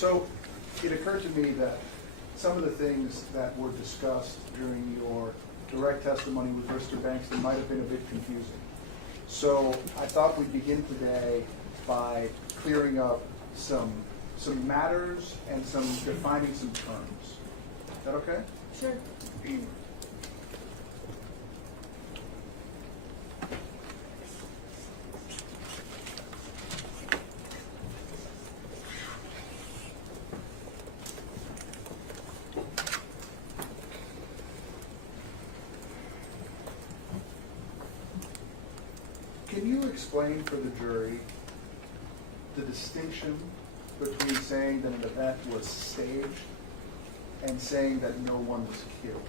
So it occurred to me that some of the things that were discussed during your direct testimony with Mr. Banks might have been a bit confusing. So I thought we'd begin today by clearing up some matters and defining some terms. Is that okay? Sure. Can you explain for the jury the distinction between saying that an event was staged and saying that no one was killed?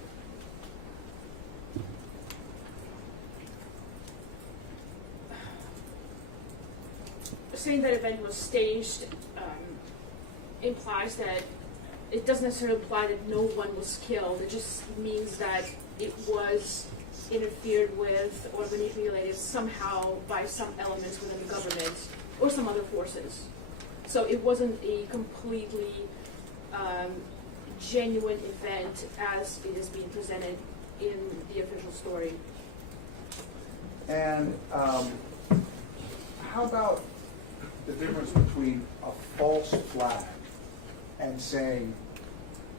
Saying that event was staged implies that it doesn't necessarily imply that no one was killed. It just means that it was interfered with or manipulated somehow by some elements within the government or some other forces. So it wasn't a completely genuine event as it is being presented in the official story. And how about the difference between a false flag and saying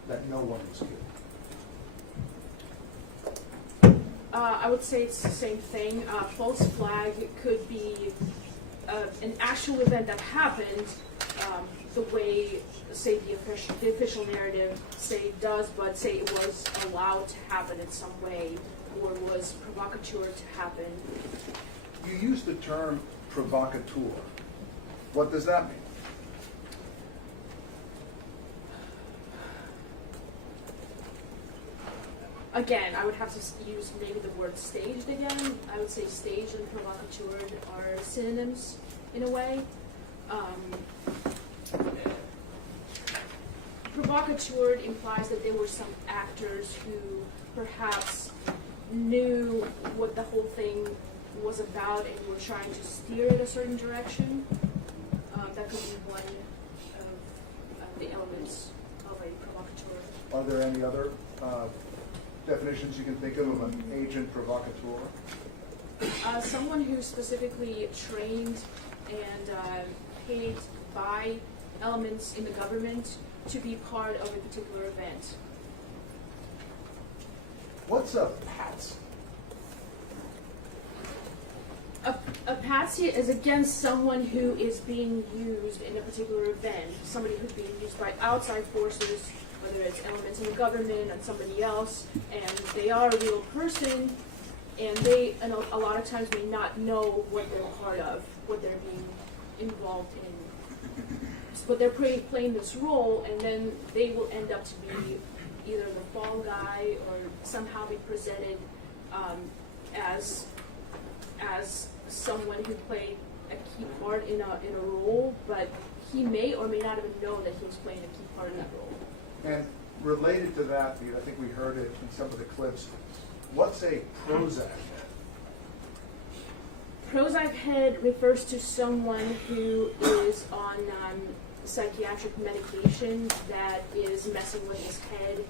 that no one was killed? I would say it's the same thing. False flag could be an actual event that happened the way, say, the official narrative does, but say it was allowed to happen in some way or was provocateur to happen. You use the term provocateur. What does that mean? Again, I would have to use maybe the word staged again. I would say staged and provocateur are synonyms in a way. Provocateur implies that there were some actors who perhaps knew what the whole thing was about and were trying to steer it a certain direction. That could be one of the elements of a provocateur. Are there any other definitions you can think of an agent provocateur? Someone who's specifically trained and paid by elements in the government to be part of a particular event. What's a patsy? A patsy is again someone who is being used in a particular event, somebody who's being used by outside forces, whether it's elements in the government and somebody else, and they are a real person, and they, and a lot of times, may not know what they're part of, what they're being involved in. But they're playing this role, and then they will end up to be either the fall guy or somehow be presented as someone who played a key part in a role, but he may or may not even know that he was playing a key part in that role. And related to that, I think we heard it in some of the clips, what's a Prozac head? Prozac head refers to someone who is on psychiatric medication that is messing with his head,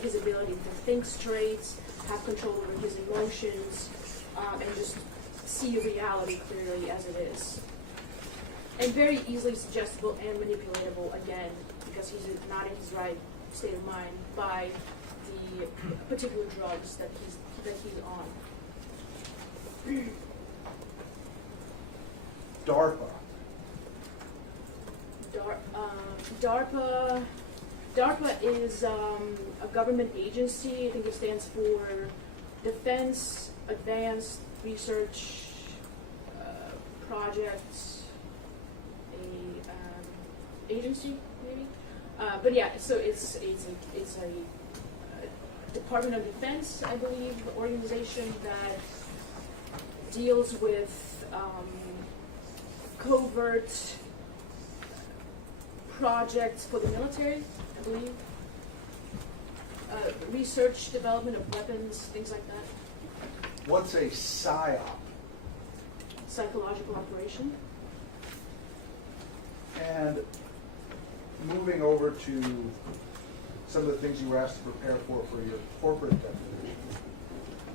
his ability to think straight, have control over his emotions, and just see reality clearly as it is. And very easily suggestible and manipulatable, again, because he's not in his right state of mind by the particular drugs that he's on. DARPA is a government agency. I think it stands for Defense Advanced Research Projects agency, maybe. But yeah, so it's a Department of Defense, I believe, organization that deals with covert projects for the military, I believe. Research, development of weapons, things like that. What's a PSYOP? Psychological operation. And moving over to some of the things you were asked to prepare for your corporate definition.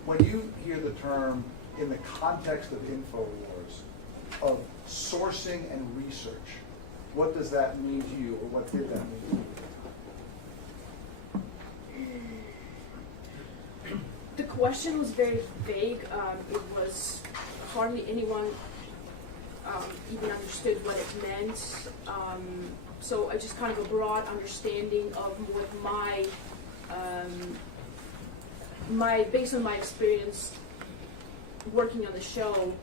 When you hear the term in the context of Infowars, of sourcing and research, what does that mean to you, or what did that mean to you? The question was very vague. It was hardly anyone even understood what it meant. So I just kind of a broad understanding of what based on my experience working on the show,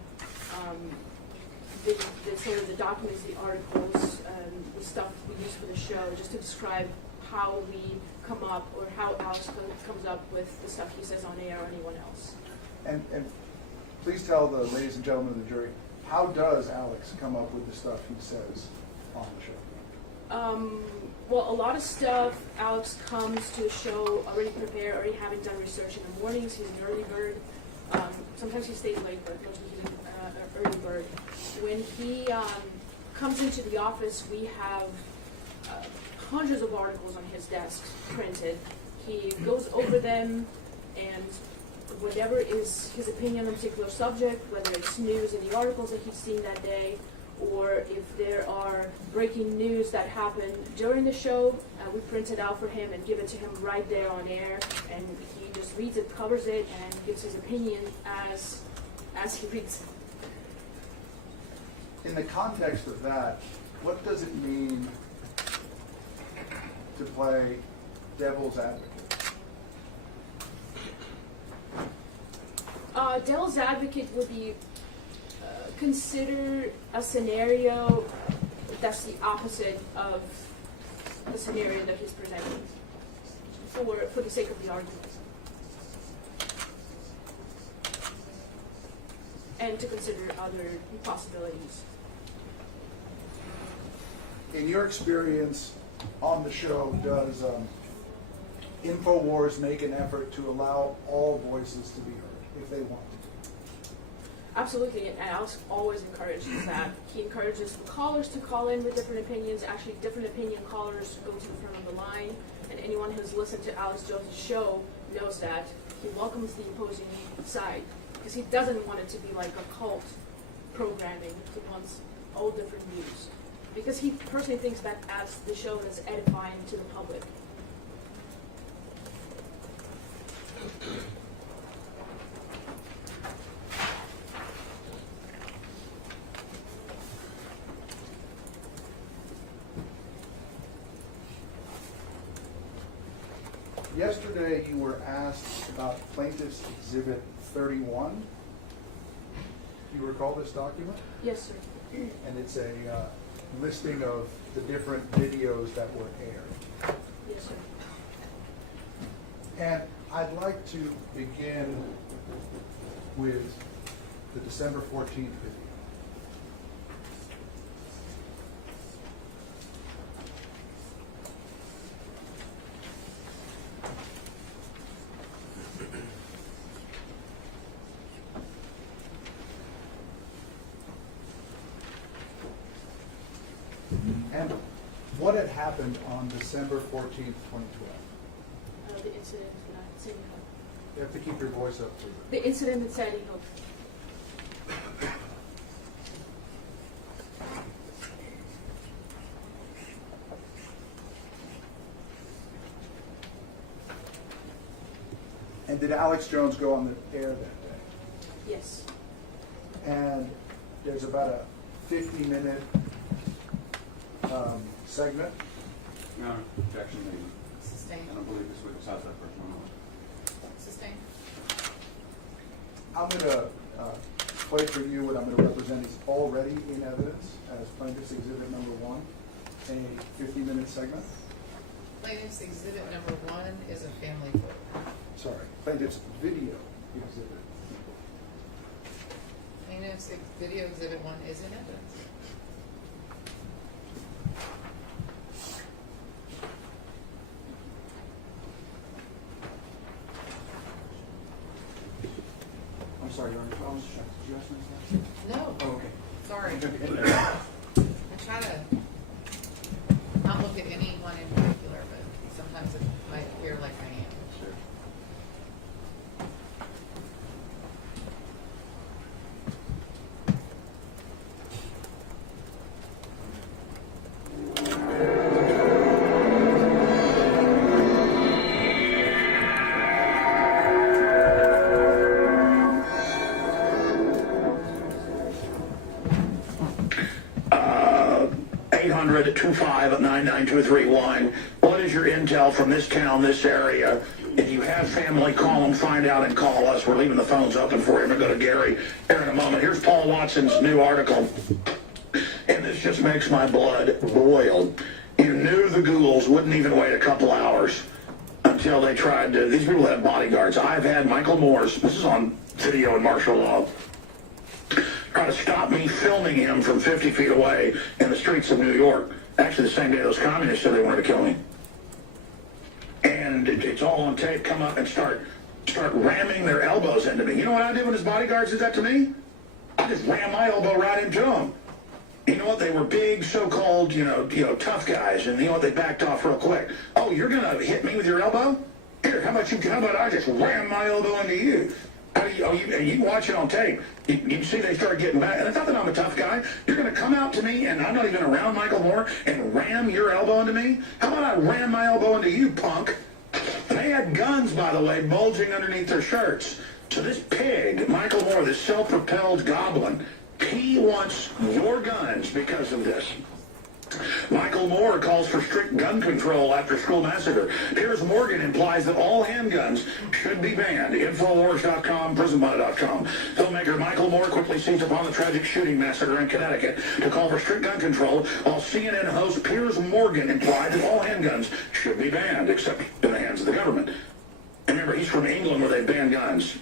the sort of the documents, the articles, the stuff we use for the show, just to describe how we come up, or how Alex comes up with the stuff he says on air or anyone else. And please tell the ladies and gentlemen of the jury, how does Alex come up with the stuff he says on the show? Well, a lot of stuff, Alex comes to a show already prepared, already having done research in the mornings. He's an early bird. Sometimes he stays late, but mostly he's an early bird. When he comes into the office, we have hundreds of articles on his desk printed. He goes over them, and whatever is his opinion on a particular subject, whether it's news in the articles that he's seen that day, or if there are breaking news that happen during the show, we print it out for him and give it to him right there on air, and he just reads it, covers it, and gives his opinion as he reads it. In the context of that, what does it mean to play devil's advocate? Devil's advocate would be consider a scenario that's the opposite of the scenario that he's presenting for the sake of the argument. And to consider other possibilities. In your experience on the show, does Infowars make an effort to allow all voices to be heard if they want to? Absolutely, and Alex always encourages that. He encourages the callers to call in with different opinions. Actually, different opinion callers go to the front of the line, and anyone who's listened to Alex Jones' show knows that. He welcomes the opposing side, because he doesn't want it to be like a cult programming. He wants all different views, because he personally thinks that adds the show and is edifying to the public. Yesterday, you were asked about Plaintiff's Exhibit 31. Do you recall this document? Yes, sir. And it's a listing of the different videos that were aired. Yes, sir. And I'd like to begin with the December 14th video. And what had happened on December 14th, 2012? The incident at Sandy Hook. You have to keep your voice up, please. The incident at Sandy Hook. And did Alex Jones go on the air that day? Yes. And there's about a 50-minute segment. No, objection made. Sustained. I don't believe this witness has that first one. Sustained. I'm going to play for you what I'm going to represent is already in evidence as Plaintiff's Exhibit number 1, a 50-minute segment. Plaintiff's exhibit number 1 is a family photo. Sorry, Plaintiff's Video Exhibit. Plaintiff's video exhibit 1 is in evidence. I'm sorry, Your Honor. Did you ask me No, that? Oh, okay. sorry. I try to, not look at anyone in particular, but sometimes it might appear like I am. Sure. Uh, 800-259-9231. What is your intel from this town, this area? If you have family, call them, find out, and call us. We're leaving the phones open for you. I'm going to go to Gary here in a moment. Here's Paul Watson's new article, and this just makes my blood boil. You knew the ghouls wouldn't even wait a couple hours until they tried to. These people have bodyguards. I've had Michael Moore's, this is on video in martial law, try to stop me filming him from 50 feet away in the streets of New York. Actually, the same day those communists said they wanted to kill me. And it's all on tape. Come up and start ramming their elbows into me. You know what I did when his bodyguards did that to me? I just rammed my elbow right into them. You know what? They were big, so-called, tough guys, and you know what? They backed off real quick. Oh, you're gonna hit me with your elbow? Here, how about I just ram my elbow into you? You can watch it on tape. You can see they start getting back. And it's not that I'm a tough guy. You're going to come out to me, and I'm not even around Michael Moore, and ram your elbow into me? How about I ram my elbow into you, punk? They had guns, by the way, bulging underneath their shirts. So this pig, Michael Moore, this self-propelled goblin, he wants your guns because of this. Michael Moore calls for strict gun control after school massacre. Piers Morgan implies that all handguns should be banned. Infowars.com, prisonbud.com. Filmmaker Michael Moore quickly seized upon the tragic shooting massacre in Connecticut to call for strict gun control, while CNN host Piers Morgan implied that all handguns should be banned, except in the hands of the government. And remember, he's from England where they ban guns.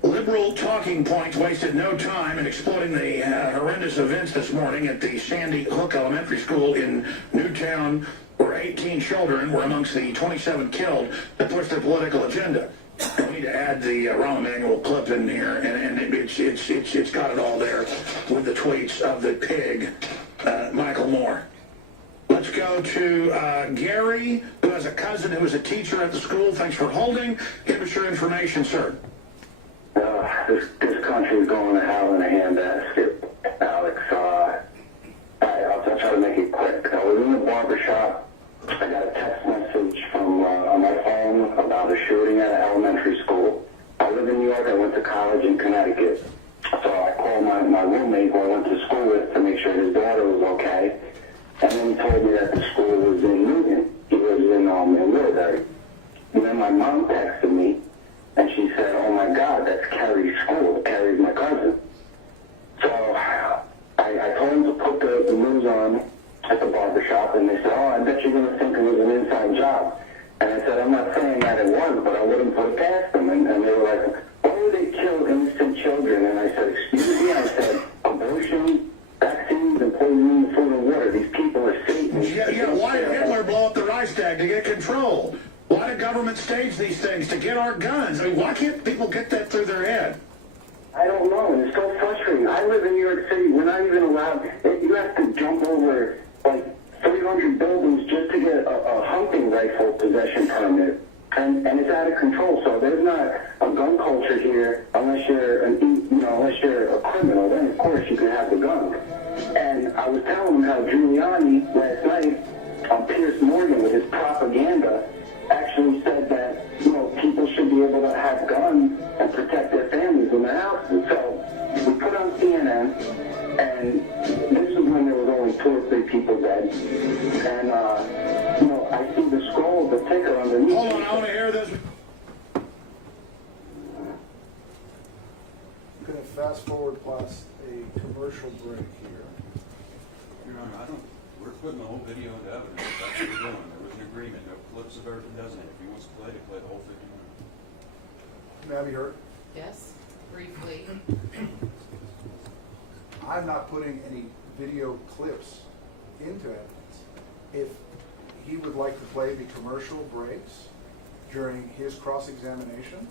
Liberal talking points wasted no time in exploiting the horrendous events this morning at the Sandy Hook Elementary School in Newtown, where 18 children were amongst the 27 killed to push their political agenda. We need to add the Rahm Emanuel clip in here, and it's got it all there with the tweets of the pig, Michael Moore. Let's go to Gary, who has a cousin who is a teacher at the school. Thanks for holding. Give us your information, sir. This country is going to hell in a handbasket, Alex. I'll try to make it quick. I was in the barbershop. I got a text message from on my phone about a shooting at an elementary school. I live in New York. I went to college in Connecticut. So I called my roommate who I went to school with to make sure his daughter was okay. And then he told me that the school was in Newton. He lives in Middlebury. And then my mom texted me. And she said, oh my God, that's Carrie's school. Carrie's my cousin. So I told him to put the news on at the barbershop, and they said, oh, I bet you're going to think it was an inside job. And I said, I'm not saying that it was, but I wouldn't put it past them. And they were like, why would they kill innocent children? And I said, excuse me? I said, abortion, vaccines, and poisoning the food and water. These people are Satanists. Yeah, why did Hitler blow up the Reichstag? To get control. Why did government stage these things? To get our guns? I mean, why can't people get that through their head? I don't know, and it's so frustrating. I live in New York City. We're not even allowed. You have to jump over like 300 buildings just to get a hunting rifle possession permit, and it's out of control. So there's not a gun culture here unless you're unless you're a criminal. Then of course you can have the gun. And I was telling them how Giuliani last night on Piers Morgan with his propaganda actually said that, people should be able to have guns and protect their families in their houses. So we put on CNN, and this is when there was only 2 or 3 people dead. And, I see the scroll of the ticker underneath. Hold on, I want to hear this. I'm going to fast forward past a commercial break here. Your Honor, we're putting the whole video into evidence. That's what we're doing. There was an agreement. No clips of everything doesn't it. If he wants to play the whole 15 minutes. May I be heard? Yes, briefly. I'm not putting any video clips into evidence. If he would like to play the commercial breaks during his cross-examination,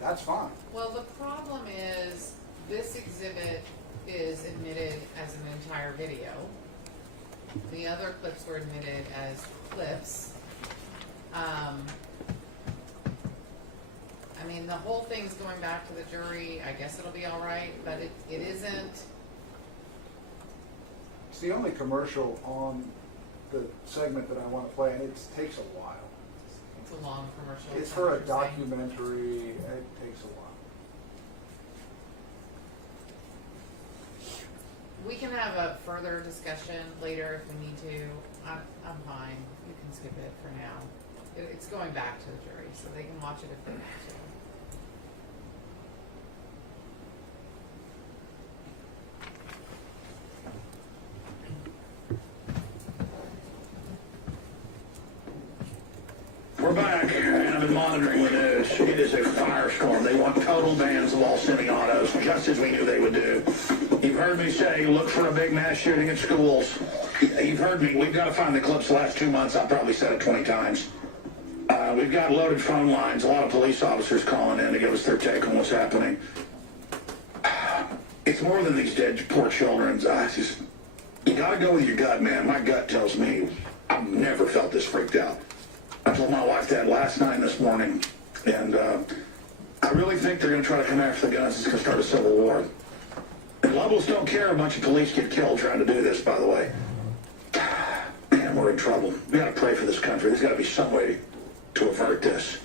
that's fine. Well, the problem is this exhibit is admitted as an entire video. The other clips were admitted as clips. I mean, the whole thing's going back to the jury. I guess it'll be all right, but it isn't. It's the only commercial on the segment that I want to play, and it takes a while. It's a long commercial. It's is for a what you're saying. documentary. It takes a while. We can have a further discussion later if we need to. I'm fine. You can skip it for now. It's going back to the jury, so they can watch it if they want to. We're back, and I've been monitoring the news. It is a firestorm. They want total bans of all semi-autos, just as we knew they would do. You've heard me say, look for a big mass shooting at schools. You've heard me. We've got to find the clips the last 2 months. I've probably said it 20 times. We've got loaded phone lines, a lot of police officers calling in to give us their take on what's happening. It's more than these dead poor children. You got to go with your gut, man. My gut tells me I've never felt this freaked out. I told my wife that last night and this morning, and I really think they're going to try to come after the guns. It's going to start a civil war. And levels don't care. A bunch of police get killed trying to do this, by the way. Man, we're in trouble. We got to pray for this country. There's got to be some way to avert this.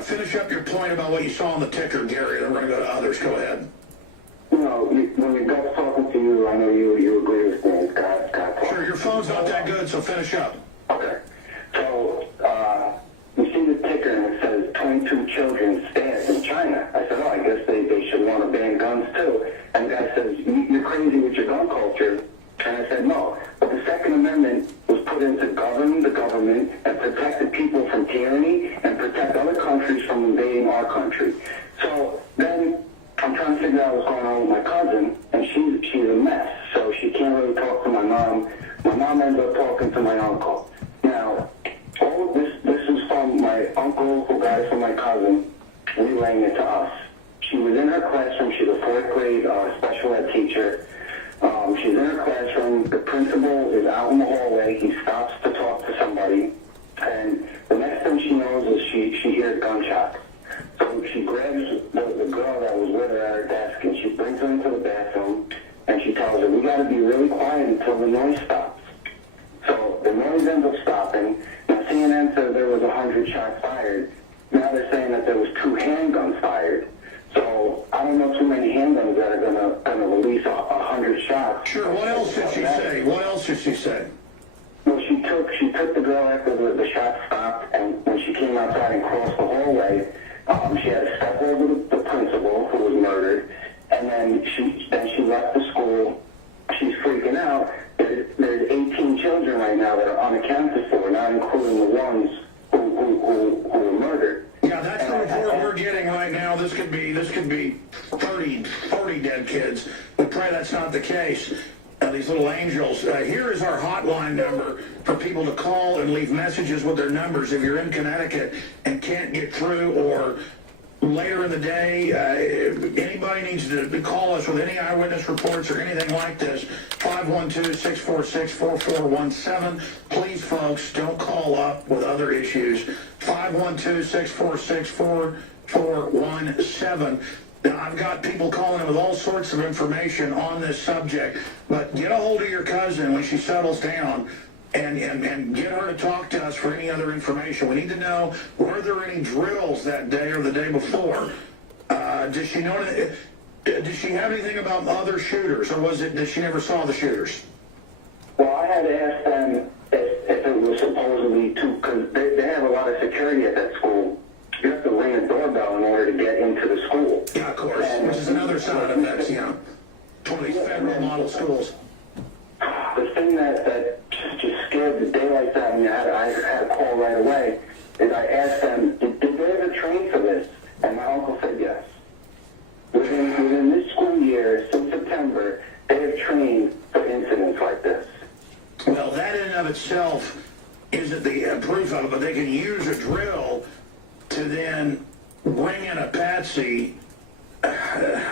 Finish up your point about what you saw on the ticker, Gary, then we're going to go to others. Go ahead. You know, when your gut's talking to you, I know you agree with me. God talking. Sure, your phone's not that good, so finish up. Okay. So, you see the ticker and it says 22 children stabbed in China. I said, oh, I guess they should want to ban guns too. And the guy says, you're crazy with your gun culture. And I said, no. But the Second Amendment was put in to govern the government and protect the people from tyranny and protect other countries from invading our country. So then I'm trying to figure out what's going on with my cousin, and she's a mess. So she can't really talk to my mom. My mom ends up talking to my uncle. Now, all this is from my uncle who got it from my cousin, relaying it to us. She was in her classroom. She's a 4th grade special ed teacher. She's in her classroom. The principal is out in the hallway. He stops to talk to somebody. And the next thing she knows is she hears gunshots. So she grabs the girl that was with her at her desk and she brings her into the bathroom and she tells her, we got to be really quiet until the noise stops. So the noise ends up stopping. Now CNN said there was 100 shots fired. Now they're saying that there was 2 handguns fired. So I don't know too many handguns that are gonna release 100 shots. Sure. What else did she say? What else did she say? Well, she took the girl after the shot stopped, and when she came outside and crossed the hallway, she had to step over the principal who was murdered, and then she left the school. She's freaking out. There's 18 children right now that are unaccounted for, not including the ones who were murdered. Yeah, that's the report we're getting right now. This could be 30, 40 dead kids. We pray that's not the case. These little angels. Here is our hotline number for people to call and leave messages with their numbers if you're in Connecticut and can't get through, or later in the day, if anybody needs to call us with any eyewitness reports or anything like this. 512-646-4417. Please, folks, don't call up with other issues. 512-646-4417. Now, I've got people calling in with all sorts of information on this subject, but get a hold of your cousin when she settles down and get her to talk to us for any other information. We need to know, were there any drills that day or the day before? Does she know? Did she have anything about other shooters, or was it that she never saw the shooters? Well, I had to ask them if it was supposedly because they have a lot of security at that school. You have to ring a doorbell in order to get into the school. Yeah, of course. Which is another side effect, you know, 20 federal model schools. The thing that just scared the daylights out of me, I had a call right away, is I asked them, did they ever train for this? And my uncle said yes. Within this school year, since September, they have trained for incidents like this. Well, that in and of itself isn't the proof of it, but they can use a drill to then bring in a patsy.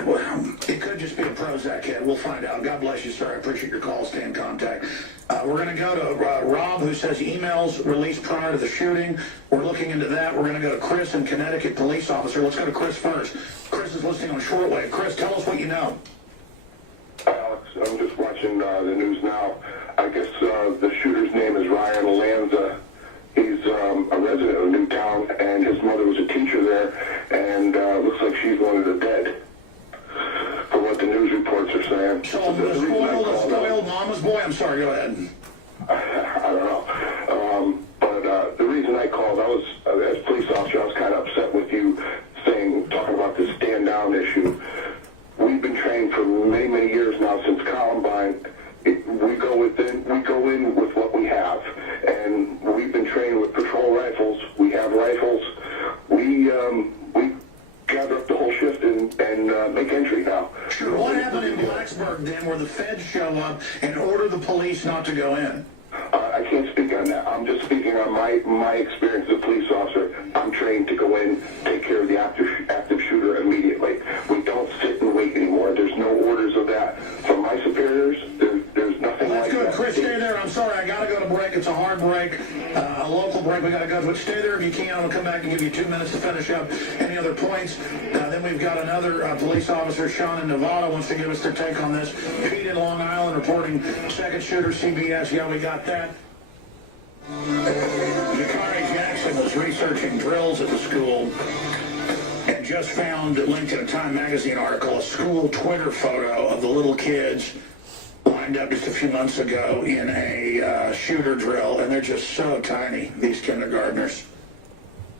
well, it could just be a Prozac head. We'll find out. God bless you, sir. I appreciate your call. Stay in contact. We're going to go to Rob, who says emails released prior to the shooting. We're looking into that. We're going to go to Chris in Connecticut, police officer. Let's go to Chris first. Chris is listening on shortwave. Chris, tell us what you know. Alex, I'm just watching the news now. I guess the shooter's name is Ryan Lanza. He's a resident of Newtown, and his mother was a teacher there, and looks like she's one of the dead, from what the news reports are saying. So the spoiled mama's boy? I'm sorry, go ahead. I don't know. But the reason I called, I was, as a police officer, I was kind of upset with you talking about this stand down issue. We've been trained for many, many years now since Columbine. We go in with what we have, and we've been trained with patrol rifles. We have rifles. We gather up the whole shift and make entry now. Sure. What happened in Blacksburg then, where the feds show up and order the police not to go in? I can't speak on that. I'm just speaking on my experience as a police officer. I'm trained to go in, take care of the active shooter immediately. We don't sit and wait anymore. There's no orders of that from my superiors. There's nothing like that. That's good. Chris, stay there. I'm sorry. I got to go to break. It's a hard break, a local break. We got to go. But stay there if you can. I'm going to come back and give you 2 minutes to finish up any other points. Then we've got another police officer, Sean in Nevada, wants to give us their take on this. Pete in Long Island reporting second shooter, CBS. Yeah, we got that. Jakari Jackson was researching drills at the school and just found, linked in a Time magazine article, a school Twitter photo of the little kids lined up just a few months ago in a shooter drill, and they're just so tiny, these kindergartners.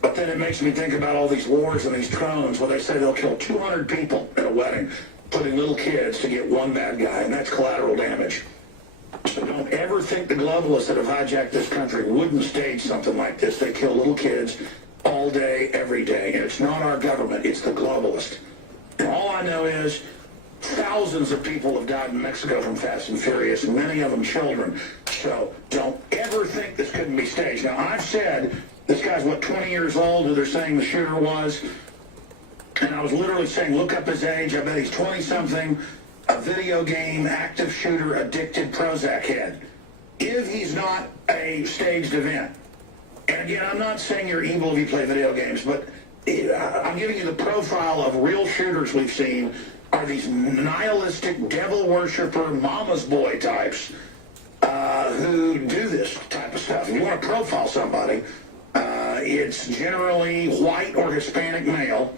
But then it makes me think about all these wars and these drones where they say they'll kill 200 people at a wedding, putting little kids to get one bad guy, and that's collateral damage. So don't ever think the globalists that have hijacked this country wouldn't stage something like this. They kill little kids all day, every day. And it's not our government, it's the globalist. And all I know is thousands of people have died in Mexico from Fast and Furious, many of them children. So don't ever think this couldn't be staged. Now, I've said this guy's, 20 years old, who they're saying the shooter was. And I was literally saying, look up his age. I bet he's 20-something. A video game, active shooter, addicted Prozac head. If he's not a staged event, and again, I'm not saying you're evil if you play video games, but I'm giving you the profile of real shooters we've seen are these nihilistic, devil worshiper, mama's boy types who do this type of stuff. If you want to profile somebody, it's generally white or Hispanic male.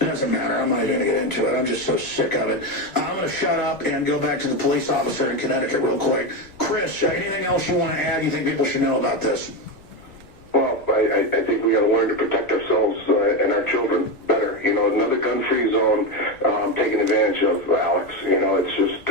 It doesn't matter. I'm not even going to get into it. I'm just so sick of it. I'm going to shut up and go back to the police officer in Connecticut real quick. Chris, anything else you want to add you think people should know about this? Well, I think we got to learn to protect ourselves and our children better. You know, another gun-free zone taking advantage of, Alex. You know, it's just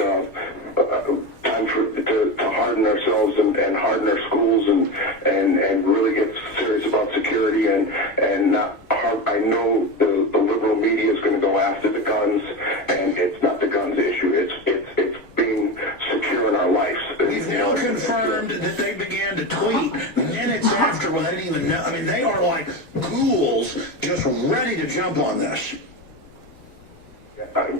time to harden ourselves and harden our schools and really get serious about security. And I know the liberal media is going to go after the guns, and it's not the guns issue. It's being secure in our lives. We've now confirmed that they began to tweet minutes after when they didn't even know. I mean, they are like ghouls just ready to jump on this. I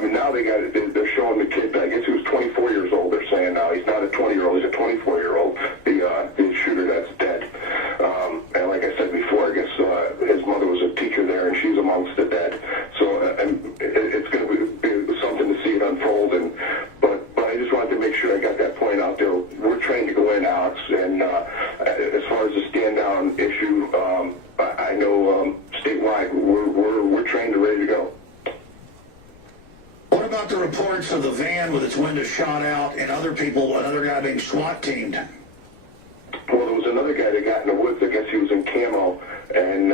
mean, now they're showing the kid, I guess he was 24 years old, they're saying now. He's not a 20-year-old, he's a 24-year-old, the shooter that's dead. And like I said before, I guess his mother was a teacher there, and she's amongst the dead. So it's going to be something to see it unfold. But I just wanted to make sure I got that point out there. We're trained to go in, Alex, and as far as the stand-down issue, I know statewide we're trained and ready to go. What about the reports of the van with its windows shot out and another guy being SWAT teamed? Well, there was another guy that got in the woods. I guess he was in camo, and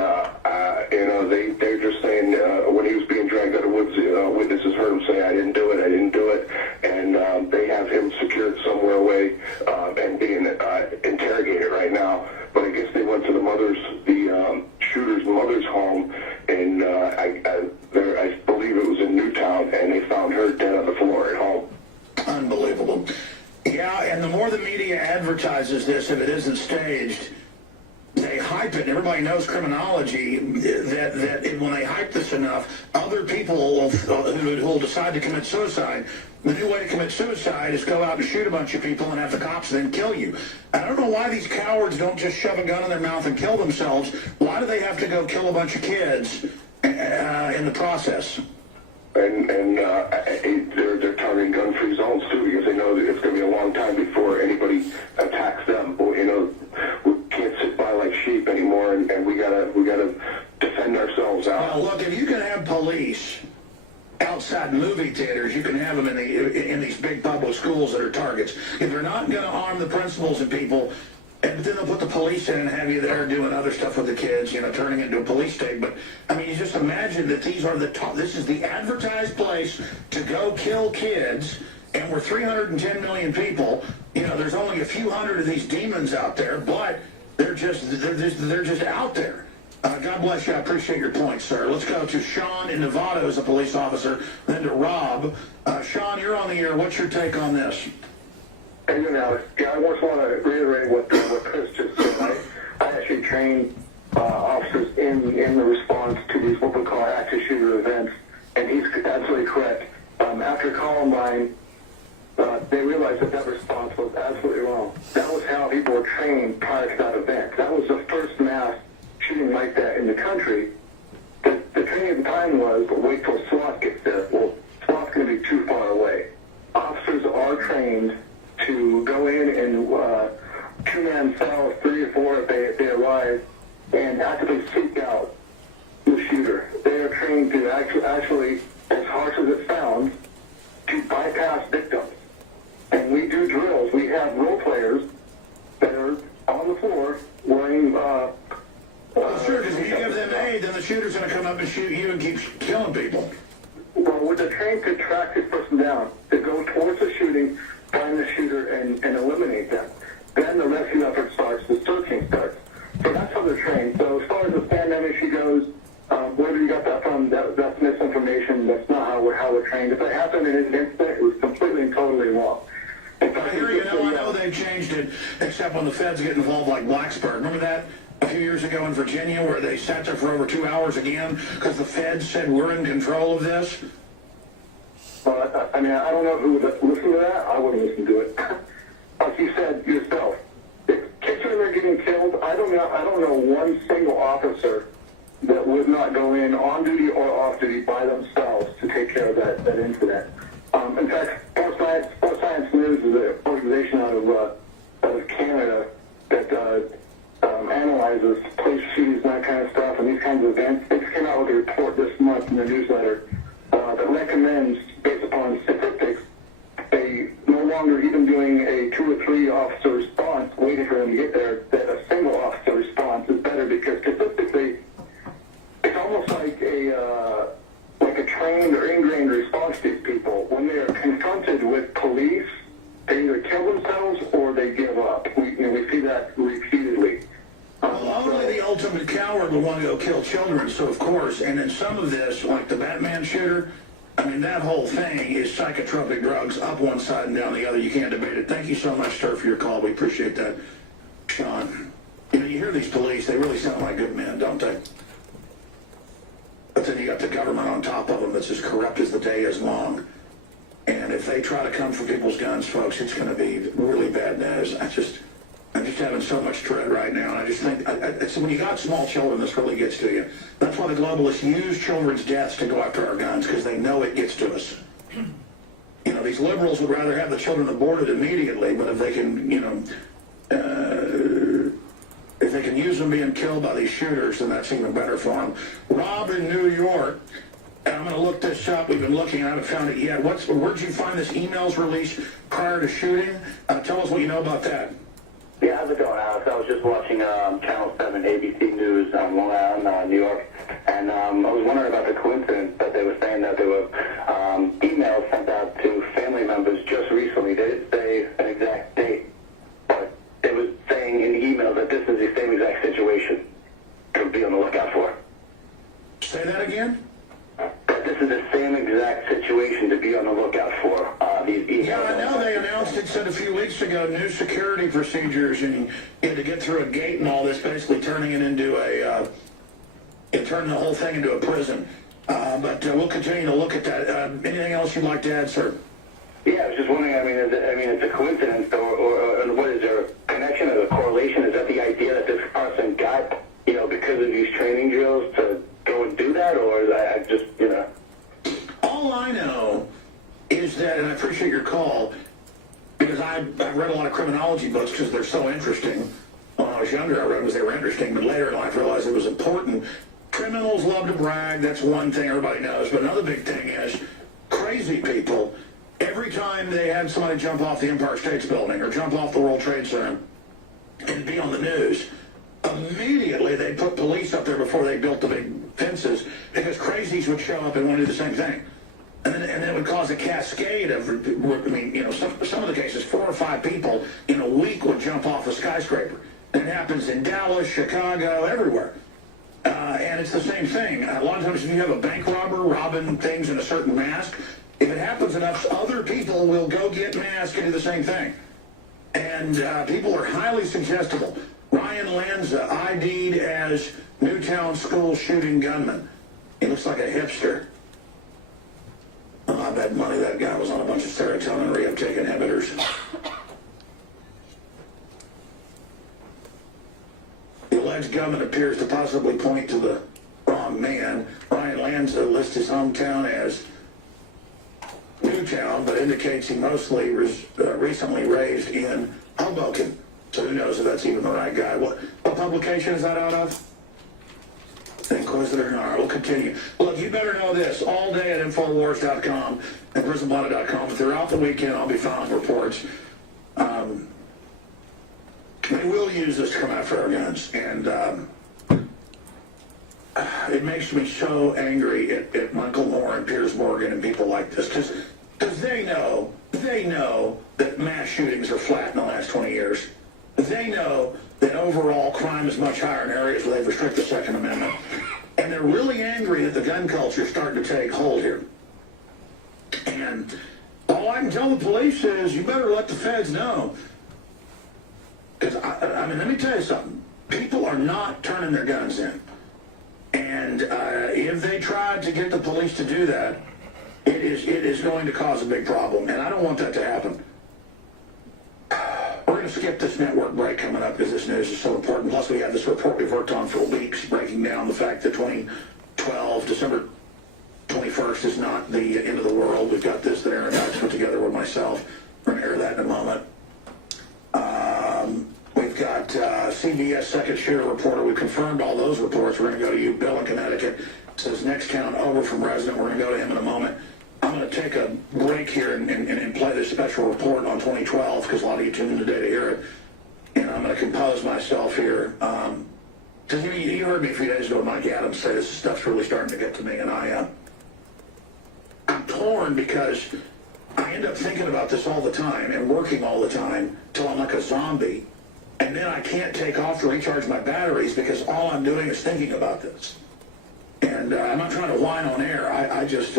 they're just saying when he was being dragged out of the woods, witnesses heard him say, "I didn't do it," and they have him secured somewhere away and being interrogated right now. But I guess they went to the shooter's mother's home, and I believe it was in Newtown, and they found her dead on the floor at home. Unbelievable. Yeah, and the more the media advertises this, if it isn't staged, they hype it. Everybody knows criminology. that when they hype this enough, other people who will decide to commit suicide, the new way to commit suicide is go out and shoot a bunch of people and have the cops then kill you. I don't know why these cowards don't just shove a gun in their mouth and kill themselves. Why do they have to go kill a bunch of kids in the process? And they're targeting gun-free zones too, because they know that it's going to be a long time before anybody attacks them. Well, you know, we can't sit by like sheep anymore, and we gotta defend ourselves out. Well, look, if you can have police outside movie theaters, you can have them in these big public schools that are targets. If they're not going to arm the principals and people, and then they'll put the police in and have you there doing other stuff with the kids, you know, turning into a police state. But I mean, you just imagine that these are this is the advertised place to go kill kids, and we're 310 million people. You know, there's only a few hundred of these demons out there, but they're just out there. God bless you. I appreciate your point, sir. Let's go to Sean in Nevada as a police officer, then to Rob. Sean, you're on the air. What's your take on this? Hey, Alex. Yeah, I just want to reiterate what Chris just said. I actually trained officers in the response to these what we call active shooter events, and he's absolutely correct. After Columbine, they realized that response was absolutely wrong. That was how people were trained prior to that event. That was the first mass shooting like that in the country. The training at the time was, wait till SWAT gets there. Well, SWAT's going to be too far away. Officers are trained to go in and two-man cells, 3 or 4 if they arrive, and actively seek out the shooter. They are trained to actually, as harsh as it sounds, to bypass victims. And we do drills. We have role players that are on the floor wearing... Well, sure, because if you give them aid, then the shooter's going to come up and shoot you and keep killing people. Well, with the train to track this person down, to go towards the shooting, find the shooter, and eliminate them. Then the rescue effort starts, the searching starts. So that's how they're trained. So as far as the pandemic issue goes, wherever you got that from, that's misinformation. That's not how we're trained. If it happened in an instant, it was completely and totally wrong. I hear you. I know they've changed it, except when the feds get involved, like Blacksburg. Remember that a few years ago in Virginia, where they sat there for over 2 hours again because the feds said we're in control of this? Well, I mean, I don't know who would listen to that. I wouldn't listen to it. Like you said yourself, if kids are there getting killed, I don't know one single officer that would not go in on duty or off duty by themselves to take care of that incident. In fact, Sports Science News is an organization out of Canada that analyzes police shootings and that kind of stuff and these kinds of events. They just came out with a report this month in their newsletter that recommends, based upon statistics, they no longer even doing a 2 or 3 officer response, waiting for them to get there, that a single officer response is better, because statistically, it's almost like a trained or ingrained response to these people. When they are confronted with police, they either kill themselves or they give up. We see that repeatedly. Well, only the ultimate coward would want to go kill children, so of course, and in some of this, like the Batman shooter, I mean, that whole thing is psychotropic drugs up one side and down the other. You can't debate it. Thank you so much, sir, for your call. We appreciate that, Sean. You know, you hear these police, they really sound like good men, don't they? But then you got the government on top of them that's as corrupt as the day is long. And if they try to come for people's guns, folks, it's going to be really bad news. I'm just having so much dread right now. And I just think, when you got small children, this really gets to you. That's why the globalists use children's deaths to go after our guns, because they know it gets to us. You know, these liberals would rather have the children aborted immediately, but if they can, if they can use them being killed by these shooters, then that's even better for them. Rob in New York, and I'm going to look this up. We've been looking. I haven't found it yet. Where'd you find this emails released prior to shooting? Tell us what you know about that. Yeah, how's it going, Alex? I was just watching Channel 7 ABC News on Long Island, New York, and I was wondering about the coincidence that they were saying that there were emails sent out to family members just recently. They didn't say an exact date, but it was saying in the email that this is the same exact situation to be on the lookout for. Say that again? That this is the same exact situation to be on the lookout for. These emails. Yeah, I know they announced it, said a few weeks ago, new security procedures, and you had to get through a gate and all this, basically turning it into it turned the whole thing into a prison. But we'll continue to look at that. Anything else you'd like to add, sir? Yeah, I was just wondering, it's a coincidence, or what is there a connection or a correlation? Is that the idea that this person got, because of these training drills to go and do that, or I just, All I know is that, and I appreciate your call, because I've read a lot of criminology books because they're so interesting. When I was younger, I read them because they were interesting, but later in life I realized it was important. Criminals love to brag, that's one thing everybody knows, but another big thing is crazy people, every time they had somebody jump off the Empire State Building or jump off the World Trade Center and be on the news, immediately they put police up there before they built the big fences because crazies would show up and want to do the same thing. And then it would cause a cascade of, some of the cases, 4 or 5 people in a week would jump off a skyscraper. And it happens in Dallas, Chicago, everywhere. And it's the same thing. A lot of times if you have a bank robber robbing things in a certain mask, if it happens enough, other people will go get masked and do the same thing. And people are highly suggestible. Ryan Lanza, ID'd as Newtown school shooting gunman. He looks like a hipster. Oh, I bet money that guy was on a bunch of serotonin reuptake inhibitors. The alleged gunman appears to possibly point to the wrong man. Ryan Lanza lists his hometown as Newtown, but indicates he mostly recently raised in Hoboken. So who knows if that's even the right guy. What publication is that out of? Inquisitor. All right, we'll continue. Look, you better know this. All day at Infowars.com and PrisonBlotted.com. Throughout the weekend, I'll be filing reports. They will use this to come after our guns. And it makes me so angry at Michael Moore and Piers Morgan and people like this. Because they know that mass shootings are flat in the last 20 years. They know that overall crime is much higher in areas where they've restricted the Second Amendment. And they're really angry that the gun culture is starting to take hold here. And all I can tell the police is, you better let the feds know. Because, let me tell you something. People are not turning their guns in. And if they try to get the police to do that, it is going to cause a big problem. And I don't want that to happen. We're going to skip this network break coming up because this news is so important. Plus, we have this report we've worked on for weeks, breaking down the fact that 2012, December 21st, is not the end of the world. We've got this that Aaron Dykes put together with myself. We're going to air that in a moment. We've got CBS second shooter reporter. We confirmed all those reports. We're going to go to you, Bill in Connecticut. It says next count over from resident. We're going to go to him in a moment. I'm going to take a break here and play this special report on 2012 because a lot of you tuned in today to hear it. And I'm going to compose myself here. Because you heard me a few days ago, Mike Adams say this stuff's really starting to get to me. And I'm torn because I end up thinking about this all the time and working all the time till I'm like a zombie. And then I can't take off to recharge my batteries because all I'm doing is thinking about this. And I'm not trying to whine on air. I just...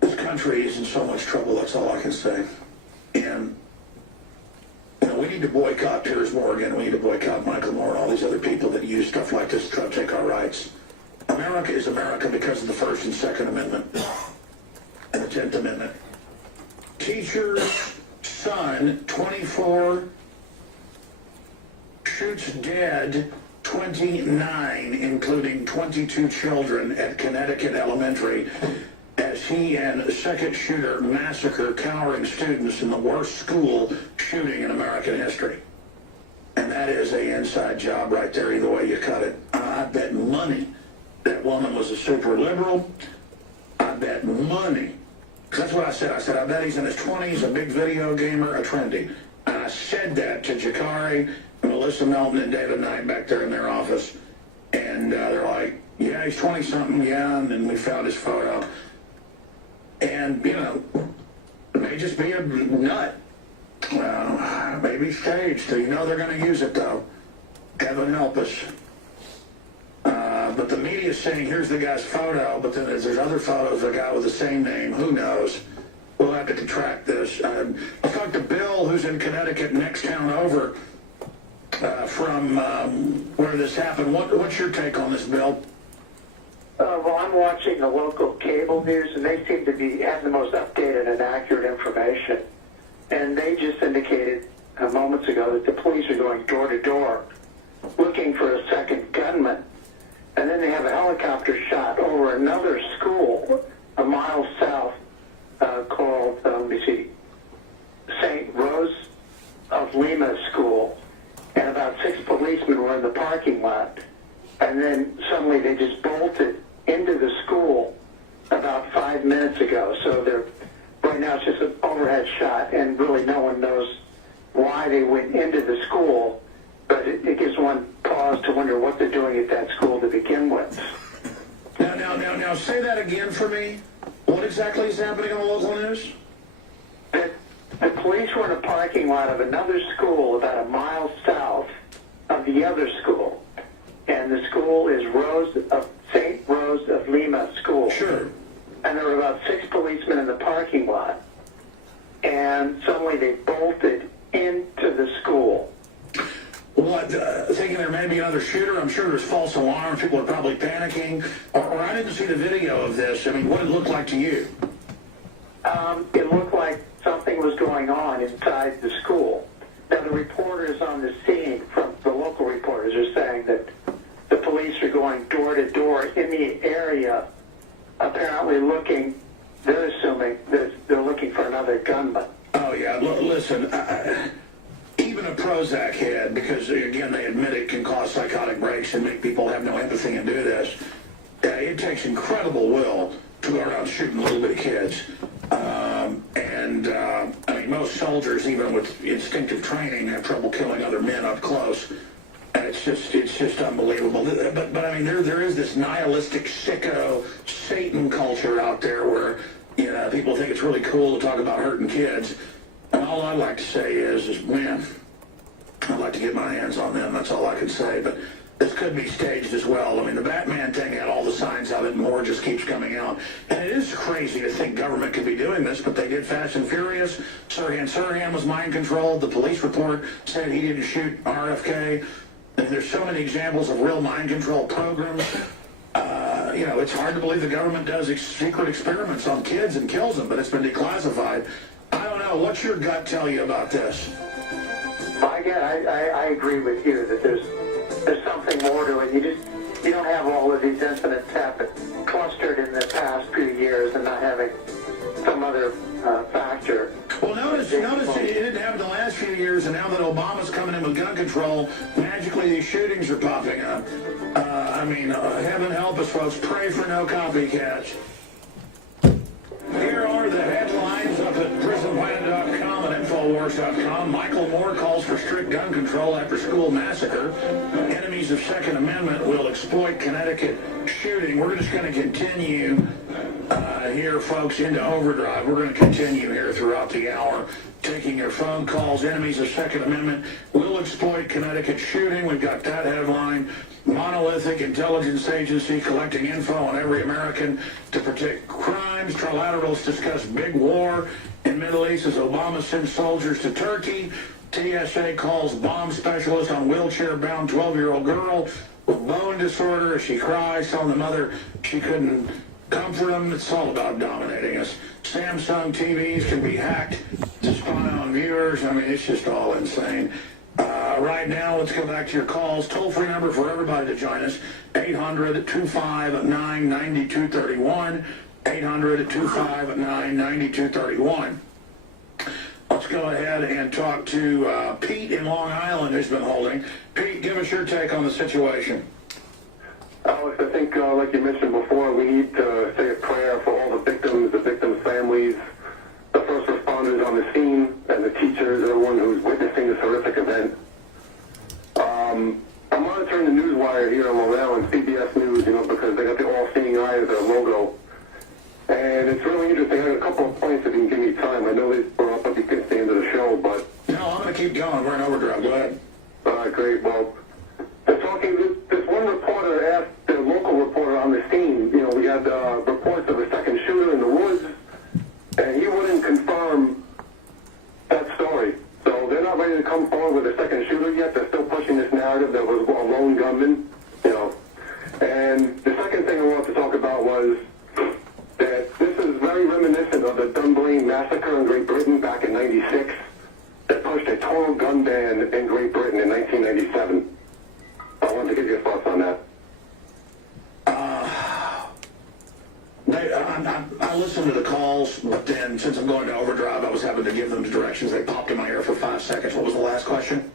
this country is in so much trouble, that's all I can say. And, we need to boycott Piers Morgan, we need to boycott Michael Moore and all these other people that use stuff like this to try to take our rights. America is America because of the First and Second Amendment and the 10th Amendment. Teacher's son, 24, shoots dead 29, including 22 children at Connecticut Elementary, as he and second shooter massacre cowering students in the worst school shooting in American history. And that is an inside job right there, either way you cut it. I bet money that woman was a super liberal. I bet money. Because that's what I said. I said, I bet he's in his 20s, a big video gamer, a trendy. And I said that to Jakari, Melissa Melton, and David Knight back there in their office. And they're like, yeah, he's 20-something, yeah. And then we found his photo. And, it may just be a nut. Well, maybe staged. So they're going to use it, though. Heaven help us. But the media's saying, here's the guy's photo, but then there's other photos of a guy with the same name. Who knows? We'll have to track this. I'll talk to Bill, who's in Connecticut, next town over, from where this happened. What's your take on this, Bill? Well, I'm watching the local cable news, and they seem to be have the most updated and accurate information. And they just indicated moments ago that the police are going door to door looking for a second gunman. And then they have a helicopter shot over another school a mile south called, St. Rose of Lima School. And about 6 policemen were in the parking lot. And then suddenly they just bolted into the school about 5 minutes ago. So right now it's just an overhead shot, and really no one knows why they went into the school, but it gives one pause to wonder what they're doing at that school to begin with. Now, say that again for me. What exactly is happening on the local news? The police were in a parking lot of another school about a mile south of the other school. And the school is St. Rose of Lima School. Sure. And there were about 6 policemen in the parking lot. And suddenly they bolted into the school. What, thinking there may be another shooter? I'm sure there's false alarms. People are probably panicking. Or I didn't see the video of this. I mean, what did it look like to you? It looked like something was going on inside the school. Now, the reporters on the scene, from the local reporters, are saying that the police are going door to door in the area, apparently looking, they're assuming that they're looking for another gunman. Oh, yeah. Listen, even a Prozac head, because, again, they admit it can cause psychotic breaks and make people have no empathy and do this. It takes incredible will to go around shooting little bitty kids. I mean, most soldiers, even with instinctive training, have trouble killing other men up close. And it's just unbelievable. But I mean, there is this nihilistic, sicko, Satan culture out there where, you know, people think it's really cool to talk about hurting kids. And all I'd like to say is, man, I'd like to get my hands on them. That's all I can say. But this could be staged as well. I mean, the Batman thing had all the signs of it, and more just keeps coming out. And it is crazy to think government could be doing this, but they did Fast and Furious. Sirhan was mind controlled. The police report said he didn't shoot RFK. And there's so many examples of real mind control programs. You know, it's hard to believe the government does secret experiments on kids and kills them, but it's been declassified. I don't know. What's your gut tell you about this? Again, I agree with you that there's something more to it. You don't have all of these incidents happen clustered in the past few years and not having some other factor. Well, notice it didn't happen the last few years, and now that Obama's coming in with gun control, magically these shootings are popping up. I mean, heaven help us, folks. Pray for no copycats. Here are the headlines up at prisonplanet.com and Infowars.com. Michael Moore calls for strict gun control after school massacre. Enemies of Second Amendment will exploit Connecticut shooting. We're just going to continue here, folks, into overdrive. We're going to continue here throughout the hour, taking your phone calls. Enemies of Second Amendment will exploit Connecticut shooting. We've got that headline. Monolithic intelligence agency collecting info on every American to protect crimes. Trilaterals discuss big war in Middle East as Obama sends soldiers to Turkey. TSA calls bomb specialist on wheelchair-bound 12-year-old girl with bone disorder as she cries, telling the mother she couldn't comfort him. It's all about dominating us. Samsung TVs can be hacked to spy on viewers. I mean, it's just all insane. Right now, let's go back to your calls. Toll-free number for everybody to join us, 800-259-9231, 800-259-9231. Let's go ahead and talk to Pete in Long Island, who's been holding. Pete, give us your take on the situation. Alex, I think, like you mentioned before, we need to say a prayer for all the victims' families, the first responders on the scene, and the teachers, everyone who's witnessing this horrific event. I'm monitoring the newswire here in Long Island, CBS News, because they got the all-seeing eye as their logo. And it's really interesting. I have a couple of points if you can give me time. I know we're up against the end of the show, but... No, I'm going to keep going. We're in overdrive. Go ahead. All right, great. Well, they're talking... This one reporter asked the local reporter on the scene, we had reports of a second shooter in the woods, and he wouldn't was that this is very reminiscent of the Dunblane massacre in Great Britain back in '96 that pushed a total gun ban in Great Britain in 1997. I wanted to get your thoughts on that. I listened to the calls, but then since I'm going to overdrive, I was having to give them the directions. They popped in my ear for 5 seconds. What was the last question?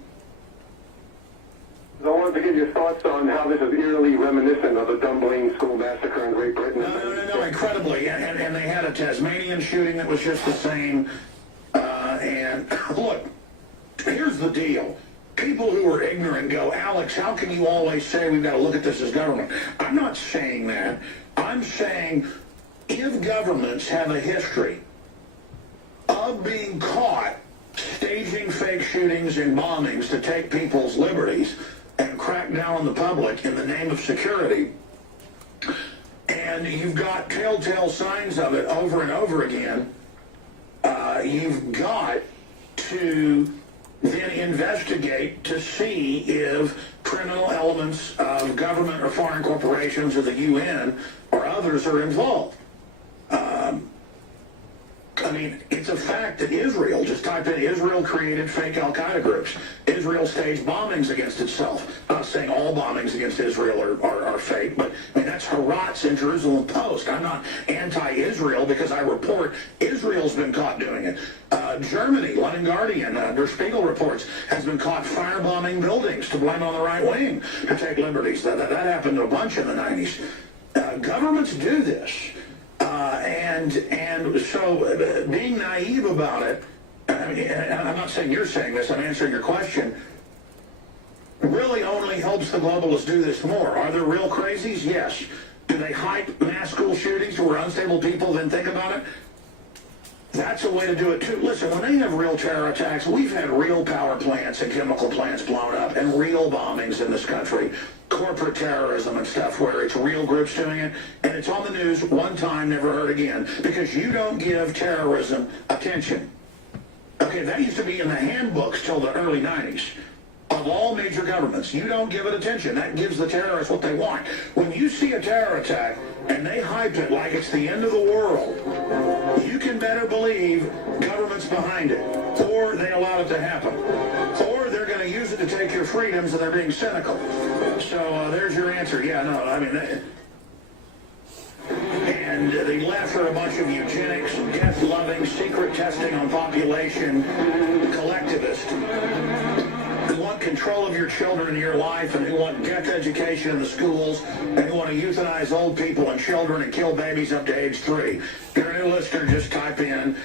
I wanted to get your thoughts on how this is eerily reminiscent of the Dunblane school massacre in Great Britain. No, incredibly. And they had a Tasmanian shooting that was just the same. And look, here's the deal. People who are ignorant go, Alex, how can you always say we've got to look at this as government? I'm not saying that. I'm saying if governments have a history of being caught staging fake shootings and bombings to take people's liberties and crack down on the public in the name of security, and you've got telltale signs of it over and over again, you've got to then investigate to see if criminal elements of government or foreign corporations or the UN or others are involved. I mean, it's a fact that Israel, just type in Israel created fake Al-Qaeda groups. Israel staged bombings against itself. I'm not saying all bombings against Israel are fake, but I mean, that's Heratz in Jerusalem Post. I'm not anti-Israel because I report Israel's been caught doing it. Germany, London Guardian, Der Spiegel reports, has been caught firebombing buildings to blame on the right wing to take liberties. That happened a bunch in the 90s. Governments do this. And so being naive about it, I mean, and I'm not saying you're saying this, I'm answering your question, really only helps the globalists do this more. Are there real crazies? Yes. Do they hype mass school shootings to where unstable people then think about it? That's a way to do it too. Listen, when they have real terror attacks, we've had real power plants and chemical plants blown up and real bombings in this country, corporate terrorism and stuff where it's real groups doing it, and it's on the news one time, never heard again, because you don't give terrorism attention. Okay, that used to be in the handbooks till the early 90s. Of all major governments, you don't give it attention. That gives the terrorists what they want. When you see a terror attack and they hype it like it's the end of the world, you can better believe government's behind it, or they allowed it to happen, or they're going to use it to take your freedoms and they're being cynical. So there's your answer. Yeah, no, I mean, and the left are a bunch of eugenics, death-loving, secret testing on population, collectivist, who want control of your children and your life, and who want death education in the schools, and who want to euthanize old people and children and kill babies up to age 3. If you're a new listener, just type in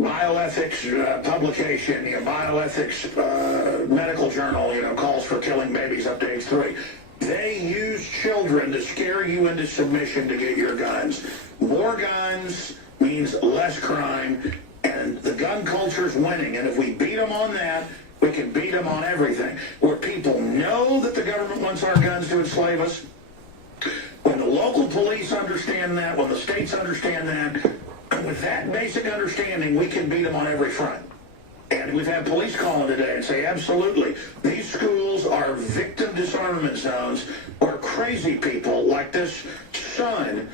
bioethics publication, bioethics medical journal, calls for killing babies up to age 3. They use children to scare you into submission to get your guns. More guns means less crime, and the gun culture's winning, and if we beat them on that, we can beat them on everything. Where people know that the government wants our guns to enslave us, when the local police understand that, when the states understand that, and with that basic understanding, we can beat them on every front. And we've had police calling today and say, absolutely, these schools are victim disarmament zones where crazy people like this son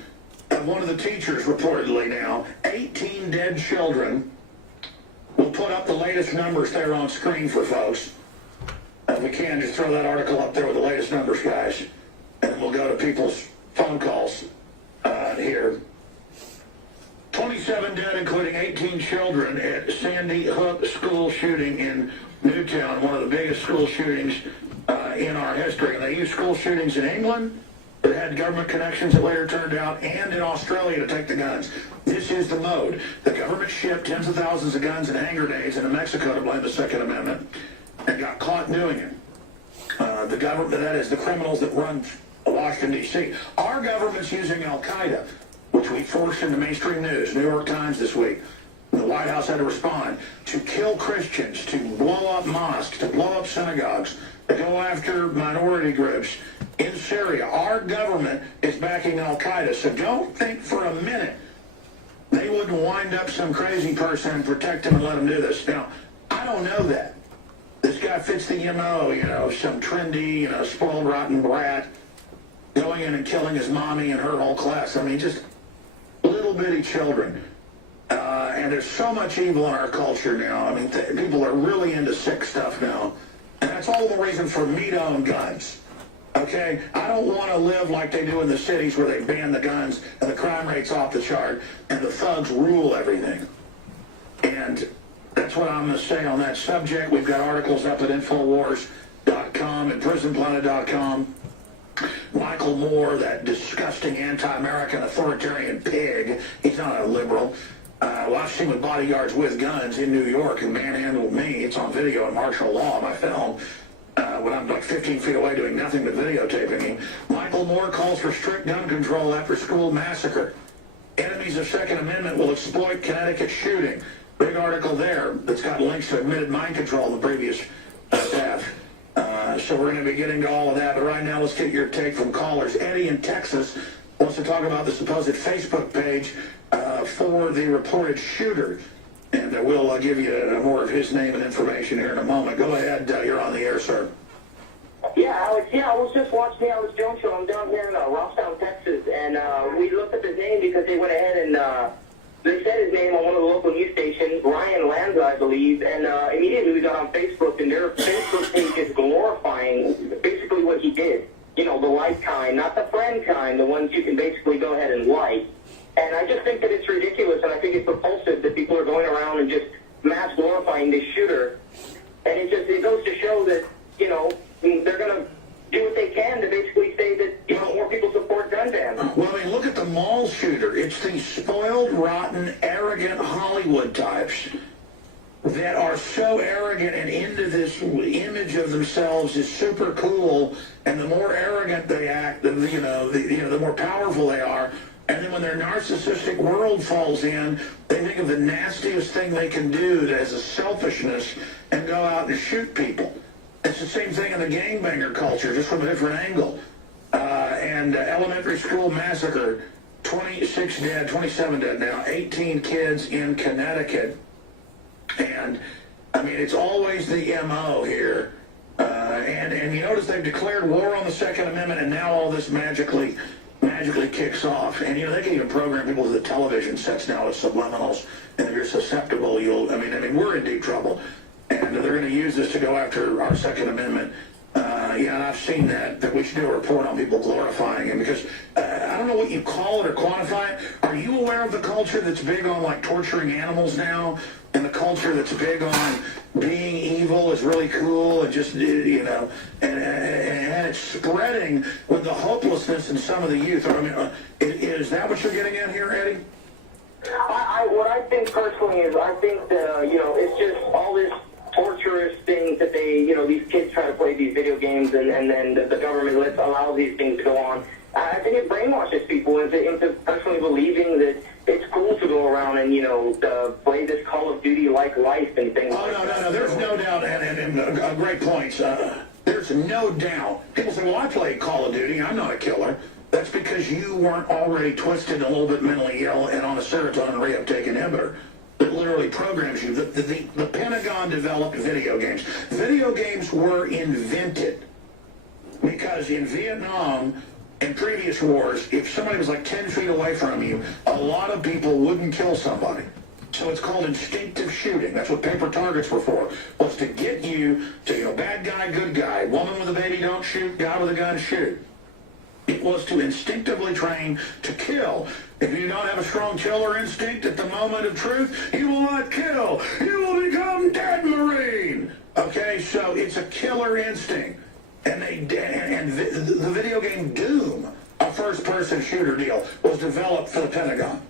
of one of the teachers reportedly now, 18 dead children. We'll put up the latest numbers there on screen for folks. If we can, just throw that article up there with the latest numbers, guys. And we'll go to people's phone calls here. 27 dead, including 18 children at Sandy Hook school shooting in Newtown, one of the biggest school shootings in our history. And they used school shootings in England that had government connections that later turned out, and in Australia to take the guns. This is the mode. The government shipped tens of thousands of guns and hand grenades into Mexico to blame the Second Amendment and got caught doing it. The government, that is, the criminals that run Washington, D.C. Our government's using Al-Qaeda, which we forced into mainstream news, New York Times this week. The White House had to respond, to kill Christians, to blow up mosques, to blow up synagogues, to go after minority groups in Syria. Our government is backing Al-Qaeda, so don't think for a minute they wouldn't wind up some crazy person and protect him and let him do this. Now, I don't know that. This guy fits the MO, some trendy, spoiled, rotten brat going in and killing his mommy and her whole class. I mean, just little bitty children. And there's so much evil in our culture now. I mean, people are really into sick stuff now. And that's all the reason for me to own guns. Okay? I don't want to live like they do in the cities where they ban the guns and the crime rate's off the chart and the thugs rule everything. And that's what I'm going to say on that subject. We've got articles up at Infowars.com and PrisonPlanet.com. Michael Moore, that disgusting anti-American authoritarian pig, he's not a liberal. Well, I've seen with bodyguards with guns in New York and manhandled me. It's on video in martial law, my film, when I'm like 15 feet away doing nothing but videotaping him. Michael Moore calls for strict gun control after school massacre. Enemies of Second Amendment will exploit Connecticut shooting. Big article there that's got links to admitted mind control in the previous tab. So we're going to be getting to all of that. But right now, let's get your take from callers. Eddie in Texas wants to talk about the supposed Facebook page for the reported shooter. And we'll give you more of his name and information here in a moment. Go ahead. You're on the air, sir. Yeah, Alex, I was just watching the Alex Jones show. I'm down here in Robstown, Texas, and we looked up his name because they went ahead and they said his name on one of the local news stations, Ryan Lanza, I believe, and immediately we got on Facebook, and their Facebook page is glorifying basically what he did. You know, the like kind, not the friend kind, the ones you can basically go ahead and like. And I just think that it's ridiculous, and I think it's repulsive that people are going around and just mass glorifying this shooter. And it goes to show that, you know, they're going to do what they can to basically say that, you know, more people support gun bans. Well, I mean, look at the mall shooter. It's these spoiled, rotten, arrogant Hollywood types that are so arrogant and into this image of themselves is super cool. And the more arrogant they act, the more powerful they are. And then when their narcissistic world falls in, they think of the nastiest thing they can do as a selfishness and go out and shoot people. It's the same thing in the gangbanger culture, just from a different angle. And elementary school massacre, 26 dead, 27 dead now, 18 kids in Connecticut. And, I mean, it's always the MO here. And you notice they've declared war on the Second Amendment, and now all this magically kicks off. And, you know, they can even program people to the television sets now with subliminals. And if you're susceptible, I mean, we're in deep trouble. And they're going to use this to go after our Second Amendment. And I've seen that we should do a report on people glorifying him, because I don't know what you call it or quantify it. Are you aware of the culture that's big on, like, torturing animals now? And the culture that's big on being evil is really cool, and just, you know, and it's spreading with the hopelessness in some of the youth. I mean, is that what you're getting at here, Eddie? What I think personally is, I think that, you know, it's just all this torturous things that they, you know, these kids try to play these video games, and then the government allows these things to go on. I think it brainwashes people into personally believing that it's cool to go around and, you know, play this Call of Duty-like life and things like that. No, there's no doubt, and great points. There's no doubt. People say, well, I play Call of Duty, I'm not a killer. That's because you weren't already twisted, a little bit mentally ill, and on a serotonin reuptake inhibitor that literally programs you. The Pentagon developed video games. Video games were invented because in Vietnam and previous wars, if somebody was like 10 feet away from you, a lot of people wouldn't kill somebody. So it's called instinctive shooting. That's what paper targets were for. Was to get you to, you know, bad guy, good guy, woman with a baby, don't shoot, guy with a gun, shoot. It was to instinctively train to kill. If you don't have a strong killer instinct at the moment of truth, you will not kill. You will become dead Marine. Okay, so it's a killer instinct. And the video game Doom, a first-person shooter deal, was developed for the Pentagon.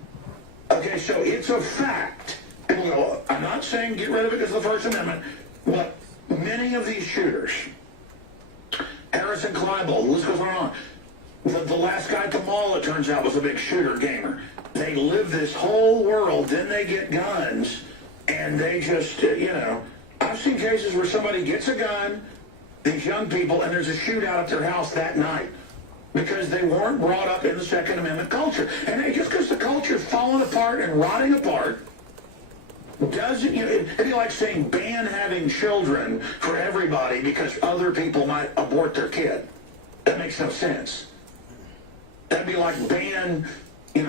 Okay, so it's a fact. People go, I'm not saying get rid of it because of the First Amendment, but many of these shooters, Harrison Clybold, the list goes on. The last guy at the mall, it turns out, was a big shooter gamer. They live this whole world, then they get guns, and they just, you know, I've seen cases where somebody gets a gun, these young people, and there's a shootout at their house that night because they weren't brought up in the Second Amendment culture. And just because the culture's falling apart and rotting apart doesn't, you know, it'd be like saying ban having children for everybody because other people might abort their kid. That makes no sense. That'd be like ban,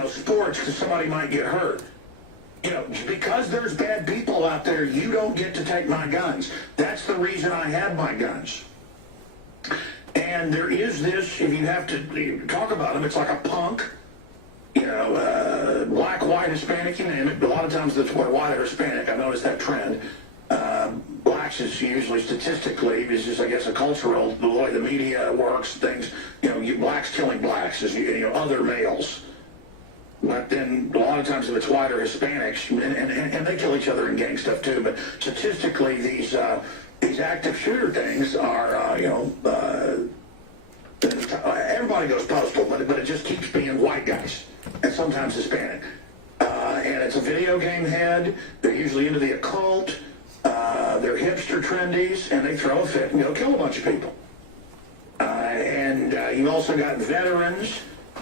sports because somebody might get hurt. Because there's bad people out there, you don't get to take my guns. That's the reason I have my guns. And there is this, if you have to talk about them, it's like a punk, black, white, Hispanic, you name it. A lot of times that's white or Hispanic. I noticed that trend. Blacks is usually statistically, is just, I guess, a cultural, the way the media works, things, blacks killing blacks, other males. But then a lot of times if it's white or Hispanics, and they kill each other in gang stuff too, but statistically these active shooter things are, everybody goes postal, but it just keeps being white guys, and sometimes Hispanic. And it's a video game head. They're usually into the occult. They're hipster trendies, and they throw a fit and go kill a bunch of people. And you've also got veterans.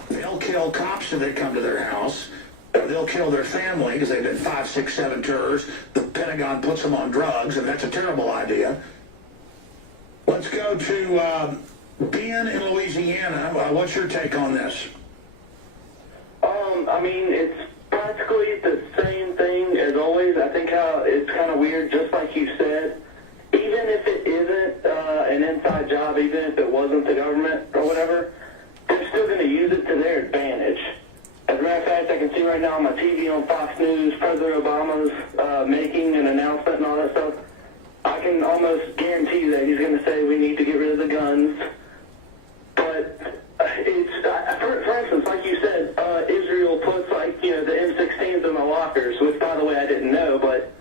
They'll kill cops if they come to their house. They'll kill their family because they've been 5, 6, 7 tours. The Pentagon puts them on drugs, and that's a terrible idea. Let's go to Ben in Louisiana. What's your take on this? It's practically the same thing as always. I think how it's kind of weird, just like you said. Even if it isn't an inside job, even if it wasn't the government or whatever, they're still going to use it to their advantage. As a matter of fact, I can see right now on my TV on Fox News, President Obama's making an announcement and all that stuff. I can almost guarantee you that he's going to say we need to get rid of the guns. But for instance, like you said, Israel puts the M16s in the lockers, which by the way I didn't know, but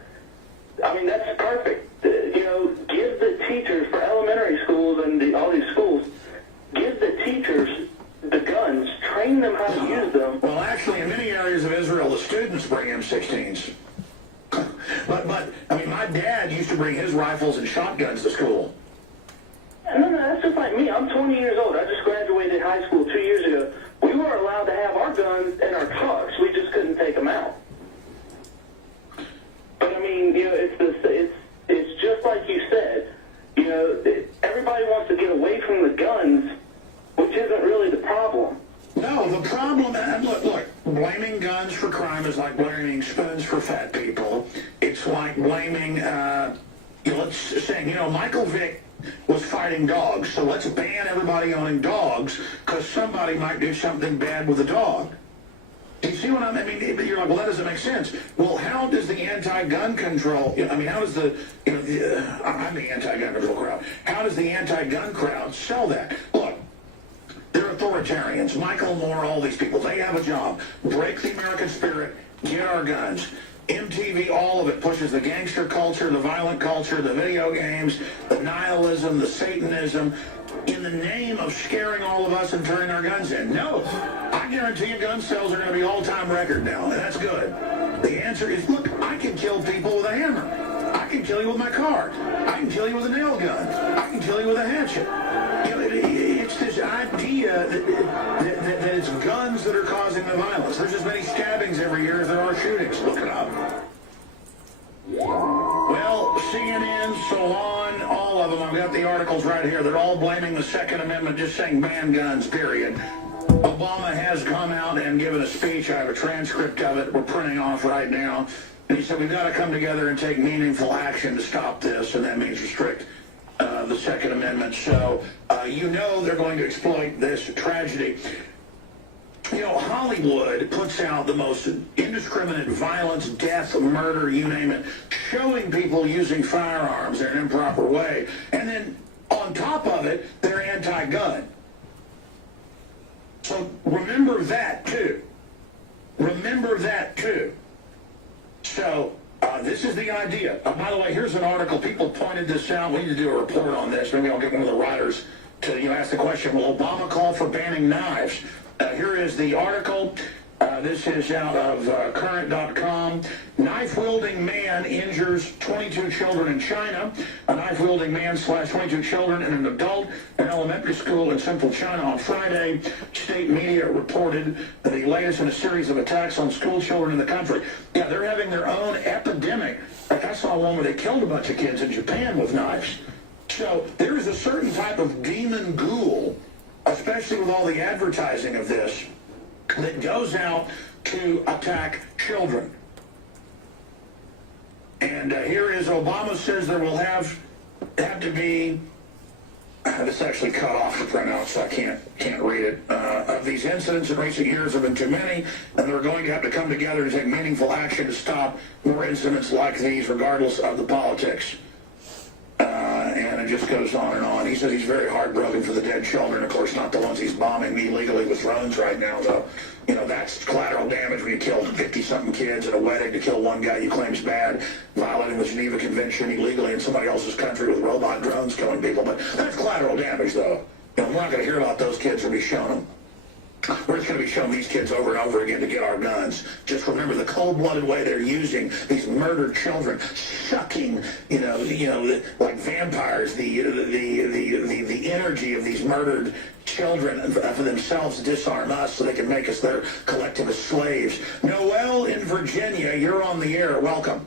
that's perfect. Give the teachers for elementary schools and all these schools, give the teachers the guns, train them how to use them. Well, actually, in many areas of Israel, the students bring M16s. But my dad used to bring his rifles and shotguns to school. No, that's just like me. I'm 20 years old. I just graduated high school 2 years ago. We were allowed to have our guns in our trucks. We just couldn't take them out. But it's just like you said. Everybody wants to get away from the guns, which isn't really the problem. No, the problem, and look, blaming guns for crime is like blaming spoons for fat people. It's like blaming, Michael Vick was fighting dogs, so let's ban everybody owning dogs because somebody might do something bad with a dog. Do you see what I mean? You're like, well, that doesn't make sense. Well, how does the anti-gun control, how does I'm the anti-gun control crowd. How does the anti-gun crowd sell that? Look, they're authoritarians. Michael Moore, all these people, they have a job. Break the American spirit, get our guns. MTV, all of it pushes the gangster culture, the violent culture, the video games, the nihilism, the Satanism, in the name of scaring all of us and turning our guns in. No, I guarantee you gun sales are going to be all-time record now, and that's good. The answer is, look, I can kill people with a hammer. I can kill you with my car. I can kill you with a nail gun. I can kill you with a hatchet. It's this idea that it's guns that are causing the violence. There's as many stabbings every year as there are shootings. Look it up. Well, CNN, Salon, all of them, I've got the articles right here. They're all blaming the Second Amendment, just saying ban guns, period. Obama has come out and given a speech. I have a transcript of it we're printing off right now. And he said, we've got to come together and take meaningful action to stop this, and that means restrict the Second Amendment. So, they're going to exploit this tragedy. Hollywood puts out the most indiscriminate violence, death, murder, you name it, showing people using firearms in an improper way. And then, on top of it, they're anti-gun. So, remember that, too. Remember that, too. So, this is the idea. By the way, here's an article. People pointed this out. We need to do a report on this. Maybe I'll get one of the writers to ask the question, will Obama call for banning knives? Here is the article. This is out of current.com. Knife-wielding man injures 22 children in China. A knife-wielding man slashed 22 children and an adult in an elementary school in central China on Friday. State media reported the latest in a series of attacks on school children in the country. Yeah, they're having their own epidemic. Like I saw one where they killed a bunch of kids in Japan with knives. So there is a certain type of demon ghoul especially with all the advertising of this that goes out to attack children. And here is Obama says there will have to be, this actually cut off the printout, so I can't read it. Of these incidents in recent years have been too many, and they're going to have to come together to take meaningful action to stop more incidents like these, regardless of the politics. And it just goes on and on. He says he's very heartbroken for the dead children. Of course, not the ones he's bombing illegally with drones right now, though. You know, that's collateral damage when you kill 50-something kids at a wedding to kill one guy you claim's bad, violating the Geneva Convention illegally in somebody else's country with robot drones killing people. But that's collateral damage, though. You know, we're not going to hear about those kids or be shown them. We're just going to be showing these kids over and over again to get our guns. Just remember the cold-blooded way they're using these murdered children, sucking, you know, like vampires, the energy of these murdered children for themselves to disarm us so they can make us their collectivist slaves. Noel in Virginia, you're on the air. Welcome.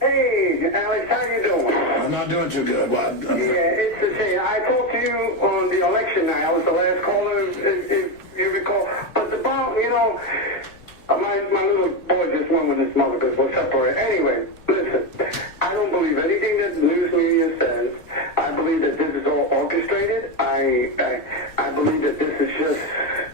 Hey, Alex, how you doing? I'm not doing too good. Well, Yeah, it's the same. I talked to you on the election night. I was the last caller, if you recall. But the bomb, you know, my little boy just went with his mother because we're separated. Anyway, listen, I don't believe anything that the news media says. I believe that this is all orchestrated. I believe that this is just,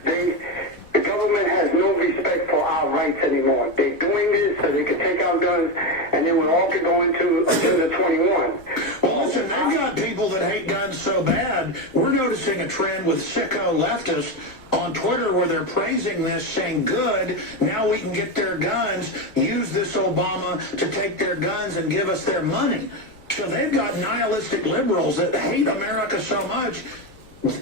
the government has no respect for our rights anymore. They're doing this so they can take our guns, and then we all can go into Agenda 21. Well, listen, they've got people that hate guns so bad. We're noticing a trend with sicko leftists on Twitter where they're praising this, saying, good, now we can get their guns, use this Obama to take their guns and give us their money. So they've got nihilistic liberals that hate America so much.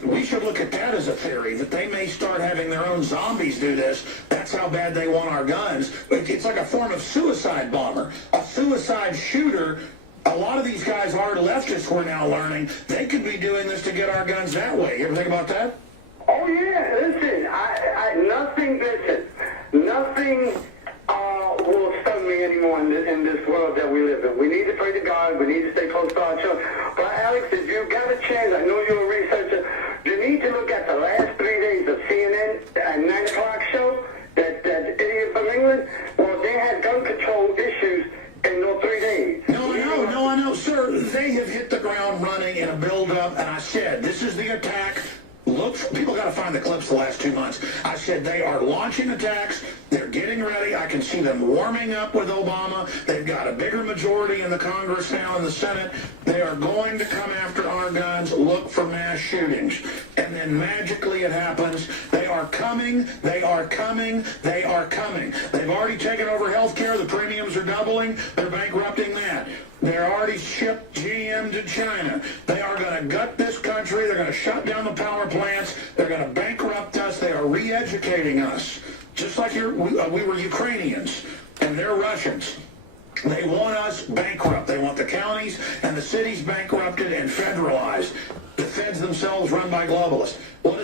We should look at that as a theory, that they may start having their own zombies do this. That's how bad they want our guns. It's like a form of suicide bomber, a suicide shooter. A lot of these guys are leftists, we're now learning. They could be doing this to get our guns that way. You ever think about that? Oh, yeah, listen, nothing will stun me anymore in this world that we live in. We need to pray to God. We need to stay close to our children. But, Alex, if you got a chance, I know you're a researcher, you need to look at the last 3 days of CNN at 9 o'clock show, that idiot from England. Well, they had gun control issues in those 3 days. No, I know, sir. They have hit the ground running in a build-up, and I said, this is the attack. Look, people got to find the clips the last 2 months. I said they are launching attacks. They're getting ready. I can see them warming up with Obama. They've got a bigger majority in the Congress now, in the Senate. They are going to come after our guns, look for mass shootings. And then magically it happens. They are coming. They are coming. They are coming. They've already taken over health care. The premiums are doubling. They're bankrupting that. They're already shipped GM to China. They are going to gut this country. They're going to shut down the power plants. They're going to bankrupt us. They are re-educating us. Just like we were Ukrainians, and they're Russians. They want us bankrupt. They want the counties and the cities bankrupted and federalized. The feds themselves run by globalists. What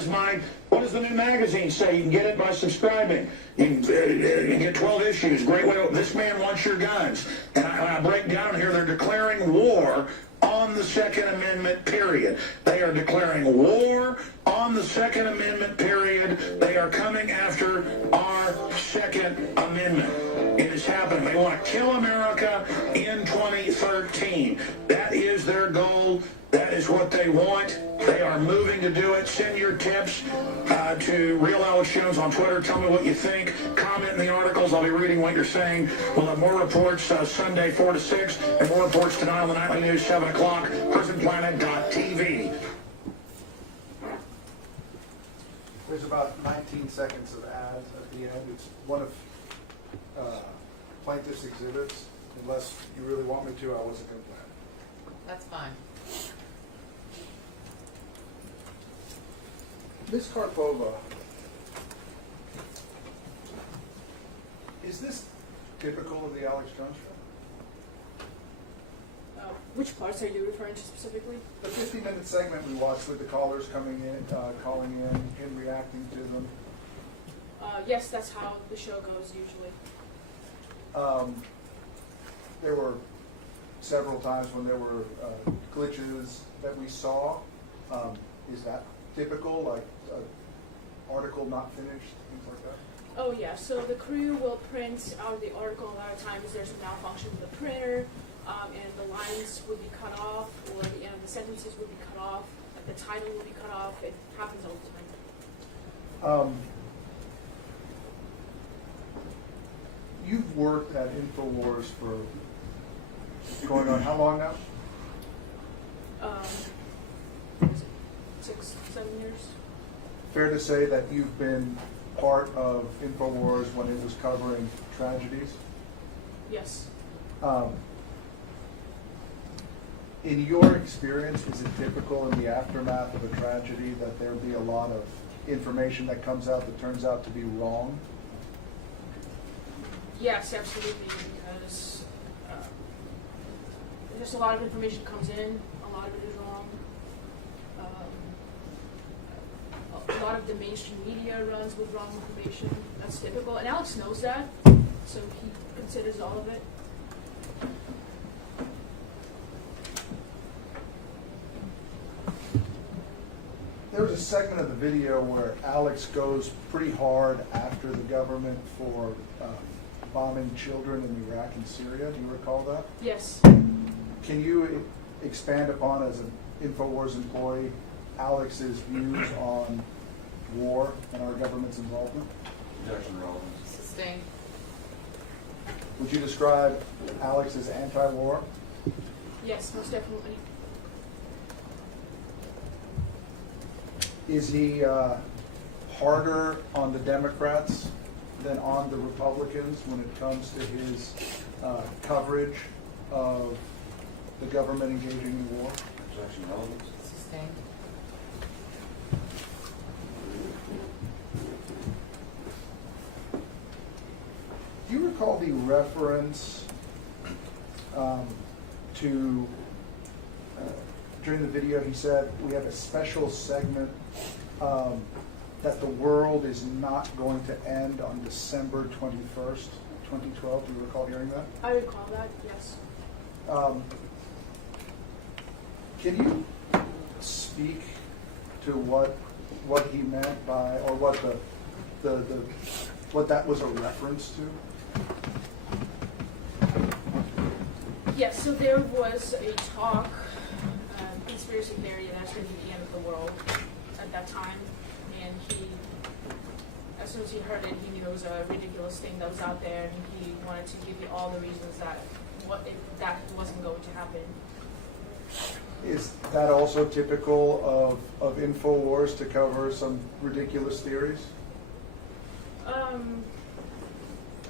does the new magazine say? You can get it by subscribing. You can get 12 issues. Great way. This man wants your guns. And I break down here, they're declaring war on the Second Amendment, period. They are declaring war on the Second Amendment, period. They are coming after our Second Amendment. It is happening. They want to kill America in 2013. That is their goal. That is what they want. They are moving to do it. Send your tips to Real Alex Jones on Twitter. Tell me what you think. Comment in the articles. I'll be reading what you're saying. We'll have more reports Sunday 4 to 6 and more reports tonight on the Nightly News 7 o'clock. PrisonPlanet.tv. There's about 19 seconds of ads at the end. It's one of plaintiff's exhibits. Unless you really want me to, I wasn't going to play it. That's fine. Ms. Karpova, is this typical of the Alex Jones show? Which parts are you referring to specifically? The 50-minute segment we watched with the callers coming in, calling in, him reacting to them. Yes, that's how the show goes usually. There were several times when there were glitches that we saw. Is that typical, like article not finished, things like that? Oh yeah, so the crew will print out the article. A lot of times there's a malfunction with the printer, and the lines would be cut off, or the end of the sentences would be cut off, the title will be cut off. It happens all the time. You've worked at Infowars for going on how long now? What is it, 6, 7 years? Fair to say that you've been part of Infowars when it was covering tragedies? Yes. In your experience, is it typical in the aftermath of a tragedy that there'll be a lot of information that comes out that turns out to be wrong? Yes, absolutely, because just a lot of information comes in, a lot of it is wrong. A lot of the mainstream media runs with wrong information. That's typical, and Alex knows that, so he considers all of it. There was a segment of the video where Alex goes pretty hard after the government for bombing children in Iraq and Syria. Do you recall that? Yes. Can you expand upon, as an Infowars employee, Alex's views on war and our government's involvement? Objection, relevance. Sustained. Would you describe Alex as anti-war? Yes, most definitely. Is he harder on the Democrats than on the Republicans when it comes to his coverage of the government engaging in war? Objection, relevance. Sustained. Do you recall the reference to, during the video, he said, we have a special segment that the world is not going to end on December 21st, 2012. Do you recall hearing that? I recall that, yes. Can you speak to what he meant by, or what what that was a reference to? Yes, so there was a talk, conspiracy theory, that's going to be the end of the world at that time, and he, as soon as he heard it, he knew it was a ridiculous thing that was out there, and he wanted to give you all the reasons that that wasn't going to happen. Is that also typical of Infowars to cover some ridiculous theories?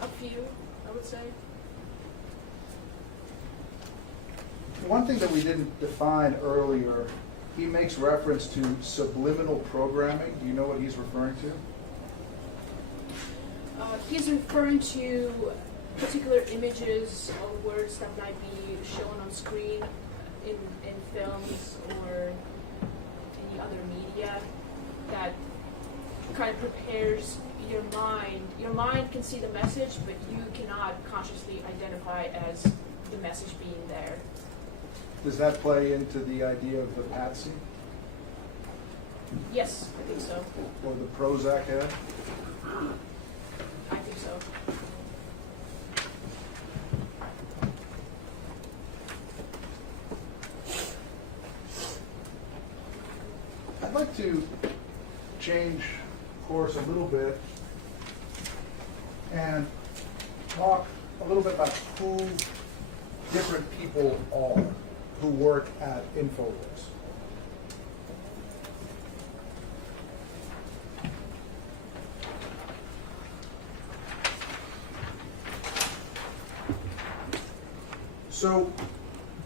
A few, I would say. One thing that we didn't define earlier, he makes reference to subliminal programming. Do you know what he's referring to? He's referring to particular images or words that might be shown on screen in films or any other media that kind of prepares your mind. Your mind can see the message, but you cannot consciously identify as the message being there. Does that play into the idea of the patsy Yes, I think so. or the Prozac head? I think so. I'd like to change course a little bit and talk a little bit about who different people are who work at Infowars. So,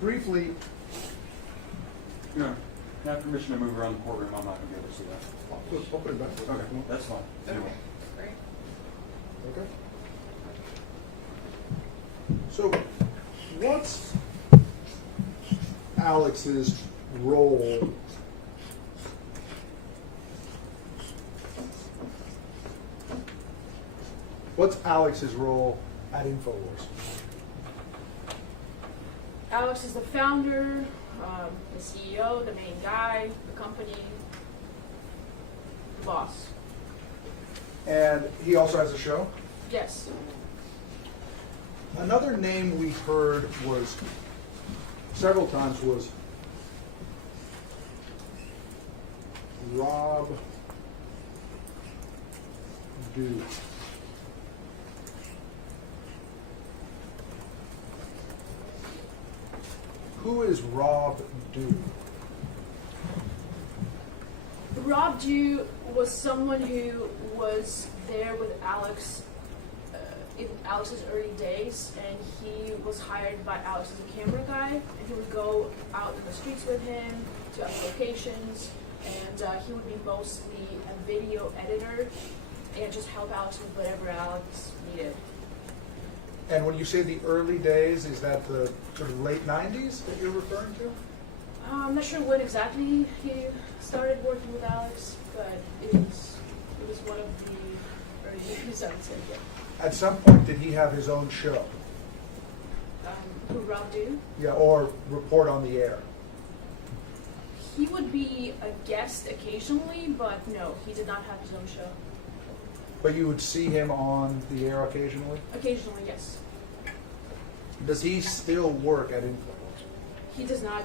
briefly, Yeah. I have permission to move around the courtroom. I'm not going to be able to see that. I'll put it back. Okay, that's fine. Anyway. Great. Okay. So, what's Alex's role at Infowars? Alex is the founder, the CEO, the main guy, the company. boss. And he also has a show? Yes. Another name we heard was, several times, was Rob Dew. Who is Rob Dew? Rob Dew was someone who was there with Alex in Alex's early days, and he was hired by Alex as a camera guy, and he would go out in the streets with him to other locations, and he would be mostly a video editor and just help Alex with whatever Alex needed. And when you say the early days, is that the sort of late 90s that you're referring to? I'm not sure when exactly he started working with Alex, but it was one of the early years, I would say. Yeah. At some point, did he have his own show? Who Rob Dew? Yeah, or report on the air? He would be a guest occasionally, but no, he did not have his own show. But you would see him on the air occasionally? Occasionally, yes. Does he still work at Infowars? He does not.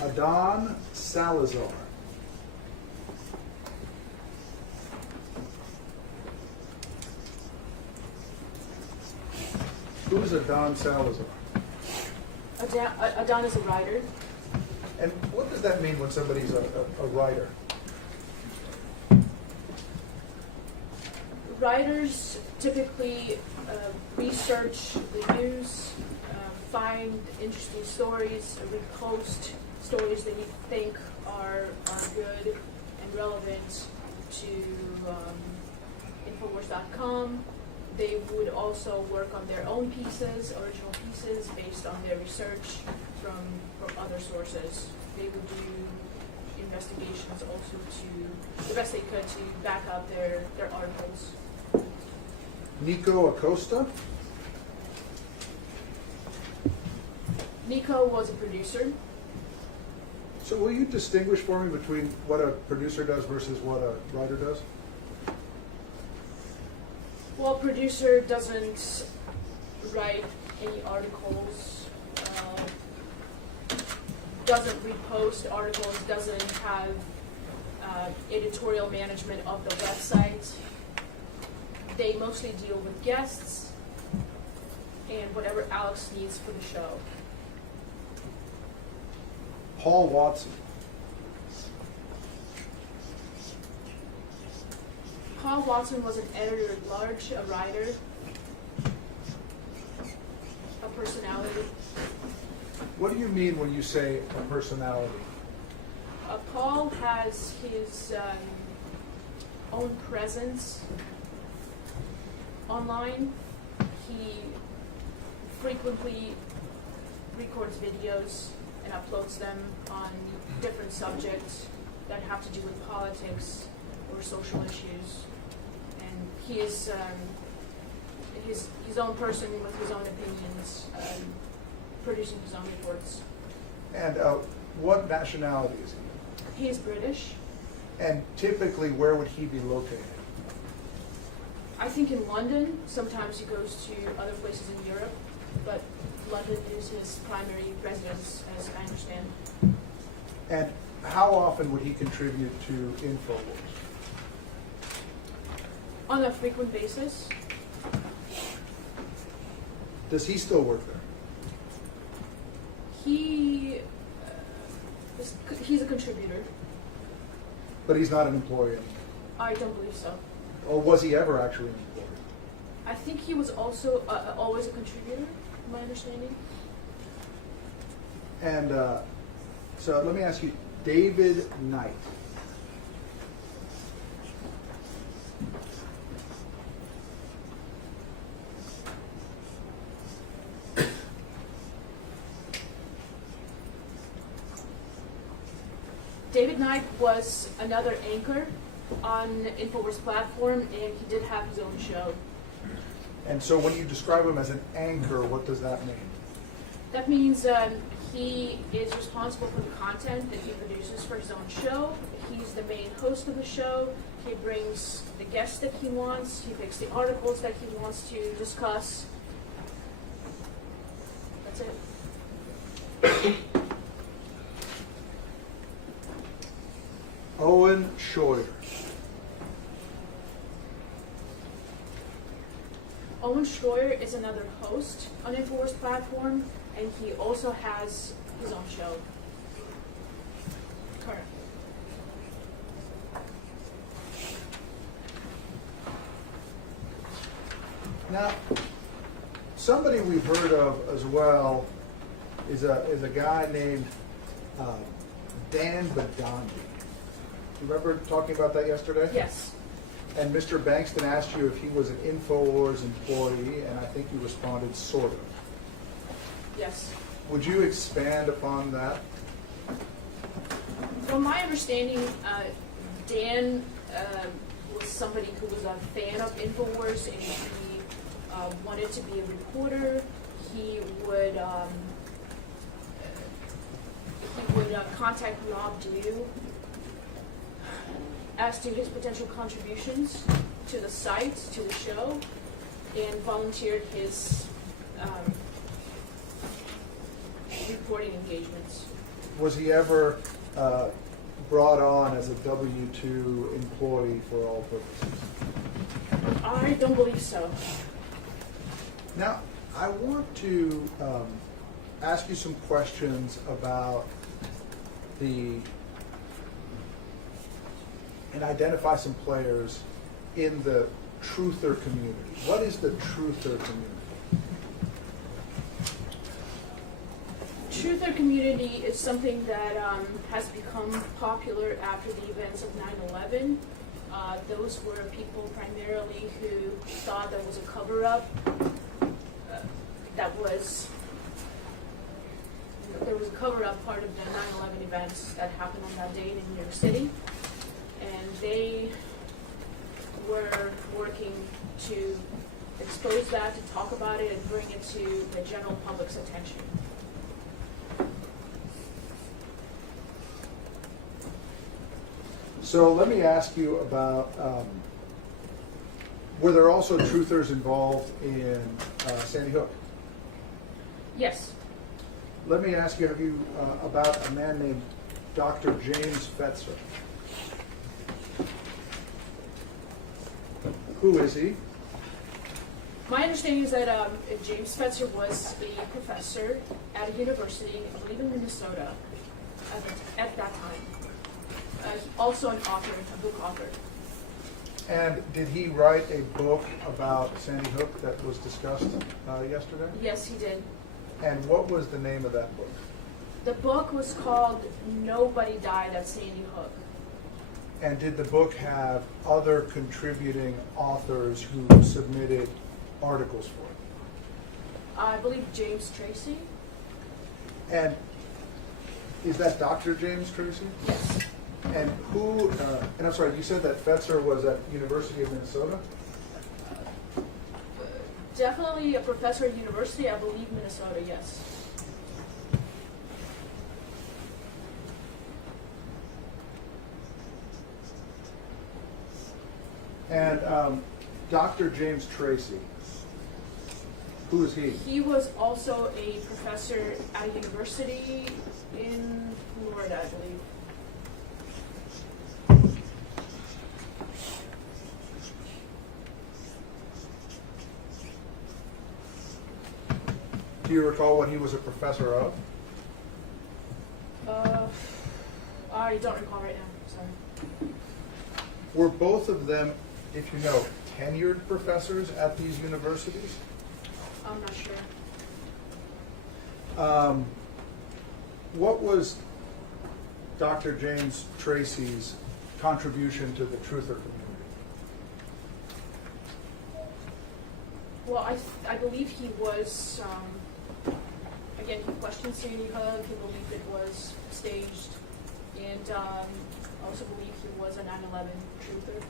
Adon Salazar. Who is Adon Salazar? Adon is a writer. And what does that mean when somebody's a writer? Writers typically research the news, find interesting stories, repost stories that you think are good and relevant to Infowars.com. They would also work on their own pieces, original pieces, based on their research from other sources. They would do investigations also to the best they could to back up their articles. Nico Acosta? Nico was a producer. So will you distinguish for me between what a producer does versus what a writer does? Well, producer doesn't write any articles, doesn't repost articles, doesn't have editorial management of the website. They mostly deal with guests and whatever Alex needs for the show. Paul Watson. Paul Watson was an editor-at-large, a writer, a personality. What do you mean when you say a personality? Paul has his own presence online. He frequently records videos and uploads them on different subjects that have to do with politics or social issues. And he is his own person with his own opinions, producing his own reports. And what nationality is he? He is British. And typically, where would he be located? I think in London. Sometimes he goes to other places in Europe, but London is his primary residence, as I understand. And how often would he contribute to Infowars? On a frequent basis. Does he still work there? He's a contributor. But he's not an employee anymore? I don't believe so. Or was he ever actually an employee? I think he was also always a contributor, my understanding. And so let me ask you, David Knight. David Knight was another anchor on Infowars platform, and he did have his own show. And so when you describe him as an anchor, what does that mean? That means He is responsible for the content that he produces for his own show. He's the main host of the show. He brings the guests that he wants. He picks the articles that he wants to discuss. That's it. Owen Schroyer. Owen Schroyer is another host on Infowars platform, and he also has his own show. Currently. Now, somebody we've heard of as well is a guy named Dan Badandi. You remember talking about that yesterday? Yes. And Mr. Bankston asked you if he was an Infowars employee, and I think you responded, sort of. Yes. Would you expand upon that? From my understanding, Dan was somebody who was a fan of Infowars, and he wanted to be a reporter. He would contact Rob Dew as to his potential contributions to the site, to the show, and volunteered his reporting engagements. Was he ever brought on as a W-2 employee for all purposes? I don't believe so. Now, I want to ask you some questions about and identify some players in the truther community. What is the truther community? Truther community is something that has become popular after the events of 9/11. Those were people primarily who thought there was a cover-up. There was a cover-up part of the 9/11 events that happened on that day in New York City, and they were working to expose that, to talk about it, and bring it to the general public's attention. So let me ask you about, were there also truthers involved in Sandy Hook? Yes. Let me ask you, about a man named Dr. James Fetzer. Who is he? My understanding is that James Fetzer was a professor at a university, I believe in Minnesota, at that time. Also an author, a book author. And did he write a book about Sandy Hook that was discussed yesterday? Yes, he did. And what was the name of that book? The book was called Nobody Died at Sandy Hook. And did the book have other contributing authors who submitted articles for it? I believe James Tracy. And is that Dr. James Tracy? Yes. And who, and I'm sorry, you said that Fetzer was at University of Minnesota? Definitely a professor at university, I believe Minnesota, yes. And Dr. James Tracy, who is he? He was also a professor at a university in Florida, I believe. Do you recall what he was a professor of? I don't recall right now, sorry. Were both of them, if you know, tenured professors at these universities? I'm not sure. What was Dr. James Tracy's contribution to the truther community? Well, I believe he was, again, he questioned Sandy Hook, he believed it was staged, and I also believe he was a 9/11 truther.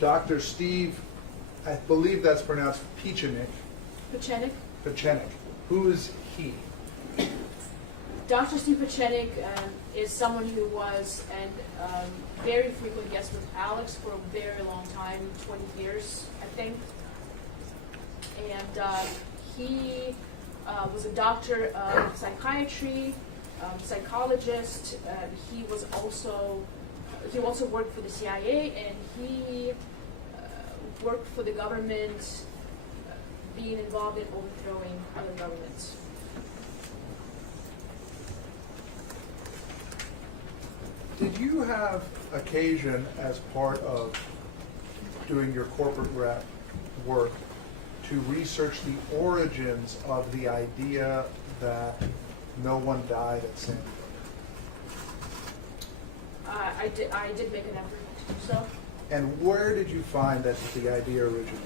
Dr. Steve, I believe that's pronounced Pechenik. Pechenik. Who is he? Dr. Steve Pechenik is someone who was a very frequent guest with Alex for a very long time, 20 years, I think. And he was a doctor of psychiatry, psychologist. He also worked for the CIA, and he worked for the government, being involved in overthrowing other governments. Did you have occasion, as part of doing your corporate rep work, to research the origins of the idea that no one died at Sandy Hook? I did make an effort to do so. And where did you find that the idea originated?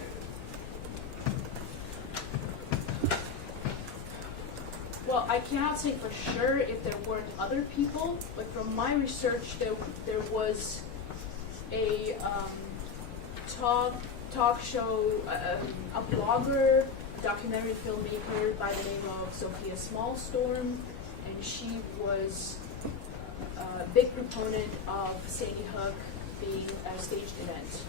Well, I cannot say for sure if there weren't other people, but from my research, there was a talk show, a blogger, documentary filmmaker by the name of Sophia Smallstorm, and she was a big proponent of Sandy Hook being a staged event.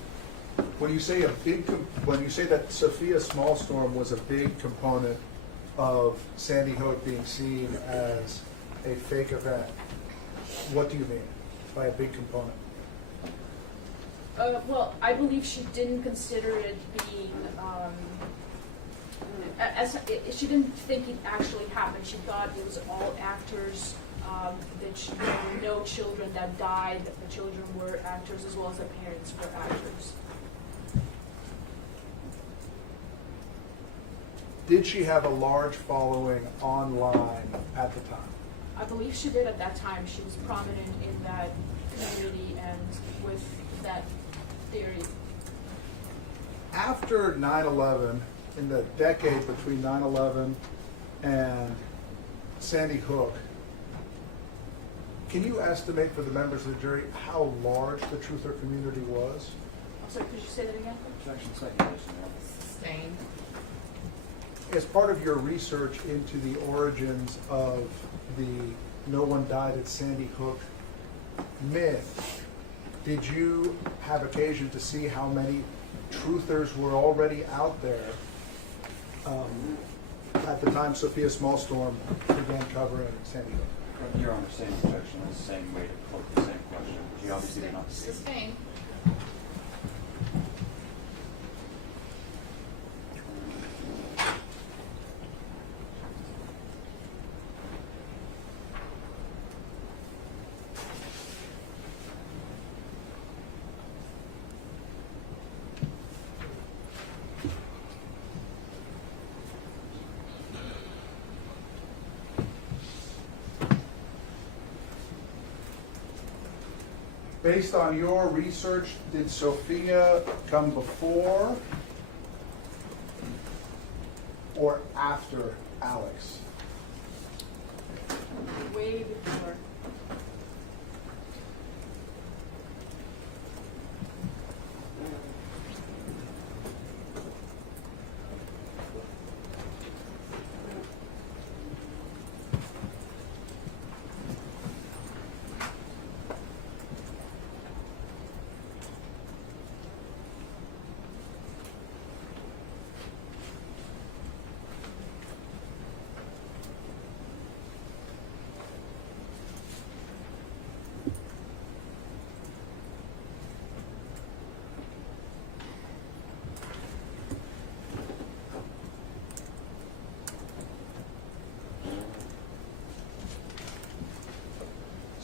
When you say that Sophia Smallstorm was a big component of Sandy Hook being seen as a fake event, what do you mean by a big component? Well, I believe she didn't consider it being, she didn't think it actually happened. She thought it was all actors, that there were no children that died, that the children were actors as well as the parents were actors. Did she have a large following online at the time? I believe she did at that time. She was prominent in that community and with that theory. After 9/11, in the decade between 9/11 and Sandy Hook, can you estimate for the members of the jury how large the truther community was? I'm sorry, could you say that again? Section speculation, yeah. Sustained. As part of your research into the origins of the no one died at Sandy Hook myth, did you have occasion to see how many truthers were already out there at the time Sophia Smallstorm began covering Sandy Hook? Your Honor, same objection, the same way to quote the same question, which you obviously did not see. Sustained. Based on your research, did Sophia come before or after Alex? Way before.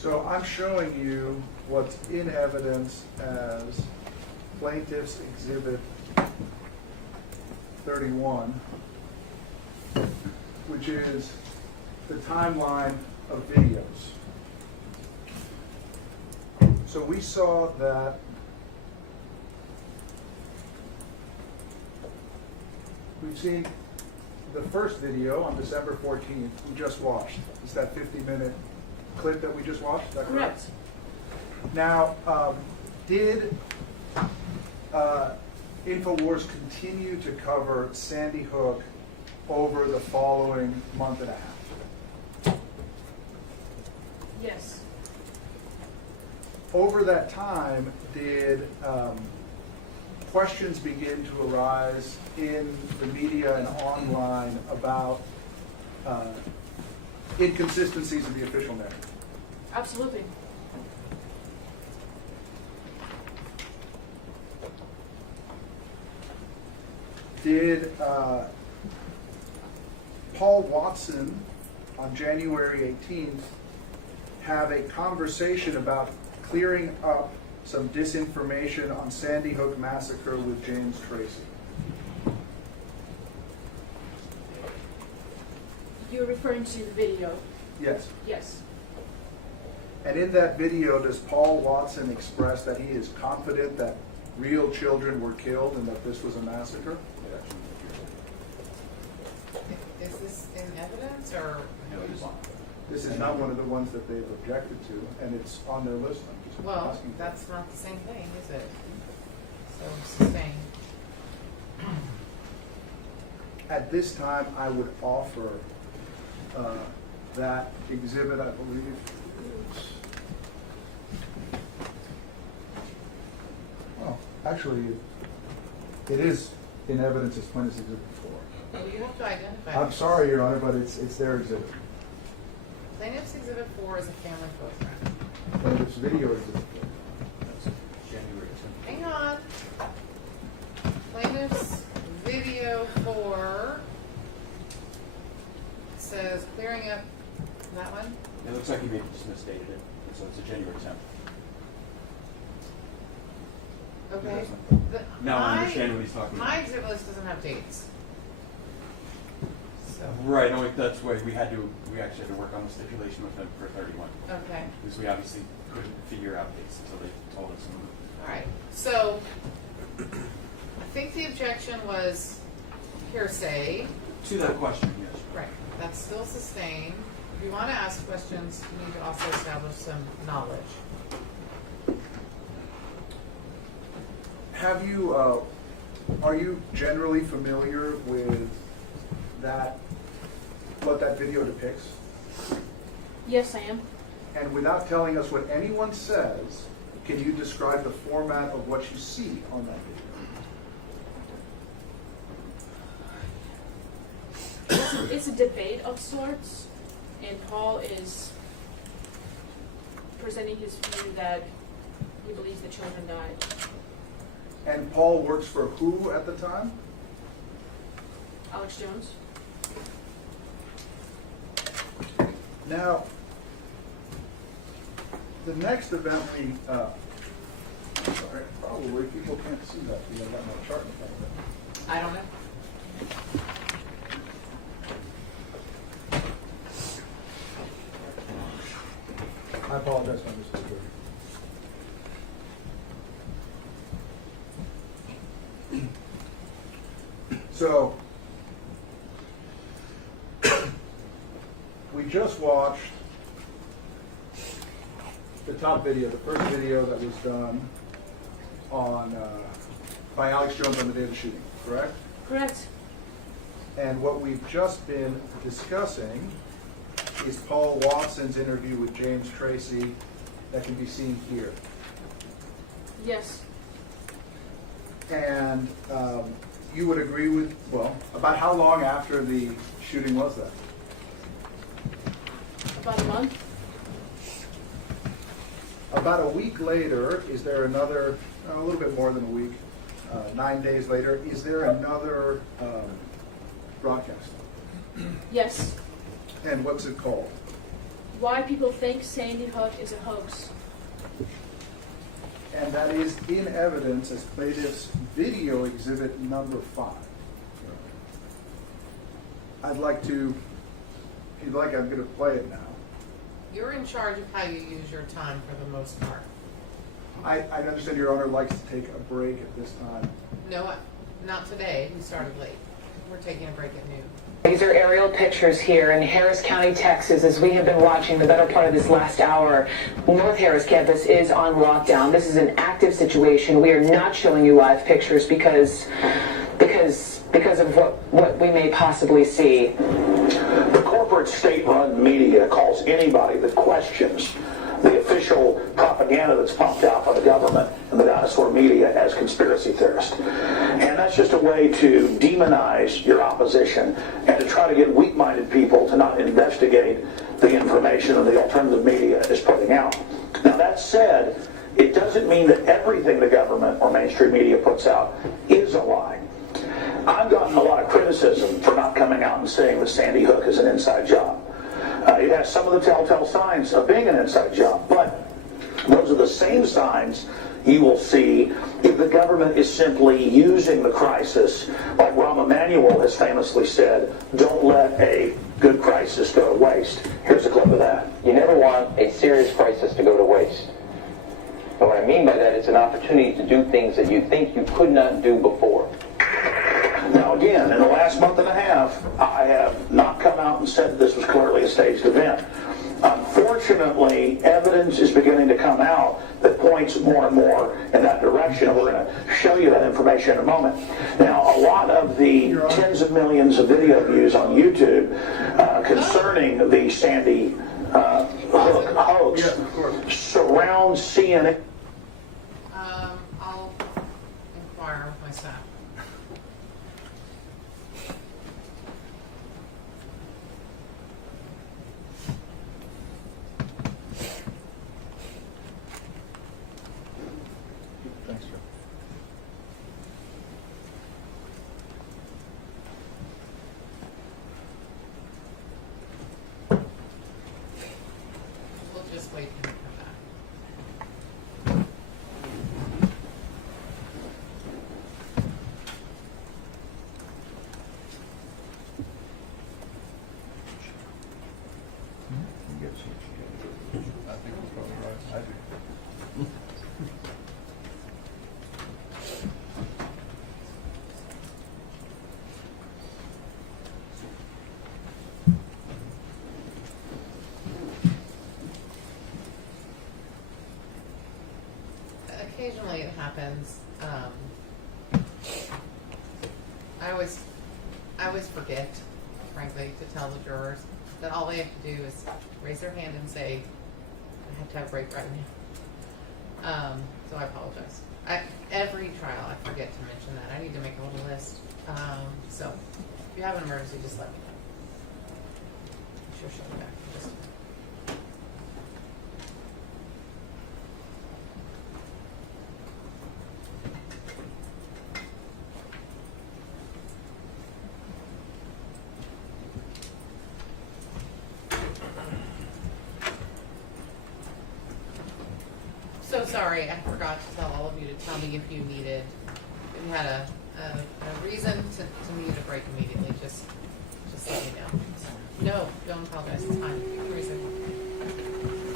So I'm showing you what's in evidence as Plaintiff's Exhibit 31, which is the timeline of videos. So we saw that we've seen the first video on December 14th we just watched. It's that 50-minute clip that we just watched, is that correct? Correct. Now, did Infowars continued to cover Sandy Hook over the following month and a half. Yes. Over that time, did questions begin to arise in the media and online about inconsistencies in the official narrative? Absolutely. Did Paul Watson on January 18th have a conversation about clearing up some disinformation on Sandy Hook massacre with James Tracy? You're referring to the video. Yes. Yes. And in that video, does Paul Watson express that he is confident that real children were killed and that this was a massacre? Is this in evidence or? No, it is not. This is not one of the ones that they've objected to, and it's on their list. I'm just Well, asking. that's not the same thing, is it? So sustained. At this time, I would offer that exhibit, I believe, is, well, actually, it is in evidence as plaintiff's exhibit 4. Well, you have to identify. I'm sorry, Your Honor, but it's their exhibit. Plaintiff's Exhibit 4 is a family photograph. Plaintiff's video exhibit 4. That's January 10th. Hang on. Plaintiff's Video 4 says clearing up that one. It looks like he maybe just misstated it, so it's a January 10th. Okay. Now I understand what he's talking about. My exhibit list doesn't have dates. So. Right, no, that's why we actually had to work on the stipulation with them for 31. Okay. Because we obviously couldn't figure out dates until they told us. All right. So I think the objection was hearsay. To that question, yes. Right. That's still sustained. If you want to ask questions, you need to also establish some knowledge. Have you, are you generally familiar with that, what that video depicts? Yes, I am. And without telling us what anyone says, can you describe the format of what you see on that video? It's a debate of sorts, and Paul is presenting his view that he believes the children died. And Paul works for who at the time? Alex Jones. Now, the next event we, sorry, probably people can't see that because I've got my chart in front of it. I don't know. I apologize, Mr. Secretary. So, we just watched the top video, the first video that was done on by Alex Jones on the day of the shooting, correct? Correct. And what we've just been discussing is Paul Watson's interview with James Tracy that can be seen here. Yes. And you would agree with, well, about how long after the shooting was that? About a month. About a week later, is there another, a little bit more than a week, 9 days later, is there another broadcast? Yes. And what's it called? Why people think Sandy Hook is a hoax. And that is in evidence as plaintiff's video exhibit number 5. I'd like to, if you'd like, I'm going to play it now. You're in charge of how you use your time for the most part. I understand Your Honor likes to take a break at this time. No, not today. We started late. We're taking a break at noon. These are aerial pictures here in Harris County, Texas, as we have been watching the better part of this last hour. North Harris campus is on lockdown. This is an active situation. We are not showing you live pictures because of what we may possibly see. The corporate state-run media calls anybody that questions the official propaganda that's pumped out by the government and the dinosaur media as conspiracy theorists. And that's just a way to demonize your opposition and to try to get weak-minded people to not investigate the information that the alternative media is putting out. Now, that said, it doesn't mean that everything the government or mainstream media puts out is a lie. I've gotten a lot of criticism for not coming out and saying that Sandy Hook is an inside job. It has some of the telltale signs of being an inside job, but those are the same signs you will see if the government is simply using the crisis, like Rahm Emanuel has famously said, don't let a good crisis go to waste. Here's a clip of that. You never want a serious crisis to go to waste. And what I mean by that, it's an opportunity to do things that you think you could not do before. Now again, in the last month and a half, I have not come out and said that this was clearly a staged event. Unfortunately, evidence is beginning to come out that points more and more in that direction, and we're going to show you that information in a moment. Now, a lot of the tens of millions of video views on YouTube concerning the Sandy Hook hoax surround CNN. I'll inquire with my staff. Thanks, sir. We'll just wait for him to come back. I think he's probably right. I do. Occasionally it happens. I always forget, frankly, to tell the jurors that all they have to do is raise their hand and say, I have to have a break right now. So I apologize. Every trial I forget to mention that. I need to make a little list. So if you have an emergency, just let me know. I'm sure she'll be back in just a minute. So sorry, I forgot to tell all of you to tell me if you had a reason to need a break immediately. Just let me know. No, don't apologize. It's fine. You can reason.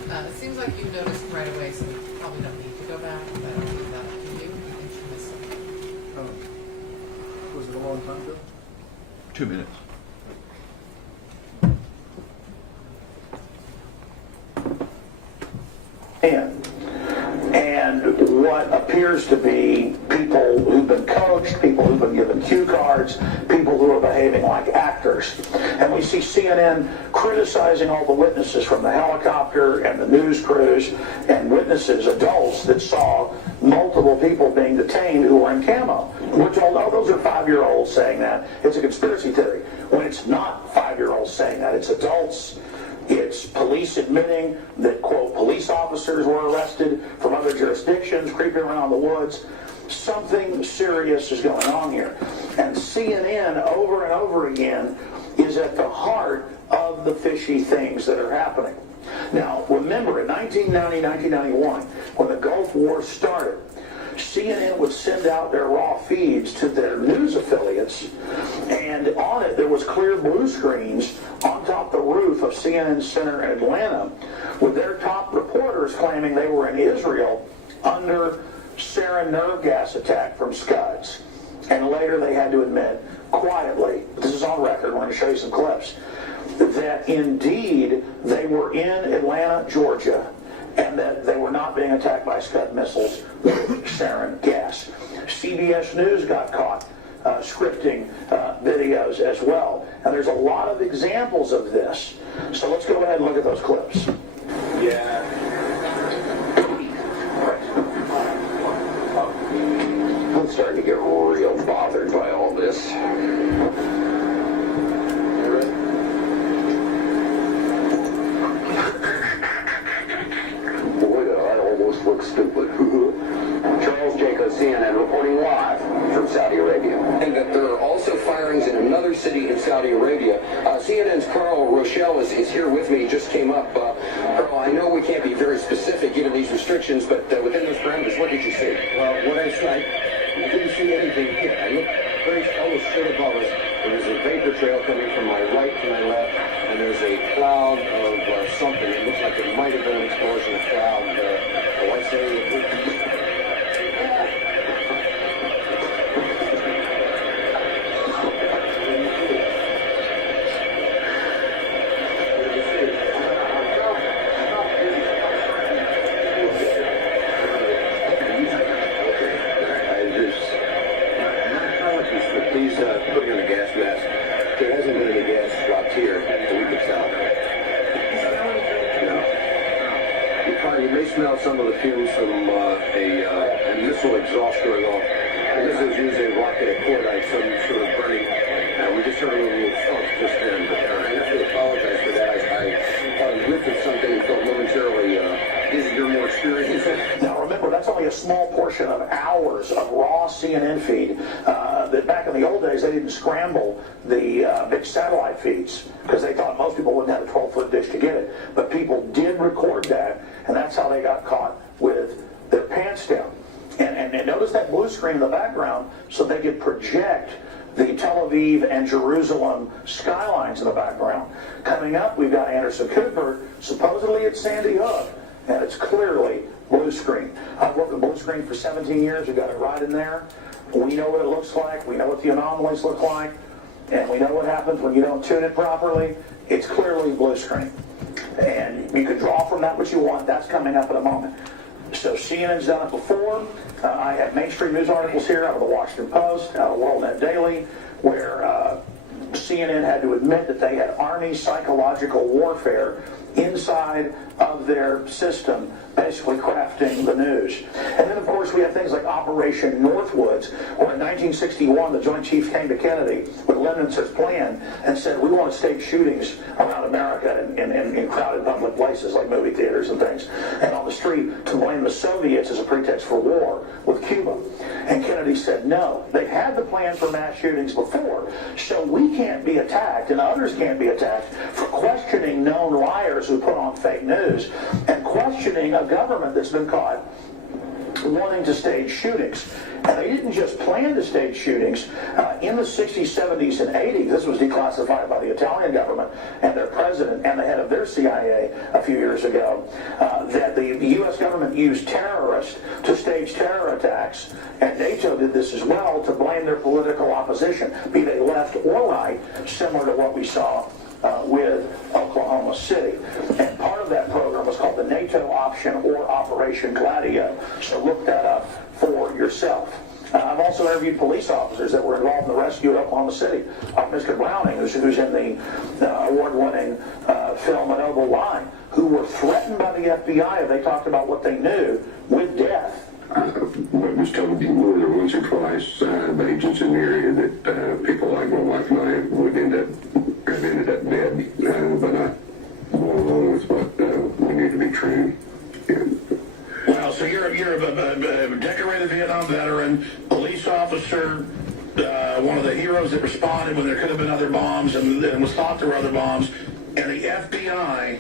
It seems like you noticed right away, so you probably don't need to go back. But I'll leave that up to you. I think she missed something. Was it a long time ago? 2 minutes. And what appears to be people who've been coached, people who've been given cue cards, people who are behaving like actors. And we see CNN criticizing all the witnesses from the helicopter and the news crews and witnesses, adults that saw multiple people being detained who were in camo. We're told, oh, those are 5-year-olds saying that. It's a conspiracy theory. When it's not 5-year-olds saying that, it's adults. It's police admitting that, quote, police officers were arrested from other jurisdictions, creeping around the woods. Something serious is going on here. And CNN, over and over again, is at the heart of the fishy things that are happening. Now, remember, in 1990, 1991, when the Gulf War started, CNN would send out their raw feeds to their news affiliates, and on it there was clear blue screens on top the roof of CNN Center in Atlanta with their top reporters claiming they were in Israel under sarin nerve gas attack from Scuds. and later they had to admit quietly, this is on record, we're going to show you some clips, that indeed they were in Atlanta, Georgia, and that they were not being attacked by Scud missiles with sarin gas. CBS News got caught scripting videos as well. And there's a lot of examples of this. So let's go ahead and look at those clips. Yeah. I'm starting to get real bothered by all this. Boy, I almost look stupid. Charles Jacob, CNN, reporting live from Saudi Arabia. And that there are also firings in another city in Saudi Arabia. CNN's Carl Rochelle is here with me. He just came up. Carl, I know we can't be very specific given these restrictions, but within those parameters, what did you see? Well, what I saw, I didn't see anything hit. I looked very almost straight above us. There was a vapor trail coming from my right to my left, and there's a cloud of something. It looks like it might have been an explosion of cloud. I say please put on a gas mask. There hasn't been any gas dropped here that we could tell. No. You may smell some of the fumes from a missile exhaust going off. And this is usually a rocket at cordite, some sort of burning. We just heard a little thump just then. But I have to apologize for that. I lifted something and felt momentarily easier, more experienced. Now remember, that's only a small portion of hours of raw CNN feed. That back in the old days, they didn't scramble the big satellite feeds because they thought most people wouldn't have a 12-foot dish to get it. But people did record that, and that's how they got caught with their pants down. And notice that blue screen in the background so they could project the Tel Aviv and Jerusalem skylines in the background. Coming up, we've got Anderson Cooper, supposedly at Sandy Hook, and it's clearly blue screen. I've worked with blue screen for 17 years. We've got it right in there. We know what it looks like. We know what the anomalies look like. And we know what happens when you don't tune it properly. It's clearly blue screen. And you can draw from that what you want. That's coming up in a moment. So CNN's done it before. I have mainstream news articles here out of the Washington Post, out of WorldNet Daily, where CNN had to admit that they had Army psychological warfare inside of their system, basically crafting the news. And then, of course, we have things like Operation Northwoods, where in 1961 the Joint Chiefs came to Kennedy with Lemnitzer's plan and said, we want to stage shootings around America in crowded public places like movie theaters and things, and on the street to blame the Soviets as a pretext for war with Cuba. And Kennedy said, no, they've had the plan for mass shootings before, so we can't be attacked and others can't be attacked for questioning known liars who put on fake news and questioning a government that's been caught wanting to stage shootings. And they didn't just plan to stage shootings. In the 60s, 70s, and 80s, this was declassified by the Italian government and their president and the head of their CIA a few years ago, that the U.S. government used terrorists to stage terror attacks. And NATO did this as well to blame their political opposition, be they left or right, similar to what we saw with Oklahoma City. And part of that program was called the NATO Option or Operation Gladio. So look that up for yourself. I've also interviewed police officers that were involved in the rescue at Oklahoma City. Mr. Browning, who's in the award-winning film An Oval Line, who were threatened by the FBI if they talked about what they knew with death. I was told more than once or twice by agents in the area that people like my wife and I would have ended up dead, but I go along with what we knew to be true. Well, so you're a decorated Vietnam veteran, police officer, one of the heroes that responded when there could have been other bombs and was thought there were other bombs, and the FBI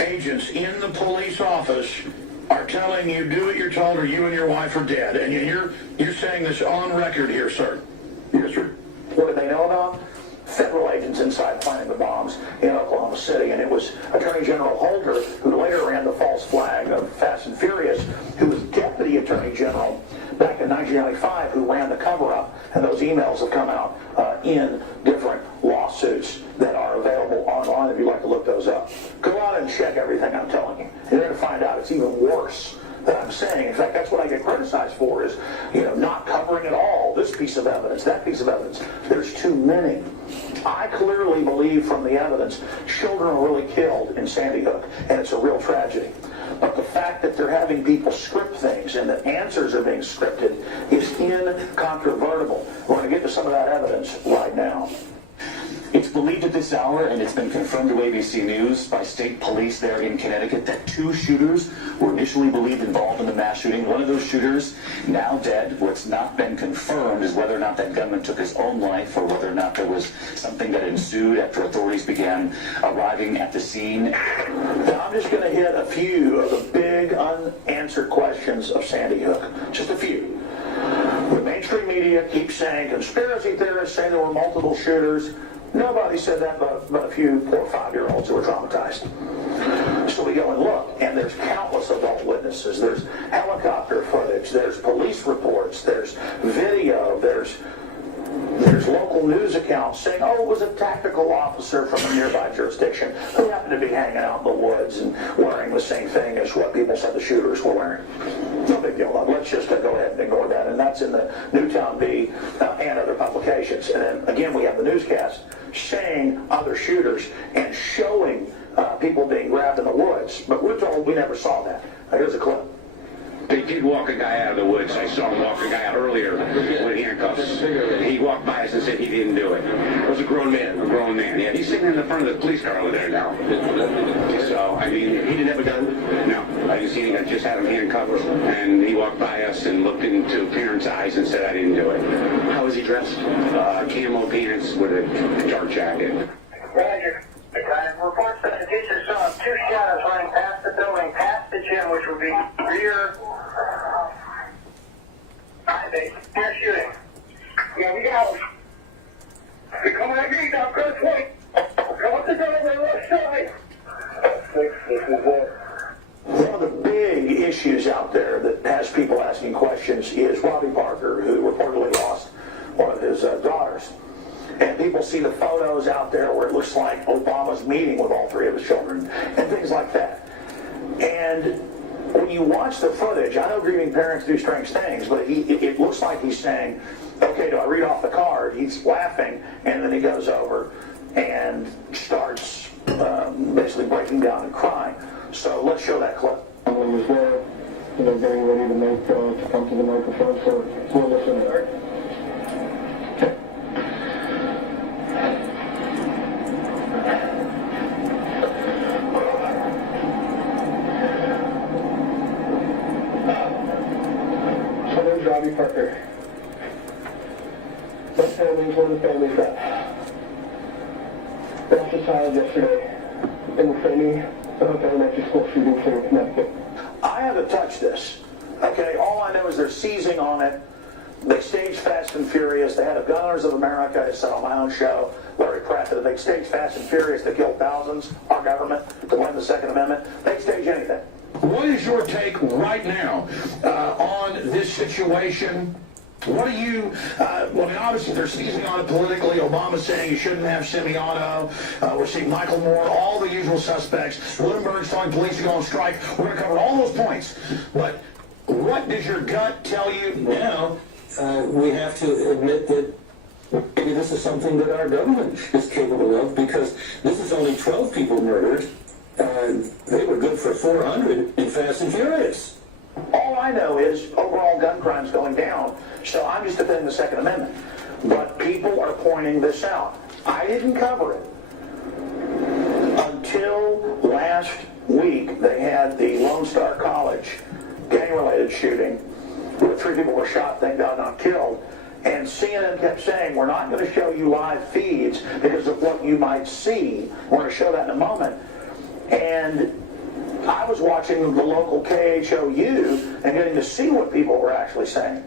agents in the police office are telling you, do what you're told or you and your wife are dead. And you're saying this on record here, sir. Yes, sir. What did they know about? Federal agents inside planting the bombs in Oklahoma City. And it was Attorney General Holder, who later ran the false flag of Fast and Furious, who was Deputy Attorney General back in 1995 who ran the cover-up, and those emails have come out in different lawsuits that are available online if you'd like to look those up. Go out and check everything I'm telling you. You're going to find out it's even worse than I'm saying. In fact, that's what I get criticized for is, not covering at all this piece of evidence, that piece of evidence. There's too many. I clearly believe from the evidence children are really killed in Sandy Hook, and it's a real tragedy. But the fact that they're having people script things and that answers are being scripted is incontrovertible. We're going to get to some of that evidence right now. It's believed at this hour, and it's been confirmed to ABC News by state police there in Connecticut, that 2 shooters were initially believed involved in the mass shooting. One of those shooters now dead. What's not been confirmed is whether or not that gunman took his own life or whether or not there was something that ensued after authorities began arriving at the scene. Now, I'm just going to hit a few of the big unanswered questions of Sandy Hook. Just a few. The mainstream media keeps saying conspiracy theorists say there were multiple shooters. Nobody said that but a few poor 5-year-olds who were traumatized. So we go and look, and there's countless adult witnesses. There's helicopter footage. There's police reports. There's video. There's local news accounts saying, oh, it was a tactical officer from a nearby jurisdiction who happened to be hanging out in the woods and wearing the same thing as what people said the shooters were wearing. No big deal. Let's just go ahead and ignore that. And that's in the Newtown Bee and other publications. And then, again, we have the newscast saying other shooters and showing people being grabbed in the woods. But we're told we never saw that. Here's a clip. They did walk a guy out of the woods. I saw him walk a guy out earlier with handcuffs. He walked by us and said he didn't do it. It was a grown man. A grown man. Yeah, he's sitting in the front of the police car over there now. So, I mean, he didn't have a gun? No. I just seen him, just had him handcuffed, and he walked by us and looked into parents' eyes and said I didn't do it. How was he dressed? Camo pants with a dark jacket. Roger. Reports that the teacher saw 2 shadows running past the building, past the gym, which would be rear base. They're shooting. Yeah, we got them. They're coming at me, down Chris White. Come up the door over the left side. This is it. One of the big issues out there that has people asking questions is Robbie Parker, who reportedly lost one of his daughters. And people see the photos out there where it looks like Obama's meeting with all 3 of his children and things like that. And when you watch the footage, I know grieving parents do strange things, but it looks like he's saying, okay, do I read off the card? He's laughing, and then he goes over and starts basically breaking down and crying. So let's show that clip. When he was there, getting ready to come to the microphone, so we'll listen to it. Robbie Parker. My family is one of the families that lost a child yesterday in the framing of the Hook Elementary School shooting here in Connecticut. I haven't touched this. Okay, all I know is they're seizing on it. They staged Fast and Furious. They had a Gun Owners of America. I said on my own show, Larry Pratt, that they staged Fast and Furious to kill thousands, our government, to win the Second Amendment. They'd stage anything. What is your take right now on this situation? What do you, well, obviously they're seizing on it politically. Obama's saying you shouldn't have Semiano. We're seeing Michael Moore, all the usual suspects. Lindbergh's telling police to go on strike. We're going to cover all those points. But what does your gut tell you now? We have to admit that maybe this is something that our government is capable of, because this is only 12 people murdered. They were good for 400 in Fast and Furious. All I know is overall gun crime's going down, so I'm just defending the Second Amendment. But people are pointing this out. I didn't cover it until last week. They had the Lone Star College gang-related shooting where 3 people were shot, thank God not killed. And CNN kept saying, we're not going to show you live feeds because of what you might see. We're going to show that in a moment. And I was watching the local KHOU and getting to see what people were actually saying.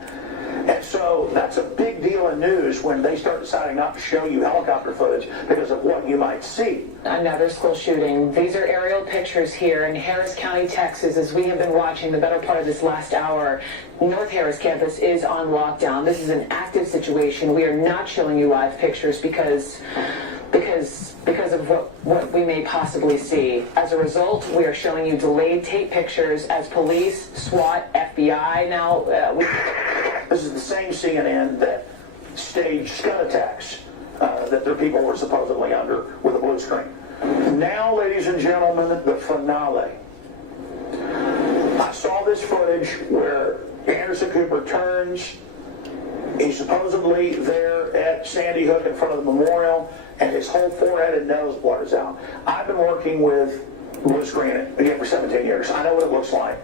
And so that's a big deal in news when they start deciding not to show you helicopter footage because of what you might see. Another school shooting. These are aerial pictures here in Harris County, Texas, as we have been watching the better part of this last hour. North Harris campus is on lockdown. This is an active situation. We are not showing you live pictures because of what we may possibly see. As a result, we are showing you delayed tape pictures as police, SWAT, FBI now. This is the same CNN that staged scud attacks that their people were supposedly under with a blue screen. Now, ladies and gentlemen, the finale. I saw this footage where Anderson Cooper turns. He's supposedly there at Sandy Hook in front of the memorial, and his whole forehead and nose blurs out. I've been working with blue screen again for 17 years. I know what it looks like.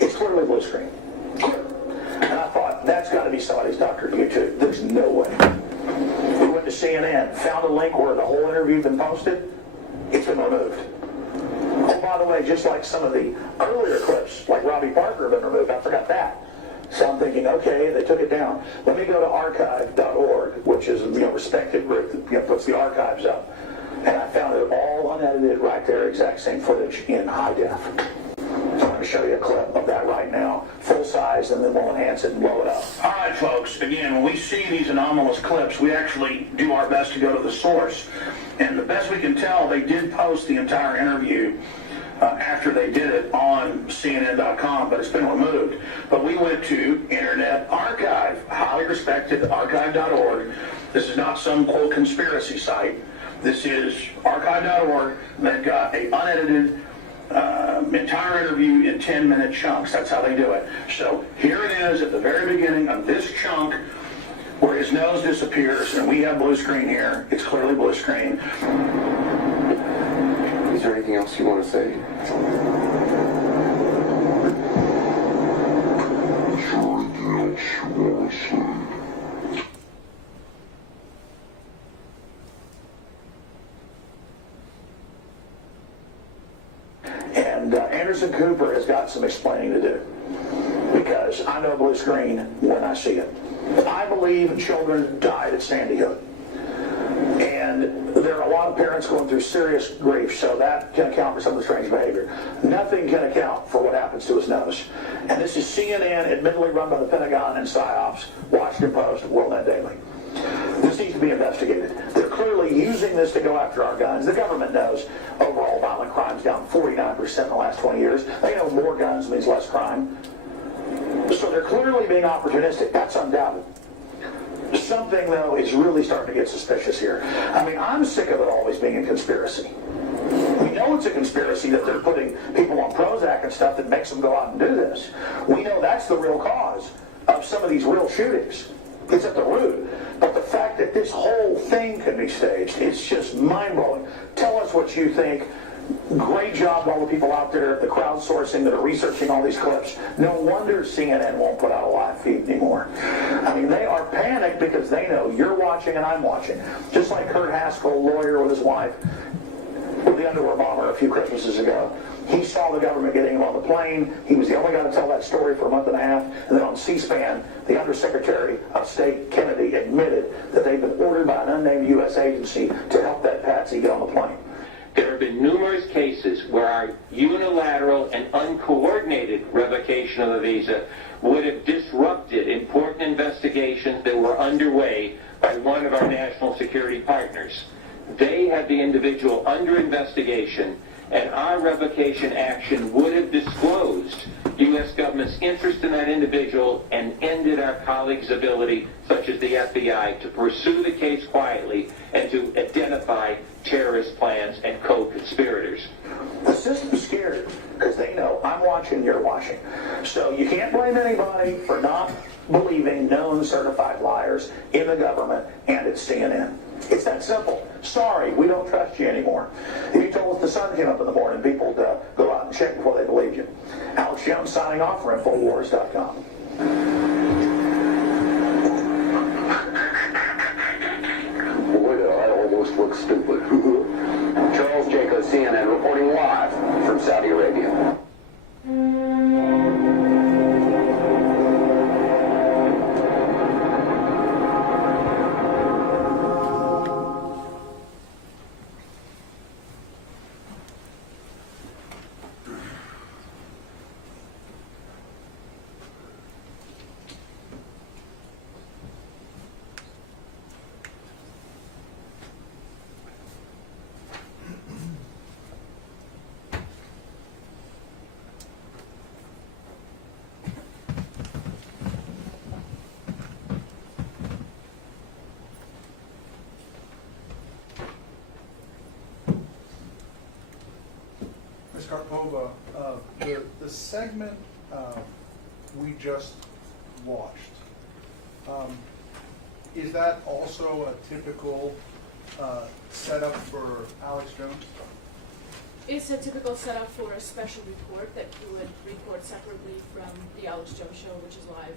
It's clearly blue screen. And I thought, that's got to be somebody's Dr. YouTube. There's no way. We went to CNN, found a link where the whole interview had been posted. It's been removed. Oh, by the way, just like some of the earlier clips, like Robbie Parker, have been removed. I forgot that. So I'm thinking, okay, they took it down. Let me go to archive.org, which is a respected group that puts the archives up. And I found it all unedited right there, exact same footage in high def. So I'm going to show you a clip of that right now, full size, and then we'll enhance it and blow it up. All right, folks, again, when we see these anomalous clips, we actually do our best to go to the source. And the best we can tell, they did post the entire interview after they did it on CNN.com, but it's been removed. But we went to Internet Archive, highly respected archive.org. This is not some, quote, conspiracy site. This is archive.org. They've got a unedited entire interview in 10-minute chunks. That's how they do it. So here it is at the very beginning of this chunk where his nose disappears, and we have blue screen here. It's clearly blue screen. Is there anything else you want to say? And Anderson Cooper has got some explaining to do, because I know blue screen when I see it. I believe children died at Sandy Hook. And there are a lot of parents going through serious grief, so that can account for some of the strange behavior. Nothing can account for what happens to his nose. And this is CNN, admittedly run by the Pentagon and PSYOPs, Washington Post, WorldNet Daily. This needs to be investigated. They're clearly using this to go after our guns. The government knows overall violent crime's down 49% in the last 20 years. They know more guns means less crime. So they're clearly being opportunistic. That's undoubted. Something, though, is really starting to get suspicious here. I mean, I'm sick of it always being a conspiracy. We know it's a conspiracy that they're putting people on Prozac and stuff that makes them go out and do this. We know that's the real cause of some of these real shootings. It's at the root. But the fact that this whole thing can be staged, it's just mind-blowing. Tell us what you think. Great job, all the people out there, the crowdsourcing that are researching all these clips. No wonder CNN won't put out a live feed anymore. I mean, they are panicked because they know you're watching and I'm watching. Just like Kurt Haskell, lawyer with his wife, with the underwear bomber a few Christmases ago. He saw the government getting him on the plane. He was the only guy to tell that story for a month and a half. And then on C-SPAN, the Undersecretary of State Kennedy admitted that they'd been ordered by an unnamed U.S. agency to help that patsy get on the plane. There have been numerous cases where our unilateral and uncoordinated revocation of a visa would have disrupted important investigations that were underway by one of our national security partners. They had the individual under investigation, and our revocation action would have disclosed U.S. government's interest in that individual and ended our colleagues' ability, such as the FBI, to pursue the case quietly and to identify terrorist plans and co-conspirators. The system's scared because they know I'm watching, you're watching. So you can't blame anybody for not believing known certified liars in the government and at CNN. It's that simple. Sorry, we don't trust you anymore. If you told us the sun came up in the morning, people would go out and check before they believed you. Alex Jones signing off for Infowars.com. Boy, I almost look stupid. Charles Jacob, CNN, reporting live from Saudi Arabia. Karpova, the segment we just watched, is that also a typical setup for Alex Jones? It's a typical setup for a special report that you would report separately from the Alex Jones Show, which is live.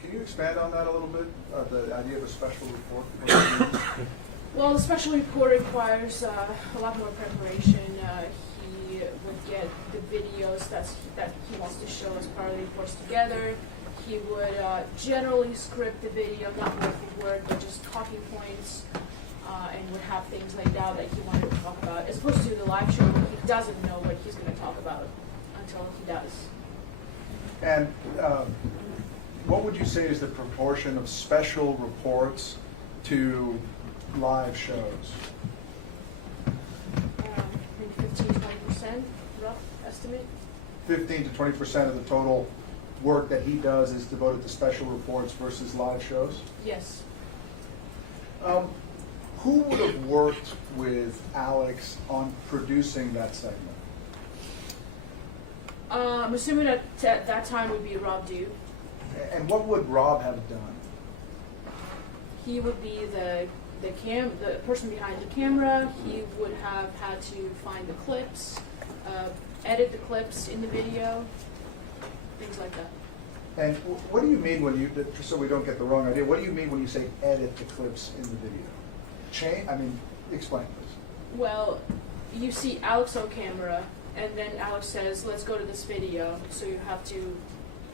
Can you expand on that a little bit, the idea of a special report? Well, the special report requires a lot more preparation. He would get the videos that he wants to show as part of the reports together. He would generally script the video, not word for word, but just talking points, and would have things laid out that he wanted to talk about. As opposed to the live show where he doesn't know what he's going to talk about until he does. And what would you say is the proportion of special reports to live shows? Maybe 15-20%, rough estimate. 15 to 20% of the total work that he does is devoted to special reports versus live shows? Yes. Who would have worked with Alex on producing that segment? I'm assuming that at that time would be Rob Dew. And what would Rob have done? He would be the person behind the camera. He would have had to find the clips, edit the clips in the video, things like that. And what do you mean when you, just so we don't get the wrong idea, what do you mean when you say edit the clips in the video? Explain this. Well, you see Alex on camera, and then Alex says, let's go to this video. So you have to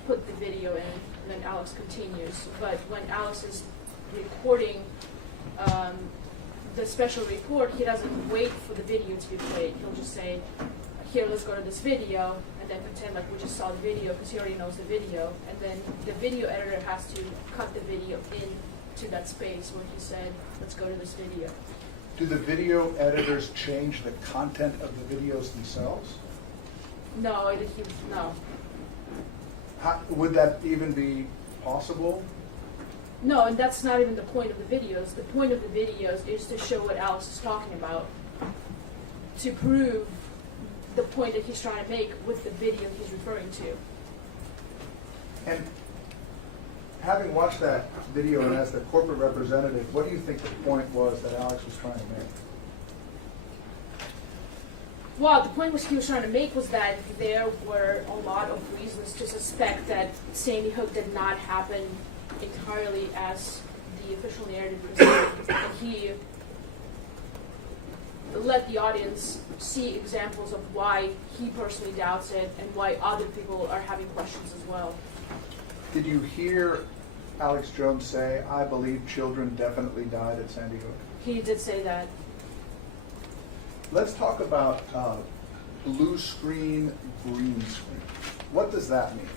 put the video in, and then Alex continues. But when Alex is recording the special report, he doesn't wait for the video to be played. He'll just say, here, let's go to this video, and then pretend like we just saw the video because he already knows the video. And then the video editor has to cut the video into that space where he said, let's go to this video. Do the video editors change the content of the videos themselves? No, no. Would that even be possible? No, and that's not even the point of the videos. The point of the videos is to show what Alex is talking about, to prove the point that he's trying to make with the video he's referring to. And having watched that video and as the corporate representative, what do you think the point was that Alex was trying to make? Well, the point he was trying to make was that there were a lot of reasons to suspect that Sandy Hook did not happen entirely as the official narrative presented. And he let the audience see examples of why he personally doubts it and why other people are having questions as well. Did you hear Alex Jones say, I believe children definitely died at Sandy Hook? He did say that. Let's talk about blue screen, green screen. What does that mean?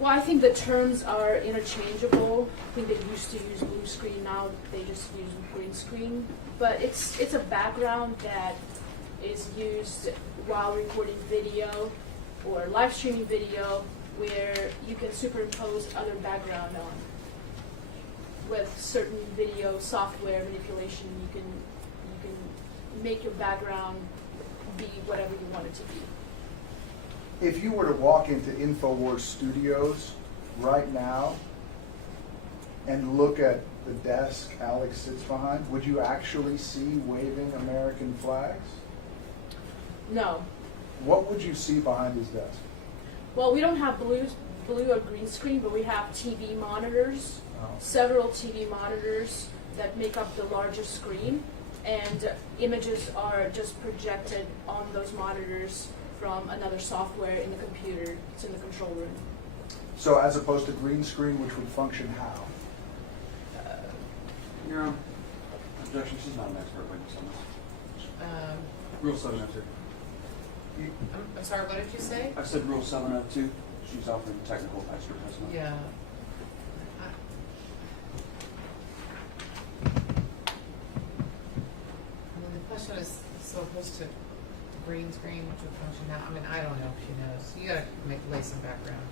Well, I think the terms are interchangeable. I think they used to use blue screen, now they just use green screen. But it's a background that is used while recording video or live streaming video where you can superimpose other background on. With certain video software manipulation, you can make your background be whatever you want it to be. If you were to walk into Infowars studios right now and look at the desk Alex sits behind, would you actually see waving American flags? No. What would you see behind his desk? Well, we don't have blue or green screen, but we have TV monitors, several TV monitors that make up the largest screen, and images are just projected on those monitors from another software in the computer. It's in the control room. So as opposed to green screen, which would function how? Your Honor, objection, she's not an expert witness on this. Rule 702. I'm sorry, what did you say? I said Rule 702. She's offering technical expert testimony. Yeah. I mean, the question is so opposed to green screen, which would function now. I mean, I don't know if she knows. You gotta lay some background.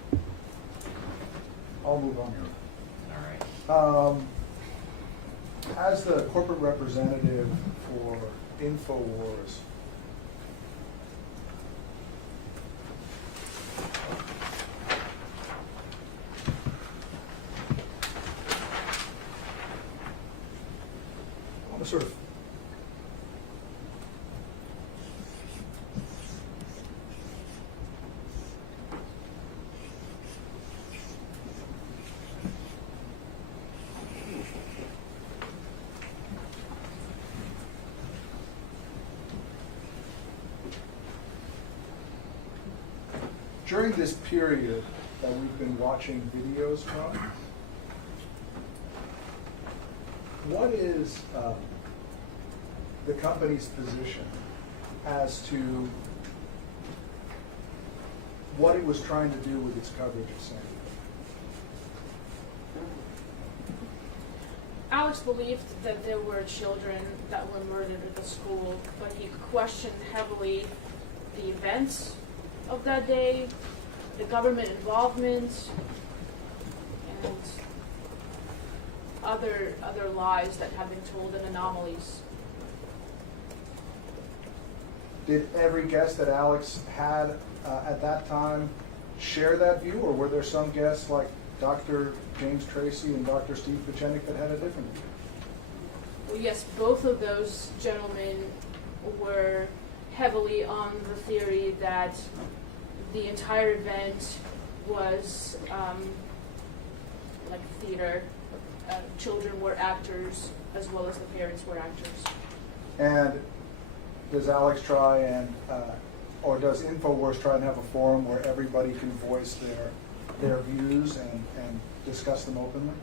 I'll move on here. All right. As the corporate representative for Infowars, during this period that we've been watching videos from, what is the company's position as to what it was trying to do with its coverage of Sandy? Alex believed that there were children that were murdered at the school, but he questioned heavily the events of that day, the government involvement, and other lies that have been told and anomalies. Did every guest that Alex had at that time share that view, or were there some guests like Dr. James Tracy and Dr. Steve Pachenik that had a different view? Well, yes, both of those gentlemen were heavily on the theory that the entire event was like theater. Children were actors as well as the parents were actors. And does Alex try and, or does Infowars try and have a forum where everybody can voice their views and discuss them openly?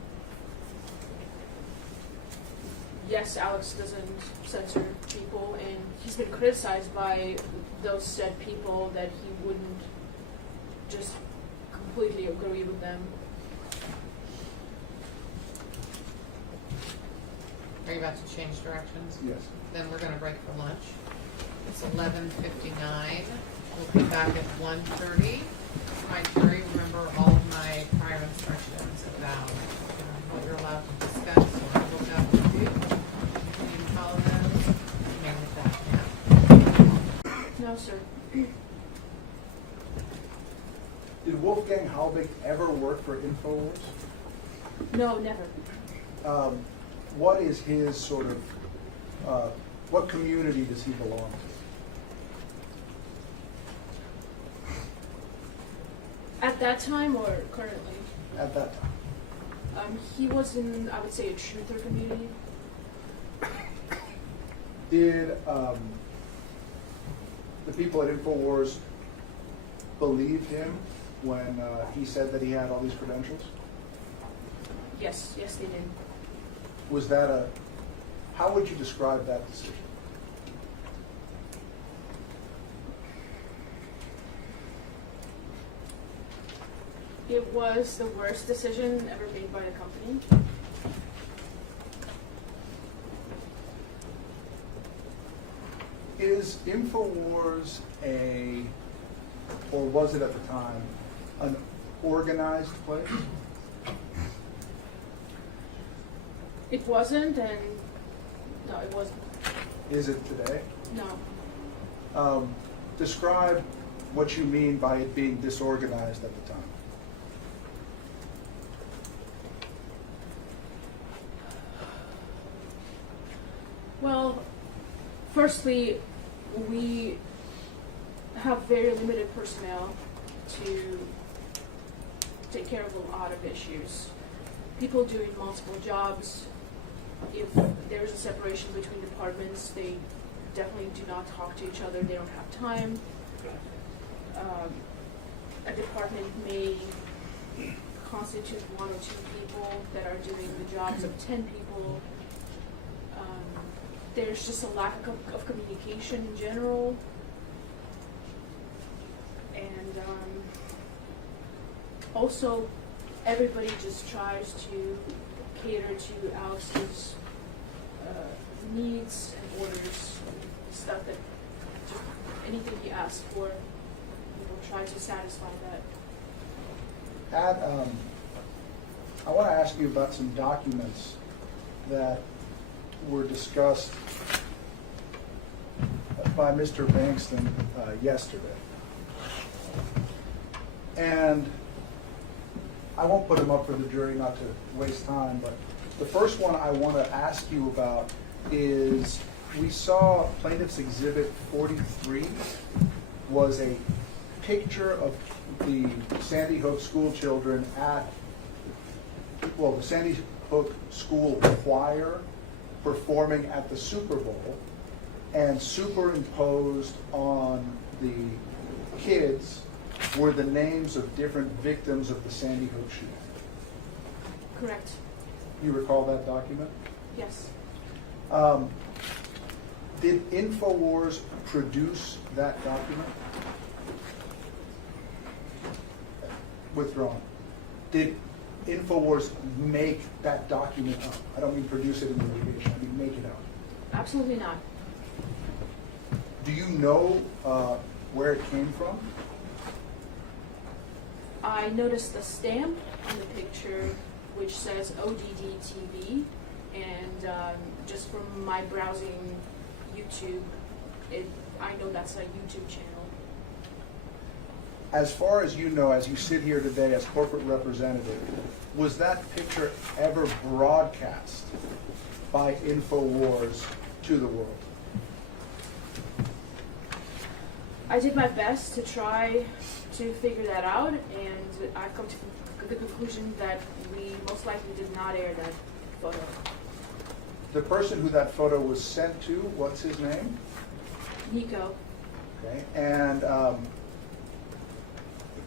Yes, Alex doesn't censor people, and he's been criticized by those said people that he wouldn't just completely agree with them. Are you about to change directions? Yes. Then we're going to break for lunch. It's 11:59. We'll be back at 1:30. My jury, remember all of my prior instructions about what you're allowed to discuss or look up or do. Can you follow those? You may with that now. No, sir. Did Wolfgang Halbig ever work for Infowars? No, never. What is his sort of, what community does he belong to? At that time or currently? At that time. He was in, I would say, a truther community. Did the people at Infowars believe him when he said that he had all these credentials? Yes, yes, they did. Was that how would you describe that decision? It was the worst decision ever made by the company. Is Infowars or was it at the time, an organized place? It wasn't, and no, it wasn't. Is it today? No. Describe what you mean by it being disorganized at the time. Well, firstly, we have very limited personnel to take care of a lot of issues. People doing multiple jobs, if there's a separation between departments, they definitely do not talk to each other, they don't have time. A department may constitute 1 or 2 people that are doing the jobs of 10 people. There's just a lack of communication in general. And also, everybody just tries to cater to Alex's needs and orders, and stuff that just anything he asks for, try to satisfy that. I want to ask you about some documents that were discussed by Mr. Bankston yesterday. And I won't put them up for the jury, not to waste time, but the first one I want to ask you about is we saw Plaintiff's Exhibit 43 was a picture of the Sandy Hook school children at, well, the Sandy Hook School Choir performing at the Super Bowl, and superimposed on the kids were the names of different victims of the Sandy Hook shooting. Correct. You recall that document? Yes. Did Infowars produce that document? Withdrawn. Did Infowars make that document up? I don't mean produce it in litigation, I mean make it up. Absolutely not. Do you know where it came from? I noticed the stamp on the picture which says ODD TV, and just from my browsing YouTube, I know that's a YouTube channel. As far as you know, as you sit here today as corporate representative, was that picture ever broadcast by Infowars to the world? I did my best to try to figure that out, and I've come to the conclusion that we most likely did not air that photo. The person who that photo was sent to, what's his name? Nico. Okay, and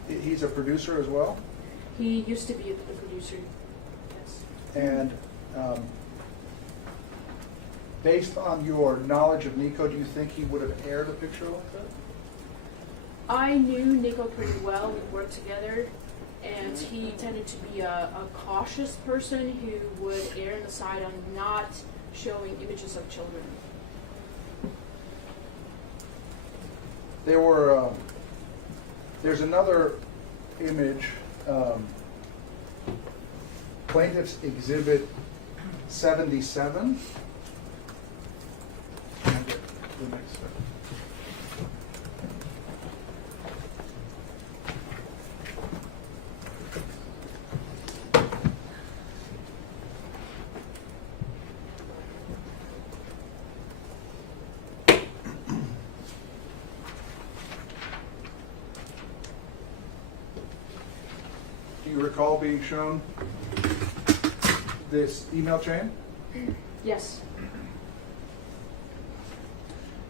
he's a producer as well? He used to be the producer, yes. And based on your knowledge of Nico, do you think he would have aired a picture like that? I knew Nico pretty well. We worked together, and he tended to be a cautious person who would err on the side on not showing images of children. There's another image, Plaintiff's Exhibit 77. The next one. Do you recall being shown this email chain? Yes.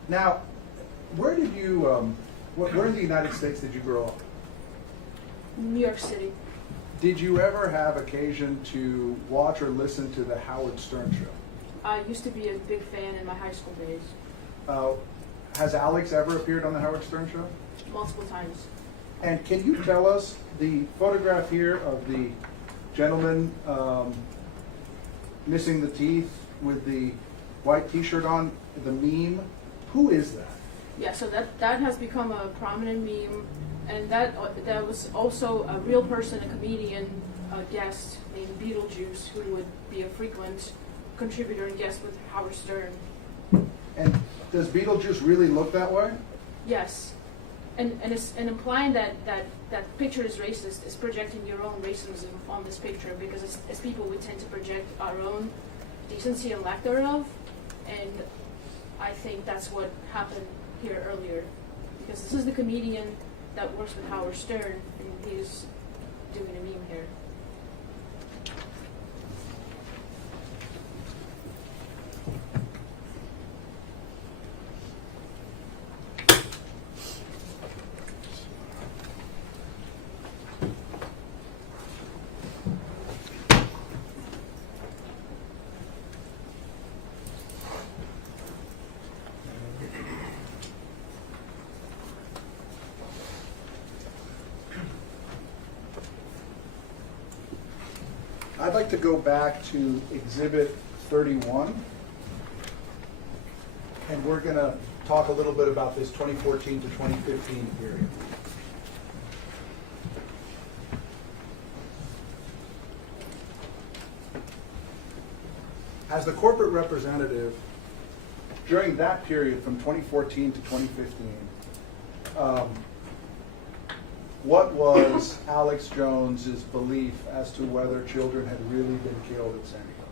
Now, where did you, where in the United States did you grow up? New York City. Did you ever have occasion to watch or listen to the Howard Stern show? I used to be a big fan in my high school days, Has Alex ever appeared on the Howard Stern show? multiple times. And can you tell us the photograph here of the gentleman missing the teeth with the white t-shirt on, the meme? Who is that? Yeah, so that has become a prominent meme, and that was also a real person, a comedian, a guest named Beetlejuice, who would be a frequent contributor and guest with Howard Stern. And does Beetlejuice really look that way? Yes, and implying that picture is racist is projecting your own racism on this picture, because as people we tend to project our own decency and lack thereof, and I think that's what happened here earlier, because this is the comedian that works with Howard Stern, and he's doing a meme here. I'd like to go back to Exhibit 31, and we're going to talk a little bit about this 2014 to 2015 period. As the corporate representative, during that period from 2014 to 2015, what was Alex Jones's belief as to whether children had really been killed at Sandy Hook?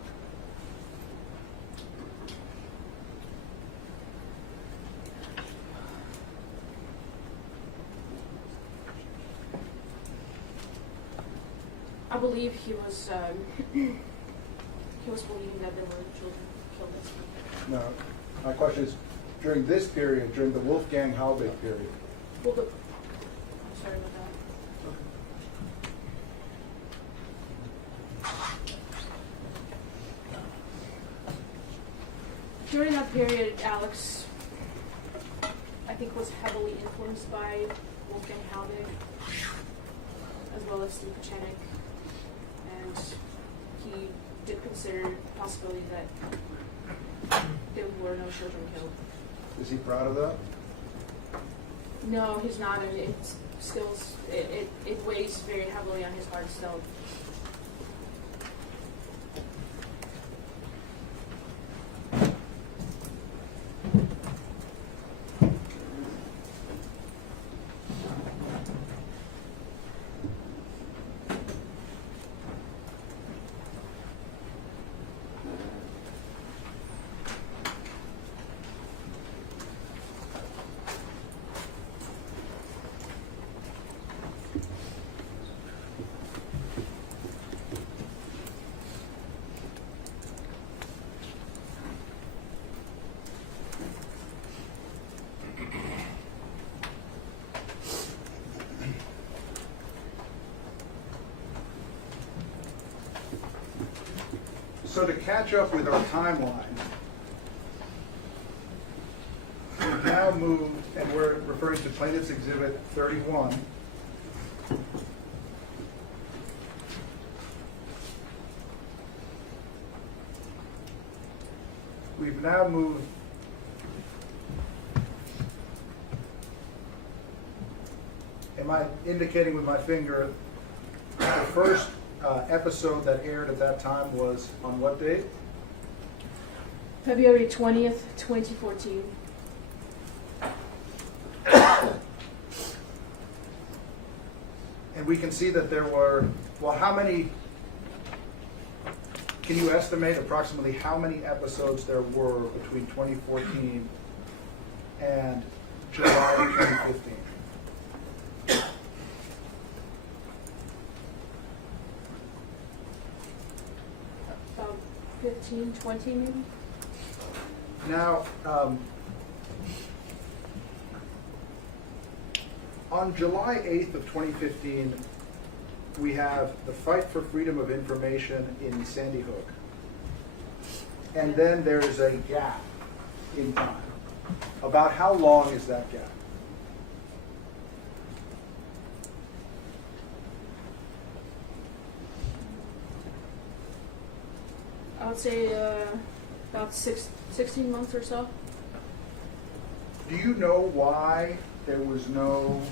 I believe he was believing that there were children killed at Sandy Hook. No. My question is, during this period, during the Wolfgang Halbig period, Well, I'm sorry about that. during that period, Alex, I think, was heavily influenced by Wolfgang Halbig, as well as Steve Pachenik, and he did consider the possibility that there were no children killed. Is he proud of that? No, he's not, and it still, it weighs very heavily on his heart still. So to catch up with our timeline, we've now moved, and we're referring to Plaintiff's Exhibit 31. We've now moved am I indicating with my finger the first episode that aired at that time was on what date? February 20th, 2014. And we can see that there were, well, how many, can you estimate approximately how many episodes there were between 2014 and July 2015? About 15, 20 maybe? Now, on July 8th of 2015, we have the fight for freedom of information in Sandy Hook. And then there's a gap in time. About how long is that gap? I would say about 16 months or so. Do you know why there was no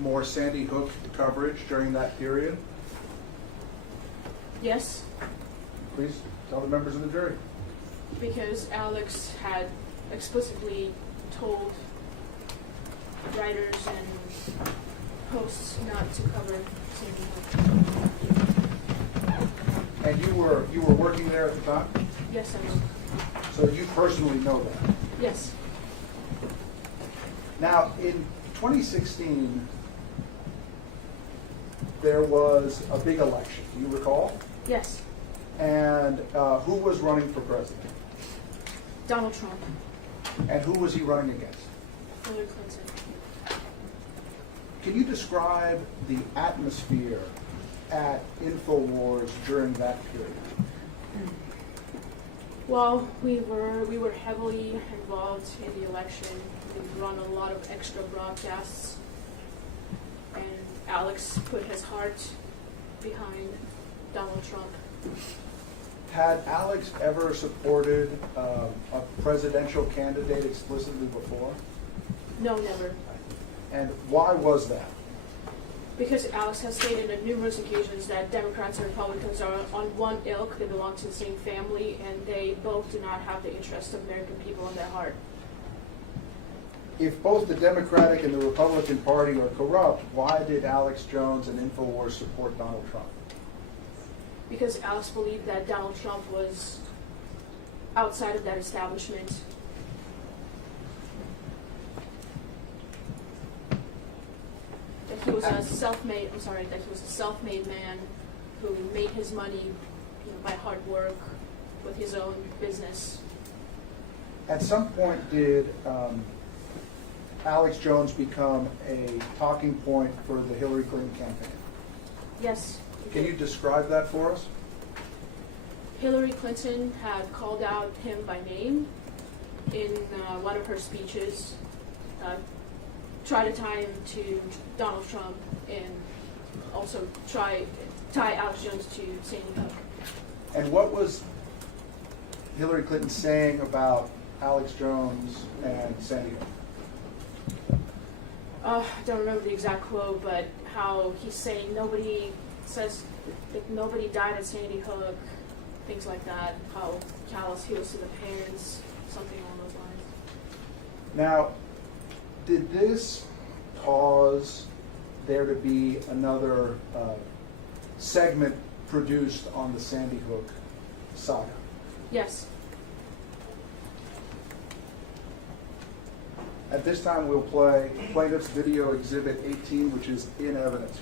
more Sandy Hook coverage during that period? Yes, Please tell the members of the jury. because Alex had explicitly told writers and hosts not to cover Sandy Hook. And you were working there at the time? Yes, I know. So you personally know that. Yes. Now, in 2016, there was a big election. Do you recall? Yes. And who was running for president? Donald Trump. And who was he running against? Hillary Clinton. Can you describe the atmosphere at Infowars during that period? Well, we were heavily involved in the election. We've run a lot of extra broadcasts, and Alex put his heart behind Donald Trump. Had Alex ever supported a presidential candidate explicitly before? No, never. And why was that? Because Alex has stated on numerous occasions that Democrats and Republicans are on one ilk, they belong to the same family, and they both do not have the interests of American people in their heart. If both the Democratic and the Republican Party are corrupt, why did Alex Jones and Infowars support Donald Trump? Because Alex believed that Donald Trump was outside of that establishment. That he was a self-made man who made his money, by hard work with his own business. At some point, did Alex Jones become a talking point for the Hillary Clinton campaign? Yes. Can you describe that for us? Hillary Clinton had called out him by name in one of her speeches, try to tie him to Donald Trump and also tie Alex Jones to Sandy Hook. And what was Hillary Clinton saying about Alex Jones and Sandy Hook? I don't remember the exact quote, but how he's saying nobody says that nobody died at Sandy Hook, things like that, how callous he was to the parents, something along those lines. Now, did this cause there to be another segment produced on the Sandy Hook saga? Yes. At this time, we'll play Plaintiff's Video Exhibit 18, which is in evidence.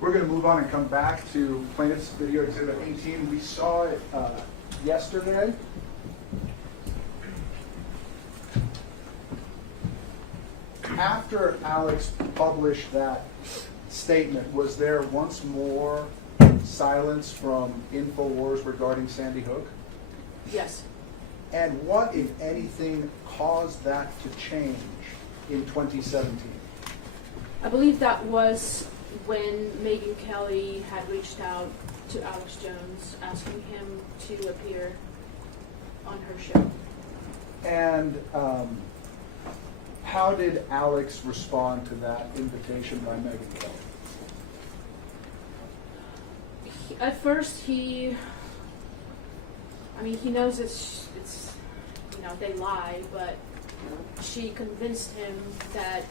We're going to move on and come back to Plaintiff's Video Exhibit 18. We saw it yesterday. After Alex published that statement, was there once more silence from Infowars regarding Sandy Hook? Yes. And what, if anything, caused that to change in 2017? I believe that was when Megyn Kelly had reached out to Alex Jones asking him to appear on her show. And how did Alex respond to that invitation by Megyn Kelly? At first, he knows it's they lie, but she convinced him that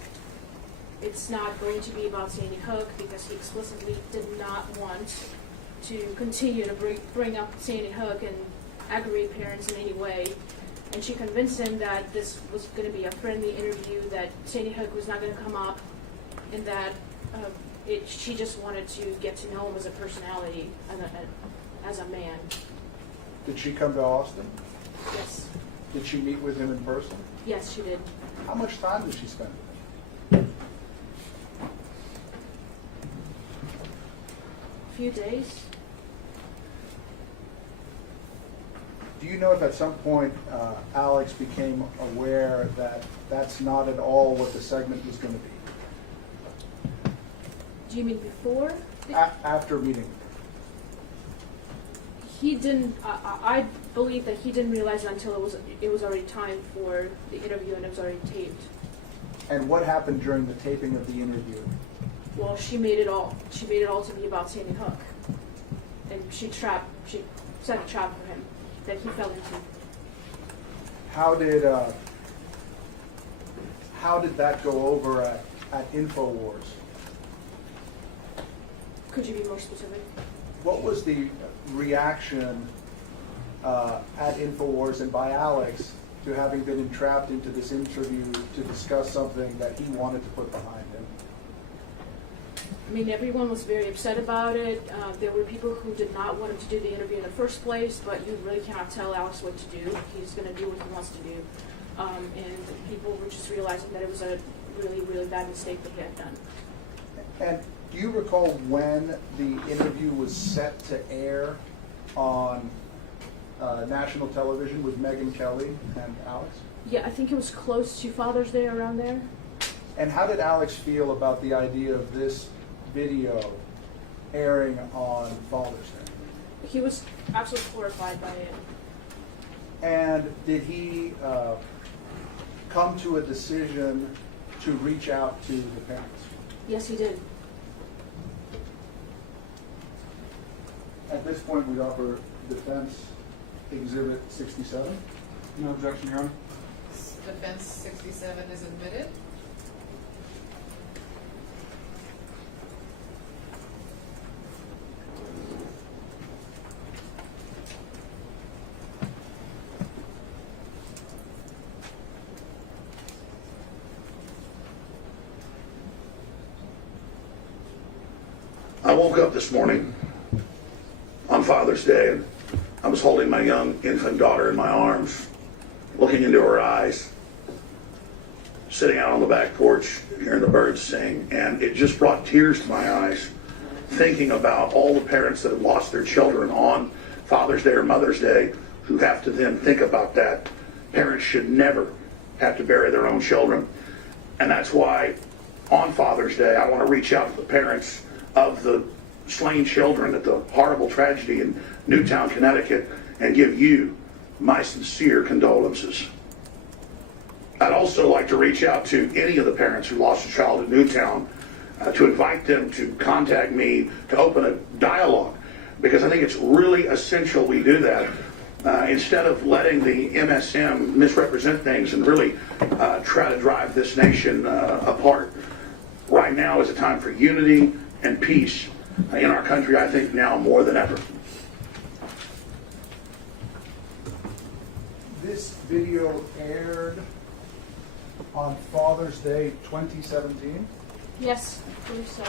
it's not going to be about Sandy Hook because he explicitly did not want to continue to bring up Sandy Hook and aggravate parents in any way. And she convinced him that this was going to be a friendly interview, that Sandy Hook was not going to come up, and that she just wanted to get to know him as a personality, as a man. Did she come to Austin? Yes. Did she meet with him in person? Yes, she did. How much time did she spend with him? A few days. Do you know if at some point Alex became aware that that's not at all what the segment was going to be? Do you mean before? After meeting? He didn't. I believe that he didn't realize it until it was already time for the interview and it was already taped. And what happened during the taping of the interview? Well, she made it all to be about Sandy Hook, and she set a trap for him that he fell into. How did that go over at Infowars? Could you be more specific? What was the reaction at Infowars and by Alex to having been entrapped into this interview to discuss something that he wanted to put behind him? I mean, everyone was very upset about it. There were people who did not want him to do the interview in the first place, but you really cannot tell Alex what to do. He's going to do what he wants to do. And people were just realizing that it was a really, really bad mistake that he had done. And do you recall when the interview was set to air on national television with Megyn Kelly and Alex? Yeah, I think it was close to Father's Day, around there. And how did Alex feel about the idea of this video airing on Father's Day? He was absolutely horrified by it. And did he come to a decision to reach out to the parents? Yes, he did. At this point, we'd offer defense exhibit 67. No objection, Your Honor. Defense 67 is admitted. I woke up this morning on Father's Day, and I was holding my young infant daughter in my arms, looking into her eyes, sitting out on the back porch, hearing the birds sing, and it just brought tears to my eyes, thinking about all the parents that have lost their children on Father's Day or Mother's Day, who have to then think about that. Parents should never have to bury their own children. And that's why on Father's Day, I want to reach out to the parents of the slain children at the horrible tragedy in Newtown, Connecticut, and give you my sincere condolences. I'd also like to reach out to any of the parents who lost a child in Newtown to invite them to contact me to open a dialogue, because I think it's really essential we do that instead of letting the MSM misrepresent things and really try to drive this nation apart. Right now is a time for unity and peace in our country, I think now more than ever. This video aired on Father's Day 2017. Yes, I believe so.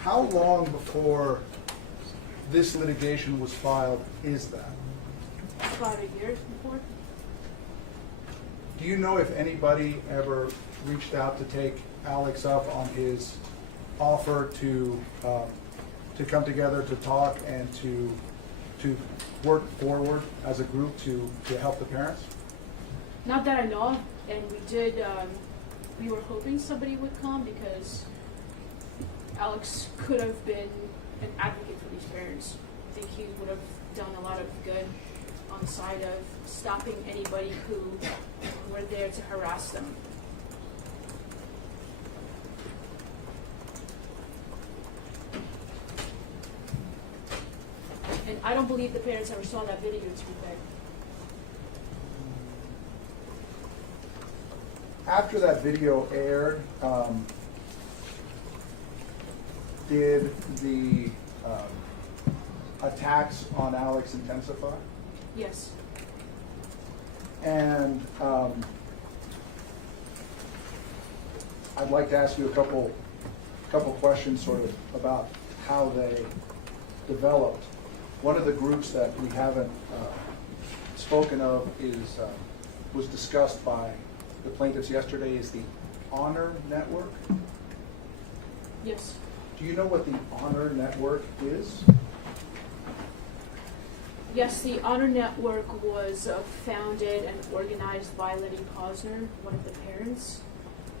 How long before this litigation was filed is that? About a year before. Do you know if anybody ever reached out to take Alex up on his offer to come together to talk and to work forward as a group to help the parents? Not that I know of, and we were hoping somebody would come because Alex could have been an advocate for these parents. I think he would have done a lot of good on the side of stopping anybody who were there to harass them. And I don't believe the parents ever saw that video, to be fair. After that video aired, did the attacks on Alex intensify? Yes. And I'd like to ask you a couple questions sort of about how they developed. One of the groups that we haven't spoken of was discussed by the plaintiffs yesterday is the Honor Network. Yes. Do you know what the Honor Network is? Yes, the Honor Network was founded and organized by Lenny Posner, one of the parents.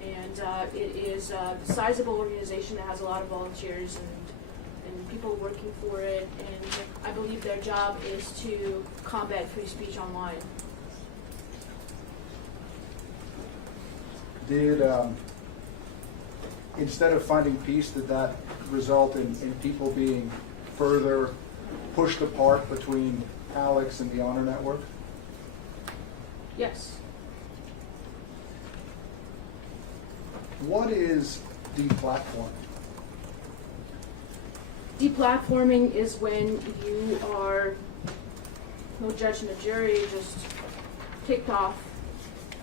And it is a sizable organization that has a lot of volunteers and people working for it. And I believe their job is to combat free speech online. Did, instead of finding peace, did that result in people being further pushed apart between Alex and the Honor Network? Yes. What is deplatforming? Deplatforming is when you are, no judge, no jury, just kicked off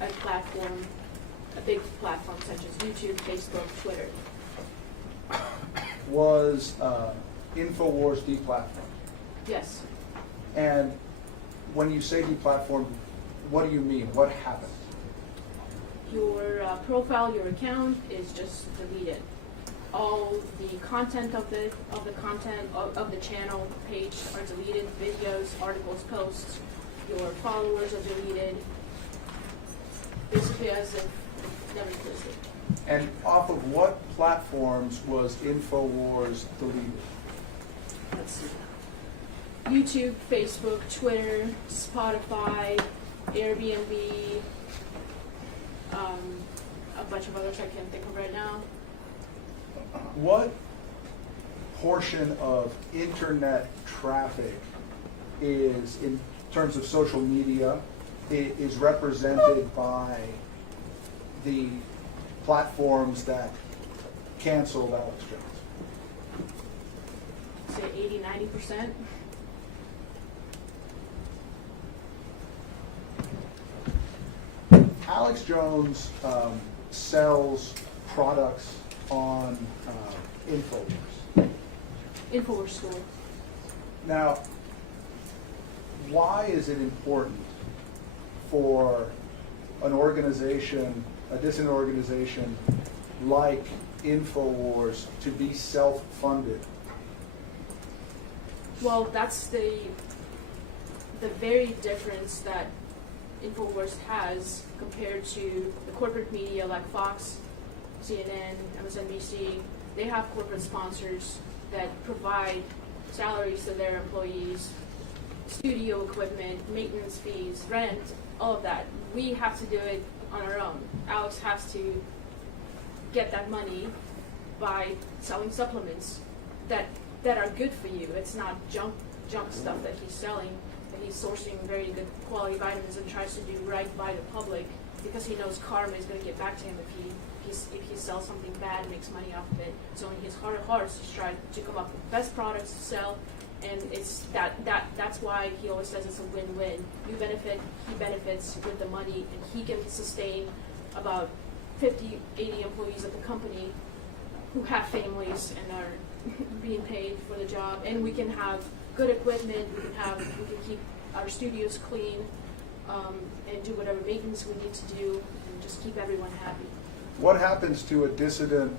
a platform a big platform such as YouTube, Facebook, Twitter. Was Infowars deplatformed? Yes. And when you say deplatformed, what do you mean? What happened? Your profile, your account is just deleted. All the content of the content of the channel page are deleted. Videos, articles, posts. Your followers are deleted. Basically, as if it never existed. And off of what platforms was Infowars deleted? Let's see. YouTube, Facebook, Twitter, Spotify, Airbnb, a bunch of others I can't think of right now. What portion of internet traffic is, in terms of social media, is represented by the platforms that canceled Alex Jones? Say 80-90%. Alex Jones sells products on Infowars. Infowars School. Now, why is it important for an organization, a dissident organization like Infowars, to be self-funded? Well, that's the very difference that Infowars has compared to the corporate media like Fox, CNN, MSNBC. They have corporate sponsors that provide salaries to their employees, studio equipment, maintenance fees, rent, all of that. We have to do it on our own. Alex has to get that money by selling supplements that are good for you. It's not junk stuff that he's selling. That he's sourcing very good quality vitamins and tries to do right by the public because he knows karma is going to get back to him if he sells something bad and makes money off of it. So in his heart of hearts, he's trying to come up with the best products to sell, and it's that's why he always says it's a win-win. You benefit, he benefits with the money, and he can sustain about 50, 80 employees at the company who have families and are being paid for the job, and we can have good equipment. We can keep our studios clean, and do whatever maintenance we need to do, and just keep everyone happy. What happens to a dissident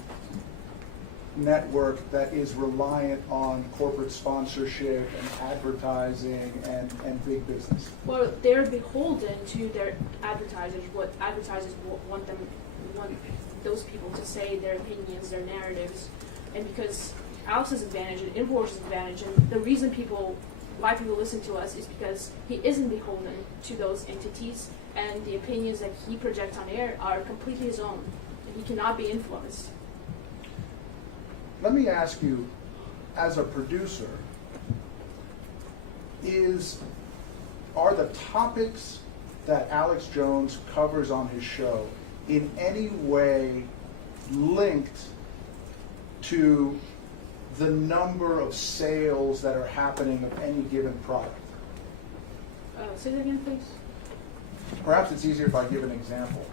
network that is reliant on corporate sponsorship and advertising and big business? Well, they're beholden to their advertisers. What advertisers want those people to say, their opinions, their narratives, and because Alex's advantage and Infowars' advantage, and the reason why people listen to us is because he isn't beholden to those entities, and the opinions that he projects on air are completely his own, and he cannot be influenced. Let me ask you, as a producer, are the topics that Alex Jones covers on his show in any way linked to the number of sales that are happening of any given product? Say that again, please. Perhaps it's easier if I give an example.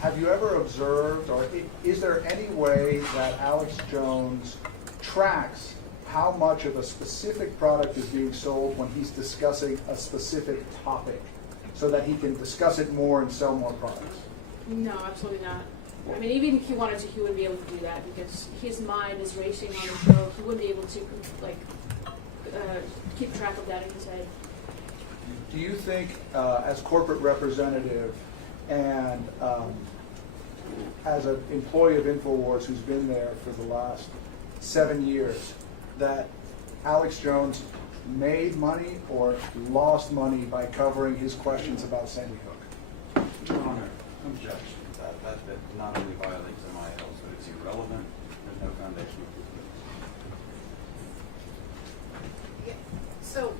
Have you ever observed, or is there any way that Alex Jones tracks how much of a specific product is being sold when he's discussing a specific topic, so that he can discuss it more and sell more products? No, absolutely not. I mean, even if he wanted to, he wouldn't be able to do that because his mind is racing on the show. He wouldn't be able to keep track of that in his head. Do you think, as corporate representative and as an employee of Infowars who's been there for the last 7 years, that Alex Jones made money or lost money by covering his questions about Sandy Hook? Your Honor, objection to that. That not only violates MILs, but it's irrelevant. There's no foundation. So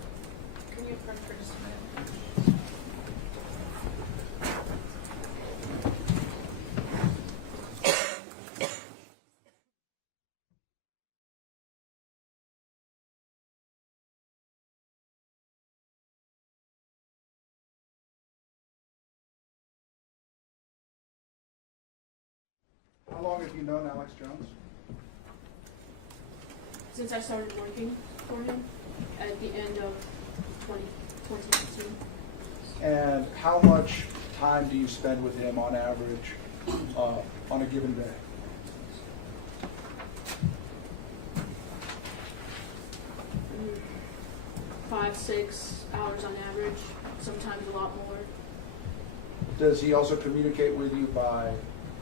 How long have you known Alex Jones? Since I started working for him at the end of 2015. And how much time do you spend with him on average on a given day? Mm, 5-6 hours on average, sometimes a lot more. Does he also communicate with you by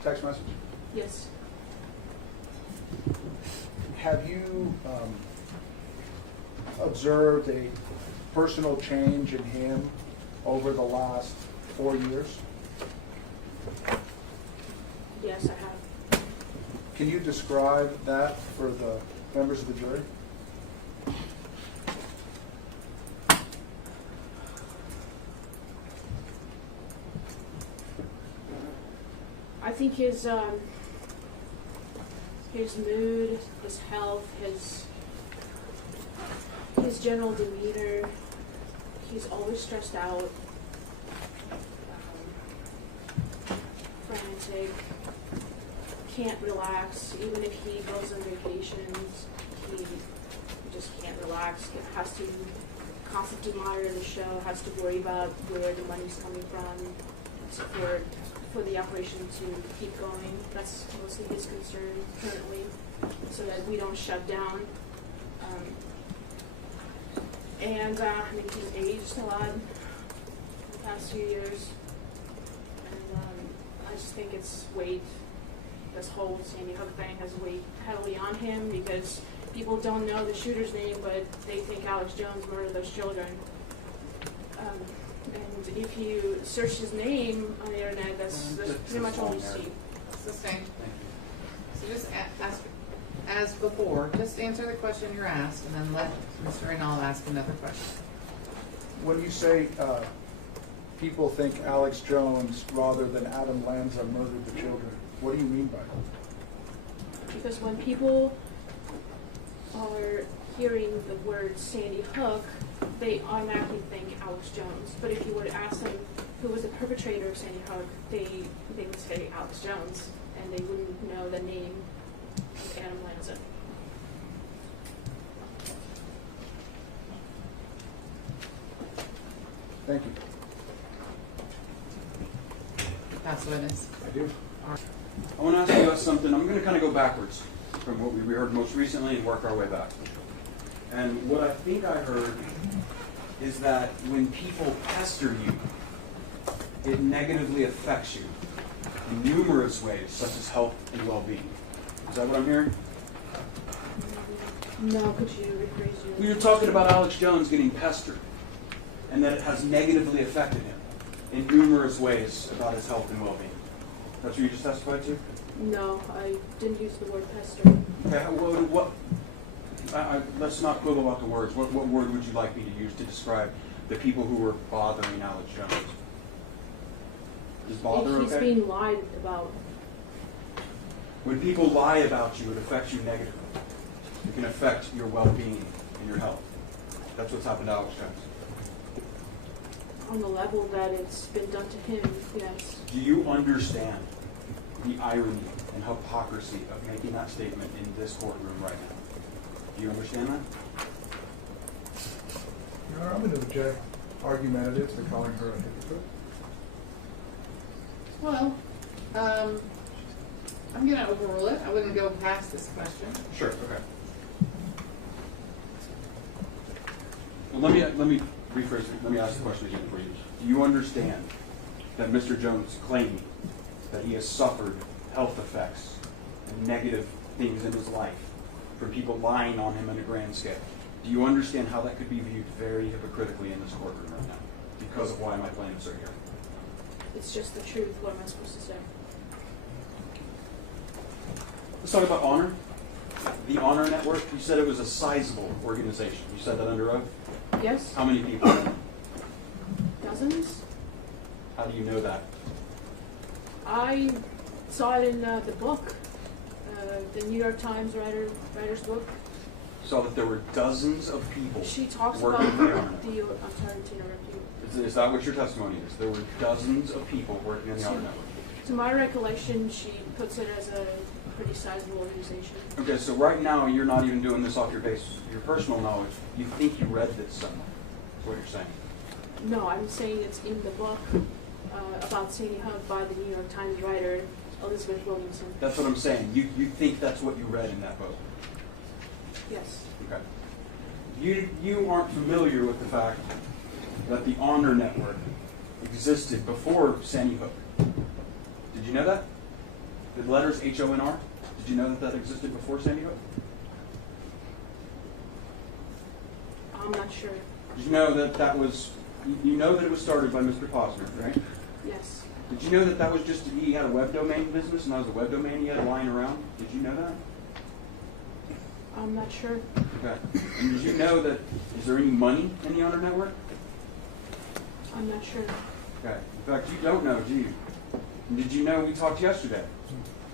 text message? Yes. Have you observed a personal change in him over the last 4 years? Yes, I have. Can you describe that for the members of the jury? I think his mood, his health, his general demeanor, he's always stressed out, frantic, can't relax. Even if he goes on vacations, he just can't relax. He has to constantly monitor the show, has to worry about where the money's coming from for the operation to keep going. That's mostly his concern currently, so that we don't shut down. I mean, he's aged a lot in the past few years, and I just think it's weight. This whole Sandy Hook thing has weighed heavily on him because people don't know the shooter's name, but they think Alex Jones murdered those children. And if you search his name on the internet, that's pretty much all you see. Sustained. So just ask, as before, just answer the question you're asked, and then let Mr. Reynal ask another question. When you say people think Alex Jones rather than Adam Lanza murdered the children, what do you mean by that? Because when people are hearing the word Sandy Hook, they automatically think Alex Jones. But if you were to ask them who was the perpetrator of Sandy Hook, they would say Alex Jones, and they wouldn't know the name of Adam Lanza. Thank you. Pass the witness. I do. I want to ask you about something. I'm going to kind of go backwards from what we heard most recently and work our way back. And what I think I heard is that when people pester you, it negatively affects you in numerous ways, such as health and well-being. Is that what I'm hearing? No, could you rephrase your... We were talking about Alex Jones getting pestered, and that it has negatively affected him in numerous ways about his health and well-being. That's what you just testified to? No, I didn't use the word pester. Okay, well, let's not quibble about the words. What word would you like me to use to describe the people who were bothering Alex Jones? Is bother He's okay? being lied about. When people lie about you, it affects you negatively. It can affect your well-being and your health. That's what's happened to Alex Jones. On the level that it's been done to him, yes. Do you understand the irony and hypocrisy of making that statement in this courtroom right now? Do you understand that? Your Honor, I'm going to object argumentative to calling her a hypocrite. Well, I'm going to overrule it. I wouldn't go past this question. Sure. Okay. Well, let me rephrase it. Let me ask the question again for you. Do you understand that Mr. Jones claiming that he has suffered health effects and negative things in his life from people lying on him on a grand scale? Do you understand how that could be viewed very hypocritically in this courtroom right now because of why my plaintiffs are here? It's just the truth. What am I supposed to say? Let's talk about Honor. The Honor Network, you said it was a sizable organization. You said that under oath? Yes? How many people? Dozens? How do you know that? I saw it in the book, the New York Times writer's book. Saw that there were dozens of people She talks working about for the Honor the... Network. I'm sorry to interrupt you. Is that what your testimony is? There were dozens of people working in the Honor Network. To my recollection, she puts it as a pretty sizable organization. Okay, so right now you're not even doing this off your personal knowledge. You think you read this somewhere. That's what you're saying. No, I'm saying it's in the book about Sandy Hook by the New York Times writer Elizabeth Williamson. That's what I'm saying. You think that's what you read in that book. Yes. Okay. You aren't familiar with the fact that the Honor Network existed before Sandy Hook. Did you know that? The letters HONR? Did you know that existed before Sandy Hook? I'm not sure. Did you know that was, you know that it was started by Mr. Posner, right? Yes. Did you know that was just, he had a web domain business and that was a web domain he had lying around? Did you know that? I'm not sure. Okay. And did you know that, is there any money in the Honor Network? I'm not sure. Okay. In fact, you don't know, do you? And did you know we talked yesterday?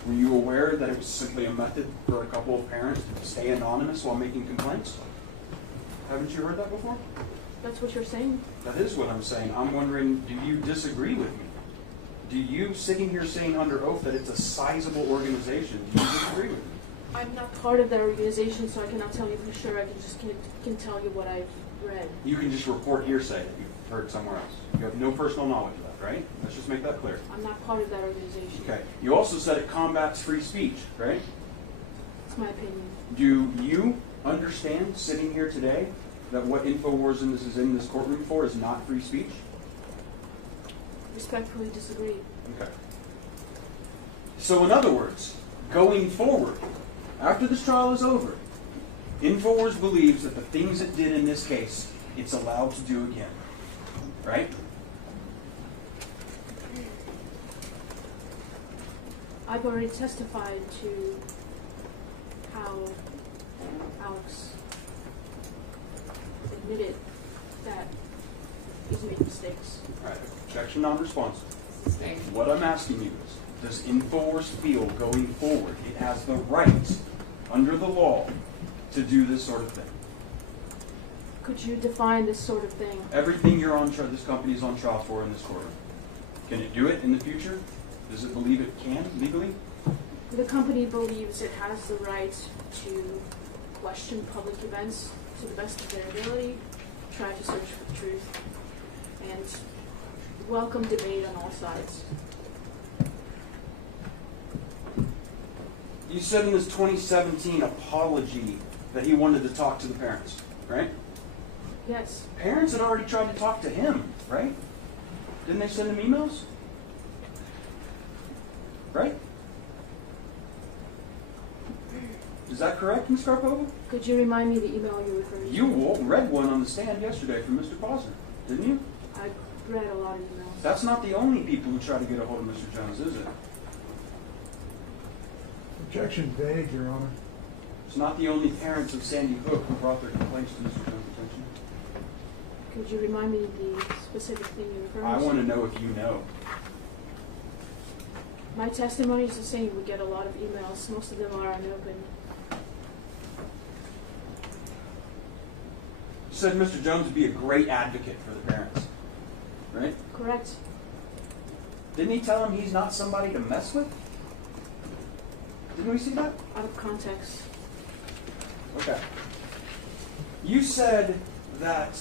Were you aware that it was simply a method for a couple of parents to stay anonymous while making complaints? Haven't you heard that before? That's what you're saying? That is what I'm saying. I'm wondering, do you disagree with me? Do you, sitting here saying under oath that it's a sizable organization, do you disagree with me? I'm not part of that organization, so I cannot tell you for sure. I can tell you what I've read. You can just report hearsay that you've heard somewhere else. You have no personal knowledge of that, right? Let's just make that clear. I'm not part of that organization. Okay. You also said it combats free speech, right? It's my opinion. Do you understand, sitting here today, that what Infowars is in this courtroom for is not free speech? Respectfully disagree. Okay. So in other words, going forward, after this trial is over, Infowars believes that the things it did in this case, it's allowed to do again. Right? I've already testified to how Alex admitted that he's made mistakes. All right. Objection non-responsive. Sustained. What I'm asking you is, does Infowars feel going forward it has the right, under the law, to do this sort of thing? Could you define this sort of thing? Everything you're on trial, this company is on trial for in this courtroom. Can it do it in the future? Does it believe it can legally? The company believes it has the right to question public events to the best of their ability, try to search for the truth, and welcome debate on all sides. You said in this 2017 apology that he wanted to talk to the parents, right? Yes. Parents had already tried to talk to him, right? Didn't they send him emails? Right? Is that correct, Ms. Karpova? Could you remind me the email you referred to? You read one on the stand yesterday from Mr. Posner, didn't you? I read a lot of emails. That's not the only people who try to get a hold of Mr. Jones, is it? Objection vague, Your Honor. It's not the only parents of Sandy Hook who brought their complaints to Mr. Jones' attention. Could you remind me the specific thing you referred to? I want to know if you know. My testimony is the same. We get a lot of emails. Most of them are unopened. You said Mr. Jones would be a great advocate for the parents, right? Correct. Didn't he tell him he's not somebody to mess with? Didn't we see that? Out of context. Okay. You said that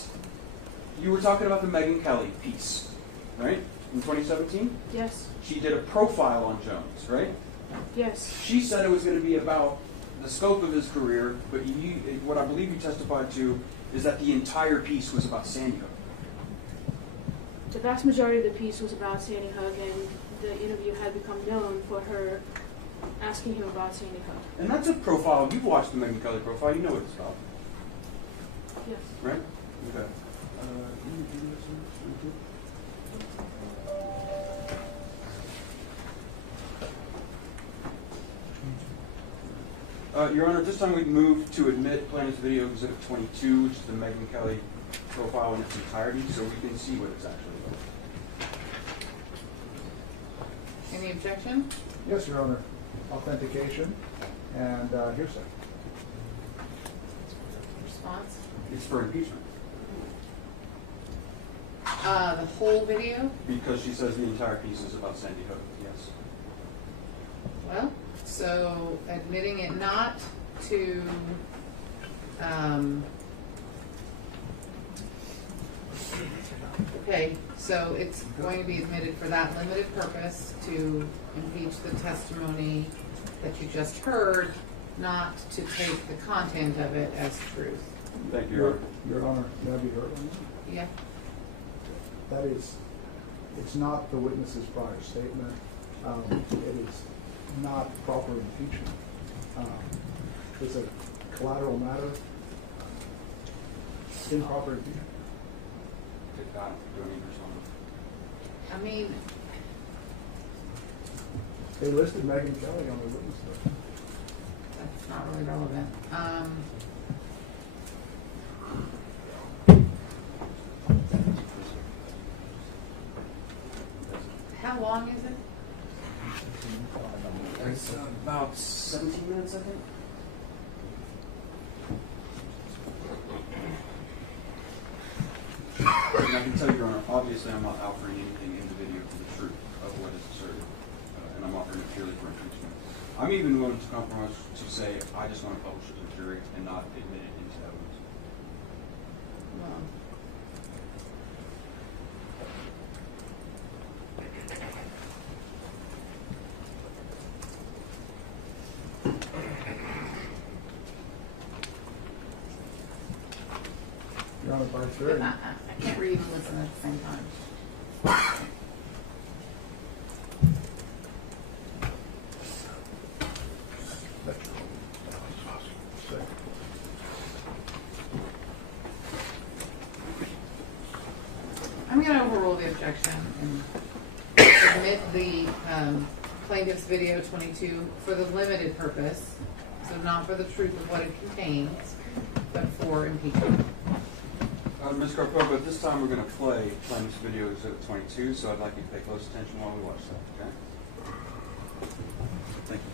you were talking about the Megyn Kelly piece, right? In 2017? Yes. She did a profile on Jones, right? Yes. She said it was going to be about the scope of his career, but what I believe you testified to is that the entire piece was about Sandy Hook. The vast majority of the piece was about Sandy Hook, and the interview had become known for her asking him about Sandy Hook. And that's a profile. You've watched the Megyn Kelly profile. You know what it's about. Yes. Right? Okay. Your Honor, this time we move to admit plaintiff's video exhibit 22, which is the Megyn Kelly profile in its entirety, so we can see what it's actually about. Any objection? Yes, Your Honor. Authentication and hearsay. Response? It's for impeachment. The whole video? Because she says the entire piece is about Sandy Hook, yes. Well, so admitting it not to, okay, so it's going to be admitted for that limited purpose to impeach the testimony that you just heard, not to take the content of it as truth. Thank you, Your Honor. Your Honor, may I be heard on that? Yeah. That is, it's not the witness's prior statement. It is not proper impeachment. It's a collateral matter. Improper impeachment. Good God, do I need to respond? I mean, They listed Megan Kelly on the witness list. that's not really relevant. How long is it? It's about 17 minutes, I think. And I can tell you, Your Honor, obviously I'm not offering anything in the video for the truth of what is asserted, and I'm offering it purely for impeachment. I'm even willing to compromise to say I just want to publish it to the jury and not admit it into evidence. Well, Your Honor, by jury. I can't read and listen at the same time. I'm going to overrule the objection and admit the plaintiff's video 22 for the limited purpose, so not for the truth of what it contains, but for impeachment. Ms. Karpova, at this time we're going to play plaintiff's video exhibit 22, so I'd like you to pay close attention while we watch that, okay? Thank you.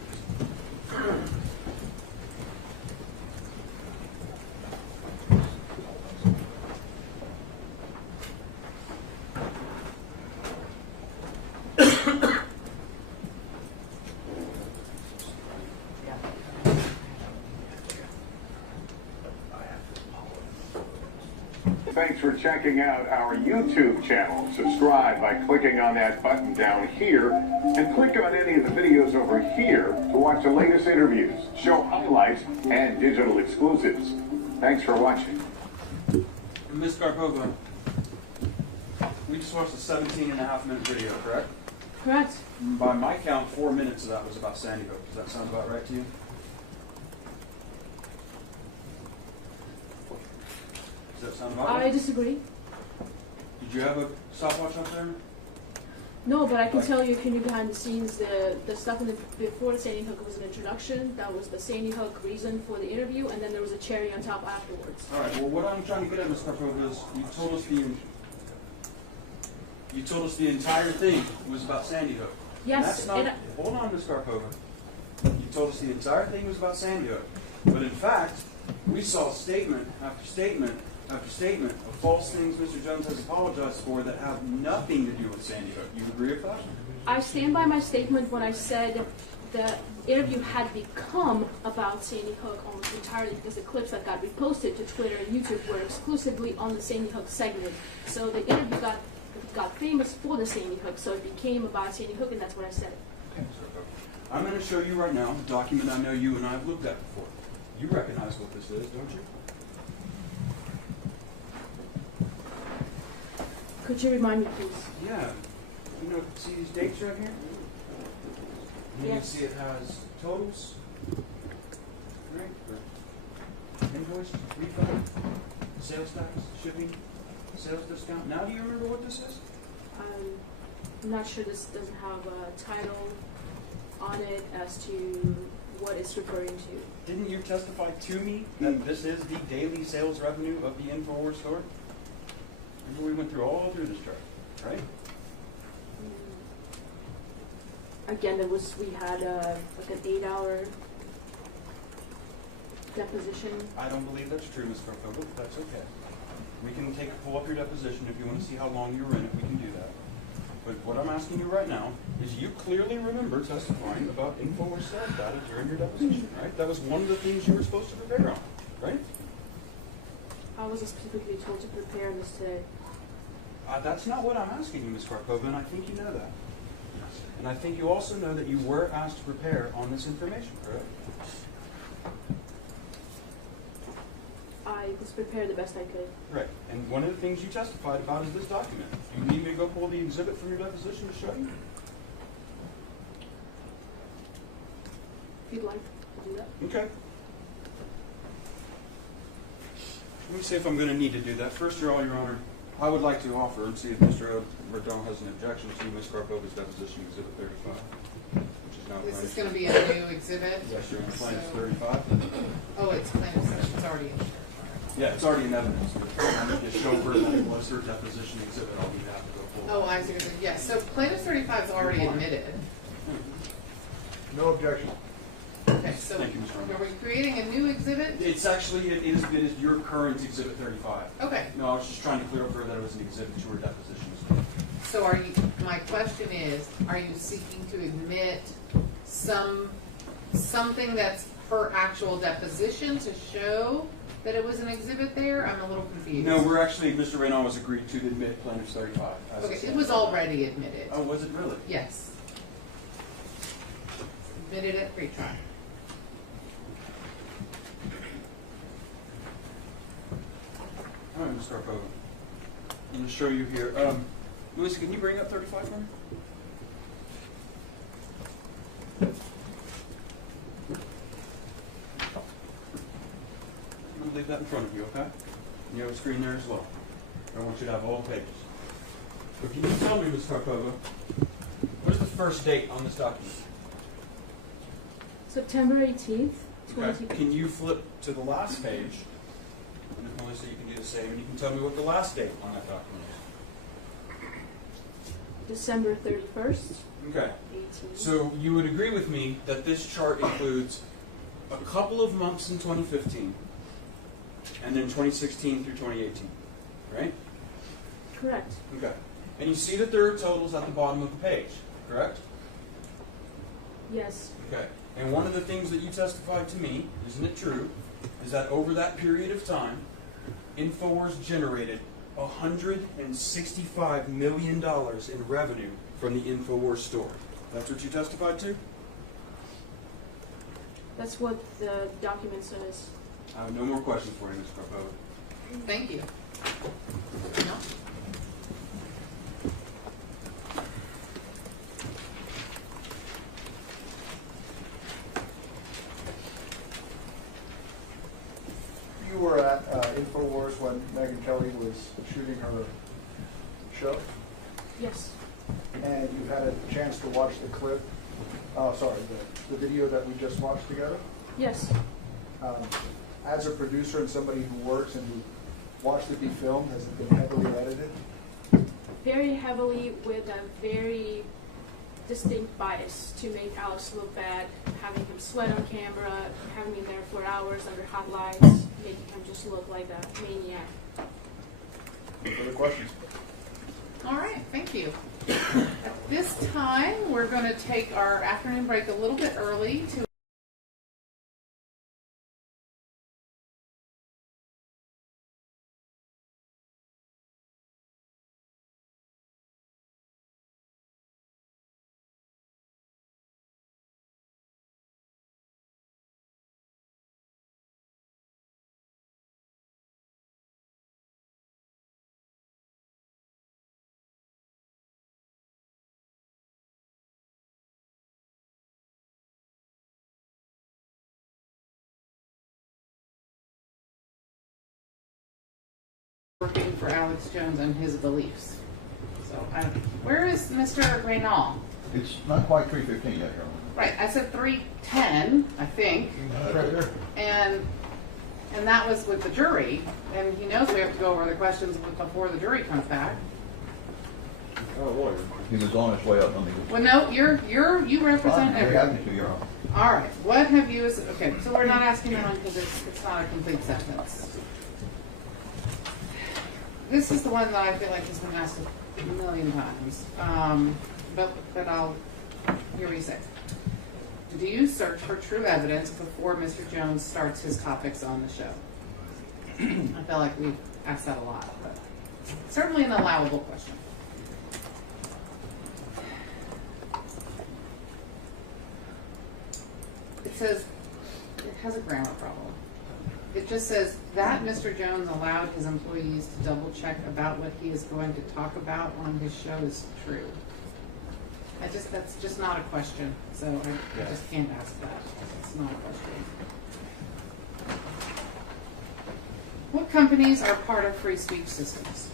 Thanks for checking out our YouTube channel. Subscribe by clicking on that button down here and click on any of the videos over here to watch the latest interviews, show highlights, and digital exclusives. Thanks for watching. Ms. Karpova, we just watched a 17.5-minute video, correct? Correct. By my count, 4 minutes of that was about Sandy Hook. Does that sound about right to you? Does that sound about right? I disagree. Did you have a stopwatch up there? No, but I can tell you, can you behind the scenes, the stuff before the Sandy Hook was an introduction. That was the Sandy Hook reason for the interview, and then there was a cherry on top afterwards. All right. Well, what I'm trying to get at, Ms. Karpova, is you told us the entire thing was about Sandy Hook. Yes. That's not. Hold on, Ms. Karpova. You told us the entire thing was about Sandy Hook, but in fact, we saw statement after statement after statement of false things Mr. Jones has apologized for that have nothing to do with Sandy Hook. You agree with that? I stand by my statement when I said the interview had become about Sandy Hook almost entirely because the clips that got reposted to Twitter and YouTube were exclusively on the Sandy Hook segment. So the interview got famous for the Sandy Hook, so it became about Sandy Hook, and that's what I said. Okay. I'm going to show you right now a document I know you and I have looked at before. You recognize what this is, don't you? Could you remind me, please? Yeah. You know, see these dates right here? And you can see it has totals, right? For invoice, refund, sales tax, shipping, sales discount. Now do you remember what this is? I'm not sure this doesn't have a title on it as to what it's referring to. Didn't you testify to me that this is the daily sales revenue of the Infowars store? Remember we went through all through this chart, right? Again, we had like an 8-hour deposition. I don't believe that's true, Ms. Karpova, but that's okay. We can pull up your deposition if you want to see how long you were in it. We can do that. but what I'm asking you right now is you clearly remember testifying about Infowars sales data during your deposition, right? That was one of the things you were supposed to prepare on, right? I wasn't specifically told to prepare this today. That's not what I'm asking you, Ms. Karpova, and I think you know that. And I think you also know that you were asked to prepare on this information, correct? I was prepared the best I could. Right. And one of the things you testified about is this document. Do you need me to go pull the exhibit from your deposition to show you? If you'd like to do that. Okay. Let me see if I'm going to need to do that. First of all, Your Honor, I would like to offer and see if Mr. Verdon has an objection to Ms. Karpova's deposition, Exhibit 35, which is now This is plaintiff's. going to be a new exhibit. Yes, Your Honor, plaintiff's So- 35. Oh, it's plaintiff's session. It's already in there. Yeah, it's already in evidence. But if I'm going to show her that it was her deposition exhibit, I'll be happy to go pull it. Oh, I see what you're saying. Yes, so plaintiff 35 is already admitted. No objection. Okay, so Thank you, Mr. Roman. are we creating a new exhibit? It's actually, it is your current Exhibit 35. Okay, No, I was just trying to clear up for her that it was an exhibit to her depositions. so are you, my question is, are you seeking to admit something that's her actual deposition to show that it was an exhibit there? I'm a little confused. No, we're actually, Mr. Reynaud was agreed to admit plaintiff's 35. as Okay, it it was already admitted. Oh, was it really? Yes. Admitted at pre-trial. All right, Ms. Karpova. I'm going to show you here. Louis, can you bring up 35 for me? I'm going to leave that in front of you, okay? You have a screen there as well. I want you to have all pages. But can you tell me, Ms. Karpova, what is the first date on this document? September 18th, Okay. 20. Can you flip to the last page? And if Melissa, you can do the same, and you can tell me what the last date on that document is. December 31st, Okay. 18. So you would agree with me that this chart includes a couple of months in 2015, and then 2016 through 2018, right? Correct. Okay. And you see that there are totals at the bottom of the page, correct? Yes. Okay. And one of the things that you testified to me, isn't it true, is that over that period of time, Infowars generated $165 million in revenue from the Infowars store. That's what you testified to? That's what the document says. I have no more questions for you, Ms. Karpova. Thank you. No? You were at Infowars when Megyn Kelly was shooting her show, Yes. and you had a chance to watch the clip, the video that we just watched together. Yes. As a producer and somebody who works and who watched it be filmed, has it been heavily edited? Very heavily with a very distinct bias to make Alex look bad, having him sweat on camera, having him there for hours under hot lights, making him just look like a maniac. Further questions? All right, thank you. At this time, we're going to take our afternoon break a little bit early to working for Alex Jones and his beliefs. So, where is Mr. Reynaud? It's not quite 3:15 yet, Your Honor. Right, I said 3:10, I think, Right there. and that was with the jury, and he knows we have to go over the questions before the jury comes back. Oh, lawyer. He was on his way up on the. Well, no, you represent Very everyone. happy to, Your Honor. All right, what have you, okay, so we're not asking that one because it's not a complete sentence. This is the one that I feel like has been asked a million times. But I'll hear what you say. Do you search for true evidence before Mr. Jones starts his topics on the show? I feel like we've asked that a lot, but certainly an allowable question. It says, it has a grammar problem. It just says that Mr. Jones allowed his employees to double check about what he is going to talk about on his show is true. That's just not a question, so I just can't ask that. It's not a question. What companies are part of free speech systems?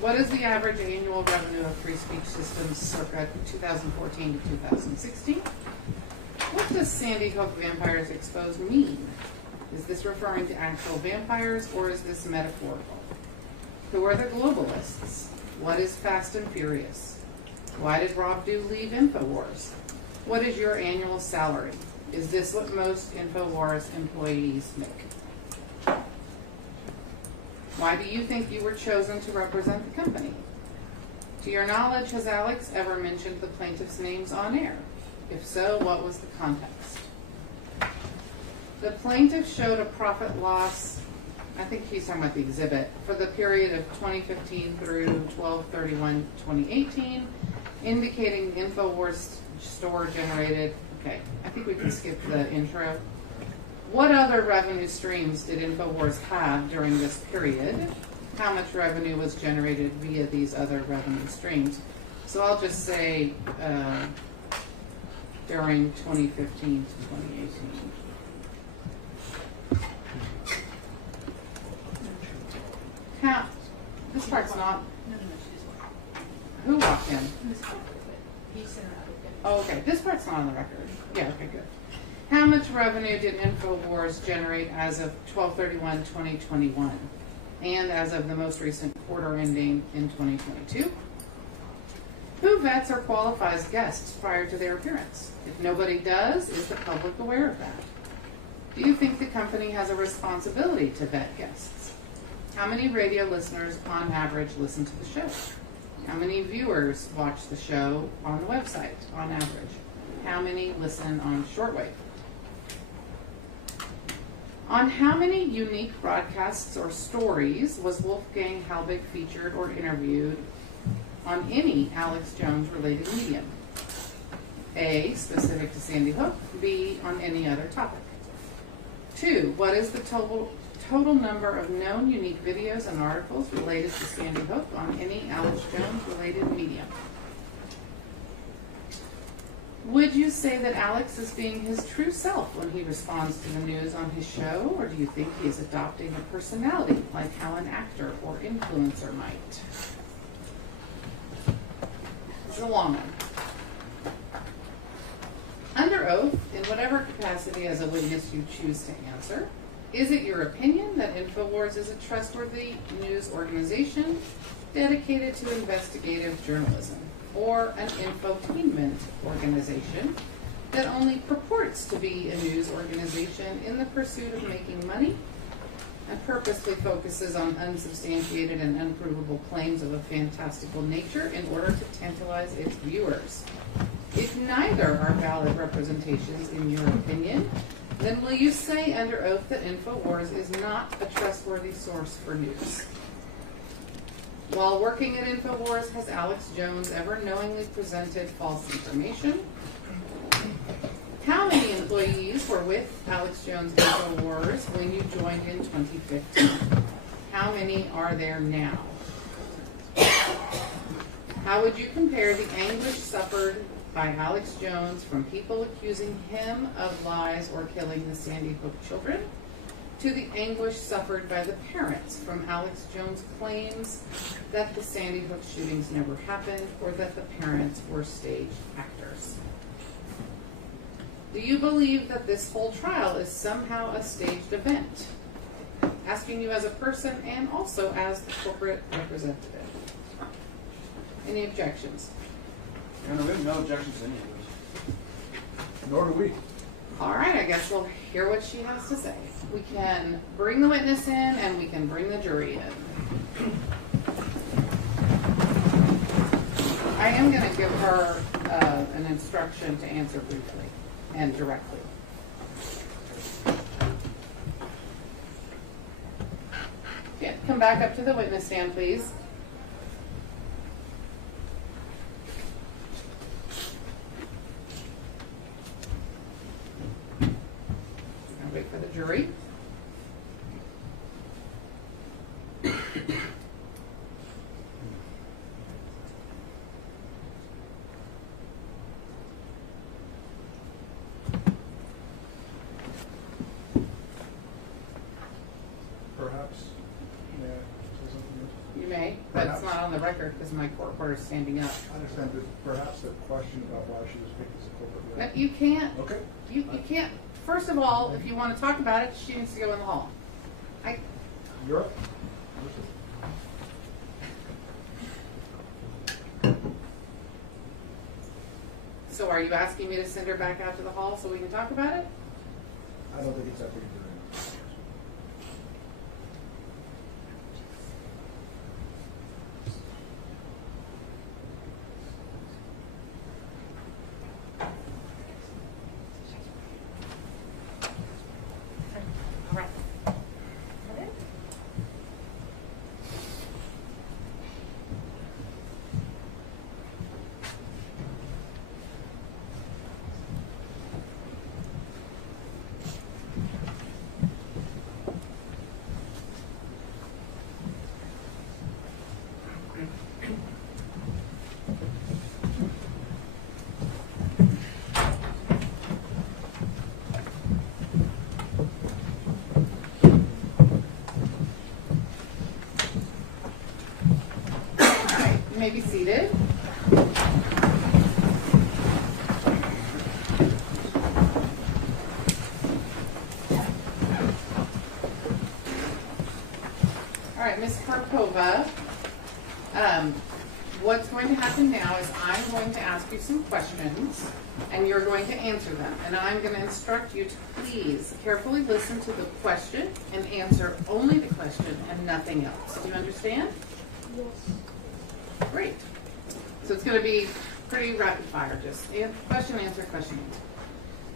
What is the average annual revenue of free speech systems circa 2014 to 2016? What does Sandy Hook vampires exposed mean? Is this referring to actual vampires or is this metaphorical? Who are the globalists? What is Fast and Furious? Why did Rob Dew leave Infowars? What is your annual salary? Is this what most Infowars employees make? Why do you think you were chosen to represent the company? To your knowledge, has Alex ever mentioned the plaintiff's names on air? If so, what was the context? The plaintiff showed a profit loss, I think he's talking about the exhibit, for the period of 2015 through 12/31/2018, indicating the Infowars store generated, okay, I think we can skip the intro. What other revenue streams did Infowars have during this period? How much revenue was generated via these other revenue streams? So I'll just say during 2015 to 2018. This part's not. Who walked in? Oh, okay. This part's not on the record. Yeah, okay, good. How much revenue did Infowars generate as of 12/31/2021 and as of the most recent quarter ending in 2022? Who vets or qualifies guests prior to their appearance? If nobody does, is the public aware of that? Do you think the company has a responsibility to vet guests? How many radio listeners on average listen to the show? How many viewers watch the show on the website on average? How many listen on shortwave? On how many unique broadcasts or stories was Wolfgang Halbig featured or interviewed on any Alex Jones related medium? A, specific to Sandy Hook. B, on any other topic. 2, what is the total number of known unique videos and articles related to Sandy Hook on any Alex Jones related medium? Would you say that Alex is being his true self when he responds to the news on his show, or do you think he is adopting a personality like how an actor or influencer might? This is a long one. Under oath, in whatever capacity as a witness you choose to answer, is it your opinion that Infowars is a trustworthy news organization dedicated to investigative journalism, or an infotainment organization that only purports to be a news organization in the pursuit of making money and purposely focuses on unsubstantiated and unprovable claims of a fantastical nature in order to tantalize its viewers? If neither are valid representations in your opinion, then will you say under oath that Infowars is not a trustworthy source for news? While working at Infowars, has Alex Jones ever knowingly presented false information? How many employees were with Alex Jones Infowars when you joined in 2015? How many are there now? How would you compare the anguish suffered by Alex Jones from people accusing him of lies or killing the Sandy Hook children to the anguish suffered by the parents from Alex Jones' claims that the Sandy Hook shootings never happened or that the parents were stage actors? Do you believe that this whole trial is somehow a staged event? Asking you as a person and also as the corporate representative. Any objections? No, we have no objections to any of this. Nor do we. All right, I guess we'll hear what she has to say. We can bring the witness in and we can bring the jury in. am going to give her an instruction to answer briefly and directly. Yeah, come back up to the witness stand, please. I'll wait for the jury. Perhaps, may I say something? You may, but it's not on the record because my court order is standing up. I understand, but perhaps the question about why she was picked as a culprit. But you can't. Okay. You can't. First of all, if you want to talk about it, she needs to go in the hall. You're up. So are you asking me to send her back out to the hall so we can talk about it? I don't think it's that big a deal. You may be seated. All right, Ms. Karpova, what's going to happen now is I'm going to ask you some questions and you're going to answer them. And I'm going to instruct you to please carefully listen to the question and answer only the question and nothing else. Do you understand? Yes. Great. So it's going to be pretty rapid fire. Just question, answer, question, answer.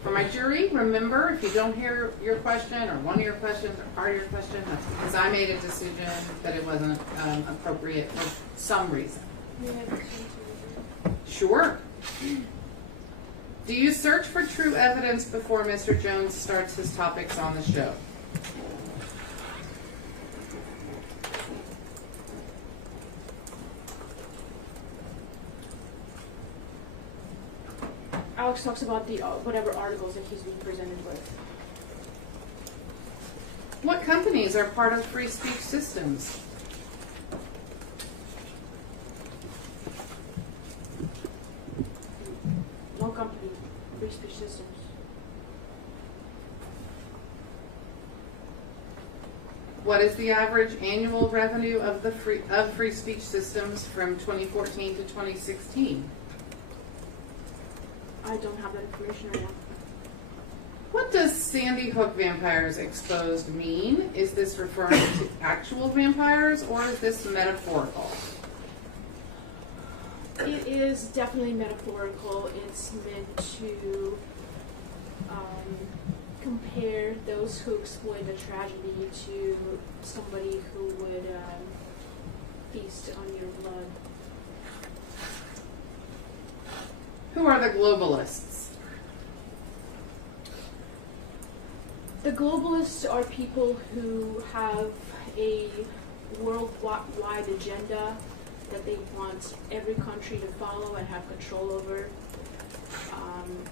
For my jury, remember, if you don't hear your question or one of your questions or part of your question, that's because I made a decision that it wasn't appropriate for some reason. Sure. Do you search for true evidence before Mr. Jones starts his topics on the show? Alex talks about the whatever articles that he's being presented with. What companies are part of free speech systems? No company, free speech systems. What is the average annual revenue of the free speech systems from 2014 to 2016? I don't have that information right now. What does Sandy Hook vampires exposed mean? Is this referring to actual vampires or is this metaphorical? It is definitely metaphorical. It's meant to compare those who exploit a tragedy to somebody who would feast on your blood. Who are the globalists? The globalists are people who have a worldwide agenda that they want every country to follow and have control over,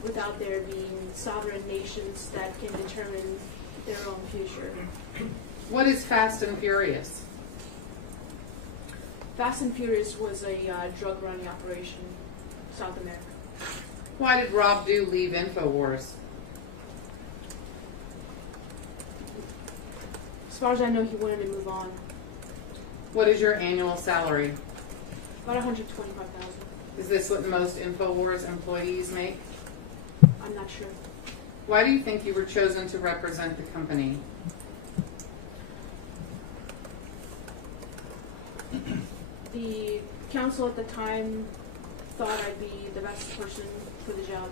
without there being sovereign nations that can determine their own future. What is Fast and Furious? Fast and Furious was a drug running operation in South America. Why did Rob Dew leave Infowars? As far as I know, he wanted to move on. What is your annual salary? About $125,000. Is this what most Infowars employees make? I'm not sure. Why do you think you were chosen to represent the company? The council at the time thought I'd be the best person for the job.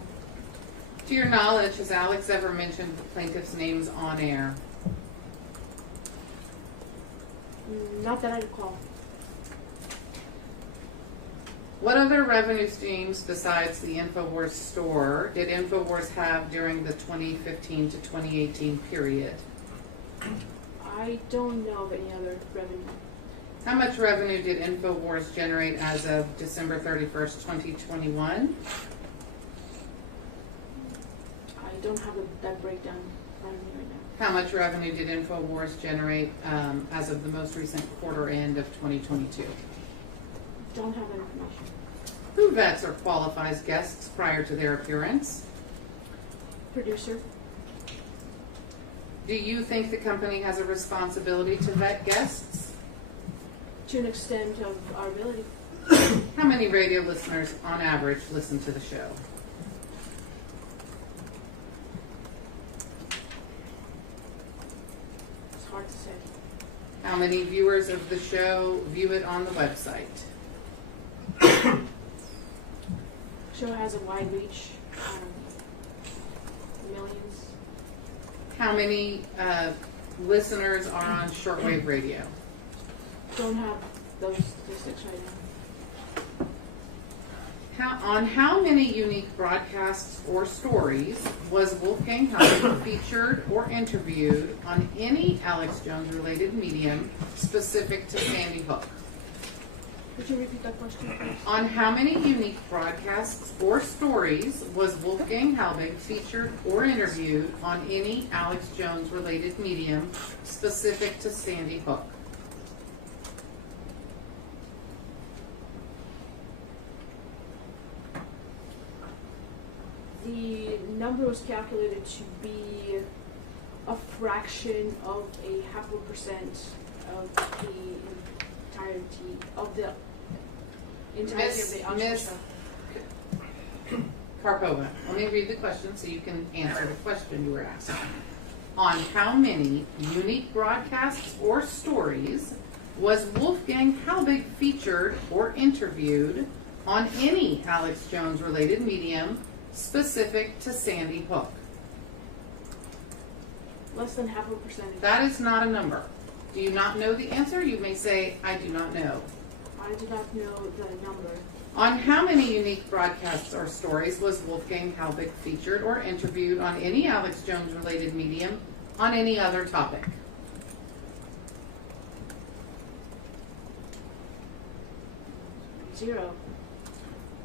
To your knowledge, has Alex ever mentioned the plaintiff's names on air? Not that I recall. What other revenue streams besides the Infowars store did Infowars have during the 2015 to 2018 period? I don't know of any other revenue. How much revenue did Infowars generate as of December 31st, 2021? I don't have that breakdown in front of me right now. How much revenue did Infowars generate as of the most recent quarter end of 2022? Don't have that information. Who vets or qualifies guests prior to their appearance? Producer. Do you think the company has a responsibility to vet guests? To an extent of our ability. How many radio listeners on average listen to the show? It's hard to say. How many viewers of the show view it on the website? Show has a wide reach. Millions. How many listeners are on shortwave radio? Don't have those statistics right now. On how many unique broadcasts or stories was Wolfgang Hauser featured or interviewed on any Alex Jones related medium specific to Sandy Hook? Could you repeat that question, please? On how many unique broadcasts or stories was Wolfgang Halbig featured or interviewed on any Alex Jones related medium specific to Sandy Hook? The number was calculated to be a fraction of 0.5% of the entirety of the Miss Karpova, let me read the question so you can answer the question you were asking. On how many unique broadcasts or stories was Wolfgang Halbig featured or interviewed on any Alex Jones related medium specific to Sandy Hook? Less than 0.5%. That is not a number. Do you not know the answer? You may say, I do not know. I do not know the number. On how many unique broadcasts or stories was Wolfgang Halbig featured or interviewed on any Alex Jones related medium on any other topic? Zero.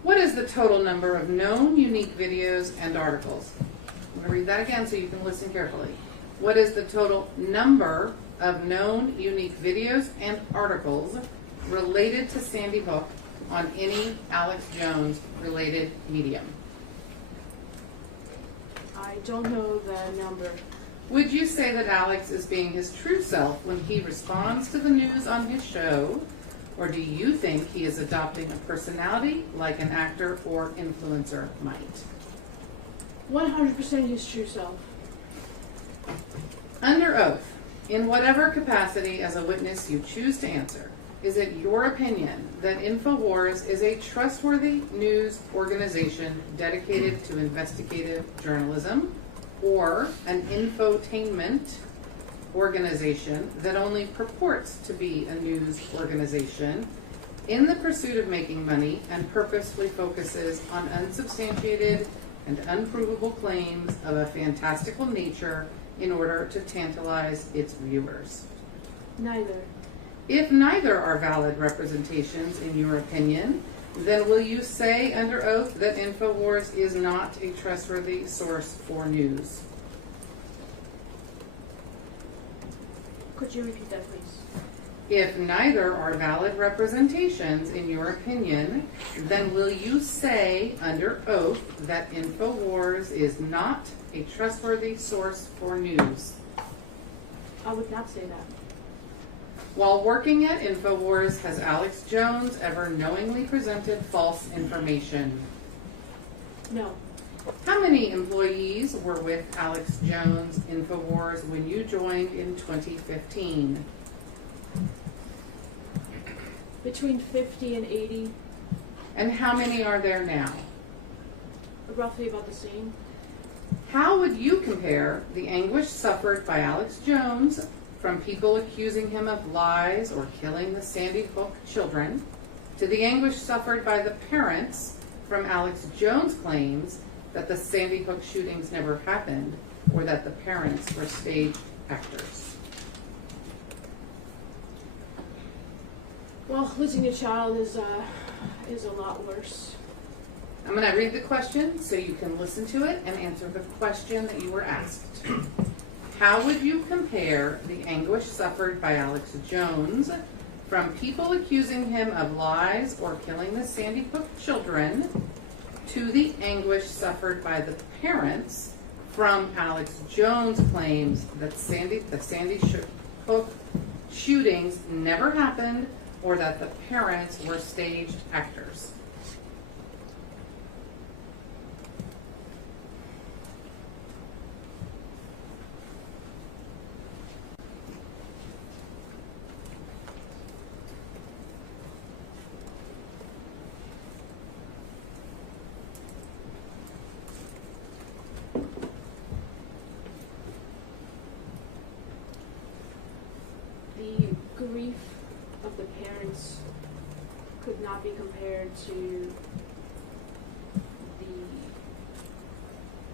What is the total number of known unique videos and articles? I'm going to read that again so you can listen carefully. What is the total number of known unique videos and articles related to Sandy Hook on any Alex Jones related medium? I don't know the number. Would you say that Alex is being his true self when he responds to the news on his show, or do you think he is adopting a personality like an actor or influencer might? 100% his true self. Under oath, in whatever capacity as a witness you choose to answer, is it your opinion that Infowars is a trustworthy news organization dedicated to investigative journalism, or an infotainment organization that only purports to be a news organization in the pursuit of making money and purposefully focuses on unsubstantiated and unprovable claims of a fantastical nature in order to tantalize its viewers? Neither. If neither are valid representations in your opinion, then will you say under oath that Infowars is not a trustworthy source for news? Could you repeat that, please? If neither are valid representations in your opinion, then will you say under oath that Infowars is not a trustworthy source for news? I would not say that. While working at Infowars, has Alex Jones ever knowingly presented false information? No. How many employees were with Alex Jones Infowars when you joined in 2015? Between 50 and 80. And how many are there now? Roughly about the same. How would you compare the anguish suffered by Alex Jones from people accusing him of lies or killing the Sandy Hook children to the anguish suffered by the parents from Alex Jones' claims that the Sandy Hook shootings never happened or that the parents were stage actors? Well, losing a child is a lot worse. I'm going to read the question so you can listen to it and answer the question that you were asked. How would you compare the anguish suffered by Alex Jones from people accusing him of lies or killing the Sandy Hook children to the anguish suffered by the parents from Alex Jones' claims that the Sandy Hook shootings never happened or that the parents were staged actors? The grief of the parents could not be compared to the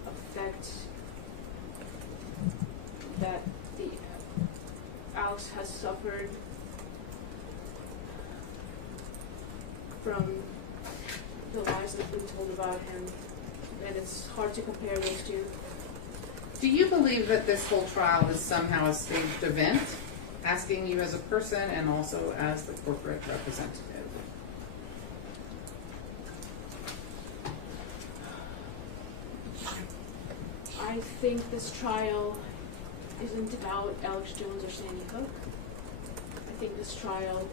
effect that Alex has suffered from the lies that have been told about him, and it's hard to compare those two. Do you believe that this whole trial is somehow a staged event? Asking you as a person and also as the corporate representative. I think this trial isn't about Alex Jones or Sandy Hook. I think this trial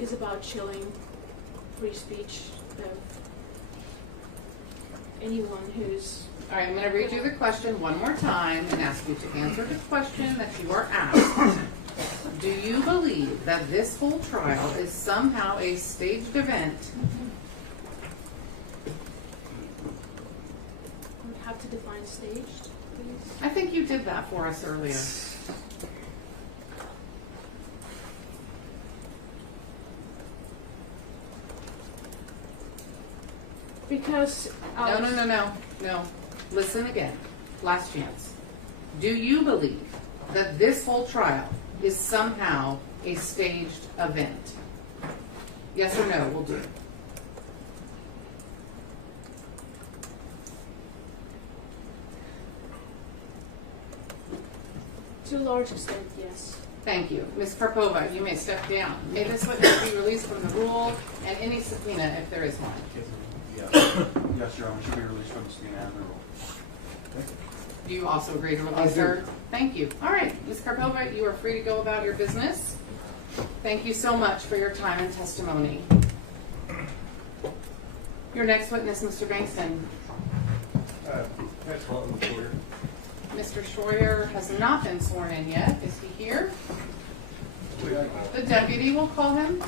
is about chilling free speech of anyone who's... All right, I'm going to read you the question one more time and ask you to answer the question that you are asked. Do you believe that this whole trial is somehow a staged event? Would have to define staged, please. I think you did that for us earlier. Because Alex... No. Listen again. Last chance. Do you believe that this whole trial is somehow a staged event? Yes or no, we'll do it. To a large extent, yes. Thank you. Ms. Karpova, you may step down. May this witness be released from the rule and any subpoena if there is one? Yes, Your Honor, should be released from the subpoena and the rule. Do you also agree to release her? Thank you. All right, Ms. Karpova, you are free to go about your business. Thank you so much for your time and testimony. Your next witness, Mr. Bankston. Mr. Schroyer has not been sworn in yet. Is he here? The deputy will call him.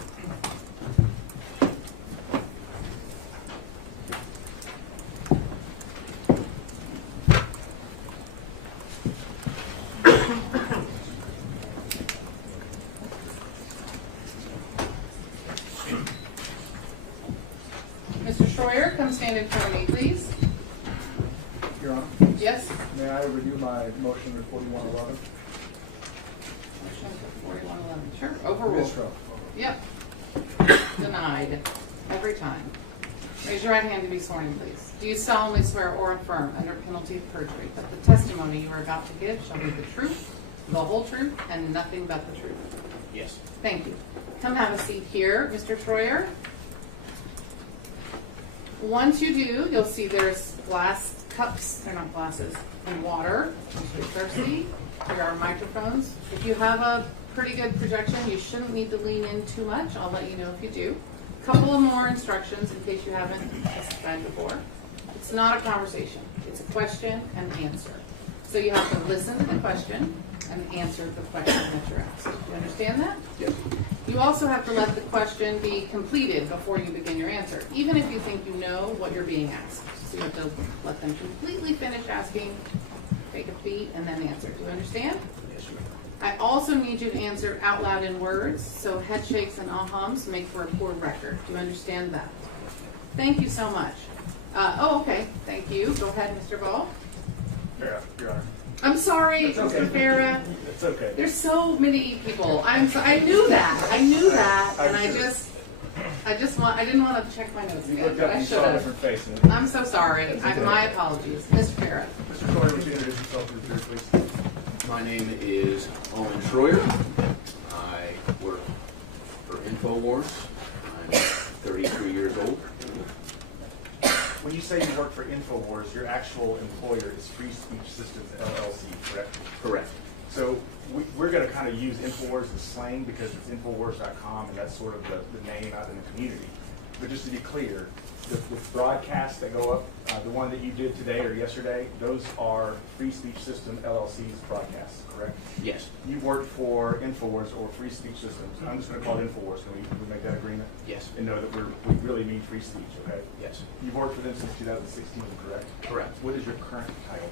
Mr. Schroyer, come stand in front of me, please. Your Honor, Yes? may I review my motion under 4111? Motion for 4111. Sure, overruled. Mistro. Yep. Denied. Every time. Raise your right hand to be sworn in, please. Do you solemnly swear or affirm under penalty of perjury that the testimony you are about to give shall be the truth, the whole truth, and nothing but the truth? Yes. Thank you. Come have a seat here, Mr. Schroyer. Once you do, you'll see there's glass cups, they're not glasses, and water. If you're thirsty, there are microphones. If you have a pretty good projection, you shouldn't need to lean in too much. I'll let you know if you do. Couple of more instructions in case you haven't testified before. It's not a conversation. It's a question and answer. So you have to listen to the question and answer the question that you're asked. Do you understand that? Yes. You also have to let the question be completed before you begin your answer, even if you think you know what you're being asked. So you have to let them completely finish asking, take a beat, and then answer. Do you understand? Yes, ma'am. I also need you to answer out loud in words, so head shakes and ahums make for a poor record. Do you understand that? Thank you so much. Okay. Thank you. Go ahead, Mr. Ball. Your Honor. I'm sorry, It's okay. Mr. Farah. It's okay. There's so many people. I knew that. I knew that, and I didn't want to check my notes You again, looked but up I and you should saw a have. different face. I'm so sorry. My apologies, Mr. Farah. Mr. Troy, would you introduce yourself to the jury, please? My name is Owen Schroyer. I work for Infowars. I'm 33 years old. When you say you work for Infowars, your actual employer is Free Speech Systems LLC, correct? Correct. So we're going to kind of use Infowars as slang because it's Infowars.com and that's sort of the name out in the community. But just to be clear, the broadcasts that go up, the one that you did today or yesterday, those are Free Speech System LLC's broadcasts, correct? Yes. You work for Infowars or Free Speech Systems. I'm just going to call it Infowars. Can we make that agreement? Yes. And know that we really mean free speech, okay? Yes. You've worked for them since 2016, correct? Correct. What is your current title?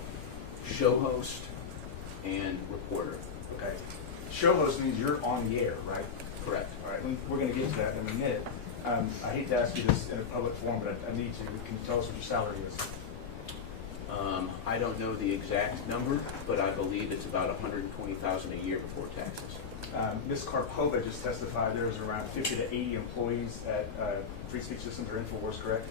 Show host and reporter. Okay. Show host means you're on the air, right? Correct. All right, we're going to get to that in a minute. I hate to ask you this in a public forum, but I need to. Can you tell us what your salary is? I don't know the exact number, but I believe it's about $120,000 a year before taxes. Ms. Karpova just testified there's around 50 to 80 employees at Free Speech Systems or Infowars, correct?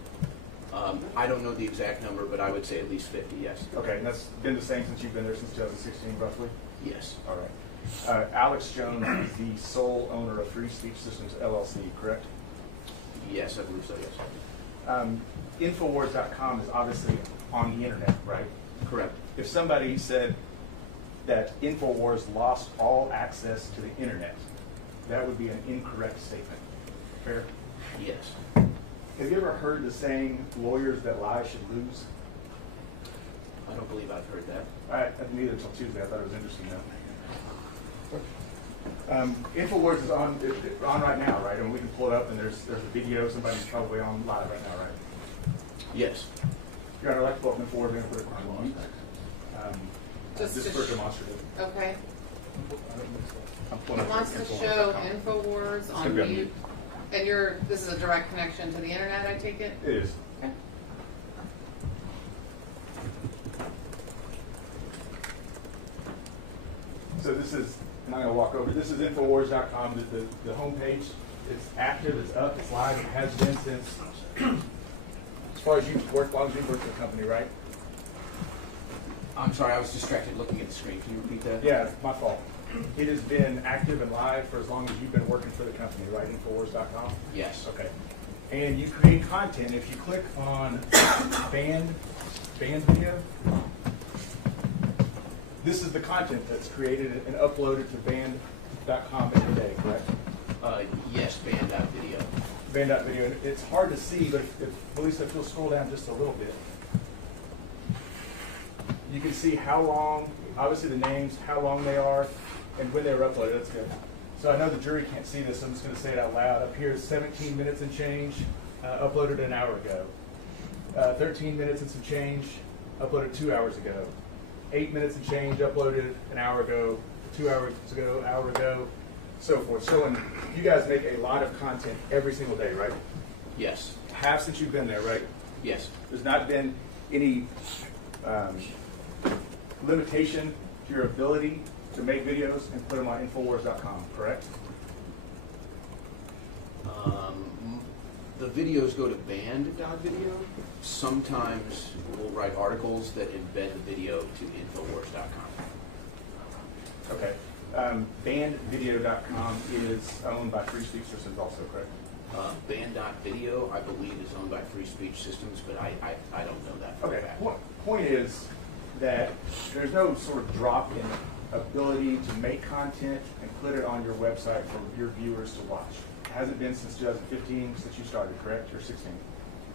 I don't know the exact number, but I would say at least 50, yes. Okay, and that's been the same since you've been there since 2016, roughly? Yes. All right. Alex Jones is the sole owner of Free Speech Systems LLC, correct? Yes, I believe so, yes. Infowars.com is obviously on the internet, right? Correct. If somebody said that Infowars lost all access to the internet, that would be an incorrect statement. Fair? Yes. Have you ever heard the saying, lawyers that lie should lose? I don't believe I've heard that. I didn't either until Tuesday. I thought it was interesting though. Infowars is on right now, right? And we can pull it up and there's a video. Somebody's probably on live right now, right? Yes. Your Honor, I'd like to pull up Infowars and put it on Just this to for demonstrative. Okay. I'm pulling He up wants to Infowars.com. show Infowars It's on gonna be on mute. And this is a direct connection to the internet, I take it? It is. Okay. So this is, and I'm going to walk over. This is Infowars.com. The homepage, it's active, it's up, it's live, it has been since, as far as you've worked, as long as you've worked for the company, right? I'm sorry, I was distracted looking at the screen. Can you repeat that? Yeah, my fault. It has been active and live for as long as you've been working for the company, right? Infowars.com? Yes. Okay. And you create content. If you click on banned video, this is the content that's created and uploaded to banned.com every day, correct? Yes, band.video. Banned.video. And it's hard to see, but if Melissa, if you'll scroll down just a little bit, you can see how long, obviously the names, how long they are, and when they were uploaded. That's good. So I know the jury can't see this, so I'm just going to say it out loud. Up here is 17 minutes and change, uploaded an hour ago. 13 minutes and some change, uploaded 2 hours ago. 8 minutes and change, uploaded an hour ago, 2 hours ago, hour ago, so forth. So you guys make a lot of content every single day, right? Yes. Have since you've been there, right? Yes. There's not been any limitation to your ability to make videos and put them on Infowars.com, correct? The videos go to band.video. Sometimes we'll write articles that embed the video to Infowars.com. Okay. Bandvideo.com is owned by Free Speech Systems also, correct? Band.video, I believe, is owned by Free Speech Systems, but I don't know that for a Okay. fact. Point is that there's no sort of drop in ability to make content and put it on your website for your viewers to watch. It hasn't been since 2015 since you started, correct? Or 16?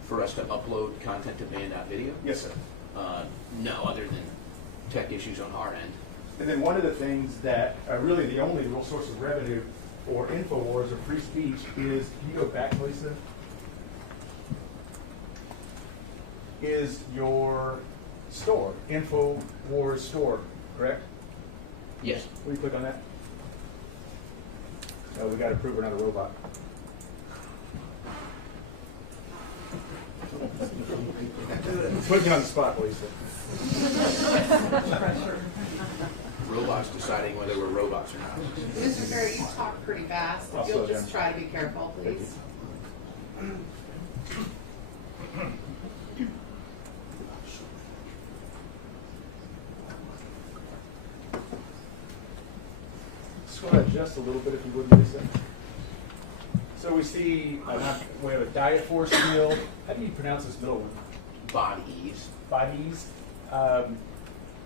For us to upload content to band.video? Yes, sir. No, other than tech issues on our end. And then one of the things that really the only real source of revenue or Infowars or free speech is, can you go back, Lisa? Is your store, Infowars store, correct? Yes. Will you click on that? Oh, we got to prove we're not a robot. Put me on the spot, Lisa. Robots deciding whether we're robots or not. Mr. Perry, you talk pretty fast. If you'll just try to be careful, please. Just want to adjust a little bit if you would, Lisa. So we see, we have a Diet Force meal. How do you pronounce this middle one? Bodies. Bodies.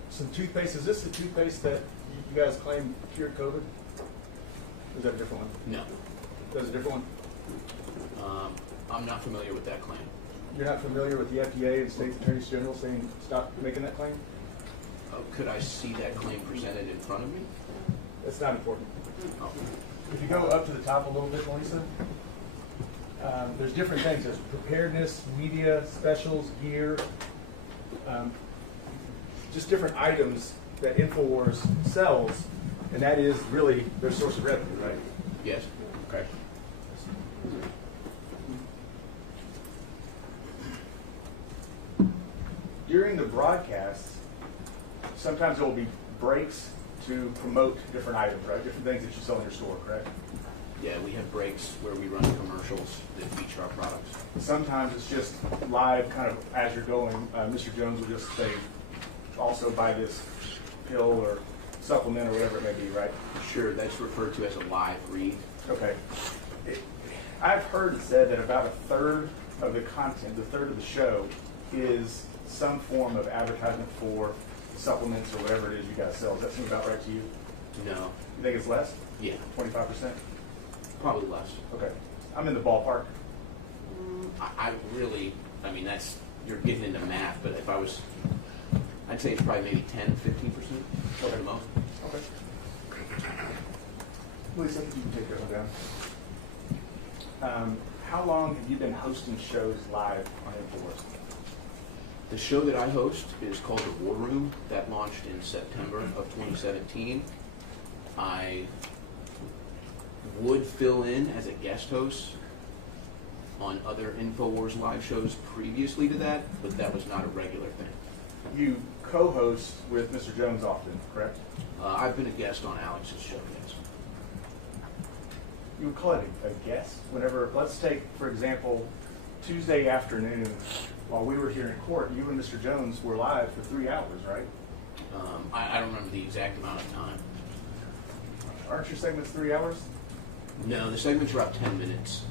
Some toothpaste. Is this the toothpaste that you guys claim cured COVID? Or is that a different one? No. That's a different one? I'm not familiar with that claim. You're not familiar with the FDA and State Attorneys General saying stop making that claim? Could I see that claim presented in front of me? That's not important. Oh. If you go up to the top a little bit, Melissa, there's different things. There's preparedness, media, specials, gear, just different items that Infowars sells, and that is really their source of revenue, right? Yes. Okay. During the broadcast, sometimes there will be breaks to promote different items, right? Different things that you sell in your store, correct? Yeah, we have breaks where we run commercials that feature our products. Sometimes it's just live, kind of as you're going. Mr. Jones will just say, also buy this pill or supplement or whatever it may be, right? Sure, that's referred to as a live read. Okay. I've heard it said that about a third of the content, a third of the show, is some form of advertisement for supplements or whatever it is you guys sell. Does that seem about right to you? No. You think it's less? Yeah. 25%? Probably less. Okay. I'm in the ballpark. I really, I mean, you're getting into math, but if I was, I'd say it's probably maybe 10, 15% at the most. Okay. Lisa, you can take this one down. How long have you been hosting shows live on Infowars? The show that I host is called The War Room. That launched in September of 2017. I would fill in as a guest host on other Infowars live shows previously to that, but that was not a regular thing. You co-host with Mr. Jones often, correct? I've been a guest on Alex's show, yes. You would call it a guest whenever, let's take, for example, Tuesday afternoon, while we were here in court, you and Mr. Jones were live for 3 hours, right? I don't remember the exact amount of time. Aren't your segments 3 hours? No, the segments are about 10 minutes.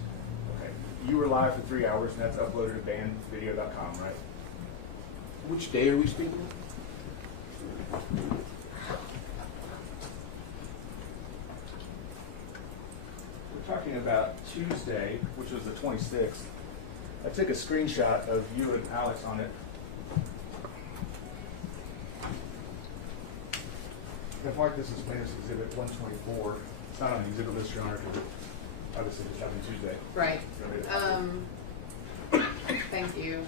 Okay. You were live for 3 hours, and that's uploaded to bandvideo.com, right? Which day are we speaking of? We're talking about Tuesday, which was the 26th. I took a screenshot of you and Alex on it. I've marked this as plaintiff's exhibit 124. It's not on the exhibit list, Your Honor, because obviously it's happening Tuesday. Right. Thank you.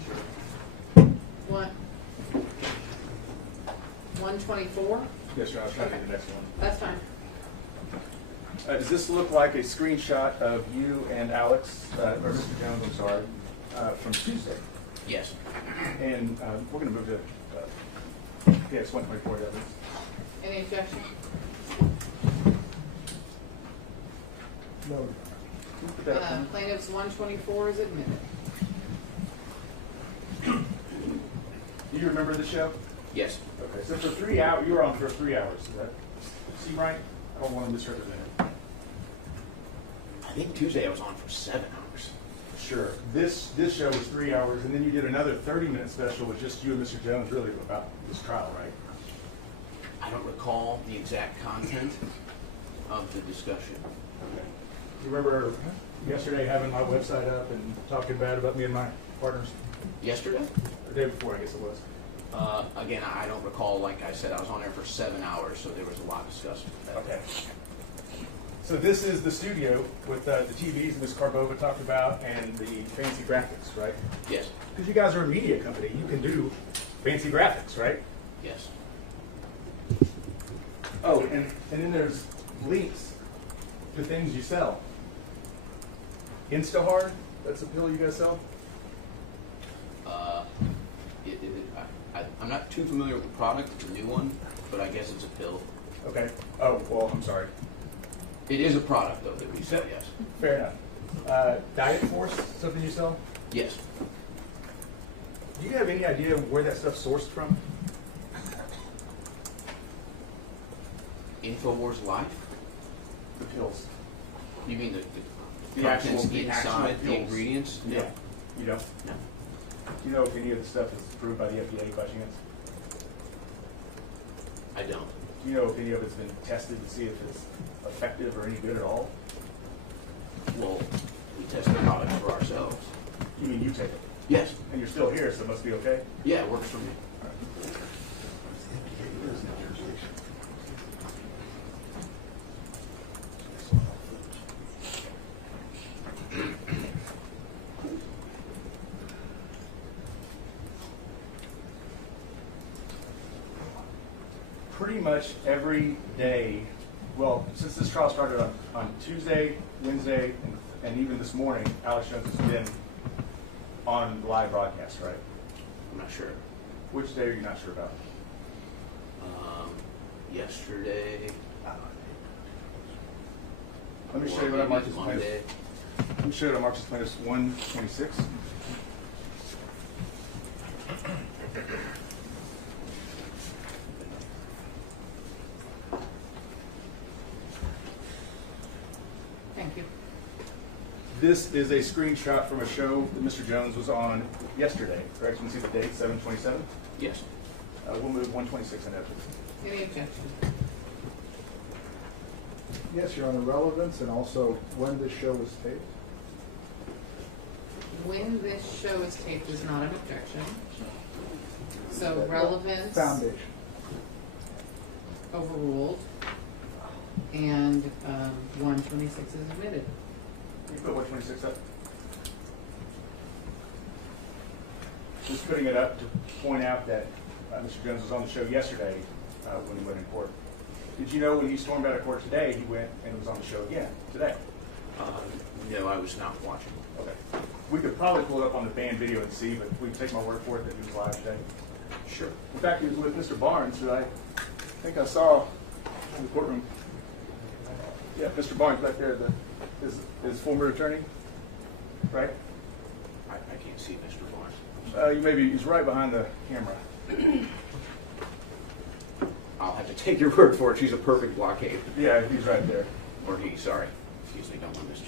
124? Yes, Your Honor, I was trying to get the next one. That's fine. Does this look like a screenshot of you and Alex, or Mr. Jones, I'm sorry, from Tuesday? Yes. And we're going to move to, yes, 124, that is. Any objection? No. Put that up for me. Plaintiff's 124 is admitted. Do you remember the show? Yes. Okay, so for 3 hours, you were on for 3 hours. Is that see right? I don't want to misrepresent it. I think Tuesday I was on for 7 hours. Sure. This show was 3 hours, and then you did another 30-minute special with just you and Mr. Jones, really, about this trial, right? I don't recall the exact content of the discussion. Okay. You remember yesterday having my website up and talking bad about me and my partners? Yesterday? The day before, I guess it was. Again, I don't recall. Like I said, I was on there for 7 hours, so there was a lot discussed. Okay. So this is the studio with the TVs Ms. Carbova talked about and the fancy graphics, right? Yes. Because you guys are a media company, you can do fancy graphics, right? Yes. Oh, and then there's links to things you sell. Instahard, that's a pill you guys sell? I'm not too familiar with the product. It's a new one, but I guess it's a pill. Okay. Oh, well, I'm sorry. It is a product, though, that we sell, yes. Fair enough. Diet Force, something you sell? Yes. Do you have any idea where that stuff's sourced from? Infowars Life? The pills. You mean the actual contents inside the pills. ingredients? No. Yeah. You don't? No. Do you know if any of the stuff is approved by the FDA by chance? I don't. Do you know if any of it's been tested to see if it's effective or any good at all? Well, we test the product for ourselves. You mean you take it? Yes. And you're still here, so it must be okay? Yeah, it works for me. Pretty much every day, well, since this trial started on Tuesday, Wednesday, and even this morning, Alex Jones has been on the live broadcast, right? I'm not sure. Which day are you not sure about? Yesterday. Let me show you what I marked as plaintiffs. Let me show you what I marked as plaintiffs 126. Thank you. This is a screenshot from a show that Mr. Jones was on yesterday, correct? You can see the date, 7/27? Yes. We'll move 126 and after. Any objection? Yes, Your Honor, relevance and also when this show was taped. When this show is taped is not an objection. So Okay. relevance Foundation. overruled, and 126 is admitted. Can you put 126 up? Just putting it up to point out that Mr. Jones was on the show yesterday when he went in court. Did you know when he stormed out of court today, he went and was on the show again today? No, I was not watching. Okay. We could probably pull it up on the banned video and see, but we can take my word for it that he was live today. Sure. In fact, he was with Mr. Barnes, who I think I saw in the courtroom. Yeah, Mr. Barnes back there, his former attorney, right? I can't see Mr. Barnes. He's right behind the camera. I'll have to take your word for it. She's a perfect blockade. Yeah, he's right there. Or he, sorry. Excuse me, don't want this to.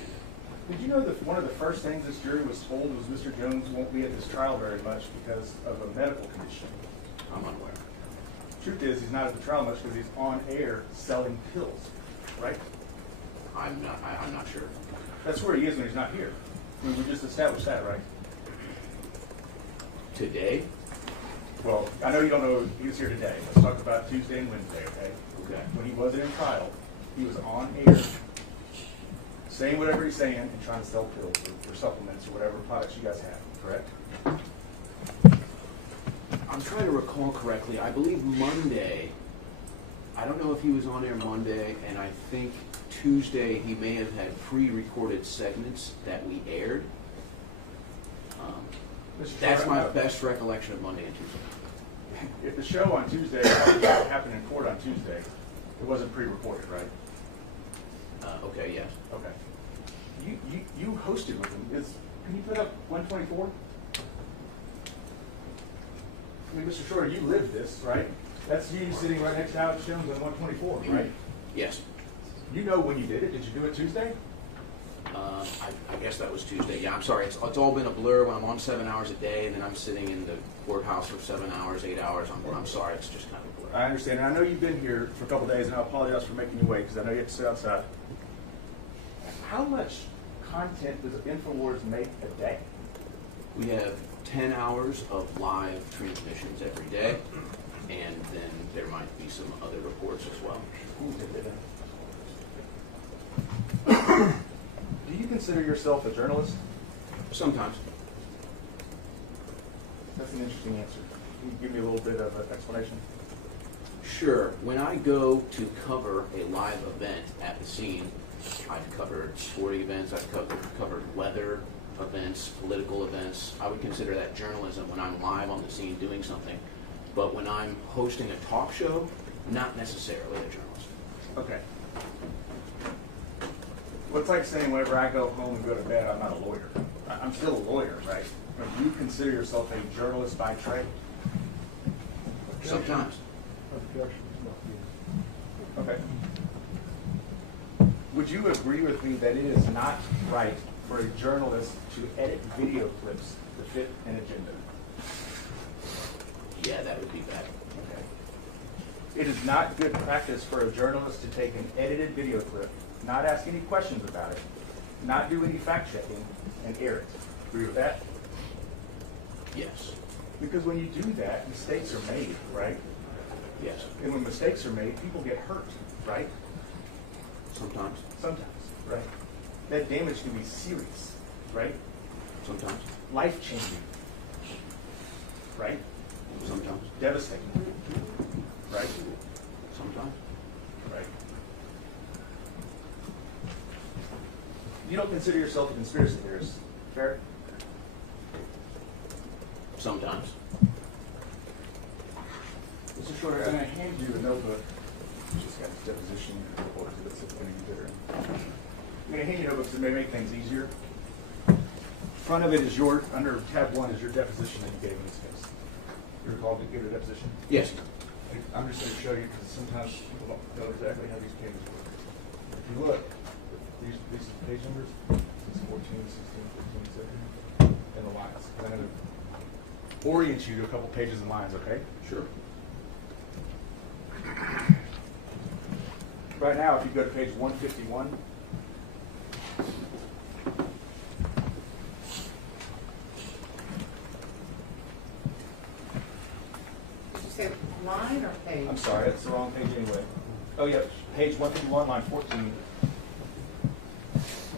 Did you know that one of the first things this jury was told was Mr. Jones won't be at this trial very much because of a medical condition? I'm unaware. Truth is, he's not at the trial much because he's on air selling pills, right? I'm not sure. That's where he is when he's not here. I mean, we just established that, right? Today? Well, I know you don't know he was here today. Let's talk about Tuesday and Wednesday, okay? Okay. When he wasn't in trial, he was on air saying whatever he's saying and trying to sell pills or supplements or whatever products you guys have, correct? I'm trying to recall correctly. I believe Monday, I don't know if he was on air Monday, and I think Tuesday he may have had pre-recorded segments that we aired. That's my best recollection of Monday and Tuesday. If the show on Tuesday happened in court on Tuesday, it wasn't pre-recorded, right? Okay, yes. Okay. You hosted with him. Can you put up 124? I mean, Mr. Shorter, you lived this, right? That's you sitting right next to Alex Jones on 124, right? Yes. You know when you did it. Did you do it Tuesday? I guess that was Tuesday. Yeah, I'm sorry. It's all been a blur when I'm on 7 hours a day, and then I'm sitting in the courthouse for 7 hours, 8 hours. I'm sorry. It's just kind of a blur. I understand. And I know you've been here for a couple days, and I apologize for making you wait because I know you have to sit outside. How much content does Infowars make a day? We have 10 hours of live transmissions every day, and then there might be some other reports as well. consider yourself a journalist? Sometimes. That's an interesting answer. Can you give me a little bit of an explanation? Sure. When I go to cover a live event at the scene, I've covered sporting events, I've covered weather events, political events. I would consider that journalism when I'm live on the scene doing something. But when I'm hosting a talk show, not necessarily a journalist. Okay. Well, it's like saying whenever I go home and go to bed, I'm not a lawyer. I'm still a lawyer, right? But do you consider yourself a journalist by trade? Sometimes. Okay. Would you agree with me that it is not right for a journalist to edit video clips to fit an agenda? Yeah, that would be bad. Okay. It is not good practice for a journalist to take an edited video clip, not ask any questions about it, not do any fact checking, and air it. Agree with that? Yes. Because when you do that, mistakes are made, right? Yes. And when mistakes are made, people get hurt, right? Sometimes. Sometimes, right? That damage can be serious, right? Sometimes. Life-changing, right? Sometimes. Devastating, right? Sometimes. Right. You don't consider yourself a conspiracy theorist, fair? Sometimes. Mr. Shorter, I'm going to hand you a notebook. Just got this deposition report to this if any bidder. I'm going to hand you a notebook that may make things easier. Front of it is your, under tab 1 is your deposition that you gave in this case. You recall to give a deposition? Yes. I'm just going to show you because sometimes people don't know exactly how these pages work. If you look, these are page numbers. It's 14, 16, 15, 17, and the lines. I'm going to orient you to a couple pages and lines, okay? Sure. Right now, if you go to page 151, Did you say line or page? I'm sorry, that's the wrong page anyway. Oh yeah, page 151, line 14.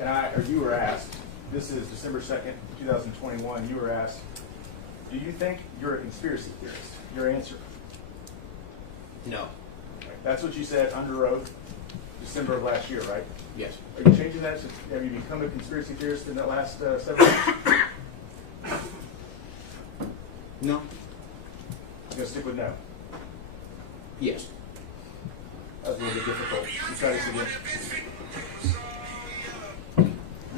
And you were asked, this is December 2nd, 2021, you were asked, do you think you're a conspiracy theorist? Your answer? No. Okay. That's what you said under oath, December of last year, right? Yes. Are you changing that? Have you become a conspiracy theorist in that last 7 months? No. You're going to stick with no? Yes. That was a little bit difficult. You try this again.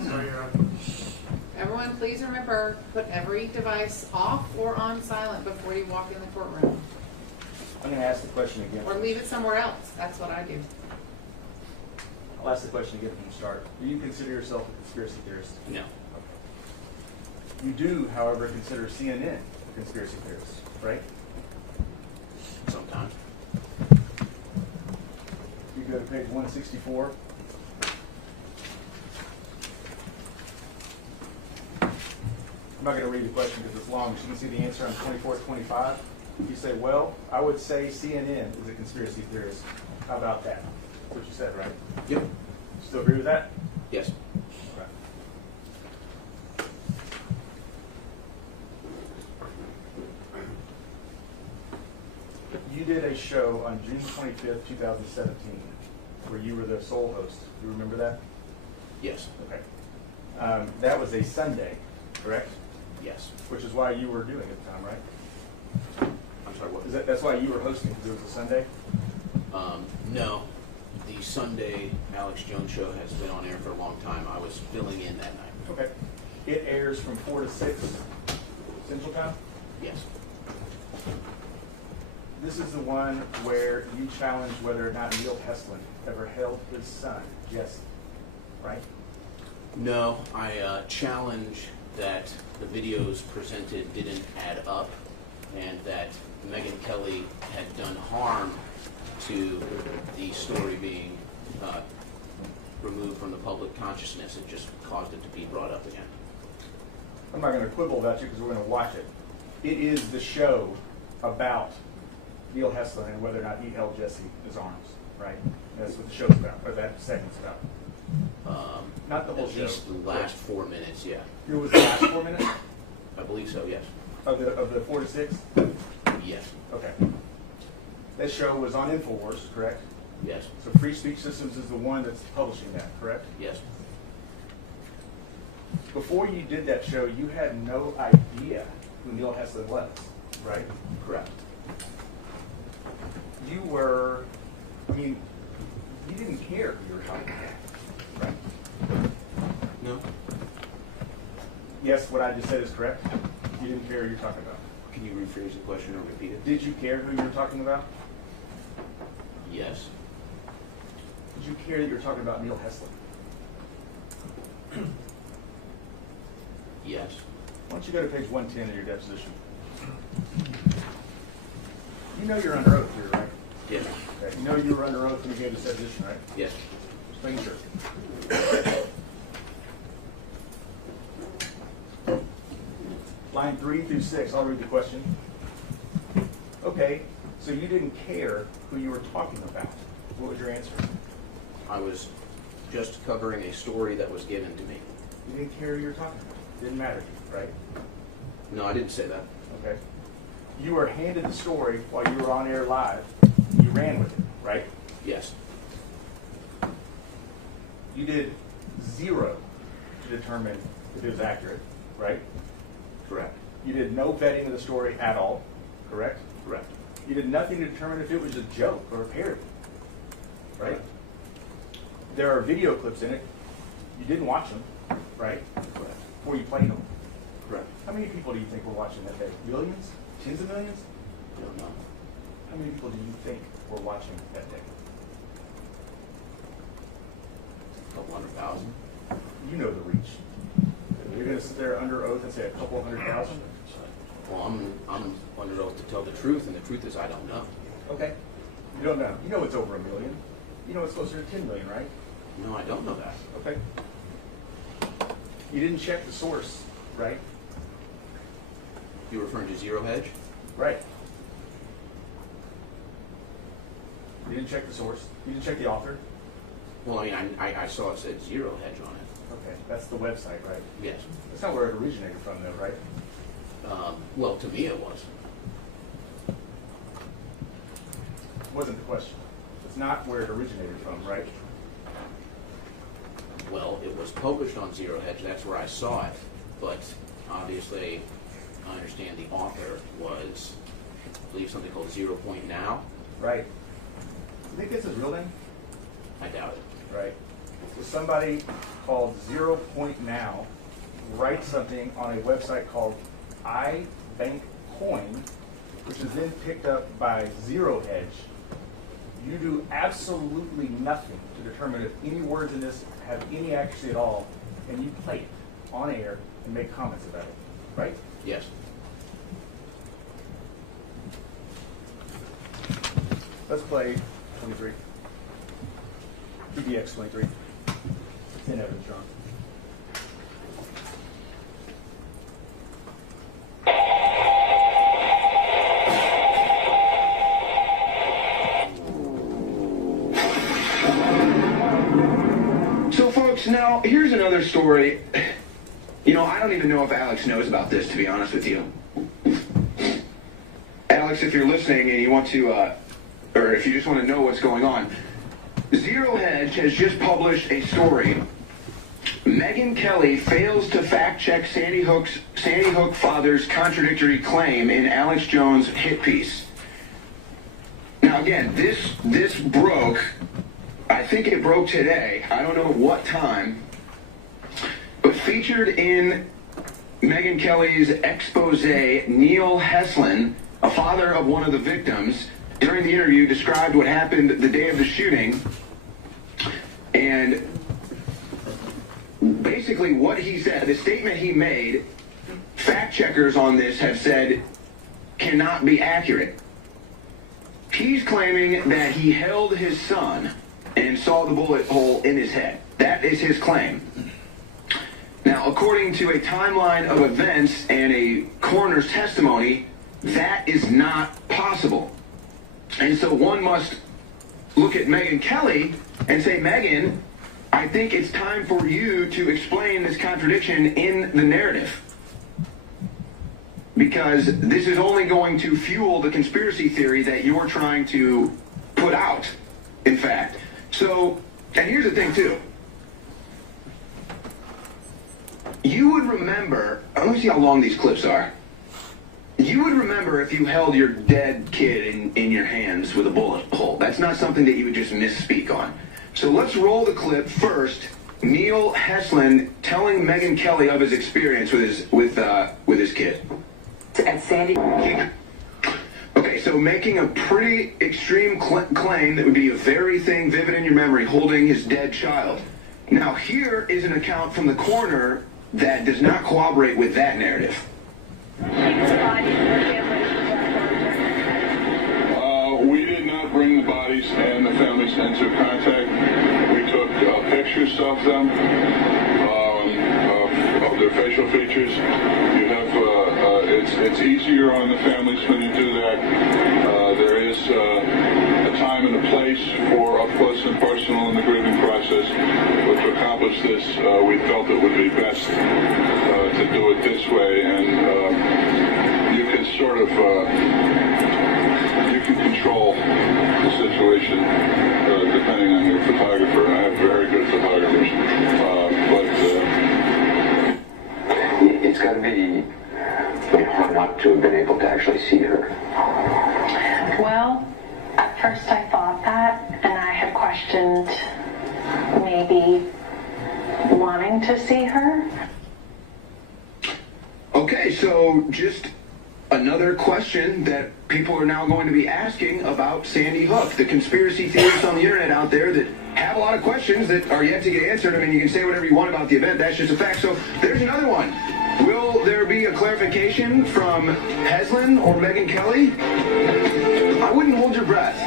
Sorry, Your Honor. Everyone, please remember, put every device off or on silent before you walk in the courtroom. I'm going to ask the question again. Or leave it somewhere else. That's what I do. I'll ask the question again from the start. Do you consider yourself a conspiracy theorist? No. You do, however, consider CNN a conspiracy theorist, right? Sometimes. You go to page 164. I'm not going to read the question because it's long. You can see the answer on 24-25. You say, well, I would say CNN is a conspiracy theorist. How about that? That's what you said, right? Yep. Still agree with that? Yes. Okay. You did a show on June 25th, 2017, where you were the sole host. Do you remember that? Yes. Okay. That was a Sunday, correct? Yes. Which is why you were doing it at the time, right? I'm sorry, what? That's why you were hosting, because it was a Sunday? No. The Sunday Alex Jones show has been on air for a long time. I was filling in that night. Okay. It airs from 4 to 6 Central Time? Yes. This is the one where you challenge whether or not Neil Hesslin ever held his son, Jesse, right? No, I challenge that the videos presented didn't add up and that Megyn Kelly had done harm to the story being removed from the public consciousness. It just caused it to be brought up again. I'm not going to quibble about you because we're going to watch it. It is the show about Neil Hesslin and whether or not he held Jesse in his arms, right? That's what the show's about, or that segment's about. Not the whole At show. least the last 4 minutes, yeah. It was the last 4 minutes I believe so, yes. of the 4 to 6? Yes, Okay. This show was on Infowars, correct? yes, So Free Speech Systems is the one that's publishing that, correct? yes. Before you did that show, you had no idea who Neil Hesslin was, right? Correct. You were, you didn't care who you were talking about, right? No? Yes, what I just said is correct? You didn't care who you're talking about. Can you rephrase the question or repeat it? Did you care who you were talking about? Yes. Did you care that you were talking about Neil Hesslin? Yes. Why don't you go to page 110 of your deposition? You know you're under oath here, right? Yes. Okay. You know you were under oath when you gave this deposition, right? Yes. Just making sure. Line 3 through 6, I'll read the question. Okay, so you didn't care who you were talking about. What was your answer? I was just covering a story that was given to me. You didn't care who you were talking about. Didn't matter to you, right? No, I didn't say that. Okay. You were handed the story while you were on air live. You ran with it, right? Yes. You did zero to determine if it was accurate, right? Correct. You did no vetting of the story at all, correct? Correct. You did nothing to determine if it was a joke or a parody, right? There are video clips in it. You didn't watch them, right? Correct. Or you played them. Correct. How many people do you think were watching that day? Millions? Tens of millions? I don't know. How many people do you think were watching that day? A couple 100,000. You know the reach. You're going to sit there under oath and say a couple 100,000? Well, I'm under oath to tell the truth, and the truth is I don't know. Okay. You don't know. You know it's over 1 million. You know it's closer to 10 million, right? No, I don't know that. Okay. You didn't check the source, right? You referring to Zero Hedge? Right. You didn't check the source. You didn't check the author. Well, I saw it said Zero Hedge on it. Okay. That's the website, right? Yes. That's not where it originated from, though, right? Well, to me it was. Wasn't the question. It's not where it originated from, right? Well, it was published on Zero Hedge. That's where I saw it. But obviously, I understand the author was, I believe, something called 0 Point Now. Right. You think that's his real name? I doubt it. Right. So somebody called 0 Point Now writes something on a website called iBankCoin, which is then picked up by Zero Hedge. You do absolutely nothing to determine if any words in this have any accuracy at all, and you play it on air and make comments about it, right? Yes. Let's play 23. PDX 23. It's in evidence, John. So folks, now here's another story. You know, I don't even know if Alex knows about this, to be honest with you. Alex, if you're listening and you want to, or if you just want to know what's going on, Zero Hedge has just published a story. Megyn Kelly fails to fact-check Sandy Hook father's contradictory claim in Alex Jones' hit piece. Now again, this broke, I think it broke today, I don't know what time, but featured in Megyn Kelly's expose, Neil Hesslin, a father of one of the victims, during the interview described what happened the day of the shooting, and basically what he said, the statement he made, fact checkers on this have said cannot be accurate. He's claiming that he held his son and saw the bullet hole in his head. That is his claim. Now, according to a timeline of events and a coroner's testimony, that is not possible. And so one must look at Megyn Kelly and say, Megyn, I think it's time for you to explain this contradiction in the narrative. Because this is only going to fuel the conspiracy theory that you're trying to put out, in fact. So, and here's the thing too. You would remember, let me see how long these clips are. You would remember if you held your dead kid in your hands with a bullet hole. That's not something that you would just misspeak on. So let's roll the clip first. Neil Hesslin telling Megyn Kelly of his experience with his kid. At Sandy. Okay, so making a pretty extreme claim that would be a very thing vivid in your memory, holding his dead child. Now here is an account from the coroner that does not corroborate with that narrative. We did not bring the bodies and the families into contact. We took pictures of them, of their facial features. You have, it's easier on the families when you do that. There is a time and a place for up close and personal in the grieving process. But to accomplish this, we felt it would be best to do it this way, and you can sort of you can control the situation depending on your photographer. And I have very good photographers, It's got to be hard not to have been able to actually see her. Well, at first I thought that, and I had questioned maybe wanting to see her. Okay, so just another question that people are now going to be asking about Sandy Hook. The conspiracy theorists on the internet out there that have a lot of questions that are yet to get answered. I mean, you can say whatever you want about the event. That's just a fact. So there's another one. Will there be a clarification from Hesslin or Megyn Kelly? I wouldn't hold your breath.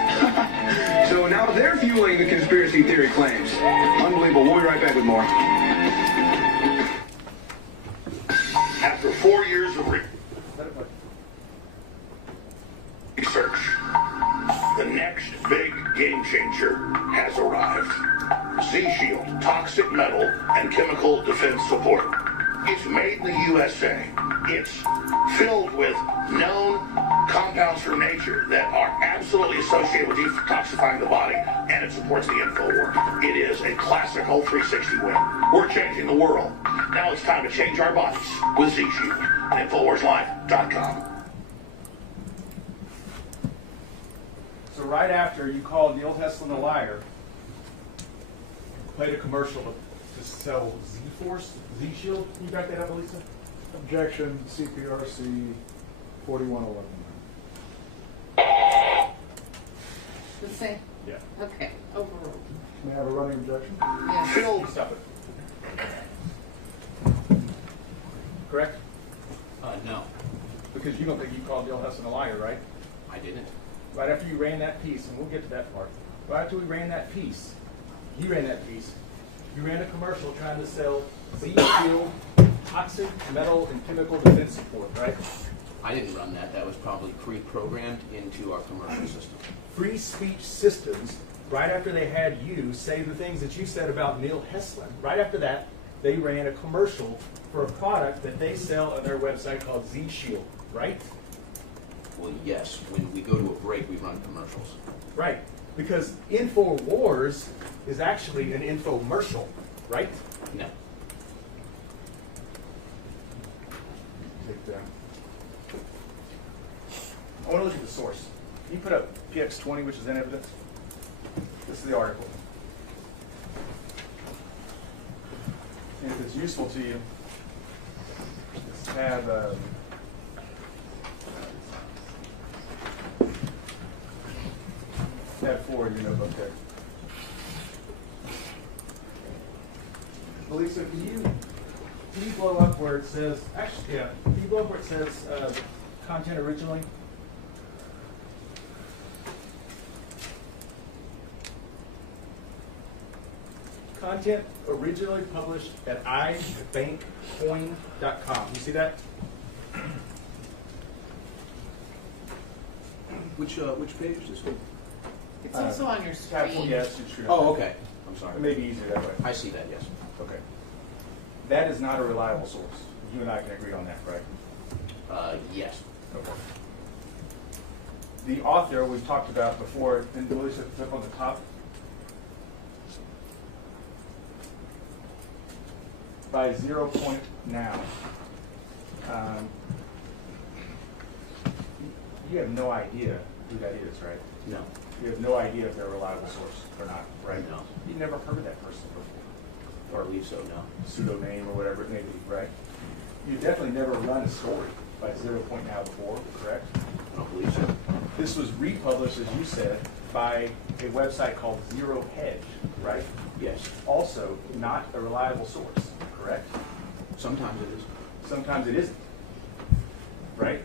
So now they're fueling the conspiracy theory claims. Unbelievable. We'll be right back with more. After 4 years of research, the next big game changer has arrived. Z-Shield, toxic metal and chemical defense support. It's made in the USA. It's filled with known compounds from nature that are absolutely associated with detoxifying the body, and it supports the Infowars. It is a classical 360 win. We're changing the world. Now it's time to change our bodies with Z-Shield at InfoWarsLive.com. So right after you called Neil Hesslin a liar, played a commercial to sell Z-Force, Z-Shield. Can you back that up, Elisa? Objection, CPRC 4111. The same? Yeah. Okay, overruled. May I have a running objection? Yes. Phil, stop it. Correct? No. Because you don't think you called Neil Hesslin a liar, right? I didn't. Right after you ran that piece, and we'll get to that part. Right after we ran that piece, you ran that piece, you ran a commercial trying to sell Z-Shield, toxic metal and chemical defense support, right? I didn't run that. That was probably pre-programmed into our commercial system. Free speech systems, right after they had you say the things that you said about Neil Hesslin, right after that, they ran a commercial for a product that they sell on their website called Z-Shield, right? Well, yes. When we go to a break, we run commercials. Right. Because Infowars is actually an infomercial, right? No. Take that. I want to look at the source. Can you put up PX20, which is in evidence? This is the article. And if it's useful to you, just have tab 4 in your notebook there. Melissa, can you blow up where it says, actually, yeah, can you blow up where it says content originally? Content originally published at ibankcoin.com. You see that? Which page is this one? It's also on your Tab 4, screen. yes, it's true. Oh, okay. I'm sorry. It may be easier that way. I see that, yes. Okay. That is not a reliable source. You and I can agree on that, right? Yes. Okay. The author we've talked about before, and Willie said it's up on the top. By 0 point now, you have no idea who that is, right? No. You have no idea if they're a reliable source or not, right? No. You've never heard of that person before. I believe so, no. Pseudonym or whatever it may be, right? You definitely never run a story by 0 point now before, correct? I don't believe so. This was republished, as you said, by a website called Zero Hedge, right? Yes. Also, not a reliable source, correct? Sometimes it is. Sometimes it isn't, right?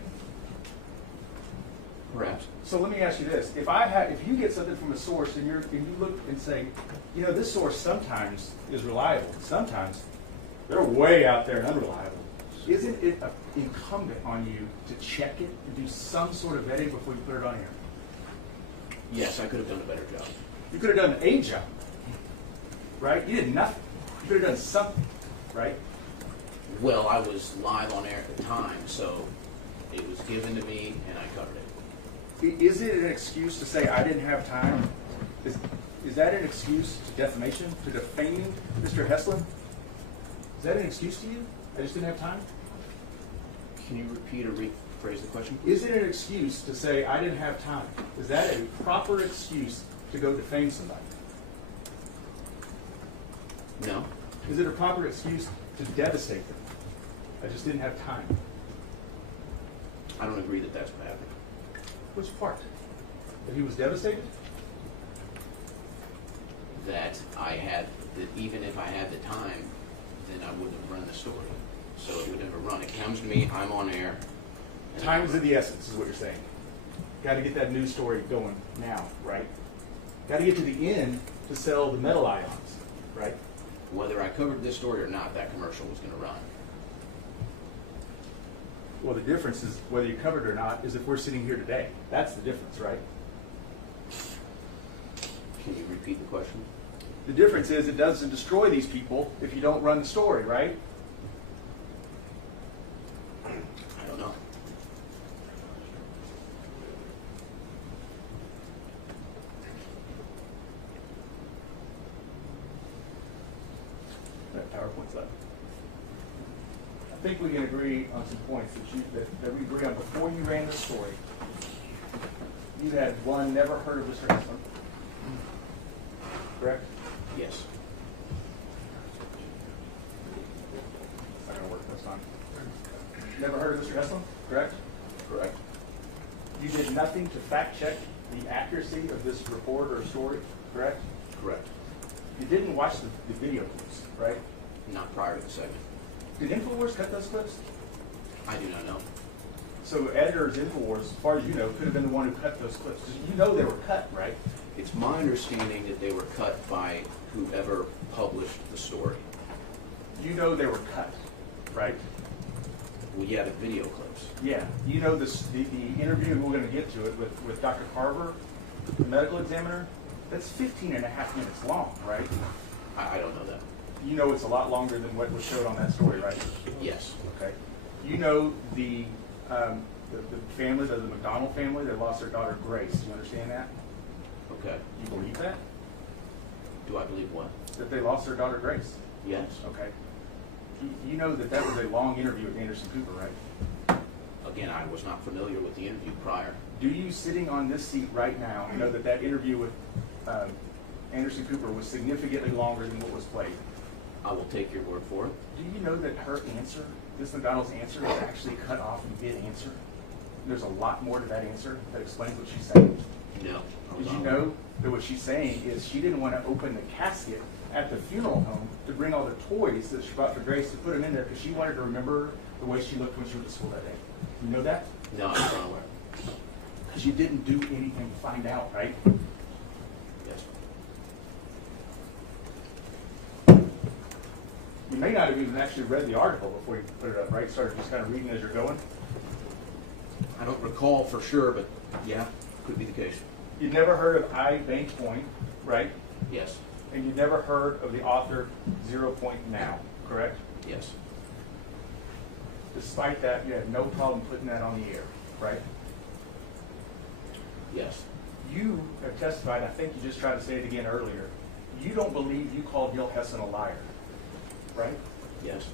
Perhaps. So let me ask you this: if you get something from a source and you look and say, you know, this source sometimes is reliable, sometimes they're way out there and unreliable. Isn't it incumbent on you to check it and do some sort of vetting before you put it on air? Yes, I could have done a better job. You could have done a job, right? You did nothing. You could have done something, right? Well, I was live on air at the time, so it was given to me and I covered it. Is it an excuse to say I didn't have time? Is that an excuse to defamation, to defaming Mr. Hesslin? Is that an excuse to you? I just didn't have time? Can you repeat or rephrase the question, please? Is it an excuse to say I didn't have time? Is that a proper excuse to go defame somebody? No. Is it a proper excuse to devastate them? I just didn't have time. I don't agree that that's what happened. Which part? That he was devastated? That even if I had the time, then I wouldn't have run the story. So it would never run. It comes to me, I'm on air. Time is of the essence, is what you're saying. Got to get that news story going now, right? Got to get to the end to sell the metal ions, right? Whether I covered this story or not, that commercial was going to run. Well, the difference is whether you covered it or not is if we're sitting here today. That's the difference, right? Can you repeat the question? The difference is it doesn't destroy these people if you don't run the story, right? I don't know. That PowerPoint's left. I think we can agree on some points that we agree on. Before you ran the story, you had one, never heard of Mr. Hesslin, correct? Yes. It's not going to work this time. Never heard of Mr. Hesslin, correct? Correct. You did nothing to fact check the accuracy of this report or story, correct? Correct. You didn't watch the video clips, right? Not prior to the segment. Did Infowars cut those clips? I do not know. So editors Infowars, as far as you know, could have been the one who cut those clips. You know they were cut, right? It's my understanding that they were cut by whoever published the story. You know they were cut, right? Well, yeah, the video clips. Yeah. You know the interview, we're going to get to it, with Dr. Carver, the medical examiner, that's 15 and a half minutes long, right? I don't know that. You know it's a lot longer than what was showed on that story, right? Yes. Okay. You know the family, the McDonald family, they lost their daughter Grace. Do you understand that? Okay. You believe that? Do I believe what? That they lost their daughter Grace? Yes. Okay. You know that was a long interview with Anderson Cooper, right? Again, I was not familiar with the interview prior. Do you, sitting on this seat right now, know that interview with Anderson Cooper was significantly longer than what was played? I will take your word for it. Do you know that her answer, Ms. McDonald's answer, is actually cut off mid-answer? There's a lot more to that answer that explains what she's saying. No. Did you know that what she's saying is she didn't want to open the casket at the funeral home to bring all the toys that she brought for Grace to put them in there because she wanted to remember the way she looked when she went to school that day? You know that? No, I'm not aware. Because you didn't do anything to find out, right? Yes. You may not have even actually read the article before you put it up, right? Started just kind of reading as you're going. I don't recall for sure, but yeah, could be the case. You'd never heard of iBankcoin, right? Yes. And you never heard of the author 0 Point Now, correct? Yes. Despite that, you had no problem putting that on the air, right? Yes. You have testified, I think you just tried to say it again earlier, you don't believe you called Neil Hesslin a liar, right? Yes.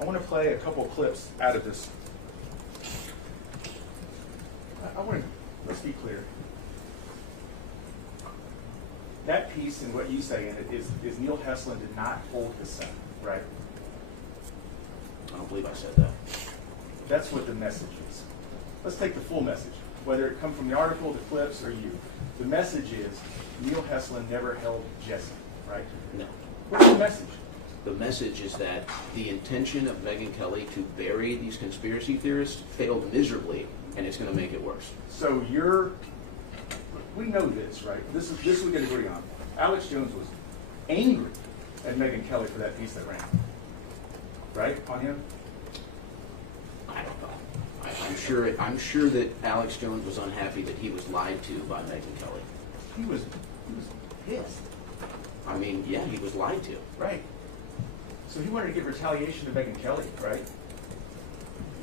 I want to play a couple of clips out of this. Let's be clear. That piece and what you say in it is Neil Hesslin did not hold his son, right? I don't believe I said that. That's what the message is. Let's take the full message, whether it comes from the article, the clips, or you. The message is Neil Hesslin never held Jesse, right? No. What's the message? The message is that the intention of Megyn Kelly to bury these conspiracy theorists failed miserably, and it's going to make it worse. So we know this, right? This we can agree on. Alex Jones was angry at Megyn Kelly for that piece that ran, right, on him? I don't know. I'm sure that Alex Jones was unhappy that he was lied to by Megyn Kelly. He was pissed. I mean, yeah, he was lied to. Right. So he wanted to get retaliation to Megyn Kelly, right?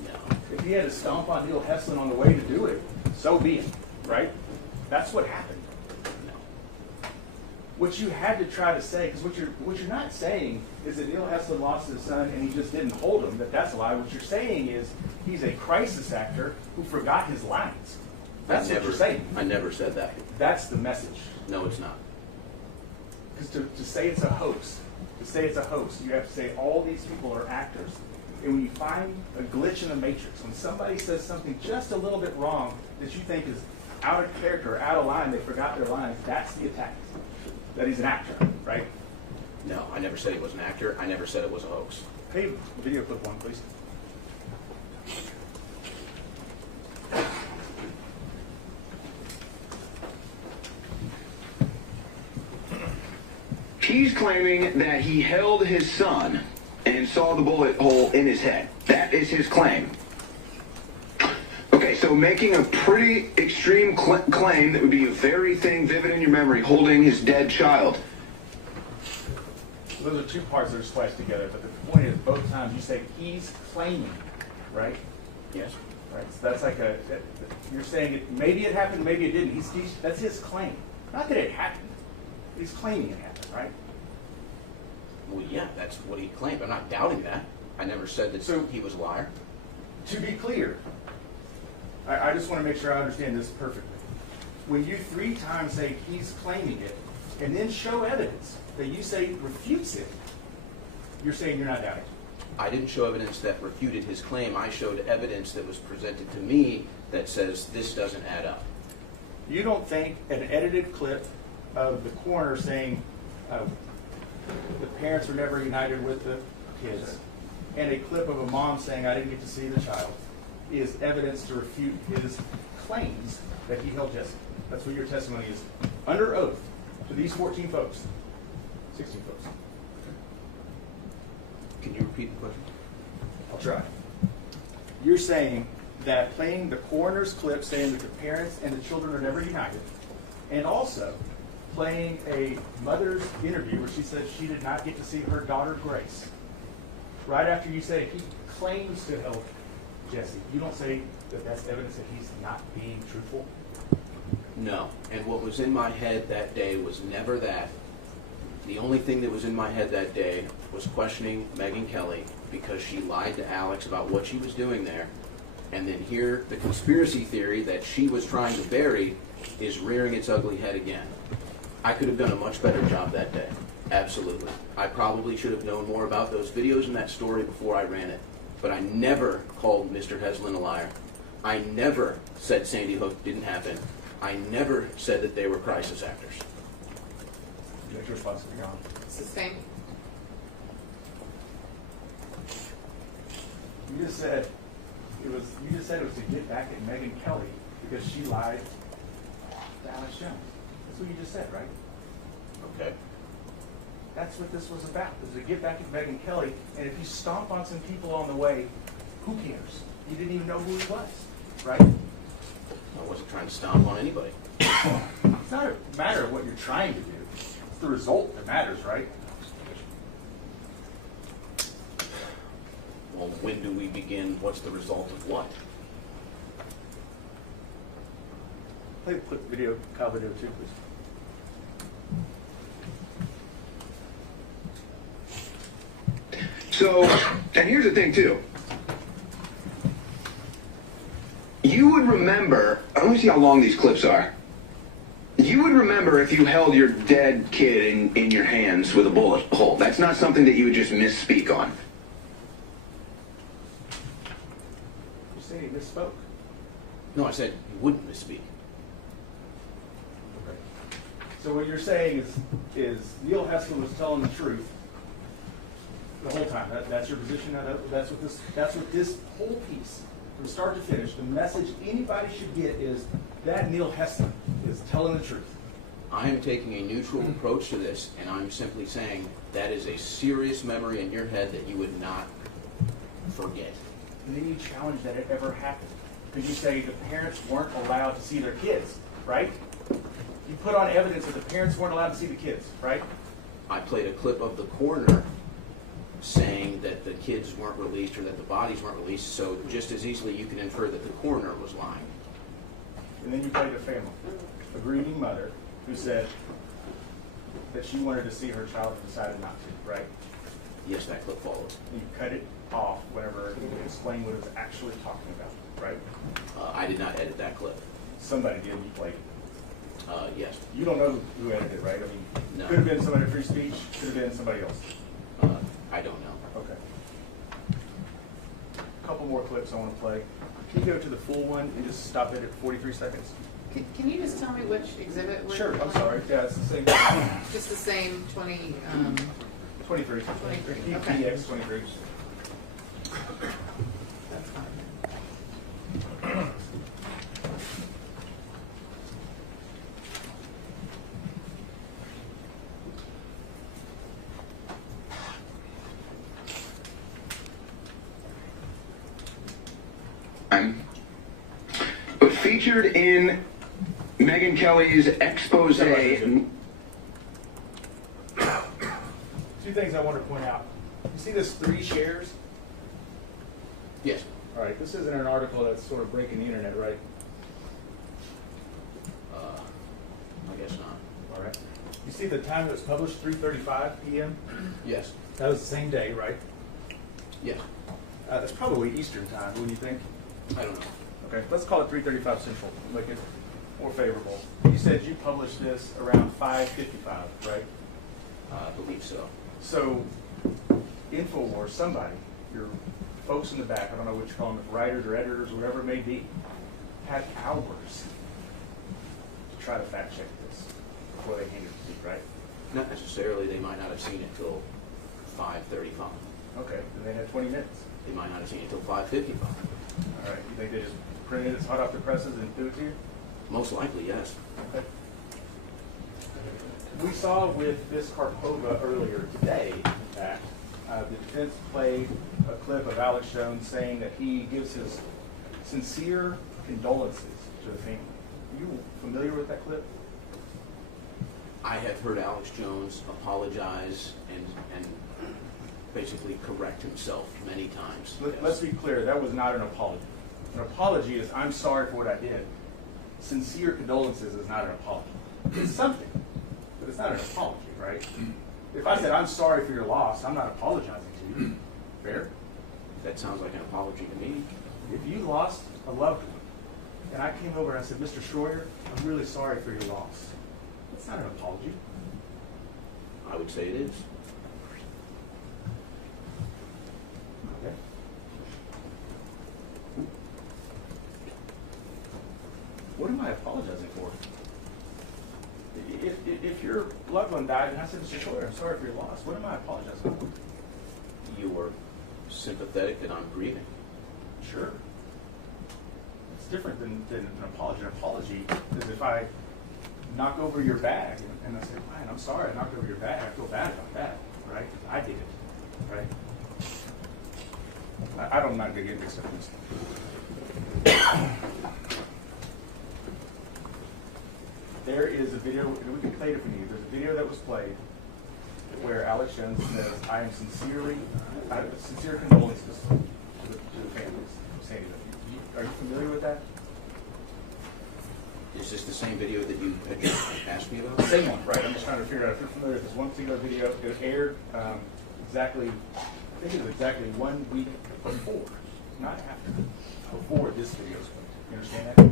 No. If he had to stomp on Neil Hesslin on the way to do it, so be it, right? That's what happened. No. What you had to try to say, because what you're not saying is that Neil Hesslin lost his son and he just didn't hold him, that's a lie. What you're saying is he's a crisis actor who forgot his lines. That's what you're saying. I never said that. That's the message. No, it's not. Because to say it's a hoax, you have to say all these people are actors. And when you find a glitch in the matrix, when somebody says something just a little bit wrong that you think is out of character or out of line, they forgot their lines, that's the attack. That he's an actor, right? No, I never said he was an actor. I never said it was a hoax. Play video clip 1, please. He's claiming that he held his son and saw the bullet hole in his head. That is his claim. Okay, so making a pretty extreme claim that would be a very thing vivid in your memory, holding his dead child. So those are two parts that are spliced together, but the point is both times you say he's claiming, right? Yes. Right. So that's like you're saying maybe it happened, maybe it didn't. That's his claim. Not that it happened. He's claiming it happened, right? Well, yeah, that's what he claimed. I'm not doubting that. I never said that he was a liar. To be clear, I just want to make sure I understand this perfectly. When you 3 times say he's claiming it, and then show evidence that you say refutes it, you're saying you're not doubting. I didn't show evidence that refuted his claim. I showed evidence that was presented to me that says this doesn't add up. You don't think an edited clip of the coroner saying the parents were never united with the kids, and a clip of a mom saying I didn't get to see the child, is evidence to refute his claims that he held Jesse? That's what your testimony is under oath to these 14 folks, 16 folks. Can you repeat the question? I'll try. You're saying that playing the coroner's clip saying that the parents and the children are never united, and also playing a mother's interview where she said she did not get to see her daughter Grace, right after you say he claims to help Jesse, you don't say that that's evidence that he's not being truthful? No. And what was in my head that day was never that. The only thing that was in my head that day was questioning Megyn Kelly because she lied to Alex about what she was doing there. And then here, the conspiracy theory that she was trying to bury is rearing its ugly head again. I could have done a much better job that day. Absolutely. I probably should have known more about those videos and that story before I ran it. But I never called Mr. Hesslin a liar. I never said Sandy Hook didn't happen. I never said that they were crisis actors. That's your response, Your Honor. Sustained. You just said it was to get back at Megyn Kelly because she lied to Alex Jones. That's what you just said, right? Okay. That's what this was about. It was to get back at Megyn Kelly, and if you stomp on some people on the way, who cares? You didn't even know who he was, right? I wasn't trying to stomp on anybody. It's not a matter of what you're trying to do. the result that matters, right? Well, when do we begin? What's the result of what? Play the video, Kyle video too, please. So, and here's the thing too. You would remember, I want to see how long these clips are. You would remember if you held your dead kid in your hands with a bullet hole. That's not something that you would just misspeak on. You say he misspoke. No, I said you wouldn't misspeak. Okay. So what you're saying is Neil Hesslin was telling the truth the whole time. That's your position. That's what this whole piece, from start to finish, the message anybody should get is that Neil Hesslin is telling the truth. I am taking a neutral approach to this, and I'm simply saying that is a serious memory in your head that you would not forget. And then you challenge that it ever happened. Because you say the parents weren't allowed to see their kids, right? You put on evidence that the parents weren't allowed to see the kids, right? I played a clip of the coroner saying that the kids weren't released or that the bodies weren't released, so just as easily you can infer that the coroner was lying. And then you played a family, a grieving mother who said that she wanted to see her child and decided not to, right? Yes, that clip followed. And you cut it off whenever you explained what it was actually talking about, right? I did not edit that clip. Somebody did, you played it. Yes. You don't know who edited it, right? I mean, No. Could have been somebody at Free Speech, could have been somebody else. I don't know. Okay. A couple more clips I want to play. Can you go to the full one and just stop it at 43 seconds? Can you just tell me which exhibit we're Sure, I'm playing? sorry. Yeah, it's the same. Just the same 23. 23. 23, okay. PX 23. That's fine. But featured in Megyn Kelly's expose. Two things I want to point out. You see this 3 shares? Yes. All right, this isn't an article that's sort of breaking the internet, right? I guess not. All right. You see the time it was published, 3:35 p.m.? Yes. That was the same day, right? Yeah. That's probably Eastern time, wouldn't you think? I don't know. Okay, let's call it 3:35 Central, make it more favorable. You said you published this around 5:55, right? I believe so. So, Infowars, somebody, your folks in the back, I don't know what you call them, writers or editors, whatever it may be, had hours to try to fact check this before they handed it to you, right? Not necessarily. They might not have seen it till 5:35. Okay, then they had 20 minutes. They might not have seen it till 5:55. All right, you think they just printed it hot off the presses and threw it to you? Most likely, yes. Okay. We saw with this Karpova earlier today, in fact, the defense played a clip of Alex Jones saying that he gives his sincere condolences to the family. Are you familiar with that clip? I have heard Alex Jones apologize and basically correct himself many times. Let's be clear, that was not an apology. An apology is, I'm sorry for what I did. Sincere condolences is not an apology. It's something, but it's not an apology, right? If I said, I'm sorry for your loss, I'm not apologizing to you. Fair? That sounds like an apology to me. If you lost a loved one, and I came over and I said, Mr. Schroyer, I'm really sorry for your loss. That's not an apology. I would say it is. Okay. What am I apologizing for? If your loved one died and I said, Mr. Schroyer, I'm sorry for your loss, what am I apologizing for? You were sympathetic that I'm grieving. Sure. It's different than an apology. An apology is if I knock over your bag and I say, Ryan, I'm sorry I knocked over your bag. I feel bad about that, right? I did it, right? I'm not going to get mixed up in this. There is a video, and we can play it if we need. There's a video that was played where Alex Jones says, I have sincere condolences to the families of Sandy Hook. Are you familiar with that? Is this the same video that you had just asked me about? Same one, right. I'm just trying to figure out if you're familiar with this one particular video. It aired exactly 1 week before, not after, before this video was played. You understand that?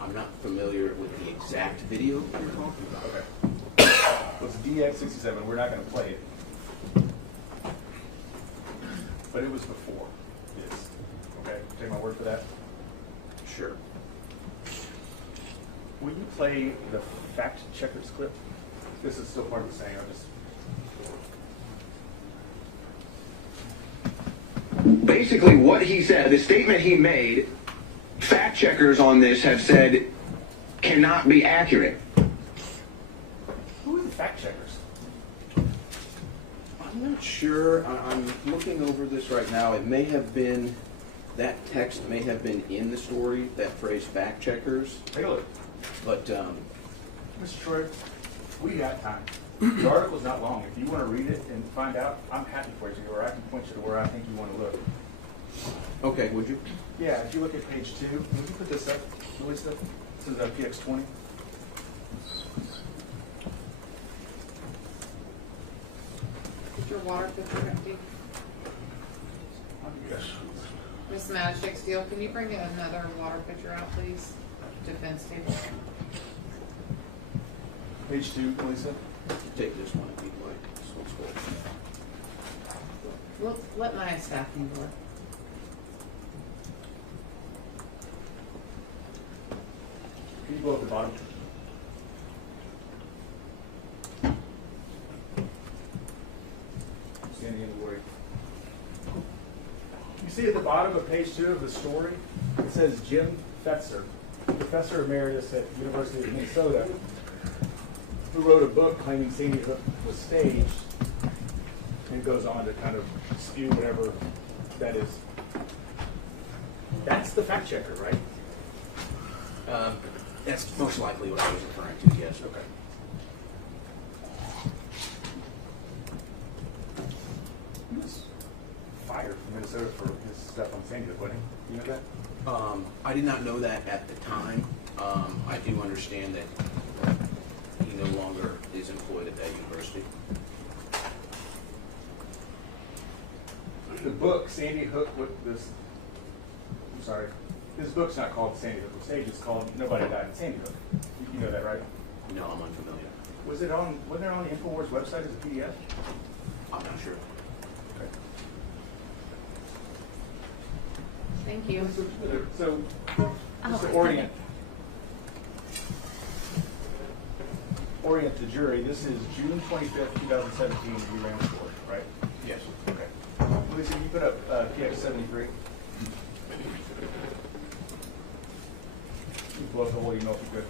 I'm not familiar with the exact video you're talking about. Okay. Well, it's DX67. We're not going to play it. But it was before this. Okay? Take my word for that? Sure. Will you play the fact checkers clip? This is still part of the saying. Basically, what he said, the statement he made, fact checkers on this have said cannot be accurate. Who are the fact checkers? I'm not sure. I'm looking over this right now. It may have been, that text may have been in the story, that phrase fact checkers. Take a look. But, Mr. Troy, we got time. The article's not long. If you want to read it and find out, I'm happy for you, or I can point you to where I think you want to look. okay, would you? Yeah, if you look at page 2, would you put this up, Melissa? This is PX20. Is your water pitcher empty? Yes. Miss Magic Steel, can you bring another water pitcher out, please? Defense table. Page 2, Melissa. Take this one if you'd like. This one's full. Let my staff handle it. Can you go up the bottom? Standing in the way. You see at the bottom of page 2 of the story, it says Jim Fetzer, Professor Emeritus at University of Minnesota, who wrote a book claiming Sandy Hook was staged, and it goes on to kind of spew whatever that is. That's the fact checker, right? That's most likely what I was referring to, yes. Okay. He was fired from Minnesota for his stuff on Sandy Hook, wasn't he? You know that? I did not know that at the time. I do understand that he no longer is employed at that university. The book, Sandy Hook, I'm sorry, his book's not called Sandy Hook was staged, it's called Nobody Died in Sandy Hook. You know that, right? No, I'm unfamiliar. Wasn't it on the Infowars website as a PDF? I'm not sure. Okay. Thank you. So, just to orient the jury, this is June 25th, 2017, you ran the story, right? Yes. Okay. Lisa, you put up PX 73. You blow up the whole email if you could.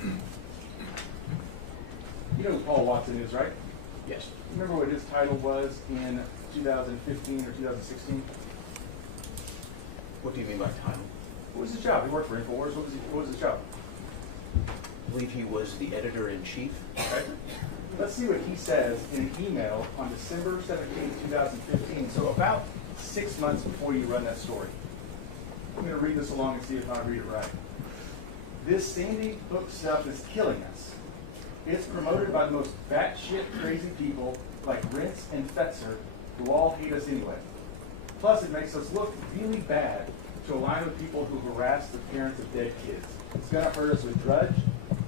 You know who Paul Watson is, right? Yes. Remember what his title was in 2015 or 2016? What do you mean by title? What was his job? He worked for Infowars. What was his job? I believe he was the editor-in-chief. Okay. Let's see what he says in an email on December 17, 2015. So about 6 months before you run that story. I'm going to read this along and see if I read it right. This Sandy Hook stuff is killing us. It's promoted by the most batshit crazy people like Rentz and Fetzer, who all hate us anyway. Plus, it makes us look really bad to align with people who harass the parents of dead kids. It's going to hurt us with Drudge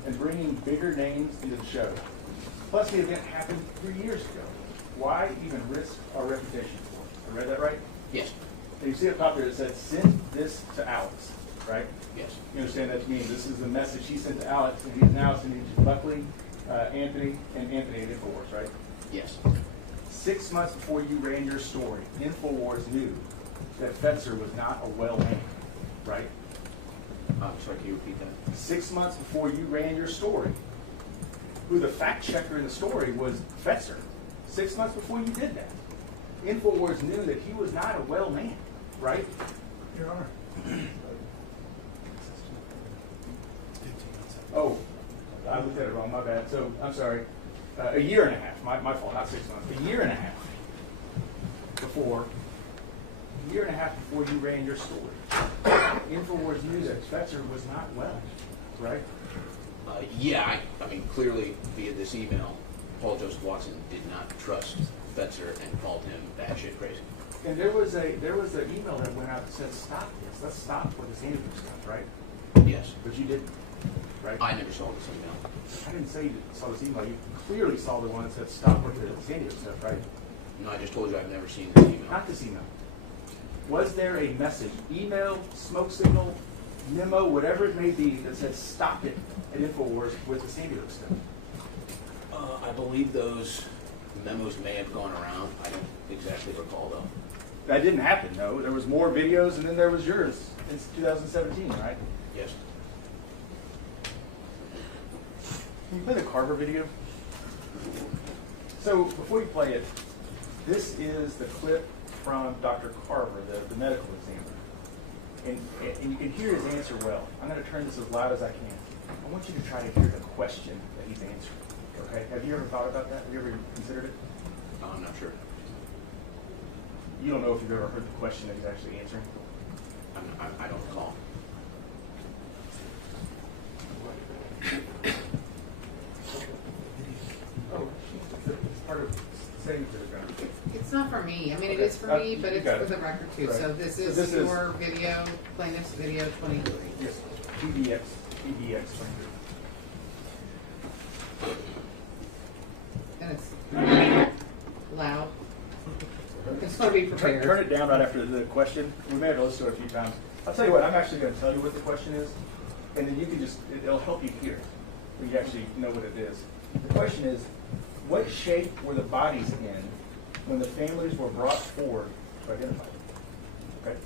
and bringing bigger names into the show. Plus, the event happened 3 years ago. Why even risk our reputation for it? I read that right? Yes. And you see up top there, it said, send this to Alex, right? Yes. You understand that to mean this is the message he sent to Alex, and he's now sending it to Buckley, Anthony, and Anthony at Infowars, right? Yes. 6 months before you ran your story, Infowars knew that Fetzer was not a well man, right? Sorry, can you repeat that? 6 months before you ran your story, who the fact checker in the story was Fetzer. 6 months before you did that, Infowars knew that he was not a well man, right? Your Honor. Oh, I looked at it wrong, my bad. So, I'm sorry, a year and a half, my fault, not 6 months, a year and a half before you ran your story. Infowars News at Fetzer was not well, right? Yeah, I mean, clearly via this email, Paul Joseph Watson did not trust Fetzer and called him batshit crazy. And there was an email that went out that said, stop this, let's stop what the Sandy Hook stuff, right? Yes. But you didn't, right? I never saw this email. I didn't say you saw this email. You clearly saw the one that said stop with the Sandy Hook stuff, right? No, I just told you I've never seen this email. Not this email. Was there a message, email, smoke signal, memo, whatever it may be, that said stop it at Infowars with the Sandy Hook stuff? I believe those memos may have gone around. I don't exactly recall, though. That didn't happen, no. There was more videos, and then there was yours in 2017, right? Yes. Can you play the Carver video? So, before you play it, this is the clip from Dr. Carver, the medical examiner. And you can hear his answer well. I'm going to turn this as loud as I can. I want you to try to hear the question that he's answering. Okay? Have you ever thought about that? Have you ever considered it? I'm not sure. You don't know if you've ever heard the question that he's actually answering? I don't recall. Oh, it's part of saying to the ground. It's not for me. I mean, it Okay. is for me, but You it's got for it. the record too. Right. So this So is this is- your video, plaintiff's video 23. Yes, PBX 23. And it's loud. It's going to be prepared. Turn it down right after the question. We may have to listen to it a few times. I'll tell you what, I'm actually going to tell you what the question is, and then you can just, it'll help you hear it, when you actually know what it is. The question is, what shape were the bodies in when the families were brought forward to identify them? Okay?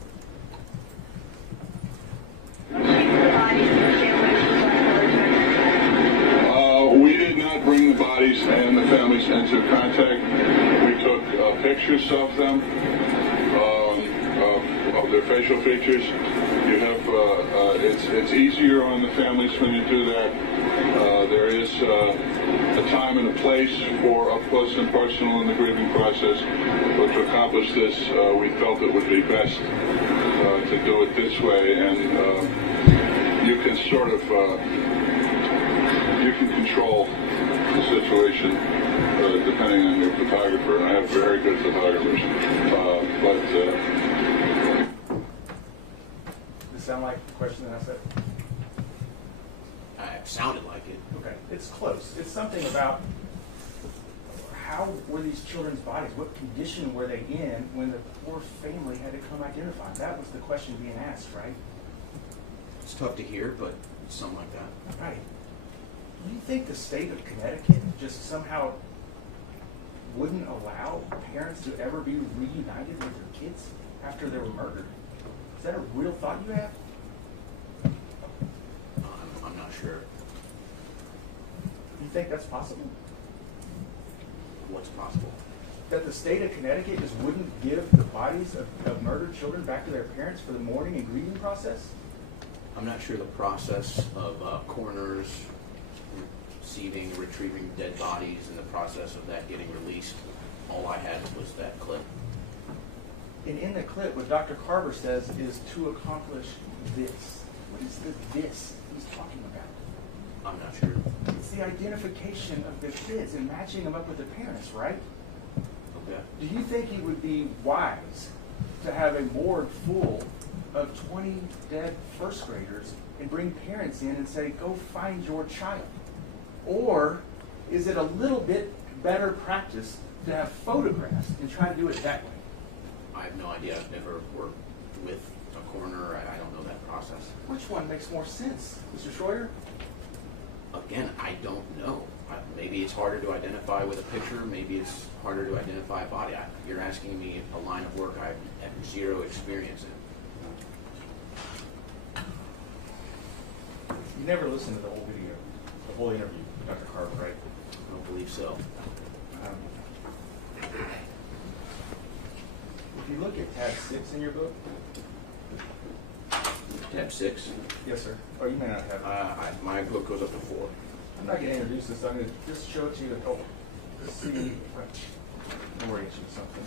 We did not bring the bodies and the families into contact. We took pictures of them, of their facial features. You have, it's easier on the families when you do that. There is a time and a place for up close and personal in the grieving process. But to accomplish this, we felt it would be best to do it this way, and you can sort of you can control the situation depending on your photographer. And I have very good photographers, Does it sound like the question that I said? It sounded like it. Okay, it's close. It's something about how were these children's bodies, what condition were they in when the poor family had to come identify them? That was the question being asked, right? It's tough to hear, but it's something like that. Right. Do you think the state of Connecticut just somehow wouldn't allow parents to ever be reunited with their kids after they were murdered? Is that a real thought you have? I'm not sure. You think that's possible? What's possible? That the state of Connecticut just wouldn't give the bodies of murdered children back to their parents for the mourning and grieving process? I'm not sure the process of coroners receiving, retrieving dead bodies, and the process of that getting released. All I had was that clip. And in the clip, what Dr. Carver says is to accomplish this. What is the this he's talking about? I'm not sure. It's the identification of the kids and matching them up with the parents, right? Okay. Do you think it would be wise to have a morgue full of 20 dead first graders and bring parents in and say, go find your child? Or is it a little bit better practice to have photographs and try to do it that way? I have no idea. I've never worked with a coroner. I don't know that process. Which one makes more sense, Mr. Schroyer? Again, I don't know. Maybe it's harder to identify with a picture. Maybe it's harder to identify a body. You're asking me a line of work I have zero experience in. You never listened to the whole video, the whole interview with Dr. Carver, right? I don't believe so. If you look at tab 6 in your book. Tab 6? Yes, sir. Or you may not have it. My book goes up to 4. I'm not going to introduce this. I'm going to just show it to you to help see if I can orient you to something.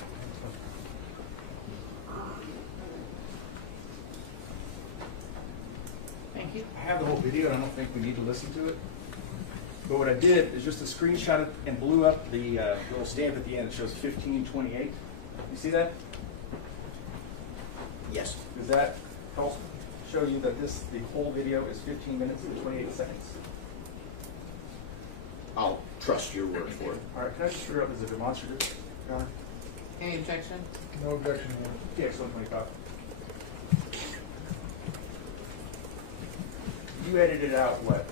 Thank you. I have the whole video, and I don't think we need to listen to it. But what I did is just a screenshot it and blew up the little stamp at the end. It shows 15:28. You see that? Yes. Does that help show you that the whole video is 15 minutes and 28 seconds? I'll trust your word for it. All right, can I just figure out as a demonstrative, Connor? Any objection? No objection here. TX 125. You edited out what?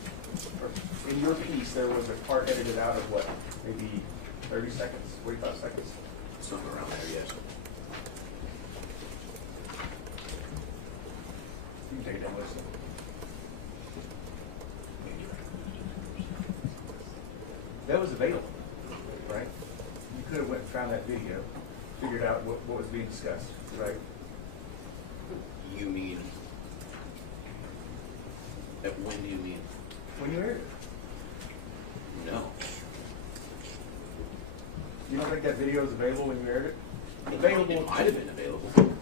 Or in your piece, there was a part edited out of what? Maybe 30 seconds, 45 seconds? Somewhere around there, yes. You can take it down, listen. That was available, right? You could have went and found that video, figured out what was being discussed, right? You mean, when do you mean? When you aired it. No. You don't think that video is available when you aired it? It might have been available,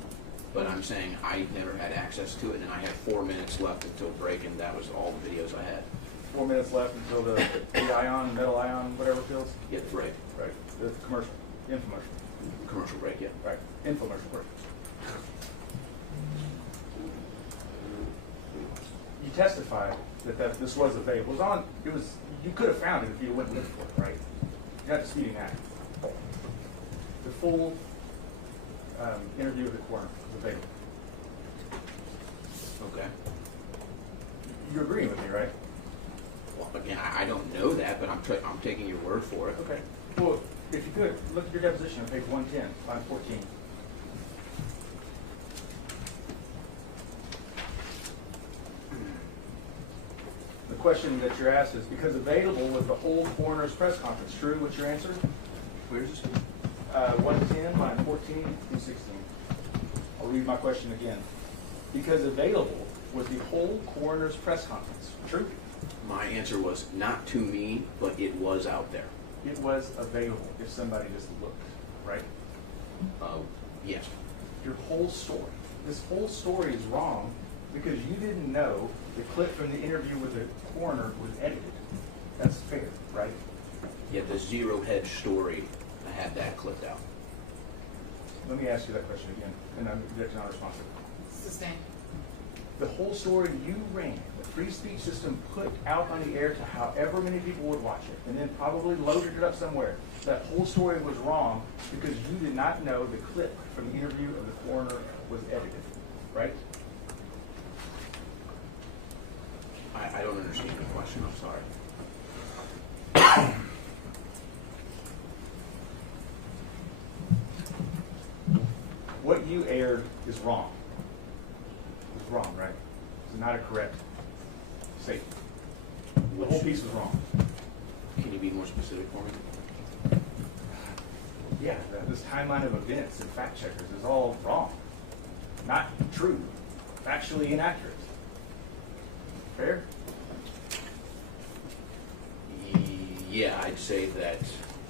but I'm saying I never had access to it, and I had 4 minutes left until break, and that was all the videos I had. 4 minutes left until the ion, metal ion, whatever it feels? Yeah, the break. Right, the commercial, infomercial. Commercial break, yeah. Right, infomercial break. You testified that this was available. You could have found it if you went and looked for it, right? You're not disputing that. The full interview with the coroner was available. Okay. You're agreeing with me, right? Well, again, I don't know that, but I'm taking your word for it. Okay. Well, if you could, look at your deposition on page 110, line 14. The question that you're asked is, because available was the whole coroner's press conference. True? What's your answer? Where's this? 110, line 14 through 16. I'll read my question again. Because available was the whole coroner's press conference. True? My answer was not to me, but it was out there. It was available if somebody just looked, right? Yes. Your whole story. This whole story is wrong because you didn't know the clip from the interview with the coroner was edited. That's fair, right? Yeah, the zero hedge story, I had that clipped out. Let me ask you that question again, and that's not responsive. Sustained. The whole story you ran, the free speech system put out on the air to however many people would watch it, and then probably loaded it up somewhere. That whole story was wrong because you did not know the clip from the interview of the coroner was edited, right? I don't understand the question, I'm sorry. What you aired is wrong. It's wrong, right? It's not a correct statement. The whole piece was wrong. Can you be more specific for me? Yeah, this timeline of events and fact checkers is all wrong. Not true. Factually inaccurate. Fair? Yeah, I'd say that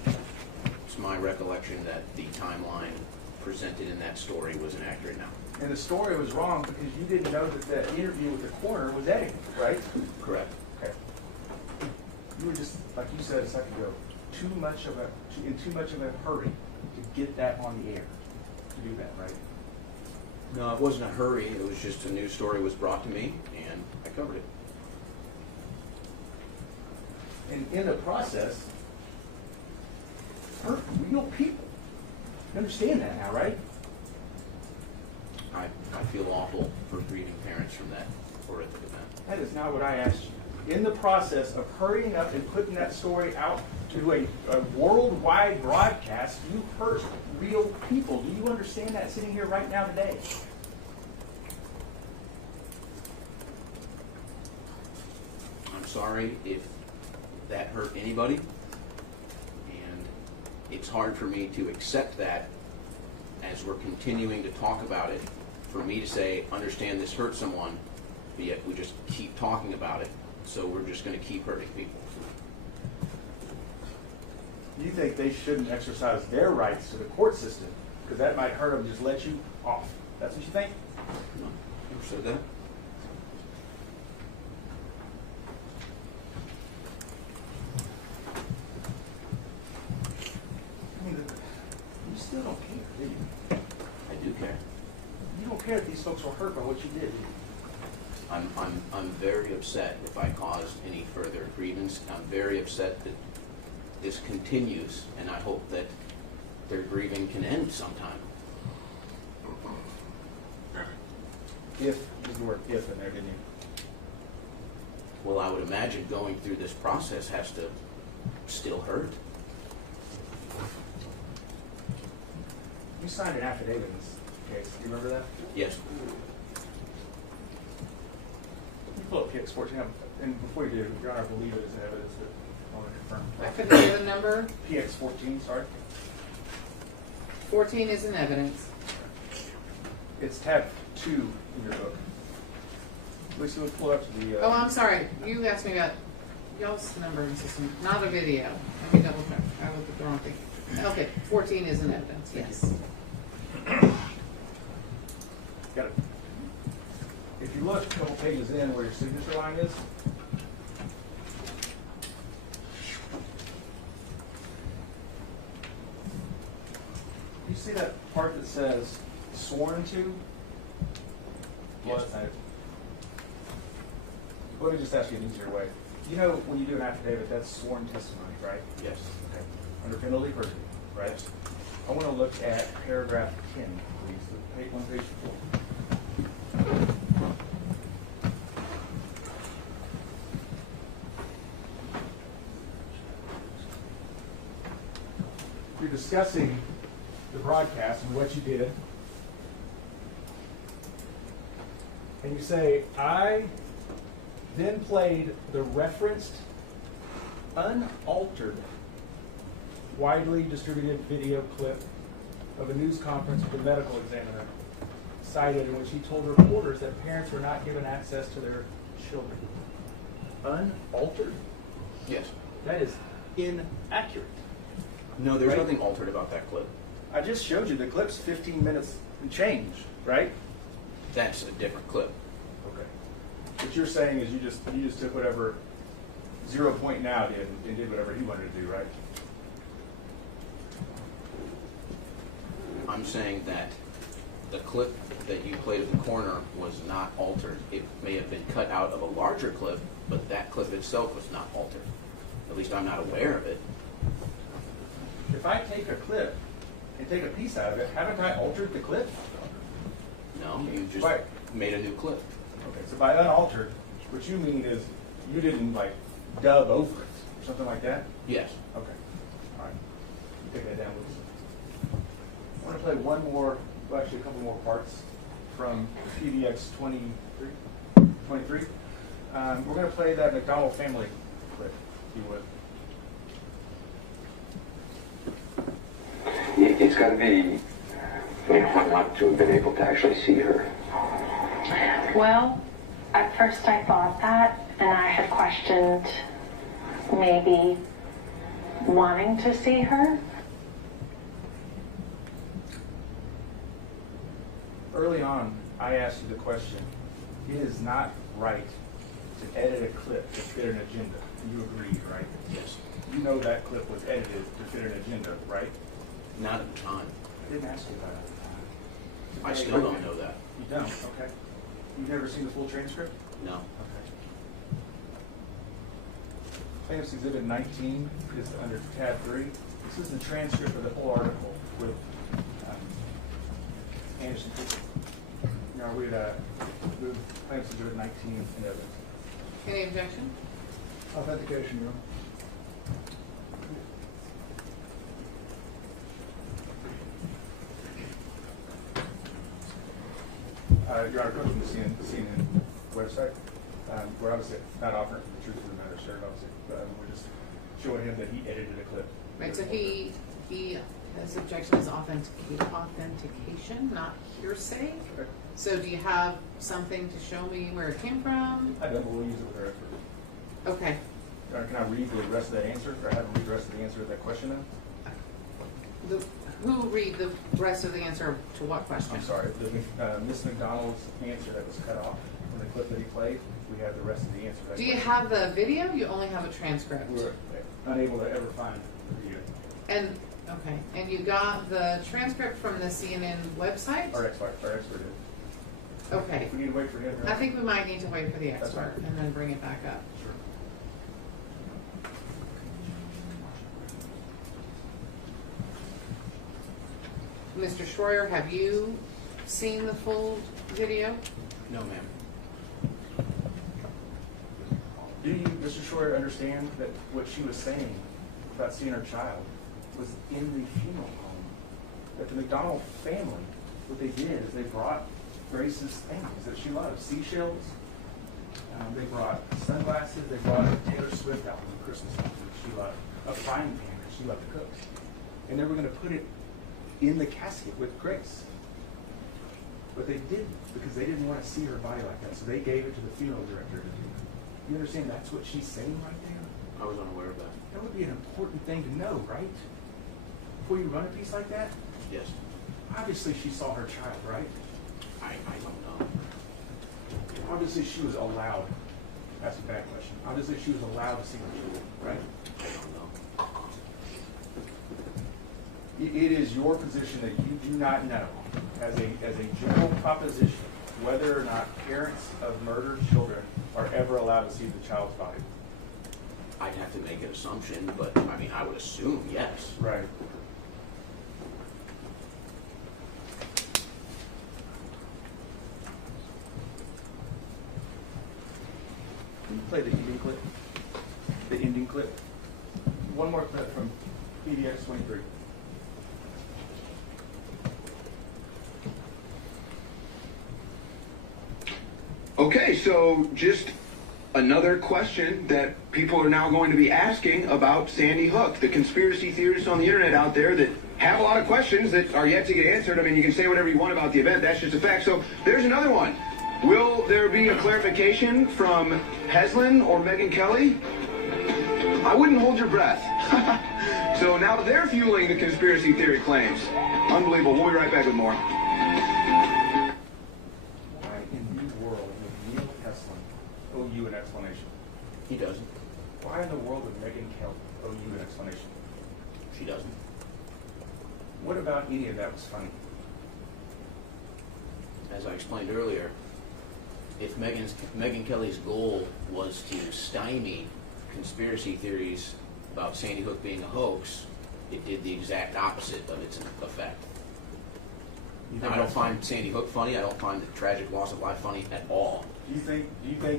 it's my recollection that the timeline presented in that story was inaccurate now. And the story was wrong because you didn't know that the interview with the coroner was edited, right? Correct. Okay. You were just, like you said a second ago, in too much of a hurry to get that on the air, to do that, right? No, it wasn't a hurry. It was just a news story was brought to me, and I covered it. And in the process, hurt real people. You understand that now, right? I feel awful for grieving parents from that horrific event. That is not what I asked you. In the process of hurrying up and putting that story out to a worldwide broadcast, you hurt real people. Do you understand that sitting here right now today? I'm sorry if that hurt anybody, and it's hard for me to accept that as we're continuing to talk about it, for me to say, understand this hurt someone, but yet we just keep talking about it, so we're just going to keep hurting people. you think they shouldn't exercise their rights to the court system because that might hurt them, just let you off. That's what you think? No, never said that. I mean, you still don't care, do you? I do care. You don't care if these folks were hurt by what you did. I'm very upset if I caused any further grievance. I'm very upset that this continues, and I hope that their grieving can end sometime. If, use the word if in there, didn't you? Well, I would imagine going through this process has to still hurt. You signed an affidavit in this case. Do you remember that? Yes. You pull up PX 14, and before you do, Your Honor, I believe it is evidence that I want to confirm. I couldn't hear the number. PX 14, sorry. 14 is in evidence. It's tab 2 in your book. Lisa, let's pull up to the... Oh, I'm sorry. You asked me about y'all's numbering system, not a video. Let me double check. I looked at the wrong thing. Okay, 14 is in evidence, yes. Got it. If you look a couple pages in where your signature line is, you see that part that says sworn to? Yes. Let me just ask you an easier way. You know when you do an affidavit, that's sworn testimony, right? Yes. Okay. Under penalty of perjury, right? I want to look at paragraph 10, please. One page 4. You're discussing the broadcast and what you did. And you say, I then played the referenced, unaltered, widely distributed video clip of a news conference with a medical examiner cited in which he told reporters that parents were not given access to their children. Unaltered? Yes. That is inaccurate. No, there's Right? nothing altered about that clip. I just showed you the clip's 15 minutes and change, right? That's a different clip. Okay. What you're saying is you just took whatever 0 Point Now did and did whatever he wanted to do, right? I'm saying that the clip that you played in the corner was not altered. It may have been cut out of a larger clip, but that clip itself was not altered. At least I'm not aware of it. If I take a clip and take a piece out of it, haven't I altered the clip? No, you just Right. made a new clip. Okay, so by unaltered, what you mean is you didn't like dub over it or something like that? Yes. Okay. All right. Take that down, please. I want to play one more, well, actually a couple more parts from PDX 23. We're going to play that McDonald family clip, if you would. It's got to be hard not to have been able to actually see her. Well, at first I thought that, and I had questioned maybe wanting to see her. Early on, I asked you the question, it is not right to edit a clip to fit an agenda. You agreed, right? Yes. You know that clip was edited to fit an agenda, right? Not at the time. I didn't ask you about it at the time. I still don't know that. You don't? Okay. You've never seen the full transcript? No. Okay. Plaintiff's Exhibit 19 is under tab 3. This is the transcript of the whole article with Anderson. You know, we'd move Plaintiff's Exhibit 19 in evidence. Any objection? Authentication, Your Honor. Your Honor, from the CNN website. We're obviously not offering the truth of the matter, sir, obviously. We're just showing him that he edited a clip. Right, so his objection is authentication, not hearsay. Okay. So do you have something to show me where it came from? I don't, but we'll use it with our expert. Okay. can I read the rest of that answer, or have him read the rest of the answer to that question then? Who read the rest of the answer to what question? I'm sorry, Miss McDonald's answer that was cut off from the clip that he played, we have the rest of the answer. Do you have the video? You only have a transcript. We were unable to ever find the video. And okay, and you got the transcript from the CNN website? Our expert did. Okay. If we need to wait for him. I think we might need to wait for the That's expert right. and then bring it back up. Sure. Mr. Schroyer, have you seen the full video? No, ma'am. Do you, Mr. Schroyer, understand that what she was saying about seeing her child was in the funeral home? That the McDonald family, what they did is they brought Grace's things that she loved, seashells. They brought sunglasses. They brought a Taylor Swift album, a Christmas album that she loved, a frying pan that she loved to cook, and they were going to put it in the casket with Grace. But they didn't, because they didn't want to see her body like that, so they gave it to the funeral director to do. You understand that's what she's saying right there? I was unaware of that. That would be an important thing to know, right? Before you run a piece like that? Yes. Obviously she saw her child, right? I don't know. Obviously she was allowed. That's a bad question. Obviously she was allowed to see her child, right? I don't know. It is your position that you do not know, as a general proposition, whether or not parents of murdered children are ever allowed to see the child's body. I'd have to make an assumption, but I mean, I would assume yes. Right. Can you play the ending clip? The ending clip? One more clip from PDX 23. Okay, so just another question that people are now going to be asking about Sandy Hook. The conspiracy theorists on the internet out there that have a lot of questions that are yet to get answered. I mean, you can say whatever you want about the event. That's just a fact. So there's another one. Will there be a clarification from Hesslin or Megyn Kelly? I wouldn't hold your breath. So now they're fueling the conspiracy theory claims. Unbelievable. We'll be right back with more. Why in the world would Neil Hesslin owe you an explanation? He doesn't. Why in the world would Megyn Kelly owe you an explanation? She doesn't. What about any of that was funny? As I explained earlier, if Megyn Kelly's goal was to stymie conspiracy theories about Sandy Hook being a hoax, it did the exact opposite of its effect. Now, I don't find Sandy Hook funny. I don't find the tragic loss of life funny at all. Do you think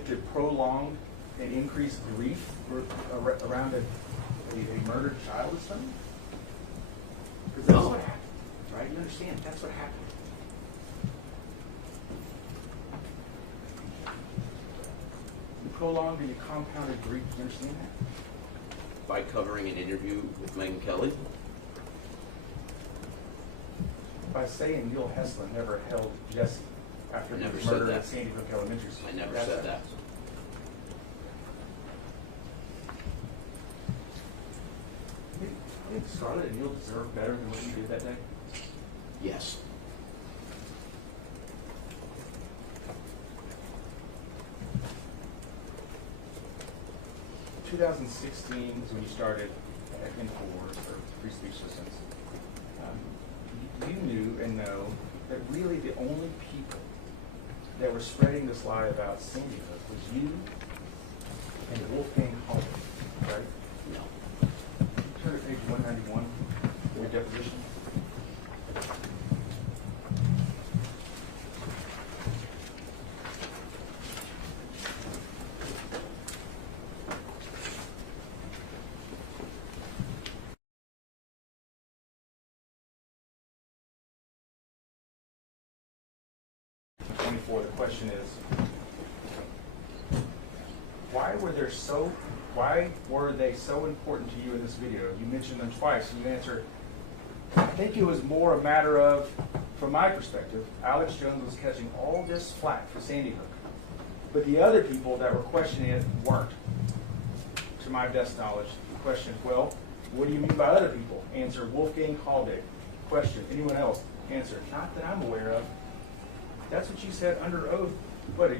that prolonged and increased grief around a murdered child is funny? Because that's what happened, right? You understand? That's what happened. You prolonged and you compounded grief. You understand that? By covering an interview with Megyn Kelly, By saying Neil Hesslin never held Jesse after I he never was said murdered that. at Sandy Hook Elementary School. I never That's said it. that. I think Scarlett and Neil deserve better than what you did that day. Yes. In 2016 is when you started at Infowars, or Free Speech Systems. You knew and know that really the only people that were spreading this lie about Sandy Hook was you and Wolfgang Hall, right? No. Turn to page 191, your deposition. The question is, why were they so important to you in this video? You mentioned them twice, and you answered, I think it was more a matter of, from my perspective, Alex Jones was catching all this flack for Sandy Hook, but the other people that were questioning it weren't. To my best knowledge, the question, well, what do you mean by other people? Answer, Wolfgang Halbig. Question, anyone else? Answer, not that I'm aware of. That's what you said under oath, what,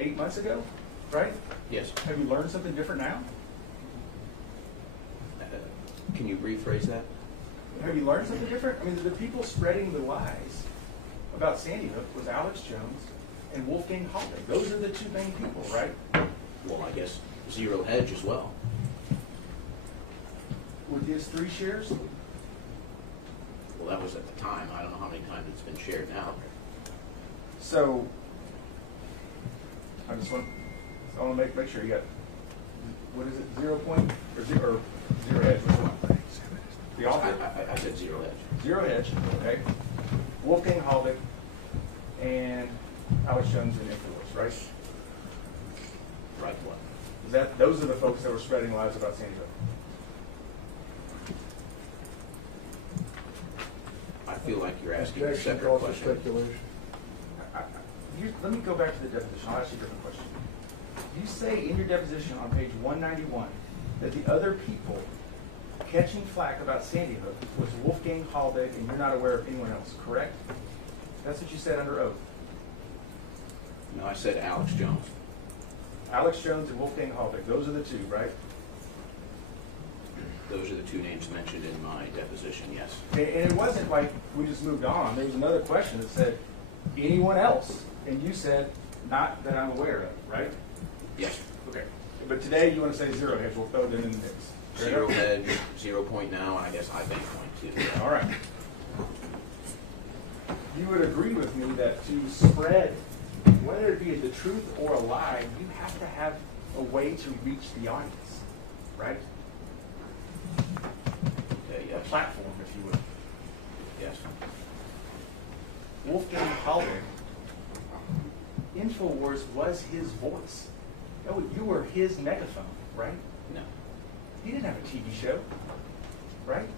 8 months ago, right? Yes. Have you learned something different now? Can you rephrase that? Have you learned something different? I mean, the people spreading the lies about Sandy Hook was Alex Jones and Wolfgang Halbig. Those are the two main people, right? Well, I guess Zero Hedge as well. With his 3 shares? Well, that was at the time. I don't know how many times it's been shared now. So, I want to make sure you got, what is it, 0 point, or zero hedge, which one? The author? I said Zero Hedge. Zero Hedge, okay. Wolfgang Halbig and Alex Jones and Infowars, right? Right, what? Those are the folks that were spreading lies about Sandy Hook. I feel like you're asking a Objection separate calls for question. speculation. Let me go back to the deposition. I'll ask you a different question. You say in your deposition on page 191 that the other people catching flack about Sandy Hook was Wolfgang Halbig, and you're not aware of anyone else, correct? That's what you said under oath. No, I said Alex Jones. Alex Jones and Wolfgang Halbig, those are the two, right? Those are the two names mentioned in my deposition, yes. And it wasn't like we just moved on. There was another question that said, anyone else? And you said, not that I'm aware of, right? Yes. Okay. But today you want to say Zero Hedge. We'll throw them in the mix. Fair Zero enough? Hedge, 0 point now, and I guess I bank point too. All right. You would agree with me that to spread, whether it be the truth or a lie, you have to have a way to reach the audience, right? Okay, A yes. platform, if you would. Yes. Wolfgang Halbig, Infowars was his voice. Oh, you were his megaphone, right? No. He didn't have a TV show, right?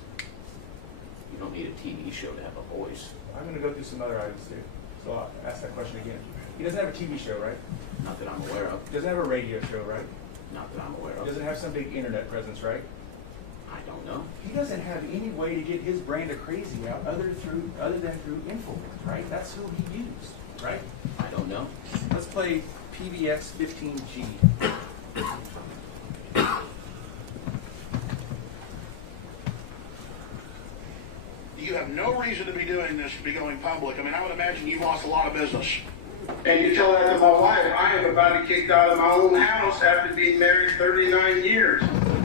You don't need a TV show to have a voice. I'm going to go through some other items too. So I'll ask that question again. He doesn't have a TV show, right? Not that I'm aware of. He doesn't have a radio show, right? Not that I'm aware He of. doesn't have some big internet presence, right? I don't know. He doesn't have any way to get his brand of crazy out other than through Infowars, right? That's who he used, right? I don't know. Let's play PBX 15G. You have no reason to be doing this, to be going public. I mean, I would imagine you've lost a lot of business. And you tell that to my wife. I am about to kicked out of my own house after being married 39 years.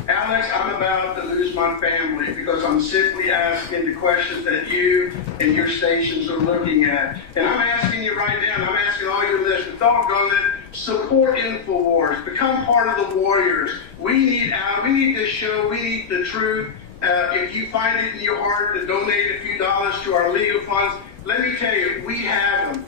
Alex, I'm about to lose my family because I'm simply asking the questions that you and your stations are looking at. And I'm asking you right now, and I'm asking all your listeners, doggone it, support Infowars. Become part of the warriors. We need this show. We need the truth. If you find it in your heart to donate a few dollars to our legal funds, let me tell you, we have them.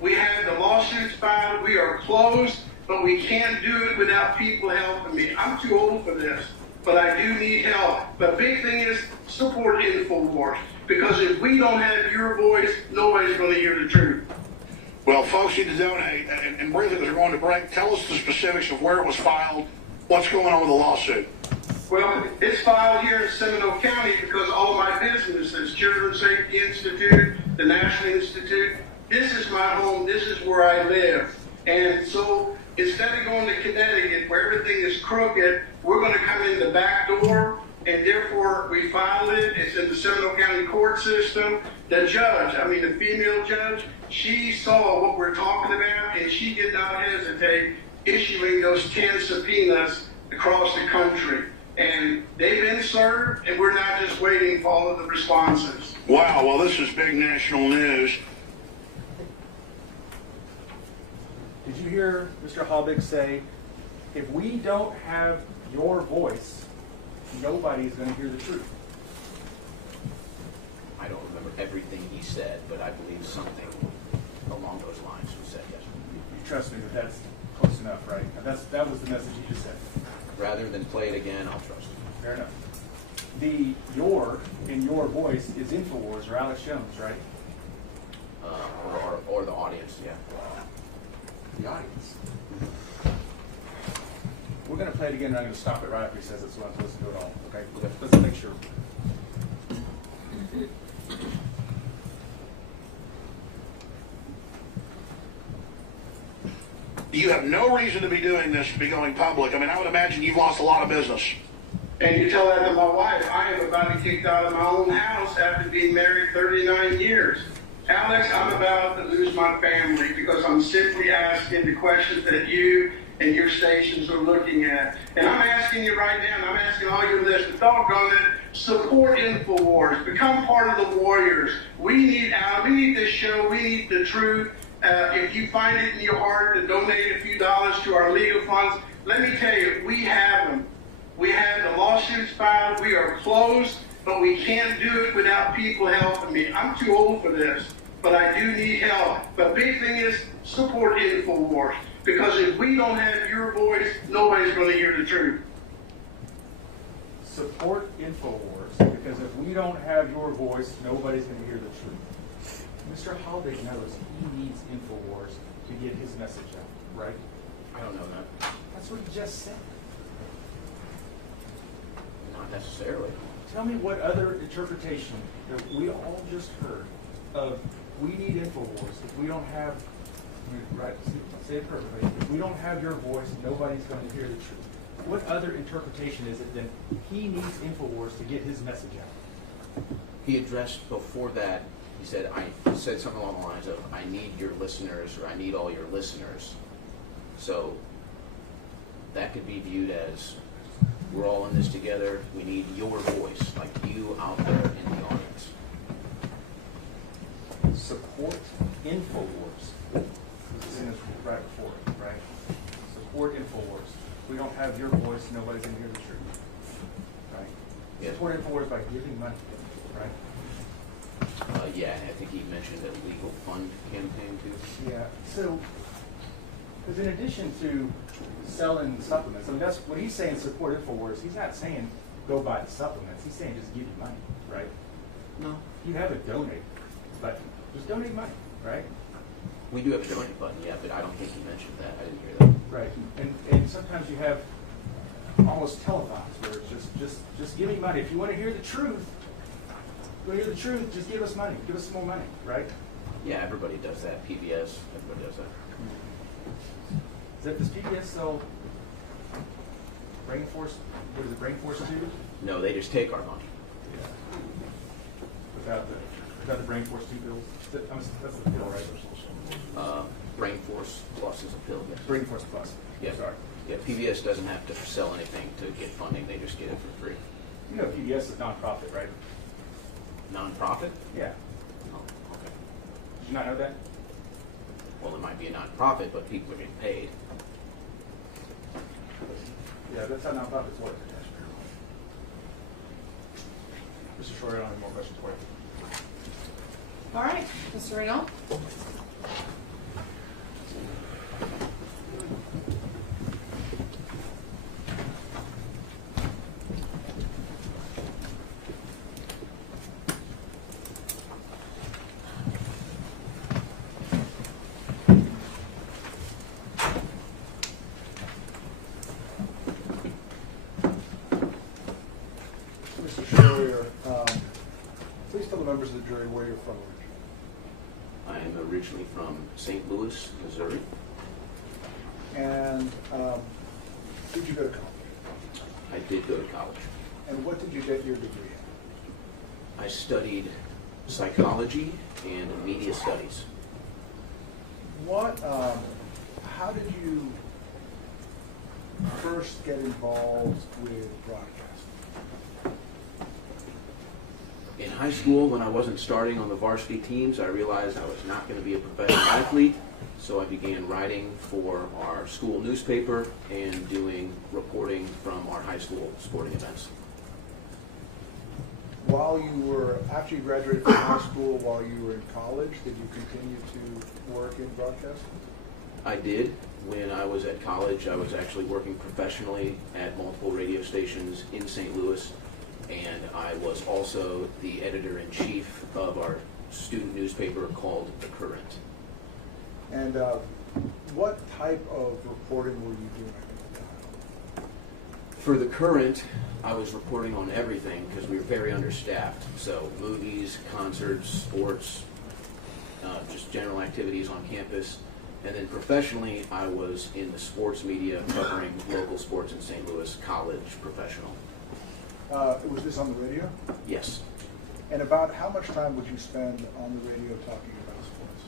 We have the lawsuits filed. We are closed, but we can't do it without people helping me. I'm too old for this, but I do need help. The big thing is support Infowars, because if we don't have your voice, nobody's going to hear the truth. Well, folks need to donate, and briefly, they're going to break. Tell us the specifics of where it was filed, what's going on with the lawsuit. Well, it's filed here in Seminole County because all my businesses, Children's Safety Institute, the National Institute, this is my home, this is where I live. And so instead of going to Connecticut where everything is crooked, we're going to come in the back door, and therefore we filed it. It's in the Seminole County court system. The judge, the female judge, she saw what we're talking about, and she did not hesitate issuing those 10 subpoenas across the country. And they've been served, and we're not just waiting for all of the responses. Wow, well, this is big national news. Did you hear Mr. Halbig say, if we don't have your voice, nobody's going to hear the truth? I don't remember everything he said, but I believe something along those lines was said, yes. You trust me that that's close enough, right? That was the message you just said. Rather than play it again, I'll trust you. Fair enough. The your in your voice is Infowars or Alex Jones, right? Or the audience, yeah. The audience. We're gonna play it again, and I'm gonna stop it right after he says it, so I'm supposed to do it all, okay? Let's make sure. You have no reason to be doing this, to be going public. I mean, I would imagine you've lost a lot of business. And you tell that to my wife. I am about to be kicked out of my own house after being married 39 years. Alex, I'm about to lose my family because I'm simply asking the questions that you and your stations are looking at. And I'm asking you right now, and I'm asking all your listeners, doggone it, support Infowars. Become part of the warriors. We need this show. We need the truth. If you find it in your heart to donate a few dollars to our legal funds, let me tell you, we have them. We have the lawsuits filed. We are closed, but we can't do it without people helping me. I'm too old for this, but I do need help. But big thing is support Infowars, because if we don't have your voice, nobody's going to hear the truth. Support Infowars, because if we don't have your voice, nobody's going to hear the truth. Mr. Holiday knows he needs Infowars to get his message out, right? I don't know that. That's what he just said. Not necessarily. Tell me what other interpretation that we all just heard of we need Infowars. If we don't have, right, say it perfectly, if we don't have your voice, nobody's going to hear the truth. What other interpretation is it than he needs Infowars to get his message out? He addressed before that, he said something along the lines of, I need your listeners, or I need all your listeners. So that could be viewed as, we're all in this together, we need your voice, like you out there in the audience. Support Infowars. This is right before it, right? Support Infowars. If we don't have your voice, nobody's going to hear the truth, right? Yeah. Support Infowars by giving money, right? Yeah, and I think he mentioned a legal fund campaign too. Yeah, so, because in addition to selling supplements, I mean, that's what he's saying, support Infowars. He's not saying go buy the supplements. He's saying just give you money, right? No. You have a donate button. Just donate money, right? We do have a donate button, yeah, but I don't think he mentioned that. I didn't hear that. Right, and sometimes you have almost telethons where it's just give me money. If you want to hear the truth, just give us money. Give us some more money, right? Yeah, everybody does that. PBS, everybody does that. Does PBS sell Brain Force? What is it, Brain Force 2? No, they just take our money. Yeah. Without the Brain Force 2 bills? That's the pill, right? Brain Force Plus is a pill. Yes. Brain Force Plus. Yeah. Sorry. Yeah, PBS doesn't have to sell anything to get funding. They just get it for free. You know PBS is non-profit, right? Non-profit? Yeah. Oh, okay. Did you not know that? Well, it might be a non-profit, but people are getting paid. Yeah, that's how non-profits work. Mr. Short, I don't have more questions for you. All right, Mr. Reno. Mr. Schroyer, please tell the members of the jury where you're from. I am originally from St. Louis, Missouri. And did you go to college? I did go to college. And what did you get your degree in? I studied psychology and media studies. How did you first get involved with broadcasting? In high school, when I wasn't starting on the varsity teams, I realized I was not going to be a professional athlete, so I began writing for our school newspaper and doing reporting from our high school sporting events. After you graduated from high school, while you were in college, did you continue to work in broadcasting? I did. When I was at college, I was actually working professionally at multiple radio stations in St. Louis, and I was also the editor-in-chief of our student newspaper called The Current. And what type of reporting were you doing? For the current, I was reporting on everything because we were very understaffed. So movies, concerts, sports, just general activities on campus. And then professionally, I was in the sports media covering local sports in St. Louis, college, professional. Was this on the radio? Yes. And about how much time would you spend on the radio talking about sports?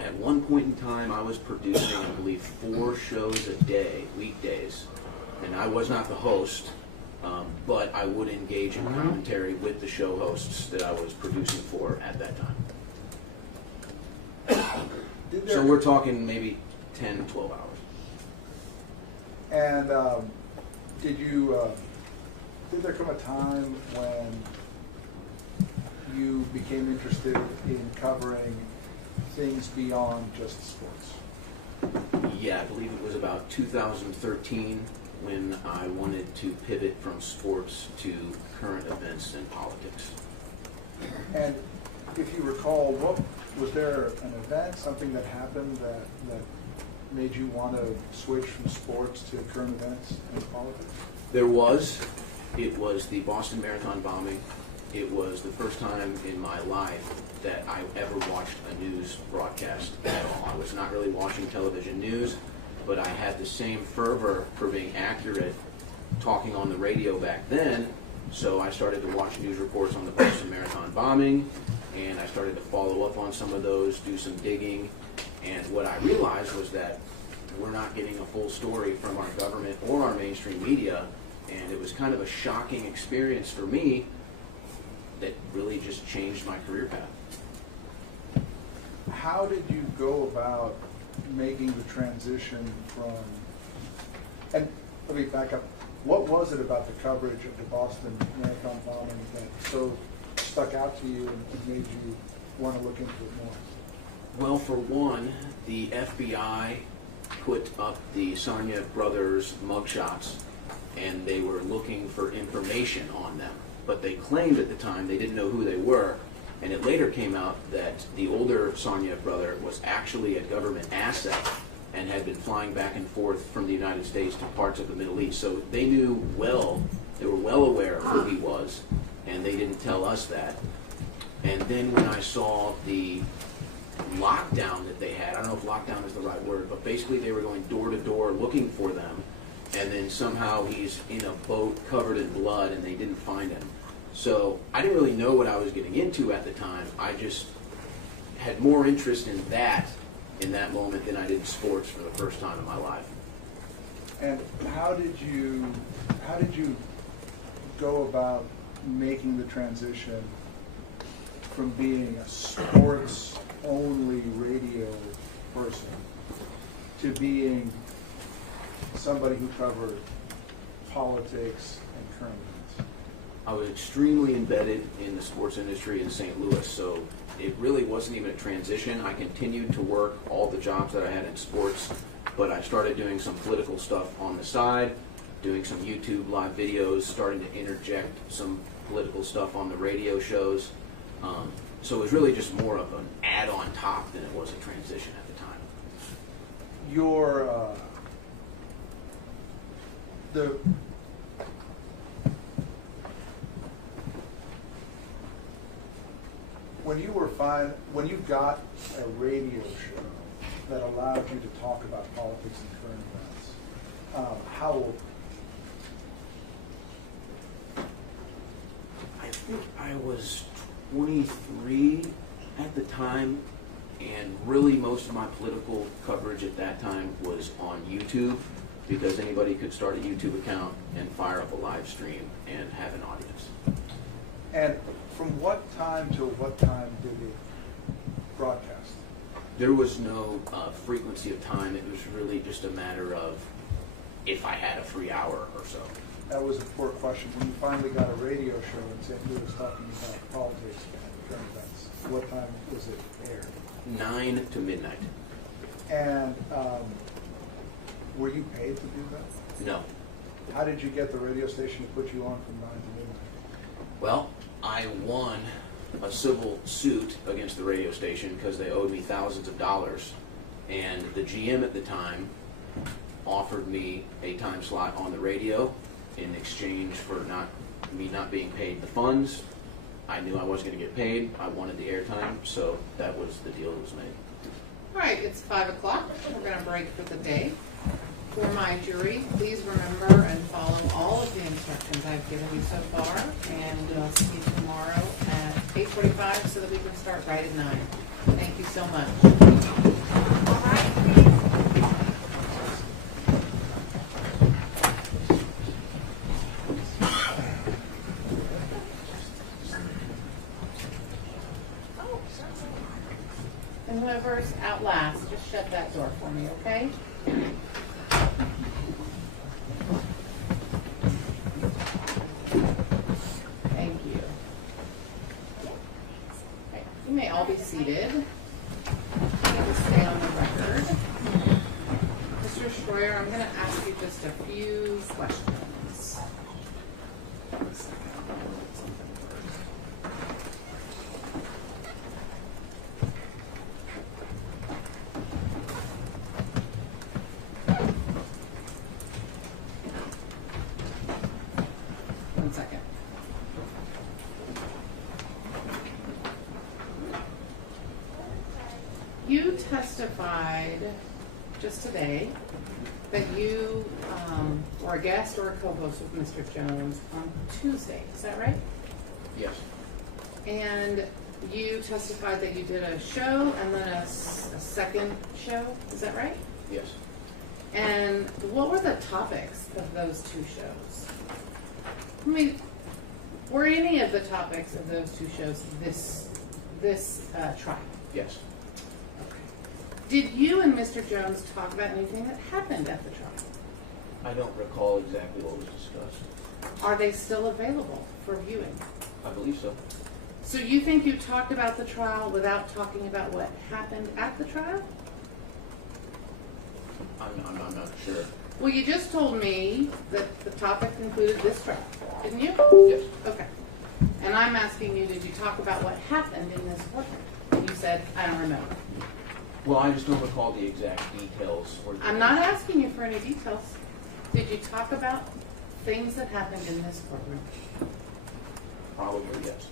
At one point in time, I was producing, I believe, 4 shows a day, weekdays. And I was not the host, but I would engage in commentary with the show hosts that I was producing for at that time. So we're talking maybe 10 to 12 hours. And did there come a time when you became interested in covering things beyond just sports? Yeah, I believe it was about 2013 when I wanted to pivot from sports to current events and politics. And if you recall, was there an event, something that happened that made you want to switch from sports to current events and politics? There was. It was the Boston Marathon bombing. It was the first time in my life that I ever watched a news broadcast at all. I was not really watching television news, but I had the same fervor for being accurate talking on the radio back then, so I started to watch news reports on the Boston Marathon bombing, and I started to follow up on some of those, do some digging, and what I realized was that we're not getting a full story from our government or our mainstream media, and it was kind of a shocking experience for me that really just changed my career path. How did you go about making the transition from, and let me back up, what was it about the coverage of the Boston Marathon bombing that so stuck out to you and made you want to look into it more? Well, for one, the FBI put up the Sonia brothers mugshots, and they were looking for information on them. But they claimed at the time they didn't know who they were, and it later came out that the older Sonia brother was actually a government asset and had been flying back and forth from the United States to parts of the Middle East. So they knew well, they were well aware of who he was, and they didn't tell us that. And then when I saw the lockdown that they had, I don't know if lockdown is the right word, but basically they were going door to door looking for them, and then somehow he's in a boat covered in blood and they didn't find him. So I didn't really know what I was getting into at the time. I just had more interest in that moment than I did in sports for the first time in my life. And how did you go about making the transition from being a sports only radio person to being somebody who covered politics and current events? I was extremely embedded in the sports industry in St. Louis, so it really wasn't even a transition. I continued to work all the jobs that I had in sports, but I started doing some political stuff on the side, doing some YouTube live videos, starting to interject some political stuff on the radio shows. So it was really just more of an add on top than it was a transition at the time. When you got a radio show that allowed you to talk about politics and current events, how old? I think I was 23 at the time, and really most of my political coverage at that time was on YouTube, because anybody could start a YouTube account and fire up a live stream and have an audience. And from what time to what time did it broadcast? There was no frequency of time. It was really just a matter of if I had a free hour or so. That was a poor question. When you finally got a radio show in St. Louis talking about politics and current events, what time was it aired? 9 to midnight. And were you paid to do that? No. How did you get the radio station to put you on from 9 to midnight? Well, I won a civil suit against the radio station because they owed me thousands of dollars. And the GM at the time offered me a time slot on the radio in exchange for me not being paid the funds. I knew I wasn't going to get paid. I wanted the airtime, so that was the deal that was made. All right, it's 5 o'clock. We're going to break for the day. For my jury, please remember and follow all of the instructions I've given you so far, and we'll see you tomorrow at 8:45 so that we can start right at 9. Thank you so much. And whoever's out last, just shut that door for me, okay? Thank you. Okay, you may all be seated. I'm going to stay on the record. Mr. Schroyer, I'm going to ask you just a few questions. One second. You testified just today that you were a guest or a co-host with Mr. Jones on Tuesday. Is that right? Yes. And you testified that you did a show and then a second show. Is that right? Yes. And what were the topics of those two shows? I mean, were any of the topics of those two shows this trial? Yes. Did you and Mr. Jones talk about anything that happened at the trial? I don't recall exactly what was discussed. Are they still available for viewing? I believe so. So you think you talked about the trial without talking about what happened at the trial? I'm not sure. Well, you just told me that the topic included this trial, didn't you? Yes. Okay. And I'm asking you, did you talk about what happened in this courtroom? And you said, I don't remember. Well, I just don't recall the exact details. I'm not asking you for any details. Did you talk about things that happened in this courtroom? Probably, yes.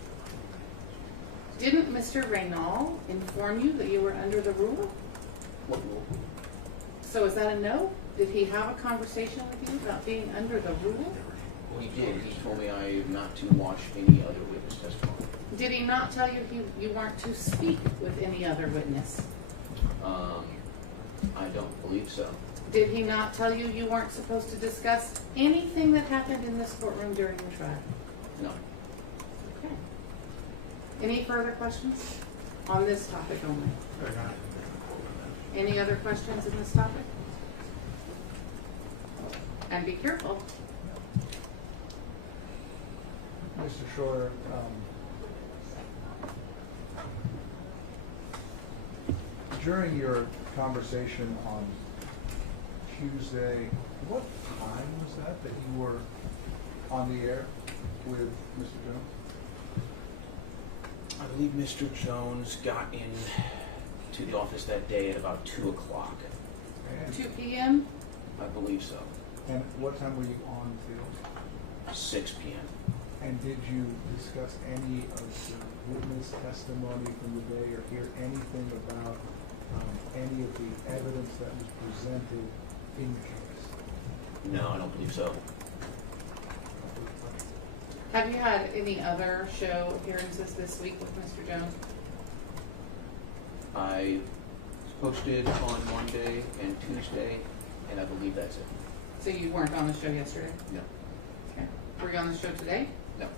Didn't Mr. Reynal inform you that you were under the rule? What rule? So is that a no? Did he have a conversation with you about being under the rule? Well, he did. He told me I not to watch any other witness testimony. Did he not tell you you weren't to speak with any other witness? I don't believe so. Did he not tell you you weren't supposed to discuss anything that happened in this courtroom during the trial? No. Okay. Any further questions on this topic only? Any other questions in this topic? And be careful. Mr. Schroyer, during your conversation on Tuesday, what time was that you were on the air with Mr. Jones? I believe Mr. Jones got in to the office that day at about 2 o'clock. 2 p.m.? I believe so. And what time were you on field? 6 p.m. And did you discuss any of the witness testimony from the day or hear anything about any of the evidence that was presented in the case? No, I don't believe so. Have you had any other show appearances this week with Mr. Jones? I posted on Monday and Tuesday, and I believe that's it. So you weren't on the show yesterday? No. Okay. Were you on the show today? No.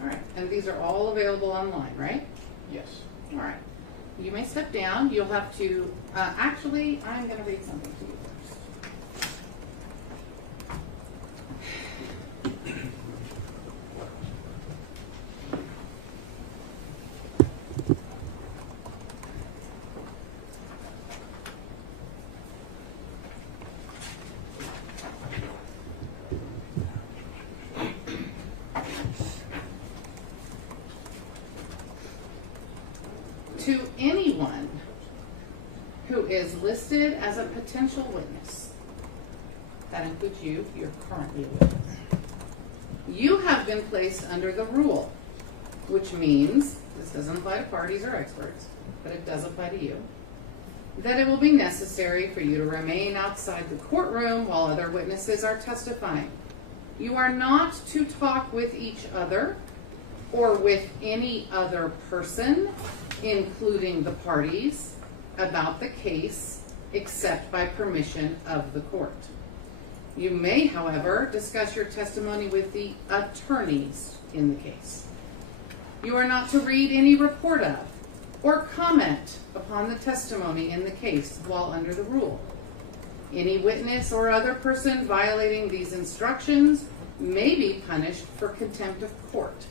All right. And these are all available online, right? Yes. All right. You may step down. You'll have to, actually, I'm going to read something to you first. To anyone who is listed as a potential witness. That includes you, you're currently a witness. You have been placed under the rule, which means, this doesn't apply to parties or experts, but it does apply to you, that it will be necessary for you to remain outside the courtroom while other witnesses are testifying. You are not to talk with each other or with any other person, including the parties, about the case, except by permission of the court. You may, however, discuss your testimony with the attorneys in the case. You are not to read any report of or comment upon the testimony in the case while under the rule. Any witness or other person violating these instructions may be punished for contempt of court,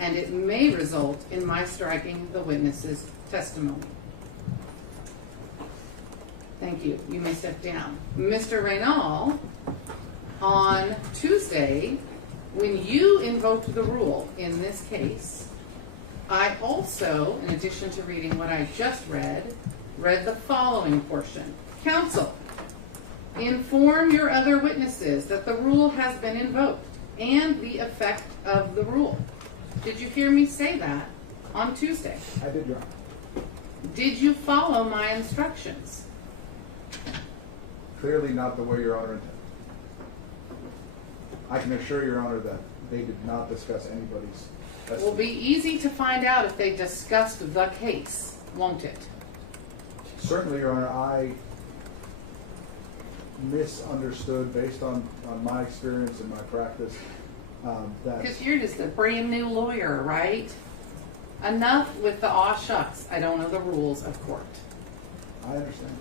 and it may result in my striking the witness's testimony. Thank you. You may step down. Mr. Reynal, on Tuesday, when you invoked the rule in this case, I also, in addition to reading what I just read the following portion. Counsel, inform your other witnesses that the rule has been invoked and the effect of the rule. Did you hear me say that on Tuesday? I did, Your Honor. Did you follow my instructions? Clearly not the way Your Honor intended. I can assure Your Honor that they did not discuss anybody's It will be easy to find out if they discussed the case, won't it? Certainly, Your Honor, I misunderstood based on my experience and my practice that... Because you're just a brand new lawyer, right? Enough with the aw shucks. I don't know the rules of court. I understand.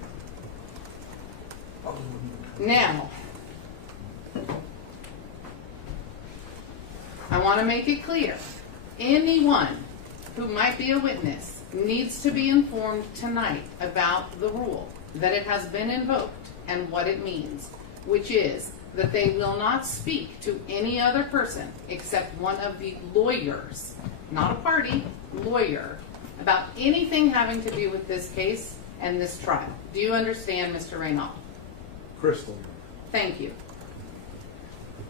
Now, I want to make it clear. Anyone who might be a witness needs to be informed tonight about the rule, that it has been invoked and what it means, which is that they will not speak to any other person except one of the lawyers, not a party, lawyer, about anything having to do with this case and this trial. Do you understand, Mr. Reynal? Crystal. Thank you.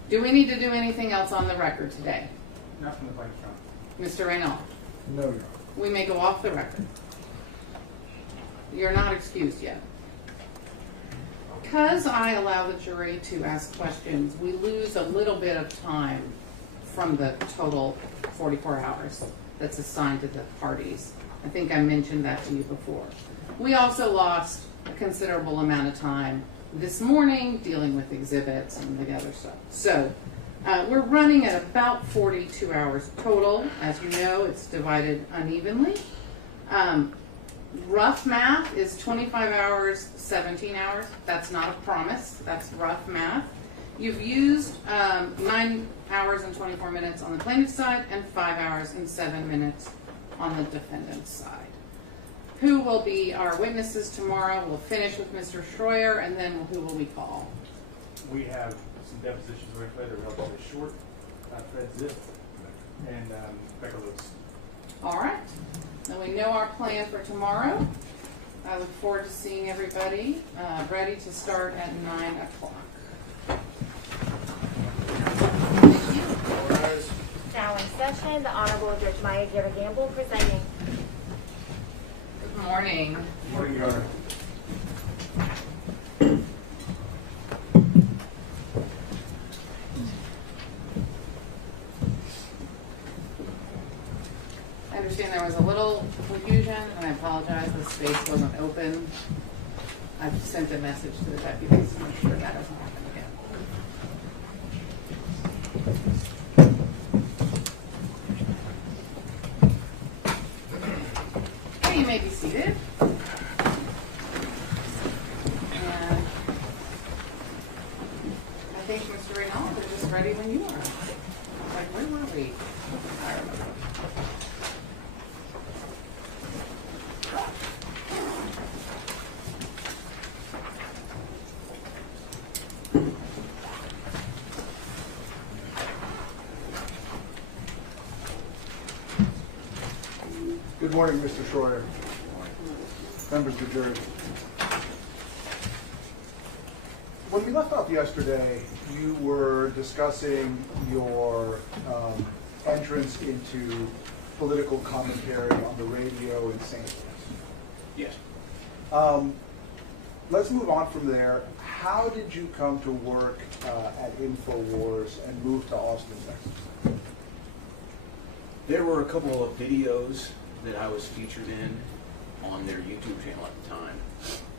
Do we need to do anything else on the record today? Not from the plaintiff's trial. Mr. Reynal? No, Your Honor. We may go off the record. You're not excused yet. Because I allow the jury to ask questions, we lose a little bit of time from the total 44 hours that's assigned to the parties. I think I mentioned that to you before. We also lost a considerable amount of time this morning dealing with exhibits and the other stuff. So we're running at about 42 hours total. As you know, it's divided unevenly. Rough math is 25 hours, 17 hours. That's not a promise. That's rough math. You've used 9 hours and 24 minutes on the plaintiff's side and 5 hours and 7 minutes on the defendant's side. Who will be our witnesses tomorrow? We'll finish with Mr. Schroyer, and then who will we call? We have some depositions we're going to play. They're relatively short. Fred Zip and Becca Lewis. All right. Now we know our plan for tomorrow. I look forward to seeing everybody ready to start at 9 o'clock. Now in session, the Honorable Judge Maya Gamble presiding. Good morning. Good morning, Your Honor. I understand there was a little confusion, and I apologize, the space wasn't open. I've sent a message to the deputies to make sure that doesn't happen again. Okay, you may be seated. And I think, Mr. Reynal, we're just ready when you are. Like, where were we? I remember. Good morning, Mr. Schroyer. Members of the jury. When we left off yesterday, you were discussing your entrance into political commentary on the radio in St. Louis. Yes. Let's move on from there. How did you come to work at Infowars and move to Austin, Texas? There were a couple of videos that I was featured in on their YouTube channel at the time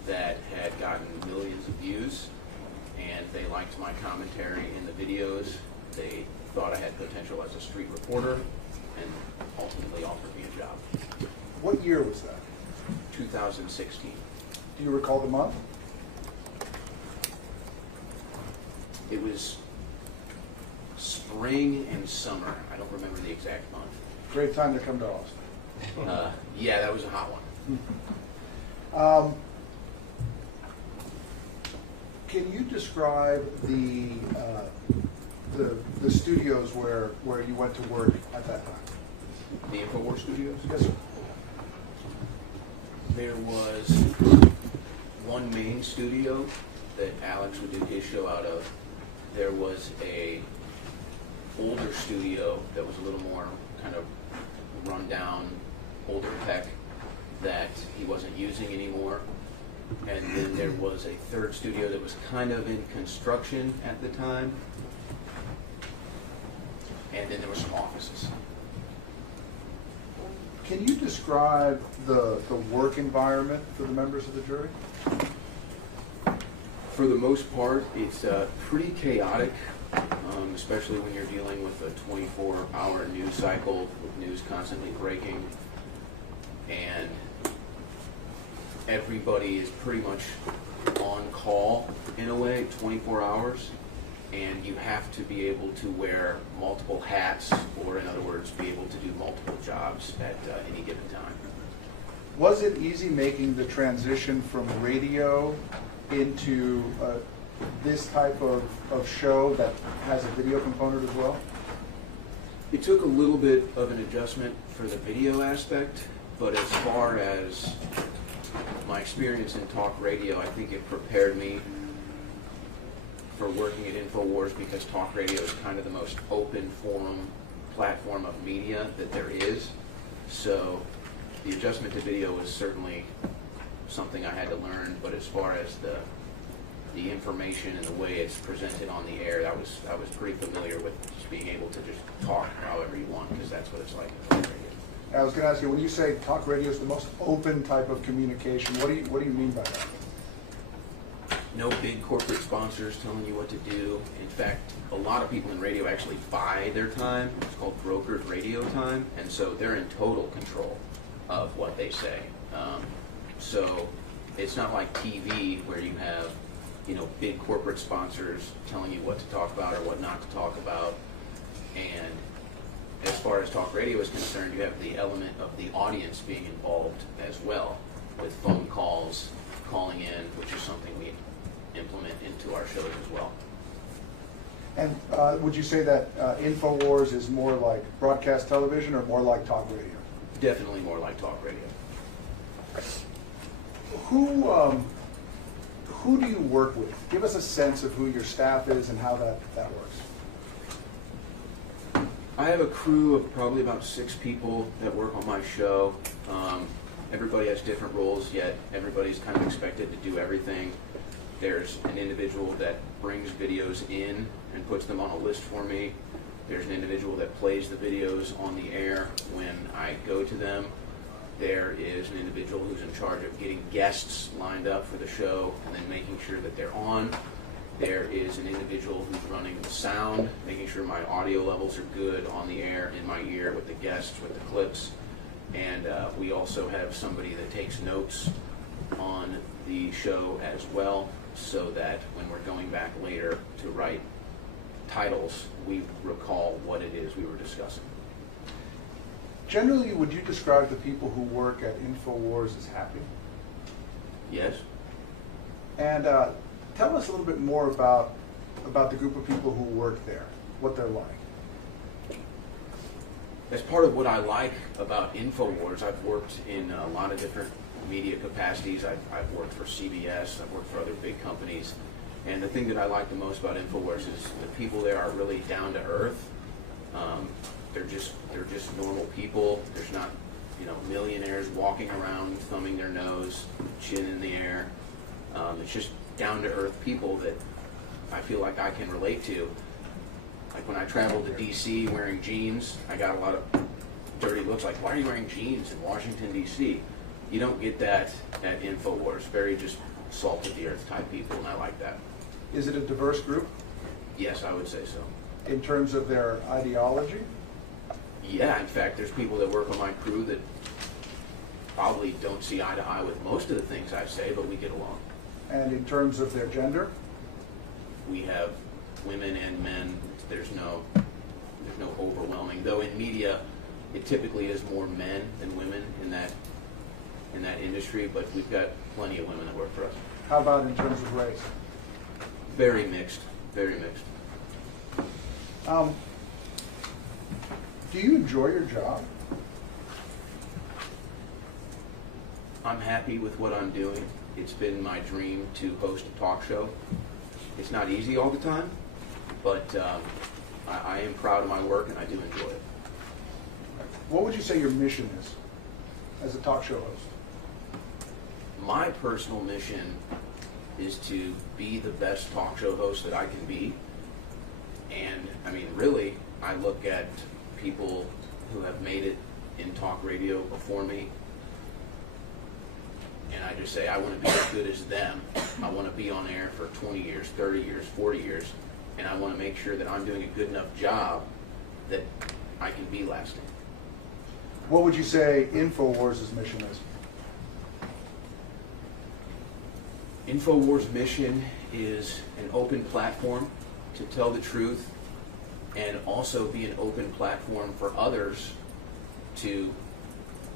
that had gotten millions of views, and they liked my commentary in the videos. They thought I had potential as a street reporter and ultimately offered me a job. What year was that? 2016. Do you recall the month? It was spring and summer. I don't remember the exact month. Great time to come to Austin. Yeah, that was a hot one. Can you describe the studios where you went to work at that time? The Infowars studios? Yes, sir. There was one main studio that Alex would do his show out of. There was a older studio that was a little more kind of run down, older tech that he wasn't using anymore. And then there was a third studio that was kind of in construction at the time. And then there were some offices. Can you describe the work environment for the members of the jury? For the most part, it's pretty chaotic, especially when you're dealing with a 24-hour news cycle with news constantly breaking. And everybody is pretty much on call in a way, 24 hours. And you have to be able to wear multiple hats, or in other words, be able to do multiple jobs at any given time. Was it easy making the transition from radio into this type of show that has a video component as well? It took a little bit of an adjustment for the video aspect, but as far as my experience in talk radio, I think it prepared me for working at Infowars, because talk radio is kind of the most open forum platform of media that there is. So the adjustment to video was certainly something I had to learn, but as far as the information and the way it's presented on the air, I was pretty familiar with just being able to just talk however you want, because that's what it's like in talk radio. I was going to ask you, when you say talk radio is the most open type of communication, what do you mean by that? No big corporate sponsors telling you what to do. In fact, a lot of people in radio actually buy their time. It's called brokered radio time, and so they're in total control of what they say. So it's not like TV where you have, big corporate sponsors telling you what to talk about or what not to talk about. And as far as talk radio is concerned, you have the element of the audience being involved as well, with phone calls, calling in, which is something we implement into our shows as well. And would you say that Infowars is more like broadcast television or more like talk radio? Definitely more like talk radio. Who do you work with? Give us a sense of who your staff is and how that works. I have a crew of probably about 6 people that work on my show. Everybody has different roles, yet everybody's kind of expected to do everything. There's an individual that brings videos in and puts them on a list for me. There's an individual that plays the videos on the air when I go to them. There is an individual who's in charge of getting guests lined up for the show and then making sure that they're on. There is an individual who's running the sound, making sure my audio levels are good on the air, in my ear, with the guests, with the clips. And we also have somebody that takes notes on the show as well, so that when we're going back later to write titles, we recall what it is we were discussing. Generally, would you describe the people who work at Infowars as happy? Yes. And tell us a little bit more about the group of people who work there, what they're like. As part of what I like about Infowars, I've worked in a lot of different media capacities. I've worked for CBS, I've worked for other big companies. And the thing that I like the most about Infowars is the people there are really down to earth. They're just normal people. There's not, millionaires walking around, thumbing their nose, chin in the air. It's just down to earth people that I feel like I can relate to. Like when I traveled to DC wearing jeans, I got a lot of dirty looks like, why are you wearing jeans in Washington, DC? You don't get that at Infowars. Very just salt of the earth type people, and I like that. Is it a diverse group Yes, I would say so. in terms of their ideology? Yeah, in fact, there's people that work on my crew that probably don't see eye to eye with most of the things I say, but we get along. And in terms of their gender? We have women and men. There's no overwhelming. Though in media, it typically is more men than women in that industry, but we've got plenty of women that work for us. How about in terms of race? Very mixed. Very mixed. Do you enjoy your job? I'm happy with what I'm doing. It's been my dream to host a talk show. It's not easy all the time, but I am proud of my work and I do enjoy it. What would you say your mission is as a talk show host? My personal mission is to be the best talk show host that I can be. And I mean, really, I look at people who have made it in talk radio before me, and I just say, I want to be as good as them. I want to be on air for 20 years, 30 years, 40 years, and I want to make sure that I'm doing a good enough job that I can be lasting. What would you say Infowars' mission is? Infowars' mission is an open platform to tell the truth and also be an open platform for others to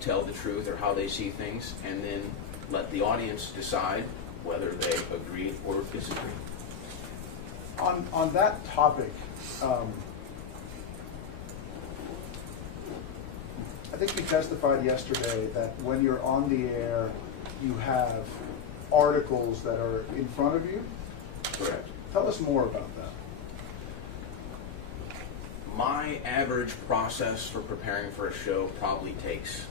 tell the truth or how they see things, and then let the audience decide whether they agree or disagree. On that topic, I think you testified yesterday that when you're on the air, you have articles that are in front of you. Correct. Tell us more about that. My average process for preparing for a show probably takes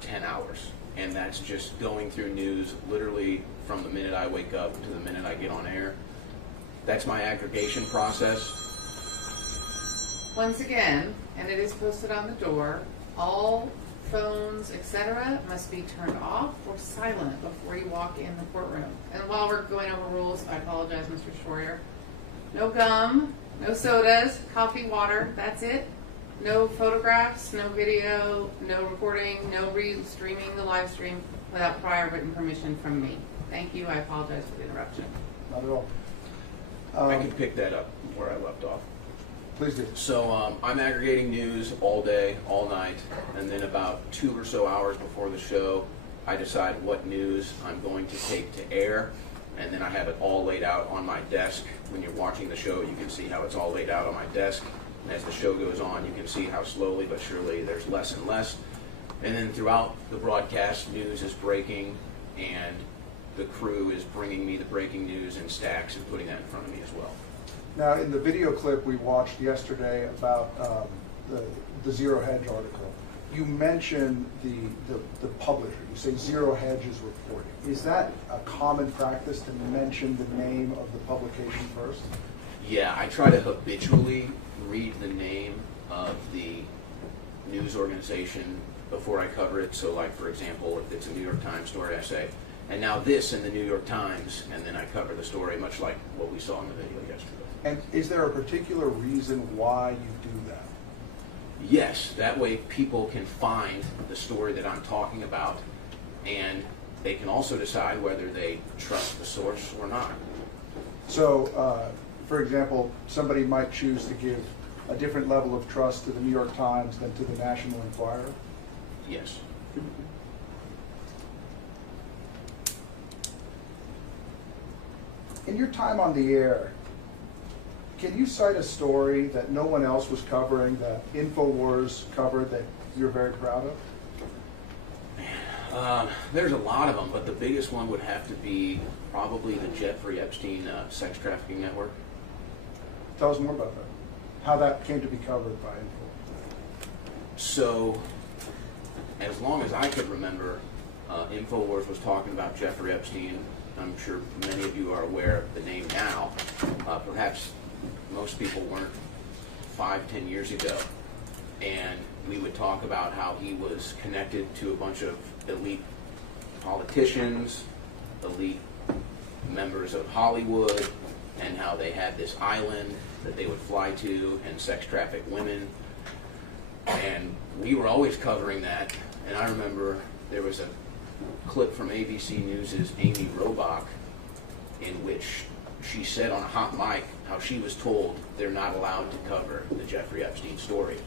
10 hours. And that's just going through news literally from the minute I wake up to the minute I get on air. That's my aggregation process. Once again, and it is posted on the door, all phones, etc., must be turned off or silent before you walk in the courtroom. And while we're going over rules, I apologize, Mr. Schroyer. No gum, no sodas, coffee, water, that's it. No photographs, no video, no recording, no streaming the live stream without prior written permission from me. Thank you, I apologize for the interruption. Not at all. I can pick that up where I left off. Please do. So I'm aggregating news all day, all night, and then about 2 or so hours before the show, I decide what news I'm going to take to air, and then I have it all laid out on my desk. When you're watching the show, you can see how it's all laid out on my desk. And as the show goes on, you can see how slowly but surely there's less and less. And then throughout the broadcast, news is breaking, and the crew is bringing me the breaking news in stacks and putting that in front of me as well. Now, in the video clip we watched yesterday about the Zero Hedge article, you mentioned the publisher. You say Zero Hedge is reporting. Is that a common practice to mention the name of the publication first? Yeah, I try to habitually read the name of the news organization before I cover it. So like, for example, if it's a New York Times story, I say, and now this in the New York Times, and then I cover the story, much like what we saw in the video yesterday. And is there a particular reason why you do that? Yes, that way people can find the story that I'm talking about, and they can also decide whether they trust the source or not. So, for example, somebody might choose to give a different level of trust to the New York Times than to the National Enquirer? Yes. In your time on the air, can you cite a story that no one else was covering, that Infowars covered, that you're very proud of? There's a lot of them, but the biggest one would have to be probably the Jeffrey Epstein sex trafficking network. Tell us more about that. How that came to be covered by Infowars. So, as long as I could remember, Infowars was talking about Jeffrey Epstein. I'm sure many of you are aware of the name now. Perhaps most people weren't 5-10 years ago. And we would talk about how he was connected to a bunch of elite politicians, elite members of Hollywood, and how they had this island that they would fly to and sex traffic women. And we were always covering that. And I remember there was a clip from ABC News' Amy Robach in which she said on a hot mic how she was told they're not allowed to cover the Jeffrey Epstein story.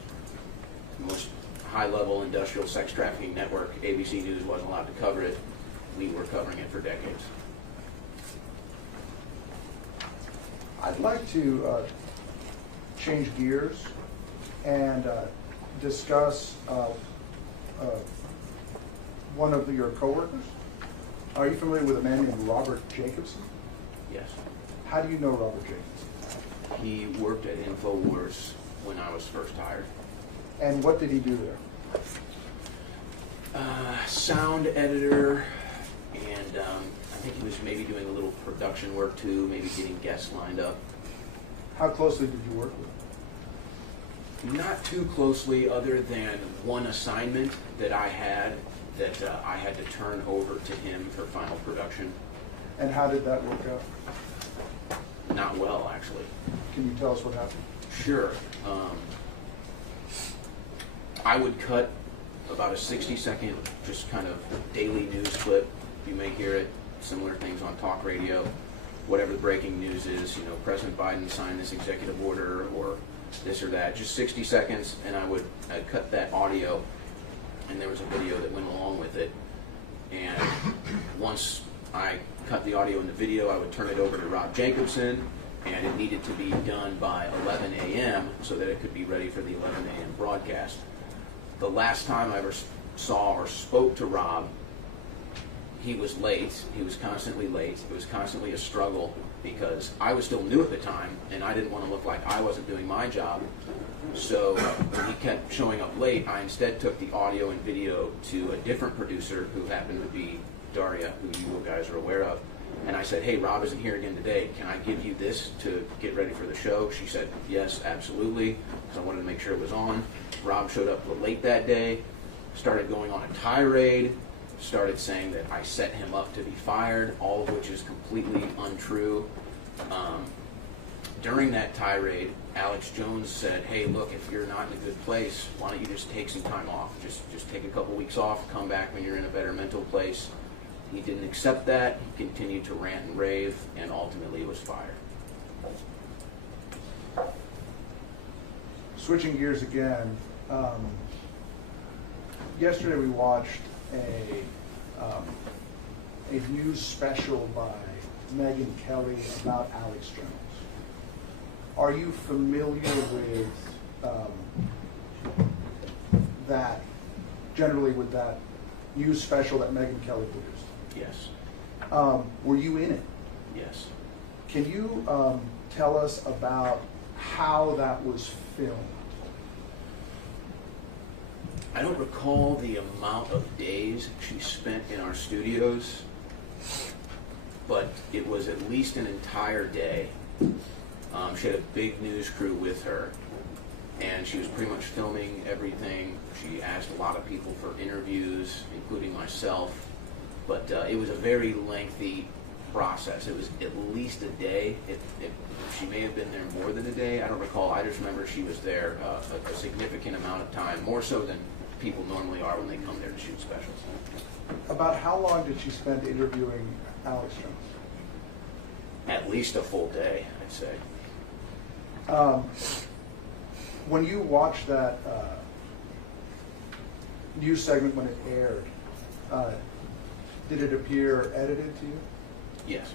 The most high-level industrial sex trafficking network, ABC News, wasn't allowed to cover it. We were covering it for decades. I'd like to change gears and discuss one of your coworkers. Are you familiar with a man named Robert Jacobson? Yes. How do you know Robert Jacobson? He worked at Infowars when I was first hired. And what did he do there? Sound editor, and I think he was maybe doing a little production work too, maybe getting guests lined up. How closely did you work with him? Not too closely, other than one assignment that I had that I had to turn over to him for final production. And how did that work out? Not well, actually. Can you tell us what happened? Sure. I would cut about a 60-second, just kind of daily news clip. You may hear it, similar things on talk radio, whatever the breaking news is, you know, President Biden signed this executive order or this or that, just 60 seconds, and I'd cut that audio, and there was a video that went along with it. And once I cut the audio and the video, I would turn it over to Rob Jacobson, and it needed to be done by 11 a.m. so that it could be ready for the 11 a.m. broadcast. The last time I ever saw or spoke to Rob, he was late. He was constantly late. It was constantly a struggle because I was still new at the time, and I didn't want to look like I wasn't doing my job. So when he kept showing up late, I instead took the audio and video to a different producer who happened to be Daria, who you guys are aware of. And I said, hey, Rob isn't here again today. Can I give you this to get ready for the show? She said, yes, absolutely, because I wanted to make sure it was on. Rob showed up late that day, started going on a tirade, started saying that I set him up to be fired, all of which is completely untrue. During that tirade, Alex Jones said, hey, look, if you're not in a good place, why don't you just take some time off? Just take a couple weeks off, come back when you're in a better mental place. He didn't accept that. He continued to rant and rave, and ultimately was fired. Switching gears again, yesterday we watched a news special by Megyn Kelly about Alex Jones. Are you familiar with that, generally with that news special that Megyn Kelly produced? Yes. Were you in it? Yes. Can you tell us about how that was filmed? I don't recall the amount of days she spent in our studios, but it was at least an entire day. She had a big news crew with her, and she was pretty much filming everything. She asked a lot of people for interviews, including myself, but it was a very lengthy process. It was at least a day. She may have been there more than a day. I don't recall. I just remember she was there a significant amount of time, more so than people normally are when they come there to shoot specials. About how long did she spend interviewing Alex Jones? At least a full day, I'd say. When you watched that news segment when it aired, did it appear edited to you? Yes.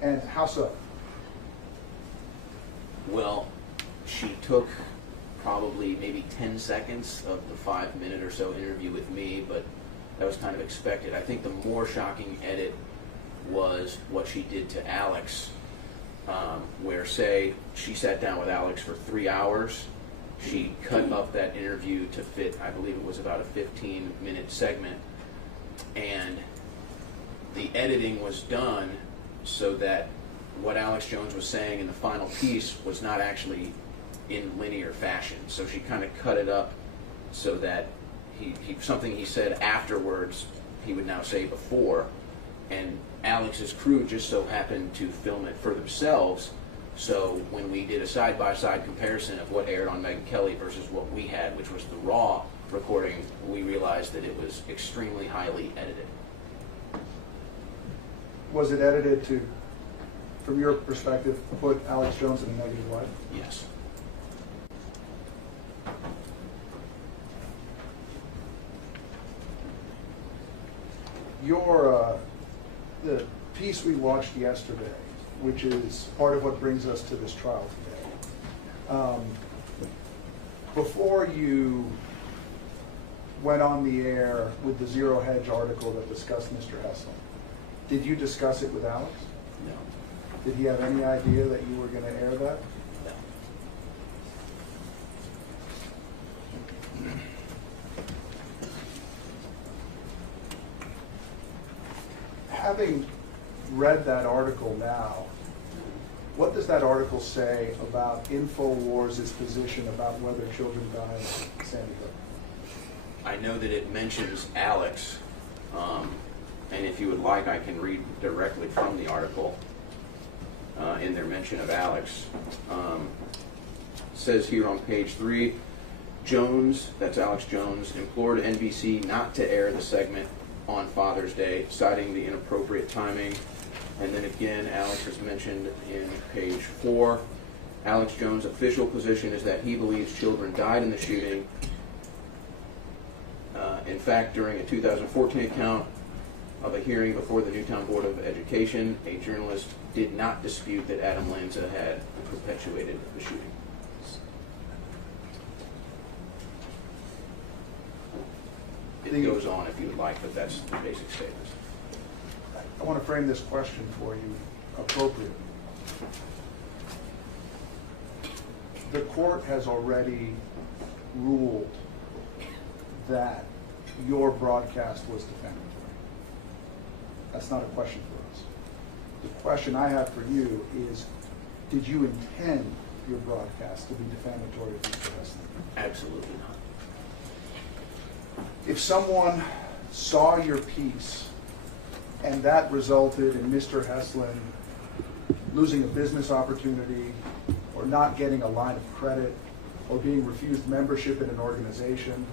And how so? Well, she took probably maybe 10 seconds of the 5-minute or so interview with me, but that was kind of expected. I think the more shocking edit was what she did to Alex, where, say, she sat down with Alex for 3 hours. She cut up that interview to fit, I believe it was about a 15-minute segment, and the editing was done so that what Alex Jones was saying in the final piece was not actually in linear fashion. So she kind of cut it up so that something he said afterwards he would now say before, and Alex's crew just so happened to film it for themselves. So when we did a side-by-side comparison of what aired on Megyn Kelly versus what we had, which was the raw recording, we realized that it was extremely highly edited. Was it edited to, from your perspective, put Alex Jones in a negative light? Yes. The piece we watched yesterday, which is part of what brings us to this trial today. Before you went on the air with the Zero Hedge article that discussed Mr. Hesslin, did you discuss it with Alex? No. Did he have any idea that you were going to air that? No. Having read that article now, what does that article say about Infowars' position about whether children die in Sandy Hook? I know that it mentions Alex, and if you would like, I can read directly from the article in their mention of Alex. It says here on page 3, Jones, that's Alex Jones, implored NBC not to air the segment on Father's Day, citing the inappropriate timing. And then again, Alex is mentioned in page 4. Alex Jones' official position is that he believes children died in the shooting. In fact, during a 2014 account of a hearing before the Newtown Board of Education, a journalist did not dispute that Adam Lanza had perpetuated the shooting. It goes on if you would like, but that's the basic statement. I want to frame this question for you appropriately. The court has already ruled that your broadcast was defamatory. That's not a question for us. The question I have for you is, did you intend your broadcast to be defamatory of Mr. Hesslin? Absolutely not. If someone saw your piece and that resulted in Mr. Hesslin losing a business opportunity or not getting a line of credit or being refused membership in an organization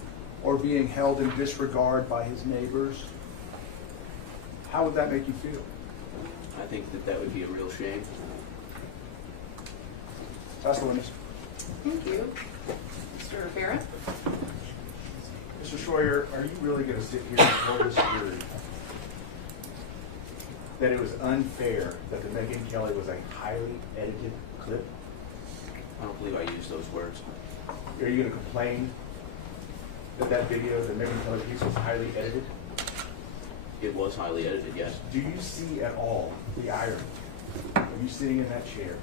or being held in disregard by his neighbors, how would that make you feel? I think that that would be a real shame. That's the witness. Thank you. Mr. Rivera? Mr. Schroyer, are you really going to sit here and tell this jury that it was unfair that the Megyn Kelly was a highly edited clip? I don't believe I used those words. Are you going to complain that that video, the Megyn Kelly piece, was highly edited? It was highly edited, yes. Do you see at all the irony of you sitting in that chair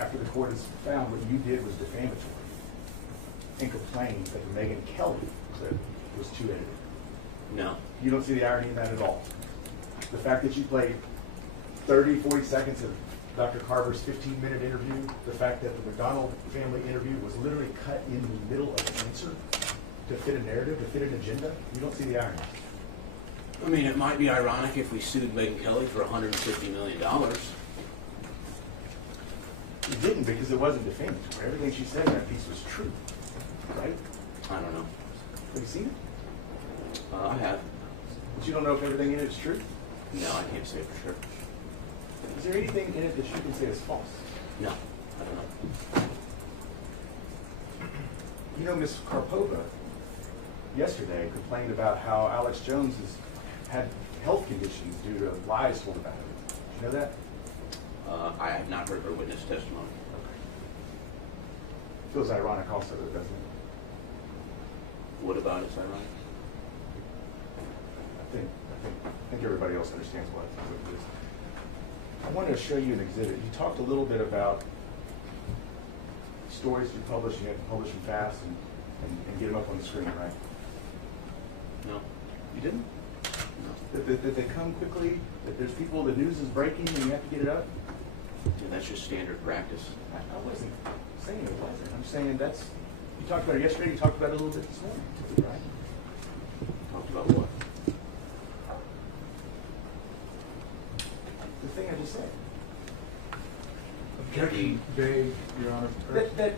after the court has found what you did was defamatory and complain that the Megyn Kelly clip was too edited? No. You don't see the irony in that at all? The fact that you played 30, 40 seconds of Dr. Carver's 15-minute interview, the fact that the McDonald family interview was literally cut in the middle of an answer to fit a narrative, to fit an agenda, you don't see the irony. I mean, it might be ironic if we sued Megyn Kelly for $150 million. You didn't, because it wasn't defamatory. Everything she said in that piece was true, right? I don't know. Have you seen it? I have. But you don't know if everything in it is true? No, I can't say for sure. Is there anything in it that you can say is false? No, I don't know. You know, Ms. Karpova yesterday complained about how Alex Jones has had health conditions due to lies told about him. Did you know that? I have not heard her witness testimony. Feels ironic also, doesn't it? What about it's ironic? think everybody else understands what it is. I wanted to show you an exhibit. You talked a little bit about stories you publish, you have to publish them fast and get them up on the screen, right? No. You didn't? No. That they come quickly, that there's people, the news is breaking and you have to get it up? Yeah, that's just standard practice. I wasn't saying it wasn't. I'm saying that's, you talked about it yesterday, you talked about it a little bit this morning, too, right? Talked about what? The thing I just said. Objection, vague, Your Honor. That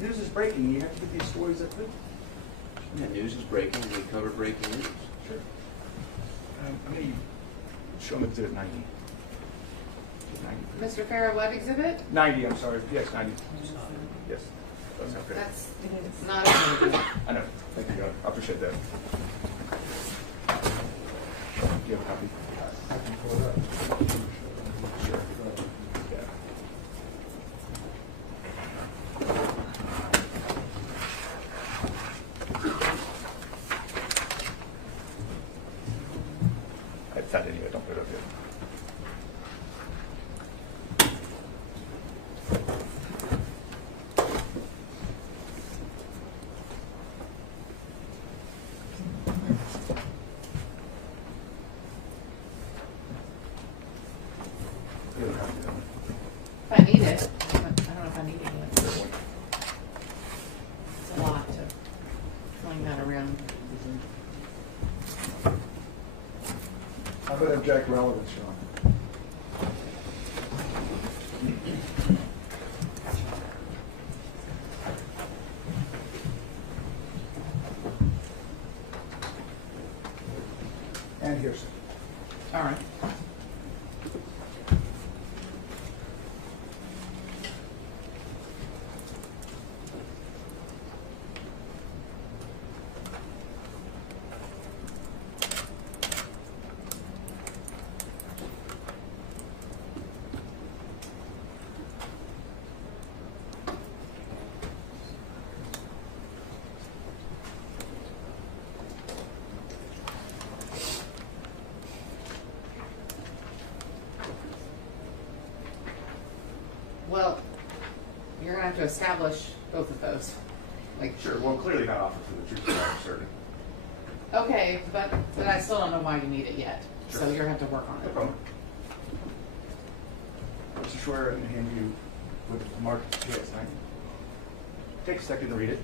news is breaking, you have to get these stories up quickly. Yeah, news is breaking, and we cover breaking news. Sure. I'm going to show them exhibit 90. 90. Mr. Farah, what exhibit? 90, I'm sorry. Yes, 90. Yes. That's okay. That's not a movie. I know. Thank you, God. I appreciate that. Do you have a copy? I can pull it up. Sure. Yeah. It's not in here. Don't put it up here. If I need it, I don't know if I need it yet. It's a lot to fling that around. How about object relevance, Sean? And hearsay. All right. Well, you're gonna have to establish both of those. Like, Sure. Well, clearly not offered for the truth matter, certainly. okay, but I still don't know why you need it yet. So you're gonna have to work on No it. problem. Mr. Schwer, I'm going to hand you with marked PS9. Take a second to read it.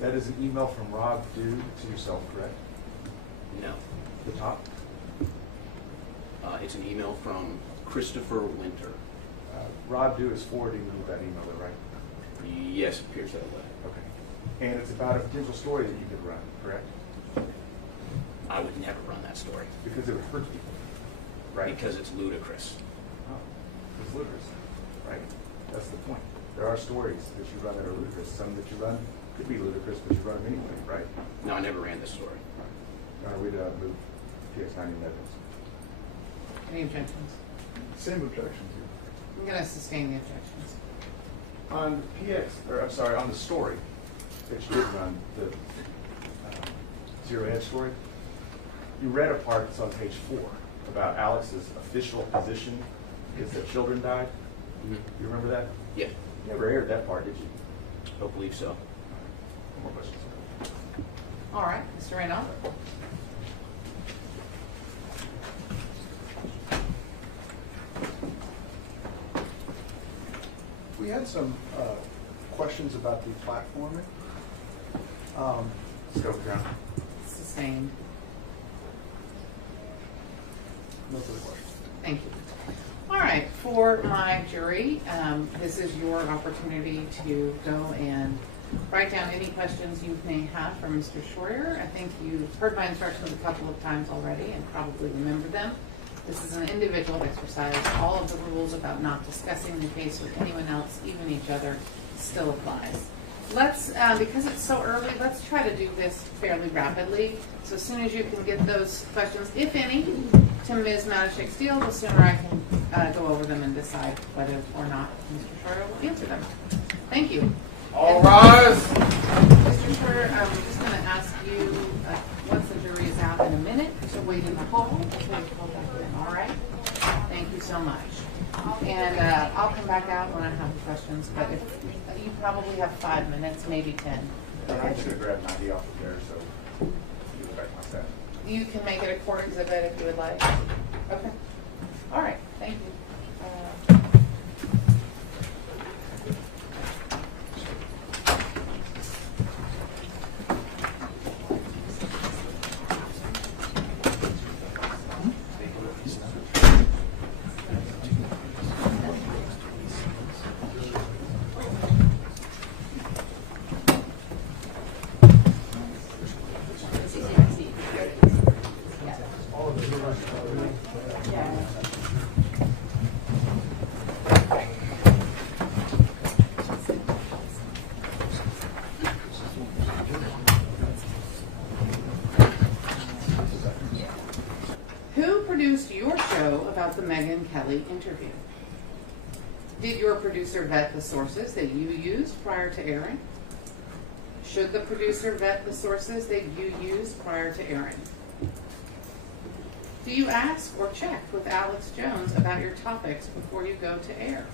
That is an email from Rob Dew to yourself, correct? No. The top? It's an email from Christopher Winter. Rob Dew is forwarding you that email, though, right? Yes, it appears that way. Okay. And it's about a potential story that you could run, correct? I would never run that story. Because it would hurt people, right? Because it's ludicrous. Oh, it's ludicrous, right? That's the point. There are stories that you run that are ludicrous. Some that you run could be ludicrous, but you run them anyway, right? No, I never ran this story. We'd move PS90 in evidence. Any objections? Same objections. I'm gonna sustain the objections. On on the story that you did run, the Zero Hedge story, you read a part that's on page 4 about Alex's official position is that children died. Mm-hmm. You remember that? Yeah. You never aired that part, did you? Don't believe so. No more questions. All right, Mr. Randolph. We had some questions about the platforming. Let's go, John. Sustained. No further questions. Thank you. All right, for my jury, this is your opportunity to go and write down any questions you may have for Mr. Schroyer. I think you've heard my instructions a couple of times already and probably remember them. This is an individual exercise. All of the rules about not discussing the case with anyone else, even each other, still applies. Let's, because it's so early, let's try to do this fairly rapidly. So as soon as you can get those questions, if any, to Ms. Matashik-Steele, the sooner I can go over them and decide whether or not Mr. Schroyer will answer them. Thank you. All rise. Mr. Schroyer, I'm just going to ask you, once the jury is out in a minute, to wait in the hall until you call back in. All right? Thank you so much. And I'll come back out when I have the questions, but if you probably have 5 minutes, maybe 10. I'm just going to grab an ID off of there, so you look back my staff. You can make it a court exhibit if you would like. Okay. All right. Thank you. Who produced your show about the Megyn Kelly interview? Did your producer vet the sources that you used prior to airing? Should the producer vet the sources that you used prior to airing? Do you ask or check with Alex Jones about your topics before you go to air?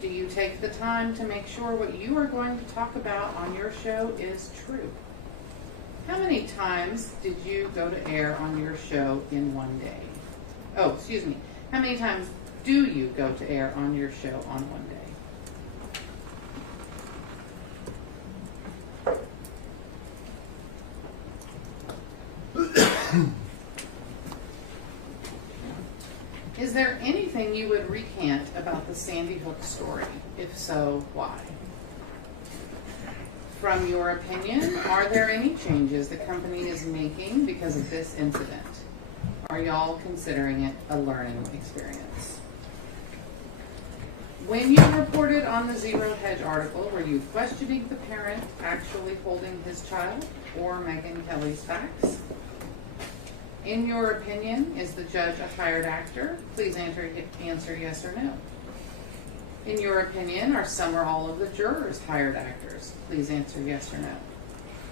Do you take the time to make sure what you are going to talk about on your show is true? How many times did you go to air on your show in one day? Oh, excuse me. How many times do you go to air on your show on one day? Is there anything you would recant about the Sandy Hook story? If so, why? From your opinion, are there any changes the company is making because of this incident? Are y'all considering it a learning experience? When you reported on the Zero Hedge article, were you questioning the parent actually holding his child or Megyn Kelly's facts? In your opinion, is the judge a hired actor? Please answer yes or no. In your opinion, are some or all of the jurors hired actors? Please answer yes or no.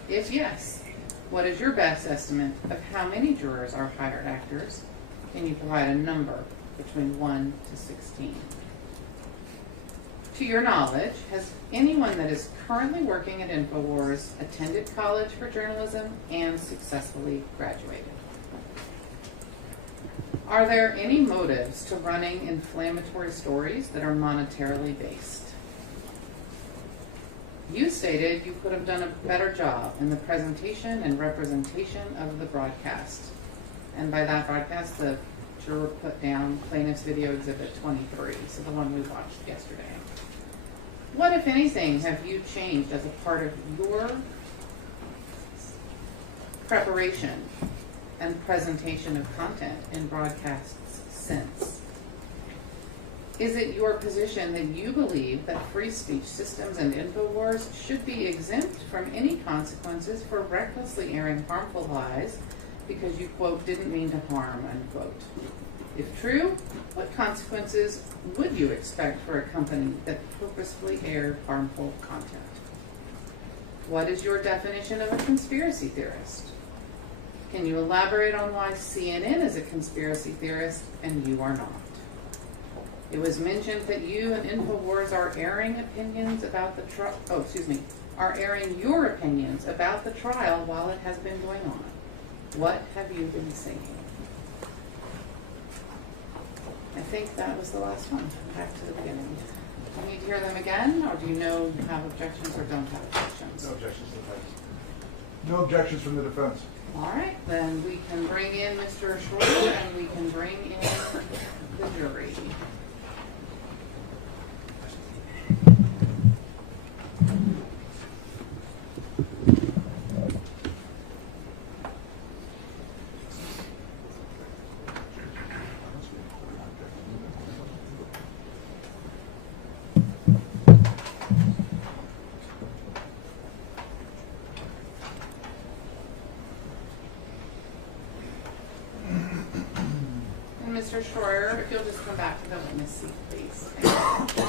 If yes, what is your best estimate of how many jurors are hired actors? Can you provide a number between 1 to 16? To your knowledge, has anyone that is currently working at Infowars attended college for journalism and successfully graduated? Are there any motives to running inflammatory stories that are monetarily based? You stated you could have done a better job in the presentation and representation of the broadcast. And by that broadcast, the juror put down plaintiff's video exhibit 23, so the one we watched yesterday. What, if anything, have you changed as a part of your preparation and presentation of content in broadcasts since? Is it your position that you believe that free speech systems and Infowars should be exempt from any consequences for recklessly airing harmful lies because you, quote, didn't mean to harm, unquote? If true, what consequences would you expect for a company that purposefully aired harmful content? What is your definition of a conspiracy theorist? Can you elaborate on why CNN is a conspiracy theorist and you are not? It was mentioned that you and Infowars are airing opinions about the trial. Oh, excuse me, are airing your opinions about the trial while it has been going on. What have you been saying? I think that was the last one. Back to the beginning. Do you need to hear them again, or do you know have objections or don't have objections? No objections to the defense. No objections from the defense. All right, then we can bring in Mr. Schroyer and we can bring in the jury. Mr. Schroyer, if you'll just come back to the witness seat, please. Thank you.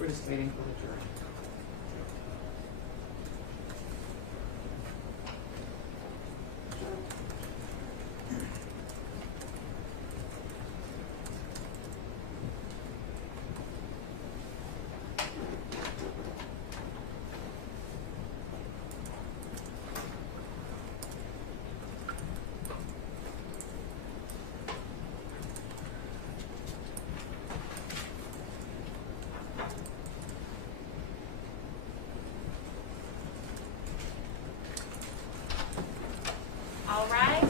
We're just waiting for the jury. All rise.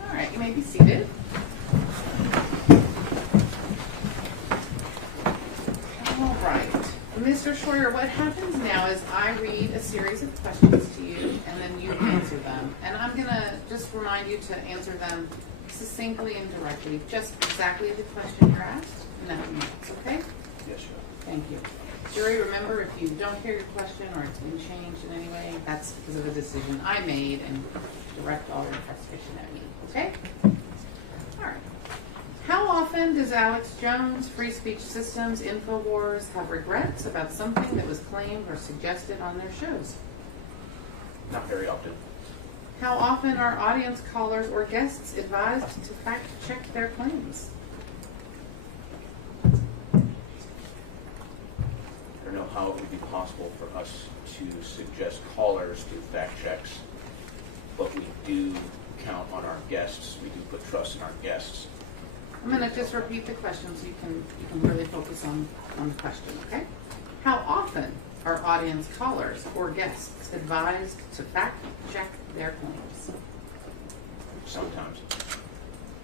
All right, you may be seated. All right. Mr. Schroyer, what happens now is I read a series of questions to you, and then you answer them. And I'm going to just remind you to answer them succinctly and directly, just exactly the question you're asked, and nothing else, okay? Yes, sir. Thank you. Jury, remember, if you don't hear your question or it's been changed in any way, that's because of a decision I made, and direct all your frustration at me, okay? All right. How often does Alex Jones, Free Speech Systems, Infowars have regrets about something that was claimed or suggested on their shows? Not very often. How often are audience callers or guests advised to fact check their claims? I don't know how it would be possible for us to suggest callers do fact checks, but we do count on our guests. We do put trust in our guests. I'm going to just repeat the question so you can really focus on the question, okay? How often are audience callers or guests advised to fact check their claims? Sometimes.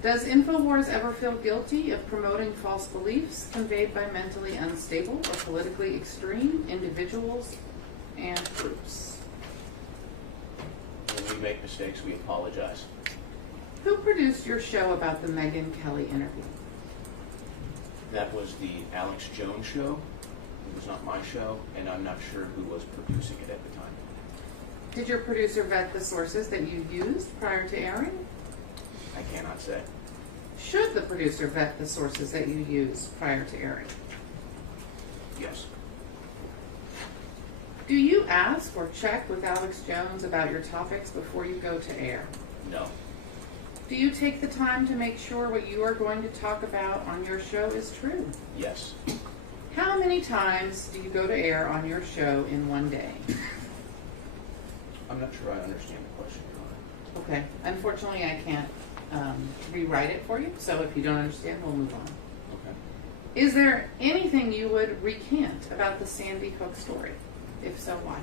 Does Infowars ever feel guilty of promoting false beliefs conveyed by mentally unstable or politically extreme individuals and groups? When we make mistakes, we apologize. Who produced your show about the Megyn Kelly interview? That was the Alex Jones show. It was not my show, and I'm not sure who was producing it at the time. Did your producer vet the sources that you used prior to airing? I cannot say. Should the producer vet the sources that you use prior to airing? Yes. Do you ask or check with Alex Jones about your topics before you go to air? No. Do you take the time to make sure what you are going to talk about on your show is true? Yes. How many times do you go to air on your show in one day? I'm not sure I understand the question, Your Honor. Okay. Unfortunately, I can't rewrite it for you, so if you don't understand, we'll move on. Okay. Is there anything you would recant about the Sandy Hook story? If so, why?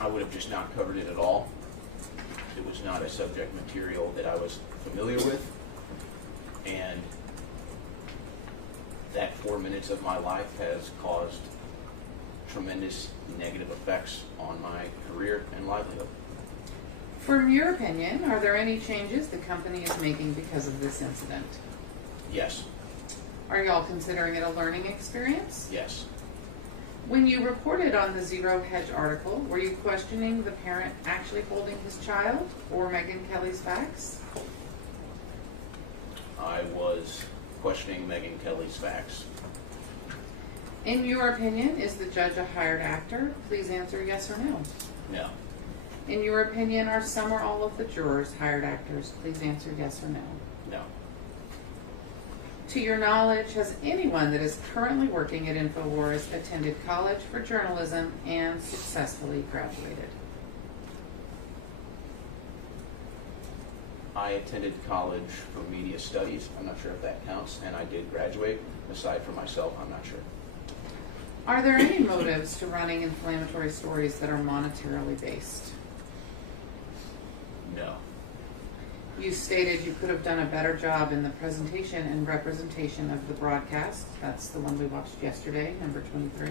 I would have just not covered it at all. It was not a subject material that I was familiar with, and that 4 minutes of my life has caused tremendous negative effects on my career and livelihood. From your opinion, are there any changes the company is making because of this incident? Yes. Are y'all considering it a learning experience? Yes. When you reported on the Zero Hedge article, were you questioning the parent actually holding his child or Megyn Kelly's facts? I was questioning Megyn Kelly's facts. In your opinion, is the judge a hired actor? Please answer yes or no. No. In your opinion, are some or all of the jurors hired actors? Please answer yes or no. No. To your knowledge, has anyone that is currently working at Infowars attended college for journalism and successfully graduated? I attended college for media studies. I'm not sure if that counts, and I did graduate. Aside from myself, I'm not sure. Are there any motives to running inflammatory stories that are monetarily based? No. You stated you could have done a better job in the presentation and representation of the broadcast. That's the one we watched yesterday, number 23.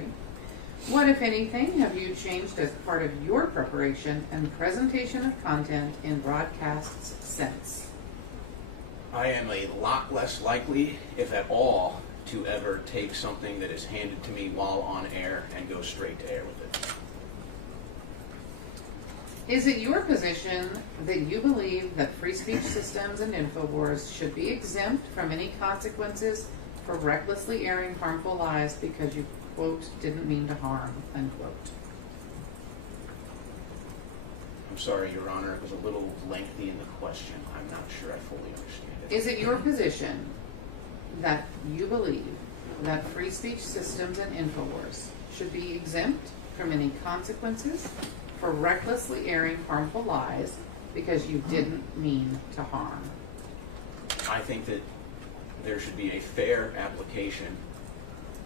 What, if anything, have you changed as part of your preparation and presentation of content in broadcasts since? I am a lot less likely, if at all, to ever take something that is handed to me while on air and go straight to air with it. Is it your position that you believe that free speech systems and Infowars should be exempt from any consequences for recklessly airing harmful lies because you, quote, didn't mean to harm, unquote? I'm sorry, Your Honor, it was a little lengthy in the question. I'm not sure I fully understand it. Is it your position that you believe that free speech systems and Infowars should be exempt from any consequences for recklessly airing harmful lies because you didn't mean to harm? I think that there should be a fair application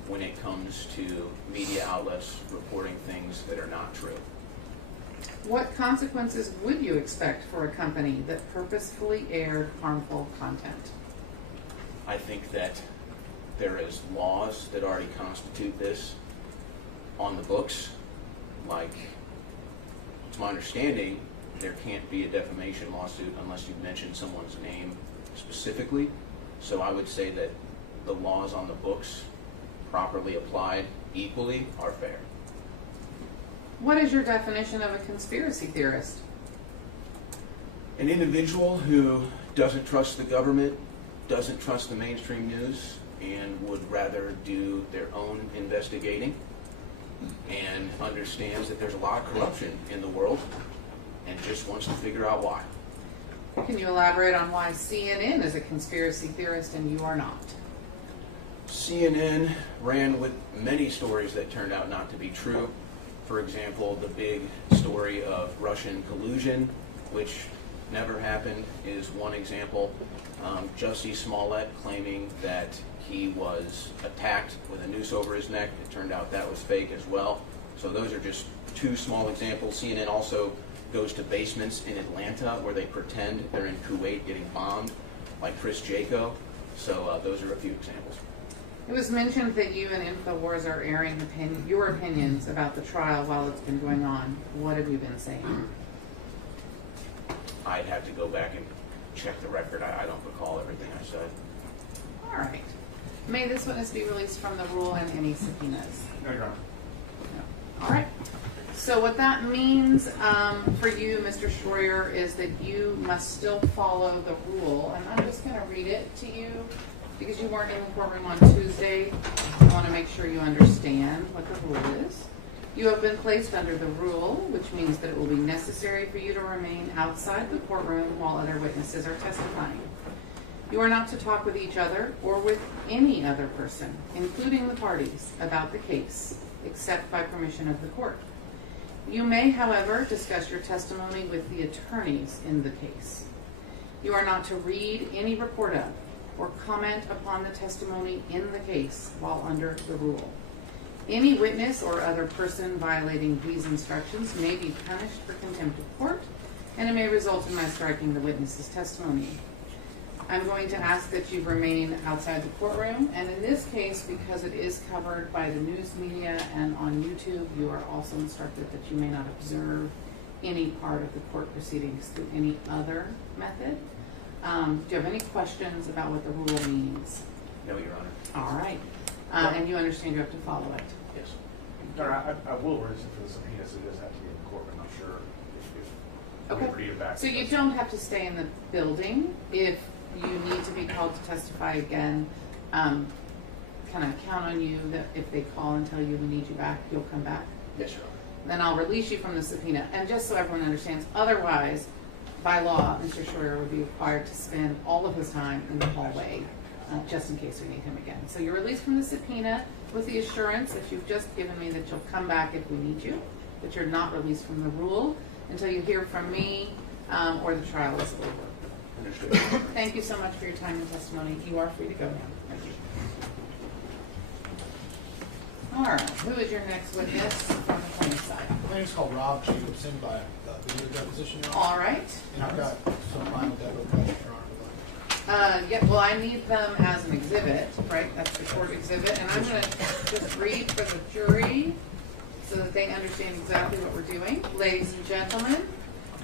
when it comes to media outlets reporting things that are not true. What consequences would you expect for a company that purposefully aired harmful content? I think that there is laws that already constitute this on the books. Like, it's my understanding, there can't be a defamation lawsuit unless you mention someone's name specifically. So I would say that the laws on the books, properly applied equally, are fair. What is your definition of a conspiracy theorist? An individual who doesn't trust the government, doesn't trust the mainstream news, and would rather do their own investigating, and understands that there's a lot of corruption in the world, and just wants to figure out why. Can you elaborate on why CNN is a conspiracy theorist and you are not? CNN ran with many stories that turned out not to be true. For example, the big story of Russian collusion, which never happened, is one example. Jussie Smollett claiming that he was attacked with a noose over his neck. It turned out that was fake as well. So those are just two small examples. CNN also goes to basements in Atlanta where they pretend they're in Kuwait getting bombed, like Chris Jaco. So those are a few examples. It was mentioned that you and Infowars are airing your opinions about the trial while it's been going on. What have you been saying? I'd have to go back and check the record. I don't recall everything I said. All right. May this witness be released from the rule and any subpoenas? No, Your Honor. No. All right. So what that means for you, Mr. Schroyer, is that you must still follow the rule. And I'm just going to read it to you because you weren't in the courtroom on Tuesday. I want to make sure you understand what the rule is. You have been placed under the rule, which means that it will be necessary for you to remain outside the courtroom while other witnesses are testifying. You are not to talk with each other or with any other person, including the parties, about the case, except by permission of the court. You may, however, discuss your testimony with the attorneys in the case. You are not to read any report of or comment upon the testimony in the case while under the rule. Any witness or other person violating these instructions may be punished for contempt of court, and it may result in my striking the witness's testimony. I'm going to ask that you remain outside the courtroom, and in this case, because it is covered by the news media and on YouTube, you are also instructed that you may not observe any part of the court proceedings through any other method. Do you have any questions about what the rule means? No, Your Honor. All right. And you understand you have to follow it? Yes. Your Honor, I will release it for the subpoena, so it does have to be in the courtroom, I'm sure. If Okay. we read it back. So you don't have to stay in the building. If you need to be called to testify again, can I count on you that if they call and tell you we need you back, you'll come back? Yes, Your Honor. Then I'll release you from the subpoena. And just so everyone understands, otherwise, by law, Mr. Schroyer would be required to spend all of his time in the hallway, just in case we need him again. So you're released from the subpoena with the assurance that you've just given me that you'll come back if we need you, but you're not released from the rule until you hear from me or the trial is over. Understood. Thank you so much for your time and testimony. You are free to go now. Thank you. All right, who is your next witness from the plaintiff's side? My name is called Rob Jacobson by video deposition. Your Honor. All right. And I've got some final depo questions, Your Honor. Yeah, well, I need them as an exhibit, right? That's the court exhibit. And I'm going to just read for the jury so that they understand exactly what we're doing. Ladies and gentlemen,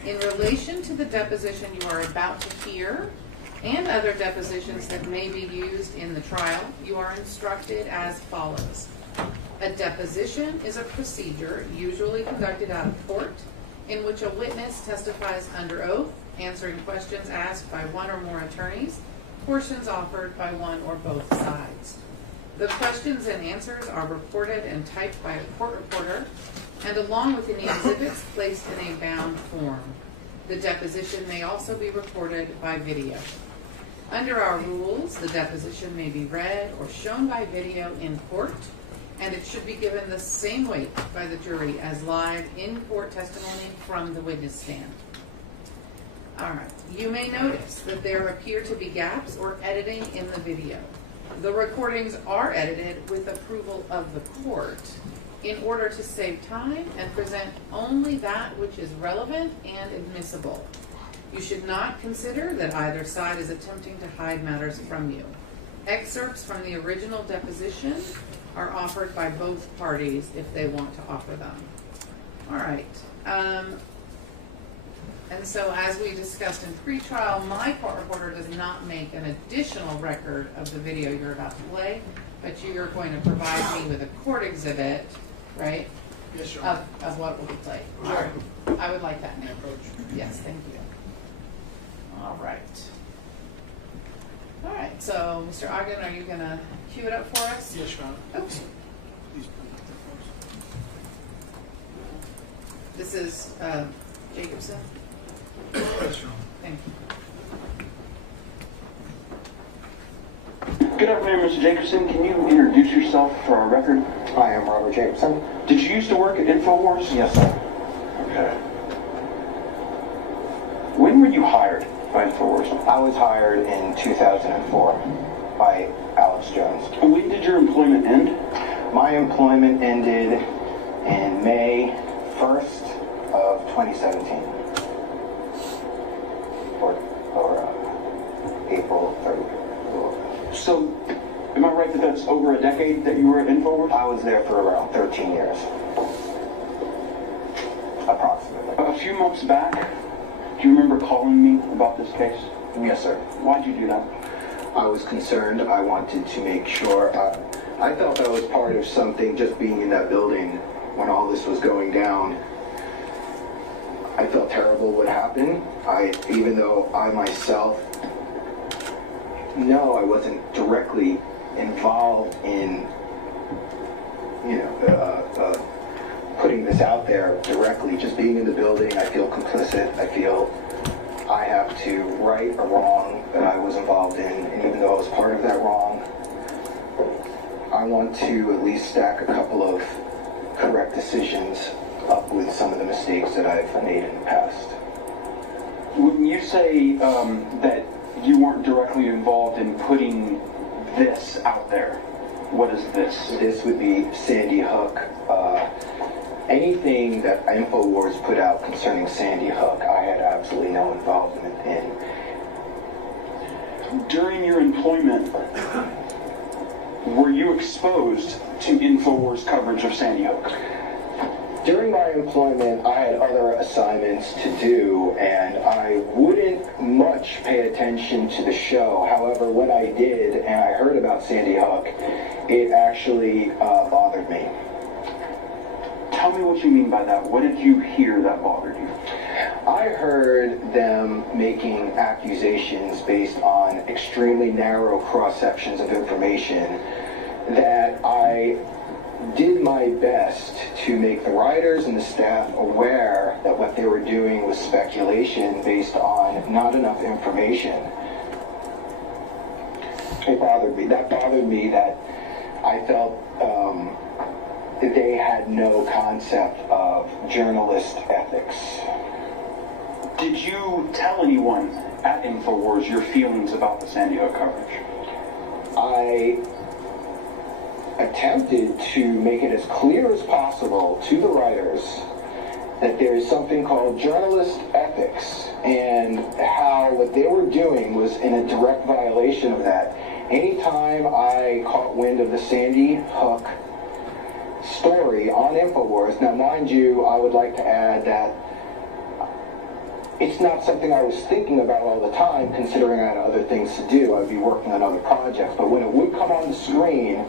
in relation to the deposition you are about to hear and other depositions that may be used in the trial, you are instructed as follows. A deposition is a procedure usually conducted out of court in which a witness testifies under oath, answering questions asked by one or more attorneys, portions offered by one or both sides. The questions and answers are reported and typed by a court reporter and along with any exhibits placed in a bound form. The deposition may also be recorded by video. Under our rules, the deposition may be read or shown by video in court, and it should be given the same weight by the jury as live in-court testimony from the witness stand. All right. You may notice that there appear to be gaps or editing in the video. The recordings are edited with approval of the court in order to save time and present only that which is relevant and admissible. You should not consider that either side is attempting to hide matters from you. Excerpts from the original deposition are offered by both parties if they want to offer them. All right. And so as we discussed in pretrial, my court reporter does not make an additional record of the video you're about to play, but you're going to provide me with a court exhibit, right? Yes, Your of, Honor. of what will be played. All Sure. right. I would like that now. Approach. Yes, thank you. All right. All right, so Mr. Ogden, are you going to cue it up for us? Yes, Your Honor. Oops. Please put it there This is Jacobson. first. Yes, Your Honor. Thank you. Good afternoon, Mr. Jacobson. Can you introduce yourself for our record? I am Robert Jacobson. Did you used to work at Infowars? Yes, sir. Okay. When were you hired by Infowars? I was hired in 2004 by Alex Jones. When did your employment end? My employment ended in May 1st of 2017. Or April 30th. So, am I right that that's over a decade that you were at Infowars? I was there for around 13 years. Approximately. A few months back, do you remember calling me about this case? Yes, sir. Why'd you do that? I was concerned. I wanted to make sure. I felt I was part of something just being in that building when all this was going down. I felt terrible what happened. Even though I myself, no, I wasn't directly involved in, putting this out there directly. Just being in the building, I feel complicit. I feel I have to right a wrong that I was involved in, and even though I was part of that wrong, I want to at least stack a couple of correct decisions up with some of the mistakes that I've made in the past. When you say that you weren't directly involved in putting this out there, what is this? This would be Sandy Hook. Anything that Infowars put out concerning Sandy Hook, I had absolutely no involvement in. During your employment, were you exposed to Infowars coverage of Sandy Hook? During my employment, I had other assignments to do, and I wouldn't much pay attention to the show. However, when I did, and I heard about Sandy Hook, it actually bothered me. Tell me what you mean by that. What did you hear that bothered you? I heard them making accusations based on extremely narrow cross-sections of information that I did my best to make the writers and the staff aware that what they were doing was speculation based on not enough information. It bothered me. That bothered me that I felt that they had no concept of journalist ethics. Did you tell anyone at Infowars your feelings about the Sandy Hook coverage? I attempted to make it as clear as possible to the writers that there is something called journalist ethics, and how what they were doing was in a direct violation of that. Anytime I caught wind of the Sandy Hook story on Infowars, now mind you, I would like to add that it's not something I was thinking about all the time, considering I had other things to do. I'd be working on other projects, but when it would come on the screen,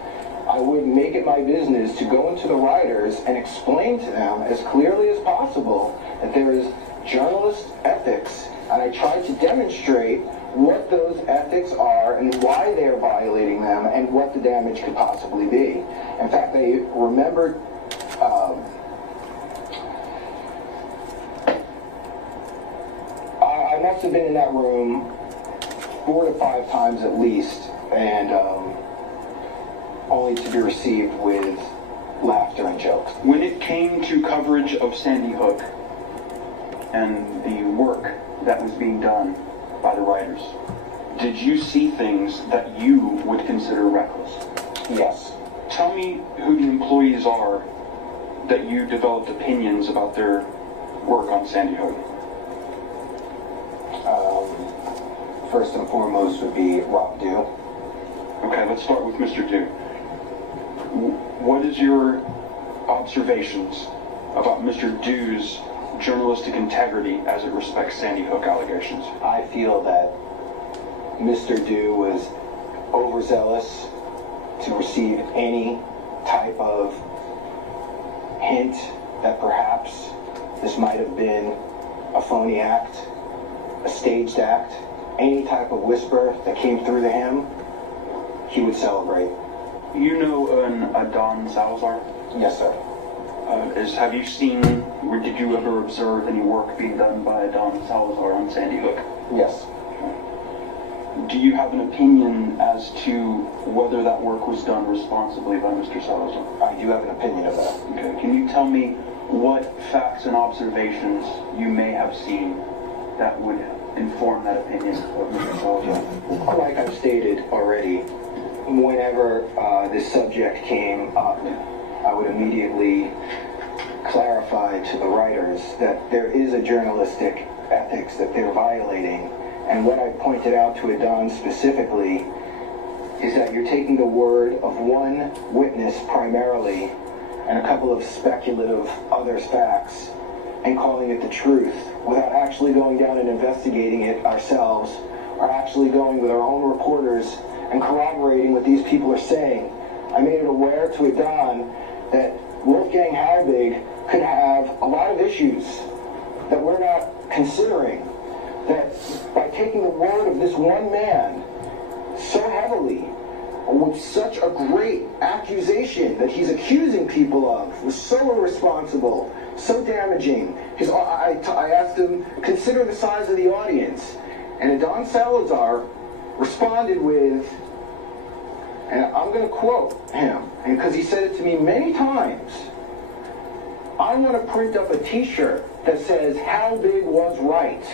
I would make it my business to go into the writers and explain to them as clearly as possible that there is journalist ethics, and I tried to demonstrate what those ethics are and why they are violating them and what the damage could possibly be. In fact, I remembered I must have been in that room 4 to 5 times at least, and only to be received with laughter and jokes. When it came to coverage of Sandy Hook and the work that was being done by the writers, did you see things that you would consider reckless? Yes. Tell me who the employees are that you developed opinions about their work on Sandy Hook. First and foremost would be Rob Dew. Okay, let's start with Mr. Dew. What is your observations about Mr. Dew's journalistic integrity as it respects Sandy Hook allegations? I feel that Mr. Dew was overzealous to receive any type of hint that perhaps this might have been a phony act, a staged act, any type of whisper that came through to him, he would celebrate. You know a Don Salazar? Yes, sir. Have you seen, or did you ever observe any work being done by Don Salazar on Sandy Hook? Yes. Do you have an opinion as to whether that work was done responsibly by Mr. Salazar? I do have an opinion of that. Okay. Can you tell me what facts and observations you may have seen that would inform that opinion of Mr. Salazar? Like I've stated already, whenever this subject came up, I would immediately clarify to the writers that there is a journalistic ethics that they're violating. And what I pointed out to Adon specifically is that you're taking the word of one witness primarily and a couple of speculative other facts and calling it the truth without actually going down and investigating it ourselves, or actually going with our own reporters and corroborating what these people are saying. I made it aware to Adon that Wolfgang Halbig could have a lot of issues that we're not considering, that by taking the word of this one man so heavily, with such a great accusation that he's accusing people of, was so irresponsible, so damaging. I asked him, consider the size of the audience. And Adon Salazar responded with, and I'm going to quote him, and because he said it to me many times, I want to print up a t-shirt that says, "How big was right."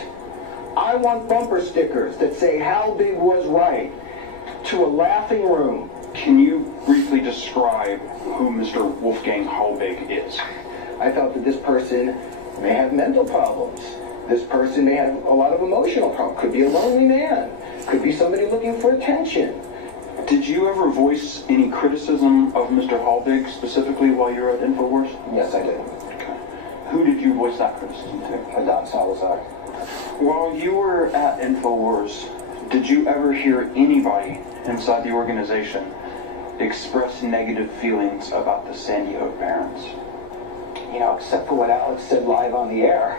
I want bumper stickers that say, "How big was right," to a laughing room. Can you briefly describe who Mr. Wolfgang Halbig is? I felt that this person may have mental problems. This person may have a lot of emotional problems. Could be a lonely man. Could be somebody looking for attention. Did you ever voice any criticism of Mr. Halbig specifically while you were at Infowars? Yes, I did. Okay. Who did you voice that criticism to? Adon Salazar. While you were at Infowars, did you ever hear anybody inside the organization express negative feelings about the Sandy Hook parents? You know, except for what Alex said live on the air.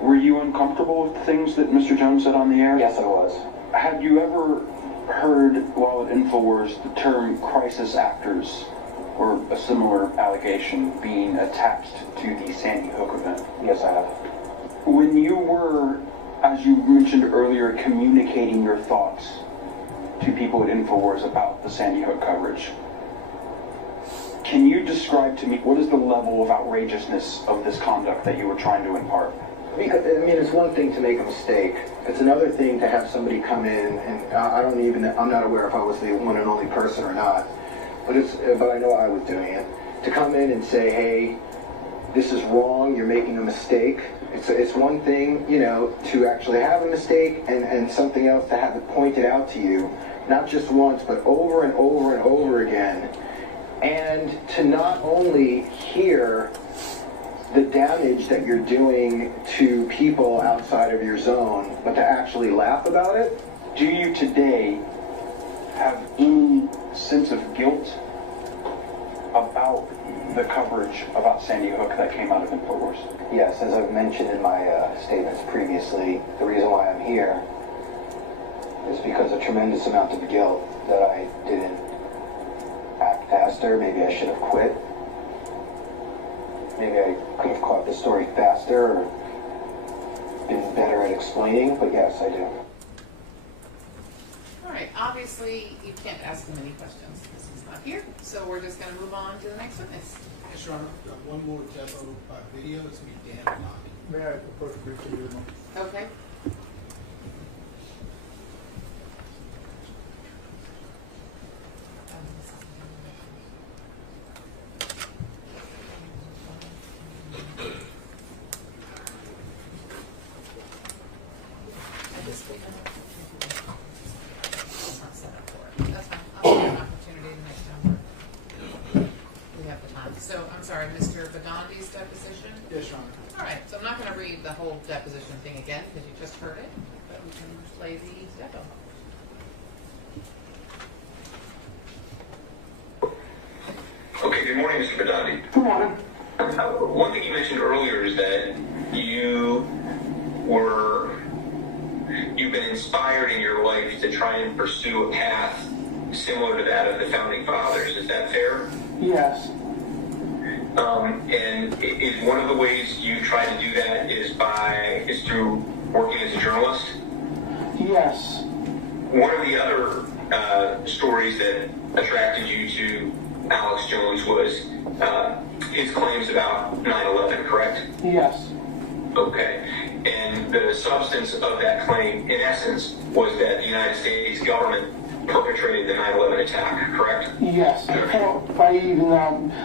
Were you uncomfortable with the things that Mr. Jones said on the air? Yes, I was. Had you ever heard while at Infowars the term crisis actors or a similar allegation being attached to the Sandy Hook event? Yes, I have. When you were, as you mentioned earlier, communicating your thoughts to people at Infowars about the Sandy Hook coverage, Can you describe to me what is the level of outrageousness of this conduct that you were trying to impart? Because, I mean, it's one thing to make a mistake. It's another thing to have somebody come in, and I'm not aware if I was the one and only person or not, but I know I was doing it. To come in and say, hey, this is wrong, you're making a mistake. It's one thing, you know, to actually have a mistake, and something else to have it pointed out to you, not just once, but over and over and over again. And to not only hear the damage that you're doing to people outside of your zone, but to actually laugh about it. Do you today have any sense of guilt about the coverage about Sandy Hook that came out of Infowars? Yes, as I've mentioned in my statements previously, the reason why I'm here is because a tremendous amount of guilt that I didn't act faster. Maybe I should have quit. Maybe I could have caught the story faster or been better at explaining, but yes, I do. All right, obviously you can't ask them any questions because he's not here, so we're just going to move on to the next witness. Yes, Your Honor, one more demo video. It's going to be Dan Knock. May I approach briefly with him? Okay. That's fine. I'll give you an opportunity next time. We have the time. So, I'm sorry, Mr. Badandi's deposition? Yes, Your Honor. All right, so I'm not going to read the whole deposition thing again because you just heard it, but we can play the depo. Okay, good morning, Mr. Badandi. Good morning. One thing you mentioned earlier is that you've been inspired in your life to try and pursue a path similar to that of the Founding Fathers. Is that fair? Yes. And is one of the ways you try to do that is through working as a journalist? Yes. One of the other stories that attracted you to Alex Jones was his claims about 9/11, correct? Yes. Okay. And the substance of that claim, in essence, was that the United States government perpetrated the 9/11 attack, correct? Yes. Before I even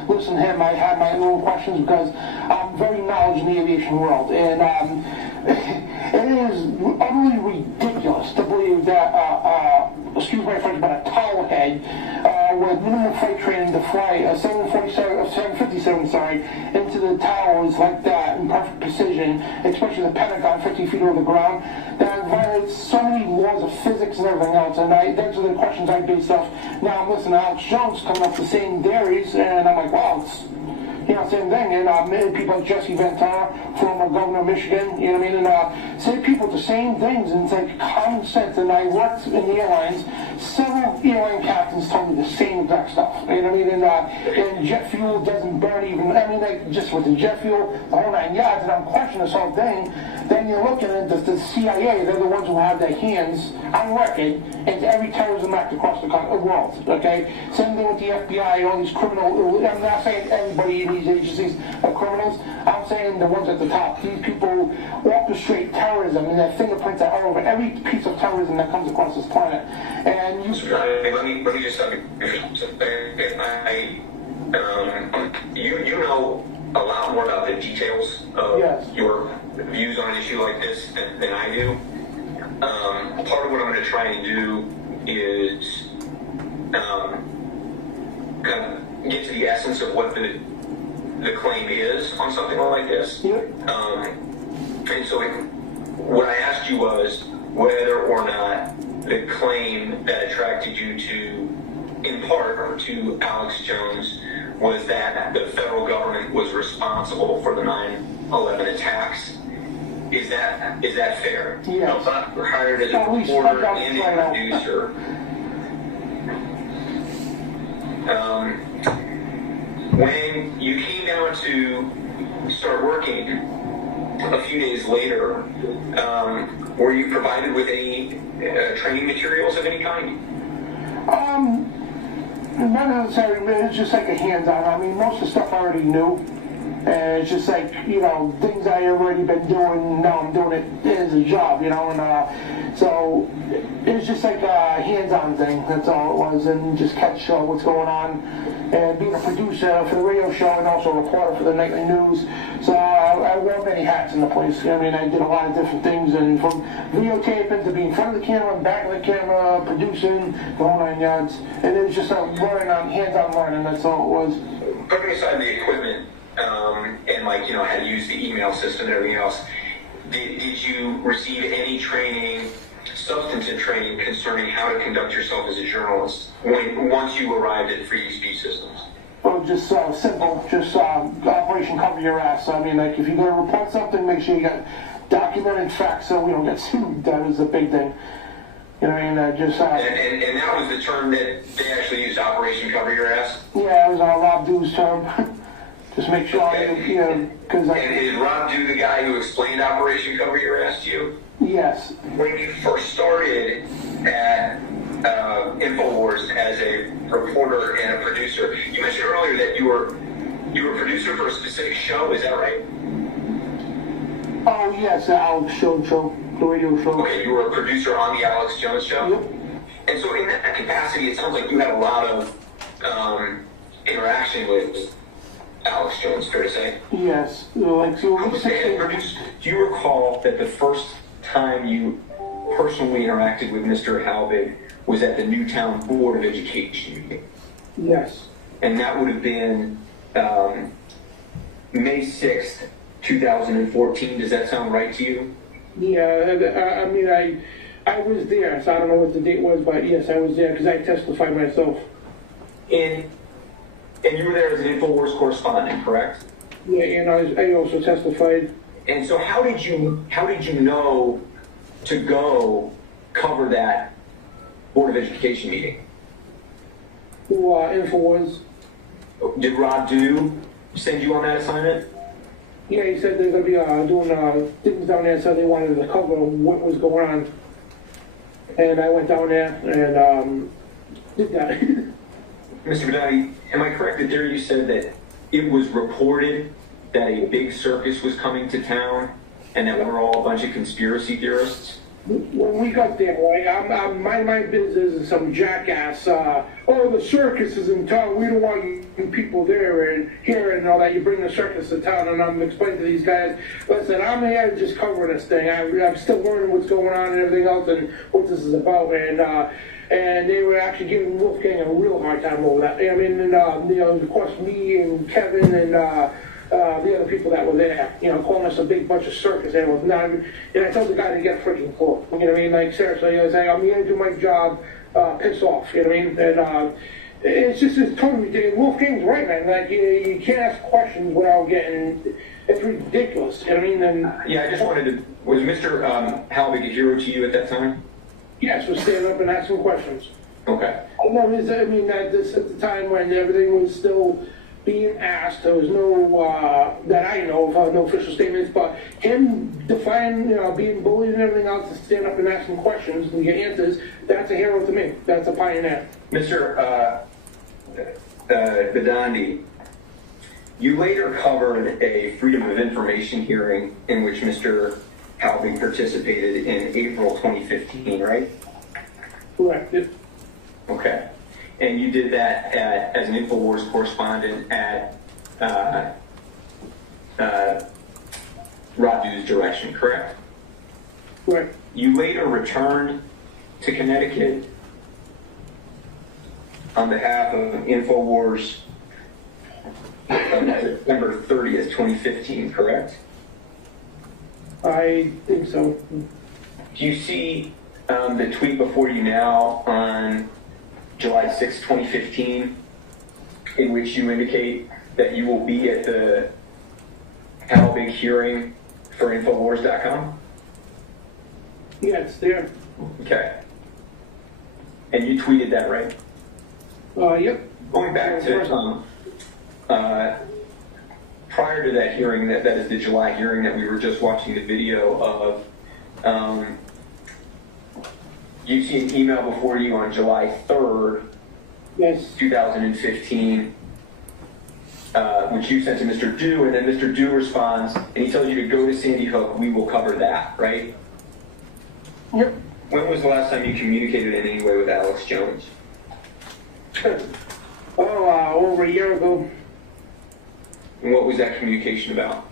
listened to him, I had my little questions because I'm very knowledgeable in the aviation world, and it is utterly ridiculous to believe that, excuse my French, but a towel head with minimum flight training to fly a 757, into the towers like that in perfect precision, especially the Pentagon 50 feet over the ground, that violates so many laws of physics and everything else. And those are the questions I based off. Now I'm listening to Alex Jones coming up with the same theories, and I'm like, wow, it's, you know, same thing. And people like Jesse Ventura, former governor of Michigan, you know what I mean? And say people the same things, and it's like common sense. And I worked in the airlines. Several airline captains told me the same exact stuff. You know what I mean? And jet fuel doesn't burn even. I mean, like just with the jet fuel, the whole 9 yards. And I'm questioning this whole thing. Then you're looking at the CIA. They're the ones who have their hands on record into every terrorism act across the world. Okay. Same thing with the FBI. All these criminal. I'm not saying everybody in these agencies are criminals. I'm saying the ones at the top. These people orchestrate terrorism, and their fingerprints are all over every piece of terrorism that comes across this planet. And you. Let me just you know a lot more about the details of your views on an issue like this than I do. Part of what I'm going to try and do is kind of get to the essence of what the claim is on something like this. And so what I asked you was whether or not the claim that attracted you to, in part, to Alex Jones was that the federal government was responsible for the 9/11 attacks. Is that fair? Yes. Not hired as a reporter and a producer. When you came down to start working a few days later, were you provided with any training materials of any kind? Not necessarily, it's just like a hands-on. I mean, most of the stuff I already knew. And it's just like, you know, things I already been doing, now I'm doing it as a job, you know, and so it was just like a hands-on thing, that's all it was, and just catch what's going on. And being a producer for the radio show and also a reporter for the nightly news, so I wore many hats in the place. I mean, I did a lot of different things, and from videotaping to being in front of the camera, back of the camera, producing, the whole 9 yards. And it was just learning on hands-on learning, that's all it was. Putting aside the equipment, and like, you know, how to use the email system and everything else, did you receive any training, substantive training, concerning how to conduct yourself as a journalist once you arrived at Free Speech Systems? Well, just simple, just Operation Cover Your Ass. I mean, like, if you're going to report something, make sure you got documented facts so we don't get sued. That is a big thing. You know, and just... And that was the term that they actually used, Operation Cover Your Ass? Yeah, it was Rob Dew's term. Just make sure, you know, because... And is Rob Dew the guy who explained Operation Cover Your Ass to you? Yes. When you first started at Infowars as a reporter and a producer, you mentioned earlier that you were a producer for a specific show, is that right? Oh, yes, the Alex Jones show, the radio show. Okay, you were a producer on the Alex Jones show? Yep. And so in that capacity, it sounds like you had a lot of interaction with Alex Jones, fair to say? Yes. Like, so do you recall that the first time you personally interacted with Mr. Halbig was at the Newtown Board of Education meeting? Yes. And that would have been May 6th, 2014. Does that sound right to you? Yeah, I mean, I was there, so I don't know what the date was, but yes, I was there because I testified myself. And you were there as an Infowars correspondent, correct? Yeah, and I also testified. And so how did you know to go cover that Board of Education meeting? Infowars. Did Rob Dew send you on that assignment? Yeah, he said they're going to be doing things down there, so they wanted to cover what was going on. And I went down there and did that. Mr. Badani, am I correct that there you said that it was reported that a big circus was coming to town and that we're all a bunch of conspiracy theorists? When we got there, like, my business is some jackass. The circus is in town. We don't want you people there and here and all that. You bring the circus to town, and I'm explaining to these guys, listen, I'm here just covering this thing. I'm still learning what's going on and everything else and what this is about. And they were actually giving Wolfgang a real hard time over that. I mean, of course, me and Kevin and the other people that were there, calling us a big bunch of circus animals. And I told the guy to get a freaking clue. You know what I mean? Like, seriously, I was like, I'm here to do my job, piss off. You know what I mean? And it's totally ridiculous. Wolfgang's right, man. Like, you can't ask questions without getting, it's ridiculous. You know what I mean? And, I just wanted to, was Mr. Halbig a hero to you at that time? Yes, was standing up and asking questions. Okay. This at the time when everything was still being asked, there was no, that I know of, no official statements, but him defying, being bullied and everything else, to stand up and asking questions and get answers, that's a hero to me. That's a pioneer. Mr. Badandi, you later covered a Freedom of Information hearing in which Mr. Halbig participated in April 2015, right? Correct. Okay. And you did that as an Infowars correspondent at Rob Dew's direction, correct? Correct. You later returned to Connecticut on behalf of Infowars on September 30th, 2015, correct? I think so. Do you see the tweet before you now on July 6, 2015, in which you indicate that you will be at the Halbig hearing for Infowars.com? Yeah, it's there. Okay. And you tweeted that, right? Yep. Going back to prior to that hearing, that is the July hearing that we were just watching the video of, you see an email before you on July 3rd Yes. 2015, which you sent to Mr. Dew, and then Mr. Dew responds, and he tells you to go to Sandy Hook, we will cover that, right? Yep. When was the last time you communicated in any way with Alex Jones? Over a year ago. And what was that communication about?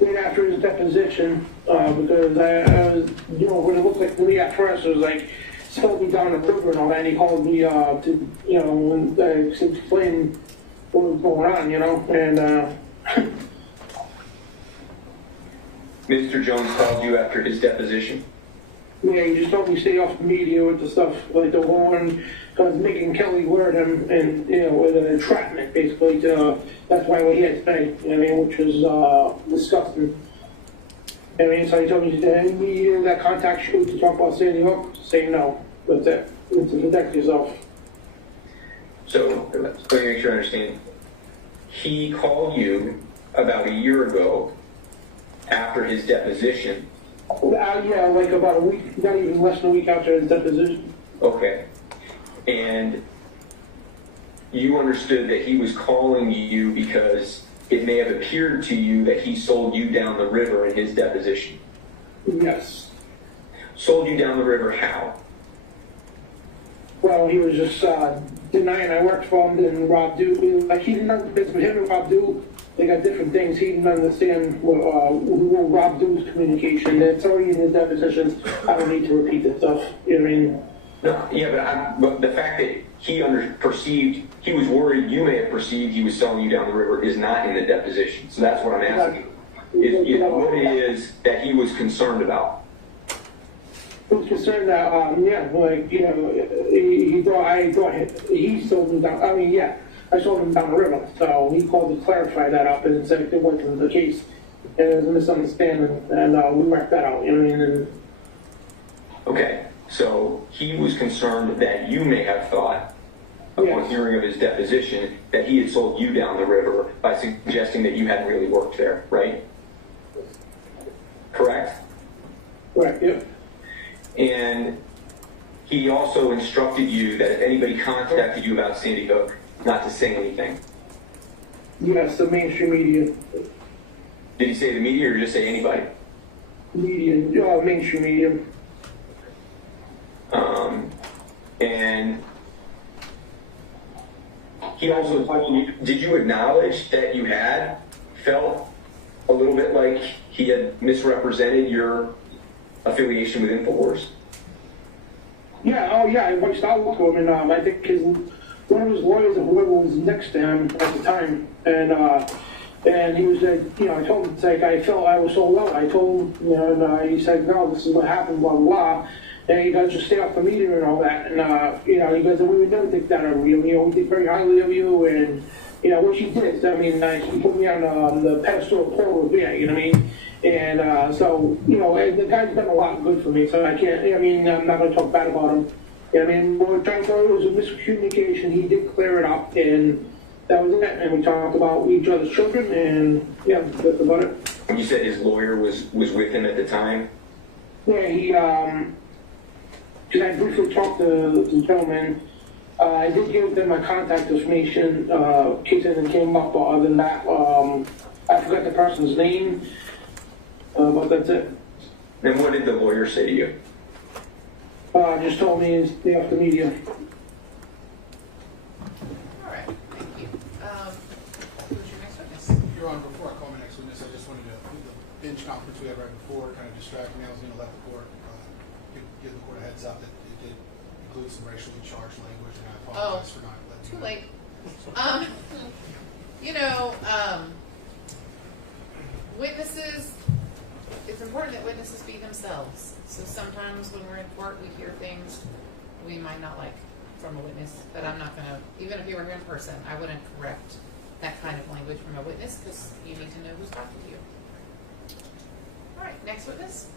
Right after his deposition, because I was, what it looked like to me at first, it was like, spilled me down the river and all that, and he called me to explain what was going on, and Mr. Jones called you after his deposition? yeah, he just told me stay off the media with the stuff, like the whole one, because making Kelly alert him, and, with an entrapment, basically, that's why we're here today, which was, disgusting. So he told me, any media that contacts you to talk about Sandy Hook, say no, that's it, to protect yourself. So, let me make sure I understand. He called you about a year ago after his deposition. Yeah, like about a week, not even less than a week after his deposition. Okay. And you understood that he was calling you because it may have appeared to you that he sold you down the river in his deposition. Yes. Sold you down the river how? Well, he was just denying I worked for him, and Rob Dew, like he didn't understand, him and Rob Dew, they got different things. He didn't understand Rob Dew's communication. It's already in his depositions. I don't need to repeat that stuff. You know what I mean? No, yeah, but the fact that he he was worried you may have perceived he was selling you down the river is not in the deposition. So that's what I'm asking. Is what it is that he was concerned about. He was concerned that, he thought he sold me down. I sold him down the river. So he called to clarify that up and said it wasn't the case. And it was a misunderstanding, and we worked that out. You know what I mean? Okay, so he was concerned that you may have thought, upon hearing of his deposition, that he had sold you down the river by suggesting that you hadn't really worked there, right? Correct? Correct, yeah. And he also instructed you that if anybody contacted you about Sandy Hook, not to say anything. Yes, the mainstream media. Did he say the media or just say anybody? Media, mainstream media. And he also told you, did you acknowledge that you had felt a little bit like he had misrepresented your affiliation with Infowars? Yeah, I reached out to him, and I think one of his lawyers or whoever was next to him at the time, and he was like, I told him, it's like, I felt I was so low. I told him, and he said, no, this is what happened, blah, blah, blah. And he goes, just stay off the media and all that. And, he goes, we would never think that of you. We think very highly of you. And, which he did. I mean, he put me on the pedestal of Paul Revere, you know what I mean? And so, and the guy's done a lot of good for me. So I can't, I'm not going to talk bad about him. What we're trying to do was a miscommunication. He did clear it up. And that was it. And we talked about each other's children. And, that's about it. You said his lawyer was with him at the time? Yeah, he, because I briefly talked to the gentleman. I did give them my contact information in case anything came up, but other than that, I forgot the person's name, but that's it. Then what did the lawyer say to you? Just told me to stay off the media. All right, thank you. Who's your next witness? Your Honor, before I call my next witness, I just wanted to, the bench conference we had right before kind of distracted me. I was going to let the court, give the court a heads up that it did include some racially charged language, and I apologize for not letting Too you know. late. Witnesses, it's important that witnesses be themselves. So sometimes when we're in court, we hear things we might not like from a witness, but I'm not going to, even if you were here in person, I wouldn't correct that kind of language from a witness because you need to know who's talking to you. All right, next witness.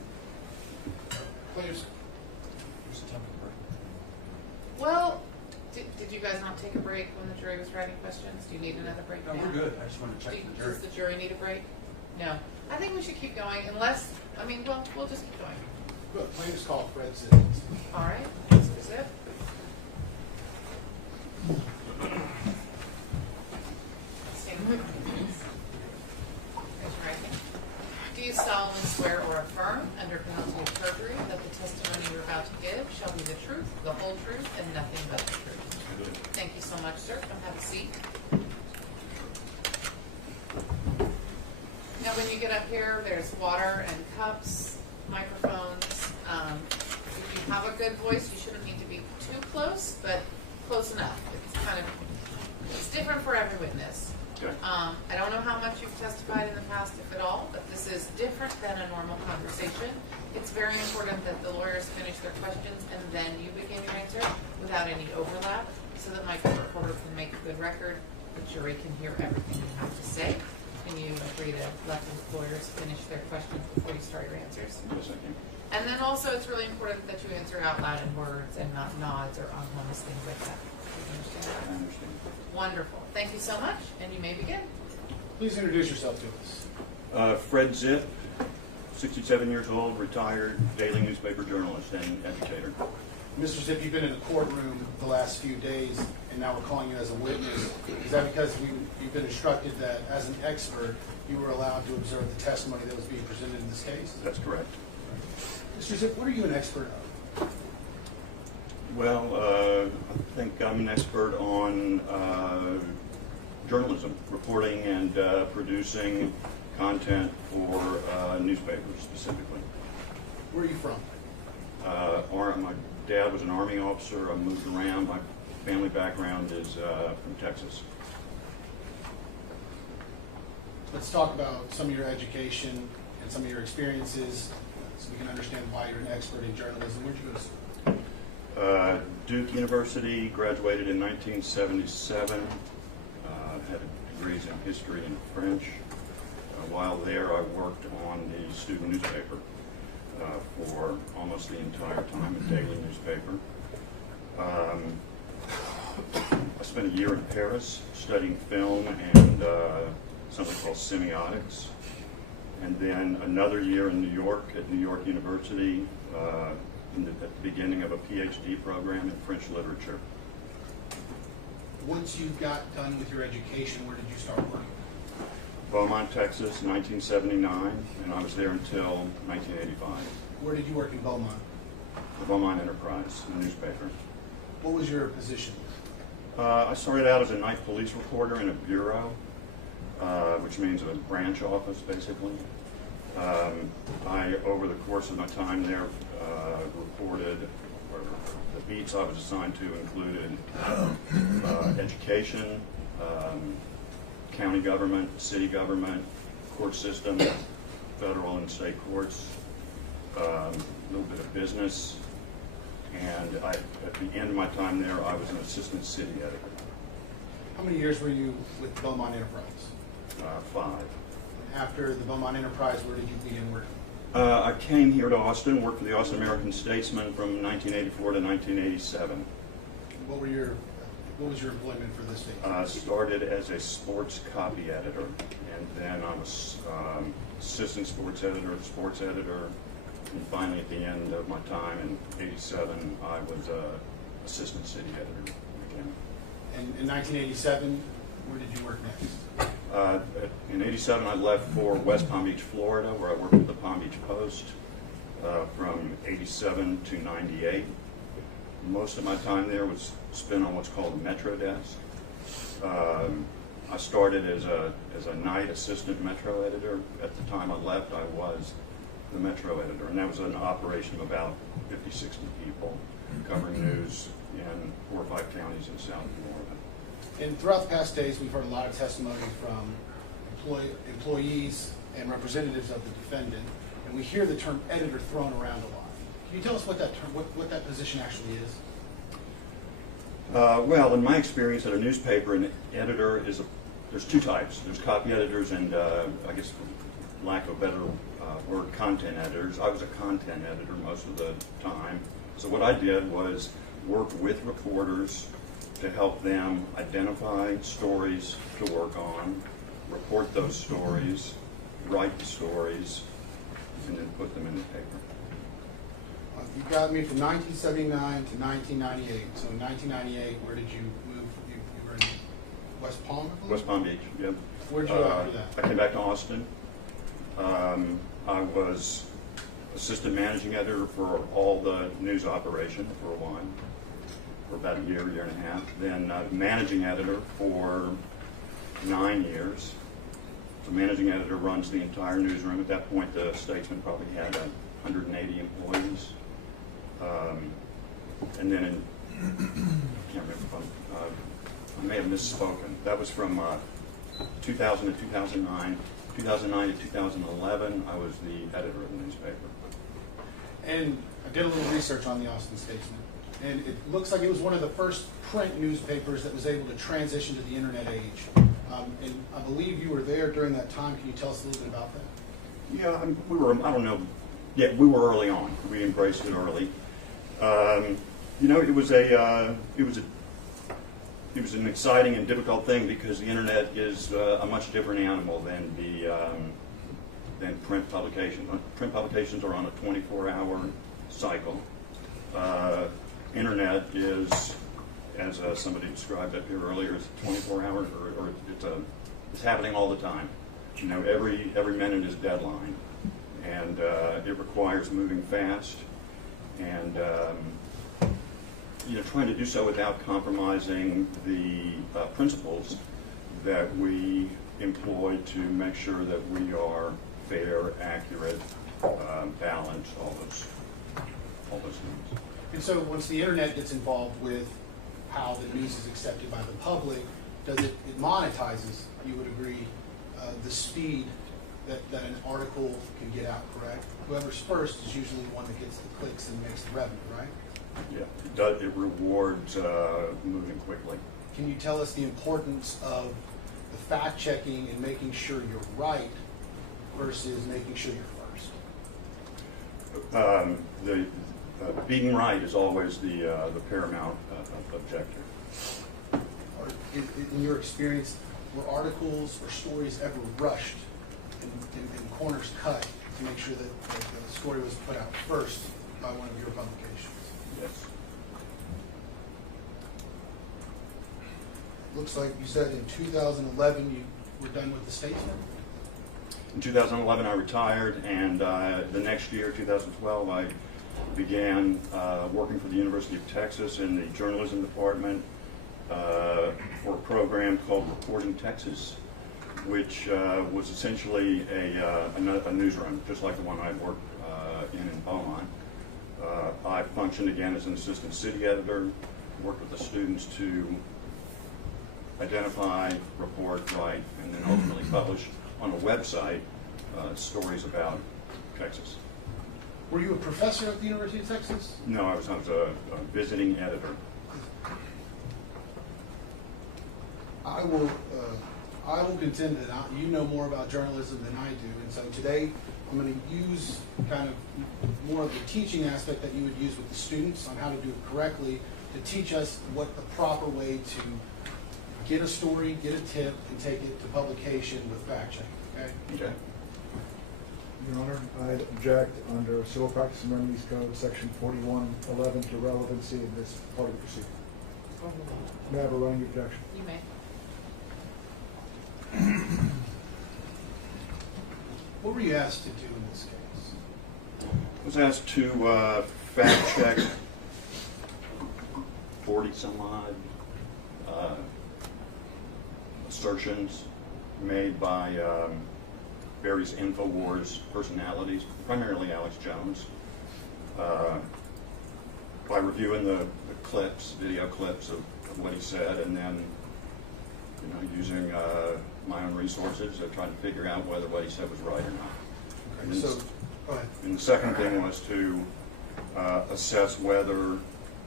Please. Well, did you guys not take a break when the jury was writing questions? Do you need another break now? No, we're good. I just want to check the jury. Does the jury need a break? No. I think we should keep going unless, we'll just keep going. Good. Plaintiff's call, Fred Simmons. All right, Mr. Zip. Stand with me, please. Raise your right hand. Do you solemnly swear or affirm, under penalty of perjury, that the testimony you're about to give shall be the truth, the whole truth, and nothing but the truth? Thank you so much, sir. Come have a seat. Now, when you get up here, there's water and cups, microphones. If you have a good voice, you shouldn't need to be too close, but close enough. It's different for every witness. Okay. I don't know how much you've testified in the past, if at all, but this is different than a normal conversation. It's very important that the lawyers finish their questions and then you begin your answer without any overlap, so that my reporter can make a good record, the jury can hear everything you have to say. Can you agree to let the lawyers finish their questions before you start your answers? Yes, I can. And then also, it's really important that you answer out loud in words and not nods or unhummus, things like that. You understand that? I understand. Wonderful. Thank you so much, and you may begin. Please introduce yourself to us. Fred Zipp, 67 years old, retired daily newspaper journalist and educator. Mr. Zipp, you've been in the courtroom the last few days, and now we're calling you as a witness. Is that because you've been instructed that, as an expert, you were allowed to observe the testimony that was being presented in this case? That's correct. Mr. Zipp, what are you an expert of? Well, I think I'm an expert on journalism, reporting and producing content for newspapers specifically. Where are you from? My dad was an Army officer. I moved around. My family background is from Texas. Let's talk about some of your education and some of your experiences so we can understand why you're an expert in journalism. Where'd you go to school? Duke University, graduated in 1977. Had degrees in history and French. While there, I worked on the student newspaper for almost the entire time, a daily newspaper. I spent a year in Paris studying film and something called semiotics, and then another year in New York at New York University at the beginning of a PhD program in French literature. Once you got done with your education, where did you start working? Beaumont, Texas, 1979, and I was there until 1985. Where did you work in Beaumont? The Beaumont Enterprise, the newspaper. What was your position? I started out as a night police reporter in a bureau, which means a branch office, basically. I, over the course of my time there, reported, or the beats I was assigned to included education, county government, city government, court system, federal and state courts, a little bit of business, and at the end of my time there, I was an assistant city editor. How many years were you with Beaumont Enterprise? 5. After the Beaumont Enterprise, where did you begin working? I came here to Austin, worked for the Austin American Statesman from 1984 to 1987. What was your employment for this state? Started as a sports copy editor, and then I was assistant sports editor, sports editor, and finally at the end of my time in 87, I was assistant city editor again. And in 1987, where did you work next? In 87, I left for West Palm Beach, Florida, where I worked with the Palm Beach Post from 87 to 98. Most of my time there was spent on what's called a Metro desk. I started as a night assistant Metro editor. At the time I left, I was the Metro editor, and that was an operation of about 50, 60 people covering news in 4 or 5 counties in South Florida. And throughout the past days, we've heard a lot of testimony from employees and representatives of the defendant, and we hear the term editor thrown around a lot. Can you tell us what that term, what that position actually is? Well, in my experience at a newspaper, an editor is there's 2 types. There's copy editors and, I guess for lack of a better word, content editors. I was a content editor most of the time. So what I did was work with reporters to help them identify stories to work on, report those stories, write the stories, and then put them in the paper. You got me from 1979 to 1998. So in 1998, where did you move West Palm, I believe? West Palm Beach, yep. Where'd you go after that? I came back to Austin. I was assistant managing editor for all the news operation for a while, for about a year and a half. Then managing editor for 9 years. The managing editor runs the entire newsroom. At that point, the Statesman probably had 180 employees. And then in, I can't remember if I may have misspoken. That was from 2000 to 2009. 2009 to 2011, I was the editor of the newspaper. And I did a little research on the Austin Statesman, and it looks like it was one of the first print newspapers that was able to transition to the internet age. And I believe you were there during that time. Can you tell us a little bit about that? Yeah, we were, I don't know, yeah, we were early on. We embraced it early. You know, it was an exciting and difficult thing because the internet is a much different animal than print publications. Print publications are on a 24-hour cycle. Internet is, as somebody described up here earlier, is 24 hours, or it's happening all the time. You know, every minute is deadline, and it requires moving fast, and you know, trying to do so without compromising the principles that we employ to make sure that we are fair, accurate, balanced, all those things. And so once the internet gets involved with how the news is accepted by the public, does it monetizes, you would agree, the speed that an article can get out, correct? Whoever's first is usually the one that gets the clicks and makes the revenue, right? Yeah, it rewards moving quickly. Can you tell us the importance of the fact checking and making sure you're right versus making sure you're first? Being right is always the paramount objective. In your experience, were articles or stories ever rushed and corners cut to make sure that the story was put out first by one of your publications? Yes. Looks like you said in 2011 you were done with the Statesman? In 2011 I retired, and the next year, 2012, I began working for the University of Texas in the journalism department for a program called Reporting Texas, which was essentially a newsroom, just like the one I worked in Beaumont. I functioned again as an assistant city editor, worked with the students to identify, report, write, and then ultimately publish on a website stories about Texas. Were you a professor at the University of Texas? No, I was a visiting editor. I will contend that you know more about journalism than I do, and so today I'm going to use kind of more of the teaching aspect that you would use with the students on how to do it correctly to teach us what the proper way to get a story, get a tip, and take it to publication with fact checking. Okay? Okay. Your Honor, I'd object under Civil Practice and Remedies Code, Section 4111, to relevancy in this part of the proceeding. May I have a running objection? You may. What were you asked to do in this case? I was asked to fact check 40 some odd assertions made by various Infowars personalities, primarily Alex Jones, by reviewing the clips, video clips of what he said, and then using my own resources to try to figure out whether what he said was right or not. Okay, so, go ahead. And the second thing was to assess whether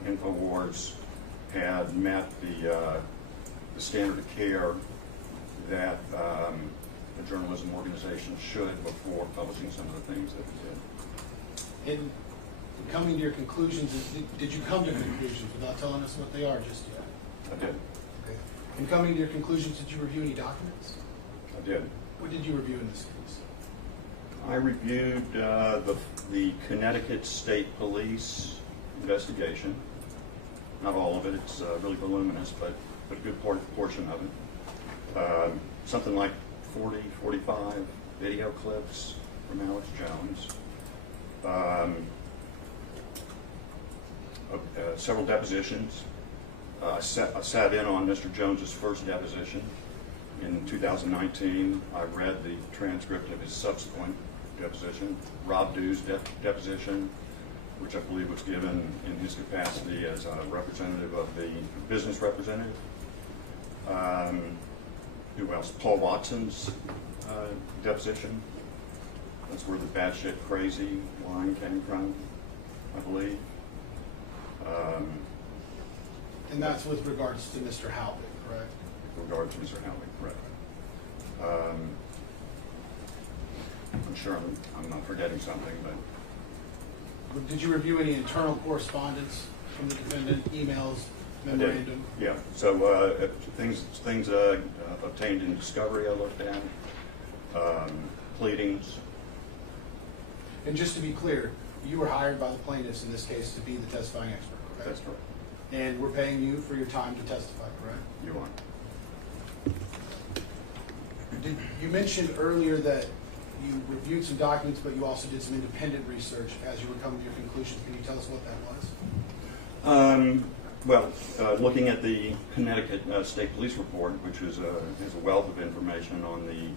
Infowars had met the standard of care that a journalism organization should before publishing some of the things that we did. In coming to your conclusions, did you come to conclusions without telling us what they are just yet? I did. Okay. In coming to your conclusions, did you review any documents? I did. What did you review in this case? I reviewed the Connecticut State Police investigation. Not all of it, it's really voluminous, but a good portion of it. something like 40, 45 video clips from Alex Jones. Several depositions. I sat in on Mr. Jones's first deposition in 2019. I read the transcript of his subsequent deposition, Rob Dew's deposition, which I believe was given in his capacity as a representative of the business representative. Who else? Paul Watson's deposition. That's where the batshit crazy line came from, I believe. And that's with regards to Mr. Halpin, correct? With regard to Mr. Halpin, correct. I'm sure I'm not forgetting something, but Did you review any internal correspondence from the defendant, emails, I did. memorandum? Yeah. So things obtained in discovery I looked at, pleadings. And just to be clear, you were hired by the plaintiffs in this case to be the testifying expert, correct? That's correct. And we're paying you for your time to testify, correct? You are. You mentioned earlier that you reviewed some documents, but you also did some independent research as you were coming to your conclusions. Can you tell us what that was? Well, looking at the Connecticut State Police Report, which is a wealth of information on the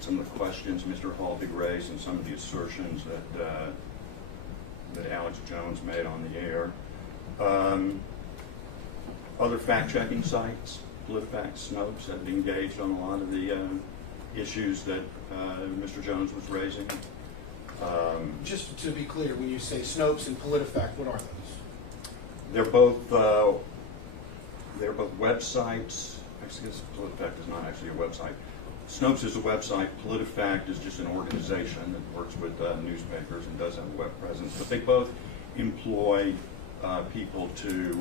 some of the questions Mr. Halbig raised and some of the assertions that Alex Jones made on the air. Other fact-checking sites, PolitiFact, Snopes, have engaged on a lot of the issues that Mr. Jones was raising. Just to be clear, when you say Snopes and PolitiFact, what are those? They're both websites. Actually, PolitiFact is not actually a website. Snopes is a website. PolitiFact is just an organization that works with newspapers and does have a web presence. But they both employ people to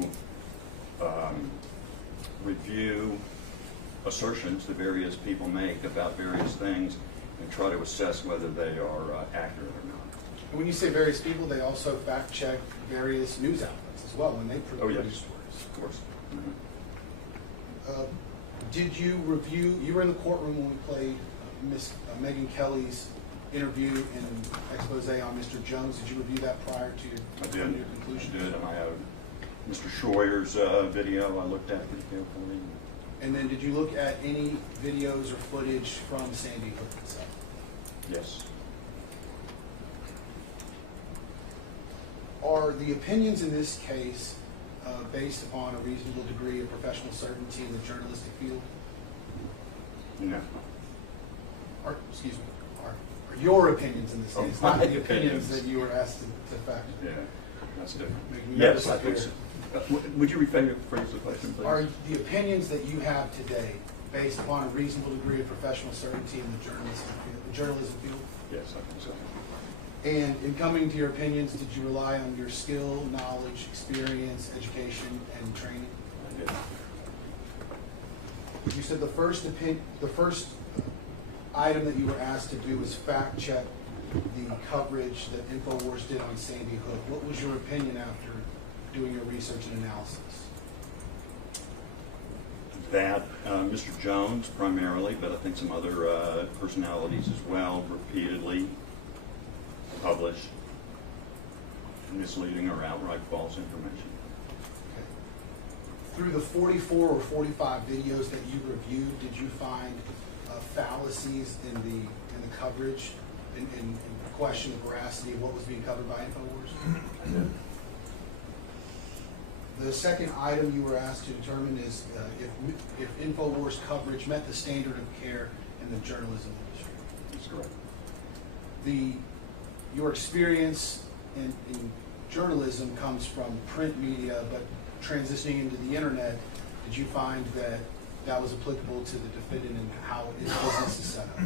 review assertions that various people make about various things and try to assess whether they are accurate or not. And when you say various people, they also fact-check various news outlets as well when they produce stories. Of course. Mm-hmm. Did you review, you were in the courtroom when we played Miss Megyn Kelly's interview and expose on Mr. Jones. Did you review that prior to your conclusion? I did. I have Mr. Schroyer's video I looked at pretty carefully. And then did you look at any videos or footage from Sandy Hook itself? Yes. Are the opinions in this case based upon a reasonable degree of professional certainty in the journalistic field? No. Or, excuse me, are your opinions in this case, not the opinions that you were asked to fact? Yeah, that's different. Yes, I think so. Would you rephrase the question, please? Are the opinions that you have today based upon a reasonable degree of professional certainty in the journalism field? Yes, I think so. And in coming to your opinions, did you rely on your skill, knowledge, experience, education, and training? I did. You said the first item that you were asked to do was fact check the coverage that Infowars did on Sandy Hook. What was your opinion after doing your research and analysis? That Mr. Jones primarily, but I think some other personalities as well, repeatedly published misleading or outright false information. Okay. Through the 44 or 45 videos that you reviewed, did you find fallacies in the coverage and question the veracity of what was being covered by Infowars? I did. The second item you were asked to determine is if Infowars coverage met the standard of care in the journalism industry. That's correct. Your experience in journalism comes from print media, but transitioning into the internet, did you find that that was applicable to the defendant and how his business is set up?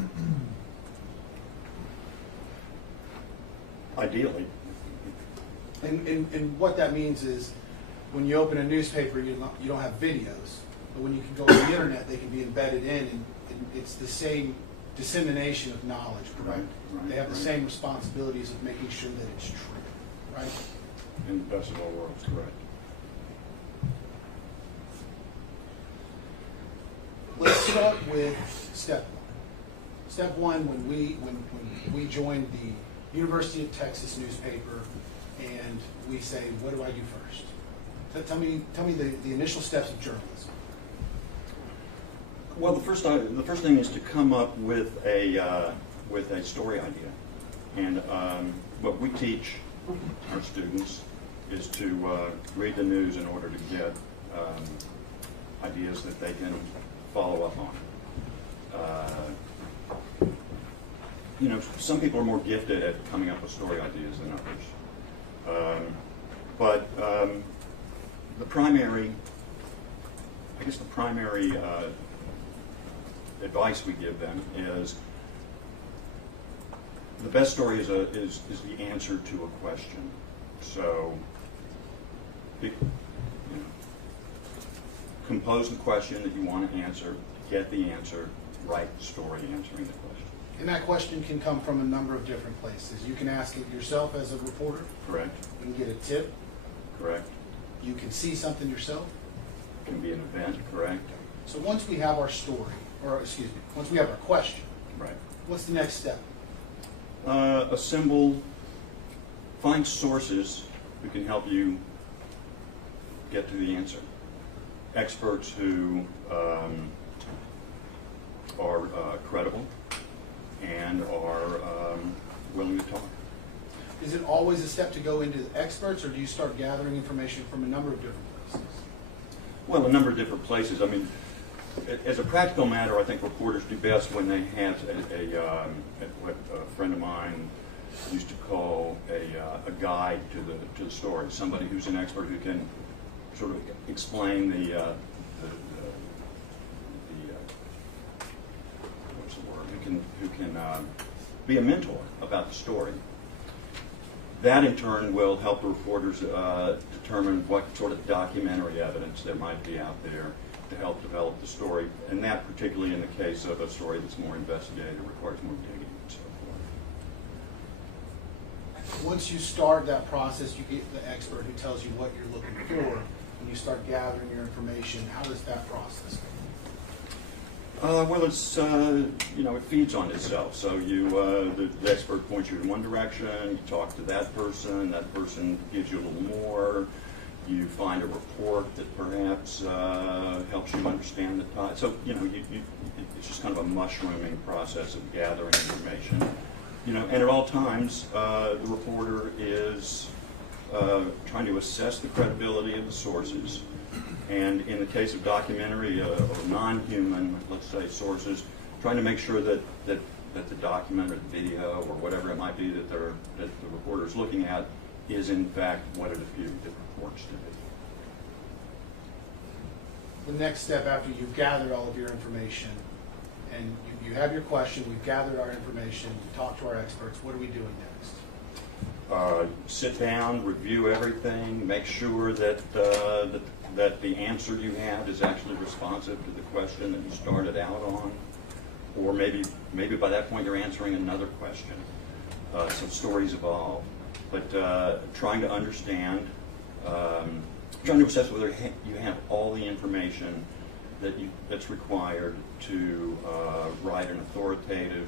Ideally. And what that means is when you open a newspaper, you don't have videos, but when you can go on the internet, they can be embedded in, and it's the same dissemination of knowledge, correct? Right, they have the right. same responsibilities of making sure that it's true, right? In the best of all worlds, correct. start with step one. Step one, when we joined the University of Texas newspaper, and we say, what do I do first? So tell me the initial steps of journalism. Well, the first thing is to come up with a story idea, and what we teach our students is to read the news in order to get ideas that they can follow up on. You know, some people are more gifted at coming up with story ideas than others, but the primary advice we give them is the best story is the answer to a question. So, compose the question that you want to answer, get the answer, write the story answering the question. And that question can come from a number of different places. You can ask it yourself as a reporter. Correct. You can get a tip. Correct. You can see something yourself. It can be an event. Correct. So once we have our story, once we have our question, right, what's the next step? Find sources who can help you get to the answer. Experts who are credible and are willing to talk. Is it always a step to go into the experts, or do you start gathering information from a number of different places? Well, a number of different places. I mean, as a practical matter, I think reporters do best when they have what a friend of mine used to call a guide to the story. Somebody who's an expert who can sort of explain what's the word? Who can be a mentor about the story. That in turn will help the reporters determine what sort of documentary evidence there might be out there to help develop the story, and that particularly in the case of a story that's more investigative, requires more digging and so forth. Once you start that process, you get the expert who tells you what you're looking for, and you start gathering your information. How does that process go? Well, it's it feeds on itself. So the expert points you in one direction. You talk to that person gives you a little more. You find a report that perhaps helps you understand the topic. So it's just kind of a mushrooming process of gathering information. And at all times, the reporter is trying to assess the credibility of the sources. And in the case of documentary or non-human, let's say, sources, trying to make sure that the document or the video or whatever it might be that the reporter is looking at is in fact what it purports to be. The next step after you've gathered all of your information and you have your question, we've gathered our information, we talked to our experts, what are we doing next? Sit down, review everything, make sure that the answer you have is actually responsive to the question that you started out on, or maybe by that point you're answering another question. So stories evolve, but trying to understand, trying to assess whether you have all the information that's required to write an authoritative,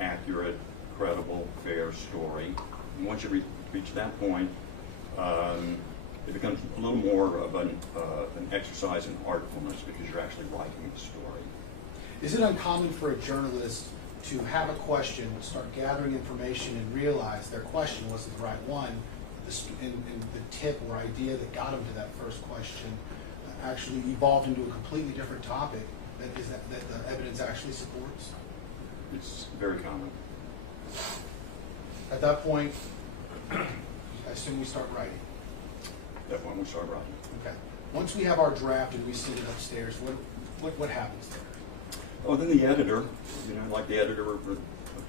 accurate, credible, fair story. And once you reach that point, it becomes a little more of an exercise in artfulness because you're actually writing the story. Is it uncommon for a journalist to have a question, start gathering information, and realize their question wasn't the right one, and the tip or idea that got them to that first question actually evolved into a completely different topic that the evidence actually supports? It's very common. At that point, I assume we start writing. That one we start writing. Okay. Once we have our draft and we send it upstairs, what happens there? Oh, then the editor, like the editor,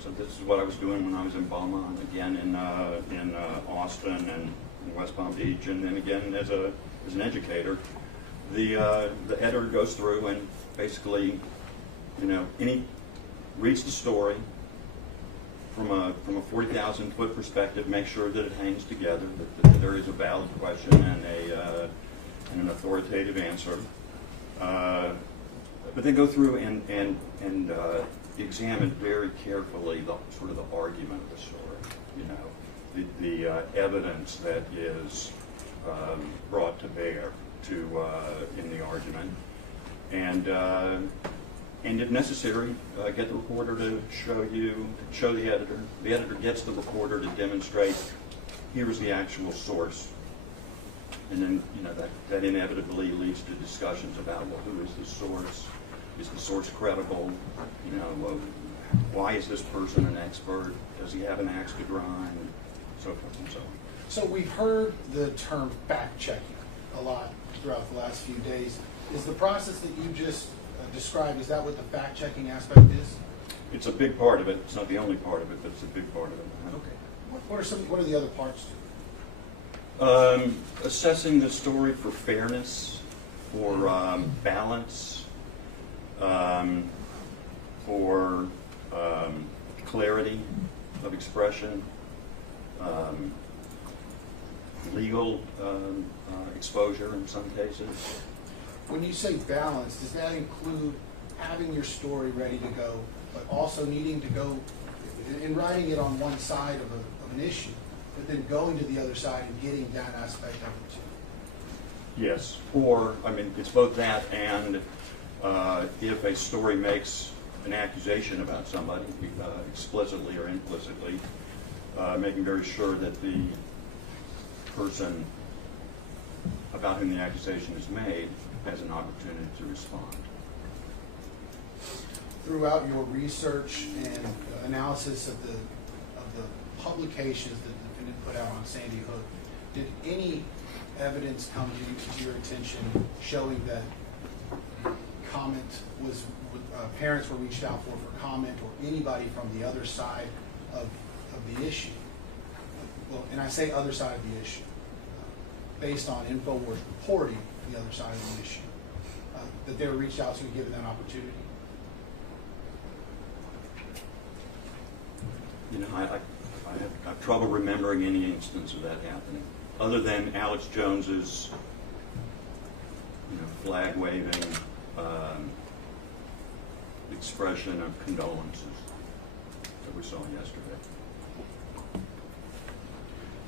so this is what I was doing when I was in Beaumont, again in Austin and in West Palm Beach, and then again as an educator. The editor goes through and basically, reads the story from a 40,000-foot perspective, make sure that it hangs together, that there is a valid question and an authoritative answer. But then go through and examine very carefully the sort of the argument of the story. You know, the evidence that is brought to bear in the argument, and if necessary, get the reporter to show the editor. The editor gets the reporter to demonstrate, here's the actual source. And then, you know, that inevitably leads to discussions about, well, who is the source? Is the source credible? You know, why is this person an expert? Does he have an axe to grind? And so forth and so on. So we've heard the term fact-checking a lot throughout the last few days. Is the process that you just described, is that what the fact-checking aspect is? It's a big part of it. It's not the only part of it, but it's a big part of it. Okay. What are the other parts to it? Assessing the story for fairness, for balance, for clarity of expression, legal exposure in some cases. When you say balance, does that include having your story ready to go, but also needing to go and writing it on one side of an issue, but then going to the other side and getting that aspect of it too? Yes, or, I mean, it's both that and if a story makes an accusation about somebody, explicitly or implicitly, making very sure that the person about whom the accusation is made has an opportunity to respond. Throughout your research and analysis of the publications that the defendant put out on Sandy Hook, did any evidence come to your attention showing that comment was parents were reached out for comment, or anybody from the other side of the issue? Well, and I say other side of the issue, based on Infowars reporting the other side of the issue, that they were reached out to and given that opportunity? You know, I have trouble remembering any instance of that happening, other than Alex Jones's, you know, flag waving expression of condolences that we saw yesterday.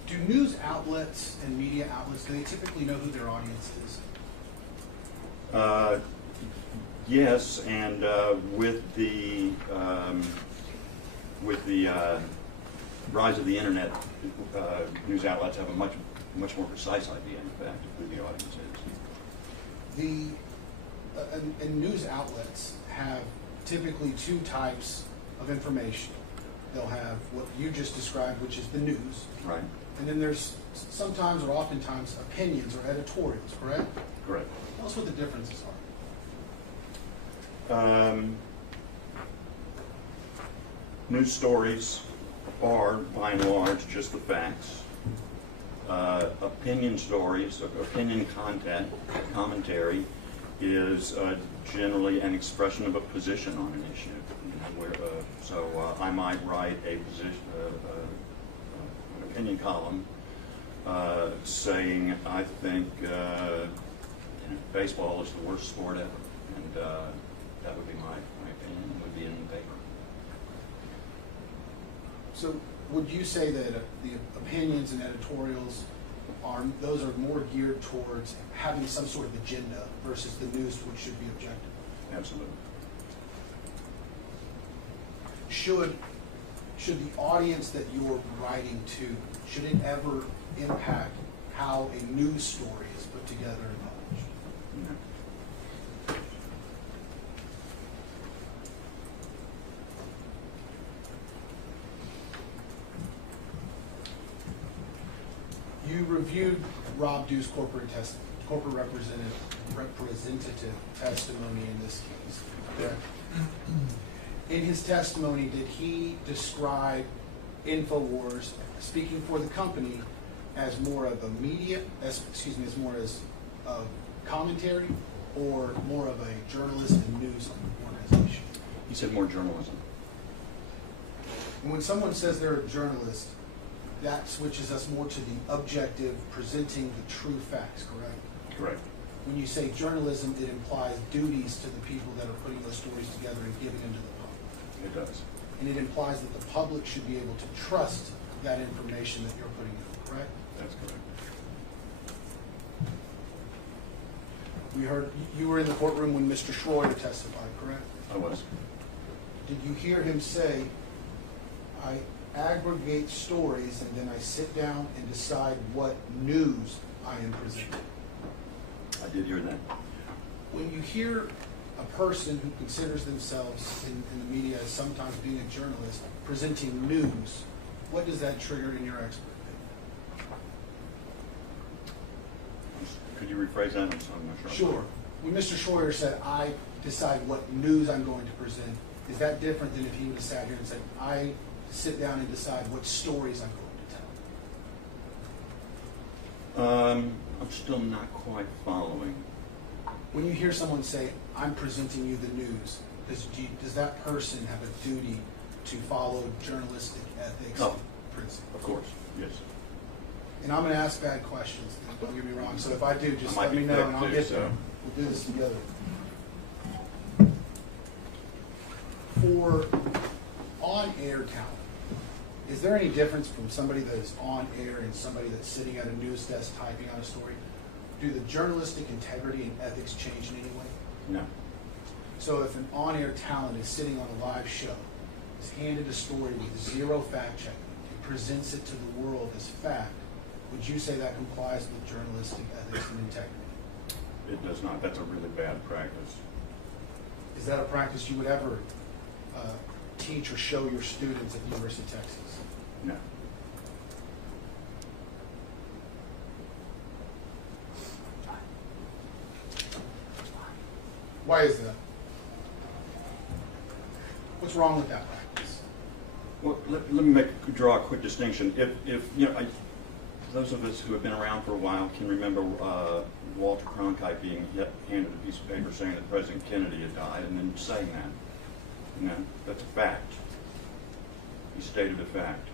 Do news outlets and media outlets, do they typically know who their audience is? Yes, and with the rise of the internet, news outlets have a much more precise idea, in fact, of who the audience is. And news outlets have typically two types of information. They'll have what you just described, which is the news. Right. And then there's sometimes or oftentimes opinions or editorials, correct? Correct. Tell us what the differences are. News stories are, by and large, just the facts. Opinion stories, opinion content, commentary, is generally an expression of a position on an issue. So I might write an opinion column saying I think baseball is the worst sport ever, and that would be my opinion. It would be in the paper. So would you say that the opinions and editorials those are more geared towards having some sort of agenda versus the news, which should be objective? Absolutely. Should the audience that you're writing to, should it ever impact how a news story is put together and published? No. You reviewed Rob Dew's corporate representative testimony in this case. Correct. In his testimony, did he describe Infowars, speaking for the company, as more of a media, as more as a commentary, or more of a journalist and news organization? He said more journalism. And when someone says they're a journalist, that switches us more to the objective, presenting the true facts, correct? Correct. when you say journalism, it implies duties to the people that are putting those stories together and giving them to the public. It does. And it implies that the public should be able to trust that information that you're putting in, correct? That's correct. We heard, you were in the courtroom when Mr. Schroyer testified, correct? I was. Did you hear him say, I aggregate stories and then I sit down and decide what news I am presenting? I did hear that. When you hear a person who considers themselves in the media as sometimes being a journalist presenting news, what does that trigger in your expert opinion? Could you rephrase that? I'm not sure. Sure. When Mr. Schroyer said, I decide what news I'm going to present, is that different than if he would have sat here and said, I sit down and decide what stories I'm going to tell? I'm still not quite following. When you hear someone say, I'm presenting you the news, does that person have a duty to follow journalistic ethics principles? Of course, yes. And I'm going to ask bad questions, don't get me wrong. So if I do, just I might let me be know and I'll thick, get too, there. so. We'll do this together. For on-air talent, is there any difference from somebody that is on air and somebody that's sitting at a news desk typing out a story? Do the journalistic integrity and ethics change in any way? No. So if an on-air talent is sitting on a live show, is handed a story with zero fact-checking, and presents it to the world as fact, would you say that complies with journalistic ethics and integrity? It does not. That's a really bad practice. Is that a practice you would ever teach or show your students at the University of Texas? No. Why is that? What's wrong with that practice? Well, let me draw a quick distinction. If you know, those of us who have been around for a while can remember Walter Cronkite being handed a piece of paper saying that President Kennedy had died, and then saying that. And that's a fact. He stated a fact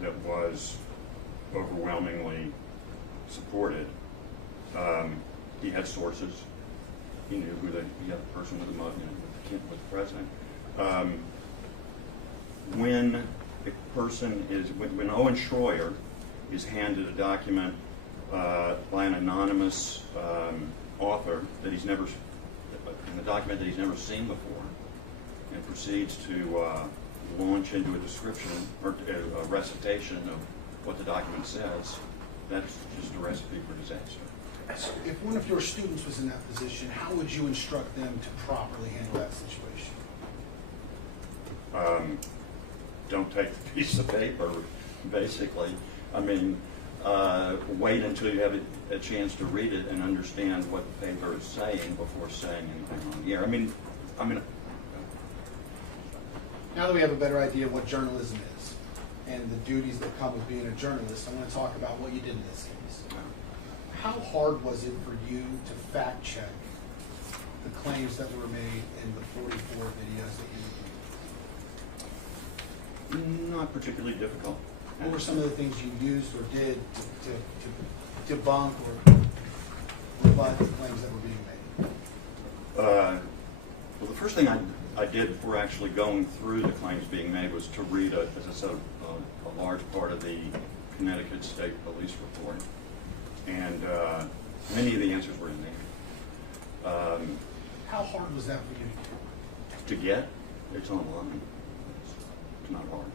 that was overwhelmingly supported. He had sources. He knew who the person with the mug, with the president. When a person is, when Owen Schroyer is handed a document by an anonymous author that he's never, in a document that he's never seen before, and proceeds to launch into a description or a recitation of what the document says, that's just a recipe for disaster. If one of your students was in that position, how would you instruct them to properly handle that situation? Don't take the piece of paper, basically. I mean, wait until you have a chance to read it and understand what the paper is saying before saying anything on the air. I mean, now that we have a better idea of what journalism is and the duties that come with being a journalist, I want to talk about what you did in this case. How hard was it for you to fact check the claims that were made in the 44 videos that you reviewed? not particularly difficult. What were some of the things you used or did to debunk or rebut the claims that were being made? Well, the first thing I did before actually going through the claims being made was to read, as I said, a large part of the Connecticut State Police report. And many of the answers were in there. How hard was that for you to get? It's online. It's not hard.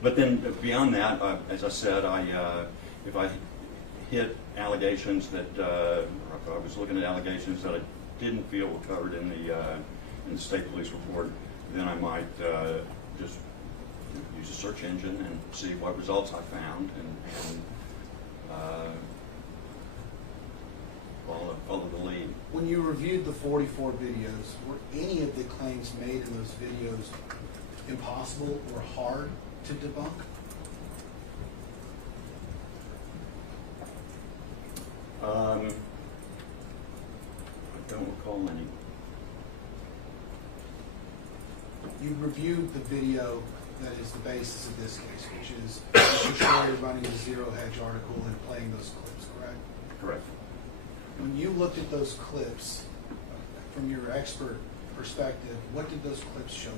But then beyond that, as I said, if I hit allegations that, or if I was looking at allegations that I didn't feel were covered in the state police report, then I might just use a search engine and see what results I found and follow the lead. When you reviewed the 44 videos, were any of the claims made in those videos impossible or hard to debunk? I don't recall any. You reviewed the video that is the basis of this case, which is Mr. Schroyer running a Zero Hedge article and playing those clips, correct? Correct. When you looked at those clips, from your expert perspective, what did those clips show you?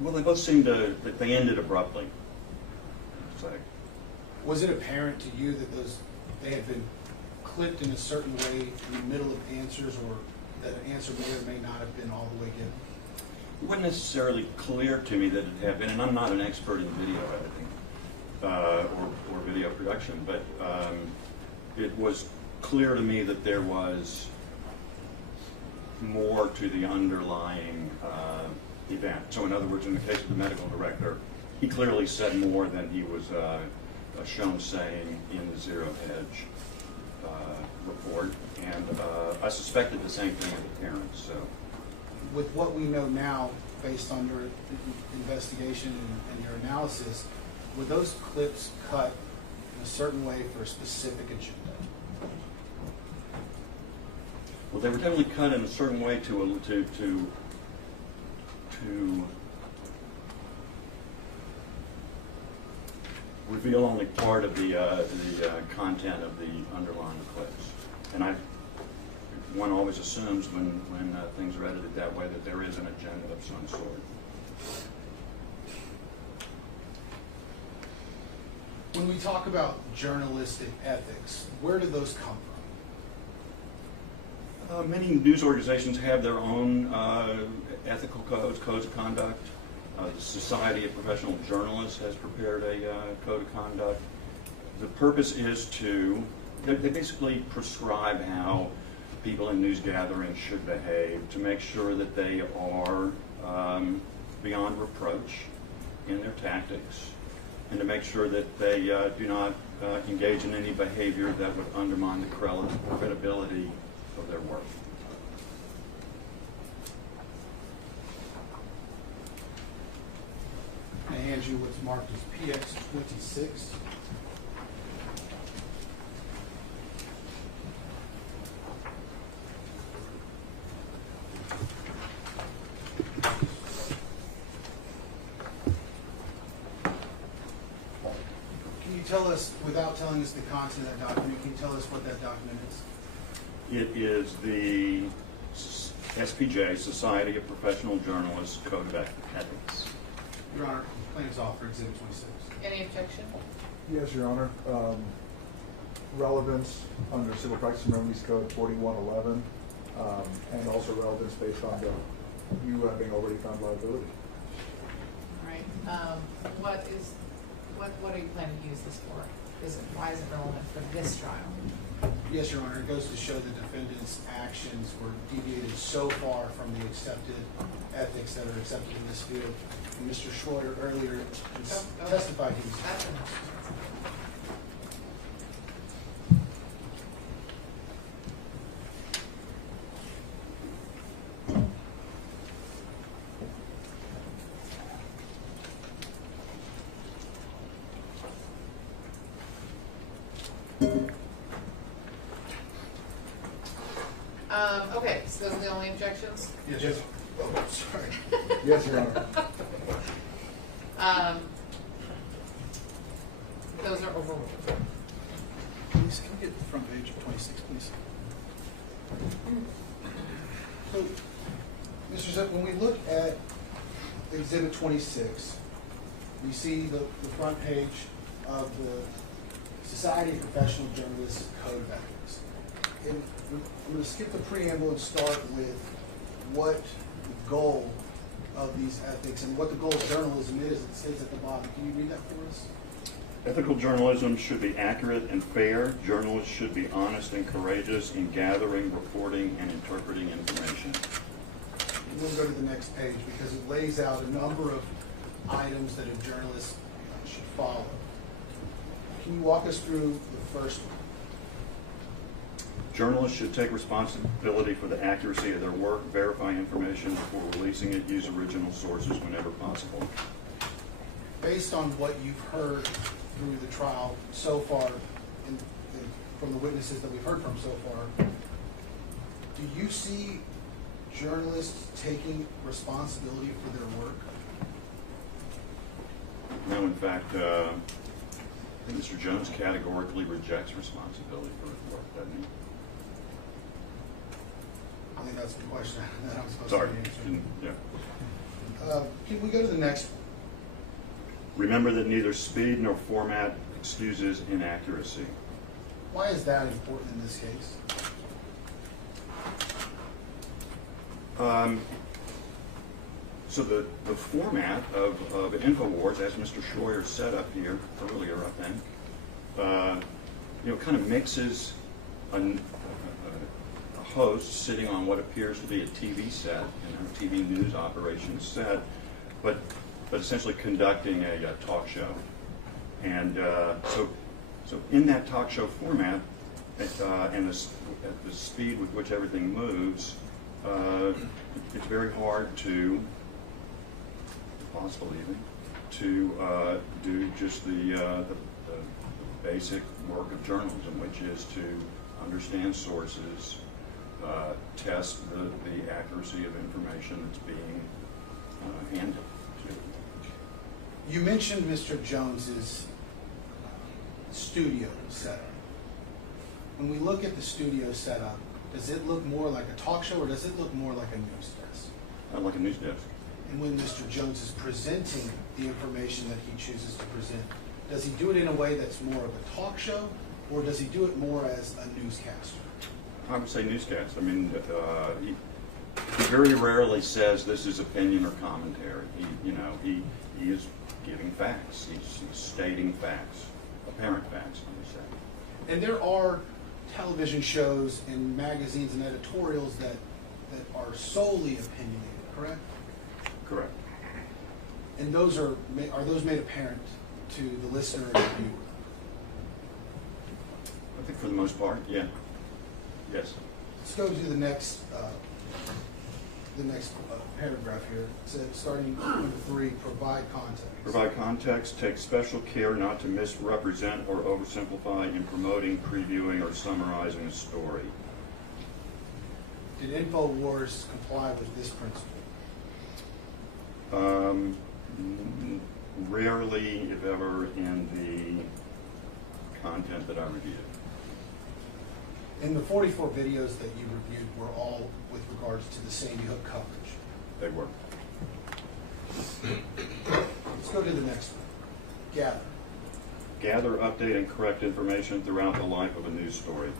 Well, they both seemed that they ended abruptly. So, Was it apparent to you that they had been clipped in a certain way in the middle of answers, or that an answer may or may not have been all the way given? it wasn't necessarily clear to me that it had been, and I'm not an expert in video editing or video production, but it was clear to me that there was more to the underlying event. So in other words, in the case of the medical director, he clearly said more than he was shown saying in the Zero Hedge report, and I suspected the same thing of the parents. So, With what we know now, based on your investigation and your analysis, were those clips cut in a certain way for a specific agenda? well, they were definitely cut in a certain way to reveal only part of the content of the underlying clips. And one always assumes when things are edited that way that there is an agenda of some sort. When we talk about journalistic ethics, where do those come from? Many news organizations have their own ethical codes of conduct. The Society of Professional Journalists has prepared a code of conduct. The purpose is they basically prescribe how people in news gatherings should behave to make sure that they are beyond reproach in their tactics, and to make sure that they do not engage in any behavior that would undermine the credibility of their work. I hand you what's marked as PX26. Can you tell us, without telling us the content of that document, can you tell us what that document is? It is the SPJ, Society of Professional Journalists Code of Ethics. Your Honor, claims offer Exhibit 26. Any objection? Yes, Your Honor. Relevance under Civil Practice and Remedies Code 4111, and also relevance based on you having already found liability. All right. What are you planning to use this for? Why is it relevant for this trial? Yes, Your Honor. It goes to show the defendant's actions were deviated so far from the accepted ethics that are accepted in this field. And Mr. Schroeder earlier testified he was. That's enough. Okay, so those are the only objections? Yes. Oh, sorry. Yes, Your Honor. Those are overruled. Please, can we get the front page of 26, please? So, Mr. Zep, when we look at Exhibit 26, we see the front page of the Society of Professional Journalists Code of Ethics. And I'm going to skip the preamble and start with what the goal of these ethics and what the goal of journalism is. It states at the bottom. Can you read that for us? Ethical journalism should be accurate and fair. Journalists should be honest and courageous in gathering, reporting, and interpreting information. We'll go to the next page because it lays out a number of items that a journalist should follow. Can you walk us through the first one? Journalists should take responsibility for the accuracy of their work, verify information before releasing it, use original sources whenever possible. Based on what you've heard through the trial so far, from the witnesses that we've heard from so far, do you see journalists taking responsibility for their work? No, in fact, I think Mr. Jones categorically rejects responsibility for his work, doesn't he? I think that's the question that I'm supposed Sorry. to be answering. Yeah. Can we go to the next? Remember that neither speed nor format excuses inaccuracy. Why is that important in this case? So the format of Infowars, as Mr. Schroyer set up here earlier, I think, kind of mixes a host sitting on what appears to be a TV set, TV news operations set, but essentially conducting a talk show. And so in that talk show format, and at the speed with which everything moves, it's very hard to, possible even, to do just the basic work of journalism, which is to understand sources, test the accuracy of information that's being handed to. You mentioned Mr. Jones's studio setup. When we look at the studio setup, does it look more like a talk show or does it look more like a news desk? Like a news desk. And when Mr. Jones is presenting the information that he chooses to present, does he do it in a way that's more of a talk show or does he do it more as a newscaster? I would say newscast. I mean, he very rarely says this is opinion or commentary. He is giving facts. He's stating facts, apparent facts, let me say. And there are television shows and magazines and editorials that are solely opinionated, correct? Correct. And those are those made apparent to the listener and the viewer? I think for the most part, yeah. Yes. Let's go to the next paragraph here. It says, starting number 3, provide context. Provide context. Take special care not to misrepresent or oversimplify in promoting, previewing, or summarizing a story. Did Infowars comply with this principle? Rarely, if ever, in the content that I reviewed. And the 44 videos that you reviewed were all with regards to the Sandy Hook coverage? They were. Let's go to the next one. Gather. Gather, update, and correct information throughout the life of a news story.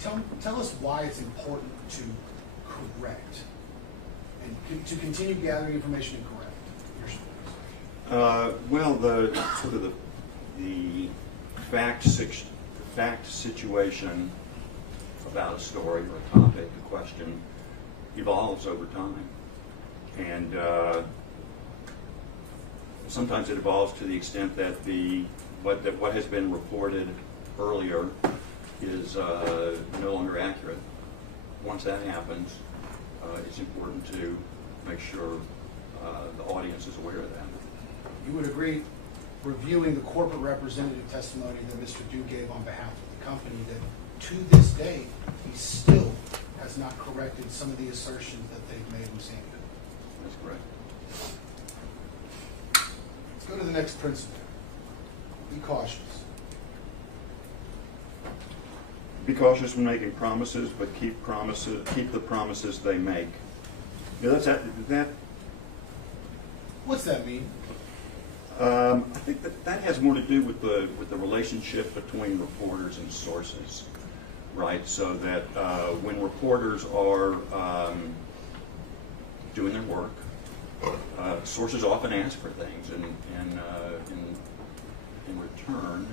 Tell us why it's important to correct and to continue gathering information and correct your stories. Well, the fact situation about a story or a topic, a question, evolves over time, and sometimes it evolves to the extent that what has been reported earlier is no longer accurate. Once that happens, it's important to make sure the audience is aware of that. You would agree, reviewing the corporate representative testimony that Mr. Dew gave on behalf of the company, that to this day, he still has not corrected some of the assertions that they've made in Sandy Hook. That's correct. Let's go to the next principle. Be cautious. Be cautious when making promises, but keep the promises they make. That. What's that mean? I think that has more to do with the relationship between reporters and sources, right? So that when reporters are doing their work, sources often ask for things, and in return,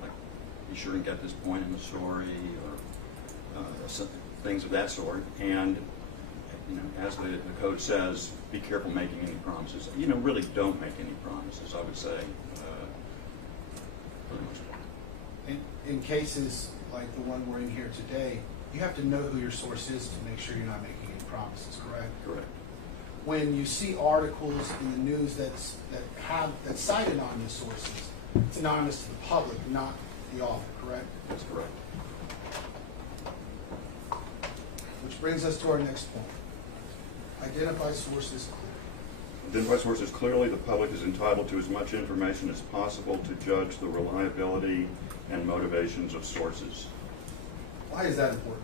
like, be sure and get this point in the story, or things of that sort. And as the code says, be careful making any promises. Really don't make any promises, I would say, for the most part. In cases like the one we're in here today, you have to know who your source is to make sure you're not making any promises, correct? Correct. When you see articles in the news that cite anonymous sources, it's anonymous to the public, not the author, correct? That's correct. Which brings us to our next point. Identify sources clearly. Identified sources. Clearly, the public is entitled to as much information as possible to judge the reliability and motivations of sources. Why is that important?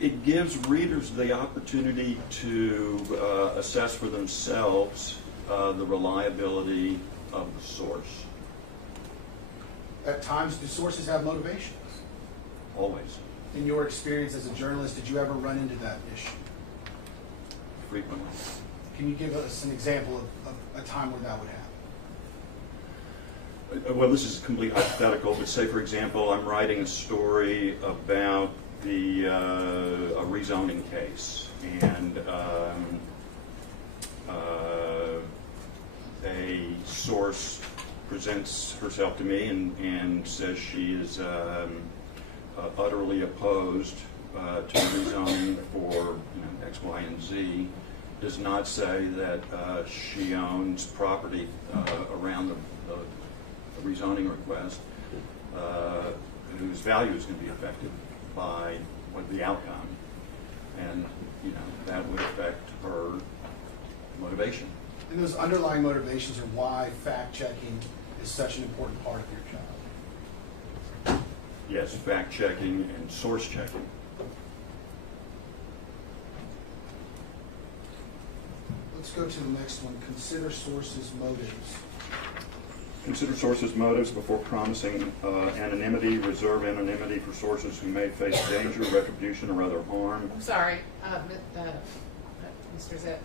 It gives readers the opportunity to assess for themselves the reliability of the source. At times, do sources have motivations? Always. In your experience as a journalist, did you ever run into that issue? Frequently. Can you give us an example of a time where that would happen? Well, this is complete hypothetical, but say, for example, I'm writing a story about a rezoning case, and a source presents herself to me and says she is utterly opposed to rezoning for X, Y, and Z. Does not say that she owns property around the rezoning request whose value is going to be affected by what the outcome, and that would affect her motivation. And those underlying motivations are why fact-checking is such an important part of your job. Yes, fact-checking and source-checking. Let's go to the next one. Consider sources' motives. Consider sources' motives before promising anonymity. Reserve anonymity for sources who may face danger, retribution, or other harm. I'm sorry, Mr. Zip.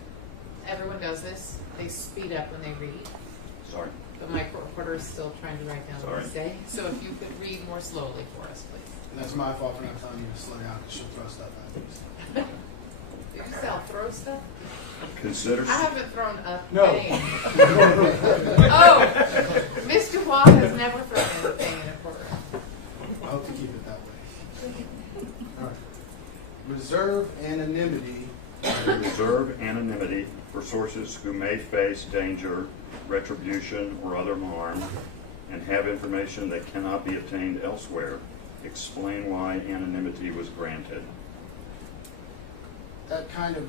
Everyone does this. They speed up when they read. Sorry. But my court reporter is still trying to write down what you say. So if you could read more slowly for us, please. And that's my fault for not telling you to slow down because she'll throw stuff at you. Did you say I'll throw stuff? Consider. I haven't thrown a No. thing. Oh, Mr. Watt has never thrown anything in a courtroom. I hope to keep it that way. All right. Reserve anonymity. Reserve anonymity for sources who may face danger, retribution, or other harm, and have information that cannot be obtained elsewhere. Explain why anonymity was granted. That kind of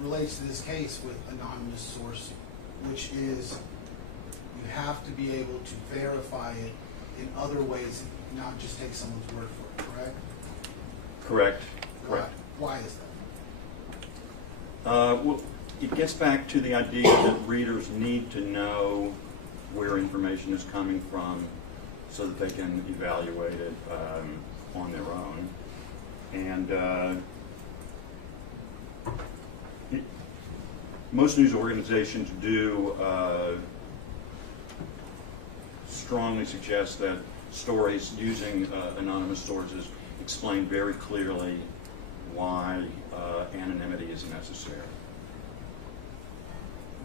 relates to this case with anonymous source, which is you have to be able to verify it in other ways, not just take someone's word for it, correct? Correct. Correct. Why is that? Well, it gets back to the idea that readers need to know where information is coming from so that they can evaluate it on their own. And most news organizations do strongly suggest that stories using anonymous sources explain very clearly why anonymity is necessary.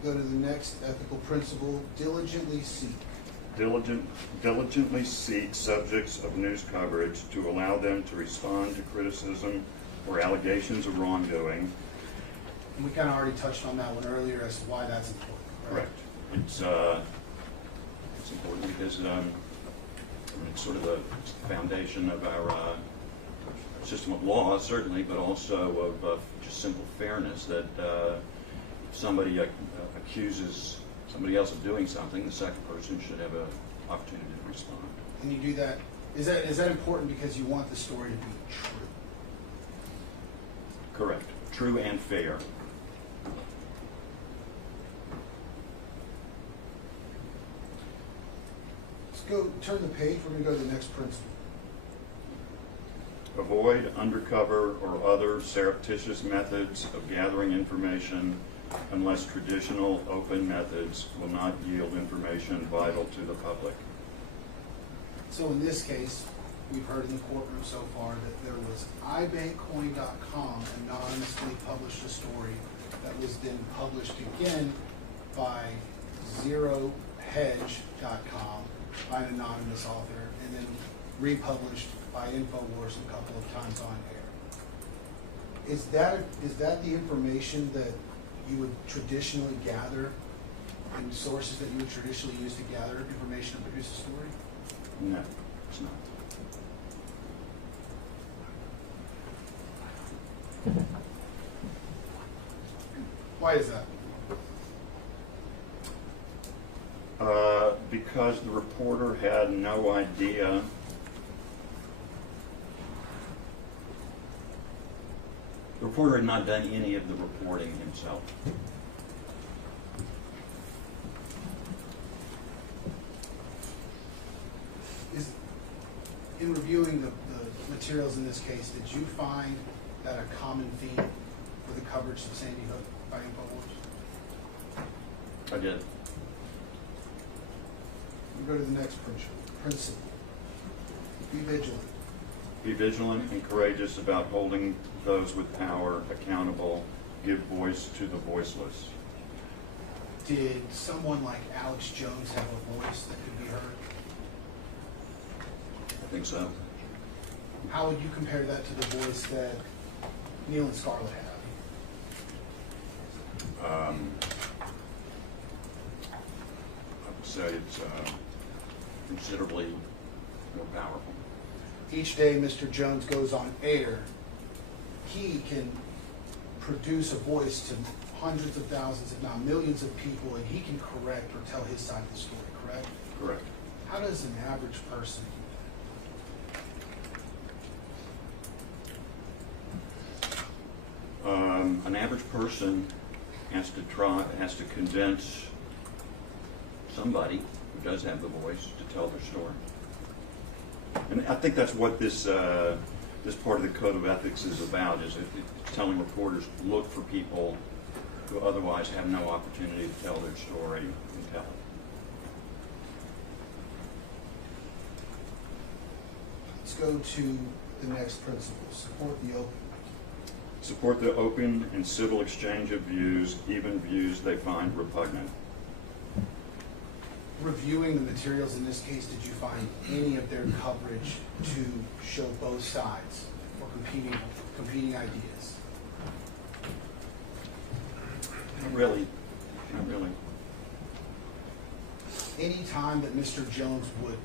Go to the next ethical principle, diligently seek. Diligently seek subjects of news coverage to allow them to respond to criticism or allegations of wrongdoing. And we kind of already touched on that one earlier as to why that's important. Right? Correct. It's important because it's sort of the foundation of our system of law, certainly, but also of just simple fairness that if somebody accuses somebody else of doing something, the second person should have an opportunity to respond. And you do that. Is that important because you want the story to be true? Correct. True and fair. Turn the page. We're going to go to the next principle. Avoid undercover or other surreptitious methods of gathering information unless traditional open methods will not yield information vital to the public. So in this case, we've heard in the courtroom so far that there was ibankcoin.com anonymously published a story that was then published again by zerohedge.com by an anonymous author and then republished by Infowars a couple of times on air. Is that the information that you would traditionally gather and sources that you would traditionally use to gather information to produce a story? No, it's not. Why is that? Because the reporter had no idea the reporter had not done any of the reporting himself. In reviewing the materials in this case, did you find that a common theme for the coverage of Sandy Hook by Infowars? I did. We go to the next principle. Be vigilant. Be vigilant and courageous about holding those with power accountable. Give voice to the voiceless. Did someone like Alex Jones have a voice that could be heard? I think so. How would you compare that to the voice that Neil and Scarlett have? I would say it's considerably more powerful. Each day Mr. Jones goes on air, he can produce a voice to hundreds of thousands, if not millions of people, and he can correct or tell his side of the story, correct? Correct. How does an average person do that? An average person has to convince somebody who does have the voice to tell their story. And I think that's what this part of the Code of Ethics is about, is it's telling reporters to look for people who otherwise have no opportunity to tell their story and tell it. Let's go to the next principle, support the open. Support the open and civil exchange of views, even views they find repugnant. Reviewing the materials in this case, did you find any of their coverage to show both sides or competing ideas? Not really. Not really. Any time that Mr. Jones would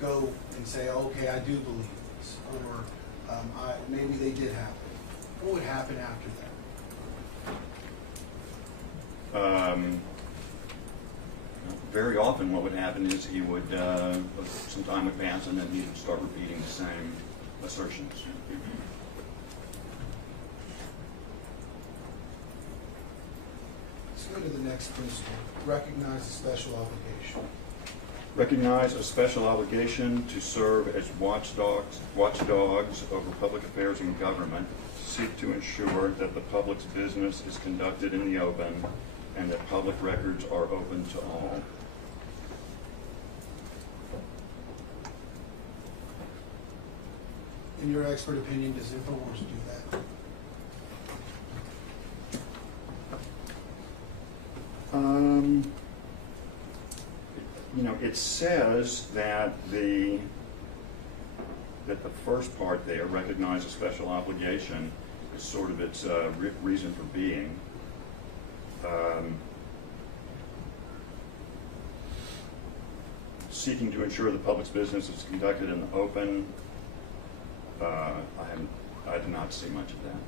go and say, okay, I do believe this, or maybe they did happen, what would happen after that? Very often what would happen is he would, some time would pass and then he would start repeating the same assertions. Let's go to the next principle, recognize a special obligation. Recognize a special obligation to serve as watchdogs over public affairs and government, seek to ensure that the public's business is conducted in the open and that public records are open to all. In your expert opinion, does Infowars do that? It says that the first part there, recognize a special obligation, is sort of its reason for being. Seeking to ensure the public's business is conducted in the open. I did not see much of that.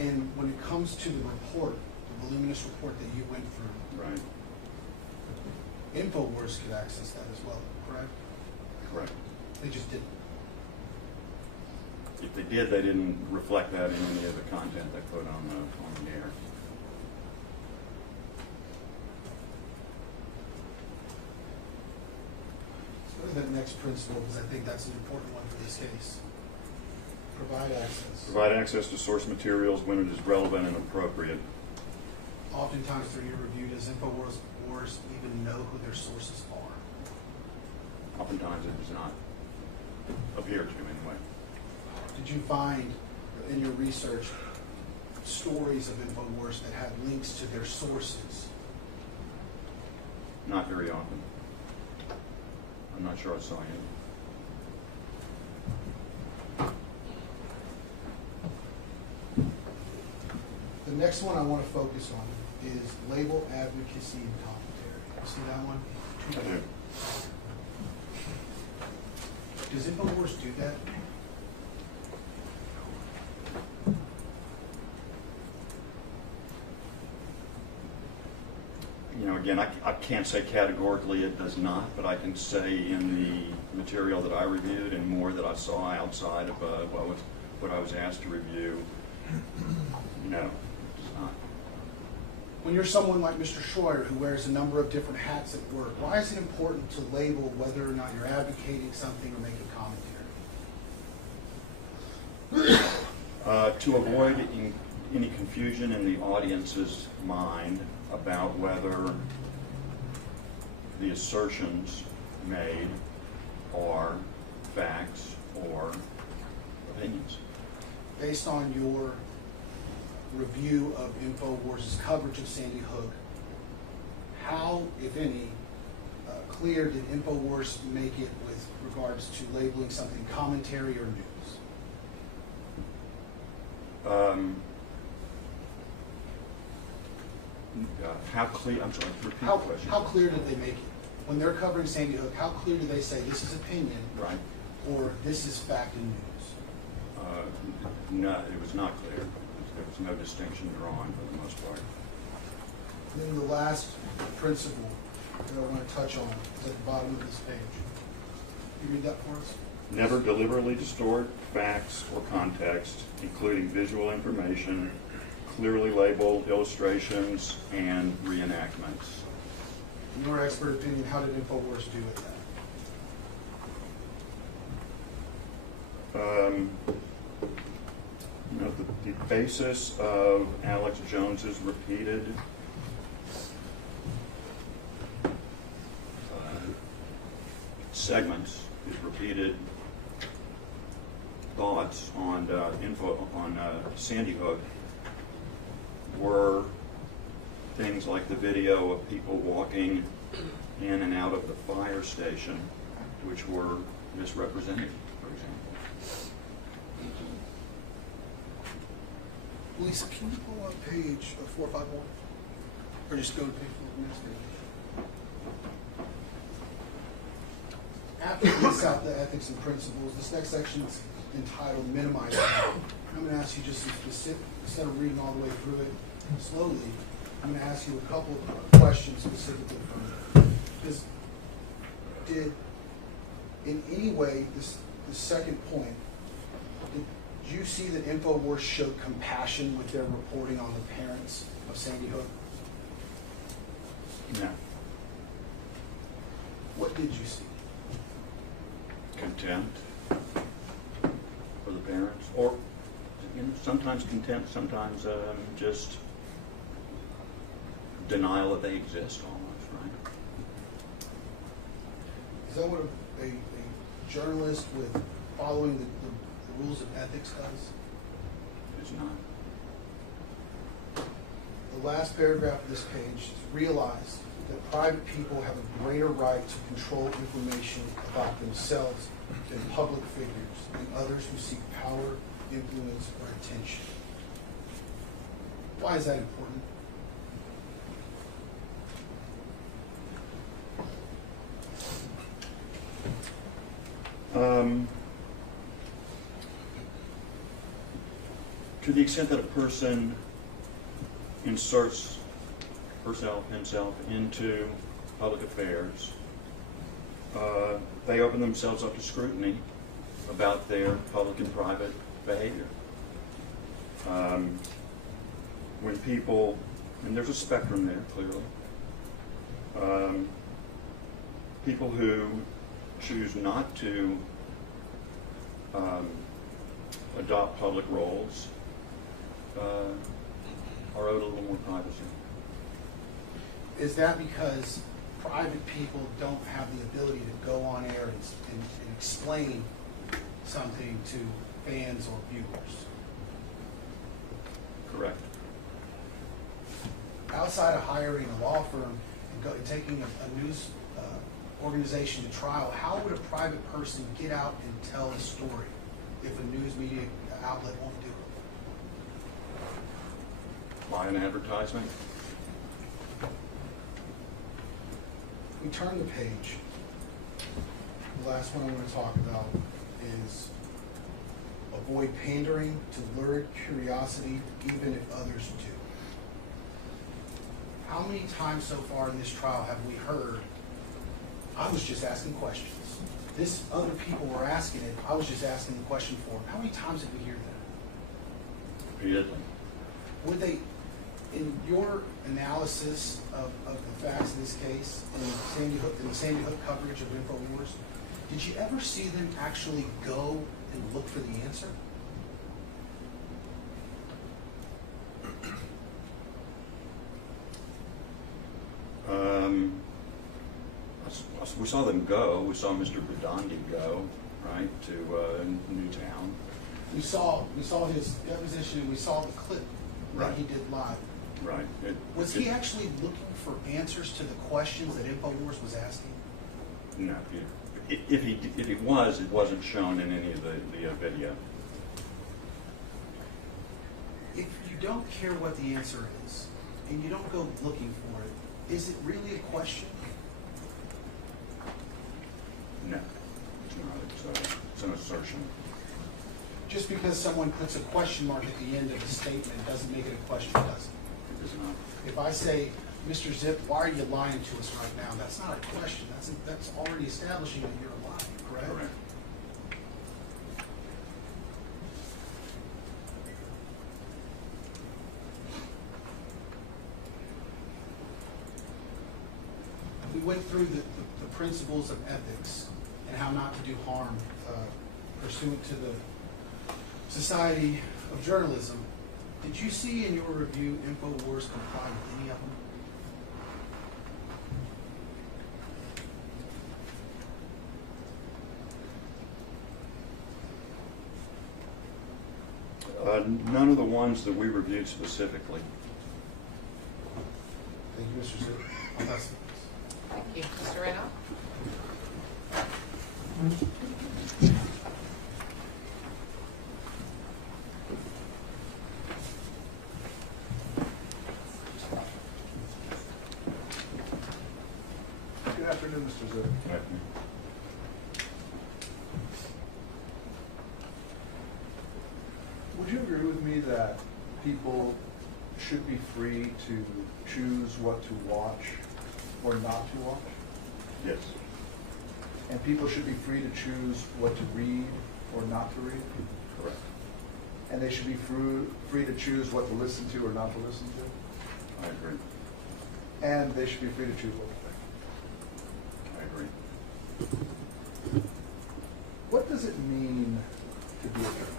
And when it comes to the report, the voluminous report that you went through, Right. Infowars could access that as well, correct? Correct. They just didn't. If they did, they didn't reflect that in any of the content they put on the air. Let's go to that next principle, because I think that's an important one for this case. Provide access. Provide access to source materials when it is relevant and appropriate. Oftentimes through your review, does Infowars even know who their sources are? Oftentimes it does not appear to anyway. Did you find in your research stories of Infowars that had links to their sources? Not very often. I'm not sure I saw any. The next one I want to focus on is label advocacy and commentary. See that one? I do. Does Infowars do that? know, again, I can't say categorically it does not, but I can say in the material that I reviewed and more that I saw outside of what I was asked to review, no, it's not. When you're someone like Mr. Schroyer who wears a number of different hats at work, why is it important to label whether or not you're advocating something or making commentary? To avoid any confusion in the audience's mind about whether the assertions made are facts or opinions. Based on your review of Infowars' coverage of Sandy Hook, how, if any, clear did Infowars make it with regards to labeling something commentary or news? How clear? I'm sorry. Repeat the question. How clear did they make it? When they're covering Sandy Hook, how clear do they say this is opinion, right, or this is fact and news? No, it was not clear. There was no distinction drawn for the most part. And then the last principle that I want to touch on is at the bottom of this page. Can you read that for us? Never deliberately distort facts or context, including visual information, clearly labeled illustrations, and reenactments. In your expert opinion, how did Infowars do with that? You know, the basis of Alex Jones's repeated segments, his repeated thoughts on Sandy Hook were things like the video of people walking in and out of the fire station, which were misrepresented, for example. Lisa, can you pull up page 451? Or just go to page 4, next page. After we list out the ethics and principles, this next section is entitled Minimize Harm. I'm going to ask you just to sit, instead of reading all the way through it slowly, I'm going to ask you a couple of questions specifically from it. Because did, in any way, the second point, did you see that Infowars showed compassion with their reporting on the parents of Sandy Hook? No. What did you see? Contempt for the parents, or sometimes contempt, sometimes just denial that they exist almost, right? Is that what a journalist with following the rules of ethics does? It's not. The last paragraph of this page is realize that private people have a greater right to control information about themselves than public figures and others who seek power, influence, or attention. Why is that important? To the extent that a person inserts himself into public affairs, they open themselves up to scrutiny about their public and private behavior. When people, and there's a spectrum there, clearly, people who choose not to adopt public roles are owed a little more privacy. Is that because private people don't have the ability to go on air and explain something to fans or viewers? Correct. Outside of hiring a law firm and taking a news organization to trial, how would a private person get out and tell a story if a news media outlet won't do it? Buy an advertisement. We turn the page. The last one I want to talk about is avoid pandering to lurid curiosity, even if others do. how many times so far in this trial have we heard, I was just asking questions? This, other people were asking it, I was just asking the question for them. How many times did we hear that? Repeatedly. Would they, in your analysis of the facts of this case, in the Sandy Hook coverage of Infowars, did you ever see them actually go and look for the answer? We saw them go. We saw Mr. Budandi go, right, to Newtown. We saw his deposition, and we saw the clip that he did live. Right. Was he actually looking for answers to the questions that Infowars was asking? No. If it was, it wasn't shown in any of the video. If you don't care what the answer is, and you don't go looking for it, is it really a question? No, it's not. It's an assertion. Just because someone puts a question mark at the end of a statement doesn't make it a question, does it? It is not. If I say, Mr. Zip, why are you lying to us right now? That's not a question. That's already establishing that you're lying, correct? Correct. We went through the principles of ethics and how not to do harm pursuant to the Society of Journalism. Did you see in your review Infowars comply with any of them? None of the ones that we reviewed specifically. Thank you, Mr. Zip. I'll pass it. Thank you. Mr. Randolph? Good afternoon, Mr. Zip. Good afternoon. Would you agree with me that people should be free to choose what to watch or not to watch? Yes. And people should be free to choose what to read or not to read? Correct. And they should be free to choose what to listen to or not to listen to? I agree. And they should be free to choose what to think? I agree. What does it mean to be a journalist?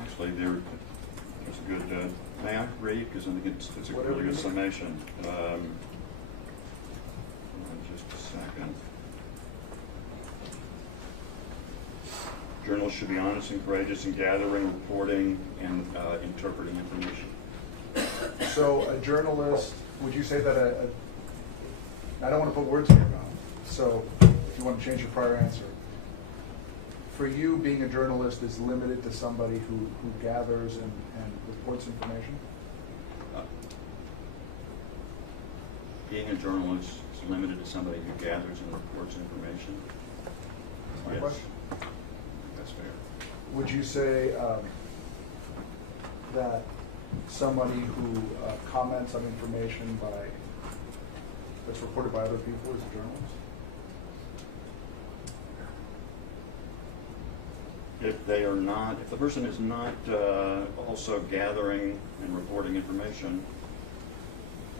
Actually, there's a good. May I read? Because I think it's a really good summation. Just a second. Journalists should be honest and courageous in gathering, reporting, and interpreting information. So a journalist, would you say that I don't want to put words in your mouth, so if you want to change your prior answer, for you, being a journalist is limited to somebody who gathers and reports information? Being a journalist is limited to somebody who gathers and reports information? That's my Yes. question. That's fair. Would you say that somebody who comments on information that's reported by other people is a journalist? If the person is not also gathering and reporting information,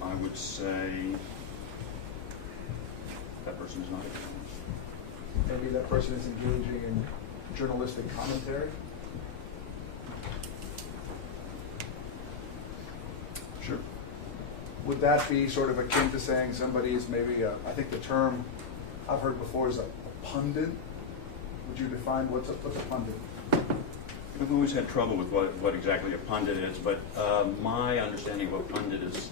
I would say that person is not a journalist. Maybe that person is engaging in journalistic commentary? Sure. Would that be sort of akin to saying somebody is maybe I think the term I've heard before is a pundit? Would you define what's a pundit? I've always had trouble with what exactly a pundit is, but my understanding of a pundit is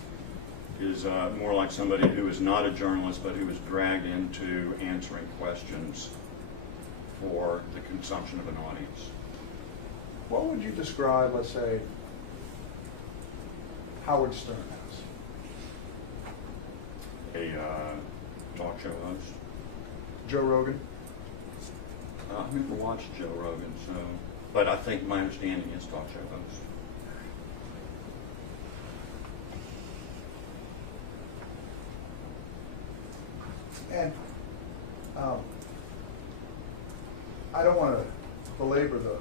more like somebody who is not a journalist but who is dragged into answering questions for the consumption of an audience. What would you describe, let's say, Howard Stern as? A talk show host. Joe Rogan? I've never watched Joe Rogan, so But I think my understanding is talk show host. And I don't want to belabor the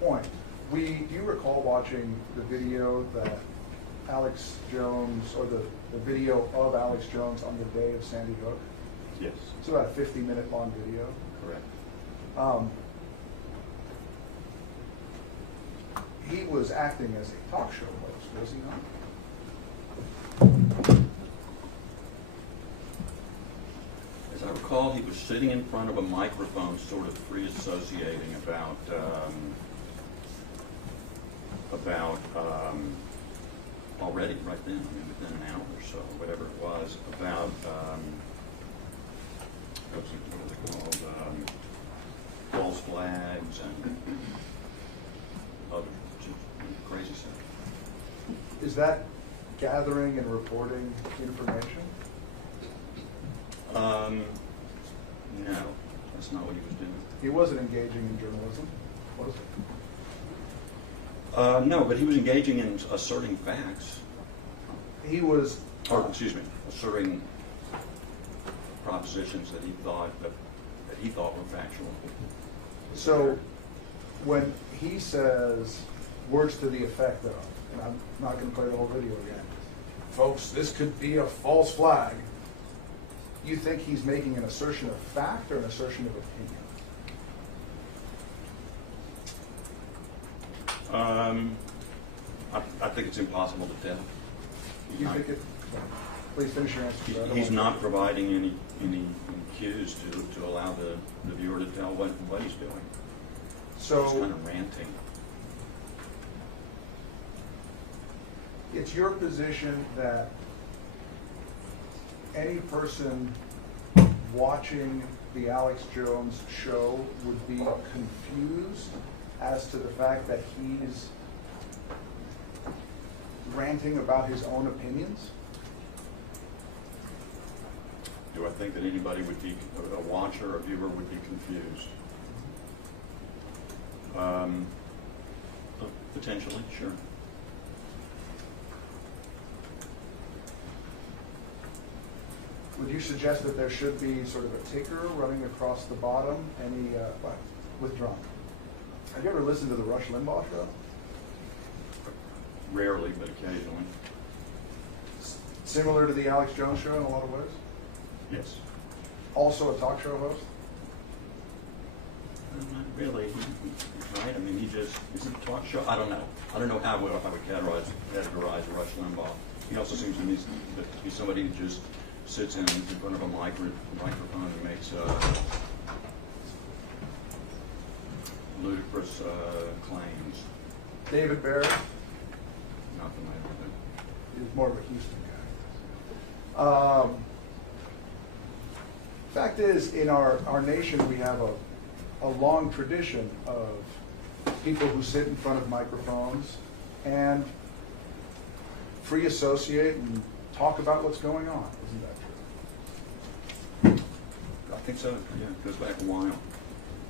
point. Do you recall watching the video that Alex Jones, or the video of Alex Jones on the day of Sandy Hook? Yes. It's about a 50-minute long video. Correct. He was acting as a talk show host, was he not? As I recall, he was sitting in front of a microphone, sort of free associating about already right then, I mean, within an hour or so, whatever it was, about what are they called? False flags and other crazy stuff. Is that gathering and reporting information? No, that's not what he was doing. He wasn't engaging in journalism, was he? No, but he was engaging in asserting facts. He was... asserting propositions that he thought were factual. So when he says words to the effect of, and I'm not going to play the whole video again, folks, this could be a false flag, you think he's making an assertion of fact or an assertion of opinion? I think it's impossible to tell. You think it? Please finish your answer. He's not providing any cues to allow the viewer to tell what he's doing. So he's kind of ranting. It's your position that any person watching the Alex Jones show would be confused as to the fact that he's ranting about his own opinions? Do I think that anybody would be, a watcher, a viewer would be confused? Potentially, sure. Would you suggest that there should be sort of a ticker running across the bottom? Withdrawn. Have you ever listened to the Rush Limbaugh show? Rarely, but occasionally. Similar to the Alex Jones show in a lot of ways? Yes. Also a talk show host? Not really. Right? I mean, is it a talk show? I don't know. I don't know how I would categorize Rush Limbaugh. He also seems to me to be somebody who just sits in front of a microphone and makes ludicrous claims. David Barrett? Not that I know. He's more of a Houston guy. Fact is, in our nation, we have a long tradition of people who sit in front of microphones and free associate and talk about what's going on. Isn't that true? I think so. Yeah, it goes back a while.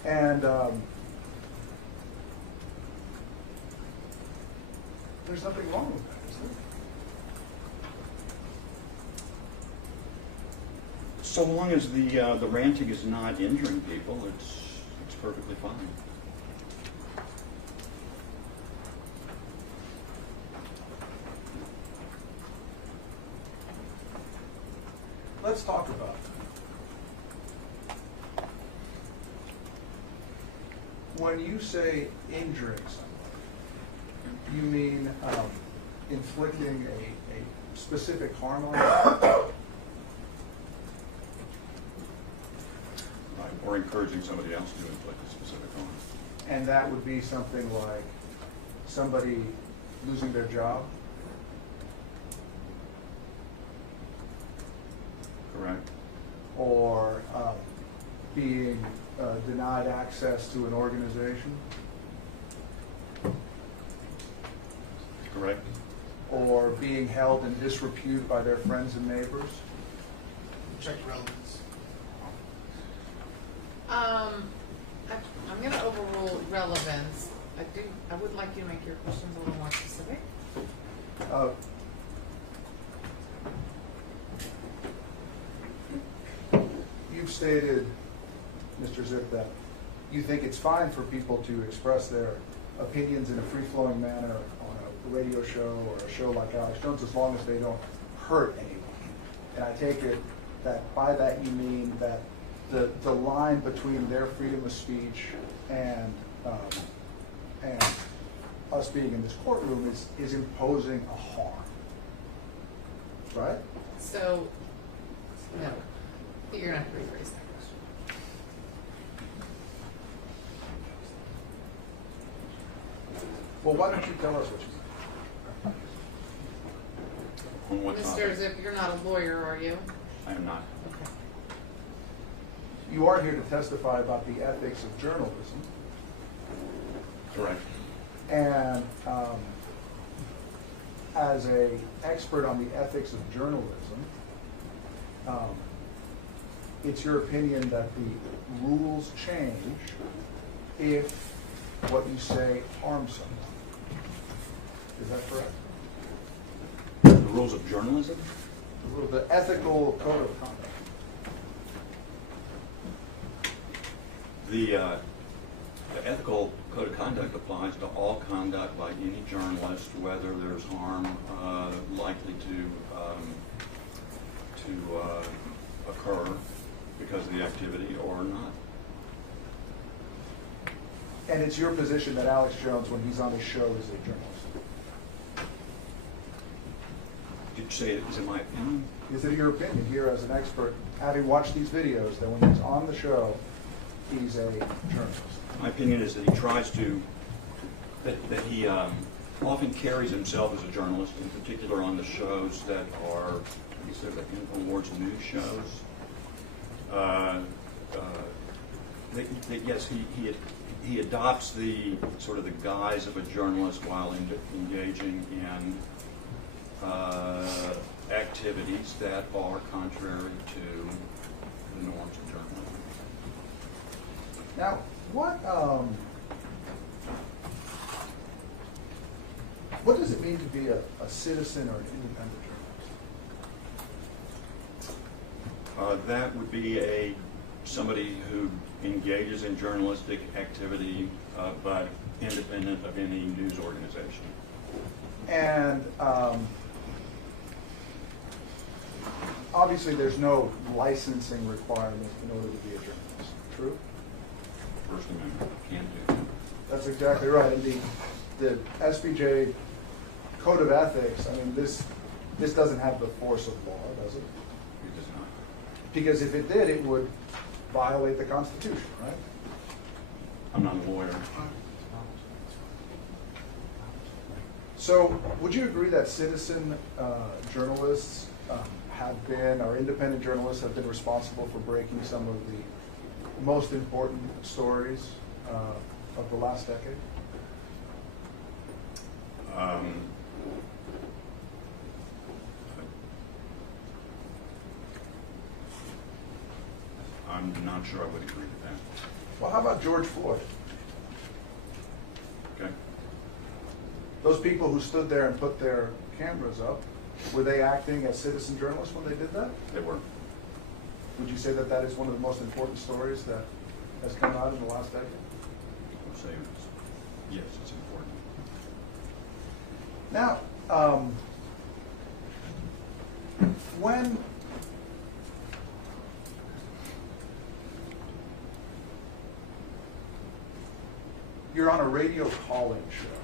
And there's nothing wrong with that, is there? So long as the ranting is not injuring people, it's perfectly fine. Let's talk about that. When you say injuring somebody, you mean inflicting a specific harm on them? Or encouraging somebody else to inflict a specific harm. And that would be something like somebody losing their job? Correct. Or being denied access to an organization? Correct. Or being held in disrepute by their friends and neighbors? Check relevance. I'm going to overrule relevance I would like you to make your questions a little more specific. You've stated, Mr. Zip, that you think it's fine for people to express their opinions in a free-flowing manner on a radio show or a show like Alex Jones, as long as they don't hurt anyone. And I take it that by that you mean that the line between their freedom of speech and us being in this courtroom is imposing a harm, right? So, no, you're gonna have to rephrase that question. Well, why don't you tell us what you think? On what Mr. topic? Zip, you're not a lawyer, are you? I am not. Okay. You are here to testify about the ethics of journalism. Correct. And as an expert on the ethics of journalism, it's your opinion that the rules change if what you say harms someone. Is that correct? The rules of journalism? The ethical code of conduct. The ethical code of conduct applies to all conduct by any journalist, whether there's harm likely to occur because of the activity or not. And it's your position that Alex Jones, when he's on his show, is a journalist. Did you say is it my opinion? Is it your opinion here as an expert, having watched these videos, that when he's on the show, he's a journalist? My opinion is that he tries to, that he often carries himself as a journalist, in particular on the shows that are, he said, the Infowars news shows. Yes, he adopts the sort of the guise of a journalist while engaging in activities that are contrary to the norms of journalism. Now, what does it mean to be a citizen or an independent journalist? That would be somebody who engages in journalistic activity, but independent of any news organization. And obviously there's no licensing requirement in order to be a journalist, true? First Amendment can do. That's exactly right. And the SBJ Code of Ethics, I mean, this doesn't have the force of law, does it? It does not. Because if it did, it would violate the Constitution, right? I'm not a lawyer. So would you agree that citizen journalists have been, or independent journalists have been responsible for breaking some of the most important stories of the last decade? I'm not sure I would agree with that. Well, how about George Floyd? Okay. Those people who stood there and put their cameras up, were they acting as citizen journalists when they did that? They were. Would you say that that is one of the most important stories that has come out in the last decade? I would say yes, it's important. Now, when you're on a radio call-in show,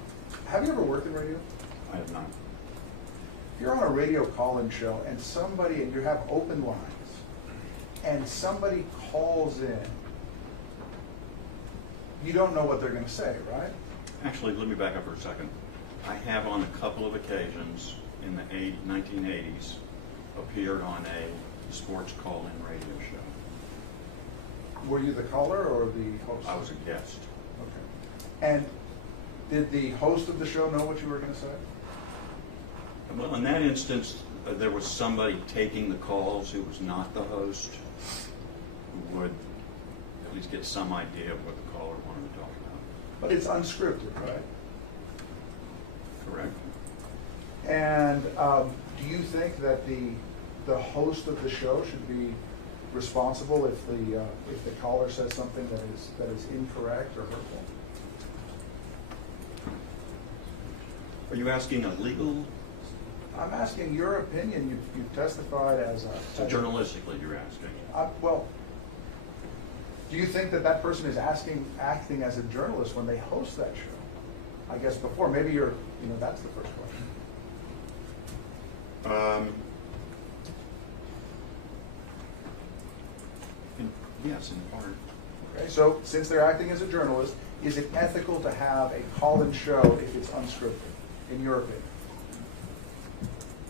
have you ever worked in radio? I have not. If you're on a radio call-in show and you have open lines, and somebody calls in, you don't know what they're going to say, right? Actually, let me back up for a second. I have on a couple of occasions in the 1980s appeared on a sports call-in radio show. Were you the caller or the host? I was a guest. Okay. And did the host of the show know what you were going to say? Well, in that instance, there was somebody taking the calls who was not the host, who would at least get some idea of what the caller wanted to talk about. But it's unscripted, right? Correct. And do you think that the host of the show should be responsible if the caller says something that is incorrect or hurtful? Are you asking a legal? I'm asking your opinion. You've testified as a... So journalistically, you're asking? Well, do you think that person is acting as a journalist when they host that show? I guess before, maybe that's the first question. Yes, in part. Okay, so since they're acting as a journalist, is it ethical to have a call-in show if it's unscripted, in your opinion?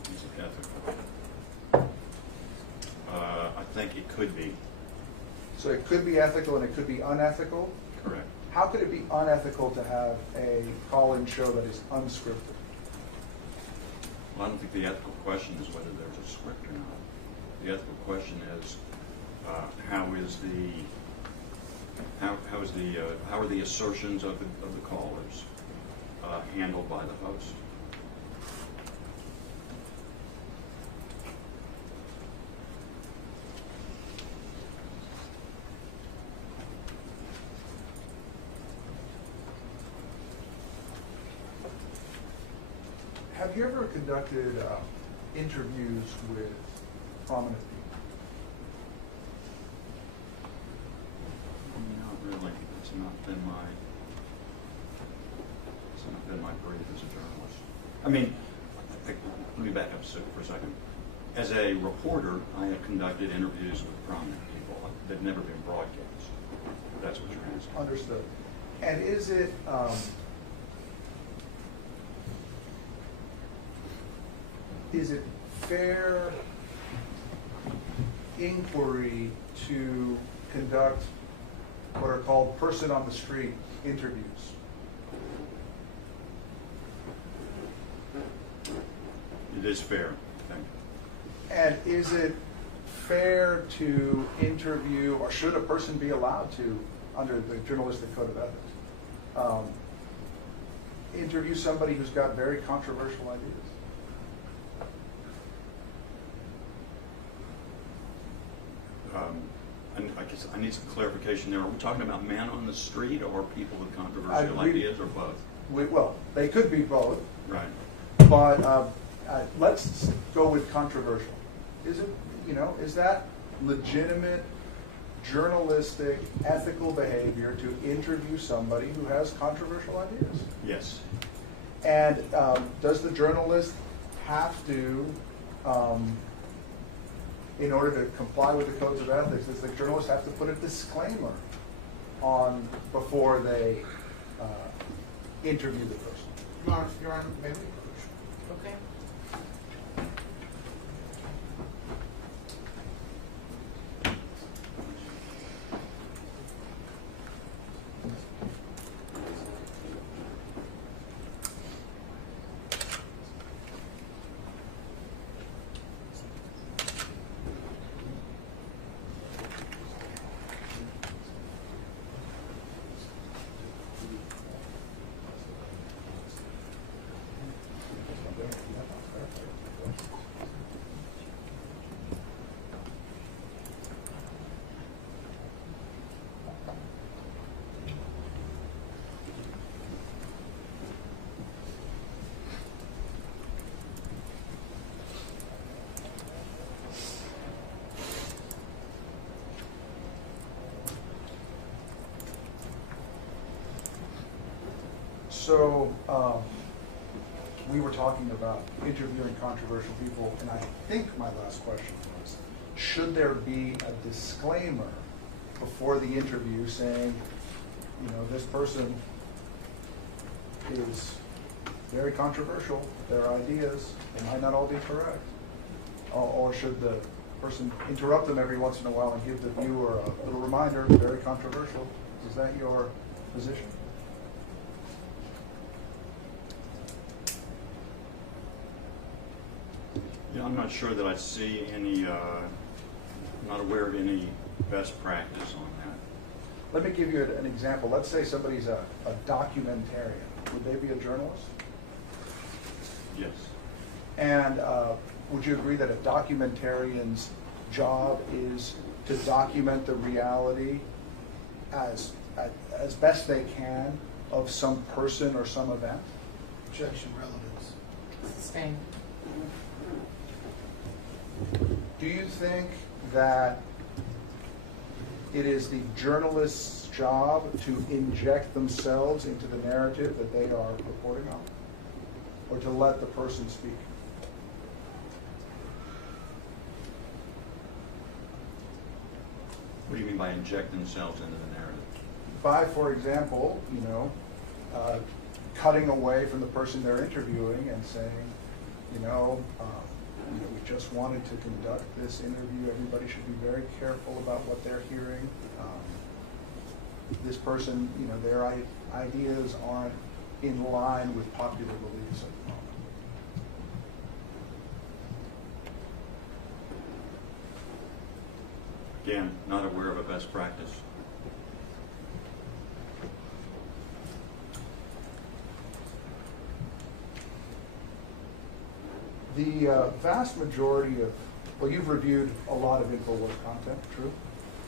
Is it ethical? I think it could be. So it could be ethical and it could be unethical? Correct. How could it be unethical to have a call-in show that is unscripted? Well, I don't think the ethical question is whether there's a script or not. The ethical question is how are the assertions of the callers handled by the host? Have you ever conducted interviews with prominent people? Not really. It's not been my brief as a journalist. I mean, let me back up for a second. As a reporter, I have conducted interviews with prominent people that have never been broadcast. That's what you're asking. Understood. And is it fair inquiry to conduct what are called person on the street interviews? It is fair, I think. And is it fair to interview, or should a person be allowed to, under the journalistic code of ethics, interview somebody who's got very controversial ideas? And I guess I need some clarification there. Are we talking about men on the street or people with controversial ideas, or both? Well, they could be both. Right. But let's go with controversial. Is that legitimate, journalistic, ethical behavior to interview somebody who has controversial ideas? Yes. And does the journalist have to, in order to comply with the codes of ethics, does the journalist have to put a disclaimer on before they interview the person? Your Honor, maybe. Okay. So we were talking about interviewing controversial people, and I think my last question was, should there be a disclaimer before the interview saying, this person is very controversial, their ideas, they might not all be correct? Or should the person interrupt them every once in a while and give the viewer a little reminder, very controversial? Is that your position? I'm not sure that I see any, I'm not aware of any best practice on let me give you an example. Let's say somebody's a documentarian. Would they be a journalist? Yes. And would you agree that a documentarian's job is to document the reality as best they can of some person or some event? Objection, relevance. Sustained. Do you think that it is the journalist's job to inject themselves into the narrative that they are reporting on? Or to let the person speak? What do you mean by inject themselves into the narrative? By, for example, cutting away from the person they're interviewing and saying, we just wanted to conduct this interview. Everybody should be very careful about what they're hearing. This person, their ideas aren't in line with popular beliefs at the moment. Again, not aware of a best practice. The vast majority of, you've reviewed a lot of Infowars content, true?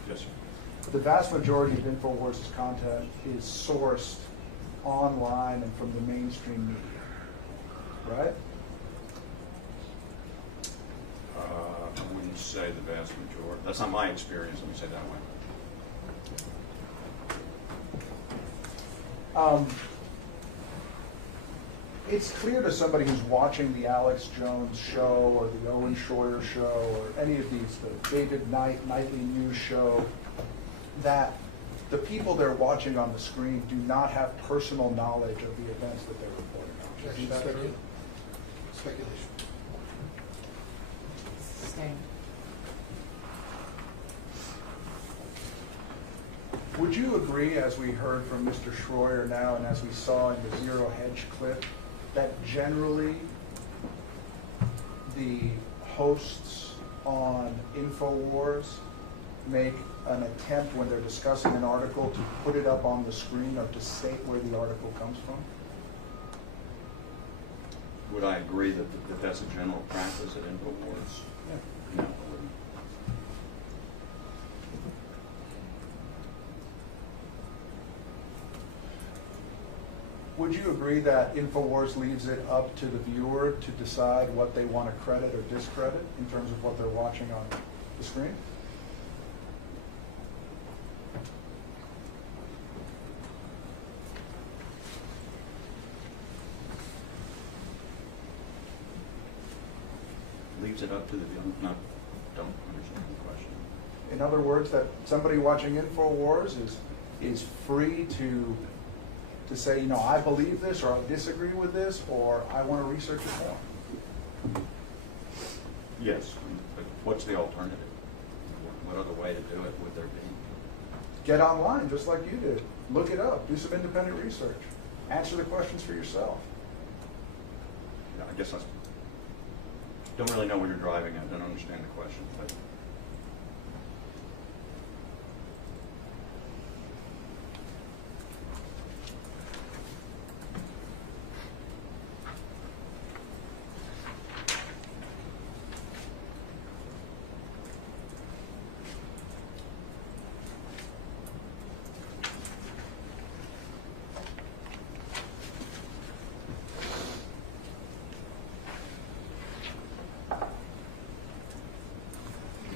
Yes, sir. The vast majority of Infowars' content is sourced online and from the mainstream media, right? I wouldn't say the vast majority. That's not my experience, let me say it that way. It's clear to somebody who's watching the Alex Jones show or the Owen Schroyer show or any of these, the David Nightly News show, that the people they're watching on the screen do not have personal knowledge of the events that they're reporting on. Objection, Is that true? Speculation. Sustained. Would you agree, as we heard from Mr. Schroyer now and as we saw in the Zero Hedge clip, that generally the hosts on Infowars make an attempt when they're discussing an article to put it up on the screen or to state where the article comes from? Would I agree that that's a general practice at Infowars? Yeah. No, I wouldn't. Would you agree that Infowars leaves it up to the viewer to decide what they want to credit or discredit in terms of what they're watching on the screen? Leaves it up to the viewer? No, don't understand the question. In other words, that somebody watching Infowars is free to say, I believe this, or I disagree with this, or I want to research it more. Yes, but what's the alternative? What other way to do it would there be? Get online, just like you did. Look it up. Do some independent research. Answer the questions for yourself. Yeah, I guess I don't really know where you're driving at. I don't understand the question, but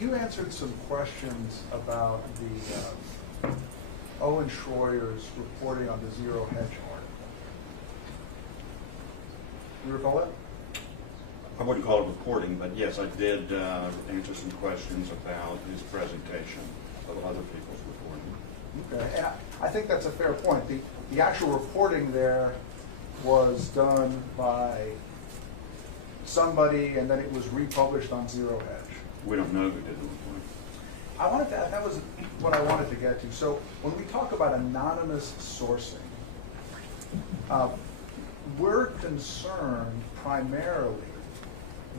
You answered some questions about the Owen Schroyer's reporting on the Zero Hedge article. You recall that? I wouldn't call it reporting, but yes, I did answer some questions about his presentation of other people's reporting. Okay, and I think that's a fair point. The actual reporting there was done by somebody, and then it was republished on Zero Hedge. We don't know who did the reporting. That was what I wanted to get to. So when we talk about anonymous sourcing, we're concerned primarily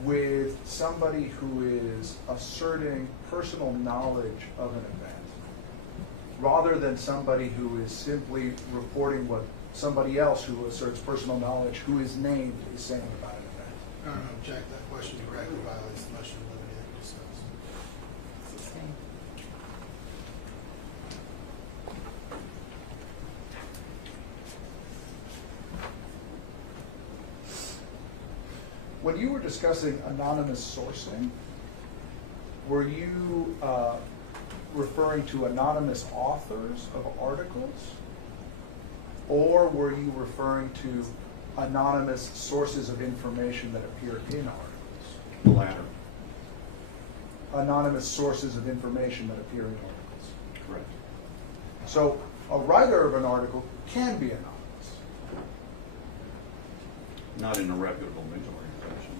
with somebody who is asserting personal knowledge of an event, rather than somebody who is simply reporting what somebody else who asserts personal knowledge, who is named, is saying about an event. I don't know, Jack, that question directly violates the motion of liberty that you discussed. Sustained. When you were discussing anonymous sourcing, were you referring to anonymous authors of articles? Or were you referring to anonymous sources of information that appear in articles? The latter. Anonymous sources of information that appear in articles. Correct. So a writer of an article can be anonymous. Not in a reputable news organization.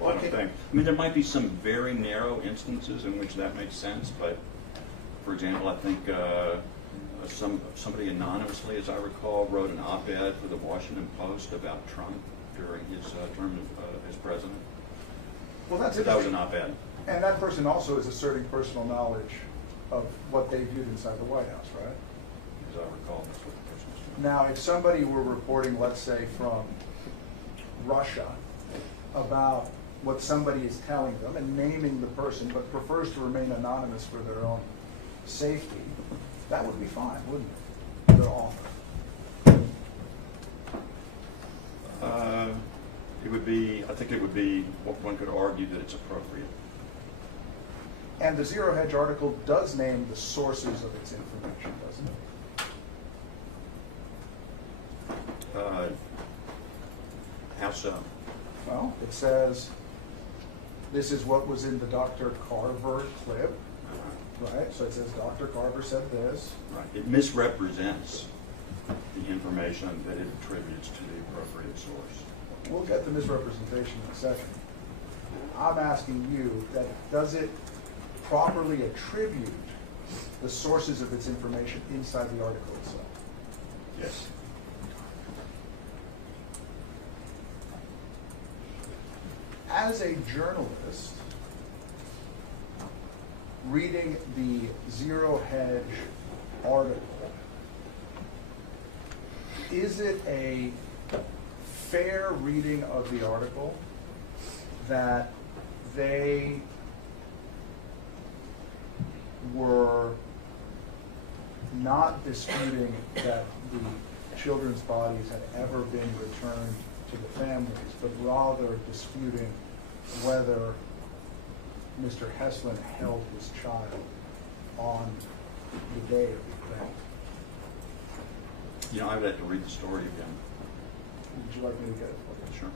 I Okay. don't think. I mean, there might be some very narrow instances in which that makes sense, but for example, I think somebody anonymously, as I recall, wrote an op-ed for the Washington Post about Trump during his term as president. Well, that's That was interesting. an op-ed. And that person also is asserting personal knowledge of what they viewed inside the White House, right? As I recall, that's what the person was doing. Now, if somebody were reporting, let's say, from Russia about what somebody is telling them and naming the person, but prefers to remain anonymous for their own safety, that would be fine, wouldn't it? The author. It would be, I think it would be, one could argue that it's appropriate. And the Zero Hedge article does name the sources of its information, doesn't it? How so? Well, it says, this is what was in the Dr. Carver clip, right? So it says Dr. Carver said this. Right. It misrepresents the information that it attributes to the appropriate source. We'll get to misrepresentation in a second. I'm asking you that does it properly attribute the sources of its information inside the article itself? Yes. As a journalist, reading the Zero Hedge article, is it a fair reading of the article that they were not disputing that the children's bodies had ever been returned to the families, but rather disputing whether Mr. Hesslin held his child on the day of the event? You know, I would have to read the story again. Would you like me to get it for you? Sure.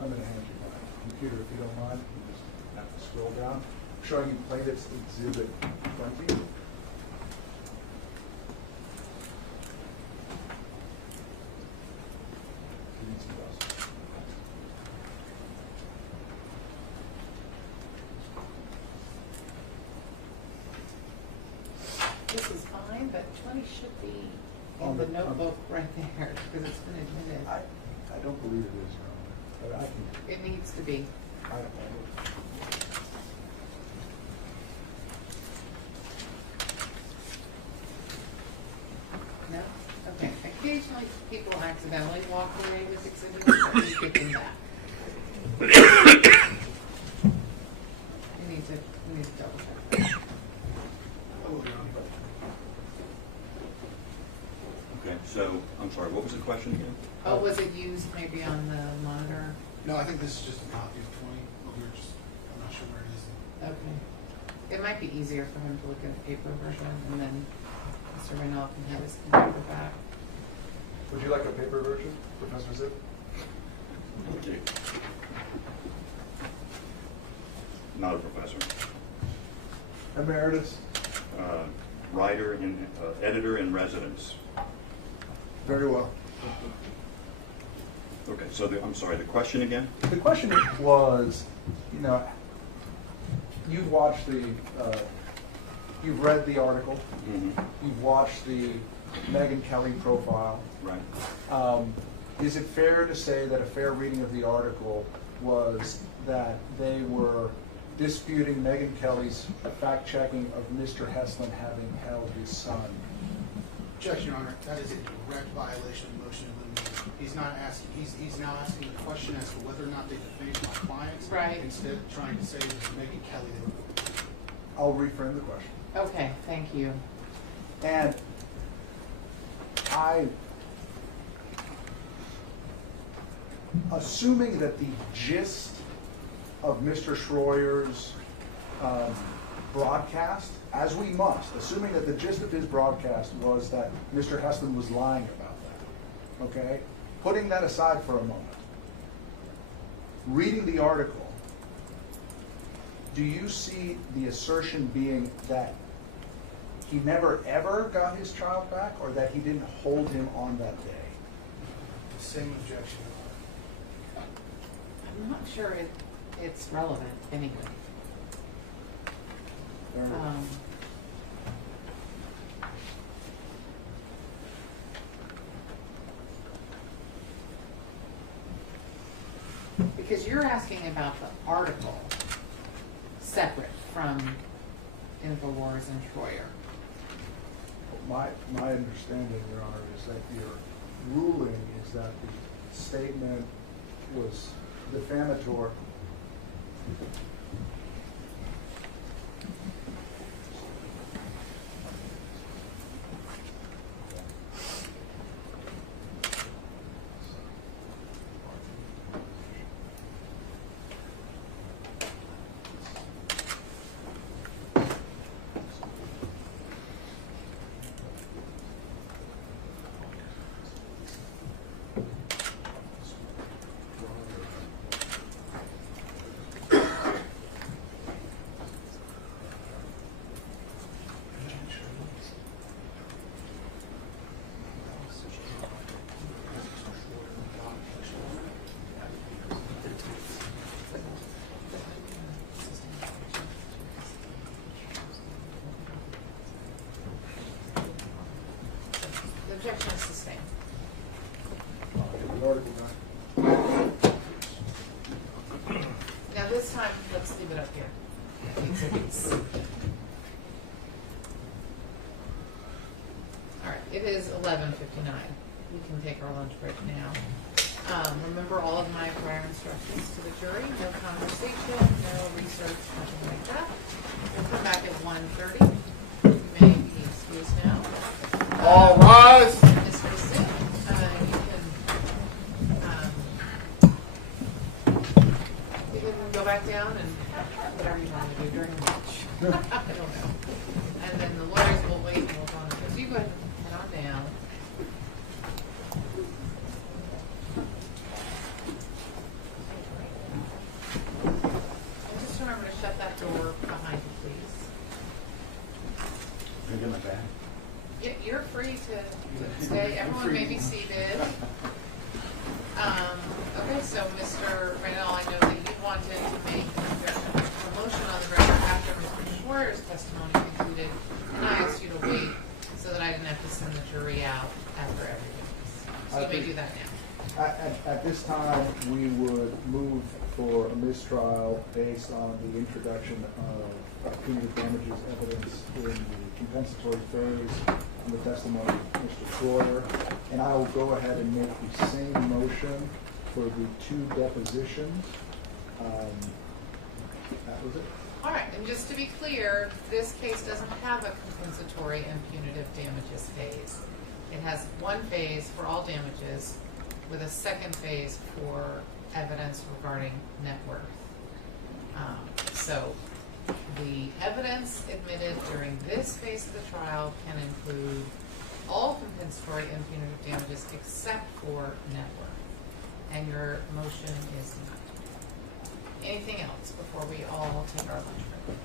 I'm going to hand you my computer if you don't mind. You just have to scroll down. Showing you plaintiff's exhibit 20. This is fine, but 20 should be On in the the- notebook right there, because it's been admitted. I don't believe it is, Your Honor, but I can, It needs to be. I don't know. No? Okay. Occasionally, people accidentally walk away with exhibits, but you give them back. We need to double check that. Okay, So, I'm sorry, what was the question again? Oh, was it used maybe on the monitor? No, I think this is just a copy of 20. Well, we're just, I'm not sure where it is. Okay. It might be easier for him to look at a paper version, and then Mr. Reynolds can have his computer back. Would you like a paper version, Professor Zip? Okay. Not a professor. Emeritus? Writer in, editor in residence. Very well. Okay, so I'm sorry, the question again? The question was, you know, you've watched the, you've read the article, you've watched the Megyn Kelly profile. Right. Is it fair to say that a fair reading of the article was that they were disputing Megyn Kelly's fact-checking of Mr. Hesslin having held his son? Objection, Your Honor. That is a direct violation of the motion in limine. He's not asking. He's now asking the question as to whether or not they defamed my clients. Right. Instead of trying to say it was Megyn Kelly. I'll reframe the question. Okay, thank you. And assuming that the gist of Mr. Schroyer's broadcast, as we must, assuming that the gist of his broadcast was that Mr. Hesslin was lying about that, okay? Putting that aside for a moment, reading the article, do you see the assertion being that he never ever got his child back, or that he didn't hold him on that day? The same objection. I'm not sure it's relevant anyway. Because you're asking about the article separate from Infowars and Schroyer. My understanding, Your Honor, is that your ruling is that the statement was defamatory. The objection is sustained. The article Now this time, let's leave it up here. All right, it is 11:59. We can take our lunch break now. Remember all of my prior instructions to the jury. No conversation, no research, nothing like that. We'll come back at 1:30. You may be excused now. All rise. Mr. Singh, you can go back down and whatever you want to do during lunch. I don't know. And then the lawyers will wait and we'll go on. So you go ahead and head on down. And just remember to shut that door behind you, please. Can I get my bag? Yeah, you're free to stay. Everyone may be seated. Okay, so Mr. Reynolds, I know that you wanted to make a motion on the record after Mr. Schroyer's testimony concluded, and I asked you to wait so that I didn't have to send the jury out after everything. So you may do that now. At this time, we would move for a mistrial based on the introduction of punitive damages evidence in the compensatory phase in the testimony of Mr. Schroyer. And I will go ahead and make the same motion for the two depositions. That was it. All right, and just to be clear, this case doesn't have a compensatory and punitive damages phase. it has one phase for all damages with a second phase for evidence regarding net worth. So the evidence admitted during this phase of the trial can include all compensatory and punitive damages except for net worth. And your motion is not. Anything else before we all take our lunch break?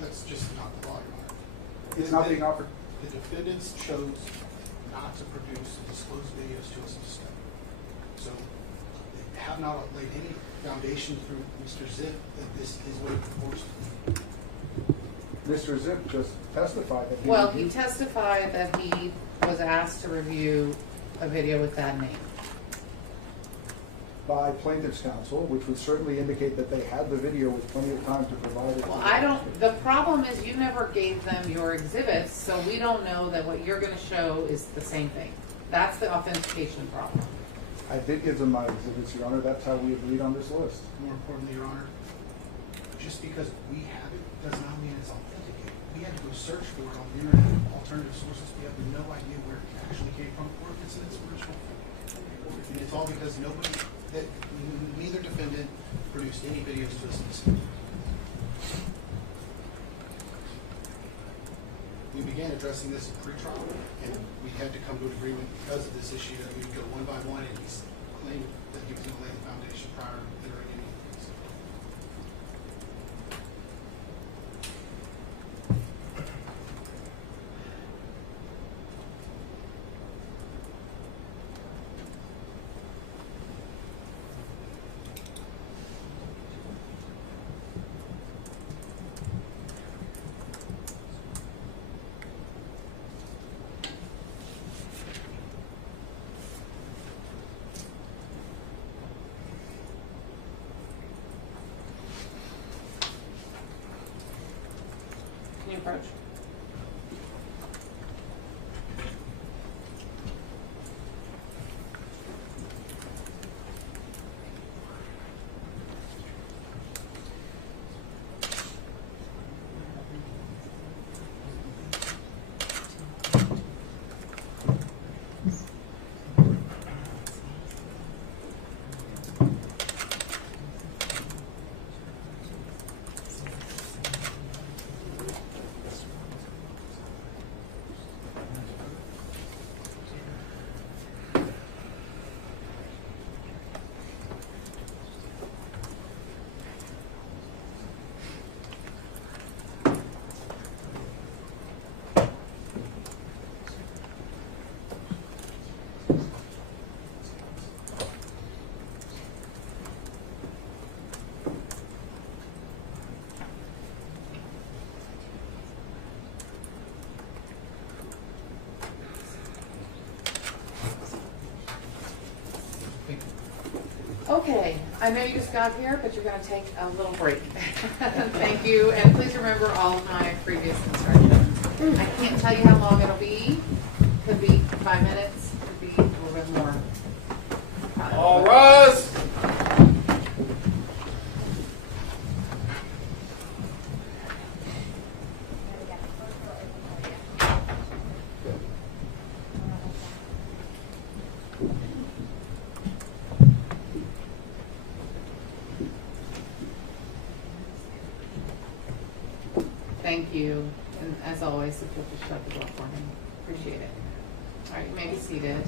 That's just not the law, Your Honor. It's not being offered. The defendants chose not to produce and disclose videos to us in discovery. So they have not laid any foundation through Mr. Zip that this is what it purports to be. Mr. Zip just testified that he Well, he reviewed- testified that he was asked to review a video with that name. by plaintiff's counsel, which would certainly indicate that they had the video with plenty of time to provide it. Well, I don't, the problem is you never gave them your exhibits, so we don't know that what you're gonna show is the same thing. That's the authentication problem. I did give them my exhibits, Your Honor. That's how we agreed on this list. More importantly, Your Honor, just because we have it does not mean it's authenticated. We had to go search for it on the internet, alternative sources. We have no idea where it actually came from or if it's in its original form. And it's all because neither defendant produced any videos to us. We began addressing this in pre-trial, and we had to come to an agreement because of this issue that we would go one by one, and he's claimed that he was going to lay the foundation prior to entering any of these. Can you approach? Okay, I know you just got here, but you're going to take a little break. Thank you, and please remember all of my previous instructions. I can't tell you how long it'll be. Could be 5 minutes, could be a little bit more. All rise. Thank you, and as always, if you'll just shut the door for me, appreciate it. All right, you may be seated.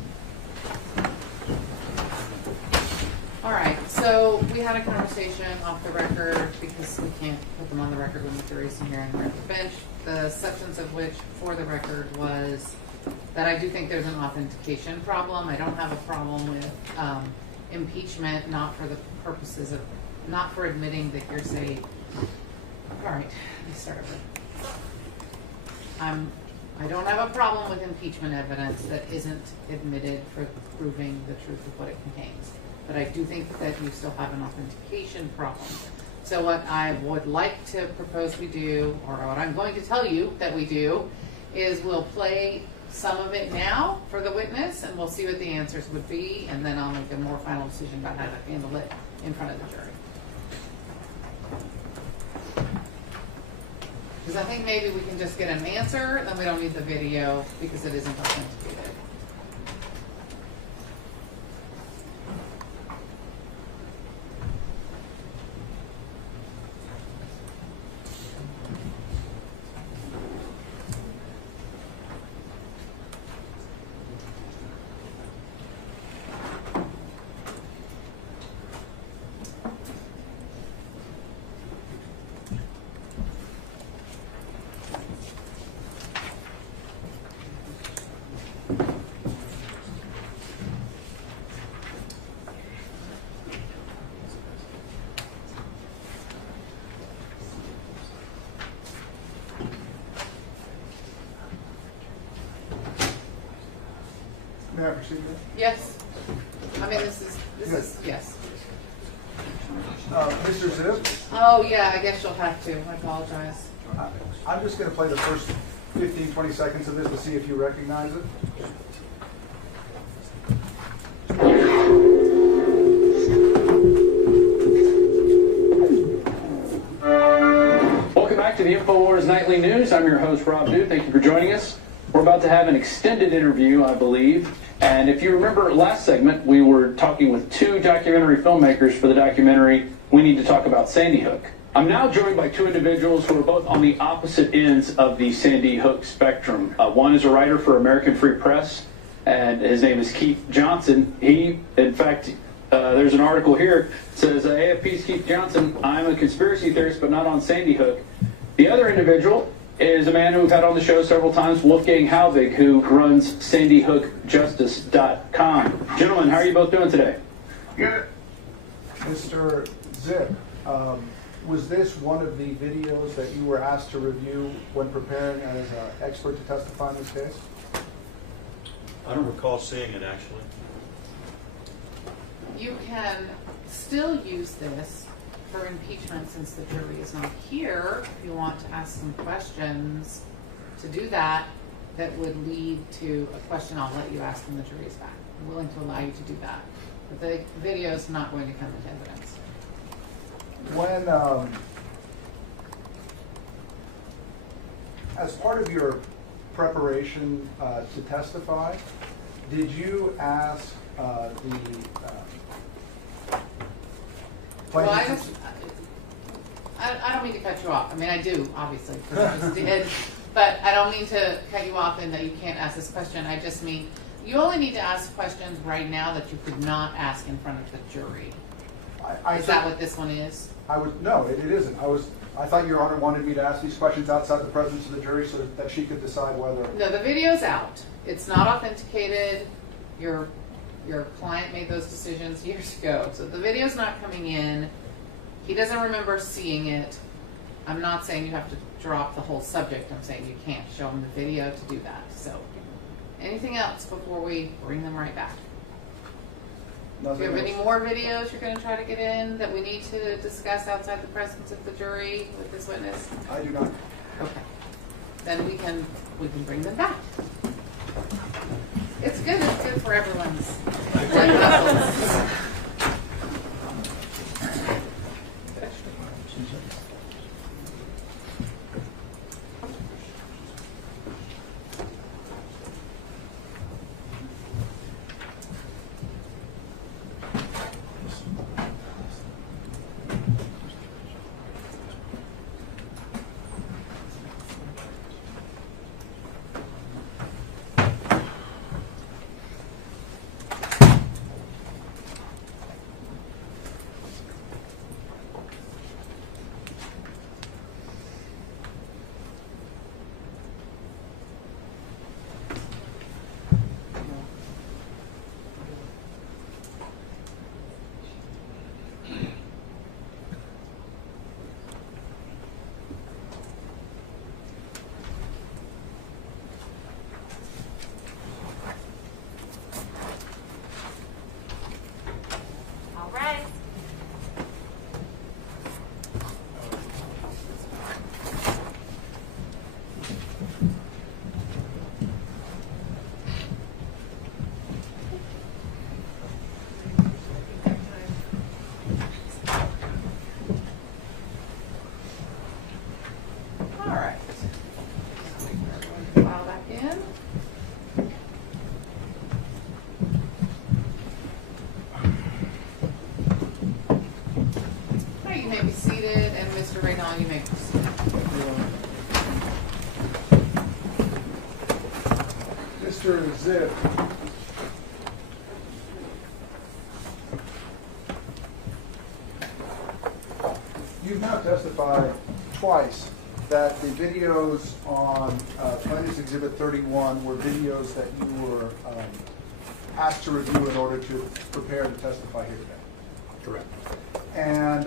All right, so we had a conversation off the record because we can't put them on the record when the jury's in here and we're at the bench. The substance of which, for the record, was that I do think there's an authentication problem. I don't have a problem with impeachment, not for the purposes of, not for admitting the hearsay. All right, let me start over. I don't have a problem with impeachment evidence that isn't admitted for proving the truth of what it contains. But I do think that you still have an authentication problem. So what I would like to propose we do, or what I'm going to tell you that we do, is we'll play some of it now for the witness, and we'll see what the answers would be, and then I'll make a more final decision about how to handle it in front of the jury. Because I think maybe we can just get an answer, then we don't need the video because it isn't authenticated. May I proceed? Yes. I mean, this is, yes. Mr. Zip? Oh, yeah, I guess you'll have to. I apologize. I'm just going to play the first 15, 20 seconds of this to see if you recognize it. Welcome back to the Infowars Nightly News. I'm your host, Rob Dew. Thank you for joining us. We're about to have an extended interview, I believe. And if you remember last segment, we were talking with two documentary filmmakers for the documentary We Need to Talk About Sandy Hook. I'm now joined by two individuals who are both on the opposite ends of the Sandy Hook spectrum. One is a writer for American Free Press, and his name is Keith Johnson. He, in fact, there's an article here that says, AFP's Keith Johnson, I'm a conspiracy theorist, but not on Sandy Hook. The other individual is a man who we've had on the show several times, Wolfgang Halvig, who runs SandyHookJustice.com. Gentlemen, how are you both doing today? Good. Mr. Zip, was this one of the videos that you were asked to review when preparing as an expert to testify in this case? I don't recall seeing it, actually. You can still use this for impeachment since the jury is not here. If you want to ask some questions to do that, that would lead to a question I'll let you ask when the jury is back. I'm willing to allow you to do that. But the video is not going to come into evidence. When, as part of your preparation to testify, did you ask Well, I don't mean to cut you off. I mean, I do, obviously, because I just did. But I don't mean to cut you off and that you can't ask this question. I just mean you only need to ask questions right now that you could not ask in front of the jury. Is that what this one is? No, it isn't. I thought Your Honor wanted me to ask these questions outside the presence of the jury so that she could decide whether. No, the video's out. It's not authenticated. Your client made those decisions years ago. So the video's not coming in. He doesn't remember seeing it. I'm not saying you have to drop the whole subject. I'm saying you can't show him the video to do that. So anything else before we bring them right back? Do you have any more videos you're going to try to get in that we need to discuss outside the presence of the jury with this witness? I do not. Okay. Then we can bring them back. It's good for everyone's blood vessels. Mr. Zip, you've now testified twice that the videos on Plaintiff's Exhibit 31 were videos that you were asked to review in order to prepare to testify here today. Correct. And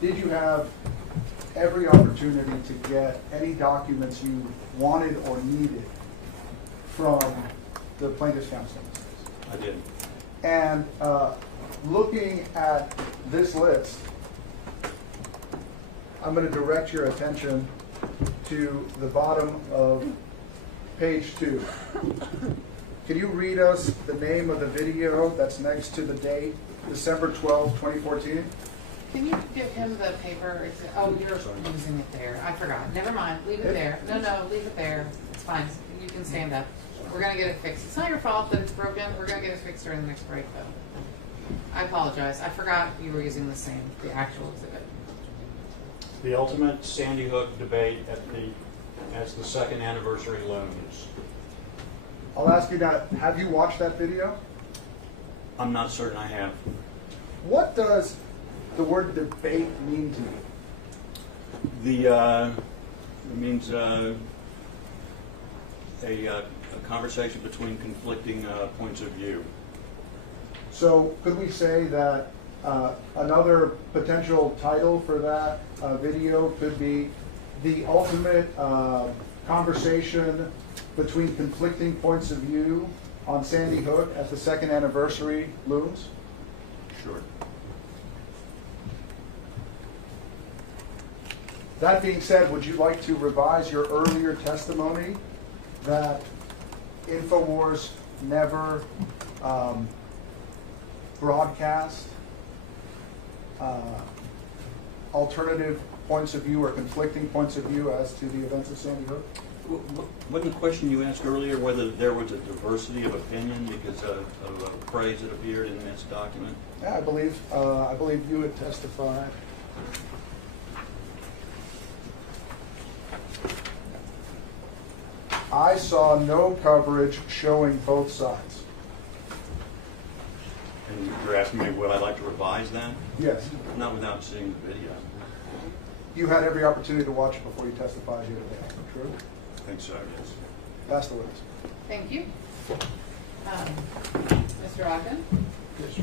did you have every opportunity to get any documents you wanted or needed from the plaintiff's counsel in this case. I did. And looking at this list, I'm going to direct your attention to the bottom of page 2. Can you read us the name of the video that's next to the date, December 12, 2014? Can you give him the paper? Oh, you're using it there. I forgot. Never mind. Leave it there. No, leave it there. It's fine. You can stand up. We're going to get it fixed. It's not your fault that it's broken. We're going to get it fixed during the next break, though. I apologize. I forgot you were using the actual exhibit. The ultimate Sandy Hook debate as the second anniversary looms. I'll ask you now, have you watched that video? I'm not certain I have. What does the word debate mean to you? It means a conversation between conflicting points of view. So could we say that another potential title for that video could be the ultimate conversation between conflicting points of view on Sandy Hook as the second anniversary looms? Sure. That being said, would you like to revise your earlier testimony that Infowars never broadcast alternative points of view or conflicting points of view as to the events of Sandy Hook? Wasn't the question you asked earlier whether there was a diversity of opinion because of a phrase that appeared in this document? Yeah, I believe you had testified. I saw no coverage showing both sides. And you're asking me would I like to revise that? Yes. Not without seeing the video. You had every opportunity to watch it before you testified here today, true? I think so, yes. Pass the witness. Thank you. Mr. Ogden? Yes, sir.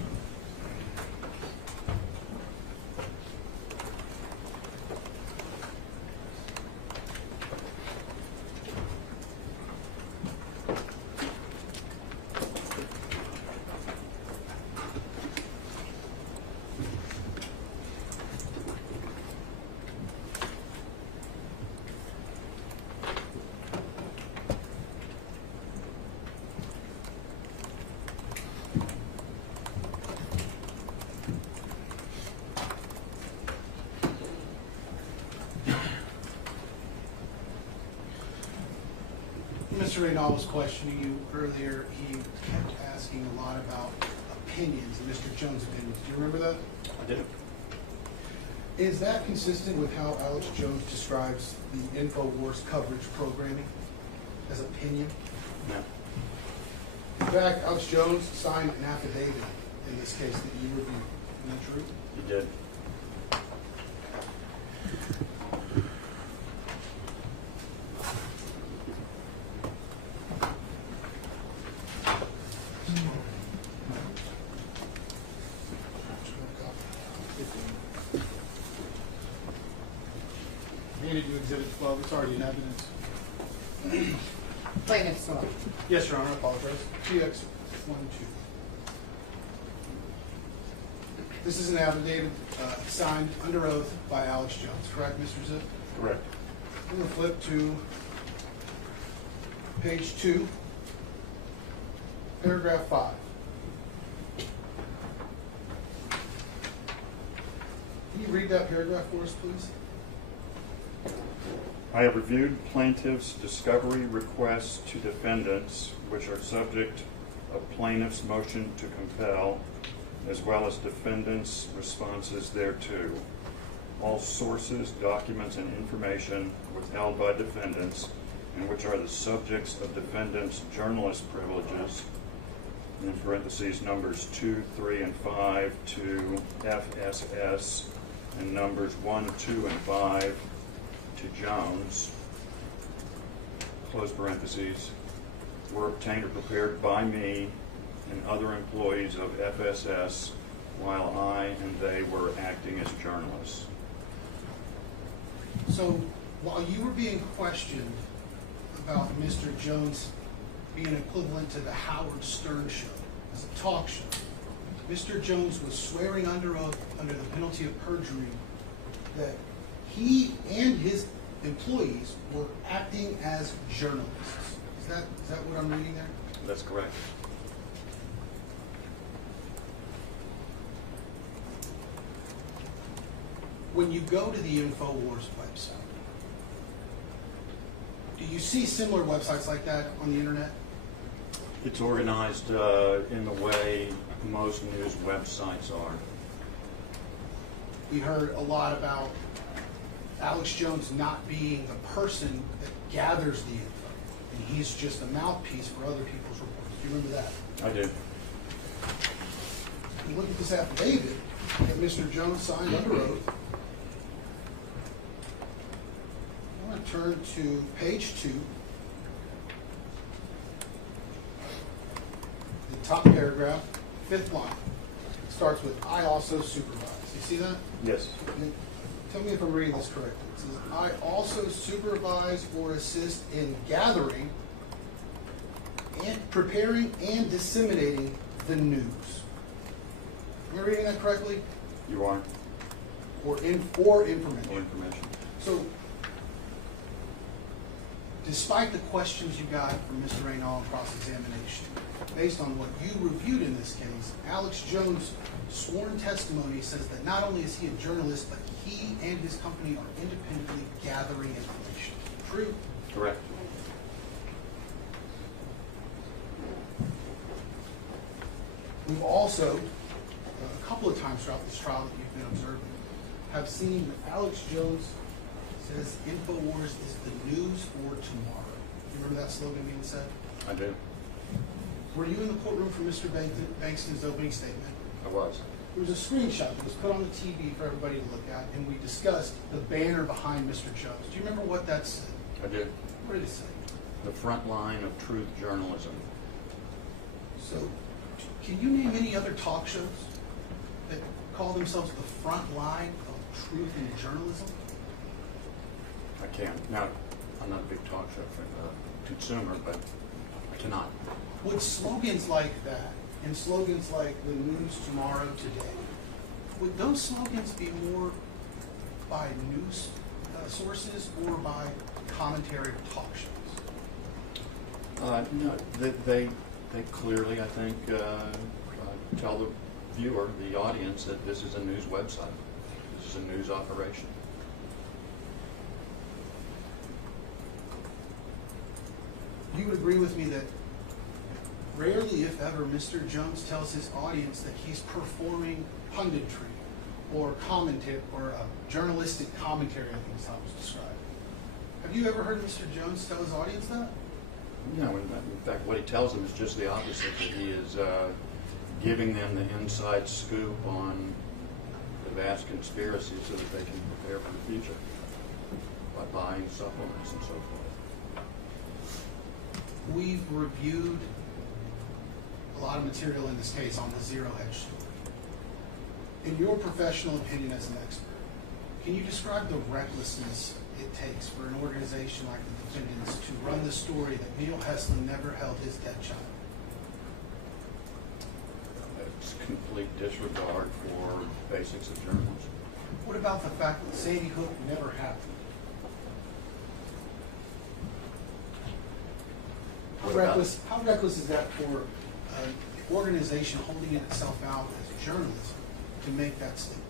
Mr. Reynal was questioning you earlier. He kept asking a lot about opinions and Mr. Jones' opinions. Do you remember that? I do. Is that consistent with how Alex Jones describes the Infowars coverage programming as opinion? No. In fact, Alex Jones signed an affidavit in this case that you reviewed. Isn't that true? He did. Handed you Exhibit 12. It's already in evidence. Plaintiff's law. Yes, Your Honor. I apologize. TX 12. This is an affidavit signed under oath by Alex Jones, correct, Mr. Zip? Correct. I'm going to flip to page 2, paragraph 5. Can you read that paragraph for us, please? I have reviewed plaintiff's discovery requests to defendants, which are subject of plaintiff's motion to compel, as well as defendants' responses thereto. All sources, documents, and information withheld by defendants, and which are the subjects of defendants' journalist privileges, in parentheses numbers 2, 3, and 5 to FSS, and numbers 1, 2, and 5 to Jones, close parentheses, were obtained or prepared by me and other employees of FSS while I and they were acting as journalists. So while you were being questioned about Mr. Jones' be an equivalent to the Howard Stern show as a talk show. Mr. Jones was swearing under oath, under the penalty of perjury, that he and his employees were acting as journalists. Is that what I'm reading there? That's correct. When you go to the Infowars website, do you see similar websites like that on the internet? It's organized in the way most news websites are. We heard a lot about Alex Jones not being the person that gathers the info, and he's just a mouthpiece for other people's reports. Do you remember that? I do. You look at this affidavit that Mr. Jones signed under oath. I want to turn to page 2. The top paragraph, 5th line. It starts with, I also supervise. You see that? Yes. Tell me if I'm reading this correctly. It says, I also supervise or assist in gathering and preparing and disseminating the news. Am I reading that correctly? You are. Or information. Or information. So, despite the questions you got from Mr. Raynal in cross-examination, based on what you reviewed in this case, Alex Jones' sworn testimony says that not only is he a journalist, but he and his company are independently gathering information. True? Correct. We've also, a couple of times throughout this trial that you've been observing, have seen that Alex Jones says Infowars is the news for tomorrow. You remember that slogan being said? I do. Were you in the courtroom for Mr. Bankston's opening statement? I was. There was a screenshot that was put on the TV for everybody to look at, and we discussed the banner behind Mr. Jones. Do you remember what that said? I did. What did it say? The front line of truth journalism. So, can you name any other talk shows that call themselves the front line of truth in journalism? I can't. Now, I'm not a big talk show consumer, but I cannot. Would slogans like that, and slogans like the news tomorrow, today, would those slogans be more by news sources or by commentary of talk shows? No, they clearly, I think, tell the viewer, the audience, that this is a news website. This is a news operation. You would agree with me that rarely, if ever, Mr. Jones tells his audience that he's performing punditry or commentary or journalistic commentary, I think is how it was described. Have you ever heard Mr. Jones tell his audience that? No, in fact, what he tells them is just the opposite, that he is giving them the inside scoop on the vast conspiracy so that they can prepare for the future by buying supplements and so forth. We've reviewed a lot of material in this case on the Zero Hedge story. In your professional opinion as an expert, can you describe the recklessness it takes for an organization like the defendants to run the story that Neil Hesslin never held his dead child? It's complete disregard for basics of journalism. What about the fact that Sandy Hook never happened? How reckless is that for an organization holding itself out as journalism to make that statement?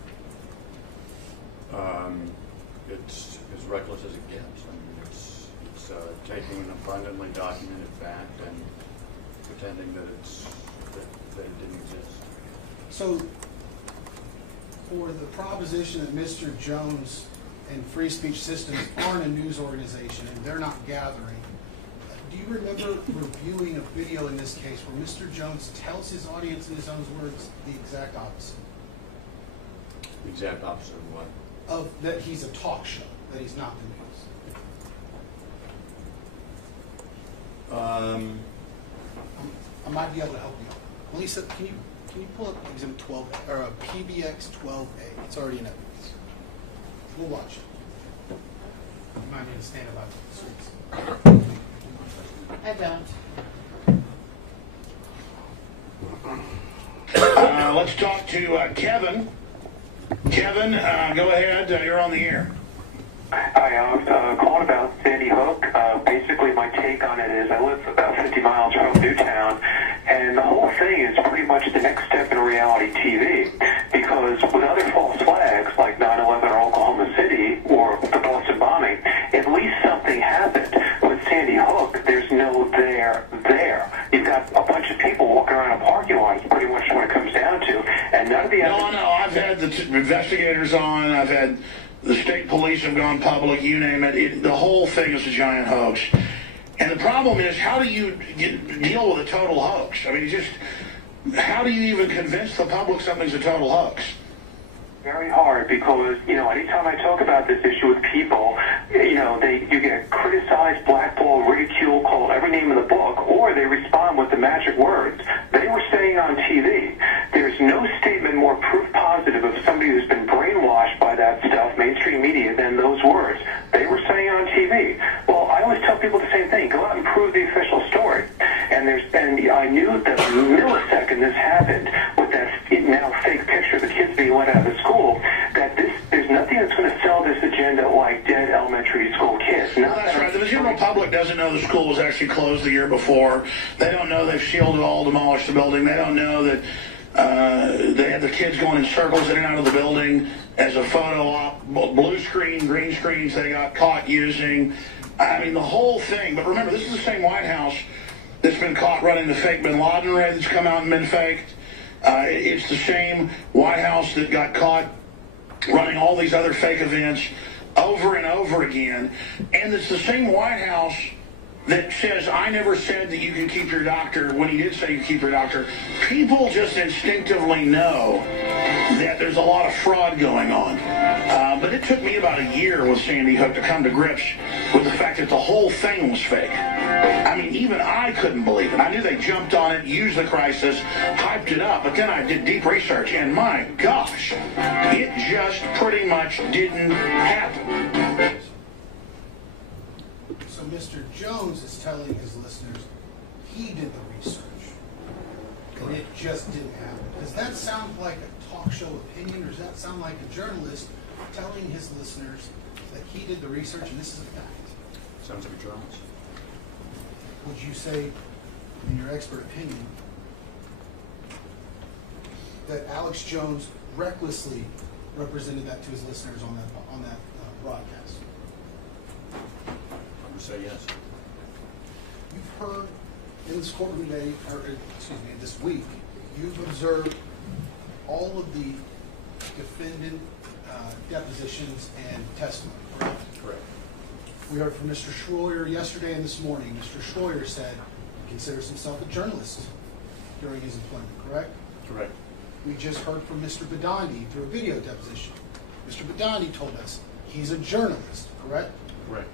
It's as reckless as it gets. I mean, it's taking an abundantly documented fact and pretending that it didn't exist. So, for the proposition that Mr. Jones and Free Speech Systems aren't a news organization and they're not gathering, do you remember reviewing a video in this case where Mr. Jones tells his audience in his own words the exact opposite? The exact opposite of what? Of that he's a talk show, that he's not the news. I might be able to help you. Lisa, can you pull up Exhibit 12A, or PBX 12A? It's already in evidence. We'll watch it. You might need to stand about the streets. I don't. Let's talk to Kevin. Kevin, go ahead. You're on the air. Hi, I was calling about Sandy Hook. Basically, my take on it is I live about 50 miles from Newtown, and the whole thing is pretty much the next step in reality TV. Because with other false flags like 9/11 or Oklahoma City or the Boston bombing, at least something happened. With Sandy Hook, there's no there. You've got a bunch of people walking around a parking lot, pretty much what it comes down to, and none of the No, I've had the investigators on. I've had the state police have gone public. You name it. The whole thing is a giant hoax. And the problem is, how do you deal with a total hoax? I mean, how do you even convince the public something's a total hoax? Very hard, because anytime I talk about this issue with people, you get criticized, blackballed, ridiculed, called every name in the book, or they respond with the magic words. They were saying on TV. There's no statement more proof positive of somebody who's been brainwashed by that stuff, mainstream media, than those words. They were saying on TV. Well, I always tell people the same thing: go out and prove the official story. And I knew the millisecond this happened with that now fake picture of the kids being let out of the school, that there's nothing that's going to sell this agenda like dead elementary school kids. Well, that's right. The general public doesn't know the school was actually closed the year before. They don't know they've shielded all, demolished the building. They don't know that they had the kids going in circles in and out of the building as a photo op, blue screen, green screens they got caught using. I mean, the whole thing. But remember, this is the same White House that's been caught running the fake Bin Laden raid that's come out and been faked. It's the same White House that got caught running all these other fake events over and over again. And it's the same White House that says, I never said that you can keep your doctor, when he did say you keep your doctor. People just instinctively know that there's a lot of fraud going on. But it took me about a year with Sandy Hook to come to grips with the fact that the whole thing was fake. I mean, even I couldn't believe it. I knew they jumped on it, used the crisis, hyped it up, but then I did deep research, and my gosh, it just pretty much didn't happen. So Mr. Jones is telling his listeners he did the research, and it just didn't happen. Does that sound like a talk show opinion, or does that sound like a journalist telling his listeners that he did the research and this is a fact? Sounds like a journalist. Would you say, in your expert opinion, that Alex Jones recklessly represented that to his listeners on that broadcast? I would say yes. You've heard in this courtroom today, this week, you've observed all of the defendant depositions and testimony, correct? Correct. We heard from Mr. Schroyer yesterday and this morning. Mr. Schroyer said he considers himself a journalist during his employment, correct? Correct. We just heard from Mr. Badandi through a video deposition. Mr. Badandi told us he's a journalist, correct? Correct.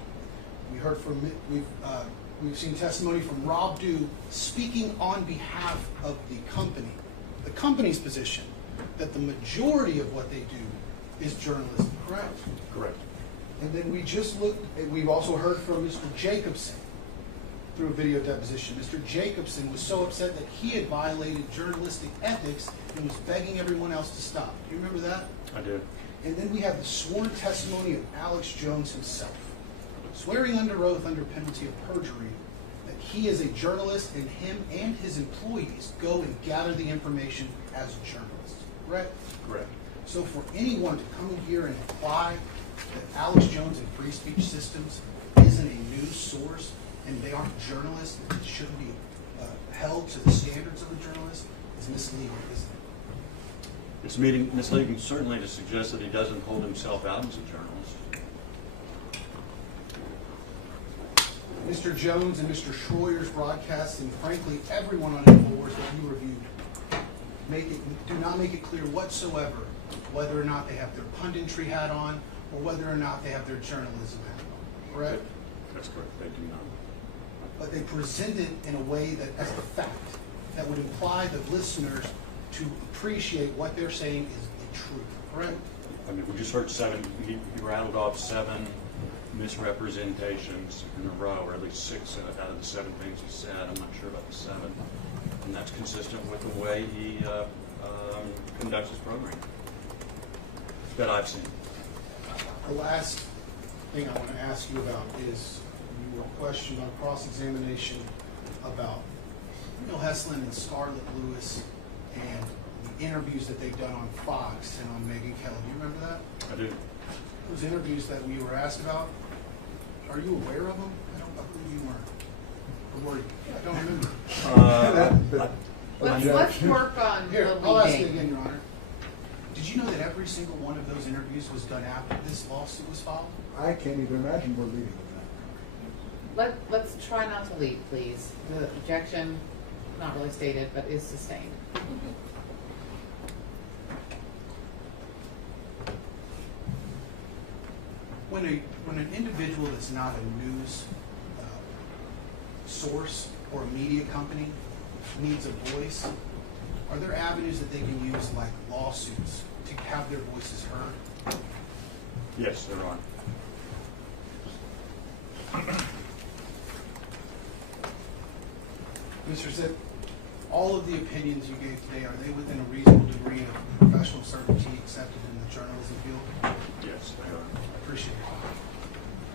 We heard from, we've seen testimony from Rob Dew speaking on behalf of the company's position, that the majority of what they do is journalism, correct? Correct. And then we've also heard from Mr. Jacobson through a video deposition. Mr. Jacobson was so upset that he had violated journalistic ethics and was begging everyone else to stop. Do you remember that? I do. And then we have the sworn testimony of Alex Jones himself, swearing under oath under penalty of perjury that he is a journalist and him and his employees go and gather the information as journalists, correct? Correct. So for anyone to come in here and imply that Alex Jones and Free Speech Systems isn't a news source and they aren't journalists and shouldn't be held to the standards of a journalist is misleading, isn't it? It's misleading certainly to suggest that he doesn't hold himself out as a journalist. Mr. Jones and Mr. Schroyer's broadcasts, and frankly everyone on Infowars that you reviewed, do not make it clear whatsoever whether or not they have their punditry hat on or whether or not they have their journalism hat on, correct? That's correct, they do not. But they present it in a way that, as a fact, that would imply the listeners to appreciate what they're saying is the truth, correct? I mean, we just heard he rattled off 7 misrepresentations in a row, or at least 6 out of the 7 things he said. I'm not sure about the 7. And that's consistent with the way he conducts his program that I've seen. The last thing I want to ask you about is you were questioned on cross-examination about Hesslin and Scarlett Lewis and the interviews that they've done on Fox and on Megyn Kelly. Do you remember that? I do. Those interviews that we were asked about, are you aware of them? I believe you weren't. Or were you? I don't remember. Let's work on Here, the I'll ask you leading. again, Your Honor. Did you know that every single one of those interviews was done after this lawsuit was filed? I can't even imagine we're leading with Let's try not to lead, please. The objection, not really stated, but is sustained. When an individual that's not a news source or a media company needs a voice, are there avenues that they can use like lawsuits to have their voices heard? Yes, there are. Mr. Zip, all of the opinions you gave today, are they within a reasonable degree of professional certainty accepted in the journalism field? Yes, they are. I appreciate it.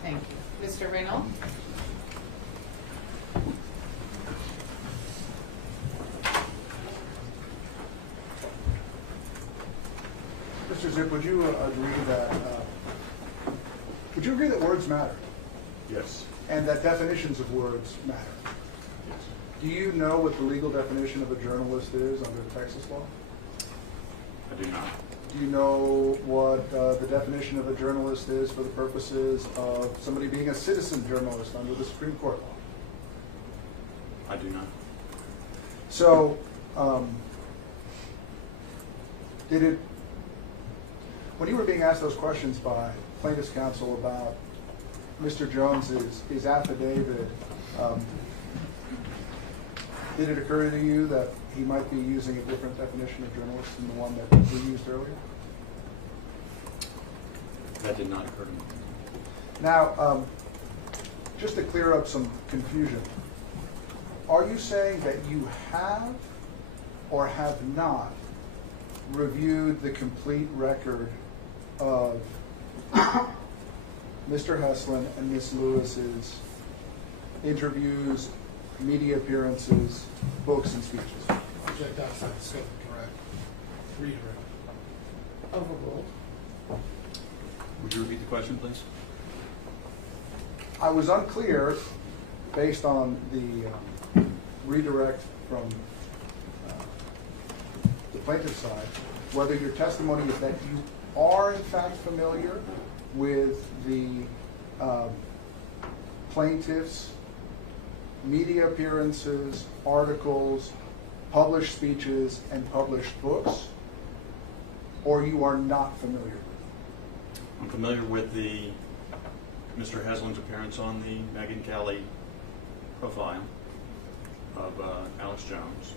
Thank you. Mr. Reynolds? Mr. Zip, would you agree that words matter? Yes. And that definitions of words matter? Yes. Do you know what the legal definition of a journalist is under Texas law? I do not. Do you know what the definition of a journalist is for the purposes of somebody being a citizen journalist under the Supreme Court law? I do not. So, when you were being asked those questions by plaintiff's counsel about Mr. Jones's affidavit, did it occur to you that he might be using a different definition of journalist than the one that we used earlier? That did not occur to me. Now, just to clear up some confusion, are you saying that you have or have not reviewed the complete record of Mr. Hesslin and Ms. Lewis's interviews, media appearances, books, and speeches? Object outside the scope, correct. Redirect. Overruled. Would you repeat the question, please? I was unclear, based on the redirect from the plaintiff's side, whether your testimony is that you are in fact familiar with the plaintiff's media appearances, articles, published speeches, and published books, or you are not familiar with them? I'm familiar with Mr. Heslin's appearance on the Megyn Kelly profile of Alex Jones.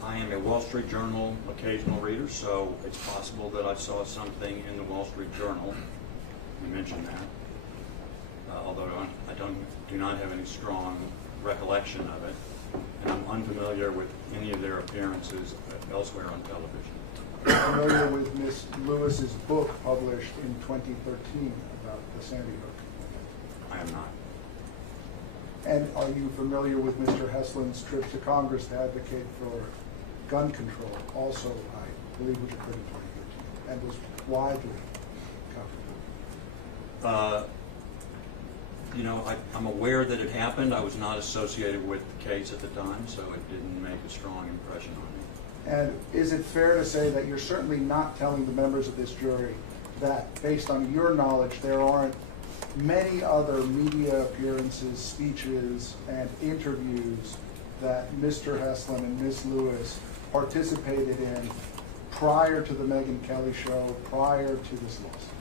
I am a Wall Street Journal occasional reader, so it's possible that I saw something in the Wall Street Journal. You mentioned that, although I do not have any strong recollection of it, and I'm unfamiliar with any of their appearances elsewhere on television. Familiar with Ms. Lewis's book published in 2013 about the Sandy Hook? I am not. And are you familiar with Mr. Hesslin's trip to Congress to advocate for gun control? Also, I believe was occurred in 2013 and was widely covered. You know, I'm aware that it happened. I was not associated with the case at the time, so it didn't make a strong impression on me. And is it fair to say that you're certainly not telling the members of this jury that, based on your knowledge, there aren't many other media appearances, speeches, and interviews that Mr. Hesslin and Ms. Lewis participated in prior to the Megyn Kelly show, prior to this lawsuit?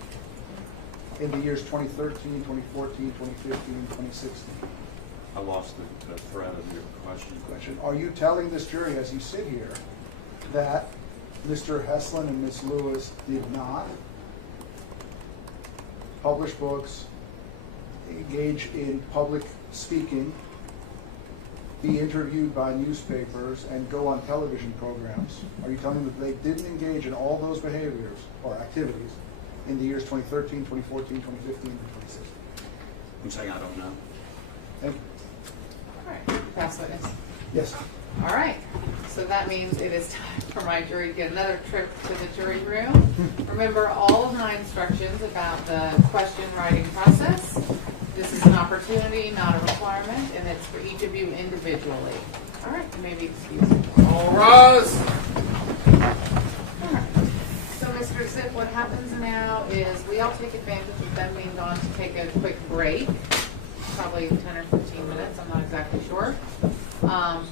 In the years 2013, 2014, 2015, 2016? I lost the thread of your question. Are you telling this jury, as you sit here, that Mr. Hesslin and Ms. Lewis did not publish books, engage in public speaking, be interviewed by newspapers and go on television programs? Are you telling me that they didn't engage in all those behaviors or activities in the years 2013, 2014, 2015, and 2016? I'm saying I don't know. Thank you. All right, pass witness. Yes. All right, so that means it is time for my jury to get another trip to the jury room. Remember all of my instructions about the question writing process. This is an opportunity, not a requirement, and it's for each of you individually. All right, you may be excused. All rise. All right. So, Mr. Zip, what happens now is we all take advantage of them being gone to take a quick break, probably 10 or 15 minutes, I'm not exactly sure.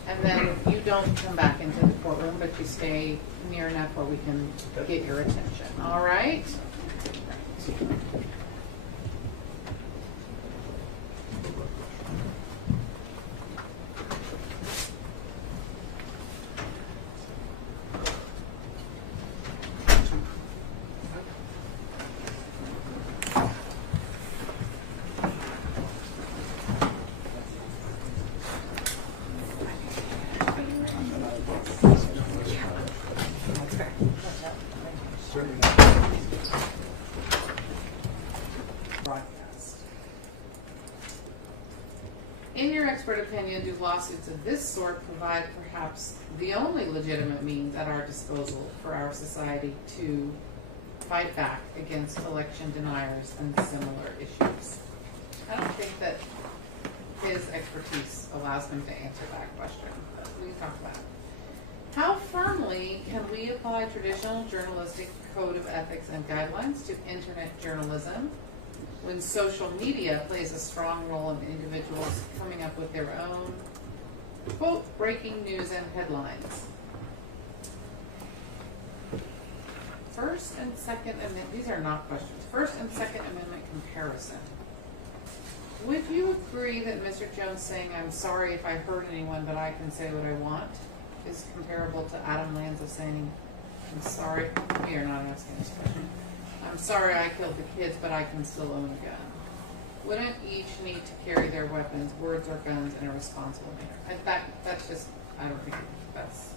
And then you don't come back into the courtroom, but you stay near enough where we can get your attention. All right? In your expert opinion, do lawsuits of this sort provide perhaps the only legitimate means at our disposal for our society to fight back against election deniers and similar issues? I don't think that his expertise allows him to answer that question, but we can talk about it. How firmly can we apply traditional journalistic code of ethics and guidelines to internet journalism when social media plays a strong role in individuals coming up with their own, quote, breaking news and headlines? First and Second Amendment, these are not questions. First and Second Amendment comparison. Would you agree that Mr. Jones saying, "I'm sorry if I hurt anyone, but I can say what I want," is comparable to Adam Lanza saying, "I'm sorry," we are not asking this question, "I'm sorry I killed the kids, but I can still own a gun"? Wouldn't each need to carry their weapons, words or guns, in a responsible manner? That's just, I don't think that's,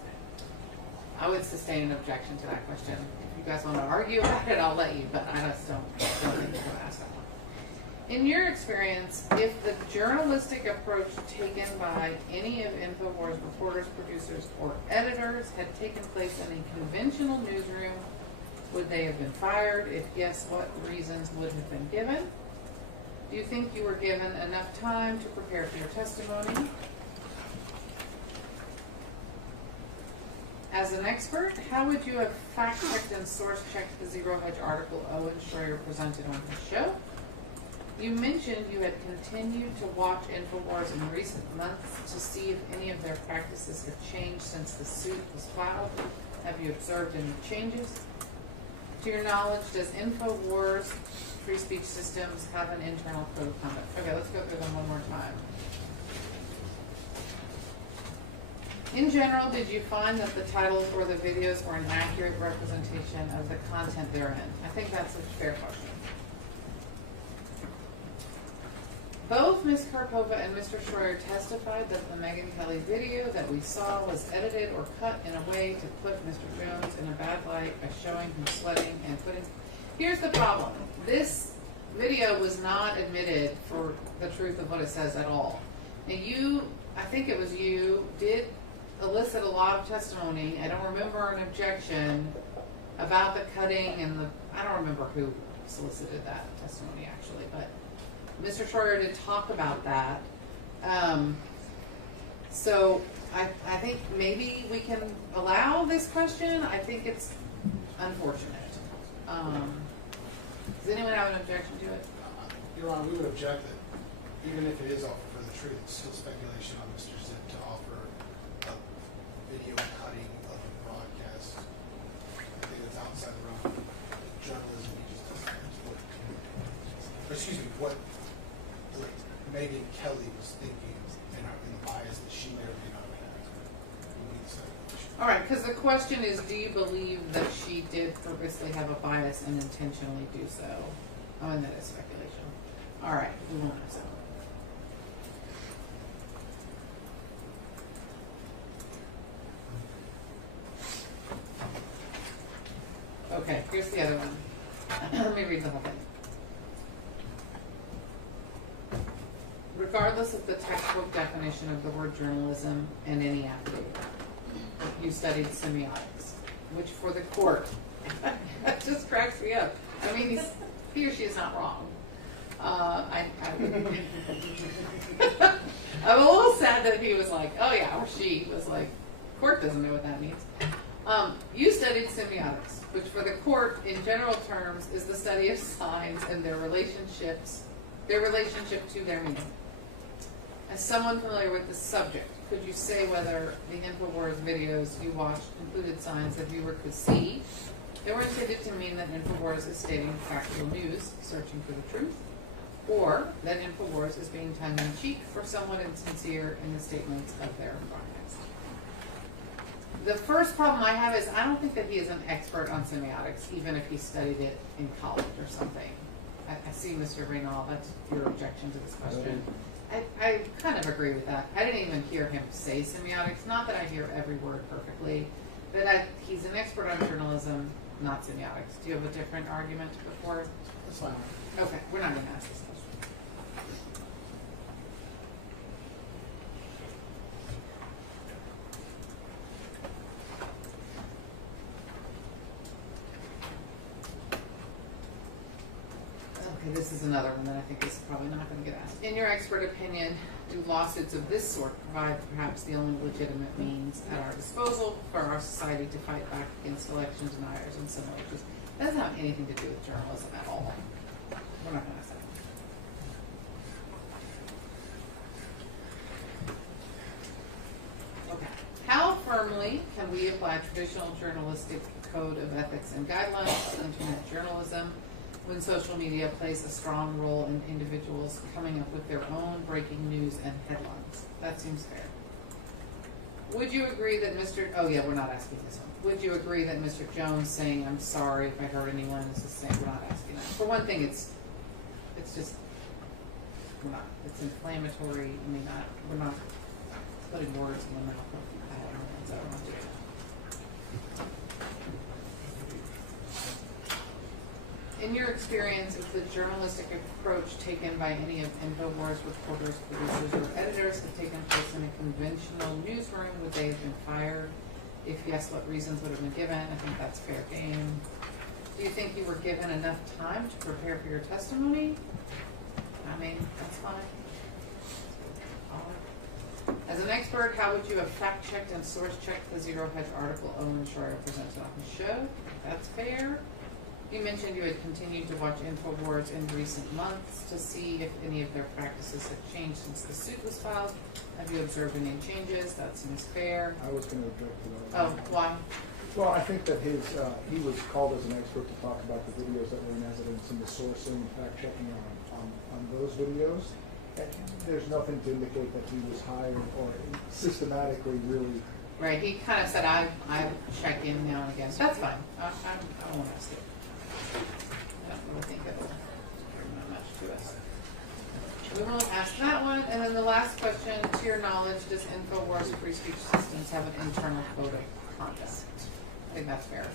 I would sustain an objection to that question. If you guys want to argue about it, I'll let you, but I just don't think you're going to ask that one. In your experience, if the journalistic approach taken by any of Infowars reporters, producers, or editors had taken place in a conventional newsroom, would they have been fired? If yes, what reasons would have been given? Do you think you were given enough time to prepare for your testimony? As an expert, how would you have fact-checked and source-checked the Zero Hedge article Owen Schroyer presented on his show? You mentioned you had continued to watch Infowars in recent months to see if any of their practices have changed since the suit was filed. Have you observed any changes? To your knowledge, does Infowars Free Speech Systems have an internal code of conduct? Okay, let's go through them one more time. In general, did you find that the titles or the videos were an accurate representation of the content therein? I think that's a fair question. Both Ms. Karpova and Mr. Schroyer testified that the Megyn Kelly video that we saw was edited or cut in a way to put Mr. Jones in a bad light by showing him sweating and putting... Here's the problem. This video was not admitted for the truth of what it says at all. Now you, I think it was you, did elicit a lot of testimony. I don't remember an objection about the cutting and the... I don't remember who solicited that testimony actually, but Mr. Schroyer did talk about that. So I think maybe we can allow this question. I think it's unfortunate. Does anyone have an objection to it? Your Honor, we would object that even if it is offered for the truth, it's still speculation on Mr. Zip to offer a video cutting of a broadcast. I think it's outside the realm of journalism. He just doesn't understand what, excuse me, what Megyn Kelly was thinking in the bias that she may or may not have. All right, because the question is, do you believe that she did purposely have a bias and intentionally do so? Oh, and that is speculation. All right, we won't answer. here's the other one. Let me read the whole thing. Regardless of the textbook definition of the word journalism and any affidavit, you studied semiotics, which for the court, that just cracks me up. I mean, he or she is not wrong. I'm a little sad that he was like, oh yeah, or she was like, court doesn't know what that means. You studied semiotics, which for the court, in general terms, is the study of signs and their relationship to their meaning. As someone familiar with the subject, could you say whether the Infowars videos you watched included signs that viewer could see that were intended to mean that Infowars is stating factual news, searching for the truth, or that Infowars is being tongue-in-cheek for somewhat insincere in the statements of their environments? The first problem I have is I don't think that he is an expert on semiotics, even if he studied it in college or something. I see, Mr. Reynal, that's your objection to this question. I kind of agree with that. I didn't even hear him say semiotics. Not that I hear every word perfectly, but he's an expert on journalism, not semiotics. Do you have a different argument before? That's fine. Okay, we're not going to ask this question. Okay, this is another one that I think is probably not going to get asked. In your expert opinion, do lawsuits of this sort provide perhaps the only legitimate means at our disposal for our society to fight back against election deniers and similar issues? That doesn't have anything to do with journalism at all. We're not going to ask that. Okay. How firmly can we apply traditional journalistic code of ethics and guidelines to internet journalism when social media plays a strong role in individuals coming up with their own breaking news and headlines? That seems fair. Would you agree that oh yeah, we're not asking this one. Would you agree that Mr. Jones saying, I'm sorry if I hurt anyone, is the same? We're not asking that. For one thing, it's just, it's inflammatory. I mean, we're not putting words in the mouth of so I don't want to do that. In your experience, if the journalistic approach taken by any of Infowars reporters, producers, or editors had taken place in a conventional newsroom, would they have been fired? If yes, what reasons would have been given? I think that's fair game. Do you think you were given enough time to prepare for your testimony? I mean, that's fine. As an expert, how would you have fact-checked and source-checked the Zero Hedge article Owen Schroyer presented on the show? That's fair. You mentioned you had continued to watch Infowars in recent months to see if any of their practices have changed since the suit was filed. Have you observed any changes? That seems fair. I was going to object to that. Oh, why? Well, I think that he was called as an expert to talk about the videos that were in evidence and the sourcing and fact-checking on those videos. And there's nothing to indicate that he was hired or systematically really. Right, he kind of said, I check in now and again. So that's fine. I won't ask it. I don't really think it'll bring that much to us. We won't ask that one. And then the last question, to your knowledge, does Infowars Free Speech Systems have an internal code of conduct? I think that's fair.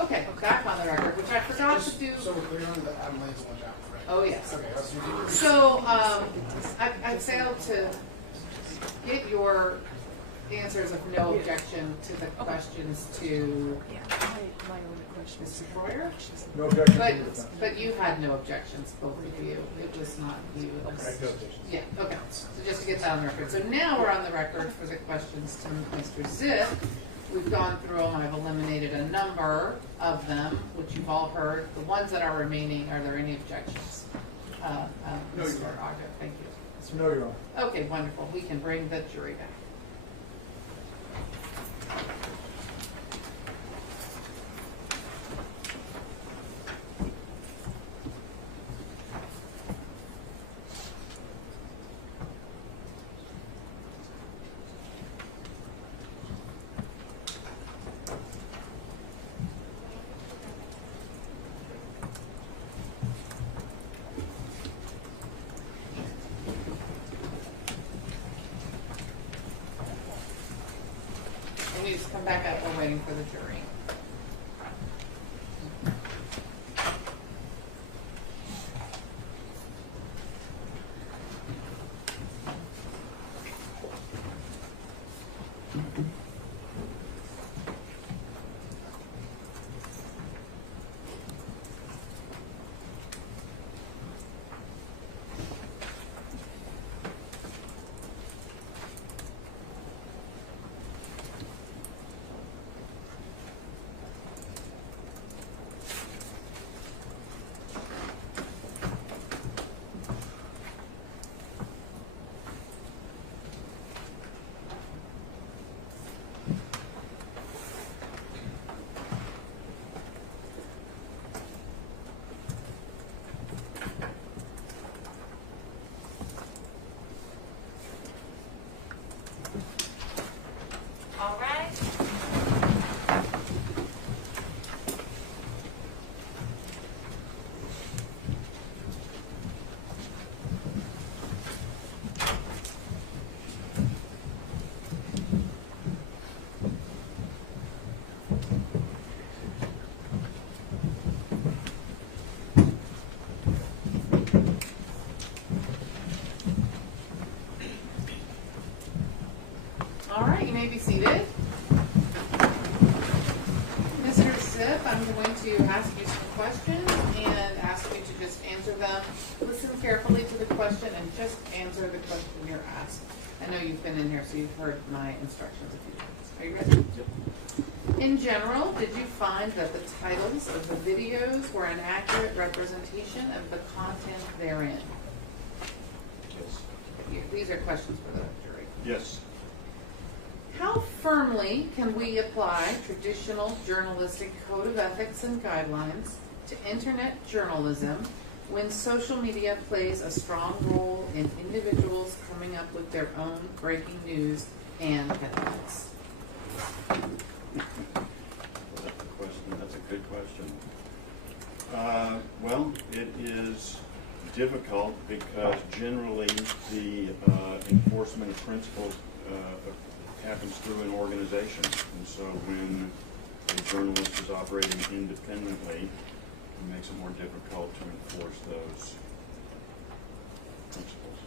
Okay, back on the record, which I forgot to do. So we're clear on that Adam Lane's one out, right? Oh, yes. Okay, let's do it. So, I failed to get your answers of no objection to the questions to Mr. Schroyer. No objection. But you had no objections, both of you. It was not you. It was, yeah, okay. So just to get that on the record. So now we're on the record for the questions to Mr. Zip. We've gone through them. I've eliminated a number of them, which you've all heard. The ones that are remaining, are there any objections? No, Mr. you're Ogden, thank you. No, you're wrong. Okay, wonderful. We can bring the jury back. Come back up. We're waiting for the jury. All right, you may be seated. Mr. Zip, I'm going to ask you some questions and ask you to just answer them. Listen carefully to the question and just answer the question you're asked. I know you've been in here, so you've heard my instructions a few times. Are you ready? Yep. In general, did you find that the titles of the videos were an accurate representation of the content therein? Yes. These are questions for the jury. Yes. How firmly can we apply traditional journalistic code of ethics and guidelines to internet journalism when social media plays a strong role in individuals coming up with their own breaking news and headlines? That's a good question. Well, it is difficult because generally the enforcement of principles happens through an organization. And so when a journalist is operating independently, it makes it more difficult to enforce those principles.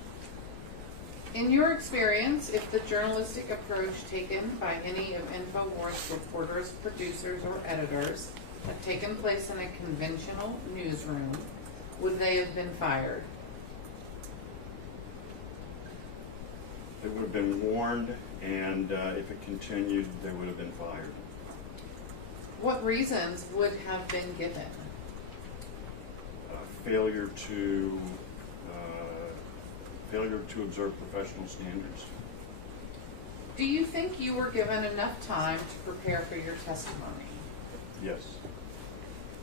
In your experience, if the journalistic approach taken by any of Infowars reporters, producers, or editors had taken place in a conventional newsroom, would they have been fired? They would have been warned, and if it continued, they would have been fired. What reasons would have been given? Failure to observe professional standards. Do you think you were given enough time to prepare for your testimony? Yes.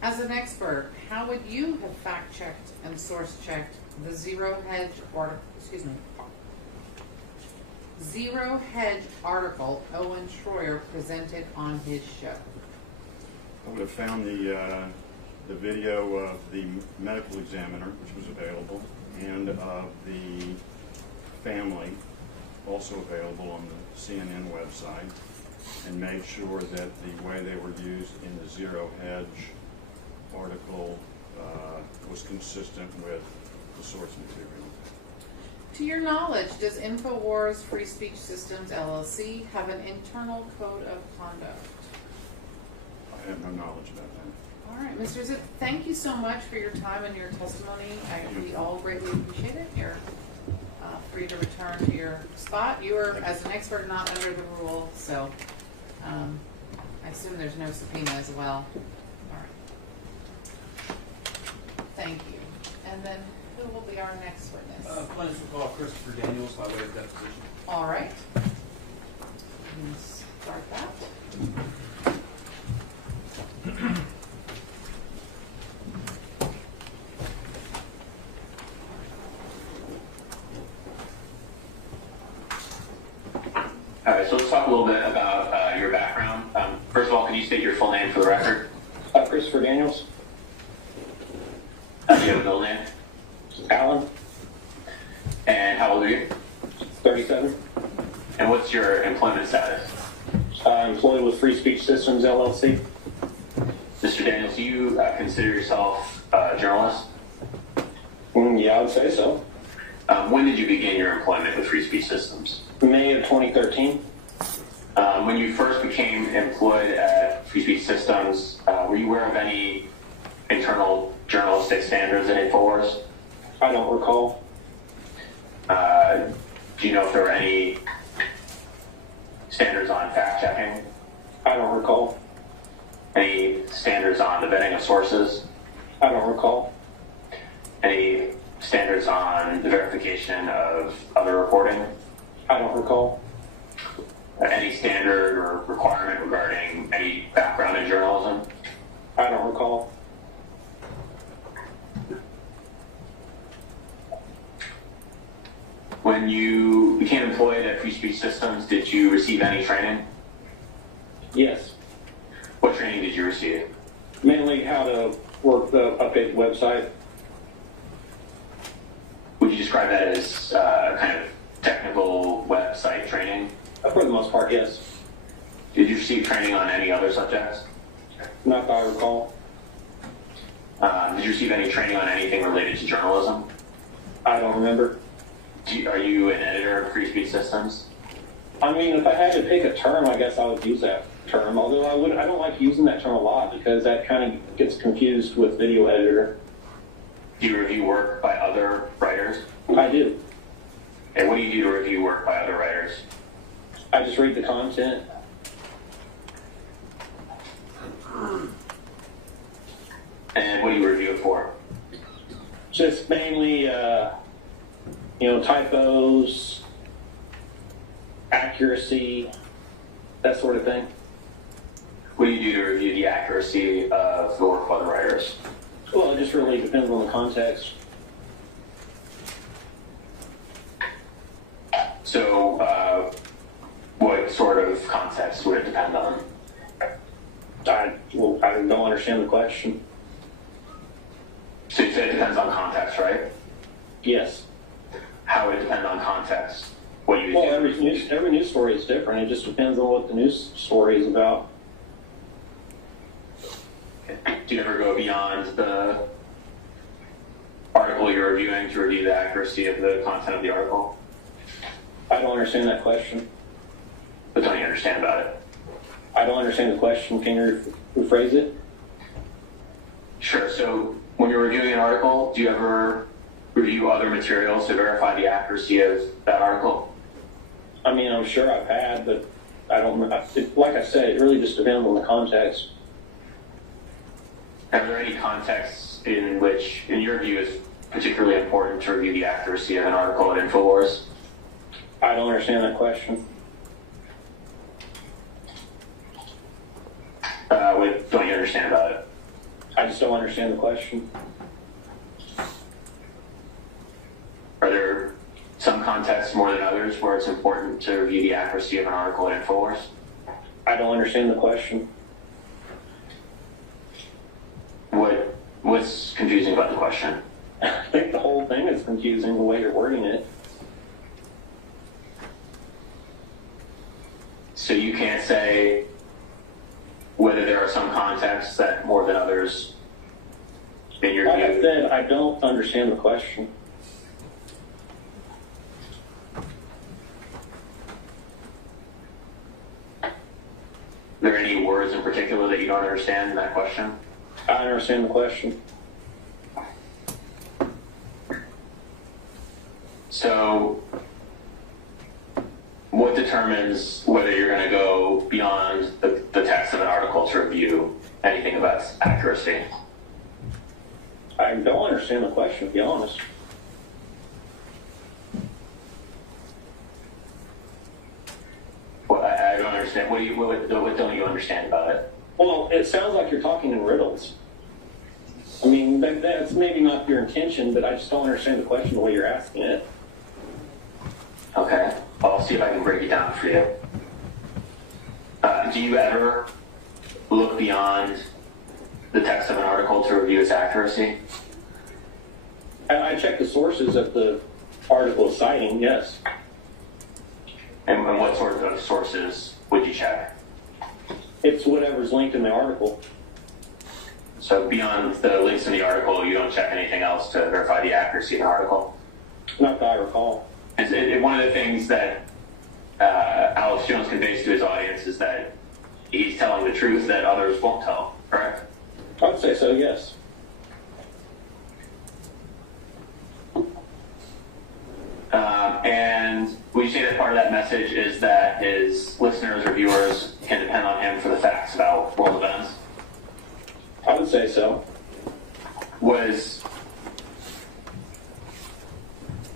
As an expert, how would you have fact-checked and source-checked the Zero Hedge article Owen Schroyer presented on his show? I would have found the video of the medical examiner, which was available, and of the family, also available on the CNN website, and made sure that the way they were used in the Zero Hedge article was consistent with the source material. To your knowledge, does Infowars Free Speech Systems LLC have an internal code of conduct? I have no knowledge about that. All right, Mr. Zip, thank you so much for your time and your testimony. We all greatly appreciate it. You're free to return to your spot. You are, as an expert, not under the rule, so I assume there's no subpoena as well. All right. Thank you. And then who will be our next witness? Plaintiff will call Christopher Daniels by way of deposition. All right. Let's start that. All right, so let's talk a little bit about your background. First of all, can you state your full name for the record? Christopher Daniels. Do you have a middle name? Alan. And how old are you? 37. And what's your employment status? Employed with Free Speech Systems LLC. Mr. Daniels, do you consider yourself a journalist? Yeah, I would say so. When did you begin your employment with Free Speech Systems? May of 2013. When you first became employed at Free Speech Systems, were you aware of any internal journalistic standards in Infowars? I don't recall. Do you know if there were any standards on fact-checking? I don't recall. Any standards on the vetting of sources? I don't recall. Any standards on the verification of other reporting? I don't recall. Any standard or requirement regarding any background in journalism? I don't recall. When you became employed at Free Speech Systems, did you receive any training? Yes. What training did you receive? Mainly how to work the updated website. Would you describe that as kind of technical website training? For the most part, yes. Did you receive training on any other subjects? Not that I recall. Did you receive any training on anything related to journalism? I don't remember. Are you an editor of Free Speech Systems? I mean, if I had to pick a term, I guess I would use that term. Although I don't like using that term a lot because that kind of gets confused with video editor. Do you review work by other writers? I do. And what do you do to review work by other writers? I just read the content. And what do you review it for? Just mainly, typos, accuracy, that sort of thing. What do you do to review the accuracy of the work of other writers? Well, it just really depends on the context. So, what sort of context would it depend on? I don't understand the question. So you said it depends on context, right? Yes. How would it depend on context? What you Well, do? every news story is different. It just depends on what the news story is about. Do you ever go beyond the article you're reviewing to review the accuracy of the content of the article? I don't understand that question. What don't you understand about it? I don't understand the question. Can you rephrase it? Sure. So when you're reviewing an article, do you ever review other materials to verify the accuracy of that article? I mean, I'm sure I've had, but I don't know. Like I said, it really just depends on the context. Are there any contexts in which, in your view, is particularly important to review the accuracy of an article at Infowars? I don't understand that question. What don't you understand about it? I just don't understand the question. Are there some contexts more than others where it's important to review the accuracy of an article at Infowars? I don't understand the question. What's confusing about the question? I think the whole thing is confusing the way you're wording it. So you can't say whether there are some contexts that more than others in your Like view? I said, I don't understand the question. Are there any words in particular that you don't understand in that question? I understand the question. So what determines whether you're going to go beyond the text of an article to review anything about its accuracy? I don't understand the question, to be honest. Well, I don't understand. What don't you understand about it? Well, it sounds like you're talking in riddles. I mean, that's maybe not your intention, but I just don't understand the question the way you're asking it. Okay, I'll see if I can break it down for you. Do you ever look beyond the text of an article to review its accuracy? I check the sources that the article is citing, yes. And what sort of sources would you check? It's whatever's linked in the article. So beyond the links in the article, you don't check anything else to verify the accuracy of an article? Not that I recall. One of the things that Alex Jones conveys to his audience is that he's telling the truth that others won't tell, correct? I would say so, yes. And would you say that part of that message is that his listeners or viewers can depend on him for the facts about world events? I would say so. Was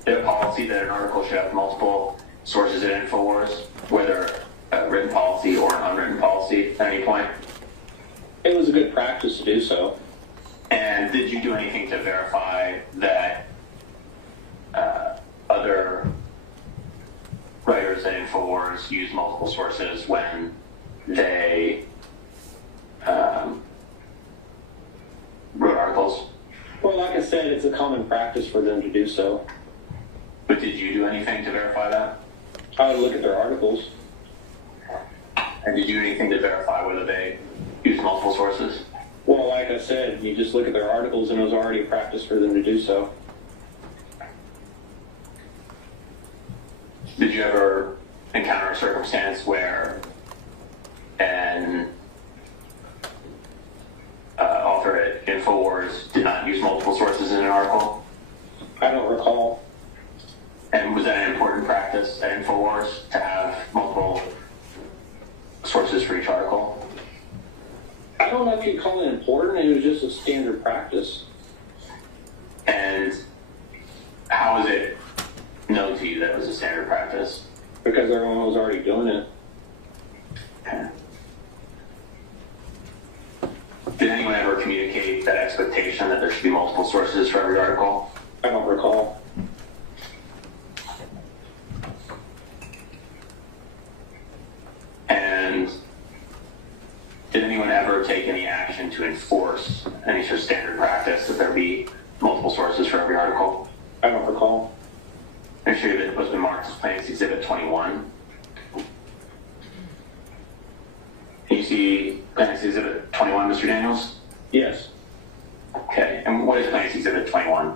it a policy that an article should have multiple sources at Infowars, whether a written policy or an unwritten policy at any point? It was a good practice to do so. And did you do anything to verify that other writers at Infowars use multiple sources when they wrote articles? Well, like I said, it's a common practice for them to do so. But did you do anything to verify that? I would look at their articles. And did you do anything to verify whether they used multiple sources? Well, like I said, you just look at their articles and it was already a practice for them to do so. Did you ever encounter a circumstance where an author at Infowars did not use multiple sources in an article? I don't recall. And was that an important practice at Infowars to have multiple sources for each article? I don't know if you'd call it important. It was just a standard practice. And how is it known to you that it was a standard practice? Because everyone was already doing it. Okay. Did anyone ever communicate that expectation that there should be multiple sources for every article? I don't recall. And did anyone ever take any action to enforce any sort of standard practice that there be multiple sources for every article? I don't recall. Make sure that it was been marked as Plaintiff's Exhibit 21. Can you see Plaintiff's Exhibit 21, Mr. Daniels? Yes. Okay, and what is Plaintiff's Exhibit 21?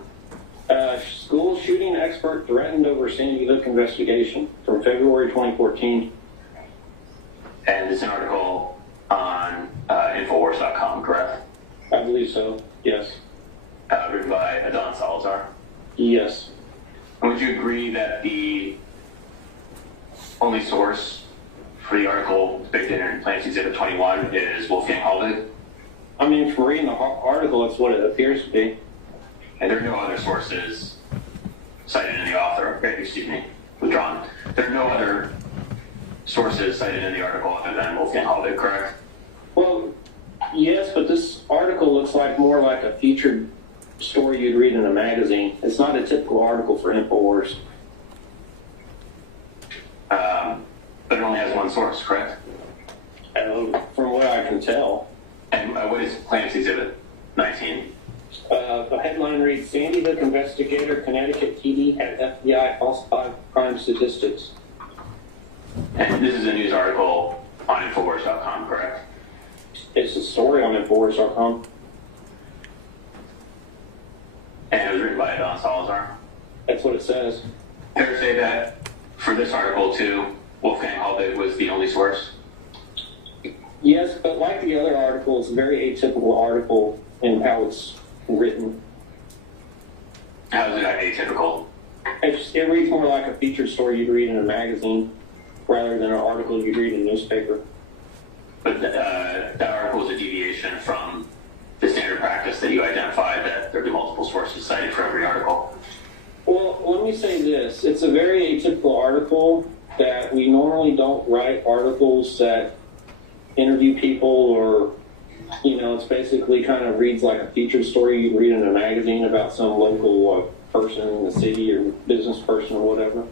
School shooting expert threatened over Sandy Hook investigation from February 2014. And it's an article on Infowars.com, correct? I believe so, yes. Written by Adon Salazar? Yes. And would you agree that the only source for the article depicted in Plaintiff's Exhibit 21 is Wolfgang Haldig? I mean, from reading the article, it's what it appears to be. And there are no other sources cited in the author, excuse me, withdrawn. There are no other sources cited in the article other than Wolfgang Haldig, correct? Well, yes, but this article looks like more like a featured story you'd read in a magazine. It's not a typical article for Infowars. But it only has one source, correct? From what I can tell. And what is Plaintiff's Exhibit 19? The headline reads, Sandy Hook investigator, Connecticut PD has FBI falsified crime statistics. And this is a news article on Infowars.com, correct? It's a story on Infowars.com. And it was written by Adon Salazar? That's what it says. Fair to say that for this article too, Wolfgang Haldig was the only source? Yes, but like the other article, it's a very atypical article in how it's written. How is it atypical? It reads more like a featured story you'd read in a magazine rather than an article you'd read in a newspaper. But that article is a deviation from the standard practice that you identified, that there be multiple sources cited for every article. Well, let me say this. It's a very atypical article that we normally don't write articles that interview people or, it's basically kind of reads like a featured story you'd read in a magazine about some local person in the city or business person or whatever.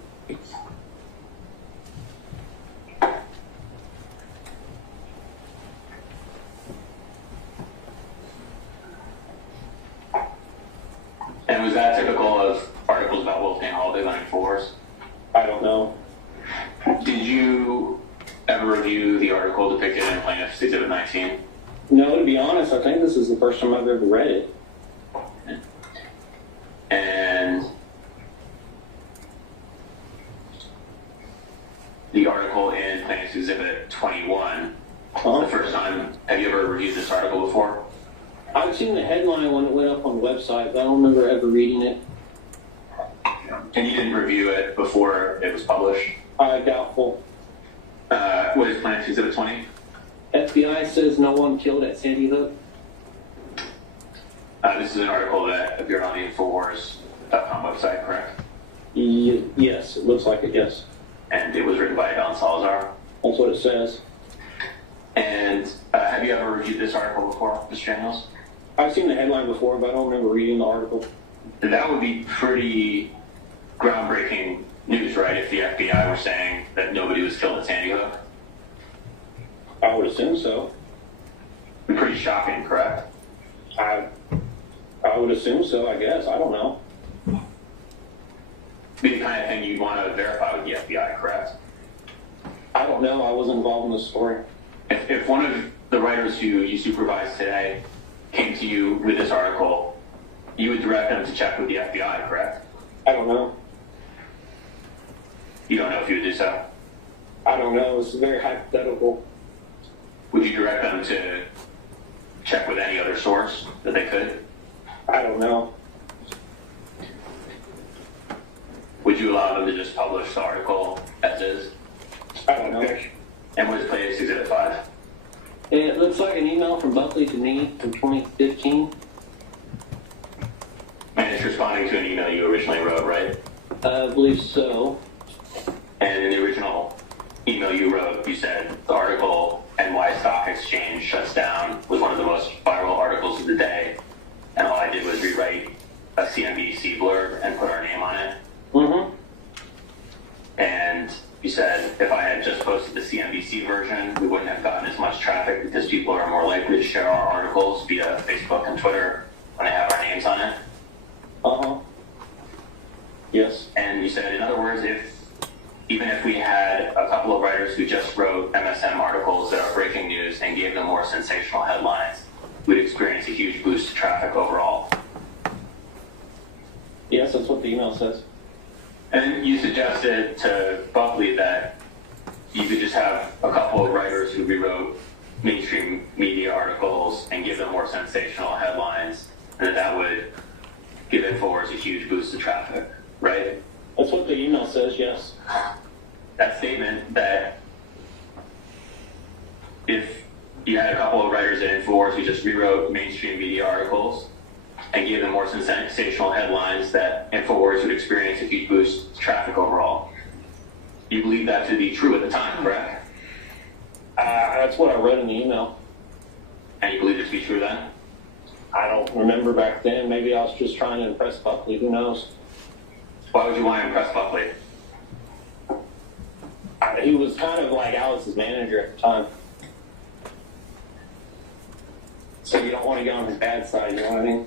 And was that typical of articles about Wolfgang Haldig on Infowars? I don't know. Did you ever review the article depicted in Plaintiff's Exhibit 19? No, to be honest, I think this is the first time I've ever read it. And the article in Plaintiff's Exhibit 21, the first time, have you ever reviewed this article before? I've seen the headline when it went up on the website, but I don't remember ever reading it. And you didn't review it before it was published? Doubtful. What is Plaintiff's Exhibit 20? FBI says no one killed at Sandy Hook. This is an article that appeared on the Infowars.com website, correct? Yes, it looks like it, yes. And it was written by Adon Salazar? That's what it says. And have you ever reviewed this article before, Mr. Daniels? I've seen the headline before, but I don't remember reading the article. That would be pretty groundbreaking news, right, if the FBI were saying that nobody was killed at Sandy Hook? I would assume so. Pretty shocking, correct? I would assume so, I guess. I don't know. Be the kind of thing you'd want to verify with the FBI, correct? I don't know. I wasn't involved in the story. If one of the writers who you supervised today came to you with this article, you would direct them to check with the FBI, correct? I don't know. You don't know if you would do so? I don't know. It's very hypothetical. Would you direct them to check with any other source that they could? I don't know. Would you allow them to just publish the article as is? I don't know. And what is Plaintiff's Exhibit 5? It looks like an email from Buckley to me from 2015. And it's responding to an email you originally wrote, right? I believe so. And in the original email you wrote, you said the article "NY Stock Exchange Shuts Down" was one of the most viral articles of the day, and all I did was rewrite a CNBC blurb and put our name on it. Mm-hmm. And you said if I had just posted the CNBC version, we wouldn't have gotten as much traffic because people are more likely to share our articles via Facebook and Twitter when they have our names on it. Uh-huh. Yes. And you said, in other words, even if we had a couple of writers who just wrote MSM articles that are breaking news and gave them more sensational headlines, we'd experience a huge boost to traffic overall. Yes, that's what the email says. And you suggested to Buckley that you could just have a couple of writers who rewrote mainstream media articles and give them more sensational headlines, and that would give Infowars a huge boost to traffic, right? That's what the email says, yes. That statement that if you had a couple of writers at Infowars who just rewrote mainstream media articles and gave them more sensational headlines, that Infowars would experience a huge boost to traffic overall. You believe that to be true at the time, correct? That's what I read in the email. And you believe it to be true then? I don't remember back then. Maybe I was just trying to impress Buckley. Who knows? Why would you want to impress Buckley? He was kind of like Alex's manager at the time. So you don't want to get on his bad side, you know what I mean?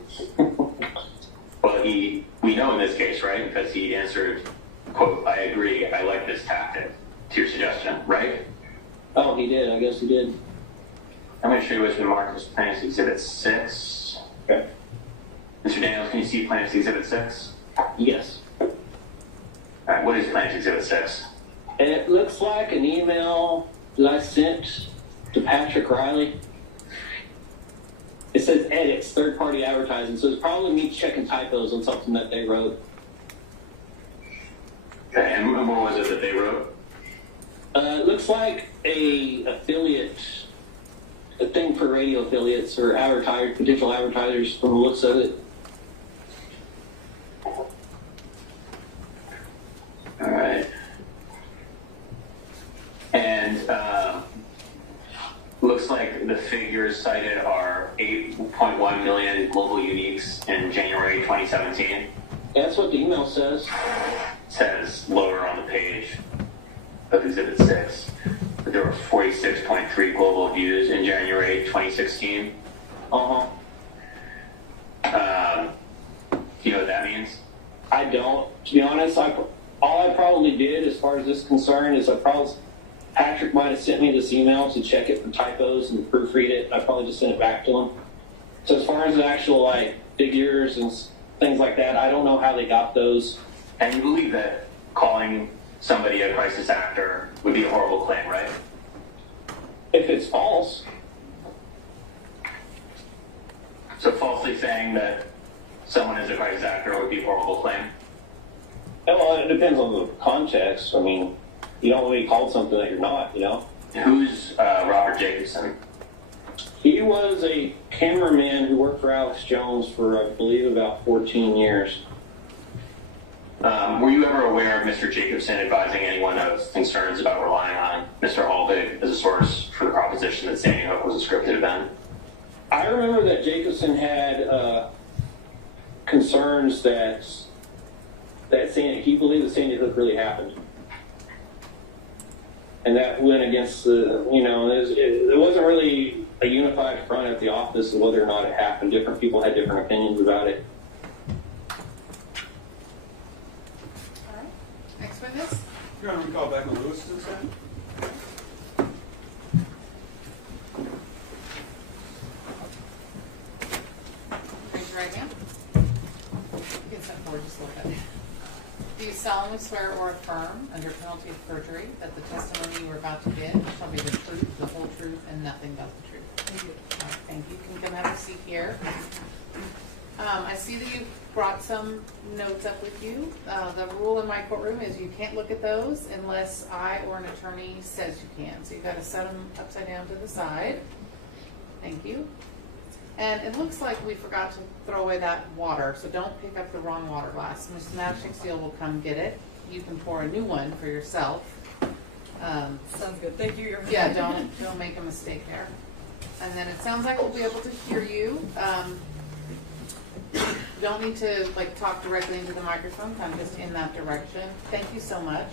Well, we know in this case, right? Because he answered, quote, "I agree, I like this tactic," to your suggestion, right? Oh, he did. I guess he did. I'm going to show you what's been marked as Plaintiff's Exhibit 6. Okay. Mr. Daniels, can you see Plaintiff's Exhibit 6? Yes. All right, what is Plaintiff's Exhibit 6? It looks like an email that I sent to Patrick Riley. It says edits, third-party advertising, so it's probably me checking typos on something that they wrote. Okay, and what was it that they wrote? It looks like a thing for radio affiliates or potential advertisers from the looks of it. All right. And looks like the figures cited are 8.1 million global uniques in January 2017. That's what the email says. It says lower on the page of Exhibit 6 that there were 46.3 global views in January 2016. Uh-huh. Do you know what that means? I don't. To be honest, all I probably did as far as this is concerned is Patrick might have sent me this email to check it for typos and proofread it. I probably just sent it back to him. So as far as the actual figures and things like that, I don't know how they got those. And you believe that calling somebody a crisis actor would be a horrible claim, right? If it's false. So falsely saying that someone is a crisis actor would be a horrible claim? Well, it depends on the context. I mean, you don't want to be called something that you're not, you know? Who's Robert Jacobson? He was a cameraman who worked for Alex Jones for, I believe, about 14 years. Were you ever aware of Mr. Jacobson advising anyone of concerns about relying on Mr. Halbig as a source for the proposition that Sandy Hook was a scripted event? I remember that Jacobson had concerns that he believed that Sandy Hook really happened. And that went against it wasn't really a unified front at the office of whether or not it happened. Different people had different opinions about it. Next witness? You're going to recall back on Lewis instead? solemnly swear or affirm, under penalty of perjury, that the testimony you are about to give shall be the truth, the whole truth, and nothing but the truth? Thank you. All right, thank you. Can you come have a seat here? I see that you brought some notes up with you. The rule in my courtroom is you can't look at those unless I or an attorney says you can. So you've got to set them upside down to the side. Thank you. And it looks like we forgot to throw away that water, so don't pick up the wrong water glass. Ms. Magic Steel will come get it. You can pour a new one for yourself. Sounds good. Thank you. Yeah, don't make a mistake there. And then it sounds like we'll be able to hear you. Don't need to talk directly into the microphone, kind of just in that direction. Thank you so much.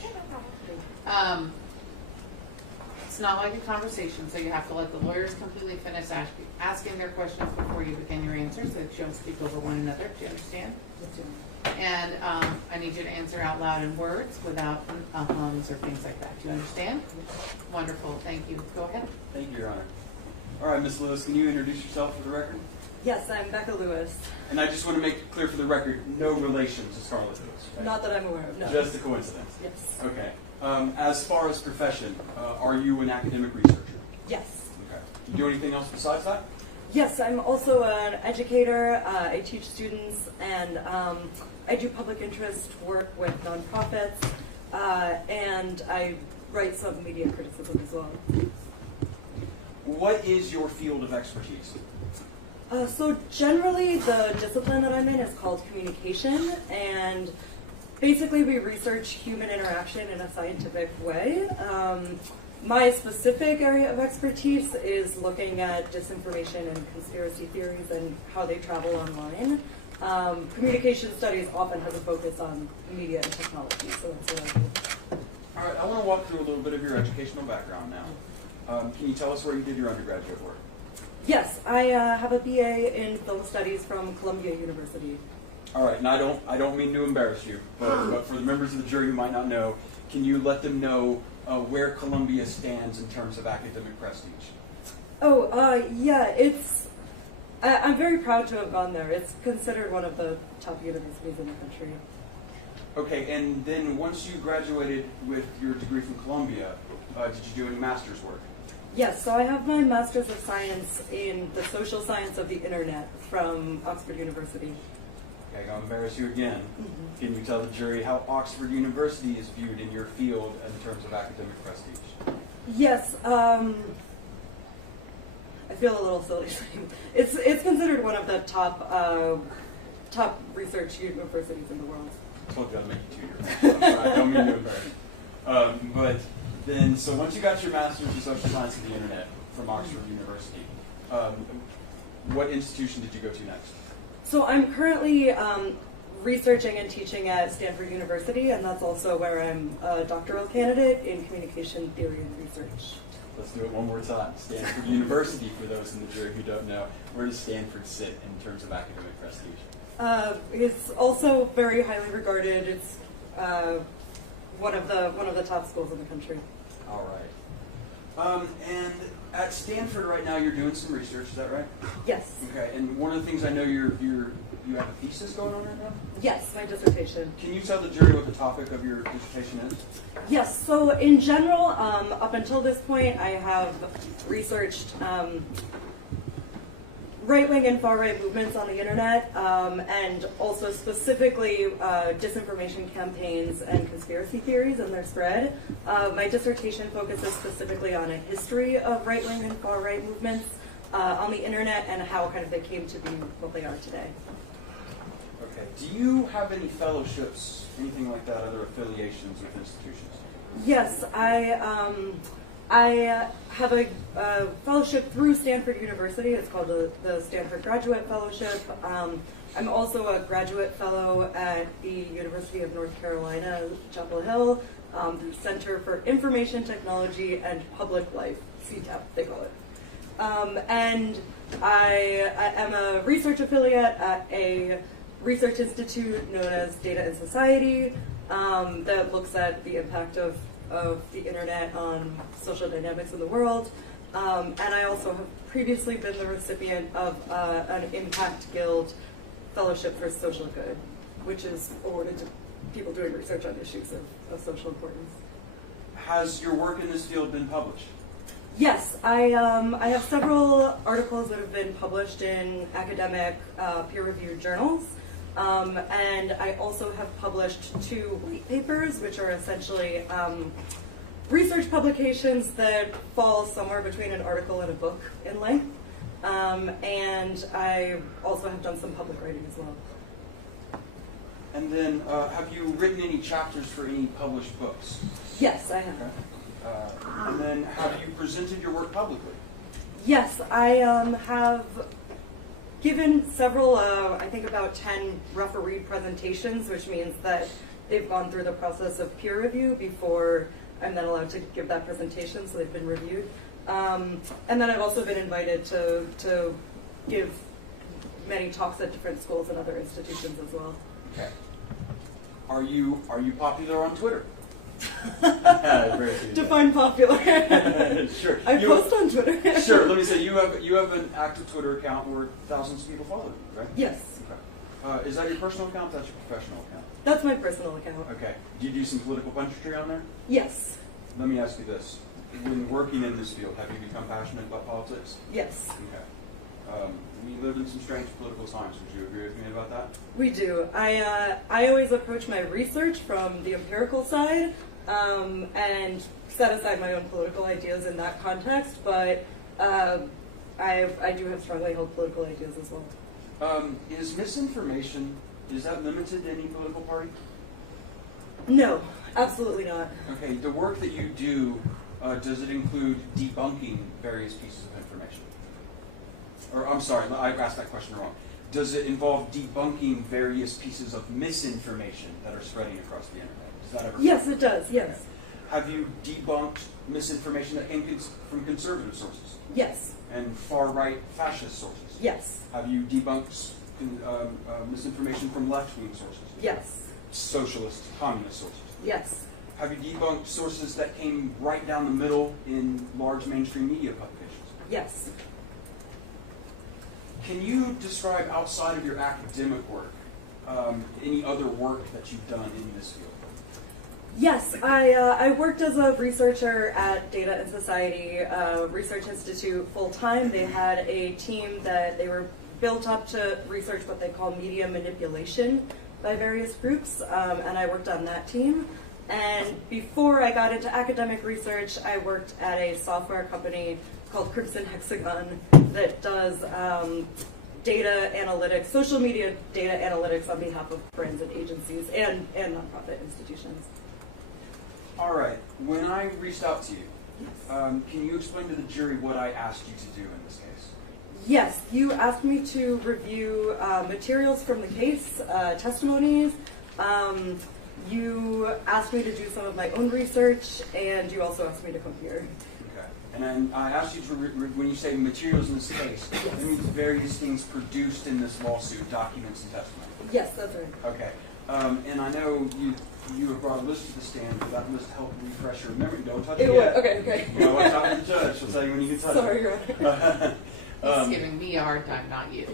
It's not like a conversation, so you have to let the lawyers completely finish asking their questions before you begin your answers, so that you don't speak over one another. Do you understand? And I need you to answer out loud in words without hums or things like that. Do you understand? Wonderful. Thank you. Go ahead. Thank you, Your Honor. All right, Ms. Lewis, can you introduce yourself for the record? Yes, I'm Becca Lewis. And I just want to make it clear for the record, no relation to Scarlett Lewis. Right? Not that I'm aware of, no. Just a coincidence. Yes. Okay. As far as profession, are you an academic researcher? Yes. Okay. Do you do anything else besides that? Yes, I'm also an educator. I teach students, and I do public interest work with nonprofits, and I write some media criticism as well. What is your field of expertise? So generally, the discipline that I'm in is called communication, and basically we research human interaction in a scientific way. My specific area of expertise is looking at disinformation and conspiracy theories and how they travel online. Communication studies often has a focus on media and technology, so that's what I do. All right, I want to walk through a little bit of your educational background now. Can you tell us where you did your undergraduate work? Yes, I have a BA in film studies from Columbia University. All right, and I don't mean to embarrass you, but for the members of the jury who might not know, can you let them know where Columbia stands in terms of academic prestige? Oh, yeah, I'm very proud to have gone there. It's considered one of the top universities in the country. Okay, and then once you graduated with your degree from Columbia, did you do any master's work? Yes, so I have my Master's of Science in the Social Science of the Internet from Oxford University. Okay, I'm going to embarrass you again. Mm-hmm. Can you tell the jury how Oxford University is viewed in your field in terms of academic prestige? Yes, I feel a little silly saying it's considered one of the top research universities in the world. I told you I'd make you 2 years. I don't mean to embarrass you. But then, so once you got your Master's in Social Science of the Internet from Oxford University, what institution did you go to next? So I'm currently researching and teaching at Stanford University, and that's also where I'm a doctoral candidate in communication theory and research. Let's do it one more time. Stanford University, for those in the jury who don't know, where does Stanford sit in terms of academic prestige? It's also very highly regarded. It's one of the top schools in the country. All right. And at Stanford right now, you're doing some research. Is that right? Yes. Okay. And one of the things I know you have a thesis going on right now. Yes, my dissertation. Can you tell the jury what the topic of your dissertation is? Yes. So in general, up until this point, I have researched right-wing and far-right movements on the internet, and also specifically disinformation campaigns and conspiracy theories and their spread. My dissertation focuses specifically on a history of right-wing and far-right movements on the internet and how kind of they came to be what they are today. Okay. Do you have any fellowships, anything like that, other affiliations with institutions? Yes, I have a fellowship through Stanford University. It's called the Stanford Graduate Fellowship. I'm also a graduate fellow at the University of North Carolina, Chapel Hill, through Center for Information Technology and Public Life, CTAP, they call it. And I am a research affiliate at a research institute known as Data and Society that looks at the impact of the internet on social dynamics in the world. And I also have previously been the recipient of an Impact Guild Fellowship for Social Good, which is awarded to people doing research on issues of social importance. Has your work in this field been published? Yes, I have several articles that have been published in academic peer-reviewed journals, and I also have published 2 white papers, which are essentially research publications that fall somewhere between an article and a book in length. And I also have done some public writing as well. And then, have you written any chapters for any published books? Yes, I have. Okay. And then, have you presented your work publicly? Yes, I have given several, I think about 10 refereed presentations, which means that they've gone through the process of peer review before I'm then allowed to give that presentation, so they've been reviewed. And then I've also been invited to give many talks at different schools and other institutions as well. Okay. Are you popular on Twitter? Define popular. Sure. I post on Twitter. Sure. Let me say you have an active Twitter account where thousands of people follow you, right? Yes. Okay. Is that your personal account? That's your professional account. That's my personal account. Okay. Do you do some political punditry on there? Yes. Let me ask you this: when working in this field, have you become passionate about politics? Yes. Okay. We live in some strange political times. Would you agree with me about that? We do. I always approach my research from the empirical side and set aside my own political ideas in that context, but I do have strongly held political ideas as well. Is misinformation, is that limited to any political party? No, absolutely not. Okay, the work that you do, does it include debunking various pieces of information? Or, I'm sorry, I asked that question wrong. Does it involve debunking various pieces of misinformation that are spreading across the internet? Does that ever? Yes, it does, yes. Okay. Have you debunked misinformation that came from conservative sources? Yes. And far-right fascist sources? Yes. Have you debunked misinformation from left-wing sources? Yes. Socialist, communist sources? Yes. Have you debunked sources that came right down the middle in large mainstream media publications? Yes. Can you describe, outside of your academic work, any other work that you've done in this field? Yes, I worked as a researcher at Data and Society Research Institute full-time. They had a team that they were built up to research what they call media manipulation by various groups, and I worked on that team. And before I got into academic research, I worked at a software company called Crimson Hexagon that does data analytics, social media data analytics on behalf of brands and agencies and nonprofit institutions. All right. When I reached out to you, can you explain to the jury what I asked you to do in this case? Yes, you asked me to review materials from the case, testimonies. You asked me to do some of my own research, and you also asked me to come here. Okay. And then I asked you to, when you say materials in this case, that means various things produced in this lawsuit, documents and testimony. Yes, that's right. Okay. And I know you have brought a list to the stand. Will that list help refresh your memory? Don't touch it yet. Okay, okay. You know, watch out for the judge. She'll tell you when you can touch Sorry, it. Your Honor. He's giving me a hard time, not you.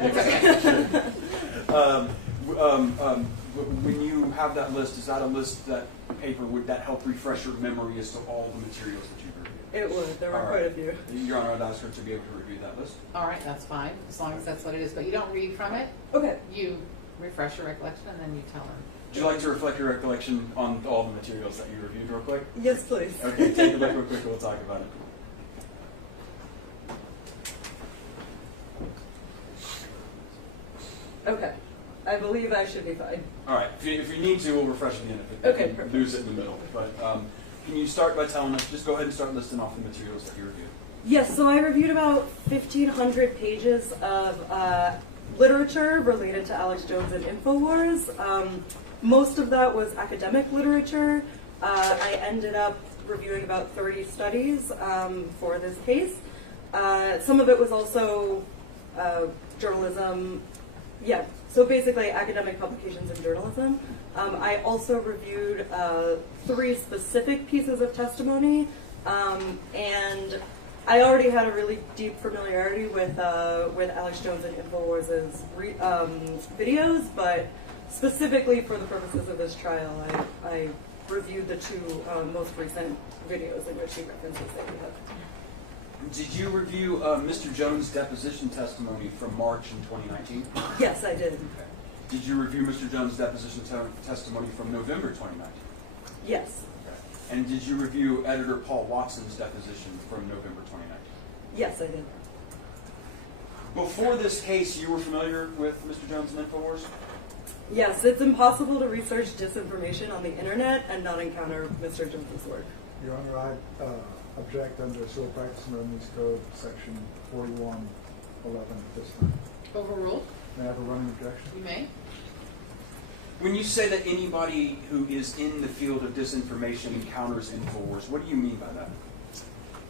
When you have that list, is that a list, that paper, would that help refresh your memory as to all the materials that you've reviewed? It would. There were All quite a right. few. Your Honor, I'd ask her to be able to review that list. All right, that's fine, as long as that's what it is. But you don't read from it. Okay. You refresh your recollection, and then you tell them. Would you like to reflect your recollection on all the materials that you reviewed real quick? Yes, please. Okay, take a look real quick, we'll talk about it. Okay. I believe I should be fine. All right, if you need to, we'll refresh it again if Okay, you perfect. lose it in the middle. But can you start by telling us, just go ahead and start listing off the materials that you reviewed. Yes, so I reviewed about 1,500 pages of literature related to Alex Jones and Infowars. Most of that was academic literature. I ended up reviewing about 30 studies for this case. Some of it was also journalism. Yeah, so basically academic publications in journalism. I also reviewed 3 specific pieces of testimony, and I already had a really deep familiarity with Alex Jones and Infowars' videos, but specifically for the purposes of this trial, I reviewed the two most recent videos in which he references that we have. Did you review Mr. Jones' deposition testimony from March in 2019? Yes, I did. Okay. Did you review Mr. Jones' deposition testimony from November 2019? Yes. Okay. And did you review Editor Paul Watson's deposition from November 2019? Yes, I did. Before this case, you were familiar with Mr. Jones and Infowars? Yes, it's impossible to research disinformation on the internet and not encounter Mr. Jones's work. Your Honor, I object under Civil Practice and Remedies Code, Section 4111 at this time. Overruled. May I have a running objection? You may. When you say that anybody who is in the field of disinformation encounters Infowars, what do you mean by that?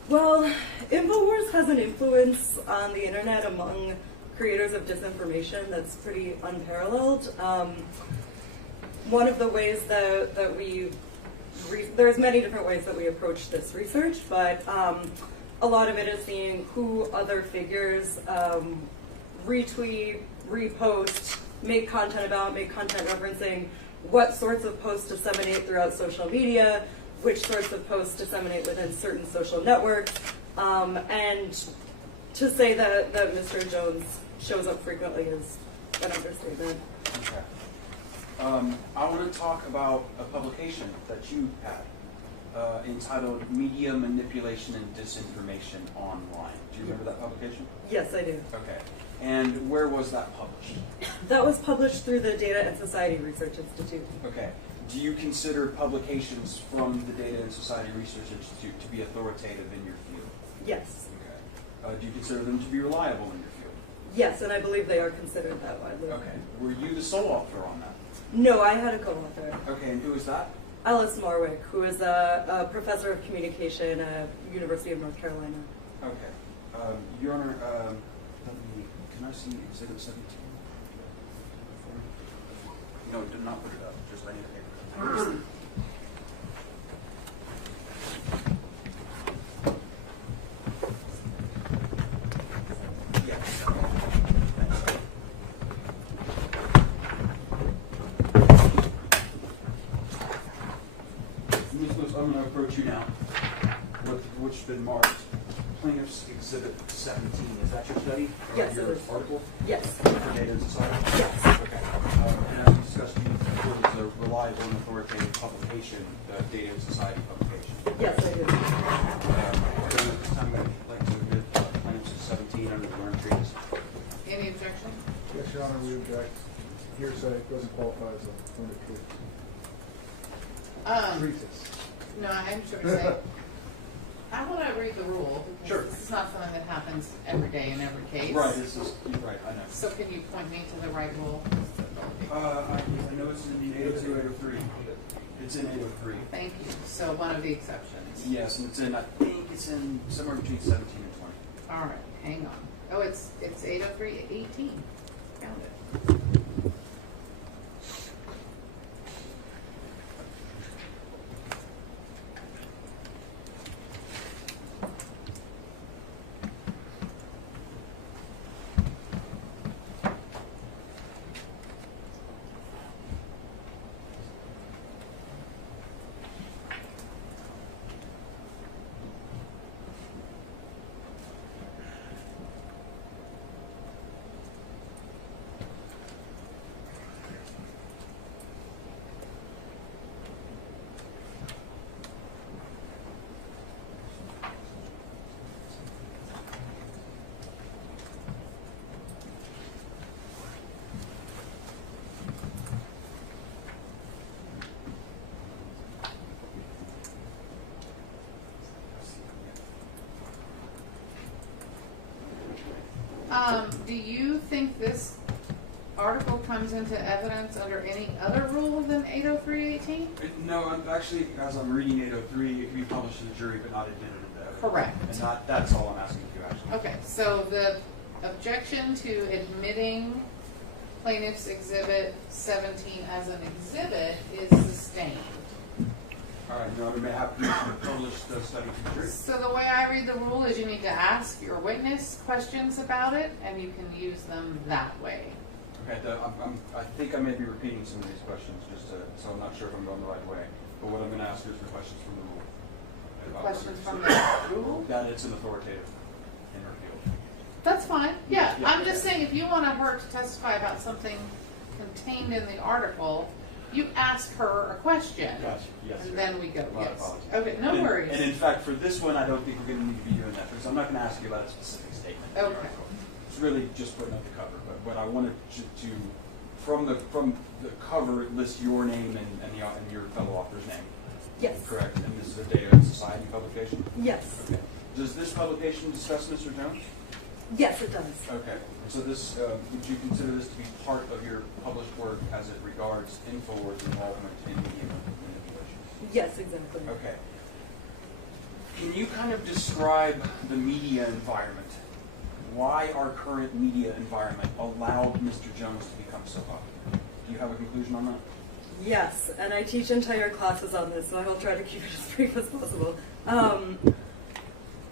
Well, Infowars has an influence on the internet among creators of disinformation that's pretty unparalleled. One of the ways that we, there's many different ways that we approach this research, but a lot of it is seeing who other figures retweet, repost, make content about, make content referencing, what sorts of posts disseminate throughout social media, which sorts of posts disseminate within certain social networks, and to say that Mr. Jones shows up frequently is an understatement. Okay. I want to talk about a publication that you had entitled Media Manipulation and Disinformation Online. Do you remember that publication? Yes, I do. Okay. And where was that published? That was published through the Data and Society Research Institute. Okay. Do you consider publications from the Data and Society Research Institute to be authoritative in your field? Yes. Okay. Do you consider them to be reliable in your field? Yes, and I believe they are considered that widely. Okay. Were you the sole author on that? No, I had a co-author. Okay, and who is that? Alice Marwick, who is a professor of communication at University of North Carolina. Okay. Your Honor, can I see Exhibit 17? No, do not put it up. Just I need a paper. I'm going to approach you now, which has been marked Plaintiff's Exhibit 17. Is that your study? Yes, your it is. article? Yes. For Data and Society? Yes. Okay. And as we discussed, you feel it's a reliable and authoritative publication, the Data and Society publication? Yes, I do. At this time, I'd like to admit Plaintiff's 17 under the Learned Treatise. Any objection? Yes, Your Honor, we object. Hearsay doesn't qualify as a learned treatise. Treatise. No, I'm sure to say. I want to read the rule. Sure. This is not something that happens every day in every case. Right, this is, right, I know. So can you point me to the right rule? I know it's in 802, 803. It's in 803. Thank you. So one of the exceptions. Yes, and it's in, I think it's in somewhere between 17 and 20. All right, hang on. Oh, it's 803, 18. Found it. Do you think this article comes into evidence under any other rule than 803.18? No, actually, as I'm reading 803, it can be published to the jury, but not admitted into evidence. Correct. And that's all I'm asking you, actually. Okay, so the objection to admitting Plaintiff's Exhibit 17 as an exhibit is sustained. All right, Your Honor, may I have permission to publish the study to the jury? So the way I read the rule is you need to ask your witness questions about it, and you can use them that way. Okay, I think I may be repeating some of these questions, so I'm not sure if I'm going the right way. But what I'm going to ask you is the questions from the rule. Questions from the rule? That it's an authoritative interview. That's fine. Yeah, Yeah, I'm just okay. saying if you want her to testify about something contained in the article, you ask her a question. Gotcha. Yes, And sir. then we go. My Yes. apologies. Okay, no worries. And in fact, for this one, I don't think we're going to need to be doing that because I'm not going to ask you about a specific statement. Okay. It's really just putting up the cover. But what I wanted to from the cover, it lists your name and your fellow author's name. Yes. Correct. And this is a Data and Society publication. Yes. Okay. Does this publication discuss Mr. Jones? Yes, it does. Okay. So this, would you consider this to be part of your published work as it regards Infowars involvement in media manipulation? Yes, exactly. Okay. Can you kind of describe the media environment? Why our current media environment allowed Mr. Jones to become so popular? Do you have a conclusion on that? Yes, and I teach entire classes on this, so I will try to keep it as brief as possible.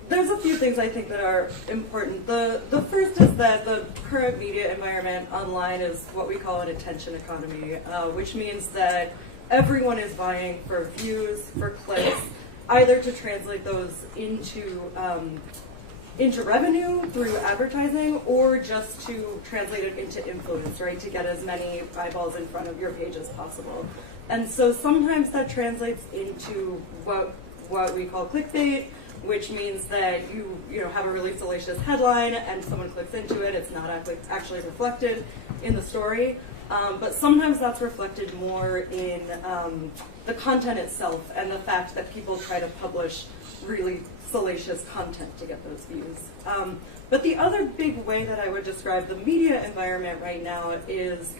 There's a few things I think that are important. The first is that the current media environment online is what we call an attention economy, which means that everyone is vying for views, for clicks, either to translate those into revenue through advertising, or just to translate it into influence, right? To get as many eyeballs in front of your page as possible. And so sometimes that translates into what we call clickbait, which means that you have a really salacious headline and someone clicks into it. It's not actually reflected in the story. But sometimes that's reflected more in the content itself and the fact that people try to publish really salacious content to get those views. But the other big way that I would describe the media environment right now is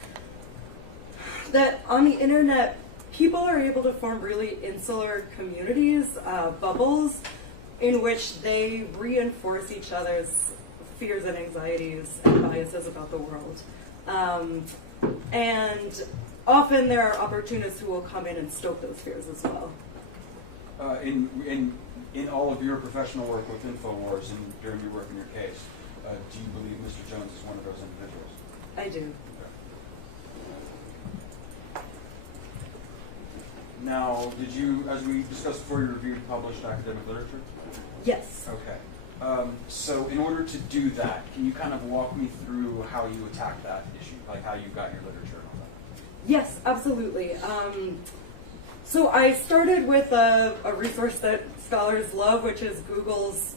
that on the internet, people are able to form really insular communities, bubbles, in which they reinforce each other's fears and anxieties and biases about the world. And often there are opportunists who will come in and stoke those fears as well. In all of your professional work with Infowars and during your work in your case, do you believe Mr. Jones is one of those individuals? I do. Now, did you, as we discussed before, you reviewed published academic literature? Yes. Okay. So in order to do that, can you kind of walk me through how you attack that issue, like how you got your literature and all that? Yes, absolutely. So I started with a resource that scholars love, which is Google's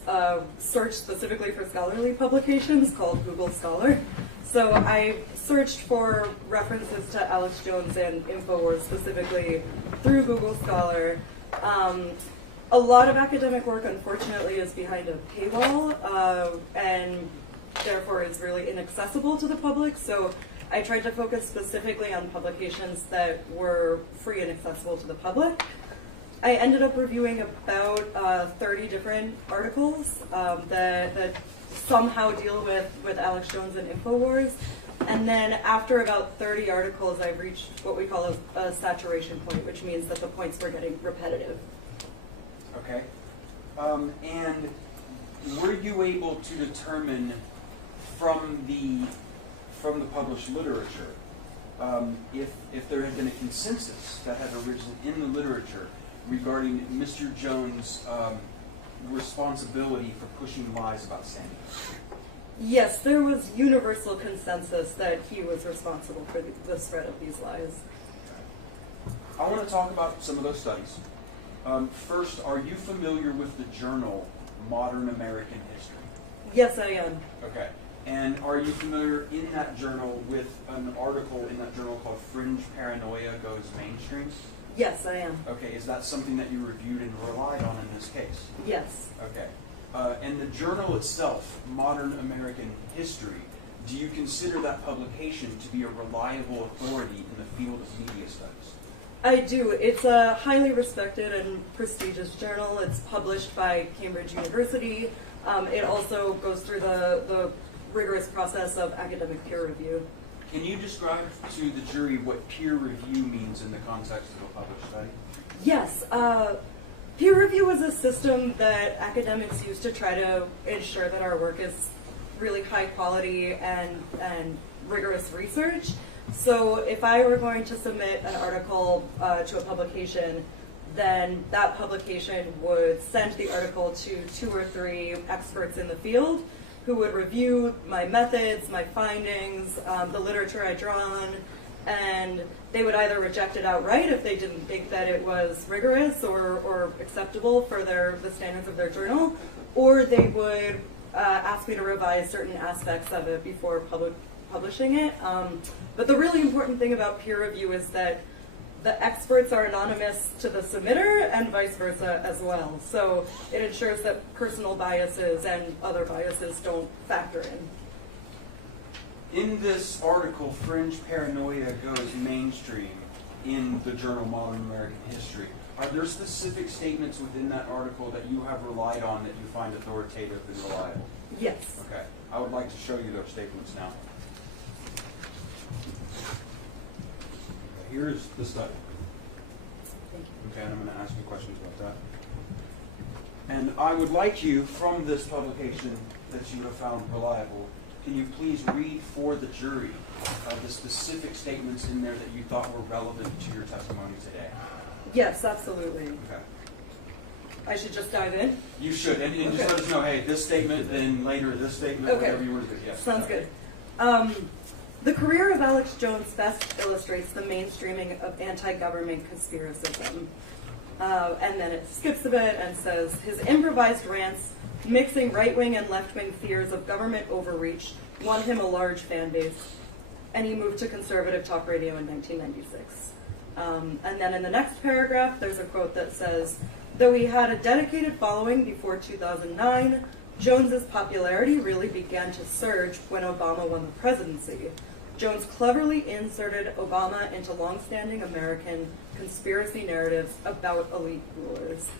search specifically for scholarly publications called Google Scholar. So I searched for references to Alex Jones and Infowars specifically through Google Scholar. A lot of academic work, unfortunately, is behind a paywall and therefore is really inaccessible to the public. So I tried to focus specifically on publications that were free and accessible to the public. I ended up reviewing about 30 different articles that somehow deal with Alex Jones and Infowars. And then after about 30 articles, I reached what we call a saturation point, which means that the points were getting repetitive. Okay. And were you able to determine from the published literature if there had been a consensus that had arisen in the literature regarding Mr. Jones' responsibility for pushing lies about Sandy? Yes, there was universal consensus that he was responsible for the spread of these lies. I want to talk about some of those studies. First, are you familiar with the journal Modern American History? Yes, I am. Okay. And are you familiar in that journal with an article in that journal called Fringe Paranoia Goes Mainstream? Yes, I am. Okay. Is that something that you reviewed and relied on in this case? Yes. Okay. And the journal itself, Modern American History, do you consider that publication to be a reliable authority in the field of media studies? I do. It's a highly respected and prestigious journal. It's published by Cambridge University. It also goes through the rigorous process of academic peer review. Can you describe to the jury what peer review means in the context of a published study? Yes. Peer review is a system that academics use to try to ensure that our work is really high quality and rigorous research. So if I were going to submit an article to a publication, then that publication would send the article to 2 or 3 experts in the field who would review my methods, my findings, the literature I draw on, and they would either reject it outright if they didn't think that it was rigorous or acceptable for the standards of their journal, or they would ask me to revise certain aspects of it before publishing it. But the really important thing about peer review is that the experts are anonymous to the submitter and vice versa as well. So it ensures that personal biases and other biases don't factor in. In this article, fringe paranoia goes mainstream in the journal Modern American History. Are there specific statements within that article that you have relied on that you find authoritative and reliable? Yes. Okay. I would like to show you those statements now. Here is the study. Thank you. Okay, and I'm going to ask you questions about that. And I would like you, from this publication that you have found reliable, can you please read for the jury the specific statements in there that you thought were relevant to your testimony today? Yes, absolutely. Okay. I should just dive in? You should, and just let us know, hey, this statement, then later this statement, Okay. whatever you want to do. Yes. Sounds good. The career of Alex Jones best illustrates the mainstreaming of anti-government conspiracism. And then it skips a bit and says, his improvised rants, mixing right-wing and left-wing fears of government overreach, won him a large fan base, and he moved to conservative talk radio in 1996. And then in the next paragraph, there's a quote that says, though he had a dedicated following before 2009, Jones's popularity really began to surge when Obama won the presidency. Jones cleverly inserted Obama into long-standing American conspiracy narratives about elite rulers.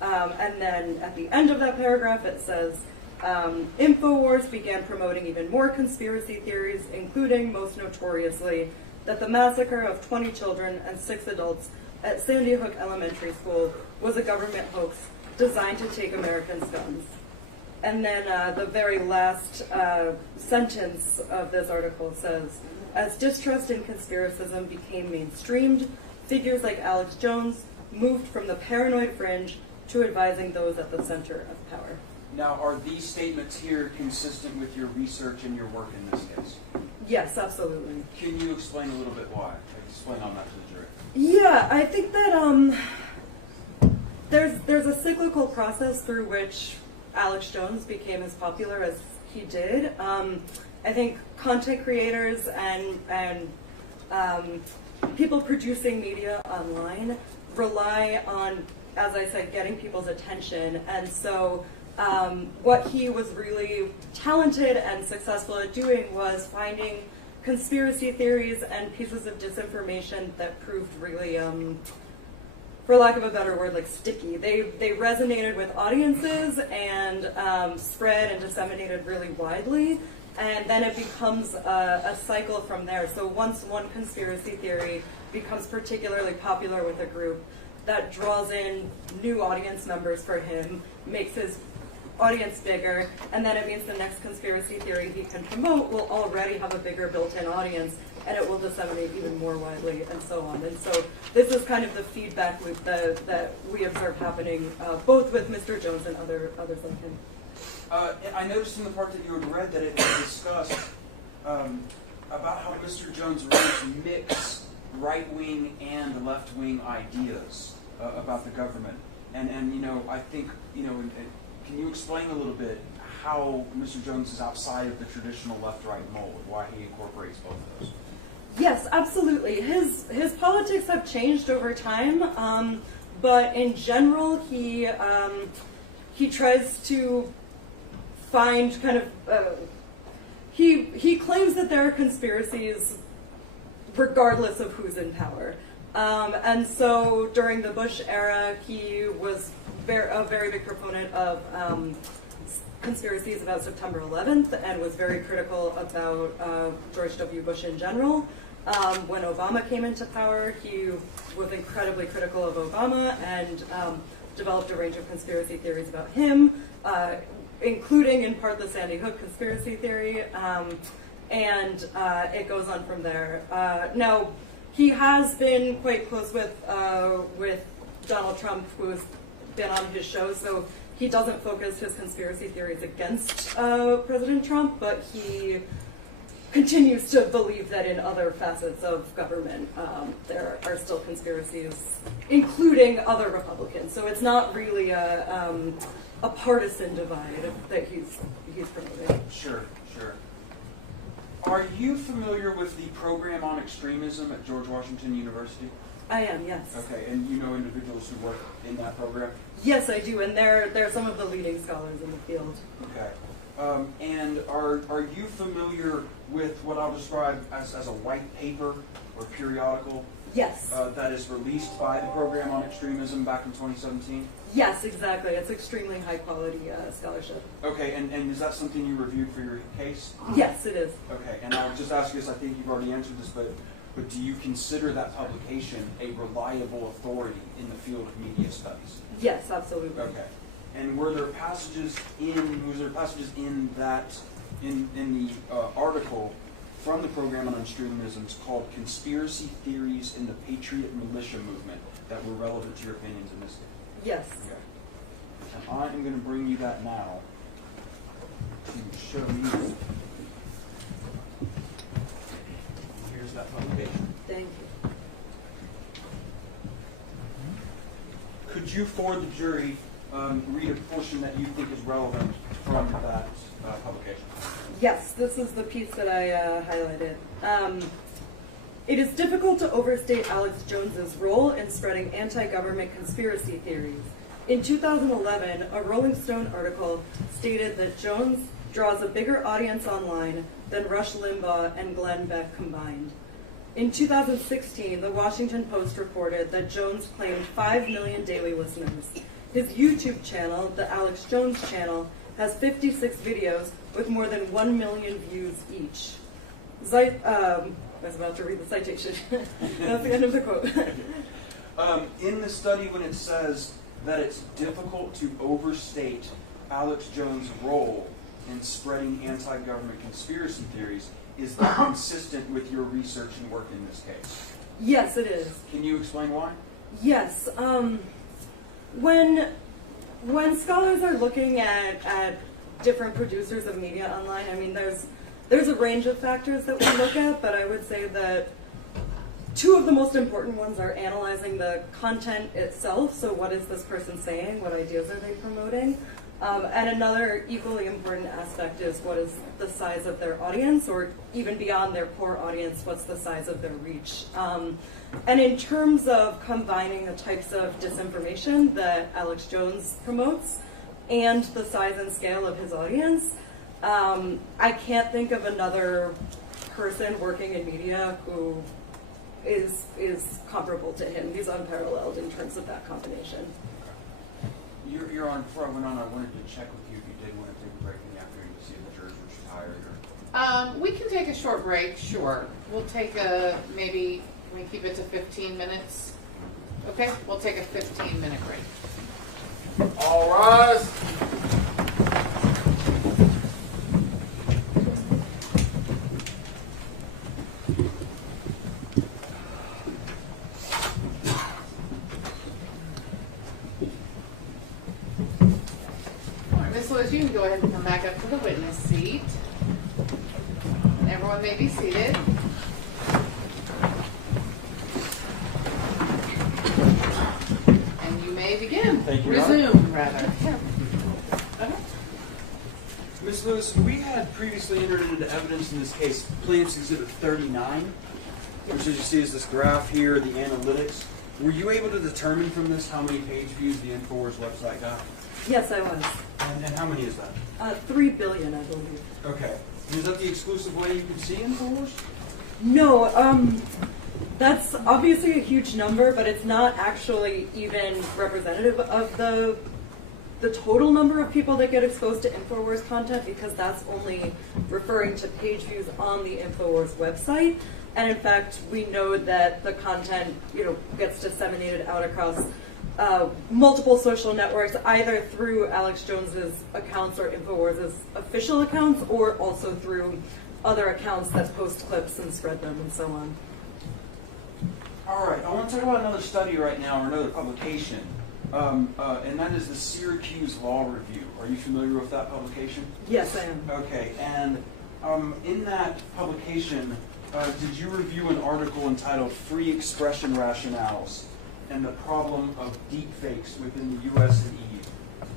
And then at the end of that paragraph, it says, Infowars began promoting even more conspiracy theories, including, most notoriously, that the massacre of 20 children and 6 adults at Sandy Hook Elementary School was a government hoax designed to take Americans' guns. And then the very last sentence of this article says, as distrust in conspiracism became mainstreamed, figures like Alex Jones moved from the paranoid fringe to advising those at the center of power. Now, are these statements here consistent with your research and your work in this case? Yes, absolutely. Can you explain a little bit why? Explain on that to the jury. Yeah, I think that there's a cyclical process through which Alex Jones became as popular as he did. I think content creators and people producing media online rely on, as I said, getting people's attention. And so what he was really talented and successful at doing was finding conspiracy theories and pieces of disinformation that proved really, for lack of a better word, like sticky. They resonated with audiences and spread and disseminated really widely. And then it becomes a cycle from there. So once one conspiracy theory becomes particularly popular with a group, that draws in new audience members for him, makes his audience bigger, and then it means the next conspiracy theory he can promote will already have a bigger built-in audience, and it will disseminate even more widely, and so on. And so this is kind of the feedback loop that we observe happening both with Mr. Jones and others like him. I noticed in the part that you had read that it was discussed about how Mr. Jones wants to mix right-wing and left-wing ideas about the government. And you know, I think, you know, can you explain a little bit how Mr. Jones is outside of the traditional left-right mold, why he incorporates both of those? Yes, absolutely. His politics have changed over time, but in general, he tries to find kind of he claims that there are conspiracies regardless of who's in power. And so during the Bush era, he was a very big proponent of conspiracies about September 11th and was very critical about George W. Bush in general. When Obama came into power, he was incredibly critical of Obama and developed a range of conspiracy theories about him. including in part the Sandy Hook conspiracy theory, and it goes on from there. Now, he has been quite close with Donald Trump, who's been on his show, so he doesn't focus his conspiracy theories against President Trump, but he continues to believe that in other facets of government there are still conspiracies, including other Republicans. So it's not really a partisan divide that he's promoting. Sure. Are you familiar with the program on extremism at George Washington University? I am, yes. Okay, and you know individuals who work in that program? Yes, I do, and they're some of the leading scholars in the field. Okay. And are you familiar with what I'll describe as a white paper or periodical? Yes. That is released by the Program on Extremism back in 2017? Yes, exactly. It's extremely high quality scholarship. Okay, and is that something you reviewed for your case? Yes, it is. Okay, and I would just ask you this, I think you've already answered this, but do you consider that publication a reliable authority in the field of media studies? Yes, absolutely. Okay. And were there passages in that the article from the Program on Extremism called "Conspiracy Theories in the Patriot Militia Movement" that were relevant to your opinions in this case? Yes. Okay. And I am going to bring you that now to show you. Here's that publication. Thank you. Could you, for the jury, read a portion that you think is relevant from that publication? Yes, this is the piece that I highlighted. It is difficult to overstate Alex Jones's role in spreading anti-government conspiracy theories. In 2011, a Rolling Stone article stated that Jones draws a bigger audience online than Rush Limbaugh and Glenn Beck combined. In 2016, the Washington Post reported that Jones claimed 5 million daily listeners. His YouTube channel, the Alex Jones channel, has 56 videos with more than 1 million views each. I was about to read the citation. That's the end of the quote. In the study, when it says that it's difficult to overstate Alex Jones' role in spreading anti-government conspiracy theories, is that consistent with your research and work in this case? Yes, it is. Can you explain why? Yes. When scholars are looking at different producers of media online, I mean, there's a range of factors that we look at, but I would say that two of the most important ones are analyzing the content itself. So what is this person saying? What ideas are they promoting? And another equally important aspect is what is the size of their audience, or even beyond their core audience, what's the size of their reach? And in terms of combining the types of disinformation that Alex Jones promotes and the size and scale of his audience, I can't think of another person working in media who is comparable to him. He's unparalleled in terms of that combination. Your Honor, before I went on, I wanted to check with you if you did want to take a break in the afternoon to see if the jurors were tired. Or... We can take a short break, sure. We'll take maybe, can we keep it to 15 minutes? Okay, we'll take a 15-minute break. All rise. Ms. Lewis, you can go ahead and come back up to the witness seat. And everyone may be seated. And you may begin. Thank you, Resume, rather. Ms. Lewis, we had previously entered into evidence in this case, Plaintiff's Exhibit 39, which as you see is this graph here, the analytics. Were you able to determine from this how many page views the Infowars website got? Yes, I was. And how many is that? 3 billion, I believe. Okay. And is that the exclusive way you can see Infowars? No, that's obviously a huge number, but it's not actually even representative of the total number of people that get exposed to Infowars content, because that's only referring to page views on the Infowars website. And in fact, we know that the content, gets disseminated out across multiple social networks, either through Alex Jones's accounts or Infowars' official accounts, or also through other accounts that post clips and spread them and so on. All right, I want to talk about another study right now, or another publication, and that is the Syracuse Law Review. Are you familiar with that publication? Yes, I am. Okay, and in that publication, did you review an article entitled Free Expression Rationales and the Problem of Deepfakes Within the U.S. and EU?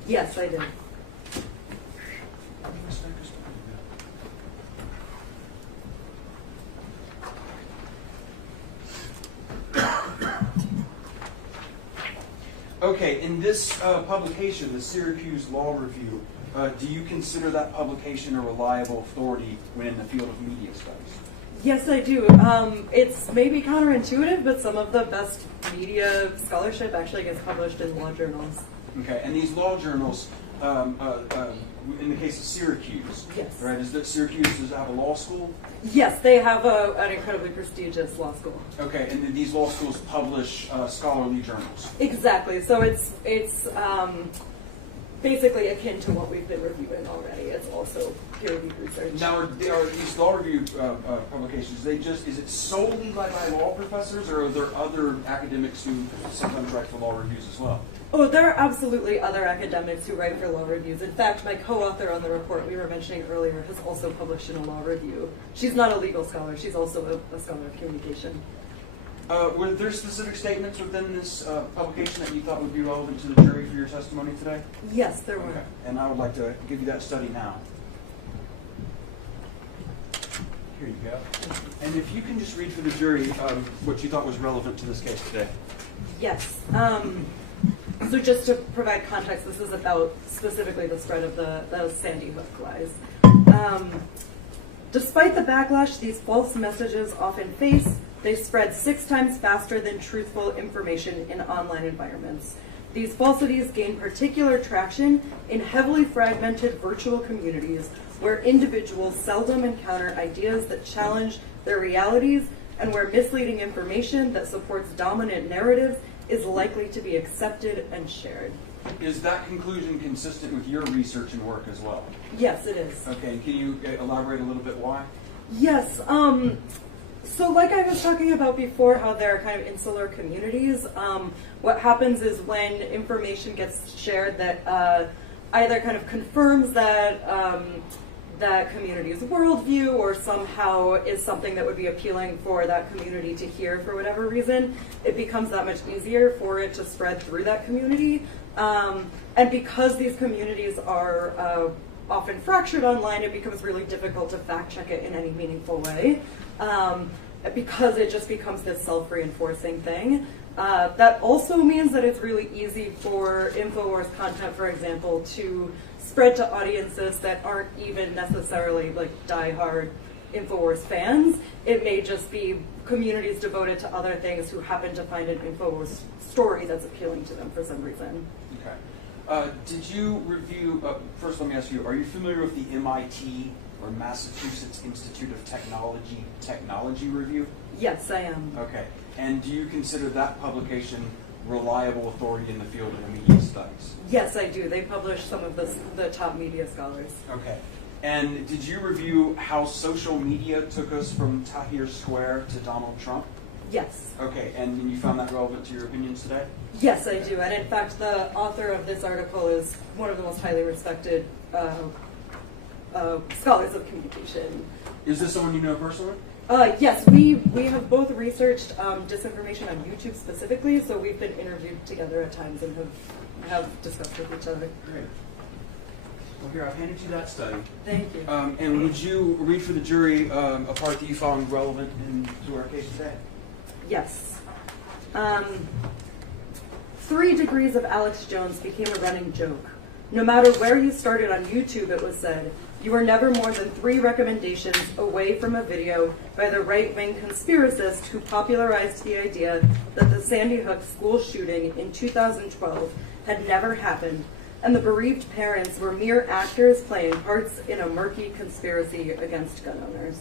Yes, I did. Okay, in this publication, the Syracuse Law Review, do you consider that publication a reliable authority when in the field of media studies? Yes, I do. It's maybe counterintuitive, but some of the best media scholarship actually gets published in law journals. Okay, and these law journals, in the case of Syracuse, yes, right? Is that Syracuse does it have a law school? Yes, they have an incredibly prestigious law school. Okay, and then these law schools publish scholarly journals. Exactly. So it's basically akin to what we've been reviewing already. It's also peer-reviewed research. Now, are these law review publications? Is it solely by law professors, or are there other academics who sometimes write for law reviews as well? Oh, there are absolutely other academics who write for law reviews. In fact, my co-author on the report we were mentioning earlier has also published in a law review. She's not a legal scholar. She's also a scholar of communication. Were there specific statements within this publication that you thought would be relevant to the jury for your testimony today? Yes, there were. Okay. And I would like to give you that study now. Here you go. And if you can just read for the jury what you thought was relevant to this case today. Yes. So just to provide context, this is about specifically the spread of the Sandy Hook lies. Despite the backlash these false messages often face, they spread 6 times faster than truthful information in online environments. These falsities gain particular traction in heavily fragmented virtual communities where individuals seldom encounter ideas that challenge their realities and where misleading information that supports dominant narratives is likely to be accepted and shared. Is that conclusion consistent with your research and work as well? Yes, it is. Okay, can you elaborate a little bit why? Yes. So like I was talking about before, how there are kind of insular communities, what happens is when information gets shared that either kind of confirms that that community's worldview or somehow is something that would be appealing for that community to hear for whatever reason, it becomes that much easier for it to spread through that community. And because these communities are often fractured online, it becomes really difficult to fact check it in any meaningful way. Because it just becomes this self-reinforcing thing. That also means that it's really easy for Infowars content, for example, to spread to audiences that aren't even necessarily like diehard Infowars fans. It may just be communities devoted to other things who happen to find an Infowars story that's appealing to them for some reason. Okay. Did you review, first let me ask you, are you familiar with the MIT or Massachusetts Institute of Technology Review? Yes, I am. Okay. And do you consider that publication reliable authority in the field of media studies? Yes, I do. They publish some of the top media scholars. Okay. And did you review how social media took us from Tahrir Square to Donald Trump? Yes. Okay, and you found that relevant to your opinions today? Yes, I do. And in fact, the author of this article is one of the most highly respected scholars of communication. Is this someone you know personally? Yes, we have both researched disinformation on YouTube specifically, so we've been interviewed together at times and have discussed with each other. Great. Well, here, I've handed you that study. Thank you. And would you read for the jury a part that you found relevant to our case today? Yes. 3 degrees of Alex Jones became a running joke. No matter where you started on YouTube, it was said, you were never more than 3 recommendations away from a video by the right-wing conspiracist who popularized the idea that the Sandy Hook school shooting in 2012 had never happened, and the bereaved parents were mere actors playing parts in a murky conspiracy against gun owners.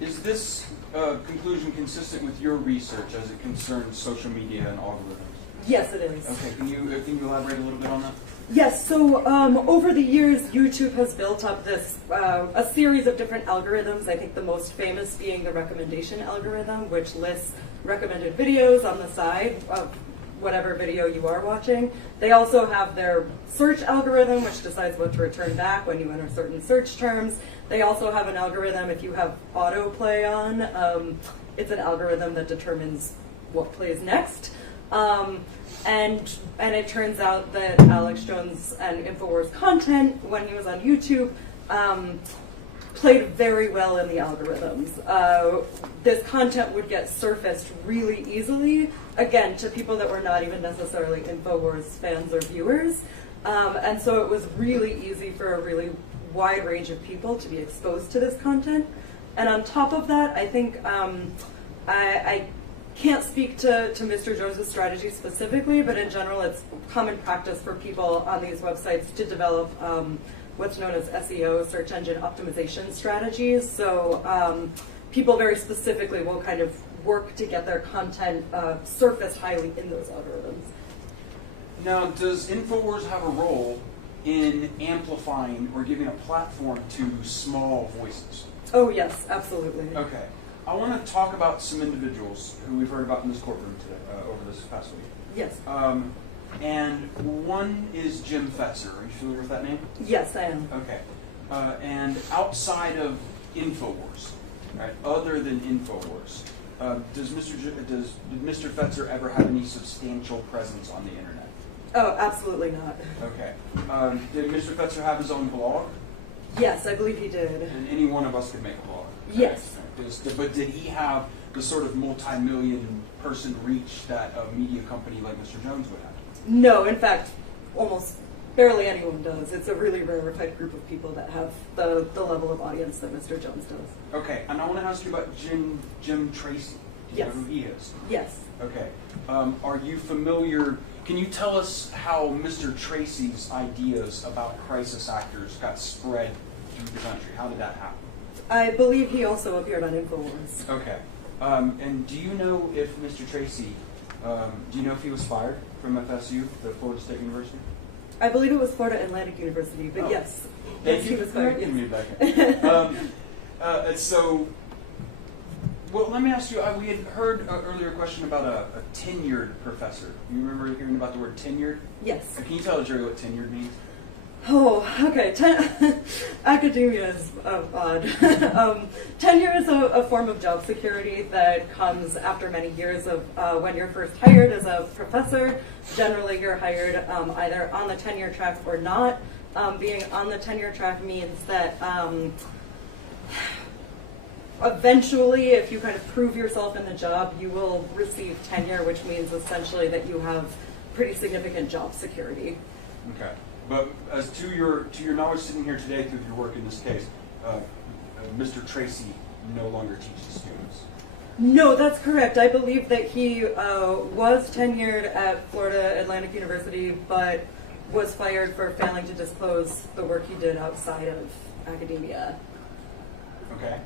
Is this conclusion consistent with your research as it concerns social media and algorithms? Yes, it is. Okay, can you elaborate a little bit on that? Yes, so over the years, YouTube has built up this, a series of different algorithms, I think the most famous being the recommendation algorithm, which lists recommended videos on the side of whatever video you are watching. They also have their search algorithm, which decides what to return back when you enter certain search terms. They also have an algorithm if you have autoplay on. It's an algorithm that determines what plays next. And it turns out that Alex Jones and Infowars content, when he was on YouTube, played very well in the algorithms. This content would get surfaced really easily, again, to people that were not even necessarily Infowars fans or viewers. And so it was really easy for a really wide range of people to be exposed to this content. And on top of that, I think I can't speak to Mr. Jones' strategy specifically, but in general, it's common practice for people on these websites to develop what's known as SEO, search engine optimization strategies. So people very specifically will kind of work to get their content surfaced highly in those algorithms. Now, does Infowars have a role in amplifying or giving a platform to small voices? Oh, yes, absolutely. Okay. I want to talk about some individuals who we've heard about in this courtroom today, over this past week. Yes. And one is Jim Fetzer. Are you familiar with that name? Yes, I am. Okay. And outside of Infowars, right, other than Infowars, did Mr. Fetzer ever have any substantial presence on the internet? Oh, absolutely not. Okay. Did Mr. Fetzer have his own blog? Yes, I believe he did. And any one of us could make a blog. Yes. But did he have the sort of multi-million person reach that a media company like Mr. Jones would have? No, in fact, almost barely anyone does. It's a really rarefied group of people that have the level of audience that Mr. Jones does. Okay, and I want to ask you about Jim Tracy. Do you know who he is? Yes. Okay. Are you familiar? Can you tell us how Mr. Tracy's ideas about crisis actors got spread through the country? How did that happen? I believe he also appeared on Infowars. Okay. And do you know if Mr. Tracy, do you know if he was fired from FSU, the Florida State University? I believe it was Florida Atlantic University, but yes. Thank yes, you he was for fired. correcting Yes. me, Becca. Well, let me ask you, we had heard an earlier question about a tenured professor. You remember hearing about the word tenured? Yes. Can you tell the jury what tenured means? Oh, okay. Academia is odd. Tenure is a form of job security that comes after many years of when you're first hired as a professor. Generally, you're hired either on the tenure track or not. Being on the tenure track means that eventually, if you kind of prove yourself in the job, you will receive tenure, which means essentially that you have pretty significant job security. Okay. But as to your knowledge sitting here today through your work in this case, Mr. Tracy no longer teaches students. No, that's correct. I believe that he was tenured at Florida Atlantic University, but was fired for failing to disclose the work he did outside of academia. Okay.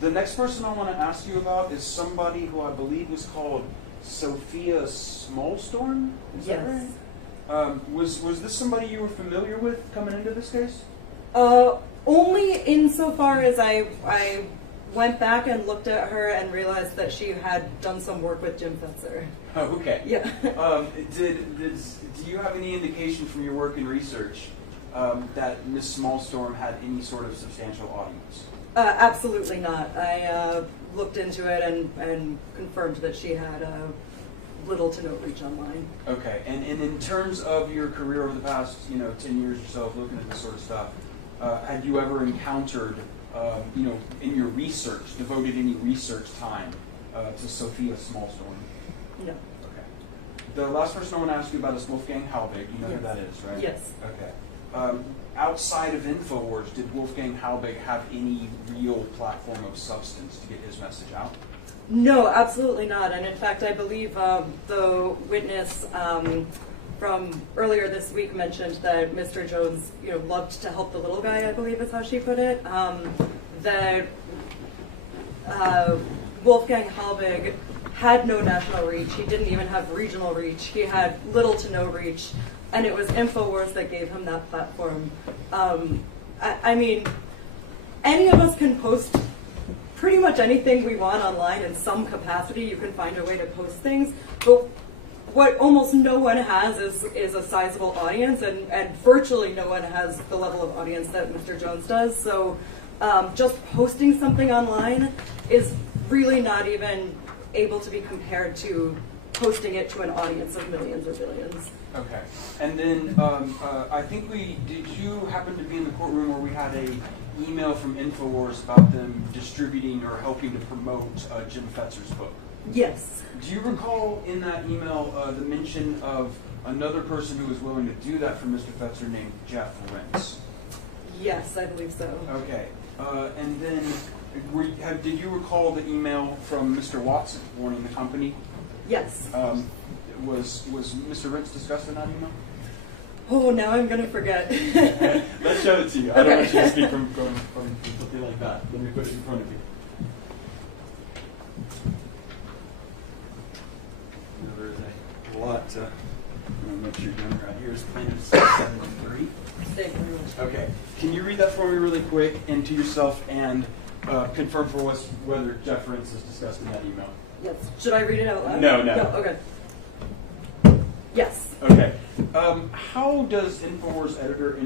The next person I want to ask you about is somebody who I believe was called Sophia Smallstorm. Is that right? Was this somebody you were familiar with coming into this case? Only insofar as I went back and looked at her and realized that she had done some work with Jim Fetzer. Oh, okay. Yeah. Do you have any indication from your work and research that Miss Smallstorm had any sort of substantial audience? Absolutely not. I looked into it and confirmed that she had little to no reach online. Okay, and in terms of your career over the past 10 years or so, looking at this sort of stuff, had you ever encountered, in your research, devoted any research time to Sophia Smallstorm? No. Okay. The last person I want to ask you about is Wolfgang Halbig. You know who that is, right? Yes. Okay. Outside of Infowars, did Wolfgang Halbig have any real platform of substance to get his message out? No, absolutely not. And in fact, I believe the witness from earlier this week mentioned that Mr. Jones, loved to help the little guy, I believe is how she put it. That Wolfgang Halbig had no national reach. He didn't even have regional reach. He had little to no reach. And it was Infowars that gave him that platform. I mean, any of us can post pretty much anything we want online in some capacity. You can find a way to post things. But what almost no one has is a sizable audience, and virtually no one has the level of audience that Mr. Jones does. So just posting something online is really not even able to be compared to posting it to an audience of millions or billions. Okay. And then I think did you happen to be in the courtroom where we had a email from Infowars about them distributing or helping to promote Jim Fetzer's book? Yes. Do you recall in that email the mention of another person who was willing to do that for Mr. Fetzer named Jeff Rentz? Yes, I believe so. Okay. And then did you recall the email from Mr. Watson warning the company? Yes. Was Mr. Rentz discussed in that email? Oh, now I'm going to forget. Let's show it to you. I don't want you to speak from something like that. Let me put it in front of you. There is a lot to make sure you're doing it right. Here's plaintiff 673. Thank you very much. Okay. Can you read that for me really quick and to yourself and confirm for us whether Jeff Rentz is discussed in that email? Yes. Should I read it out loud? No. Okay. Yes. Okay. How does Infowars editor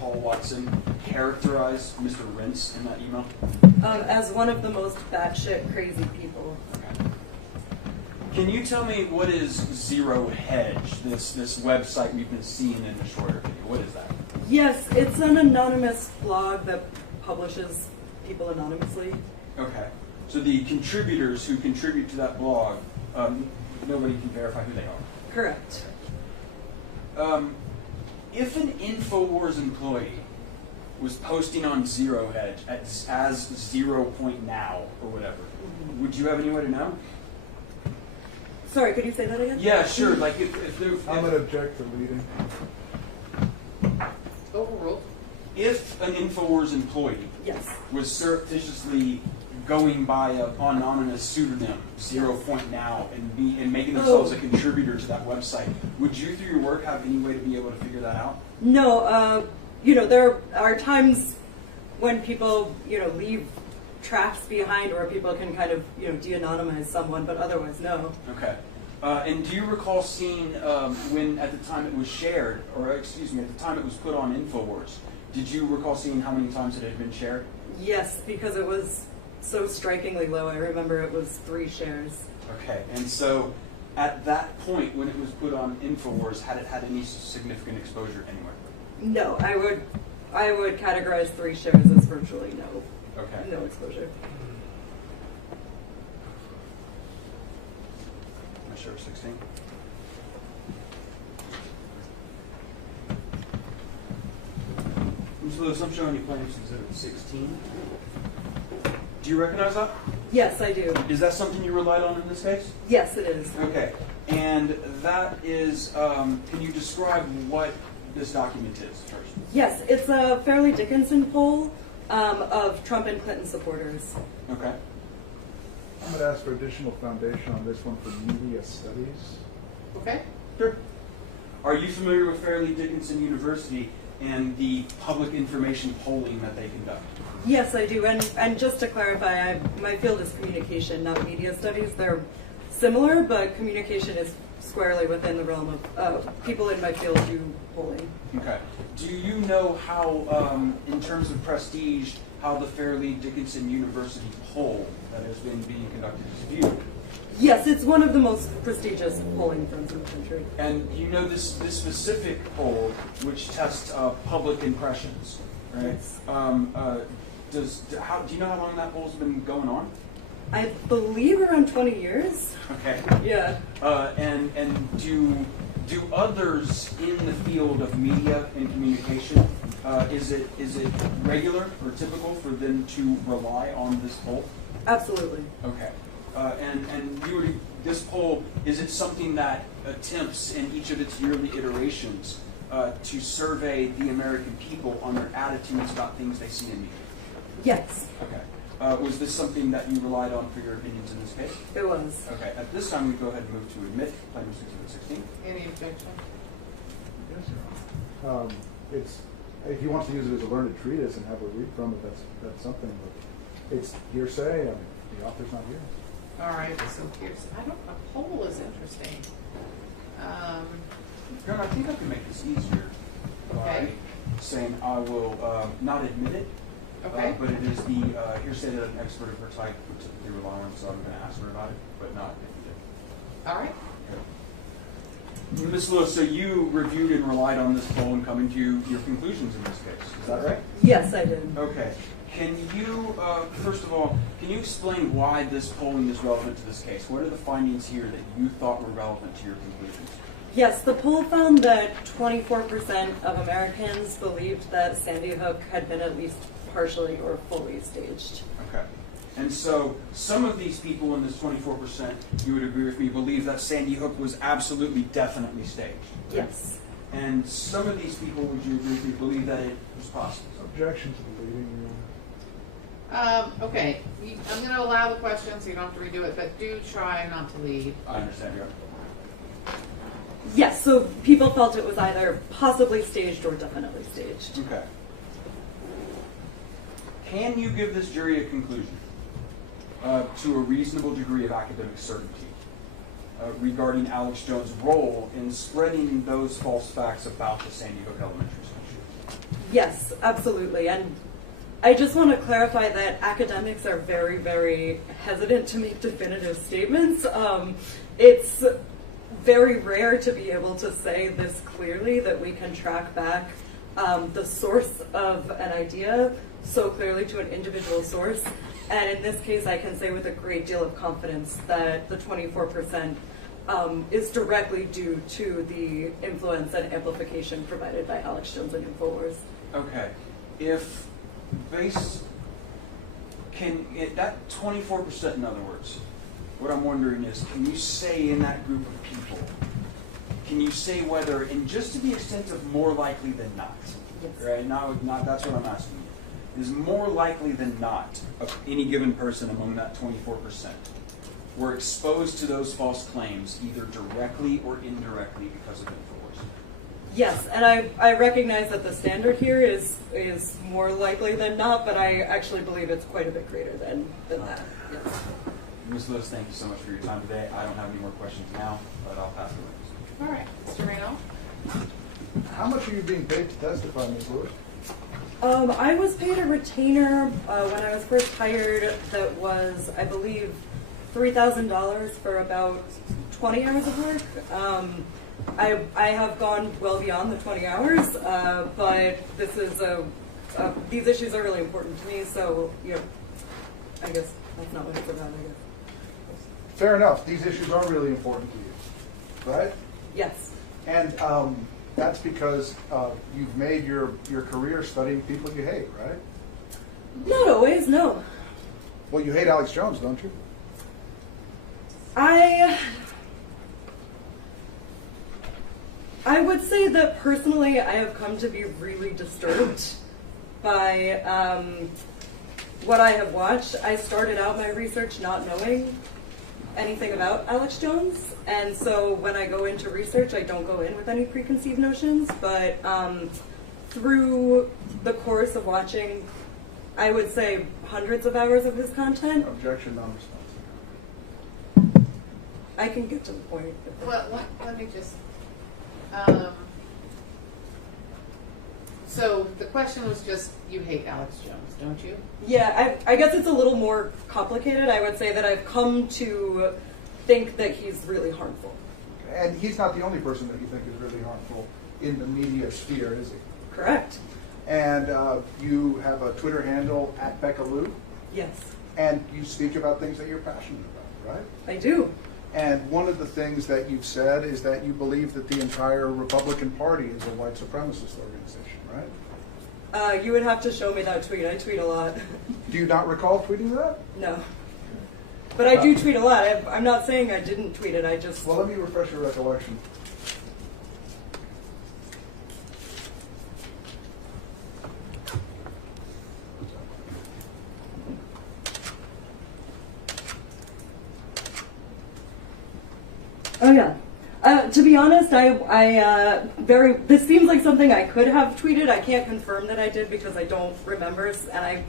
Paul Watson characterize Mr. Rentz in that email? As one of the most batshit crazy people. Okay. Can you tell me what is Zero Hedge, this website we've been seeing in the shorter video? What is that? Yes, it's an anonymous blog that publishes people anonymously. Okay. So the contributors who contribute to that blog, nobody can verify who they are. Correct. If an Infowars employee was posting on Zero Hedge as 0 point now or whatever, would you have any way to know? Sorry, could you say that again? Yeah, sure. Like if I'm going to object to leading. Overruled. If an Infowars employee was surreptitiously going by an anonymous pseudonym, 0 point now, and making themselves a contributor to that website, would you, through your work, have any way to be able to figure that out? No. There are times when people, leave traps behind where people can kind of, de-anonymize someone, but otherwise, no. Okay. And do you recall seeing when, at the time it was shared, or excuse me, at the time it was put on Infowars, did you recall seeing how many times it had been shared? Yes, because it was so strikingly low. I remember it was 3 shares. Okay, and so at that point when it was put on Infowars, had it had any significant exposure anywhere? No, I would categorize 3 shares as virtually no. Okay. No exposure. Am I sure 16? Mr. Lewis, I'm showing you plaintiff's exhibit 16. Do you recognize that? Yes, I do. Is that something you relied on in this case? Yes, it is. Okay. And that is, can you describe what this document is first? Yes, it's a Fairleigh Dickinson poll of Trump and Clinton supporters. Okay. I'm going to ask for additional foundation on this one for media studies. Okay. Sure. Are you familiar with Fairleigh Dickinson University and the public information polling that they conduct? Yes, I do. And just to clarify, my field is communication, not media studies. They're similar, but communication is squarely within the realm of people in my field do polling. Okay. Do you know how, in terms of prestige, how the Fairleigh Dickinson University poll that has been being conducted is viewed? Yes, it's one of the most prestigious polling firms in the country. And you know this specific poll, which tests public impressions, right? Do you know how long that poll's been going on? I believe around 20 years. Okay. Yeah. And do others in the field of media and communication, is it regular or typical for them to rely on this poll? Absolutely. Okay. And this poll, is it something that attempts in each of its yearly iterations to survey the American people on their attitudes about things they see in media? Yes. Okay. Was this something that you relied on for your opinions in this case? It was. Okay, at this time, we go ahead and move to admit Plaintiff Exhibit 16. Any objection? Yes, Your Honor. It's, if he wants to use it as a learned treatise and have a read from it, that's something, but it's hearsay, and the author's not here. All right, so here's, a poll is interesting. Your Honor, I think I can make this easier by saying I will not admit it, but it is the hearsay that an expert of her type would typically rely on, so I'm going to ask her about it, but not admit it. All right. Ms. Lewis, so you reviewed and relied on this poll and coming to your conclusions in this case, is that right? Yes, I did. Okay. Can you, first of all, can you explain why this polling is relevant to this case? What are the findings here that you thought were relevant to your conclusions? Yes, the poll found that 24% of Americans believed that Sandy Hook had been at least partially or fully staged. Okay. And so some of these people in this 24%, you would agree with me, believe that Sandy Hook was absolutely, definitely staged. Yes. And some of these people, would you agree with me, believe that it was possible? Objection to the leading. Okay, I'm going to allow the question, so you don't have to redo it, but do try not to lead. I understand, yeah. Yes, so people felt it was either possibly staged or definitely staged. Okay. Can you give this jury a conclusion to a reasonable degree of academic certainty regarding Alex Jones' role in spreading those false facts about the Sandy Hook Elementary School shooting? Yes, absolutely. And I just want to clarify that academics are very, very hesitant to make definitive statements. It's very rare to be able to say this clearly, that we can track back the source of an idea so clearly to an individual source. And in this case, I can say with a great deal of confidence that the 24% is directly due to the influence and amplification provided by Alex Jones and Infowars. Okay. If that 24%, in other words, what I'm wondering is, can you say in that group of people, can you say whether, and just to the extent of more likely than not, yes. Right? Not that's what I'm asking you. Is more likely than not of any given person among that 24% were exposed to those false claims either directly or indirectly because of Infowars? Yes, and I recognize that the standard here is more likely than not, but I actually believe it's quite a bit greater than that. Yes. Ms. Lewis, thank you so much for your time today. I don't have any more questions now, but I'll pass it All right, Mr. Reno. How much are you being paid to testify, Ms. Lewis? I was paid a retainer when I was first hired that was, I believe, $3,000 for about 20 hours of work. I have gone well beyond the 20 hours, but this is these issues are really important to me, so I guess that's not what it's about, I guess. Fair enough. These issues are really important to you, right? Yes. And that's because you've made your career studying people you hate, right? Not always, no. Well, you hate Alex Jones, don't you? I would say that personally I have come to be really disturbed by what I have watched. I started out my research not knowing anything about Alex Jones, and so when I go into research I don't go in with any preconceived notions, but through the course of watching, I would say, hundreds of hours of his content. Objection, non-responsive. I can get to the point. Well, let me just. So the question was just, you hate Alex Jones, don't you? Yeah, I guess it's a little more complicated. I would say that I've come to think that he's really harmful. And he's not the only person that you think is really harmful in the media sphere, is he? Correct. And you have a Twitter handle @Beckaloo. Yes. And you speak about things that you're passionate about, right? I do. And one of the things that you've said is that you believe that the entire Republican Party is a white supremacist organization, right? You would have to show me that tweet. I tweet a lot. Do you not recall tweeting that? No. But I do tweet a lot. I'm not saying I didn't tweet it. I just... Well, let me refresh your recollection. Oh yeah. To be honest, this seems like something I could have tweeted. I can't confirm that I did because I don't remember, and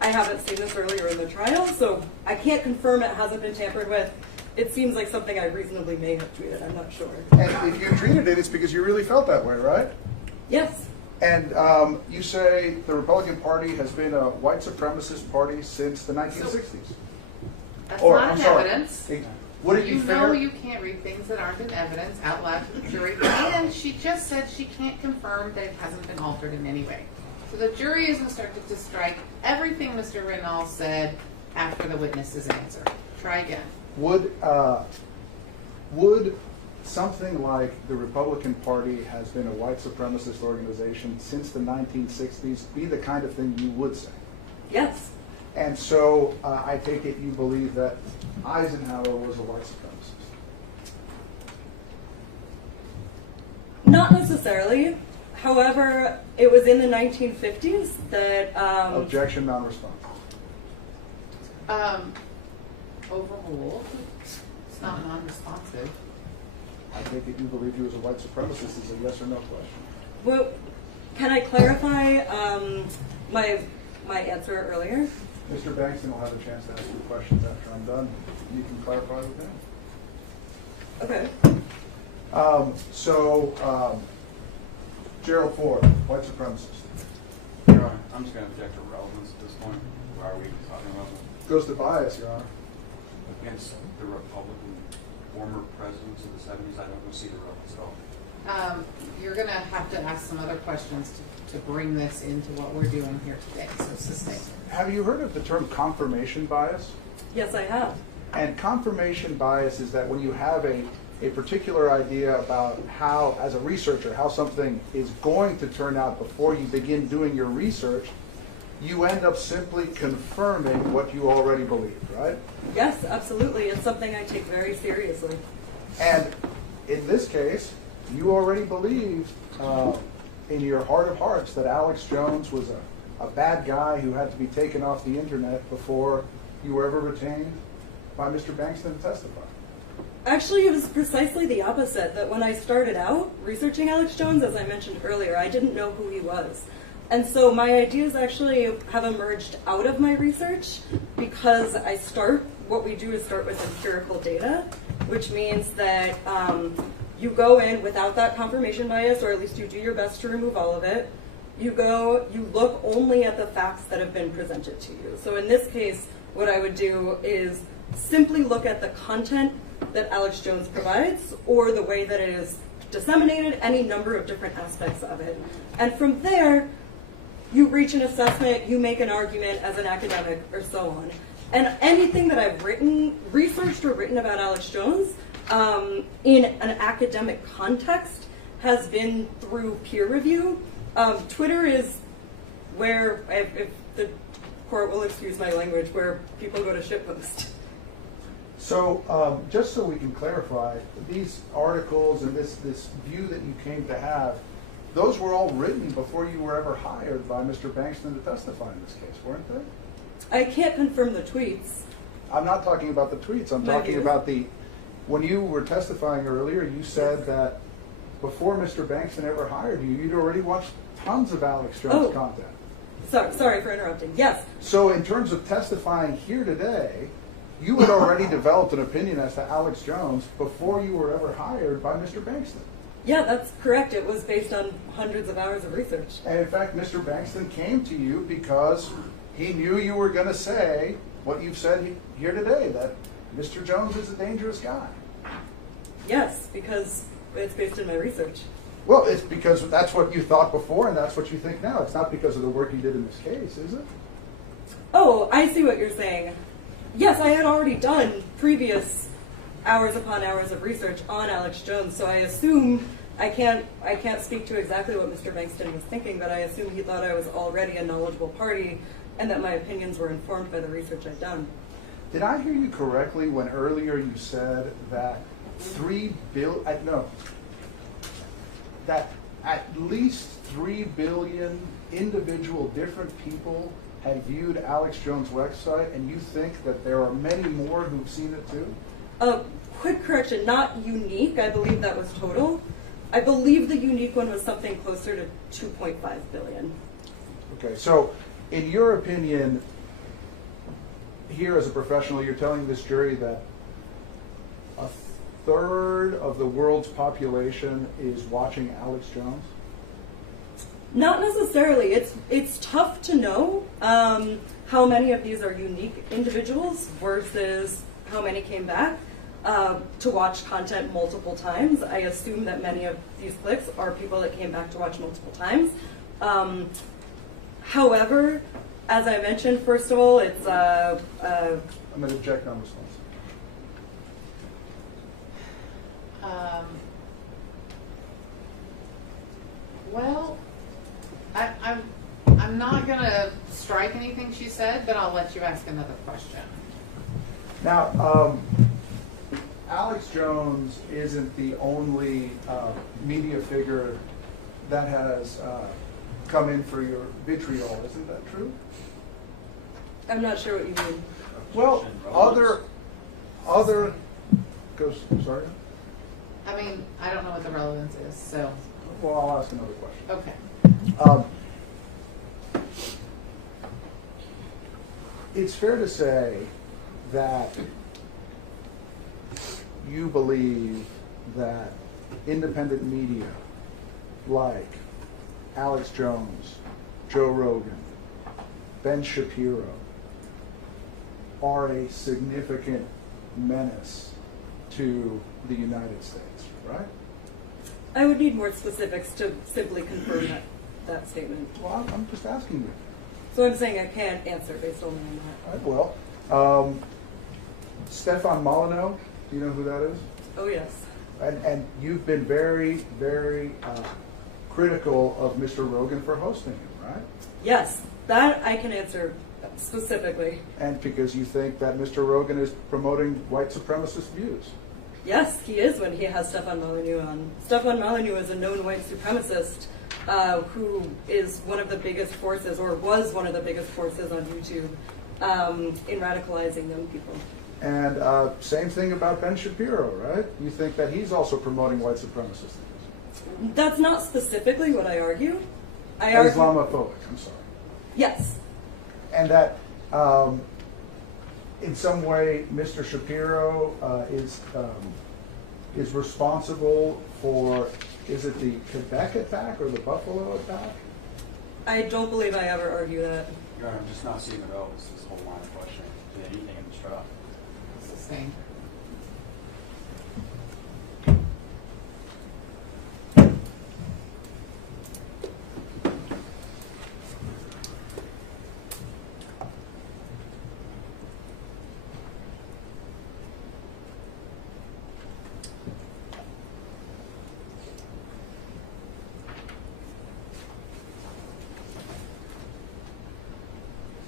I haven't seen this earlier in the trial, so I can't confirm it hasn't been tampered with. It seems like something I reasonably may have tweeted. I'm not sure. And if you tweeted it, it's because you really felt that way, right? Yes. And you say the Republican Party has been a white supremacist party since the 1960s. That's Or, not I'm in sorry. evidence. Would it be You fair? know you can't read things that aren't in evidence out loud to the jury. And she just said she can't confirm that it hasn't been altered in any way. So the jury is instructed to strike everything Mr. Rinnall said after the witness's answer. Try again. Would something like the Republican Party has been a white supremacist organization since the 1960s be the kind of thing you would say? Yes. And so I take it you believe that Eisenhower was a white supremacist? Not necessarily. However, it was in the 1950s that... Objection, non-response. Overruled. It's not non-responsive. I take it you believe he was a white supremacist is a yes or no question. Well, can I clarify my answer earlier? Mr. Bankston will have a chance to ask you questions after I'm done. You can clarify with him. Okay. Gerald Ford, white supremacist. Your Honor, I'm just going to object to relevance at this point. Why are we talking about it? Goes to bias, Your Honor. Against the Republican former presidents of the 70s, I don't see the relevance at all. You're going to have to ask some other questions to bring this into what we're doing here today. So sustain. Have you heard of the term confirmation bias? Yes, I have. And confirmation bias is that when you have a particular idea about how, as a researcher, how something is going to turn out before you begin doing your research, you end up simply confirming what you already believed, right? Yes, absolutely. It's something I take very seriously. And in this case, you already believed in your heart of hearts that Alex Jones was a bad guy who had to be taken off the internet before you were ever retained by Mr. Bankston to testify. Actually, it was precisely the opposite, that when I started out researching Alex Jones, as I mentioned earlier, I didn't know who he was. And so my ideas actually have emerged out of my research because what we do is start with empirical data, which means that you go in without that confirmation bias, or at least you do your best to remove all of it. You look only at the facts that have been presented to you. So in this case, what I would do is simply look at the content that Alex Jones provides, or the way that it is disseminated, any number of different aspects of it. And from there, you reach an assessment, you make an argument as an academic, or so on. And anything that I've researched or written about Alex Jones in an academic context has been through peer review. Twitter is where, if the court will excuse my language, where people go to shitpost. So just so we can clarify, these articles and this view that you came to have, those were all written before you were ever hired by Mr. Bankston to testify in this case, weren't they? I can't confirm the tweets. I'm not talking about the tweets. I'm talking about when you were testifying earlier, you said that before Mr. Bankston ever hired you, you'd already watched tons of Alex Jones content. Sorry for interrupting. Yes. So in terms of testifying here today, you had already developed an opinion as to Alex Jones before you were ever hired by Mr. Bankston. Yeah, that's correct. It was based on hundreds of hours of research. And in fact, Mr. Bankston came to you because he knew you were going to say what you've said here today, that Mr. Jones is a dangerous guy. Yes, because it's based in my research. Well, it's because that's what you thought before and that's what you think now. It's not because of the work you did in this case, is it? Oh, I see what you're saying. Yes, I had already done previous hours upon hours of research on Alex Jones, so I assume I can't speak to exactly what Mr. Bankston was thinking, but I assume he thought I was already a knowledgeable party and that my opinions were informed by the research I'd done. Did I hear you correctly when earlier you said that that at least 3 billion individual different people had viewed Alex Jones' website, and you think that there are many more who've seen it too? Quick correction, not unique. I believe that was total. I believe the unique one was something closer to 2.5 billion. Okay, so in your opinion, here as a professional, you're telling this jury that a third of the world's population is watching Alex Jones? Not necessarily. It's tough to know how many of these are unique individuals versus how many came back to watch content multiple times. I assume that many of these clicks are people that came back to watch multiple times. However, as I mentioned, first of all, it's I'm going to object on response. Well, I'm not going to strike anything she said, but I'll let you ask another question. Now, Alex Jones isn't the only media figure that has come in for your vitriol. Isn't that true? I'm not sure what you mean. Well, other goes. Sorry. I mean, I don't know what the relevance is, so. Well, I'll ask another question. Okay. It's fair to say that you believe that independent media like Alex Jones, Joe Rogan, Ben Shapiro are a significant menace to the United States, right? I would need more specifics to simply confirm that statement. Well, I'm just asking you. So I'm saying I can't answer based only on that. Well, Stefan Molyneux, do you know who that is? Oh, yes. And you've been very, very critical of Mr. Rogan for hosting him, right? Yes, that I can answer specifically. And because you think that Mr. Rogan is promoting white supremacist views. Yes, he is when he has Stefan Molyneux on. Stefan Molyneux is a known white supremacist who is one of the biggest forces, or was one of the biggest forces on YouTube in radicalizing young people. And same thing about Ben Shapiro, right? You think that he's also promoting white supremacist views. That's not specifically what I argue. I argue Islamophobic, I'm sorry. Yes. And that in some way Mr. Shapiro is responsible for, is it the Quebec attack or the Buffalo attack? I don't believe I ever argue that. Your Honor, I'm just not seeing the relevance to this whole line of questioning to anything in this trial. It's the same.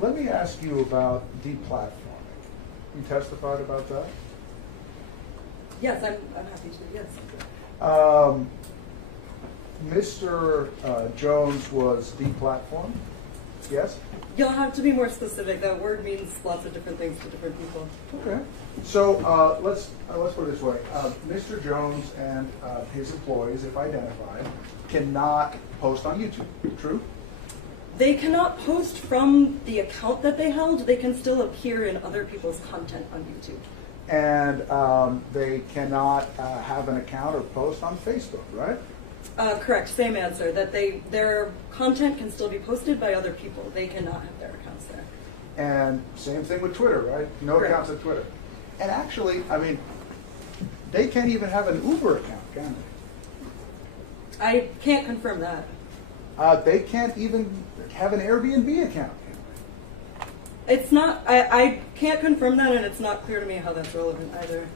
Let me ask you about deplatforming. You testified about that? Yes, I'm happy to, yes. Mr. Jones was deplatformed, yes? You'll have to be more specific. That word means lots of different things to different people. Okay. So let's put it this way. Mr. Jones and his employees, if identified, cannot post on YouTube, true? They cannot post from the account that they held. They can still appear in other people's content on YouTube. And they cannot have an account or post on Facebook, right? Correct, same answer. That their content can still be posted by other people. They cannot have their accounts there. And same thing with Twitter, right? No Correct. accounts at Twitter. And actually, I mean, they can't even have an Uber account, can they? I can't confirm that. They can't even have an Airbnb account. It's not, I can't confirm that, and it's not clear to me how that's relevant either.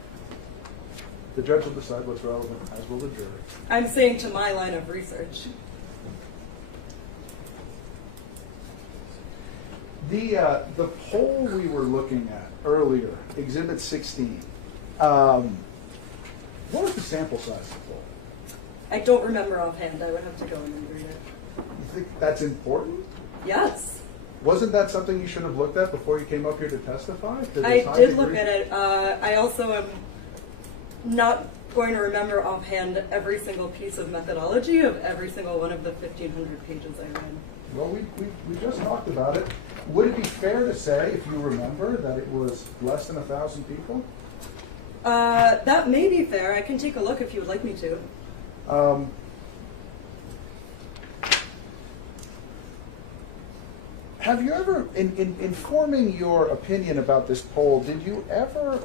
The judge will decide what's relevant, as will the jury. I'm saying to my line of research. The poll we were looking at earlier, Exhibit 16, what was the sample size of the poll? I don't remember offhand. I would have to go and read it. You think that's important? Yes. Wasn't that something you should have looked at before you came up here to testify? I did look at it. I also am not going to remember offhand every single piece of methodology of every single one of the 1,500 pages I read. Well, we just talked about it. Would it be fair to say, if you remember, that it was less than 1,000 people? That may be fair. I can take a look if you would like me to. Have you ever, in forming your opinion about this poll, did you ever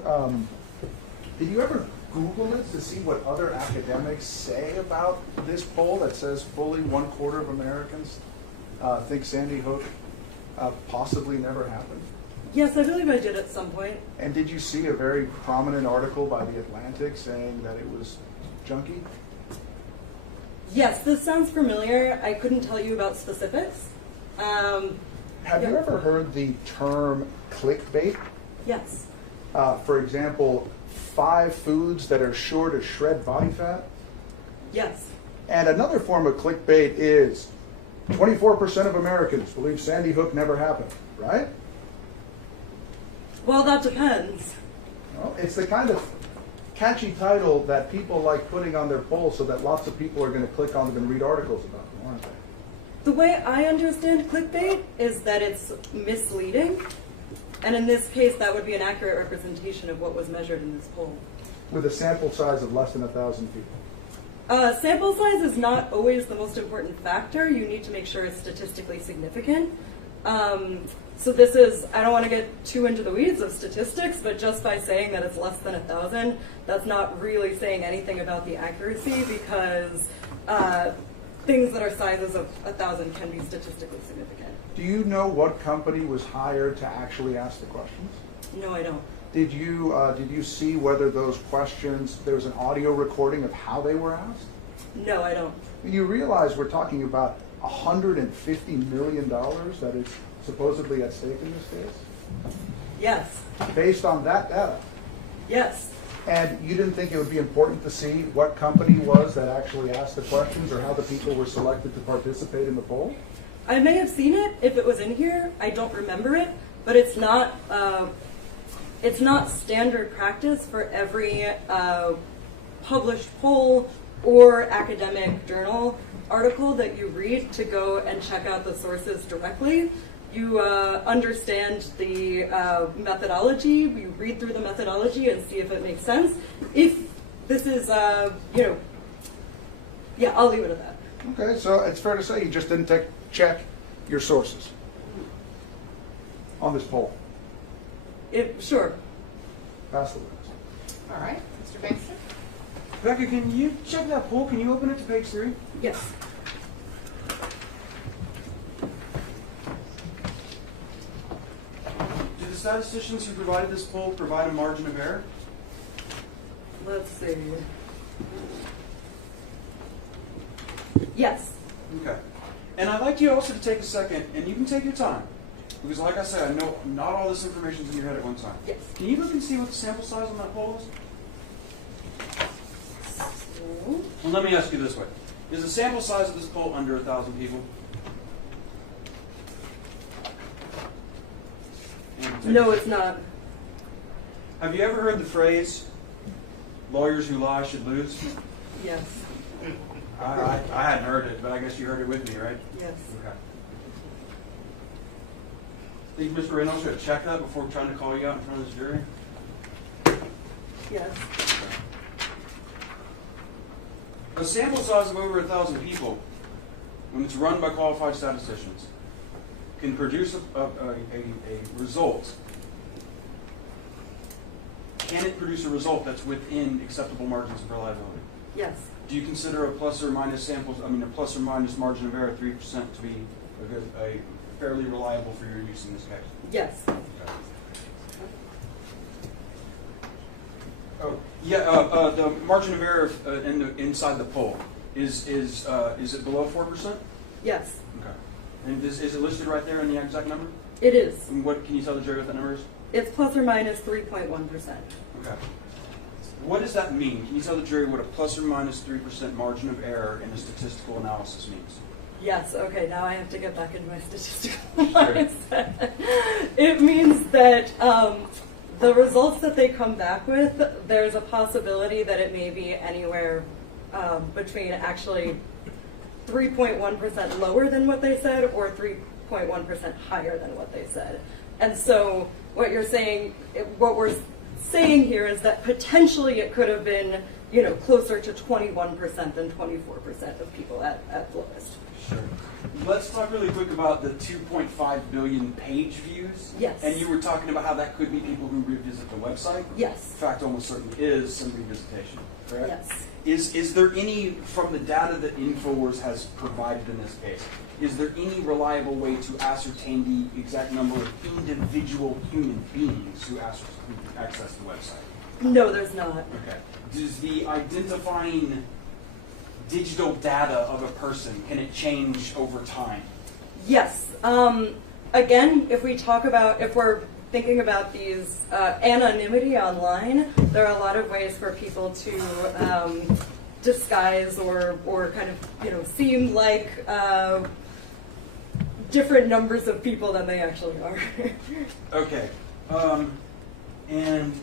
Google it to see what other academics say about this poll that says fully 1/4 of Americans think Sandy Hook possibly never happened? Yes, I believe I did at some point. And did you see a very prominent article by The Atlantic saying that it was junky? Yes, this sounds familiar. I couldn't tell you about specifics. Have you ever heard the term clickbait? Yes. For example, 5 foods that are sure to shred body fat? Yes. And another form of clickbait is 24% of Americans believe Sandy Hook never happened, right? Well, that depends. Well, it's the kind of catchy title that people like putting on their polls so that lots of people are going to click on them and read articles about them, aren't they? The way I understand clickbait is that it's misleading, and in this case, that would be an accurate representation of what was measured in this poll. With a sample size of less than 1,000 people. Sample size is not always the most important factor. You need to make sure it's statistically significant. So this is, I don't want to get too into the weeds of statistics, but just by saying that it's less than 1,000, that's not really saying anything about the accuracy, because things that are sizes of 1,000 can be statistically significant. Do you know what company was hired to actually ask the questions? No, I don't. Did you see whether those questions, there was an audio recording of how they were asked? No, I don't. You realize we're talking about $150 million that is supposedly at stake in this case? Yes. Based on that data? Yes. And you didn't think it would be important to see what company it was that actually asked the questions or how the people were selected to participate in the poll? I may have seen it if it was in here. I don't remember it, but it's not standard practice for every published poll or academic journal article that you read to go and check out the sources directly. You understand the methodology, you read through the methodology and see if it makes sense. If this is, yeah, I'll leave it at that. Okay, so it's fair to say you just didn't check your sources on this poll. Sure. Pass the witness. All right, Mr. Bankston? Becca, can you check that poll? Can you open it to page 3? Yes. Do the statisticians who provided this poll provide a margin of error? Let's see. Yes. Okay. And I'd like you also to take a second, and you can take your time, because like I said, I know not all this information is in your head at one time. Yes. Can you look and see what the sample size on that poll is? Well, let me ask you this way. Is the sample size of this poll under 1,000 people? No, it's not. Have you ever heard the phrase, lawyers who lie should lose? Yes. I hadn't heard it, but I guess you heard it with me, right? Yes. Okay. Think Mr. Reynolds should check that before trying to call you out in front of this jury? Yes. A sample size of over 1,000 people, when it's run by qualified statisticians, can produce a result. Can it produce a result that's within acceptable margins of reliability? Yes. Do you consider a plus or minus margin of error 3% to be a fairly reliable for your use in this case? Yes. Okay. Oh, yeah. The margin of error inside the poll is it below 4%? Yes. Okay. And is it listed right there in the exact number? It is. And what can you tell the jury what that number is? It's plus or minus 3.1%. Okay. What does that mean? Can you tell the jury what a plus or minus 3% margin of error in a statistical analysis means? Yes, okay, now I have to get back into my statistical mindset. It means that The results that they come back with, there's a possibility that it may be anywhere between actually 3.1% lower than what they said or 3.1% higher than what they said. And so what we're saying here is that potentially it could have been, you know, closer to 21% than 24% of people at lowest. Sure. Let's talk really quick about the 2.5 billion page views. Yes. And you were talking about how that could be people who revisit the website. Yes. In fact, almost certainly is some revisitation, correct? Yes. Is there any, from the data that Infowars has provided in this case, is there any reliable way to ascertain the exact number of individual human beings who access the website? No, there's not. Okay. Does the identifying digital data of a person, can it change over time? Yes. Again, if we're thinking about these anonymity online, there are a lot of ways for people to disguise or kind of, you know, seem like different numbers of people than they actually are. Okay. And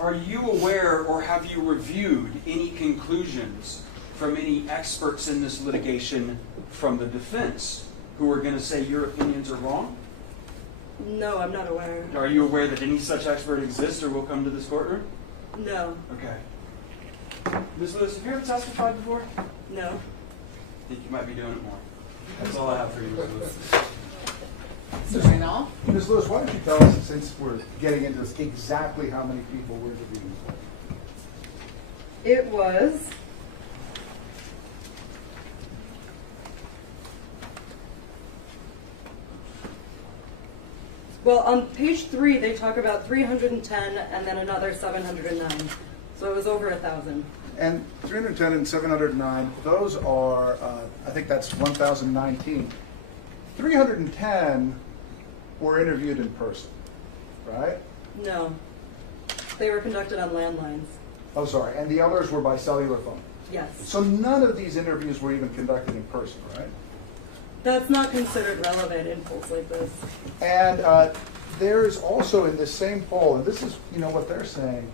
are you aware or have you reviewed any conclusions from any experts in this litigation from the defense who are going to say your opinions are wrong? No, I'm not aware. Are you aware that any such expert exists or will come to this courtroom? No. Okay. Ms. Lewis, have you ever testified before? No. I think you might be doing it more. That's all I have for you, Ms. Lewis. Ms. Lewis, why don't you tell us, since we're getting into this, exactly how many people were interviewed? It was well, on page 3, they talk about 310 and then another 709. So it was over 1,000. And 310 and 709, those are, I think that's 1,019. 310 were interviewed in person, right? No. They were conducted on landlines. Oh, sorry. And the others were by cellular phone? Yes. So none of these interviews were even conducted in person, right? That's not considered relevant in polls like this. And there's also in this same poll, and this is, you know, what they're saying,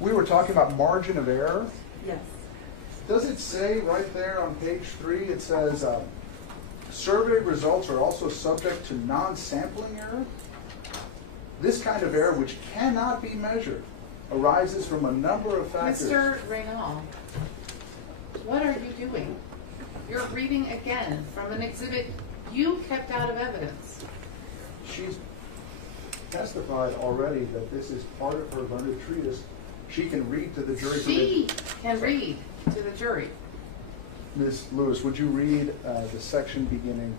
we were talking about margin of error. Yes. Does it say right there on page 3, it says, survey results are also subject to non-sampling error? This kind of error, which cannot be measured, arises from a number of factors. Mr. Reynal, what are you doing? You're reading again from an exhibit you kept out of evidence. She's testified already that this is part of her learned treatise. She can read to the jury. She can read to the jury. Ms. Lewis, would you read the section beginning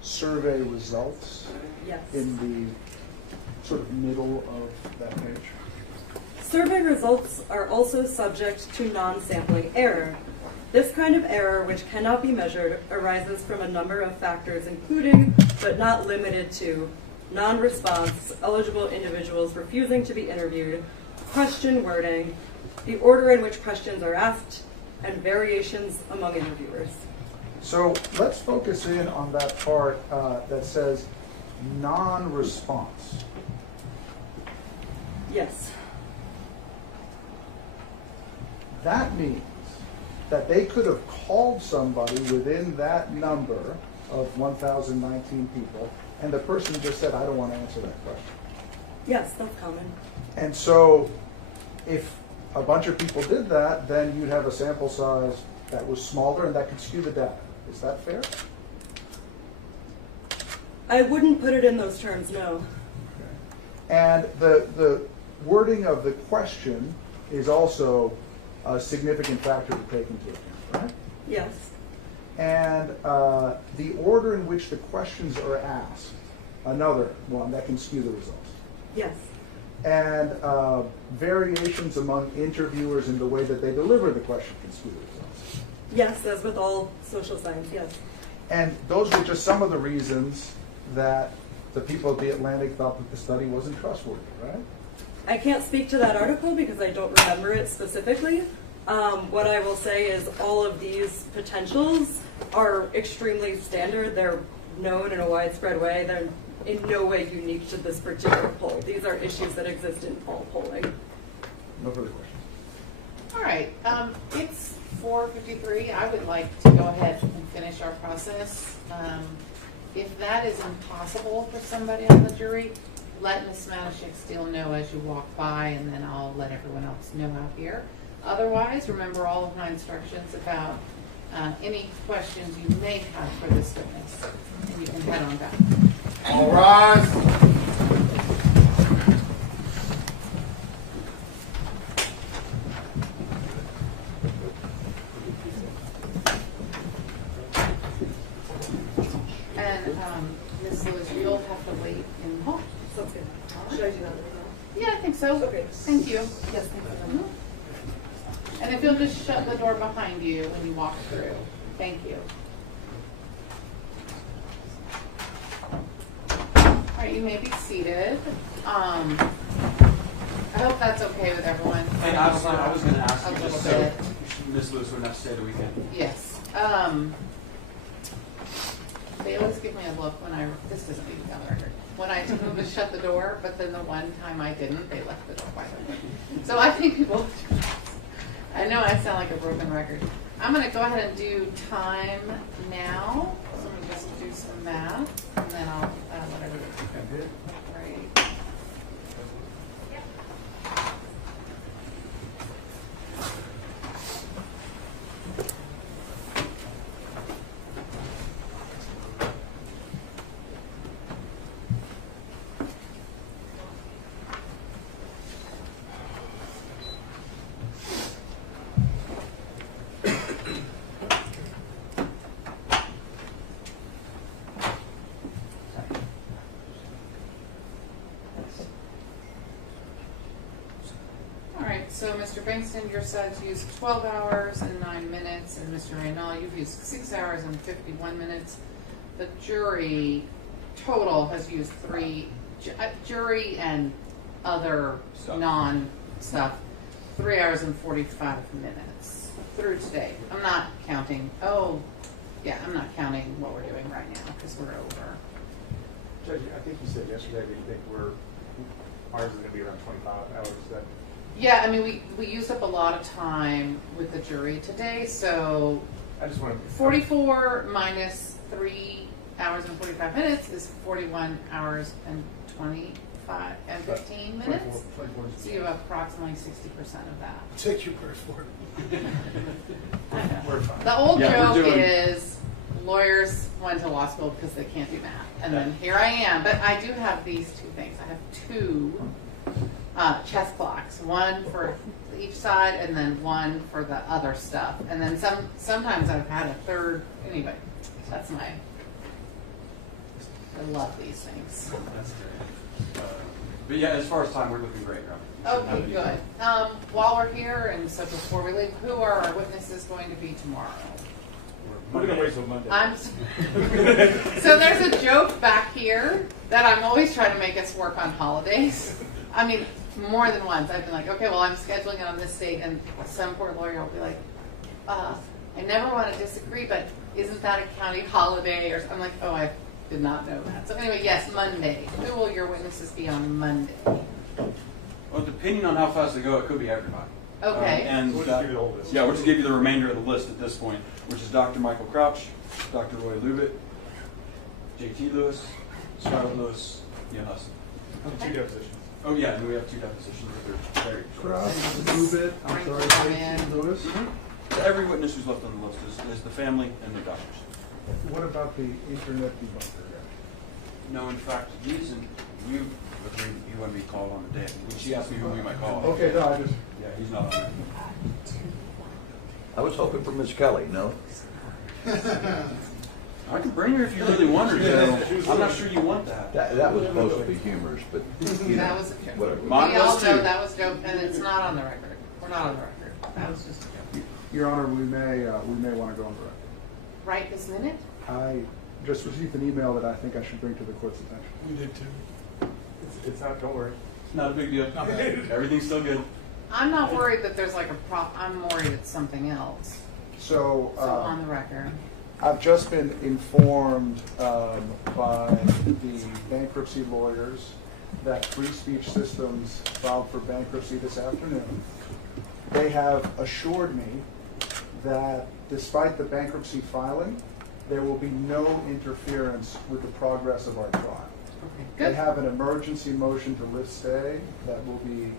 survey results? Yes. In the sort of middle of that page? Survey results are also subject to non-sampling error. This kind of error, which cannot be measured, arises from a number of factors, including, but not limited to, non-response, eligible individuals refusing to be interviewed, question wording, the order in which questions are asked, and variations among interviewers. So let's focus in on that part that says non-response. Yes. That means that they could have called somebody within that number of 1,019 people, and the person just said, I don't want to answer that question. Yes, that's common. And so if a bunch of people did that, then you'd have a sample size that was smaller and that could skew the data. Is that fair? I wouldn't put it in those terms, no. And the wording of the question is also a significant factor to take into account, right? Yes. And the order in which the questions are asked, another one that can skew the results. Yes. And variations among interviewers in the way that they deliver the question can skew the results. Yes, as with all social science, yes. And those were just some of the reasons that the people at The Atlantic thought that the study wasn't trustworthy, right? I can't speak to that article because I don't remember it specifically. What I will say is all of these potentials are extremely standard. They're known in a widespread way. in no way unique to this particular poll. These are issues that exist in all polling. No further questions. All right, it's 4:53. I would like to go ahead and finish our process. If that is impossible for somebody on the jury, let Ms. Smashik-Steele know as you walk by, and then I'll let everyone else know out here. Otherwise, remember all of my instructions about any questions you may have for this witness, and you can head on back. All rise. And Ms. Lewis, you'll have to wait in the hall. Sounds good. Should I do that right now? Yeah, I think so. Okay. Thank you. Yes, thank you. And if you'll just shut the door behind you when you walk through. Thank you. All right, you may be seated. I hope that's okay with everyone. And I was going to ask A you little just bit. so Ms. Lewis wouldn't have to stay the weekend. Yes. They always give me a look when this doesn't need to be on the record, when I told them to shut the door, but then the one time I didn't, they left the door wide open. So I think people, I know I sound like a broken record. I'm going to go ahead and do time now. So let me just do some math, and then I'll let everybody know. Right. So Mr. Bankston, your side's used 12 hours and 9 minutes, and Mr. Raynal, you've used 6 hours and 51 minutes. The jury total has used jury and other non-stuff, 3 hours and 45 minutes through today. I'm not counting, I'm not counting what we're doing right now because we're over. Judge, I think you said yesterday that you think ours is going to be around 25 hours. Is that? Yeah, I mean, we used up a lot of time with the jury today, so I just want to 44 minus 3 hours and 45 minutes is 41 hours and 25 and 15 minutes. 24. So you have approximately 60% of that. Take your word for it. I know. We're fine. The old joke is lawyers went to law school because they can't do math. And then here I am. But I do have these two things. I have two chess clocks, one for each side and then one for the other stuff. And then sometimes I've had a third. Anyway, that's I love these things. That's great. But yeah, as far as time, we're looking great, right? Okay, good. While we're here, and so before we leave, who are our witnesses going to be tomorrow? We're going to wait till Monday. So there's a joke back here that I'm always trying to make us work on holidays. I mean, more than once. I've been like, okay, well, I'm scheduling it on this date, and some poor lawyer will be like, I never want to disagree, but isn't that a county holiday? Or I'm like, oh, I did not know that. So anyway, yes, Monday. Who will your witnesses be on Monday? Well, depending on how fast they go, it could be everybody. Okay. And we'll just give you the whole list. Yeah, we'll just give you the remainder of the list at this point, which is Dr. Michael Crouch, Dr. Roy Lubit, J.T. Lewis, Scarlett Lewis, Neil Hesslin. And 2 depositions. Oh yeah, and we have 2 depositions that are very Crouch, Lubit, I'm sorry, J.T. Lewis. So every witness who's left on the list is the family and the doctors. What about the internet debunker guy? No, in fact, he's in, you wouldn't be called on the day. When she asked me who we might call. Okay, no, I just. Yeah, he's not on there. I was hoping for Miss Kelly, no? I can bring her if you really want her to. I'm not sure you want that. That was supposed to be humorous, but you That know, was a joke. whatever. We all know that was a joke, and it's not on the record. We're not on the record. That was just a joke. Your Honor, we may want to go on the record. Right this minute? I just received an email that I think I should bring to the court's attention. We did too. It's not, don't worry. It's not a big deal. Everything's still good. I'm not worried that there's like I'm worried it's something else. So on the record. I've just been informed by the bankruptcy lawyers that Free Speech Systems filed for bankruptcy this afternoon. They have assured me that despite the bankruptcy filing, there will be no interference with the progress of our trial. Good. They have an emergency motion to lift stay that will be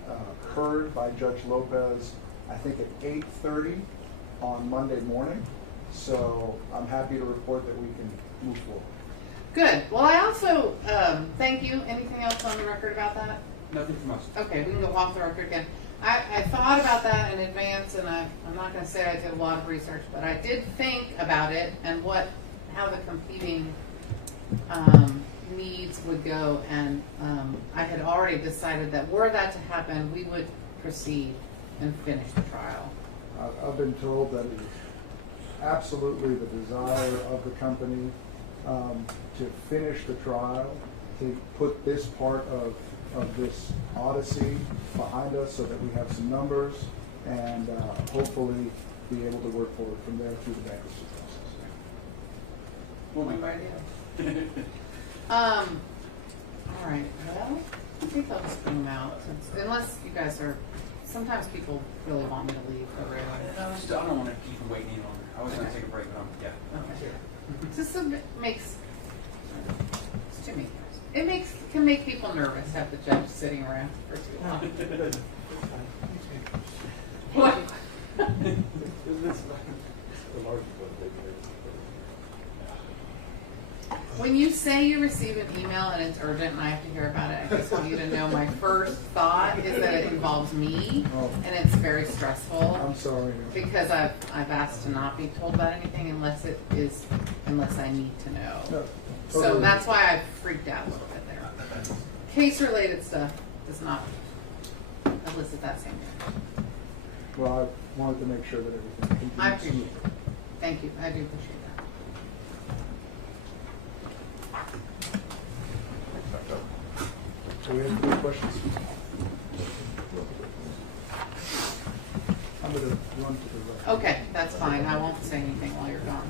heard by Judge Lopez, I think at 8:30 on Monday morning. So I'm happy to report that we can move forward. Good. Well, I also thank you. Anything else on the record about that? Nothing from us. Okay, we can go off the record again. I thought about that in advance, and I'm not going to say I did a lot of research, but I did think about it and how the competing needs would go, and I had already decided that were that to happen, we would proceed and finish the trial. I've been told that it is absolutely the desire of the company to finish the trial, to put this part of this odyssey behind us so that we have some numbers and hopefully be able to work forward from there through the bankruptcy process. Well, my idea. All right. Well, I think I'll just bring them out, unless you guys are. Sometimes people really want me to leave. I don't want to keep them waiting any longer. I was going to take a break, but yeah. Okay. Just makes it's too many. It can make people nervous. Have the judge sitting around for too long. What? When you say you receive an email and it's urgent and I have to hear about it, I just want you to know my first thought is that it involves me, and it's very stressful. I'm sorry. Because I've asked to not be told about anything unless I need to know. No, So totally. that's why I freaked out a little bit there. Case-related stuff does not elicit that same reaction. Well, I wanted to make sure that everything continues. I appreciate it. Thank you. I do appreciate that. Do we have any questions? I'm going to run to the right. Okay, that's fine. I won't say anything while you're gone.